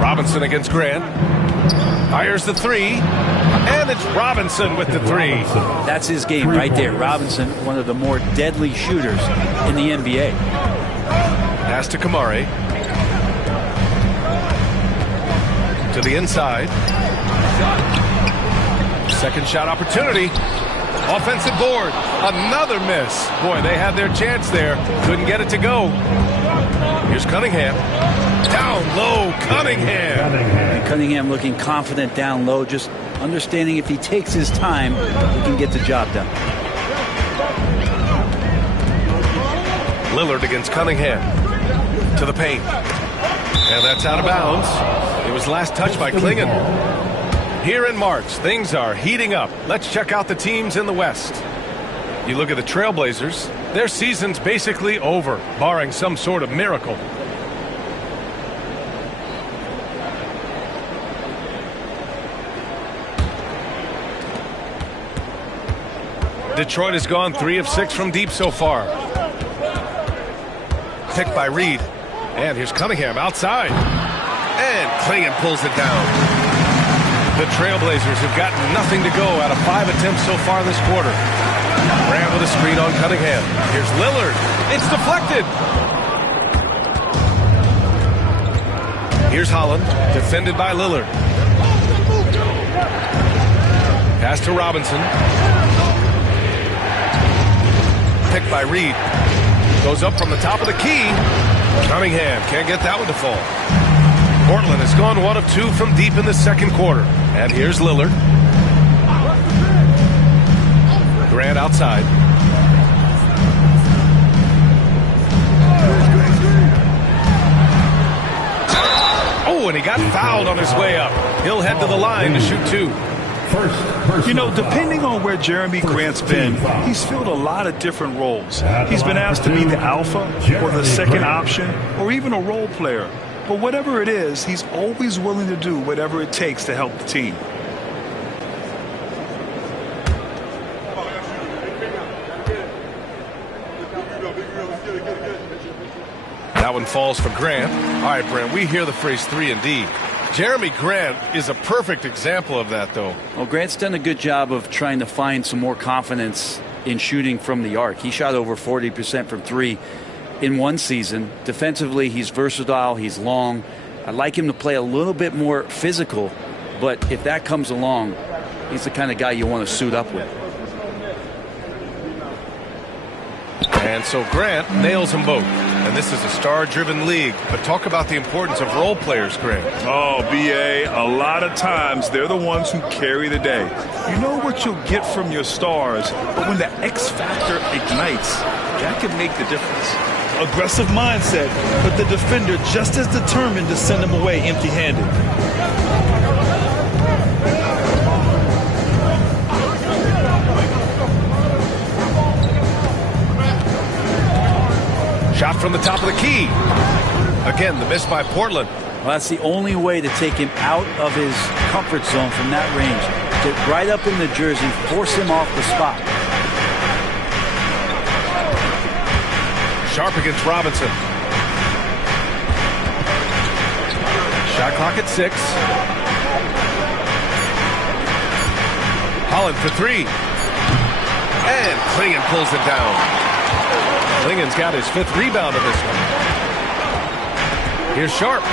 Robinson against Grant. Fires the 3. And it's Robinson with the 3. That's his game right there. Robinson, one of the more deadly shooters in the NBA. Pass to Kamare. To the inside. Second shot opportunity. Offensive board. Another miss. Boy, they had their chance there. Couldn't get it to go. Here's Cunningham. Down low, Cunningham. And Cunningham looking confident down low, just understanding if he takes his time, he can get the job done. Lillard against Cunningham. To the paint. And that's out of bounds. It was last touched by Klingon. Here in March, things are heating up. Let's check out the teams in the West. You look at the Trailblazers, their season's basically over, barring some sort of miracle. Detroit has gone 3 of 6 from deep so far. Picked by Reed. And here's Cunningham outside. And Klingon pulls it down. The Trailblazers have gotten nothing to go out of 5 attempts so far this quarter. Grant with a screen on Cunningham. Here's Lillard. It's deflected. Here's Holland, defended by Lillard. Pass to Robinson. Picked by Reed. Goes up from the top of the key. Cunningham can't get that one to fall. Portland has gone 1 of 2 from deep in the second quarter. And here's Lillard. Grant outside. Oh, and he got fouled on his way up. He'll head to the line to shoot 2. You know, depending on where Jeremy Grant's been, he's filled a lot of different roles. He's been asked to be the alpha or the second option or even a role player. But whatever it is, he's always willing to do whatever it takes to help the team. That one falls for Grant. All right, Brent, we hear the phrase 3-and-D. Jeremy Grant is a perfect example of that, though. Well, Grant's done a good job of trying to find some more confidence in shooting from the arc. He shot over 40% from 3 in one season. Defensively, he's versatile. He's long. I'd like him to play a little bit more physical, but if that comes along, he's the kind of guy you want to suit up with. And so Grant nails them both. And this is a star-driven league. But talk about the importance of role players, Grant. Oh, B.A., a lot of times they're the ones who carry the day. You know what you'll get from your stars, but when the X factor ignites, that can make the difference. Aggressive mindset, but the defender just as determined to send him away empty-handed. Shot from the top of the key. Again, the miss by Portland. Well, that's the only way to take him out of his comfort zone from that range. Get right up in the jersey, force him off the spot. Sharp against Robinson. Shot clock at 6. Holland for 3. And Klingon pulls it down. Klingon's got his 5th rebound of this one. Here's Sharp.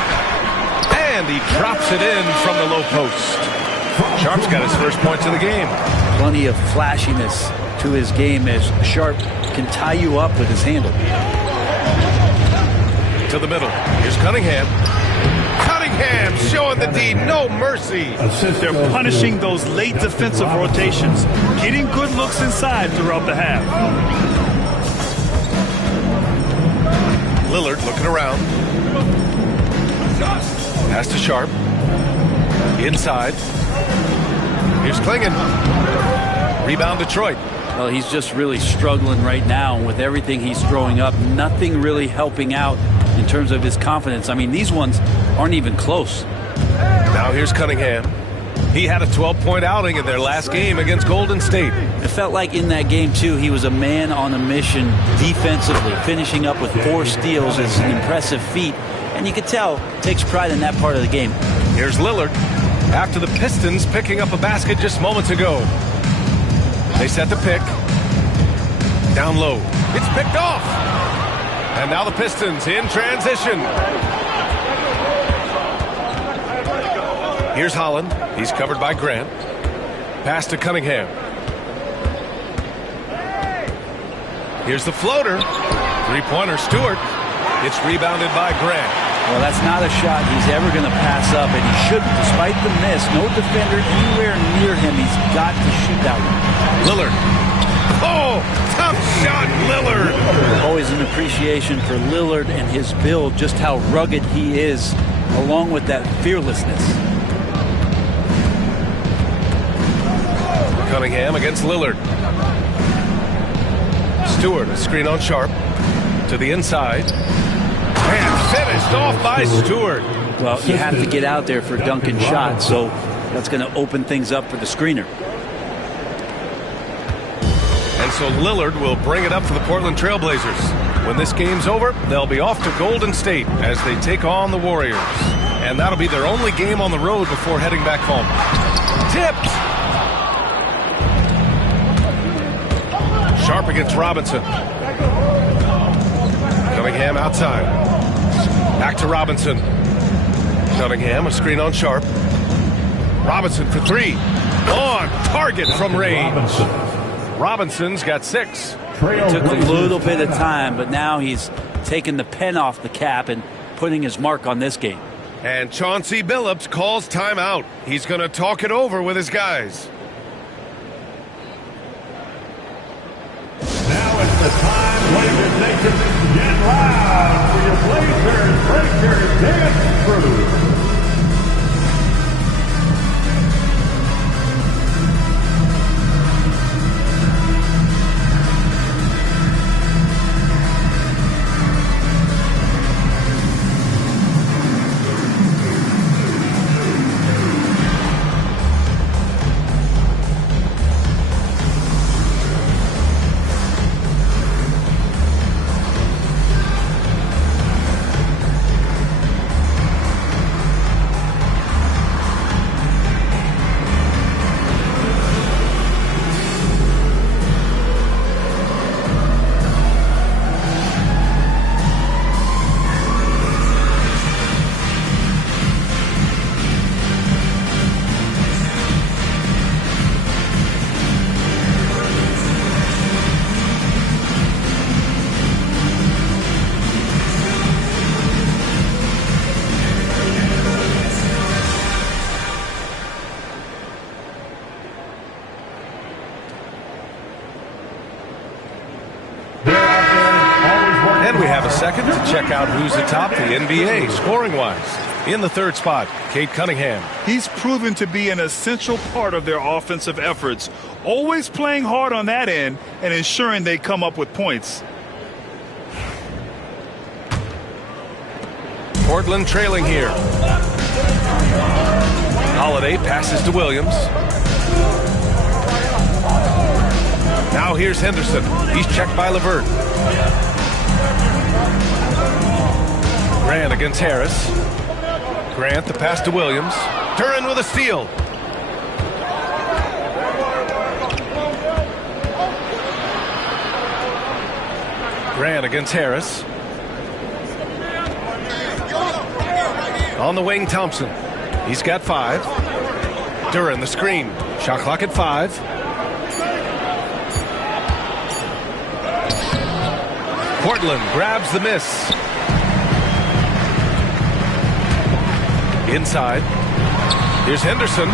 And he drops it in from the low post. Sharp's got his first points of the game. Plenty of flashiness to his game as Sharp can tie you up with his handle. To the middle. Here's Cunningham. Cunningham showing the D, no mercy. They're punishing those late defensive rotations, getting good looks inside throughout the half. Lillard looking around. Pass to Sharp. Inside. Here's Klingon. Rebound Detroit. Well, he's just really struggling right now with everything he's throwing up. Nothing really helping out in terms of his confidence. I mean, these ones aren't even close. Now here's Cunningham. He had a 12-point outing in their last game against Golden State. It felt like in that game, too, he was a man on a mission defensively. Finishing up with 4 steals is an impressive feat. And you could tell, takes pride in that part of the game. Here's Lillard. After the Pistons picking up a basket just moments ago. They set the pick. Down low. It's picked off. And now the Pistons in transition. Here's Holland. He's covered by Grant. Pass to Cunningham. Here's the floater. Three-pointer, Stewart. It's rebounded by Grant. Well, that's not a shot he's ever going to pass up, and he shouldn't. Despite the miss, no defender anywhere near him. He's got to shoot that one. Lillard. Oh, tough shot, Lillard. Always an appreciation for Lillard and his build, just how rugged he is, along with that fearlessness. Cunningham against Lillard. Stewart, a screen on Sharp. To the inside. And finished off by Stewart. Well, you have to get out there for Duncan's shot, so that's going to open things up for the screener. And so Lillard will bring it up for the Portland Trailblazers. When this game's over, they'll be off to Golden State as they take on the Warriors. And that'll be their only game on the road before heading back home. Tipped! Sharp against Robinson. Cunningham outside. Back to Robinson. Cunningham, a screen on Sharp. Robinson for three. On target from range. Robinson's got 6. It took a little bit of time, but now he's taking the pen off the cap and putting his mark on this game. And Chauncey Billups calls timeout. He's going to talk it over with his guys. Now it's the time, Blazers Nation, get loud for your Blazers Breakers dance crew. Second to check out who's atop the NBA scoring-wise. In the third spot, Cade Cunningham. He's proven to be an essential part of their offensive efforts, always playing hard on that end and ensuring they come up with points. Portland trailing here. Holiday passes to Williams. Now here's Henderson. He's checked by LeVert. Grant against Harris. Grant the pass to Williams. Duren with a steal. Grant against Harris. On the wing, Thompson. He's got 5. Duren the screen. Shot clock at 5. Portland grabs the miss. Inside. Here's Henderson.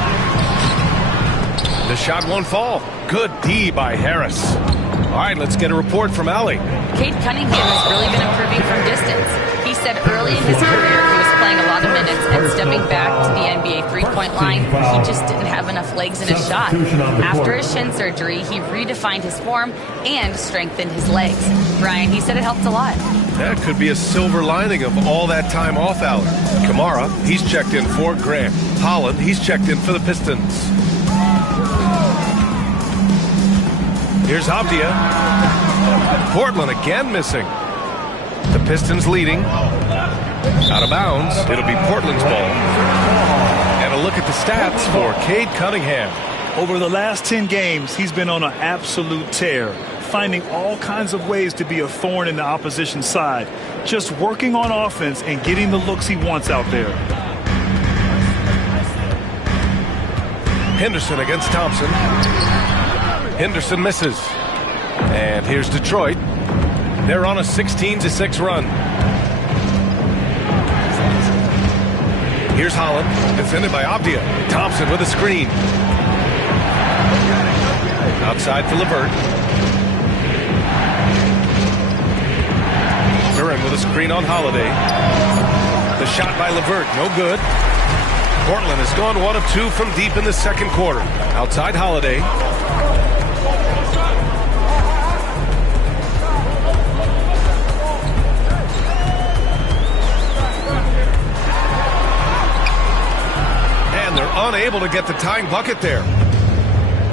The shot won't fall. Good D by Harris. All right, let's get a report from Allie. Cade Cunningham has really been improving from distance. He said early in his career he was playing a lot of minutes and stepping back to the NBA three-point line, he just didn't have enough legs in his shot. After his shin surgery, he redefined his form and strengthened his legs. Brian, he said it helped a lot. That could be a silver lining of all that time off, Allen. Kamara, he's checked in for Grant. Holland, he's checked in for the Pistons. Here's Avdia. Portland again missing. The Pistons leading. Out of bounds. It'll be Portland's ball. And a look at the stats for Cade Cunningham. Over the last 10 games, he's been on an absolute tear, finding all kinds of ways to be a thorn in the opposition's side, just working on offense and getting the looks he wants out there. Henderson against Thompson. Henderson misses. And here's Detroit. They're on a 16-6 run. Here's Holland, defended by Avdia. Thompson with a screen. Outside for LeVert. Duren with a screen on Holiday. The shot by LeVert, no good. Portland has gone 1 of 2 from deep in the second quarter. Outside Holiday. And they're unable to get the tying bucket there.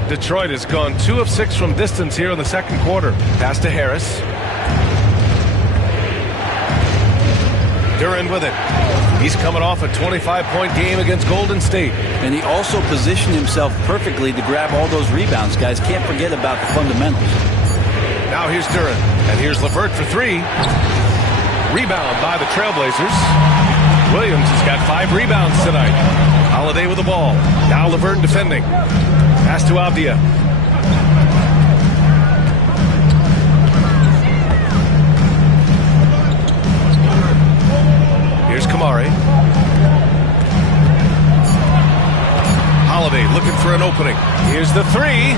Detroit has gone 2 of 6 from distance here in the second quarter. Pass to Harris. Duran with it. He's coming off a 25-point game against Golden State. And he also positioned himself perfectly to grab all those rebounds, guys. Can't forget about the fundamentals. Now here's Duran. And here's LeVert for three. Rebound by the Trailblazers. Williams has got 5 rebounds tonight. Holiday with the ball. Now LeVert defending. Pass to Avdia. Here's Kamari. Holiday looking for an opening. Here's the three.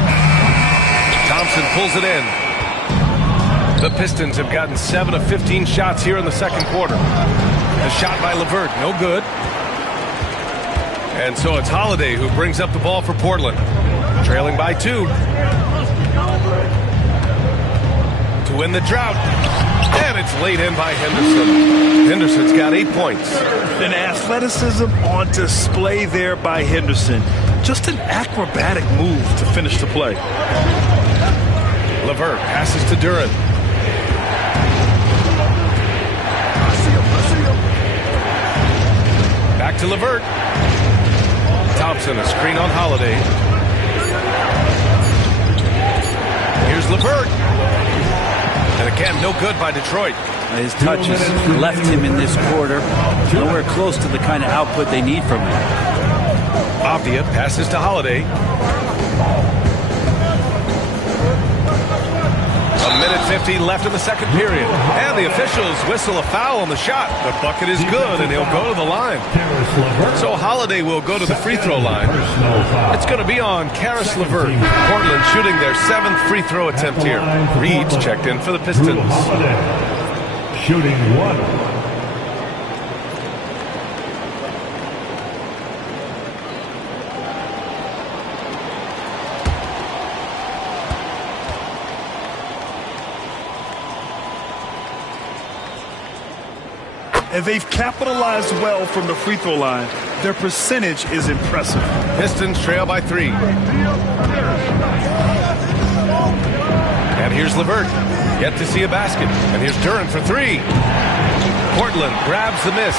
Thompson pulls it in. The Pistons have gotten 7 of 15 shots here in the second quarter. A shot by LeVert, no good. And so it's Holiday who brings up the ball for Portland. Trailing by 2. To win the drought. And it's laid in by Henderson. Henderson's got 8 points. An athleticism on display there by Henderson. Just an acrobatic move to finish the play. LeVert passes to Duran. Back to LeVert. Thompson, a screen on Holiday. Here's LeVert. And again, no good by Detroit. His touches left him in this quarter. Nowhere close to the kind of output they need from him. Avdia passes to Holiday. A minute 50 left in the second period. And the officials whistle a foul on the shot. The bucket is good, and he'll go to the line. So Holiday will go to the free throw line. It's going to be on Karis LeVert. Portland shooting their 7th free throw attempt here. Reed's checked in for the Pistons. Shooting 1. And they've capitalized well from the free throw line. Their percentage is impressive. Pistons trail by 3. And here's LeVert. Yet to see a basket. And here's Duran for 3. Portland grabs the miss.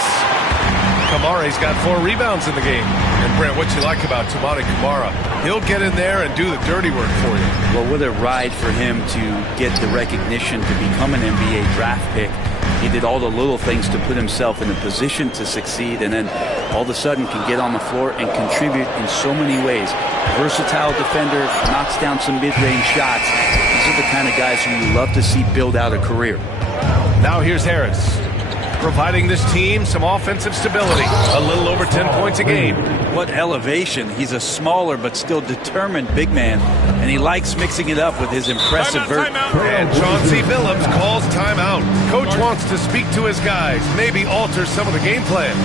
Kamari's got 4 rebounds in the game. And Brent, what you like about Toumani Camara? He'll get in there and do the dirty work for you. Well, what a ride for him to get the recognition to become an NBA draft pick. He did all the little things to put himself in a position to succeed, and then all of a sudden can get on the floor and contribute in so many ways. Versatile defender, knocks down some mid-range shots. These are the kind of guys who you love to see build out a career. Now here's Harris, providing this team some offensive stability. A little over 10 points a game. What elevation. He's a smaller but still determined big man, and he likes mixing it up with his impressive vert. And Chauncey Billups calls timeout. Coach wants to speak to his guys, maybe alter some of the game plan.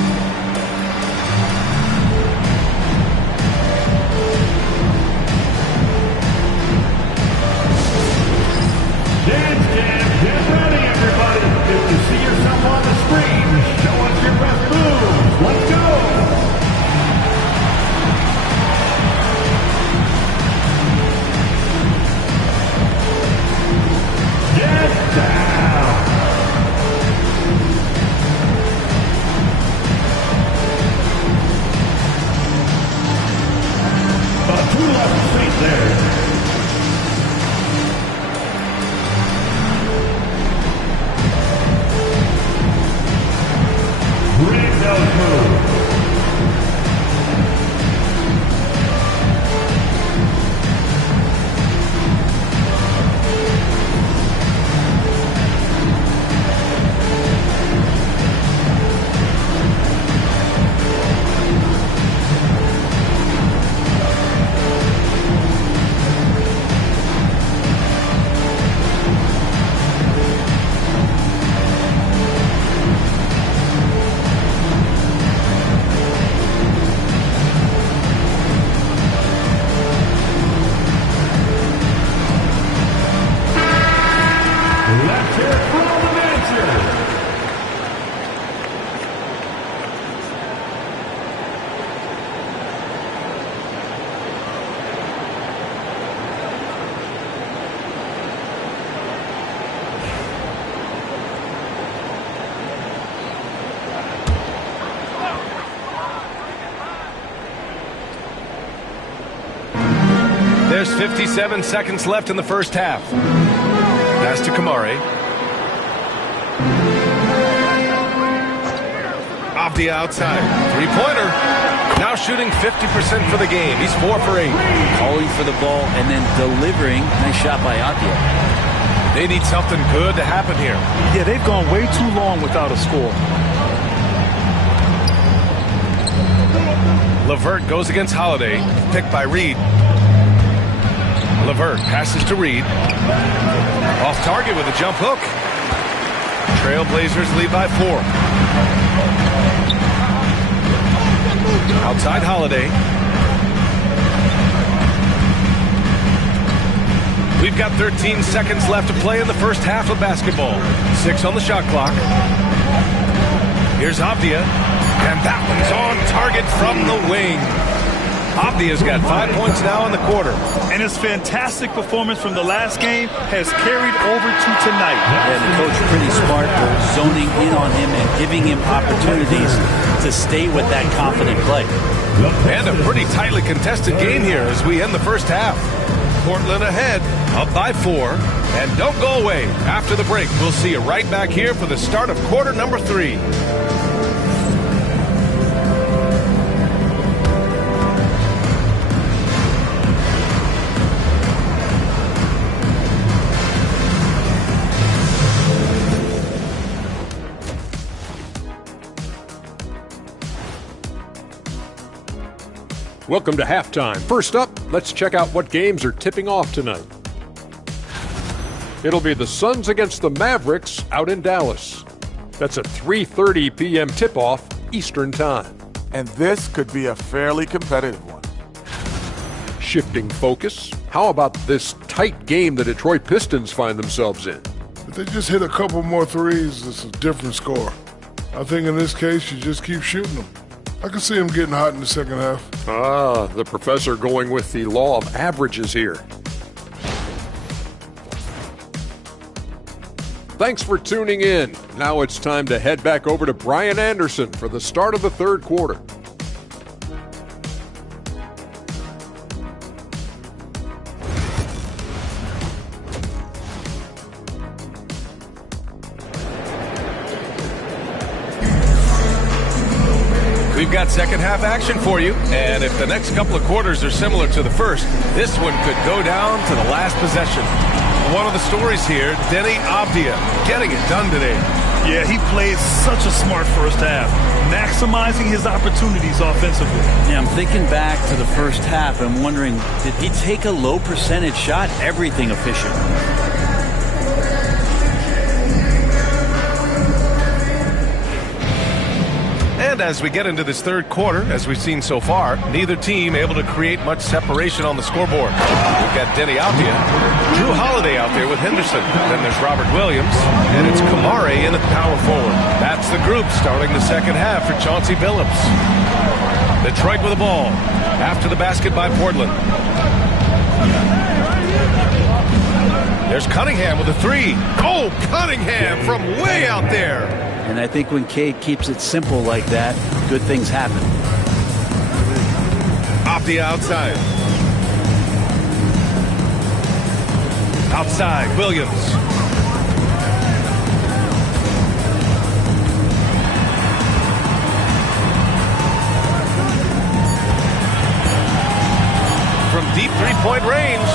Get ready, everybody. If you see yourself on the screen, show us your best moves. Let's go. Get down. There's 57 seconds left in the first half. Pass to Kamari. Avdia outside. Three-pointer. Now shooting 50% for the game. He's 4 for 8. Calling for the ball and then delivering. Nice shot by Avdia. They need something good to happen here. Yeah, they've gone way too long without a score. LeVert goes against Holiday. Picked by Reed. LeVert passes to Reed. Off target with a jump hook. Trailblazers lead by 4. Outside Holiday. We've got 13 seconds left to play in the first half of basketball. 6 on the shot clock. Here's Avdia. And that one's on target from the wing. Avdia's got 5 points now in the quarter. And his fantastic performance from the last game has carried over to tonight. And the coach pretty smart for zoning in on him and giving him opportunities to stay with that confident play. And a pretty tightly contested game here as we end the first half. Portland ahead, up by 4. And don't go away. After the break, we'll see you right back here for the start of quarter number 3. Welcome to halftime. First up, let's check out what games are tipping off tonight. It'll be the Suns against the Mavericks out in Dallas. That's a 3:30 p.m. tip-off Eastern Time. And this could be a fairly competitive one. Shifting focus, how about this tight game the Detroit Pistons find themselves in? If they just hit a couple more threes, it's a different score. I think in this case, you just keep shooting them. I can see him getting hot in the second half. Ah, the professor going with the law of averages here. Thanks for tuning in. Now it's time to head back over to Brian Anderson for the start of the third quarter. We've got second half action for you, and if the next couple of quarters are similar to the first, this one could go down to the last possession. One of the stories here, Denny Avdia getting it done today. Yeah, he played such a smart first half, maximizing his opportunities offensively. Yeah, I'm thinking back to the first half and wondering, did he take a low percentage shot? Everything efficient. And as we get into this third quarter, as we've seen so far, neither team able to create much separation on the scoreboard. We've got Denny Avdia, Drew Holiday out there with Henderson. Then there's Robert Williams, and it's Kamari in at power forward. That's the group starting the second half for Chauncey Billups. Detroit with the ball after the basket by Portland. There's Cunningham with a 3. Oh, Cunningham from way out there. And I think when Cade keeps it simple like that, good things happen. Avdia outside. Outside, Williams. From deep three-point range.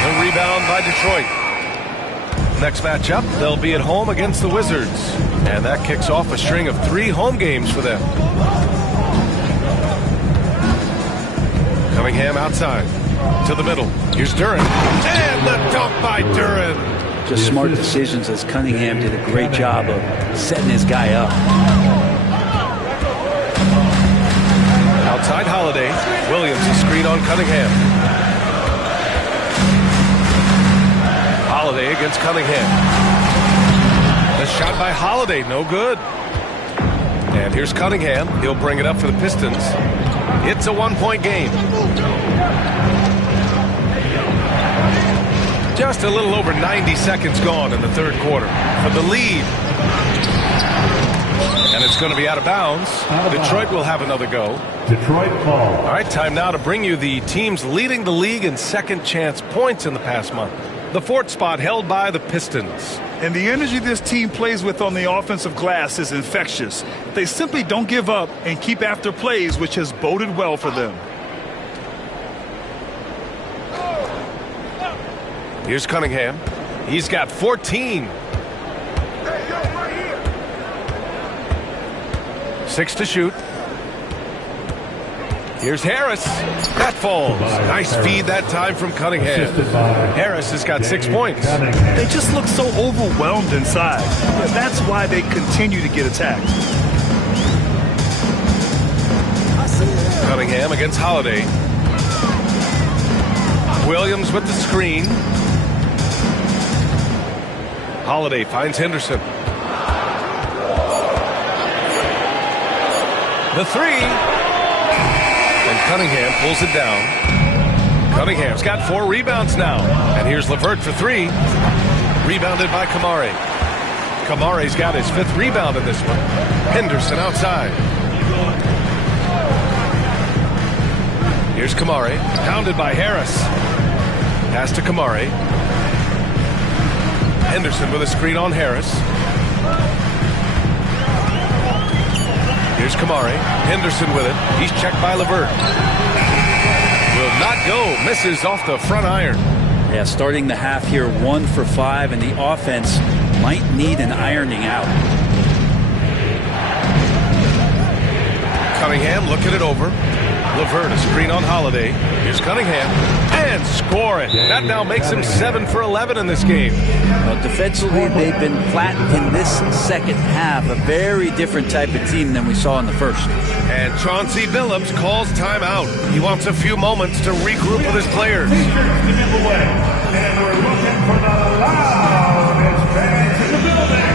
The rebound by Detroit. Next matchup, they'll be at home against the Wizards. And that kicks off a string of 3 home games for them. Cunningham outside to the middle. Here's Duren. And the dunk by Duren. Just smart decisions as Cunningham did a great job of setting his guy up. Outside Holiday. Williams a screen on Cunningham. Holiday against Cunningham. The shot by Holiday, no good. And here's Cunningham. He'll bring it up for the Pistons. It's a 1-point game. Just a little over 90 seconds gone in the third quarter for the lead. And it's going to be out of bounds. Detroit will have another go. Detroit ball. All right, time now to bring you the teams leading the league in second chance points in the past month. The fourth spot held by the Pistons. And the energy this team plays with on the offensive glass is infectious. They simply don't give up and keep after plays, which has boded well for them. Here's Cunningham. He's got 14. 6 to shoot. Here's Harris. That falls. Nice feed that time from Cunningham. Harris has got 6 points. They just look so overwhelmed inside. That's why they continue to get attacked. Cunningham against Holiday. Williams with the screen. Holiday finds Henderson. The three. And Cunningham pulls it down. Cunningham's got 4 rebounds now. And here's LeVert for 3. Rebounded by Kamari. Kamari's got his 5th rebound in this one. Henderson outside. Here's Kamari. Pounded by Harris. Pass to Kamari. Henderson with a screen on Harris. Here's Kamari. Henderson with it. He's checked by LeVert. Will not go. Misses off the front iron. Yeah, starting the half here 1 for 5, and the offense might need an ironing out. Cunningham looking it over. LeVert, a screen on Holiday. Here's Cunningham. And score it. That now makes him 7 for 11 in this game. Well, defensively, they've been flat in this second half. A very different type of team than we saw in the first. And Chauncey Billups calls timeout. He wants a few moments to regroup with his players. And we're looking for the loudest fans in the building.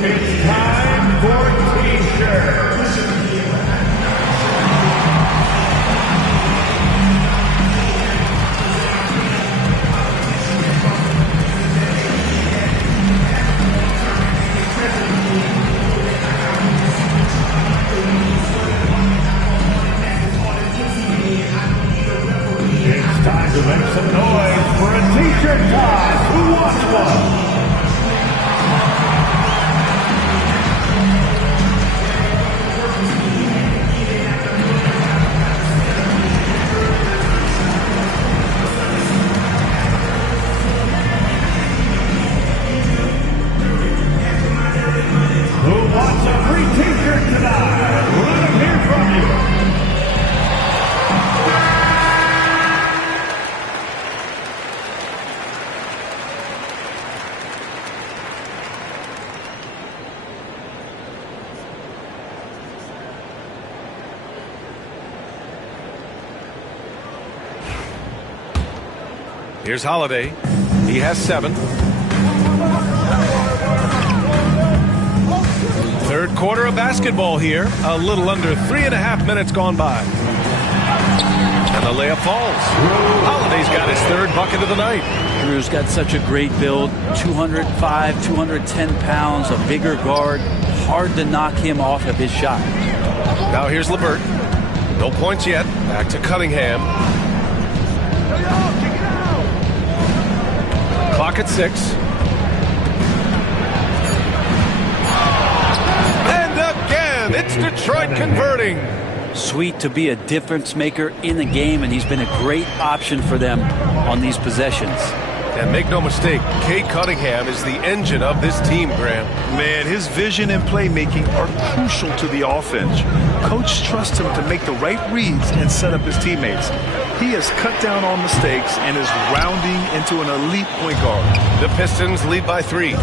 It's time for T-shirts. It's time to make some noise for a T-shirt toss. Who wants one? Who wants a free T-shirt tonight? Let them hear from you. Here's Holiday. He has 7. Third quarter of basketball here. A little under 3.5 minutes gone by. And the layup falls. Holiday's got his 3rd bucket of the night. Drew's got such a great build. 205, 210 pounds, a bigger guard. Hard to knock him off of his shot. Now here's LeVert. No points yet. Back to Cunningham. Clock at 6. And again, it's Detroit converting. Sweet to be a difference maker in the game, and he's been a great option for them on these possessions. And make no mistake, Cade Cunningham is the engine of this team, Graham. Man, his vision and playmaking are crucial to the offense. Coach trusts him to make the right reads and set up his teammates. He has cut down on mistakes and is rounding into an elite point guard. The Pistons lead by 3.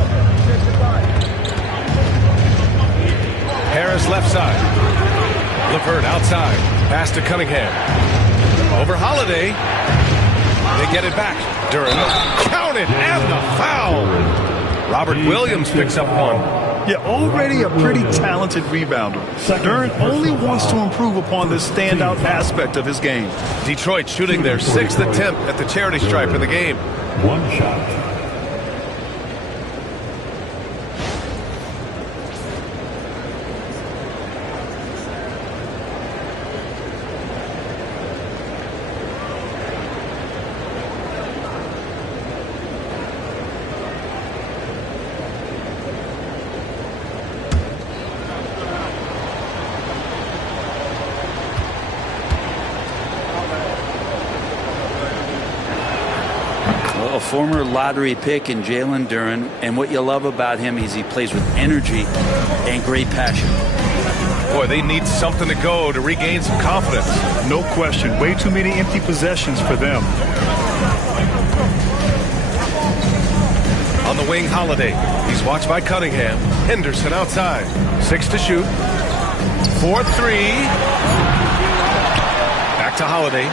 Harris left side. LeVert outside. Pass to Cunningham. Over Holiday. They get it back. Duran counted and the foul. Robert Williams picks up 1. Yeah, already a pretty talented rebounder. Duren only wants to improve upon this standout aspect of his game. Detroit shooting their 6th attempt at the charity stripe of the game. One shot. A former lottery pick in Jalen Duren, and what you love about him is he plays with energy and great passion. Boy, they need something to go to regain some confidence. No question. Way too many empty possessions for them. On the wing, Holiday. He's watched by Cunningham. Henderson outside. 6 to shoot. 4-3. Back to Holiday.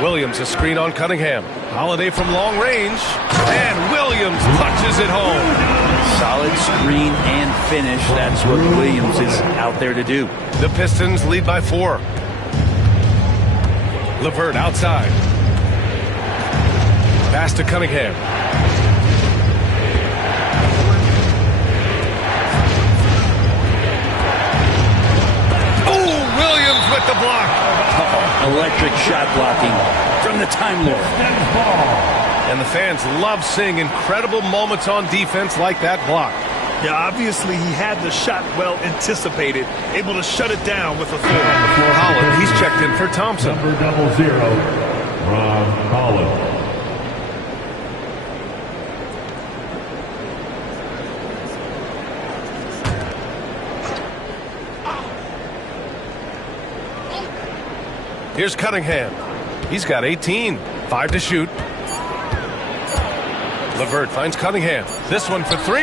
Williams a screen on Cunningham. Holiday from long range. And Williams punches it home. Solid screen and finish. That's what Williams is out there to do. The Pistons lead by 4. LeVert outside. Pass to Cunningham. Oh, Williams with the block. Electric shot blocking from the Time Lord. And the fans love seeing incredible moments on defense like that block. Yeah, obviously he had the shot well anticipated, able to shut it down with a throw. Holland, he's checked in for Thompson. Number 00, Ron Holland. Here's Cunningham. He's got 18. 5 to shoot. LeVert finds Cunningham. This one for 3.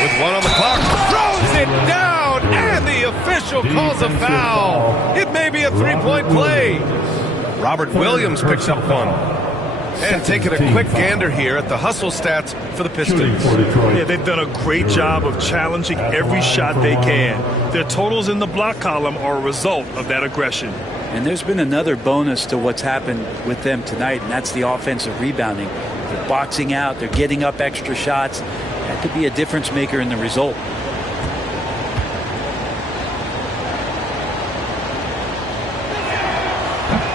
With 1 on the clock. Throws it down. And the official calls a foul. It may be a 3-point play. Robert Williams picks up 1. And taking a quick gander here at the hustle stats for the Pistons. Yeah, they've done a great job of challenging every shot they can. Their totals in the block column are a result of that aggression. And there's been another bonus to what's happened with them tonight, and that's the offensive rebounding. They're boxing out. They're getting up extra shots. That could be a difference maker in the result.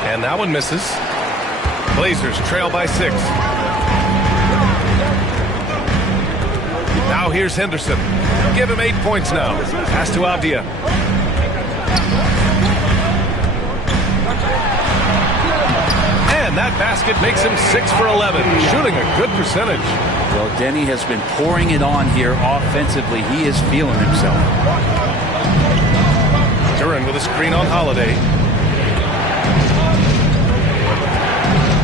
And that one misses. Blazers trail by 6. Now here's Henderson. Give him 8 points now. Pass to Avdia. And that basket makes him 6 for 11, shooting a good percentage. Well, Denny has been pouring it on here offensively. He is feeling himself. Duren with a screen on Holiday.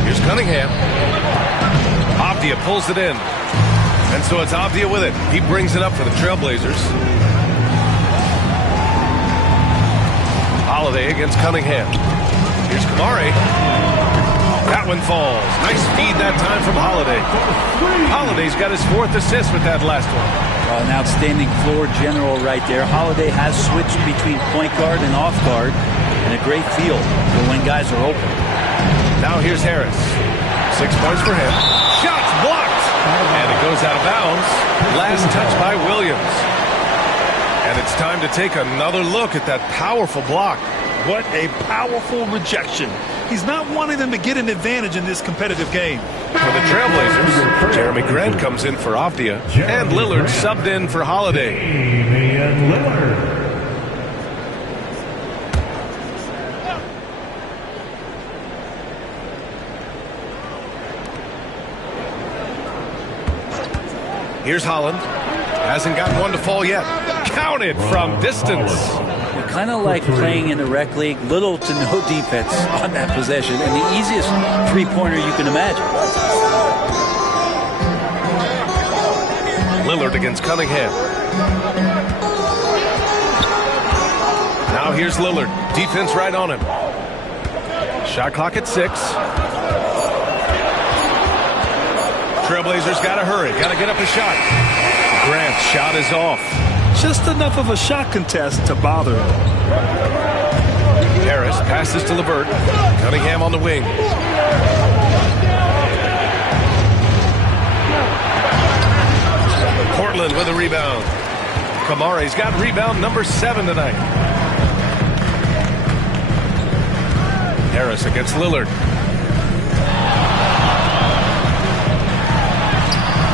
Here's Cunningham. Avdia pulls it in. And so it's Avdia with it. He brings it up for the Trailblazers. Holiday against Cunningham. Here's Kamari. That one falls. Nice feed that time from Holiday. Holiday's got his 4th assist with that last one. An outstanding floor general right there. Holiday has switched between point guard and off guard, and a great feel for when guys are open. Now here's Harris. 6 points for him. Shots blocked. And it goes out of bounds. Last touch by Williams. And it's time to take another look at that powerful block. What a powerful rejection. He's not wanting them to get an advantage in this competitive game. For the Trailblazers, Jeremy Grant comes in for Avdia. And Lillard subbed in for Holiday. Damian Lillard. Here's Holland. Hasn't got one to fall yet. Counted from distance. Kind of like playing in the rec league, little to no defense on that possession, and the easiest three-pointer you can imagine. Lillard against Cunningham. Now here's Lillard. Defense right on him. Shot clock at 6. Trailblazers got to hurry. Got to get up a shot. Grant's shot is off. Just enough of a shot contest to bother him. Harris passes to LeVert. Cunningham on the wing. Portland with a rebound. Kamari's got rebound number 7 tonight. Harris against Lillard.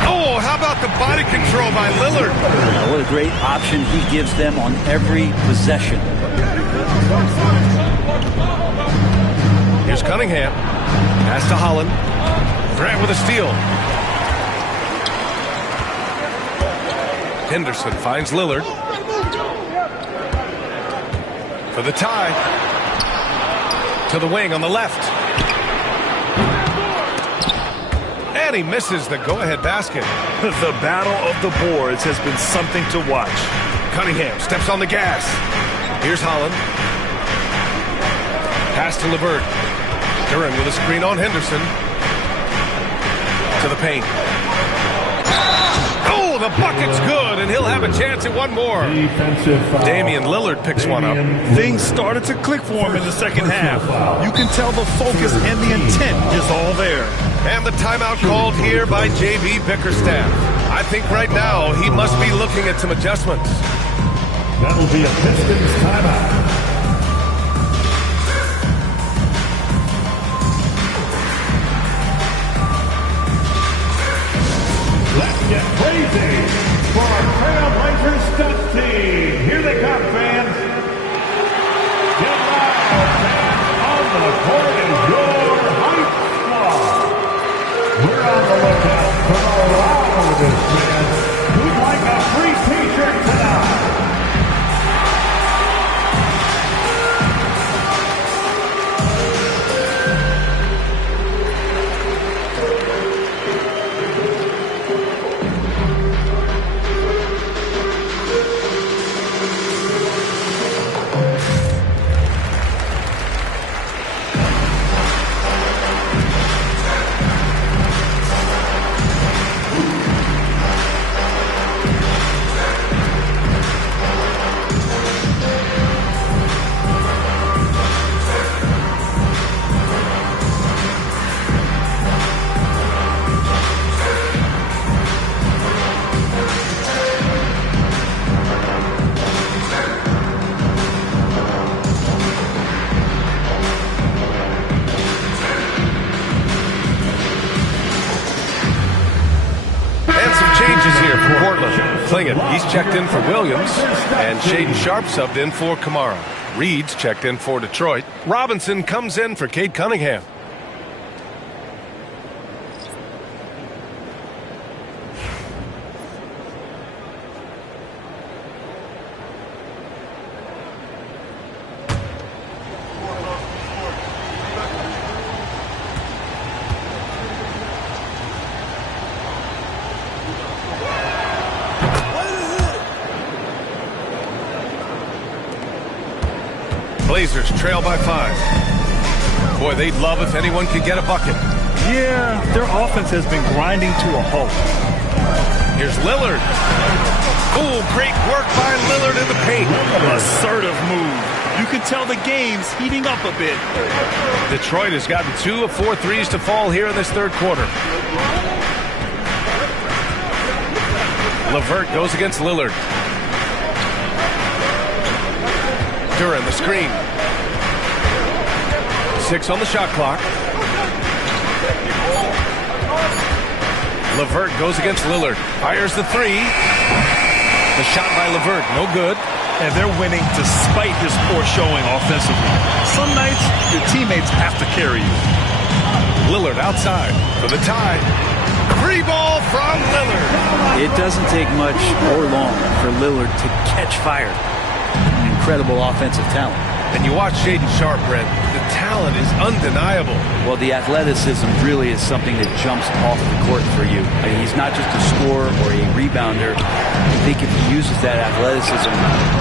Oh, how about the body control by Lillard? What a great option he gives them on every possession. Here's Cunningham. Pass to Holland. Grant with a steal. Henderson finds Lillard. For the tie. To the wing on the left. And he misses the go-ahead basket. The battle of the boards has been something to watch. Cunningham steps on the gas. Here's Holland. Pass to LeVert. Duran with a screen on Henderson. To the paint. Oh, the bucket's good, and he'll have a chance at one more. Damian Lillard picks one up. Things started to click for him in the second half. You can tell the focus and the intent is all there. And the timeout called here by J.B. Bickerstaff. I think right now he must be looking at some adjustments. That'll be a Pistons timeout. Let's get crazy for our Trailblazers stuff team. Here they come, fans. Get loud, fans. On the court is your hype squad. We're on the lookout for the loudest fans who'd like a free t-shirt tonight. He's checked in for Williams, and Shaden Sharp subbed in for Kamara. Reed's checked in for Detroit. Robinson comes in for Cade Cunningham. Blazers trail by 5. Boy, they'd love if anyone could get a bucket. Yeah, their offense has been grinding to a halt. Here's Lillard. Oh, great work by Lillard in the paint. Assertive move. You can tell the game's heating up a bit. Detroit has gotten 2 of 4 threes to fall here in this third quarter. LeVert goes against Lillard. Duran the screen. 6 on the shot clock. LeVert goes against Lillard. Fires the 3. The shot by LeVert, no good. And they're winning despite his poor showing offensively. Some nights, your teammates have to carry you. Lillard outside for the tie. Free ball from Lillard. It doesn't take much or long for Lillard to catch fire. Incredible offensive talent. And you watch Shaden Sharp, Brent. The talent is undeniable. Well, the athleticism really is something that jumps off the court for you. I mean, he's not just a scorer or a rebounder. I think if he uses that athleticism,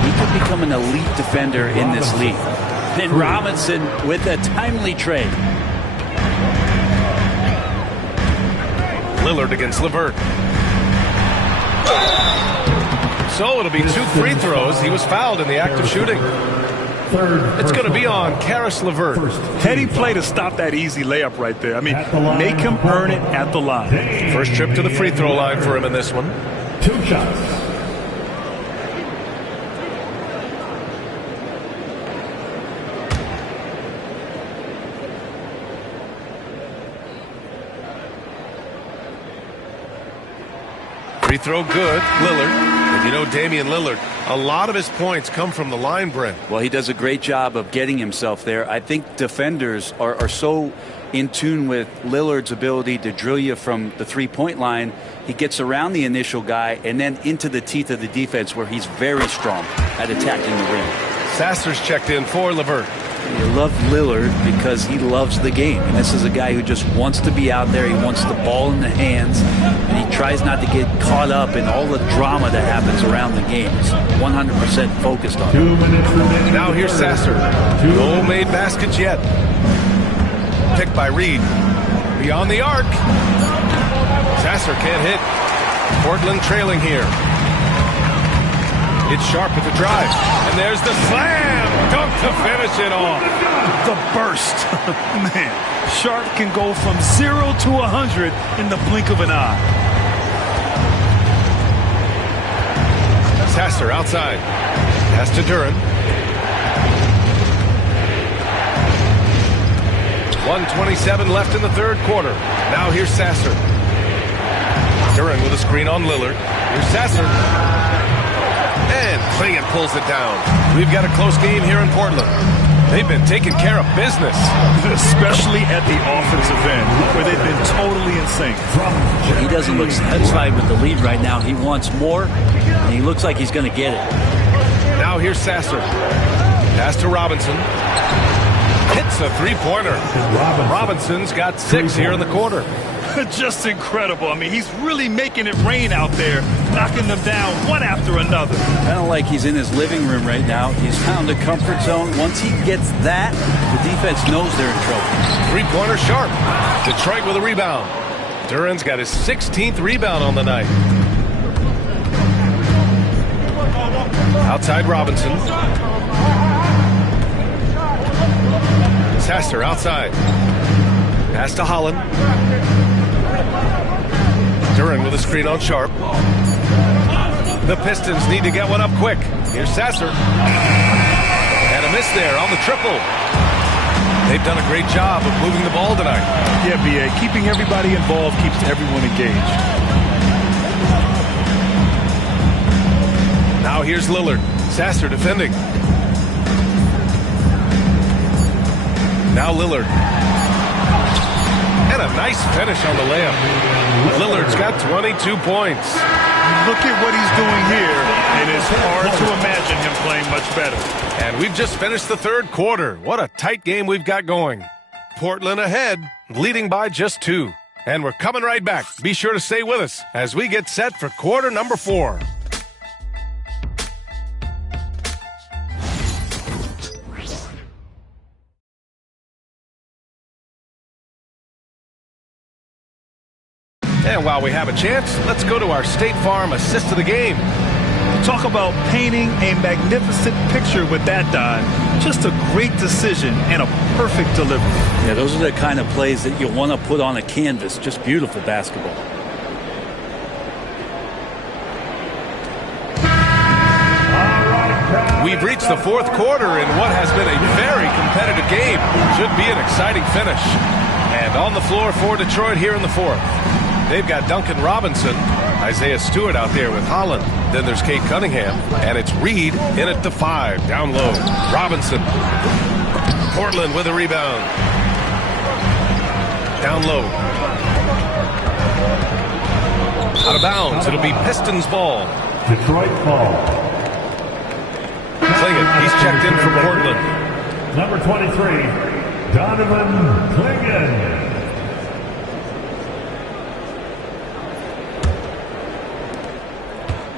he could become an elite defender in this league. And Robinson with a timely trade. Lillard against LeVert. So it'll be 2 free throws. He was fouled in the act of shooting. It's going to be on Karis LeVert. Heady play to stop that easy layup right there. I mean, make him earn it at the line. First trip to the free throw line for him in this one. 2 shots. Free throw good, Lillard. And you know Damian Lillard, a lot of his points come from the line, Brent. Well, he does a great job of getting himself there. I think defenders are so in tune with Lillard's ability to drill you from the three-point line. He gets around the initial guy and then into the teeth of the defense where he's very strong at attacking the rim. Sasser's checked in for LeVert. You love Lillard because he loves the game. And this is a guy who just wants to be out there. He wants the ball in the hands. And he tries not to get caught up in all the drama that happens around the game. He's 100% focused on it. Now here's Sasser. No made baskets yet. Picked by Reed. Beyond the arc. Sasser can't hit. Portland trailing here. It's Sharp with the drive. And there's the slam. Dunk to finish it off. The burst. Man, Sharp can go from 0 to 100 in the blink of an eye. Sasser outside. Pass to Duren. 1:27 left in the third quarter. Now here's Sasser. Duren with a screen on Lillard. Here's Sasser. And Clingan pulls it down. We've got a close game here in Portland. They've been taking care of business. Especially at the offensive end, where they've been totally in sync. He doesn't look satisfied with the lead right now. He wants more, and he looks like he's going to get it. Now here's Sasser. Pass to Robinson. Hits a three-pointer. Robinson's got 6 here in the quarter. Just incredible. I mean, he's really making it rain out there, knocking them down one after another. Kind of like he's in his living room right now. He's found a comfort zone. Once he gets that, the defense knows they're in trouble. Three-pointer Sharp. Detroit with a rebound. Duren's got his 16th rebound on the night. Outside Robinson. Sasser outside. Pass to Holland. Duren with a screen on Sharp. The Pistons need to get one up quick. Here's Sasser. And a miss there on the triple. They've done a great job of moving the ball tonight. Yeah, B.A. Keeping everybody involved keeps everyone engaged. Now here's Lillard. Sasser defending. Now Lillard. And a nice finish on the layup. Lillard's got 22 points. Look at what he's doing here, and it's hard to imagine him playing much better. And we've just finished the third quarter. What a tight game we've got going. Portland ahead, leading by just 2. And we're coming right back. Be sure to stay with us as we get set for quarter number 4. And while we have a chance, let's go to our State Farm assist of the game. Talk about painting a magnificent picture with that, Don. Just a great decision and a perfect delivery. Yeah, those are the kind of plays that you want to put on a canvas. Just beautiful basketball. We've reached the fourth quarter in what has been a very competitive game. Should be an exciting finish. And on the floor for Detroit here in the fourth. They've got Duncan Robinson, Isaiah Stewart out there with Holland. Then there's Cade Cunningham, and it's Reed in at the 5, down low. Robinson. Portland with a rebound. Down low. Out of bounds. It'll be Pistons ball. Detroit ball. Clingan, he's checked in for Portland. Number 23, Donovan Clingan.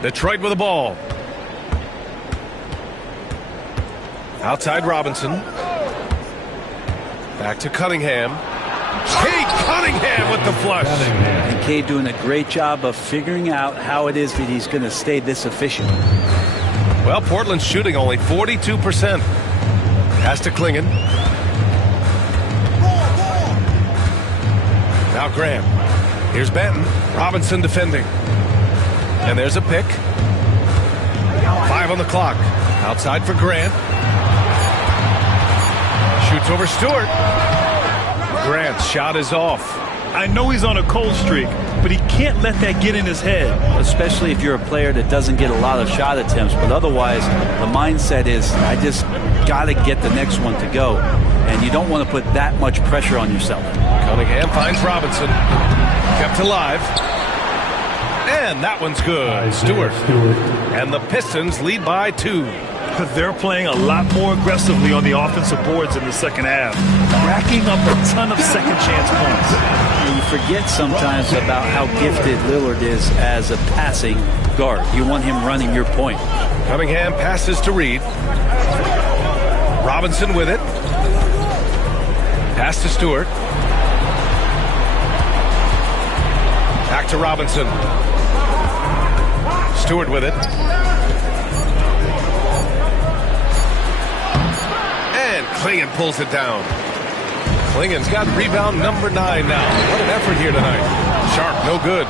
Detroit with the ball. Outside Robinson. Back to Cunningham. Cade Cunningham with the flush. And Cade doing a great job of figuring out how it is that he's going to stay this efficient. Well, Portland's shooting only 42%. Pass to Klingon. Now Graham. Here's Benton. Robinson defending. And there's a pick. 5 on the clock. Outside for Grant. Shoots over Stewart. Grant's shot is off. I know he's on a cold streak, but he can't let that get in his head. Especially if you're a player that doesn't get a lot of shot attempts, but otherwise the mindset is, I just got to get the next one to go. And you don't want to put that much pressure on yourself. Cunningham finds Robinson. Kept alive. And that one's good. Stewart. And the Pistons lead by 2. They're playing a lot more aggressively on the offensive boards in the second half, racking up a ton of second chance points. You forget sometimes about how gifted Lillard is as a passing guard. You want him running your point. Cunningham passes to Reed. Robinson with it. Pass to Stewart. Back to Robinson. Stewart with it. And Klingon pulls it down. Klingon's got rebound number 9 now. What an effort here tonight. Sharp, no good.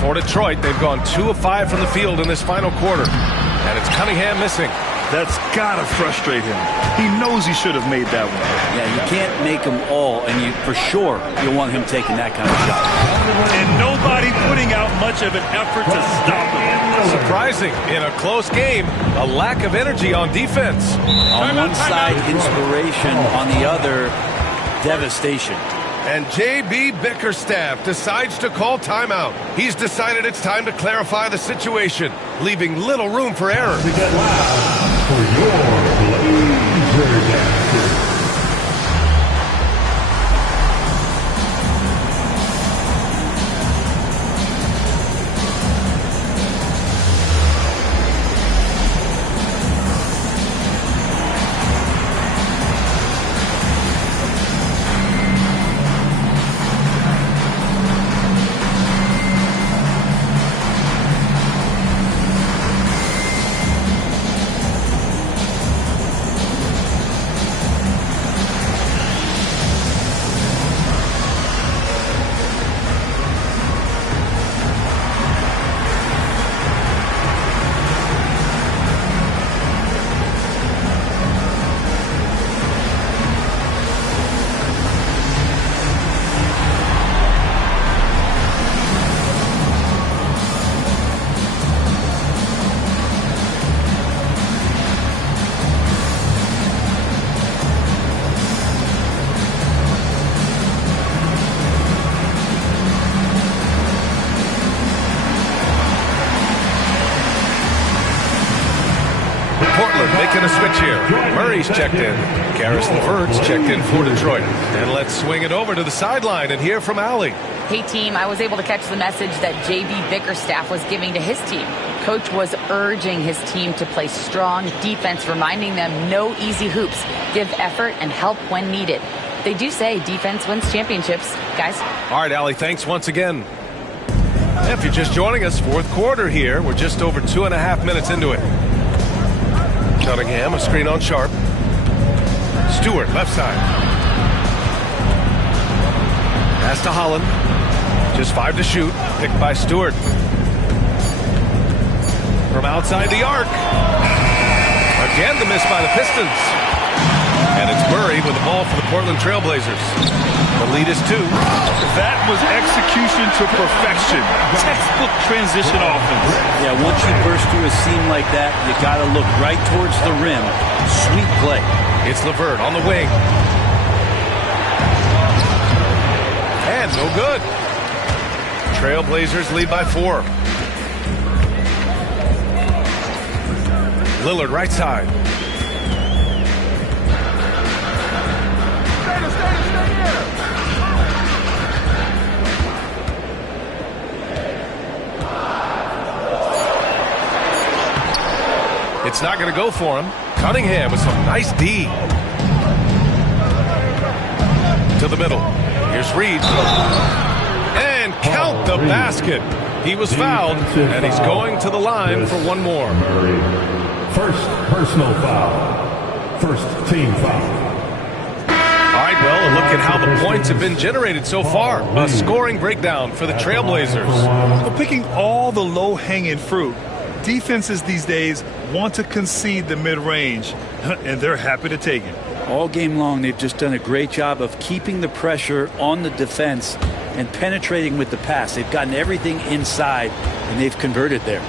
For Detroit, they've gone 2 of 5 from the field in this final quarter. And it's Cunningham missing. That's got to frustrate him. He knows he should have made that one. Yeah, you can't make them all, and you for sure you want him taking that kind of shot. And nobody putting out much of an effort to stop him. Surprising, in a close game, a lack of energy on defense. On one side, inspiration. On the other, devastation. And J.B. Bickerstaff decides to call timeout. He's decided it's time to clarify the situation, leaving little room for error. To get loud for your Blazers. Making a switch here. Murray's checked in. Karis LeVert's checked in for Detroit. And let's swing it over to the sideline and hear from Allie. Hey, team, I was able to catch the message that J.B. Bickerstaff was giving to his team. Coach was urging his team to play strong defense, reminding them no easy hoops, give effort and help when needed. They do say defense wins championships, guys. All right, Allie, thanks once again. If you're just joining us, fourth quarter here. We're just over 2.5 minutes into it. Cunningham, a screen on Sharp. Stewart, left side. Pass to Holland. Just 5 to shoot. Picked by Stewart. From outside the arc. Again, the miss by the Pistons. And it's Murray with the ball for the Portland Trailblazers. The lead is 2. That was execution to perfection. Textbook transition offense. Yeah, once you burst through a seam like that, you got to look right towards the rim. Sweet play. It's LeVert on the wing. And no good. Trailblazers lead by 4. Lillard right side. It's not going to go for him. Cunningham with some nice D. To the middle. Here's Reed. And count the basket. He was fouled, and he's going to the line for one more. First personal foul. First team foul. All right, well, a look at how the points have been generated so far. A scoring breakdown for the Trailblazers. Well, picking all the low-hanging fruit, defenses these days want to concede the mid-range, and they're happy to take it. All game long, they've just done a great job of keeping the pressure on the defense and penetrating with the pass. They've gotten everything inside, and they've converted there.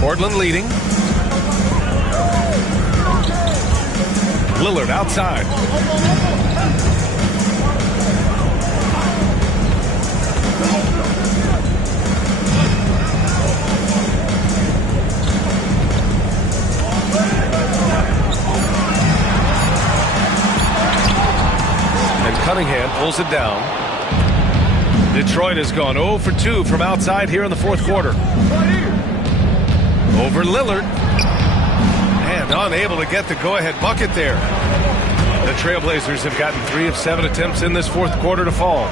Portland leading. Lillard outside. And Cunningham pulls it down. Detroit has gone 0 for 2 from outside here in the fourth quarter. Over Lillard. And unable to get the go-ahead bucket there. The Trailblazers have gotten 3 of 7 attempts in this fourth quarter to fall.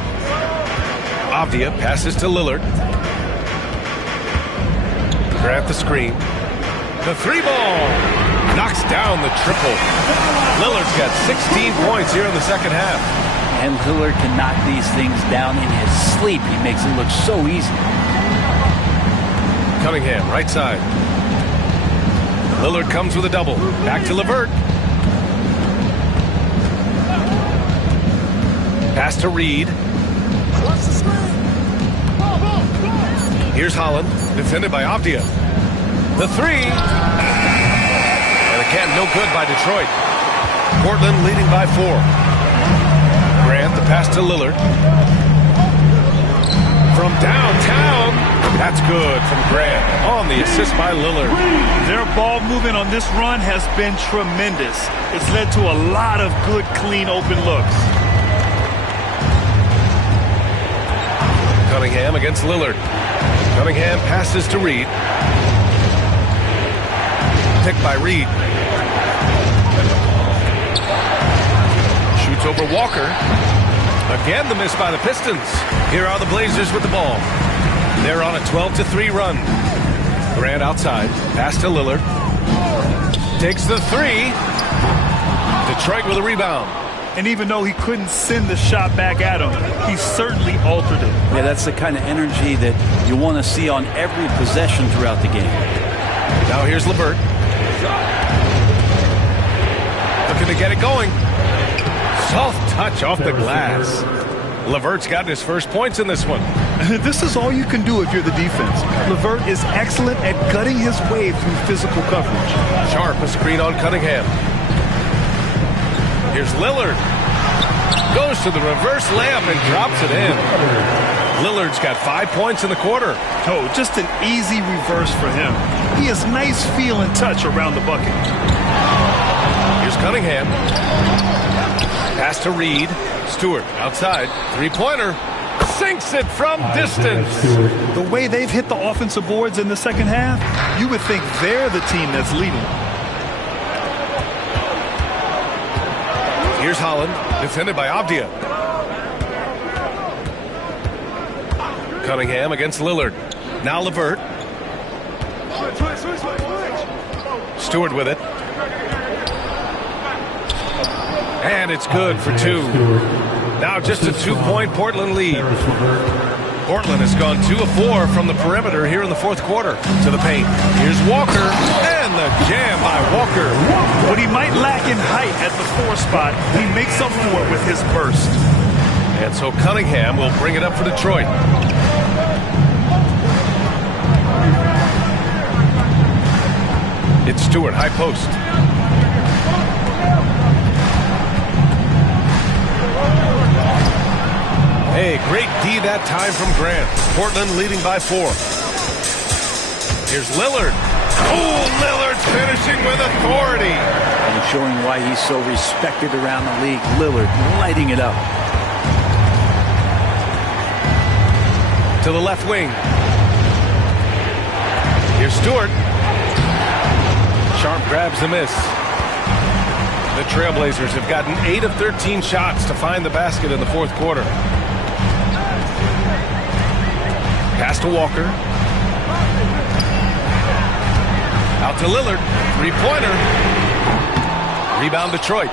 Avdia passes to Lillard. Grant the screen. The three ball. Knocks down the triple. Lillard's got 16 points here in the second half. And Lillard can knock these things down in his sleep. He makes it look so easy. Cunningham, right side. Lillard comes with a double. Back to LeVert. Pass to Reed. Here's Holland, defended by Avdia. The three. And again, no good by Detroit. Portland leading by 4. Grant, the pass to Lillard. From downtown. That's good from Grant on the assist by Lillard. Their ball movement on this run has been tremendous. It's led to a lot of good, clean, open looks. Cunningham against Lillard. Cunningham passes to Reed. Picked by Reed. Shoots over Walker. Again, the miss by the Pistons. Here are the Blazers with the ball. They're on a 12-3 run. Grant outside. Pass to Lillard. Takes the three. Detroit with a rebound. And even though he couldn't send the shot back at him, he certainly altered it. Yeah, that's the kind of energy that you want to see on every possession throughout the game. Now here's LeVert. Looking to get it going. Soft touch off the glass. LeVert's gotten his first points in this one. This is all you can do if you're the defense. LeVert is excellent at gutting his way through physical coverage. Sharp, a screen on Cunningham. Here's Lillard. Goes to the reverse layup and drops it in. Lillard's got 5 points in the quarter. Oh, just an easy reverse for him. He has nice feel and touch around the bucket. Here's Cunningham. Pass to Reed. Stewart outside. Three-pointer. Sinks it from distance. The way they've hit the offensive boards in the second half, you would think they're the team that's leading. Here's Holland, defended by Avdia. Cunningham against Lillard. Now LeVert. Stewart with it. And it's good for 2. Now just a 2-point Portland lead. Portland has gone 2 of 4 from the perimeter here in the fourth quarter. To the paint. Here's Walker. And the jam by Walker. What he might lack in height at the 4 spot, he makes up for it with his burst. And so Cunningham will bring it up for Detroit. It's Stewart, high post. Hey, great D that time from Grant. Portland leading by 4. Here's Lillard. Oh, Lillard's finishing with authority. And showing why he's so respected around the league. Lillard lighting it up. To the left wing. Here's Stewart. Sharp grabs the miss. The Trailblazers have gotten 8 of 13 shots to find the basket in the fourth quarter. Pass to Walker. Out to Lillard. Three-pointer. Rebound Detroit.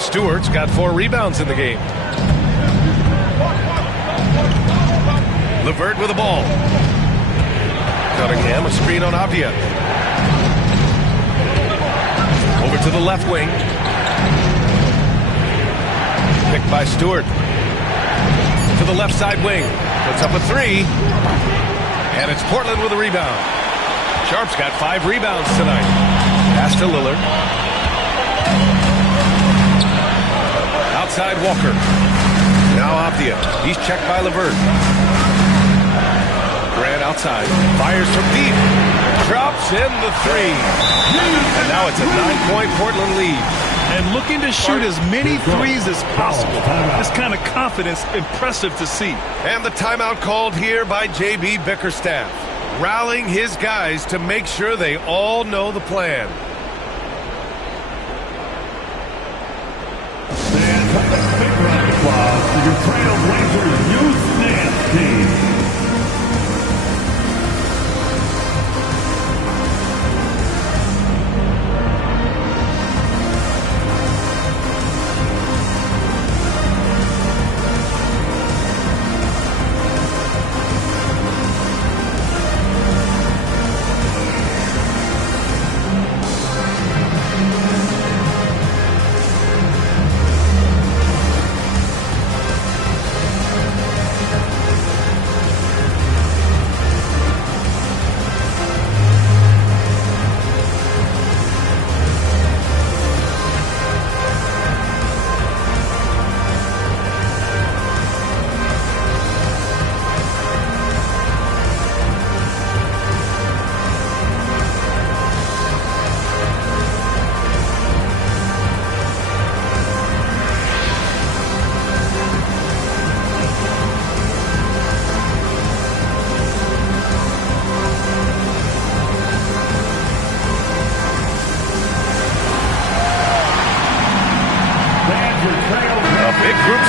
Stewart's got 4 rebounds in the game. LeVert with the ball. Cunningham, a screen on Avdia. Over to the left wing. Picked by Stewart. To the left side wing. Puts up a 3. And it's Portland with a rebound. Sharp's got 5 rebounds tonight. Pass to Lillard. Outside Walker. Now Avdia. He's checked by LeVert. Grant outside. Fires from deep. Drops in the 3. And now it's a 9-point Portland lead. And looking to shoot as many threes as possible. This kind of confidence, impressive to see. And the timeout called here by J.B. Bickerstaff, rallying his guys to make sure they all know the plan. Stand up a big round of applause for your Trailblazers Youth Dance Team.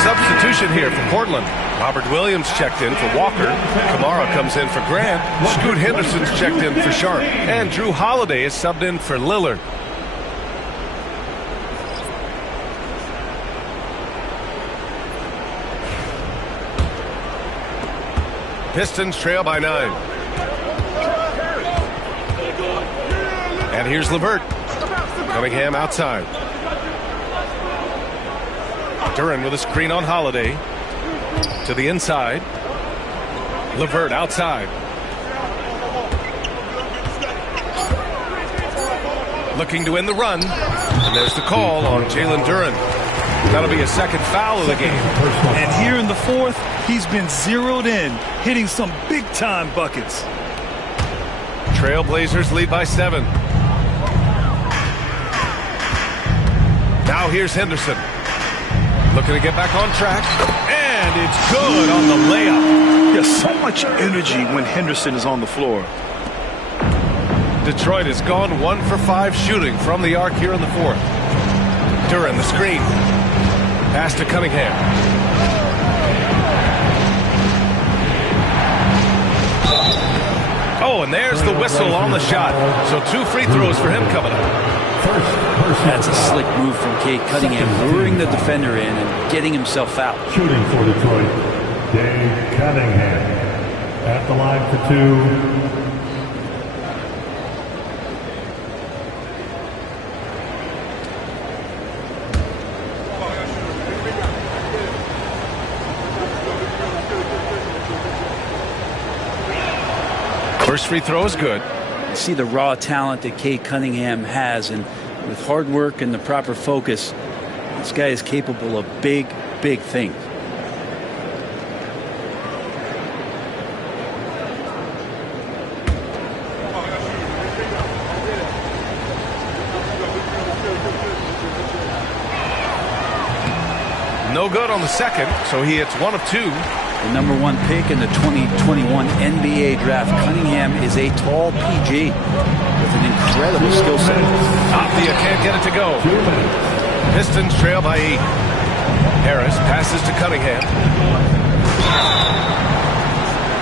Substitution here for Portland. Robert Williams checked in for Walker. Kamara comes in for Grant. Scoot Henderson's checked in for Sharp. And Drew Holiday is subbed in for Lillard. Pistons trail by 9. And here's LeVert. Cunningham outside. Duran with a screen on Holiday. To the inside. LeVert outside. Looking to win the run. And there's the call on Jalen Duran. That'll be a second foul of the game. And here in the fourth, he's been zeroed in, hitting some big-time buckets. Trailblazers lead by 7. Now here's Henderson. Looking to get back on track. And it's good on the layup. There's so much energy when Henderson is on the floor. Detroit has gone 1 for 5 shooting from the arc here in the fourth. Duran the screen. Pass to Cunningham. Oh, and there's the whistle on the shot. So 2 free throws for him coming up. That's a slick move from Cade Cunningham, luring the defender in and getting himself out. Shooting for Detroit, Cade Cunningham at the line for 2. First free throw is good. You see the raw talent that Cade Cunningham has, and with hard work and the proper focus, this guy is capable of big, big things. No good on the second, so he hits 1 of 2. The number 1 pick in the 2021 NBA draft. Cunningham is a tall PG with an incredible skill set. Avdia can't get it to go. Pistons trail by 8. Harris passes to Cunningham.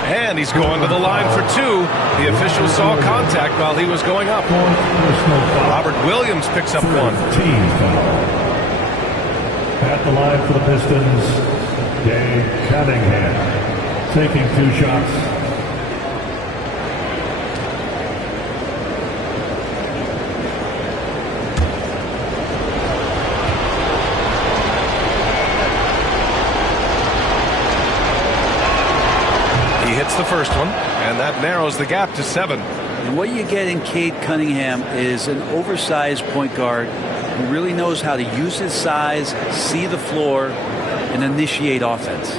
And he's going to the line for 2. The official saw contact while he was going up. Robert Williams picks up 1. At the line for the Pistons, Dave Cunningham taking 2 shots. He hits the first one, and that narrows the gap to 7. And what you get in Cade Cunningham is an oversized point guard who really knows how to use his size, see the floor, and initiate offense.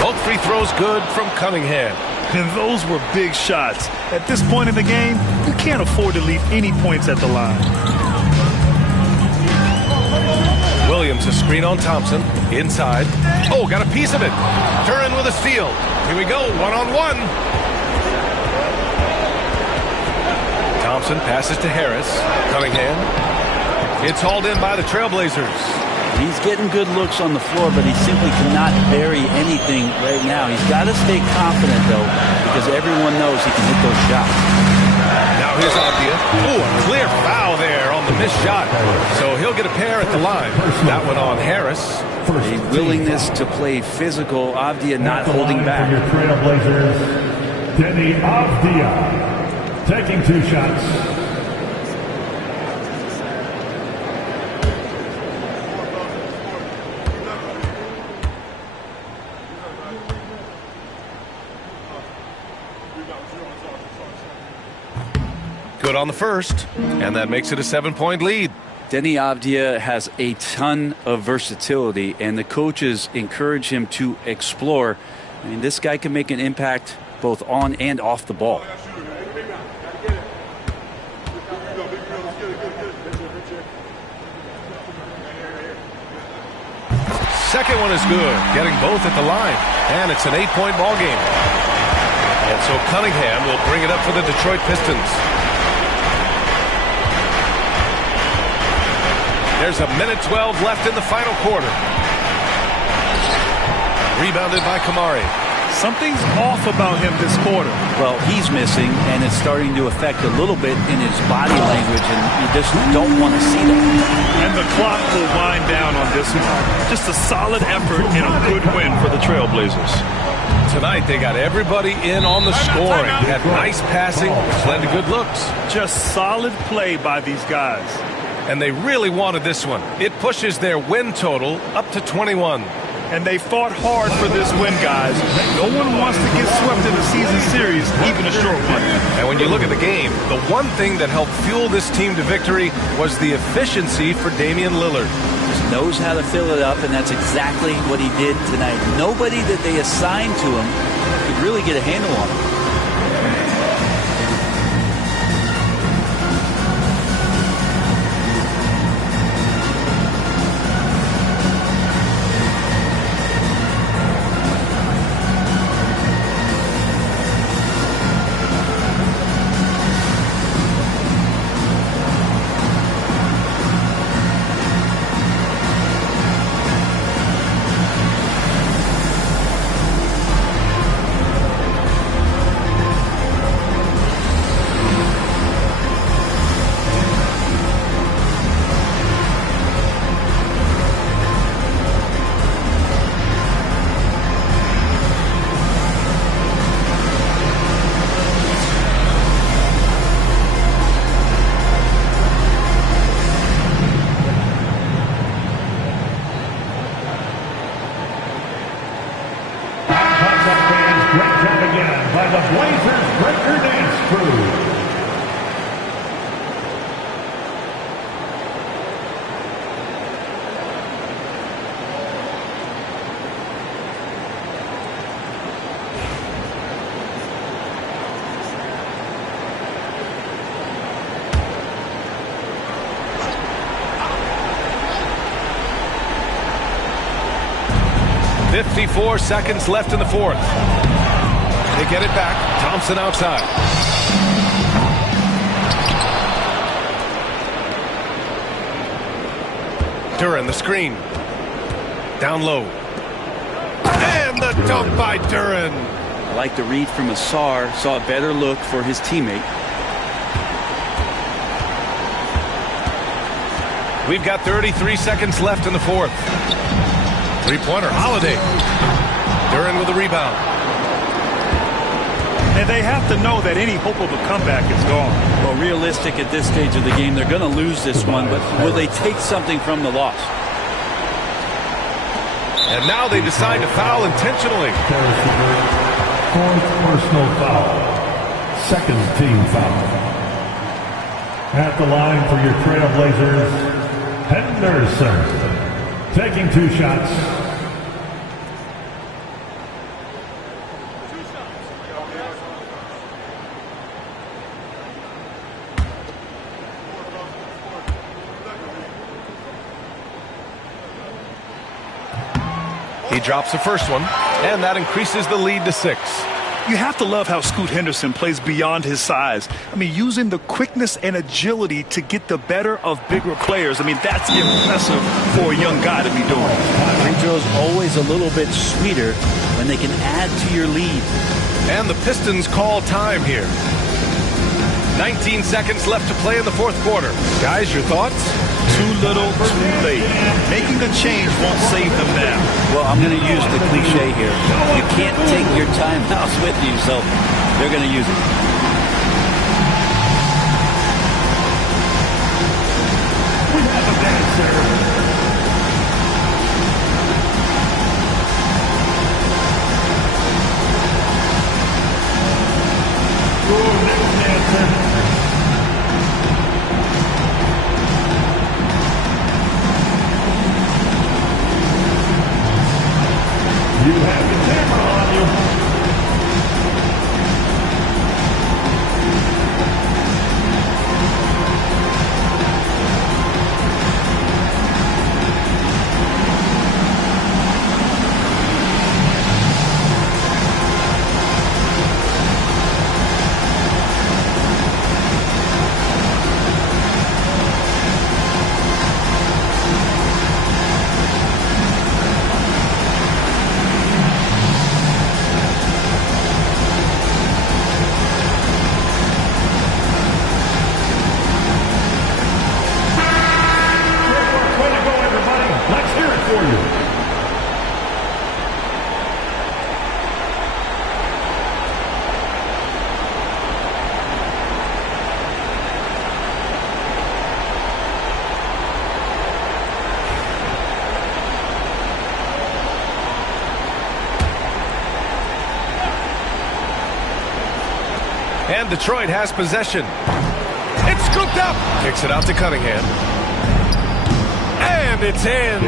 Both free throws good from Cunningham. And those were big shots. At this point in the game, you can't afford to leave any points at the line. Williams a screen on Thompson. Inside. Oh, got a piece of it. Turin with a steal. Here we go. 1-on-1. Thompson passes to Harris. Cunningham. It's hauled in by the Trailblazers. He's getting good looks on the floor, but he simply cannot bury anything right now. He's got to stay confident, though, because everyone knows he can hit those shots. Now here's Avdia. Oh, a clear foul there on the missed shot. So he'll get a pair at the line. That one on Harris. A willingness to play physical. Avdia not holding back. For your Trailblazers, Deni Avdia taking 2 shots. Good on the first, and that makes it a 7-point lead. Deni Avdia has a ton of versatility, and the coaches encourage him to explore. I mean, this guy can make an impact both on and off the ball. Second one is good, getting both at the line, and it's an 8-point ball game. And so Cunningham will bring it up for the Detroit Pistons. There's a minute 12 left in the final quarter. Rebounded by Kamari. Something's off about him this quarter. Well, he's missing, and it's starting to affect a little bit in his body language, and you just don't want to see that. And the clock will wind down on this one. Just a solid effort and a good win for the Trailblazers. Tonight, they got everybody in on the scoring. Had nice passing, which led to good looks. Just solid play by these guys. And they really wanted this one. It pushes their win total up to 21. And they fought hard for this win, guys. No one wants to get swept in the season series, even a short one. And when you look at the game, the one thing that helped fuel this team to victory was the efficiency for Damian Lillard. Just knows how to fill it up, and that's exactly what he did tonight. Nobody that they assigned to him could really get a handle on him. 54 seconds left in the fourth. They get it back. Thompson outside. Duren, the screen. Down low. And the dunk by Duren. I like the read from Asar. Saw a better look for his teammate. We've got 33 seconds left in the fourth. Three-pointer, Holiday. Duren with the rebound. And they have to know that any hope of a comeback is gone. Well, realistic at this stage of the game, they're going to lose this one, but will they take something from the loss? And now they decide to foul intentionally. Fourth personal foul. Second team foul. At the line for your Trailblazers, Henderson. Taking 2 shots. He drops the first one, and that increases the lead to 6. You have to love how Scoot Henderson plays beyond his size. I mean, using the quickness and agility to get the better of bigger players. I mean, that's impressive for a young guy to be doing. Free throws always a little bit sweeter when they can add to your lead. And the Pistons call time here. 19 seconds left to play in the fourth quarter. Guys, your thoughts? Too little, too late. Making a change won't save them now. Well, I'm going to use the cliche here. You can't take your timeouts with you, so they're going to use it. We have a dancer. You have the camera on you. And Detroit has possession. It's scooped up. Kicks it out to Cunningham. And it's in.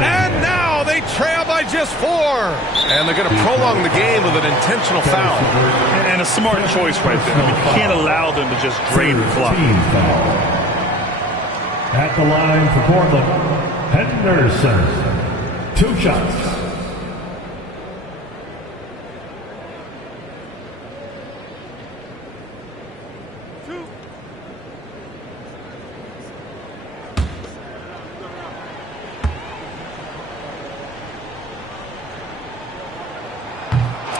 And now they trail by just 4. And they're going to prolong the game with an intentional foul. And a smart choice right there. I mean, you can't allow them to just drain the clock. At the line for Portland, Henderson. 2 shots.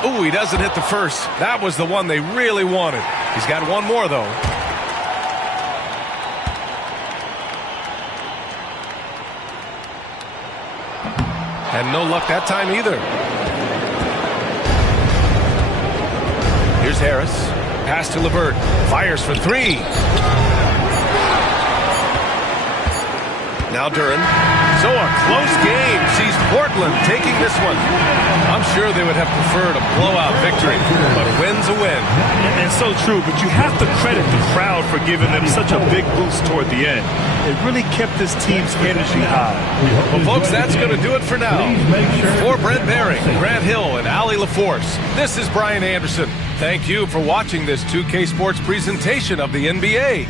Ooh, he doesn't hit the first. That was the one they really wanted. He's got one more, though. And no luck that time either. Here's Harris. Pass to LeVert. Fires for 3. Now Duren. So a close game sees Portland taking this one. I'm sure they would have preferred a blowout victory, but a win's a win. And so true, but you have to credit the crowd for giving them such a big boost toward the end. It really kept this team's energy high. Well, folks, that's going to do it for now. For Brent Behring, Grant Hill, and Allie LaForce, this is Brian Anderson. Thank you for watching this 2K Sports presentation of the NBA.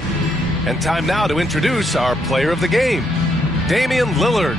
And time now to introduce our player of the game, Damian Lillard.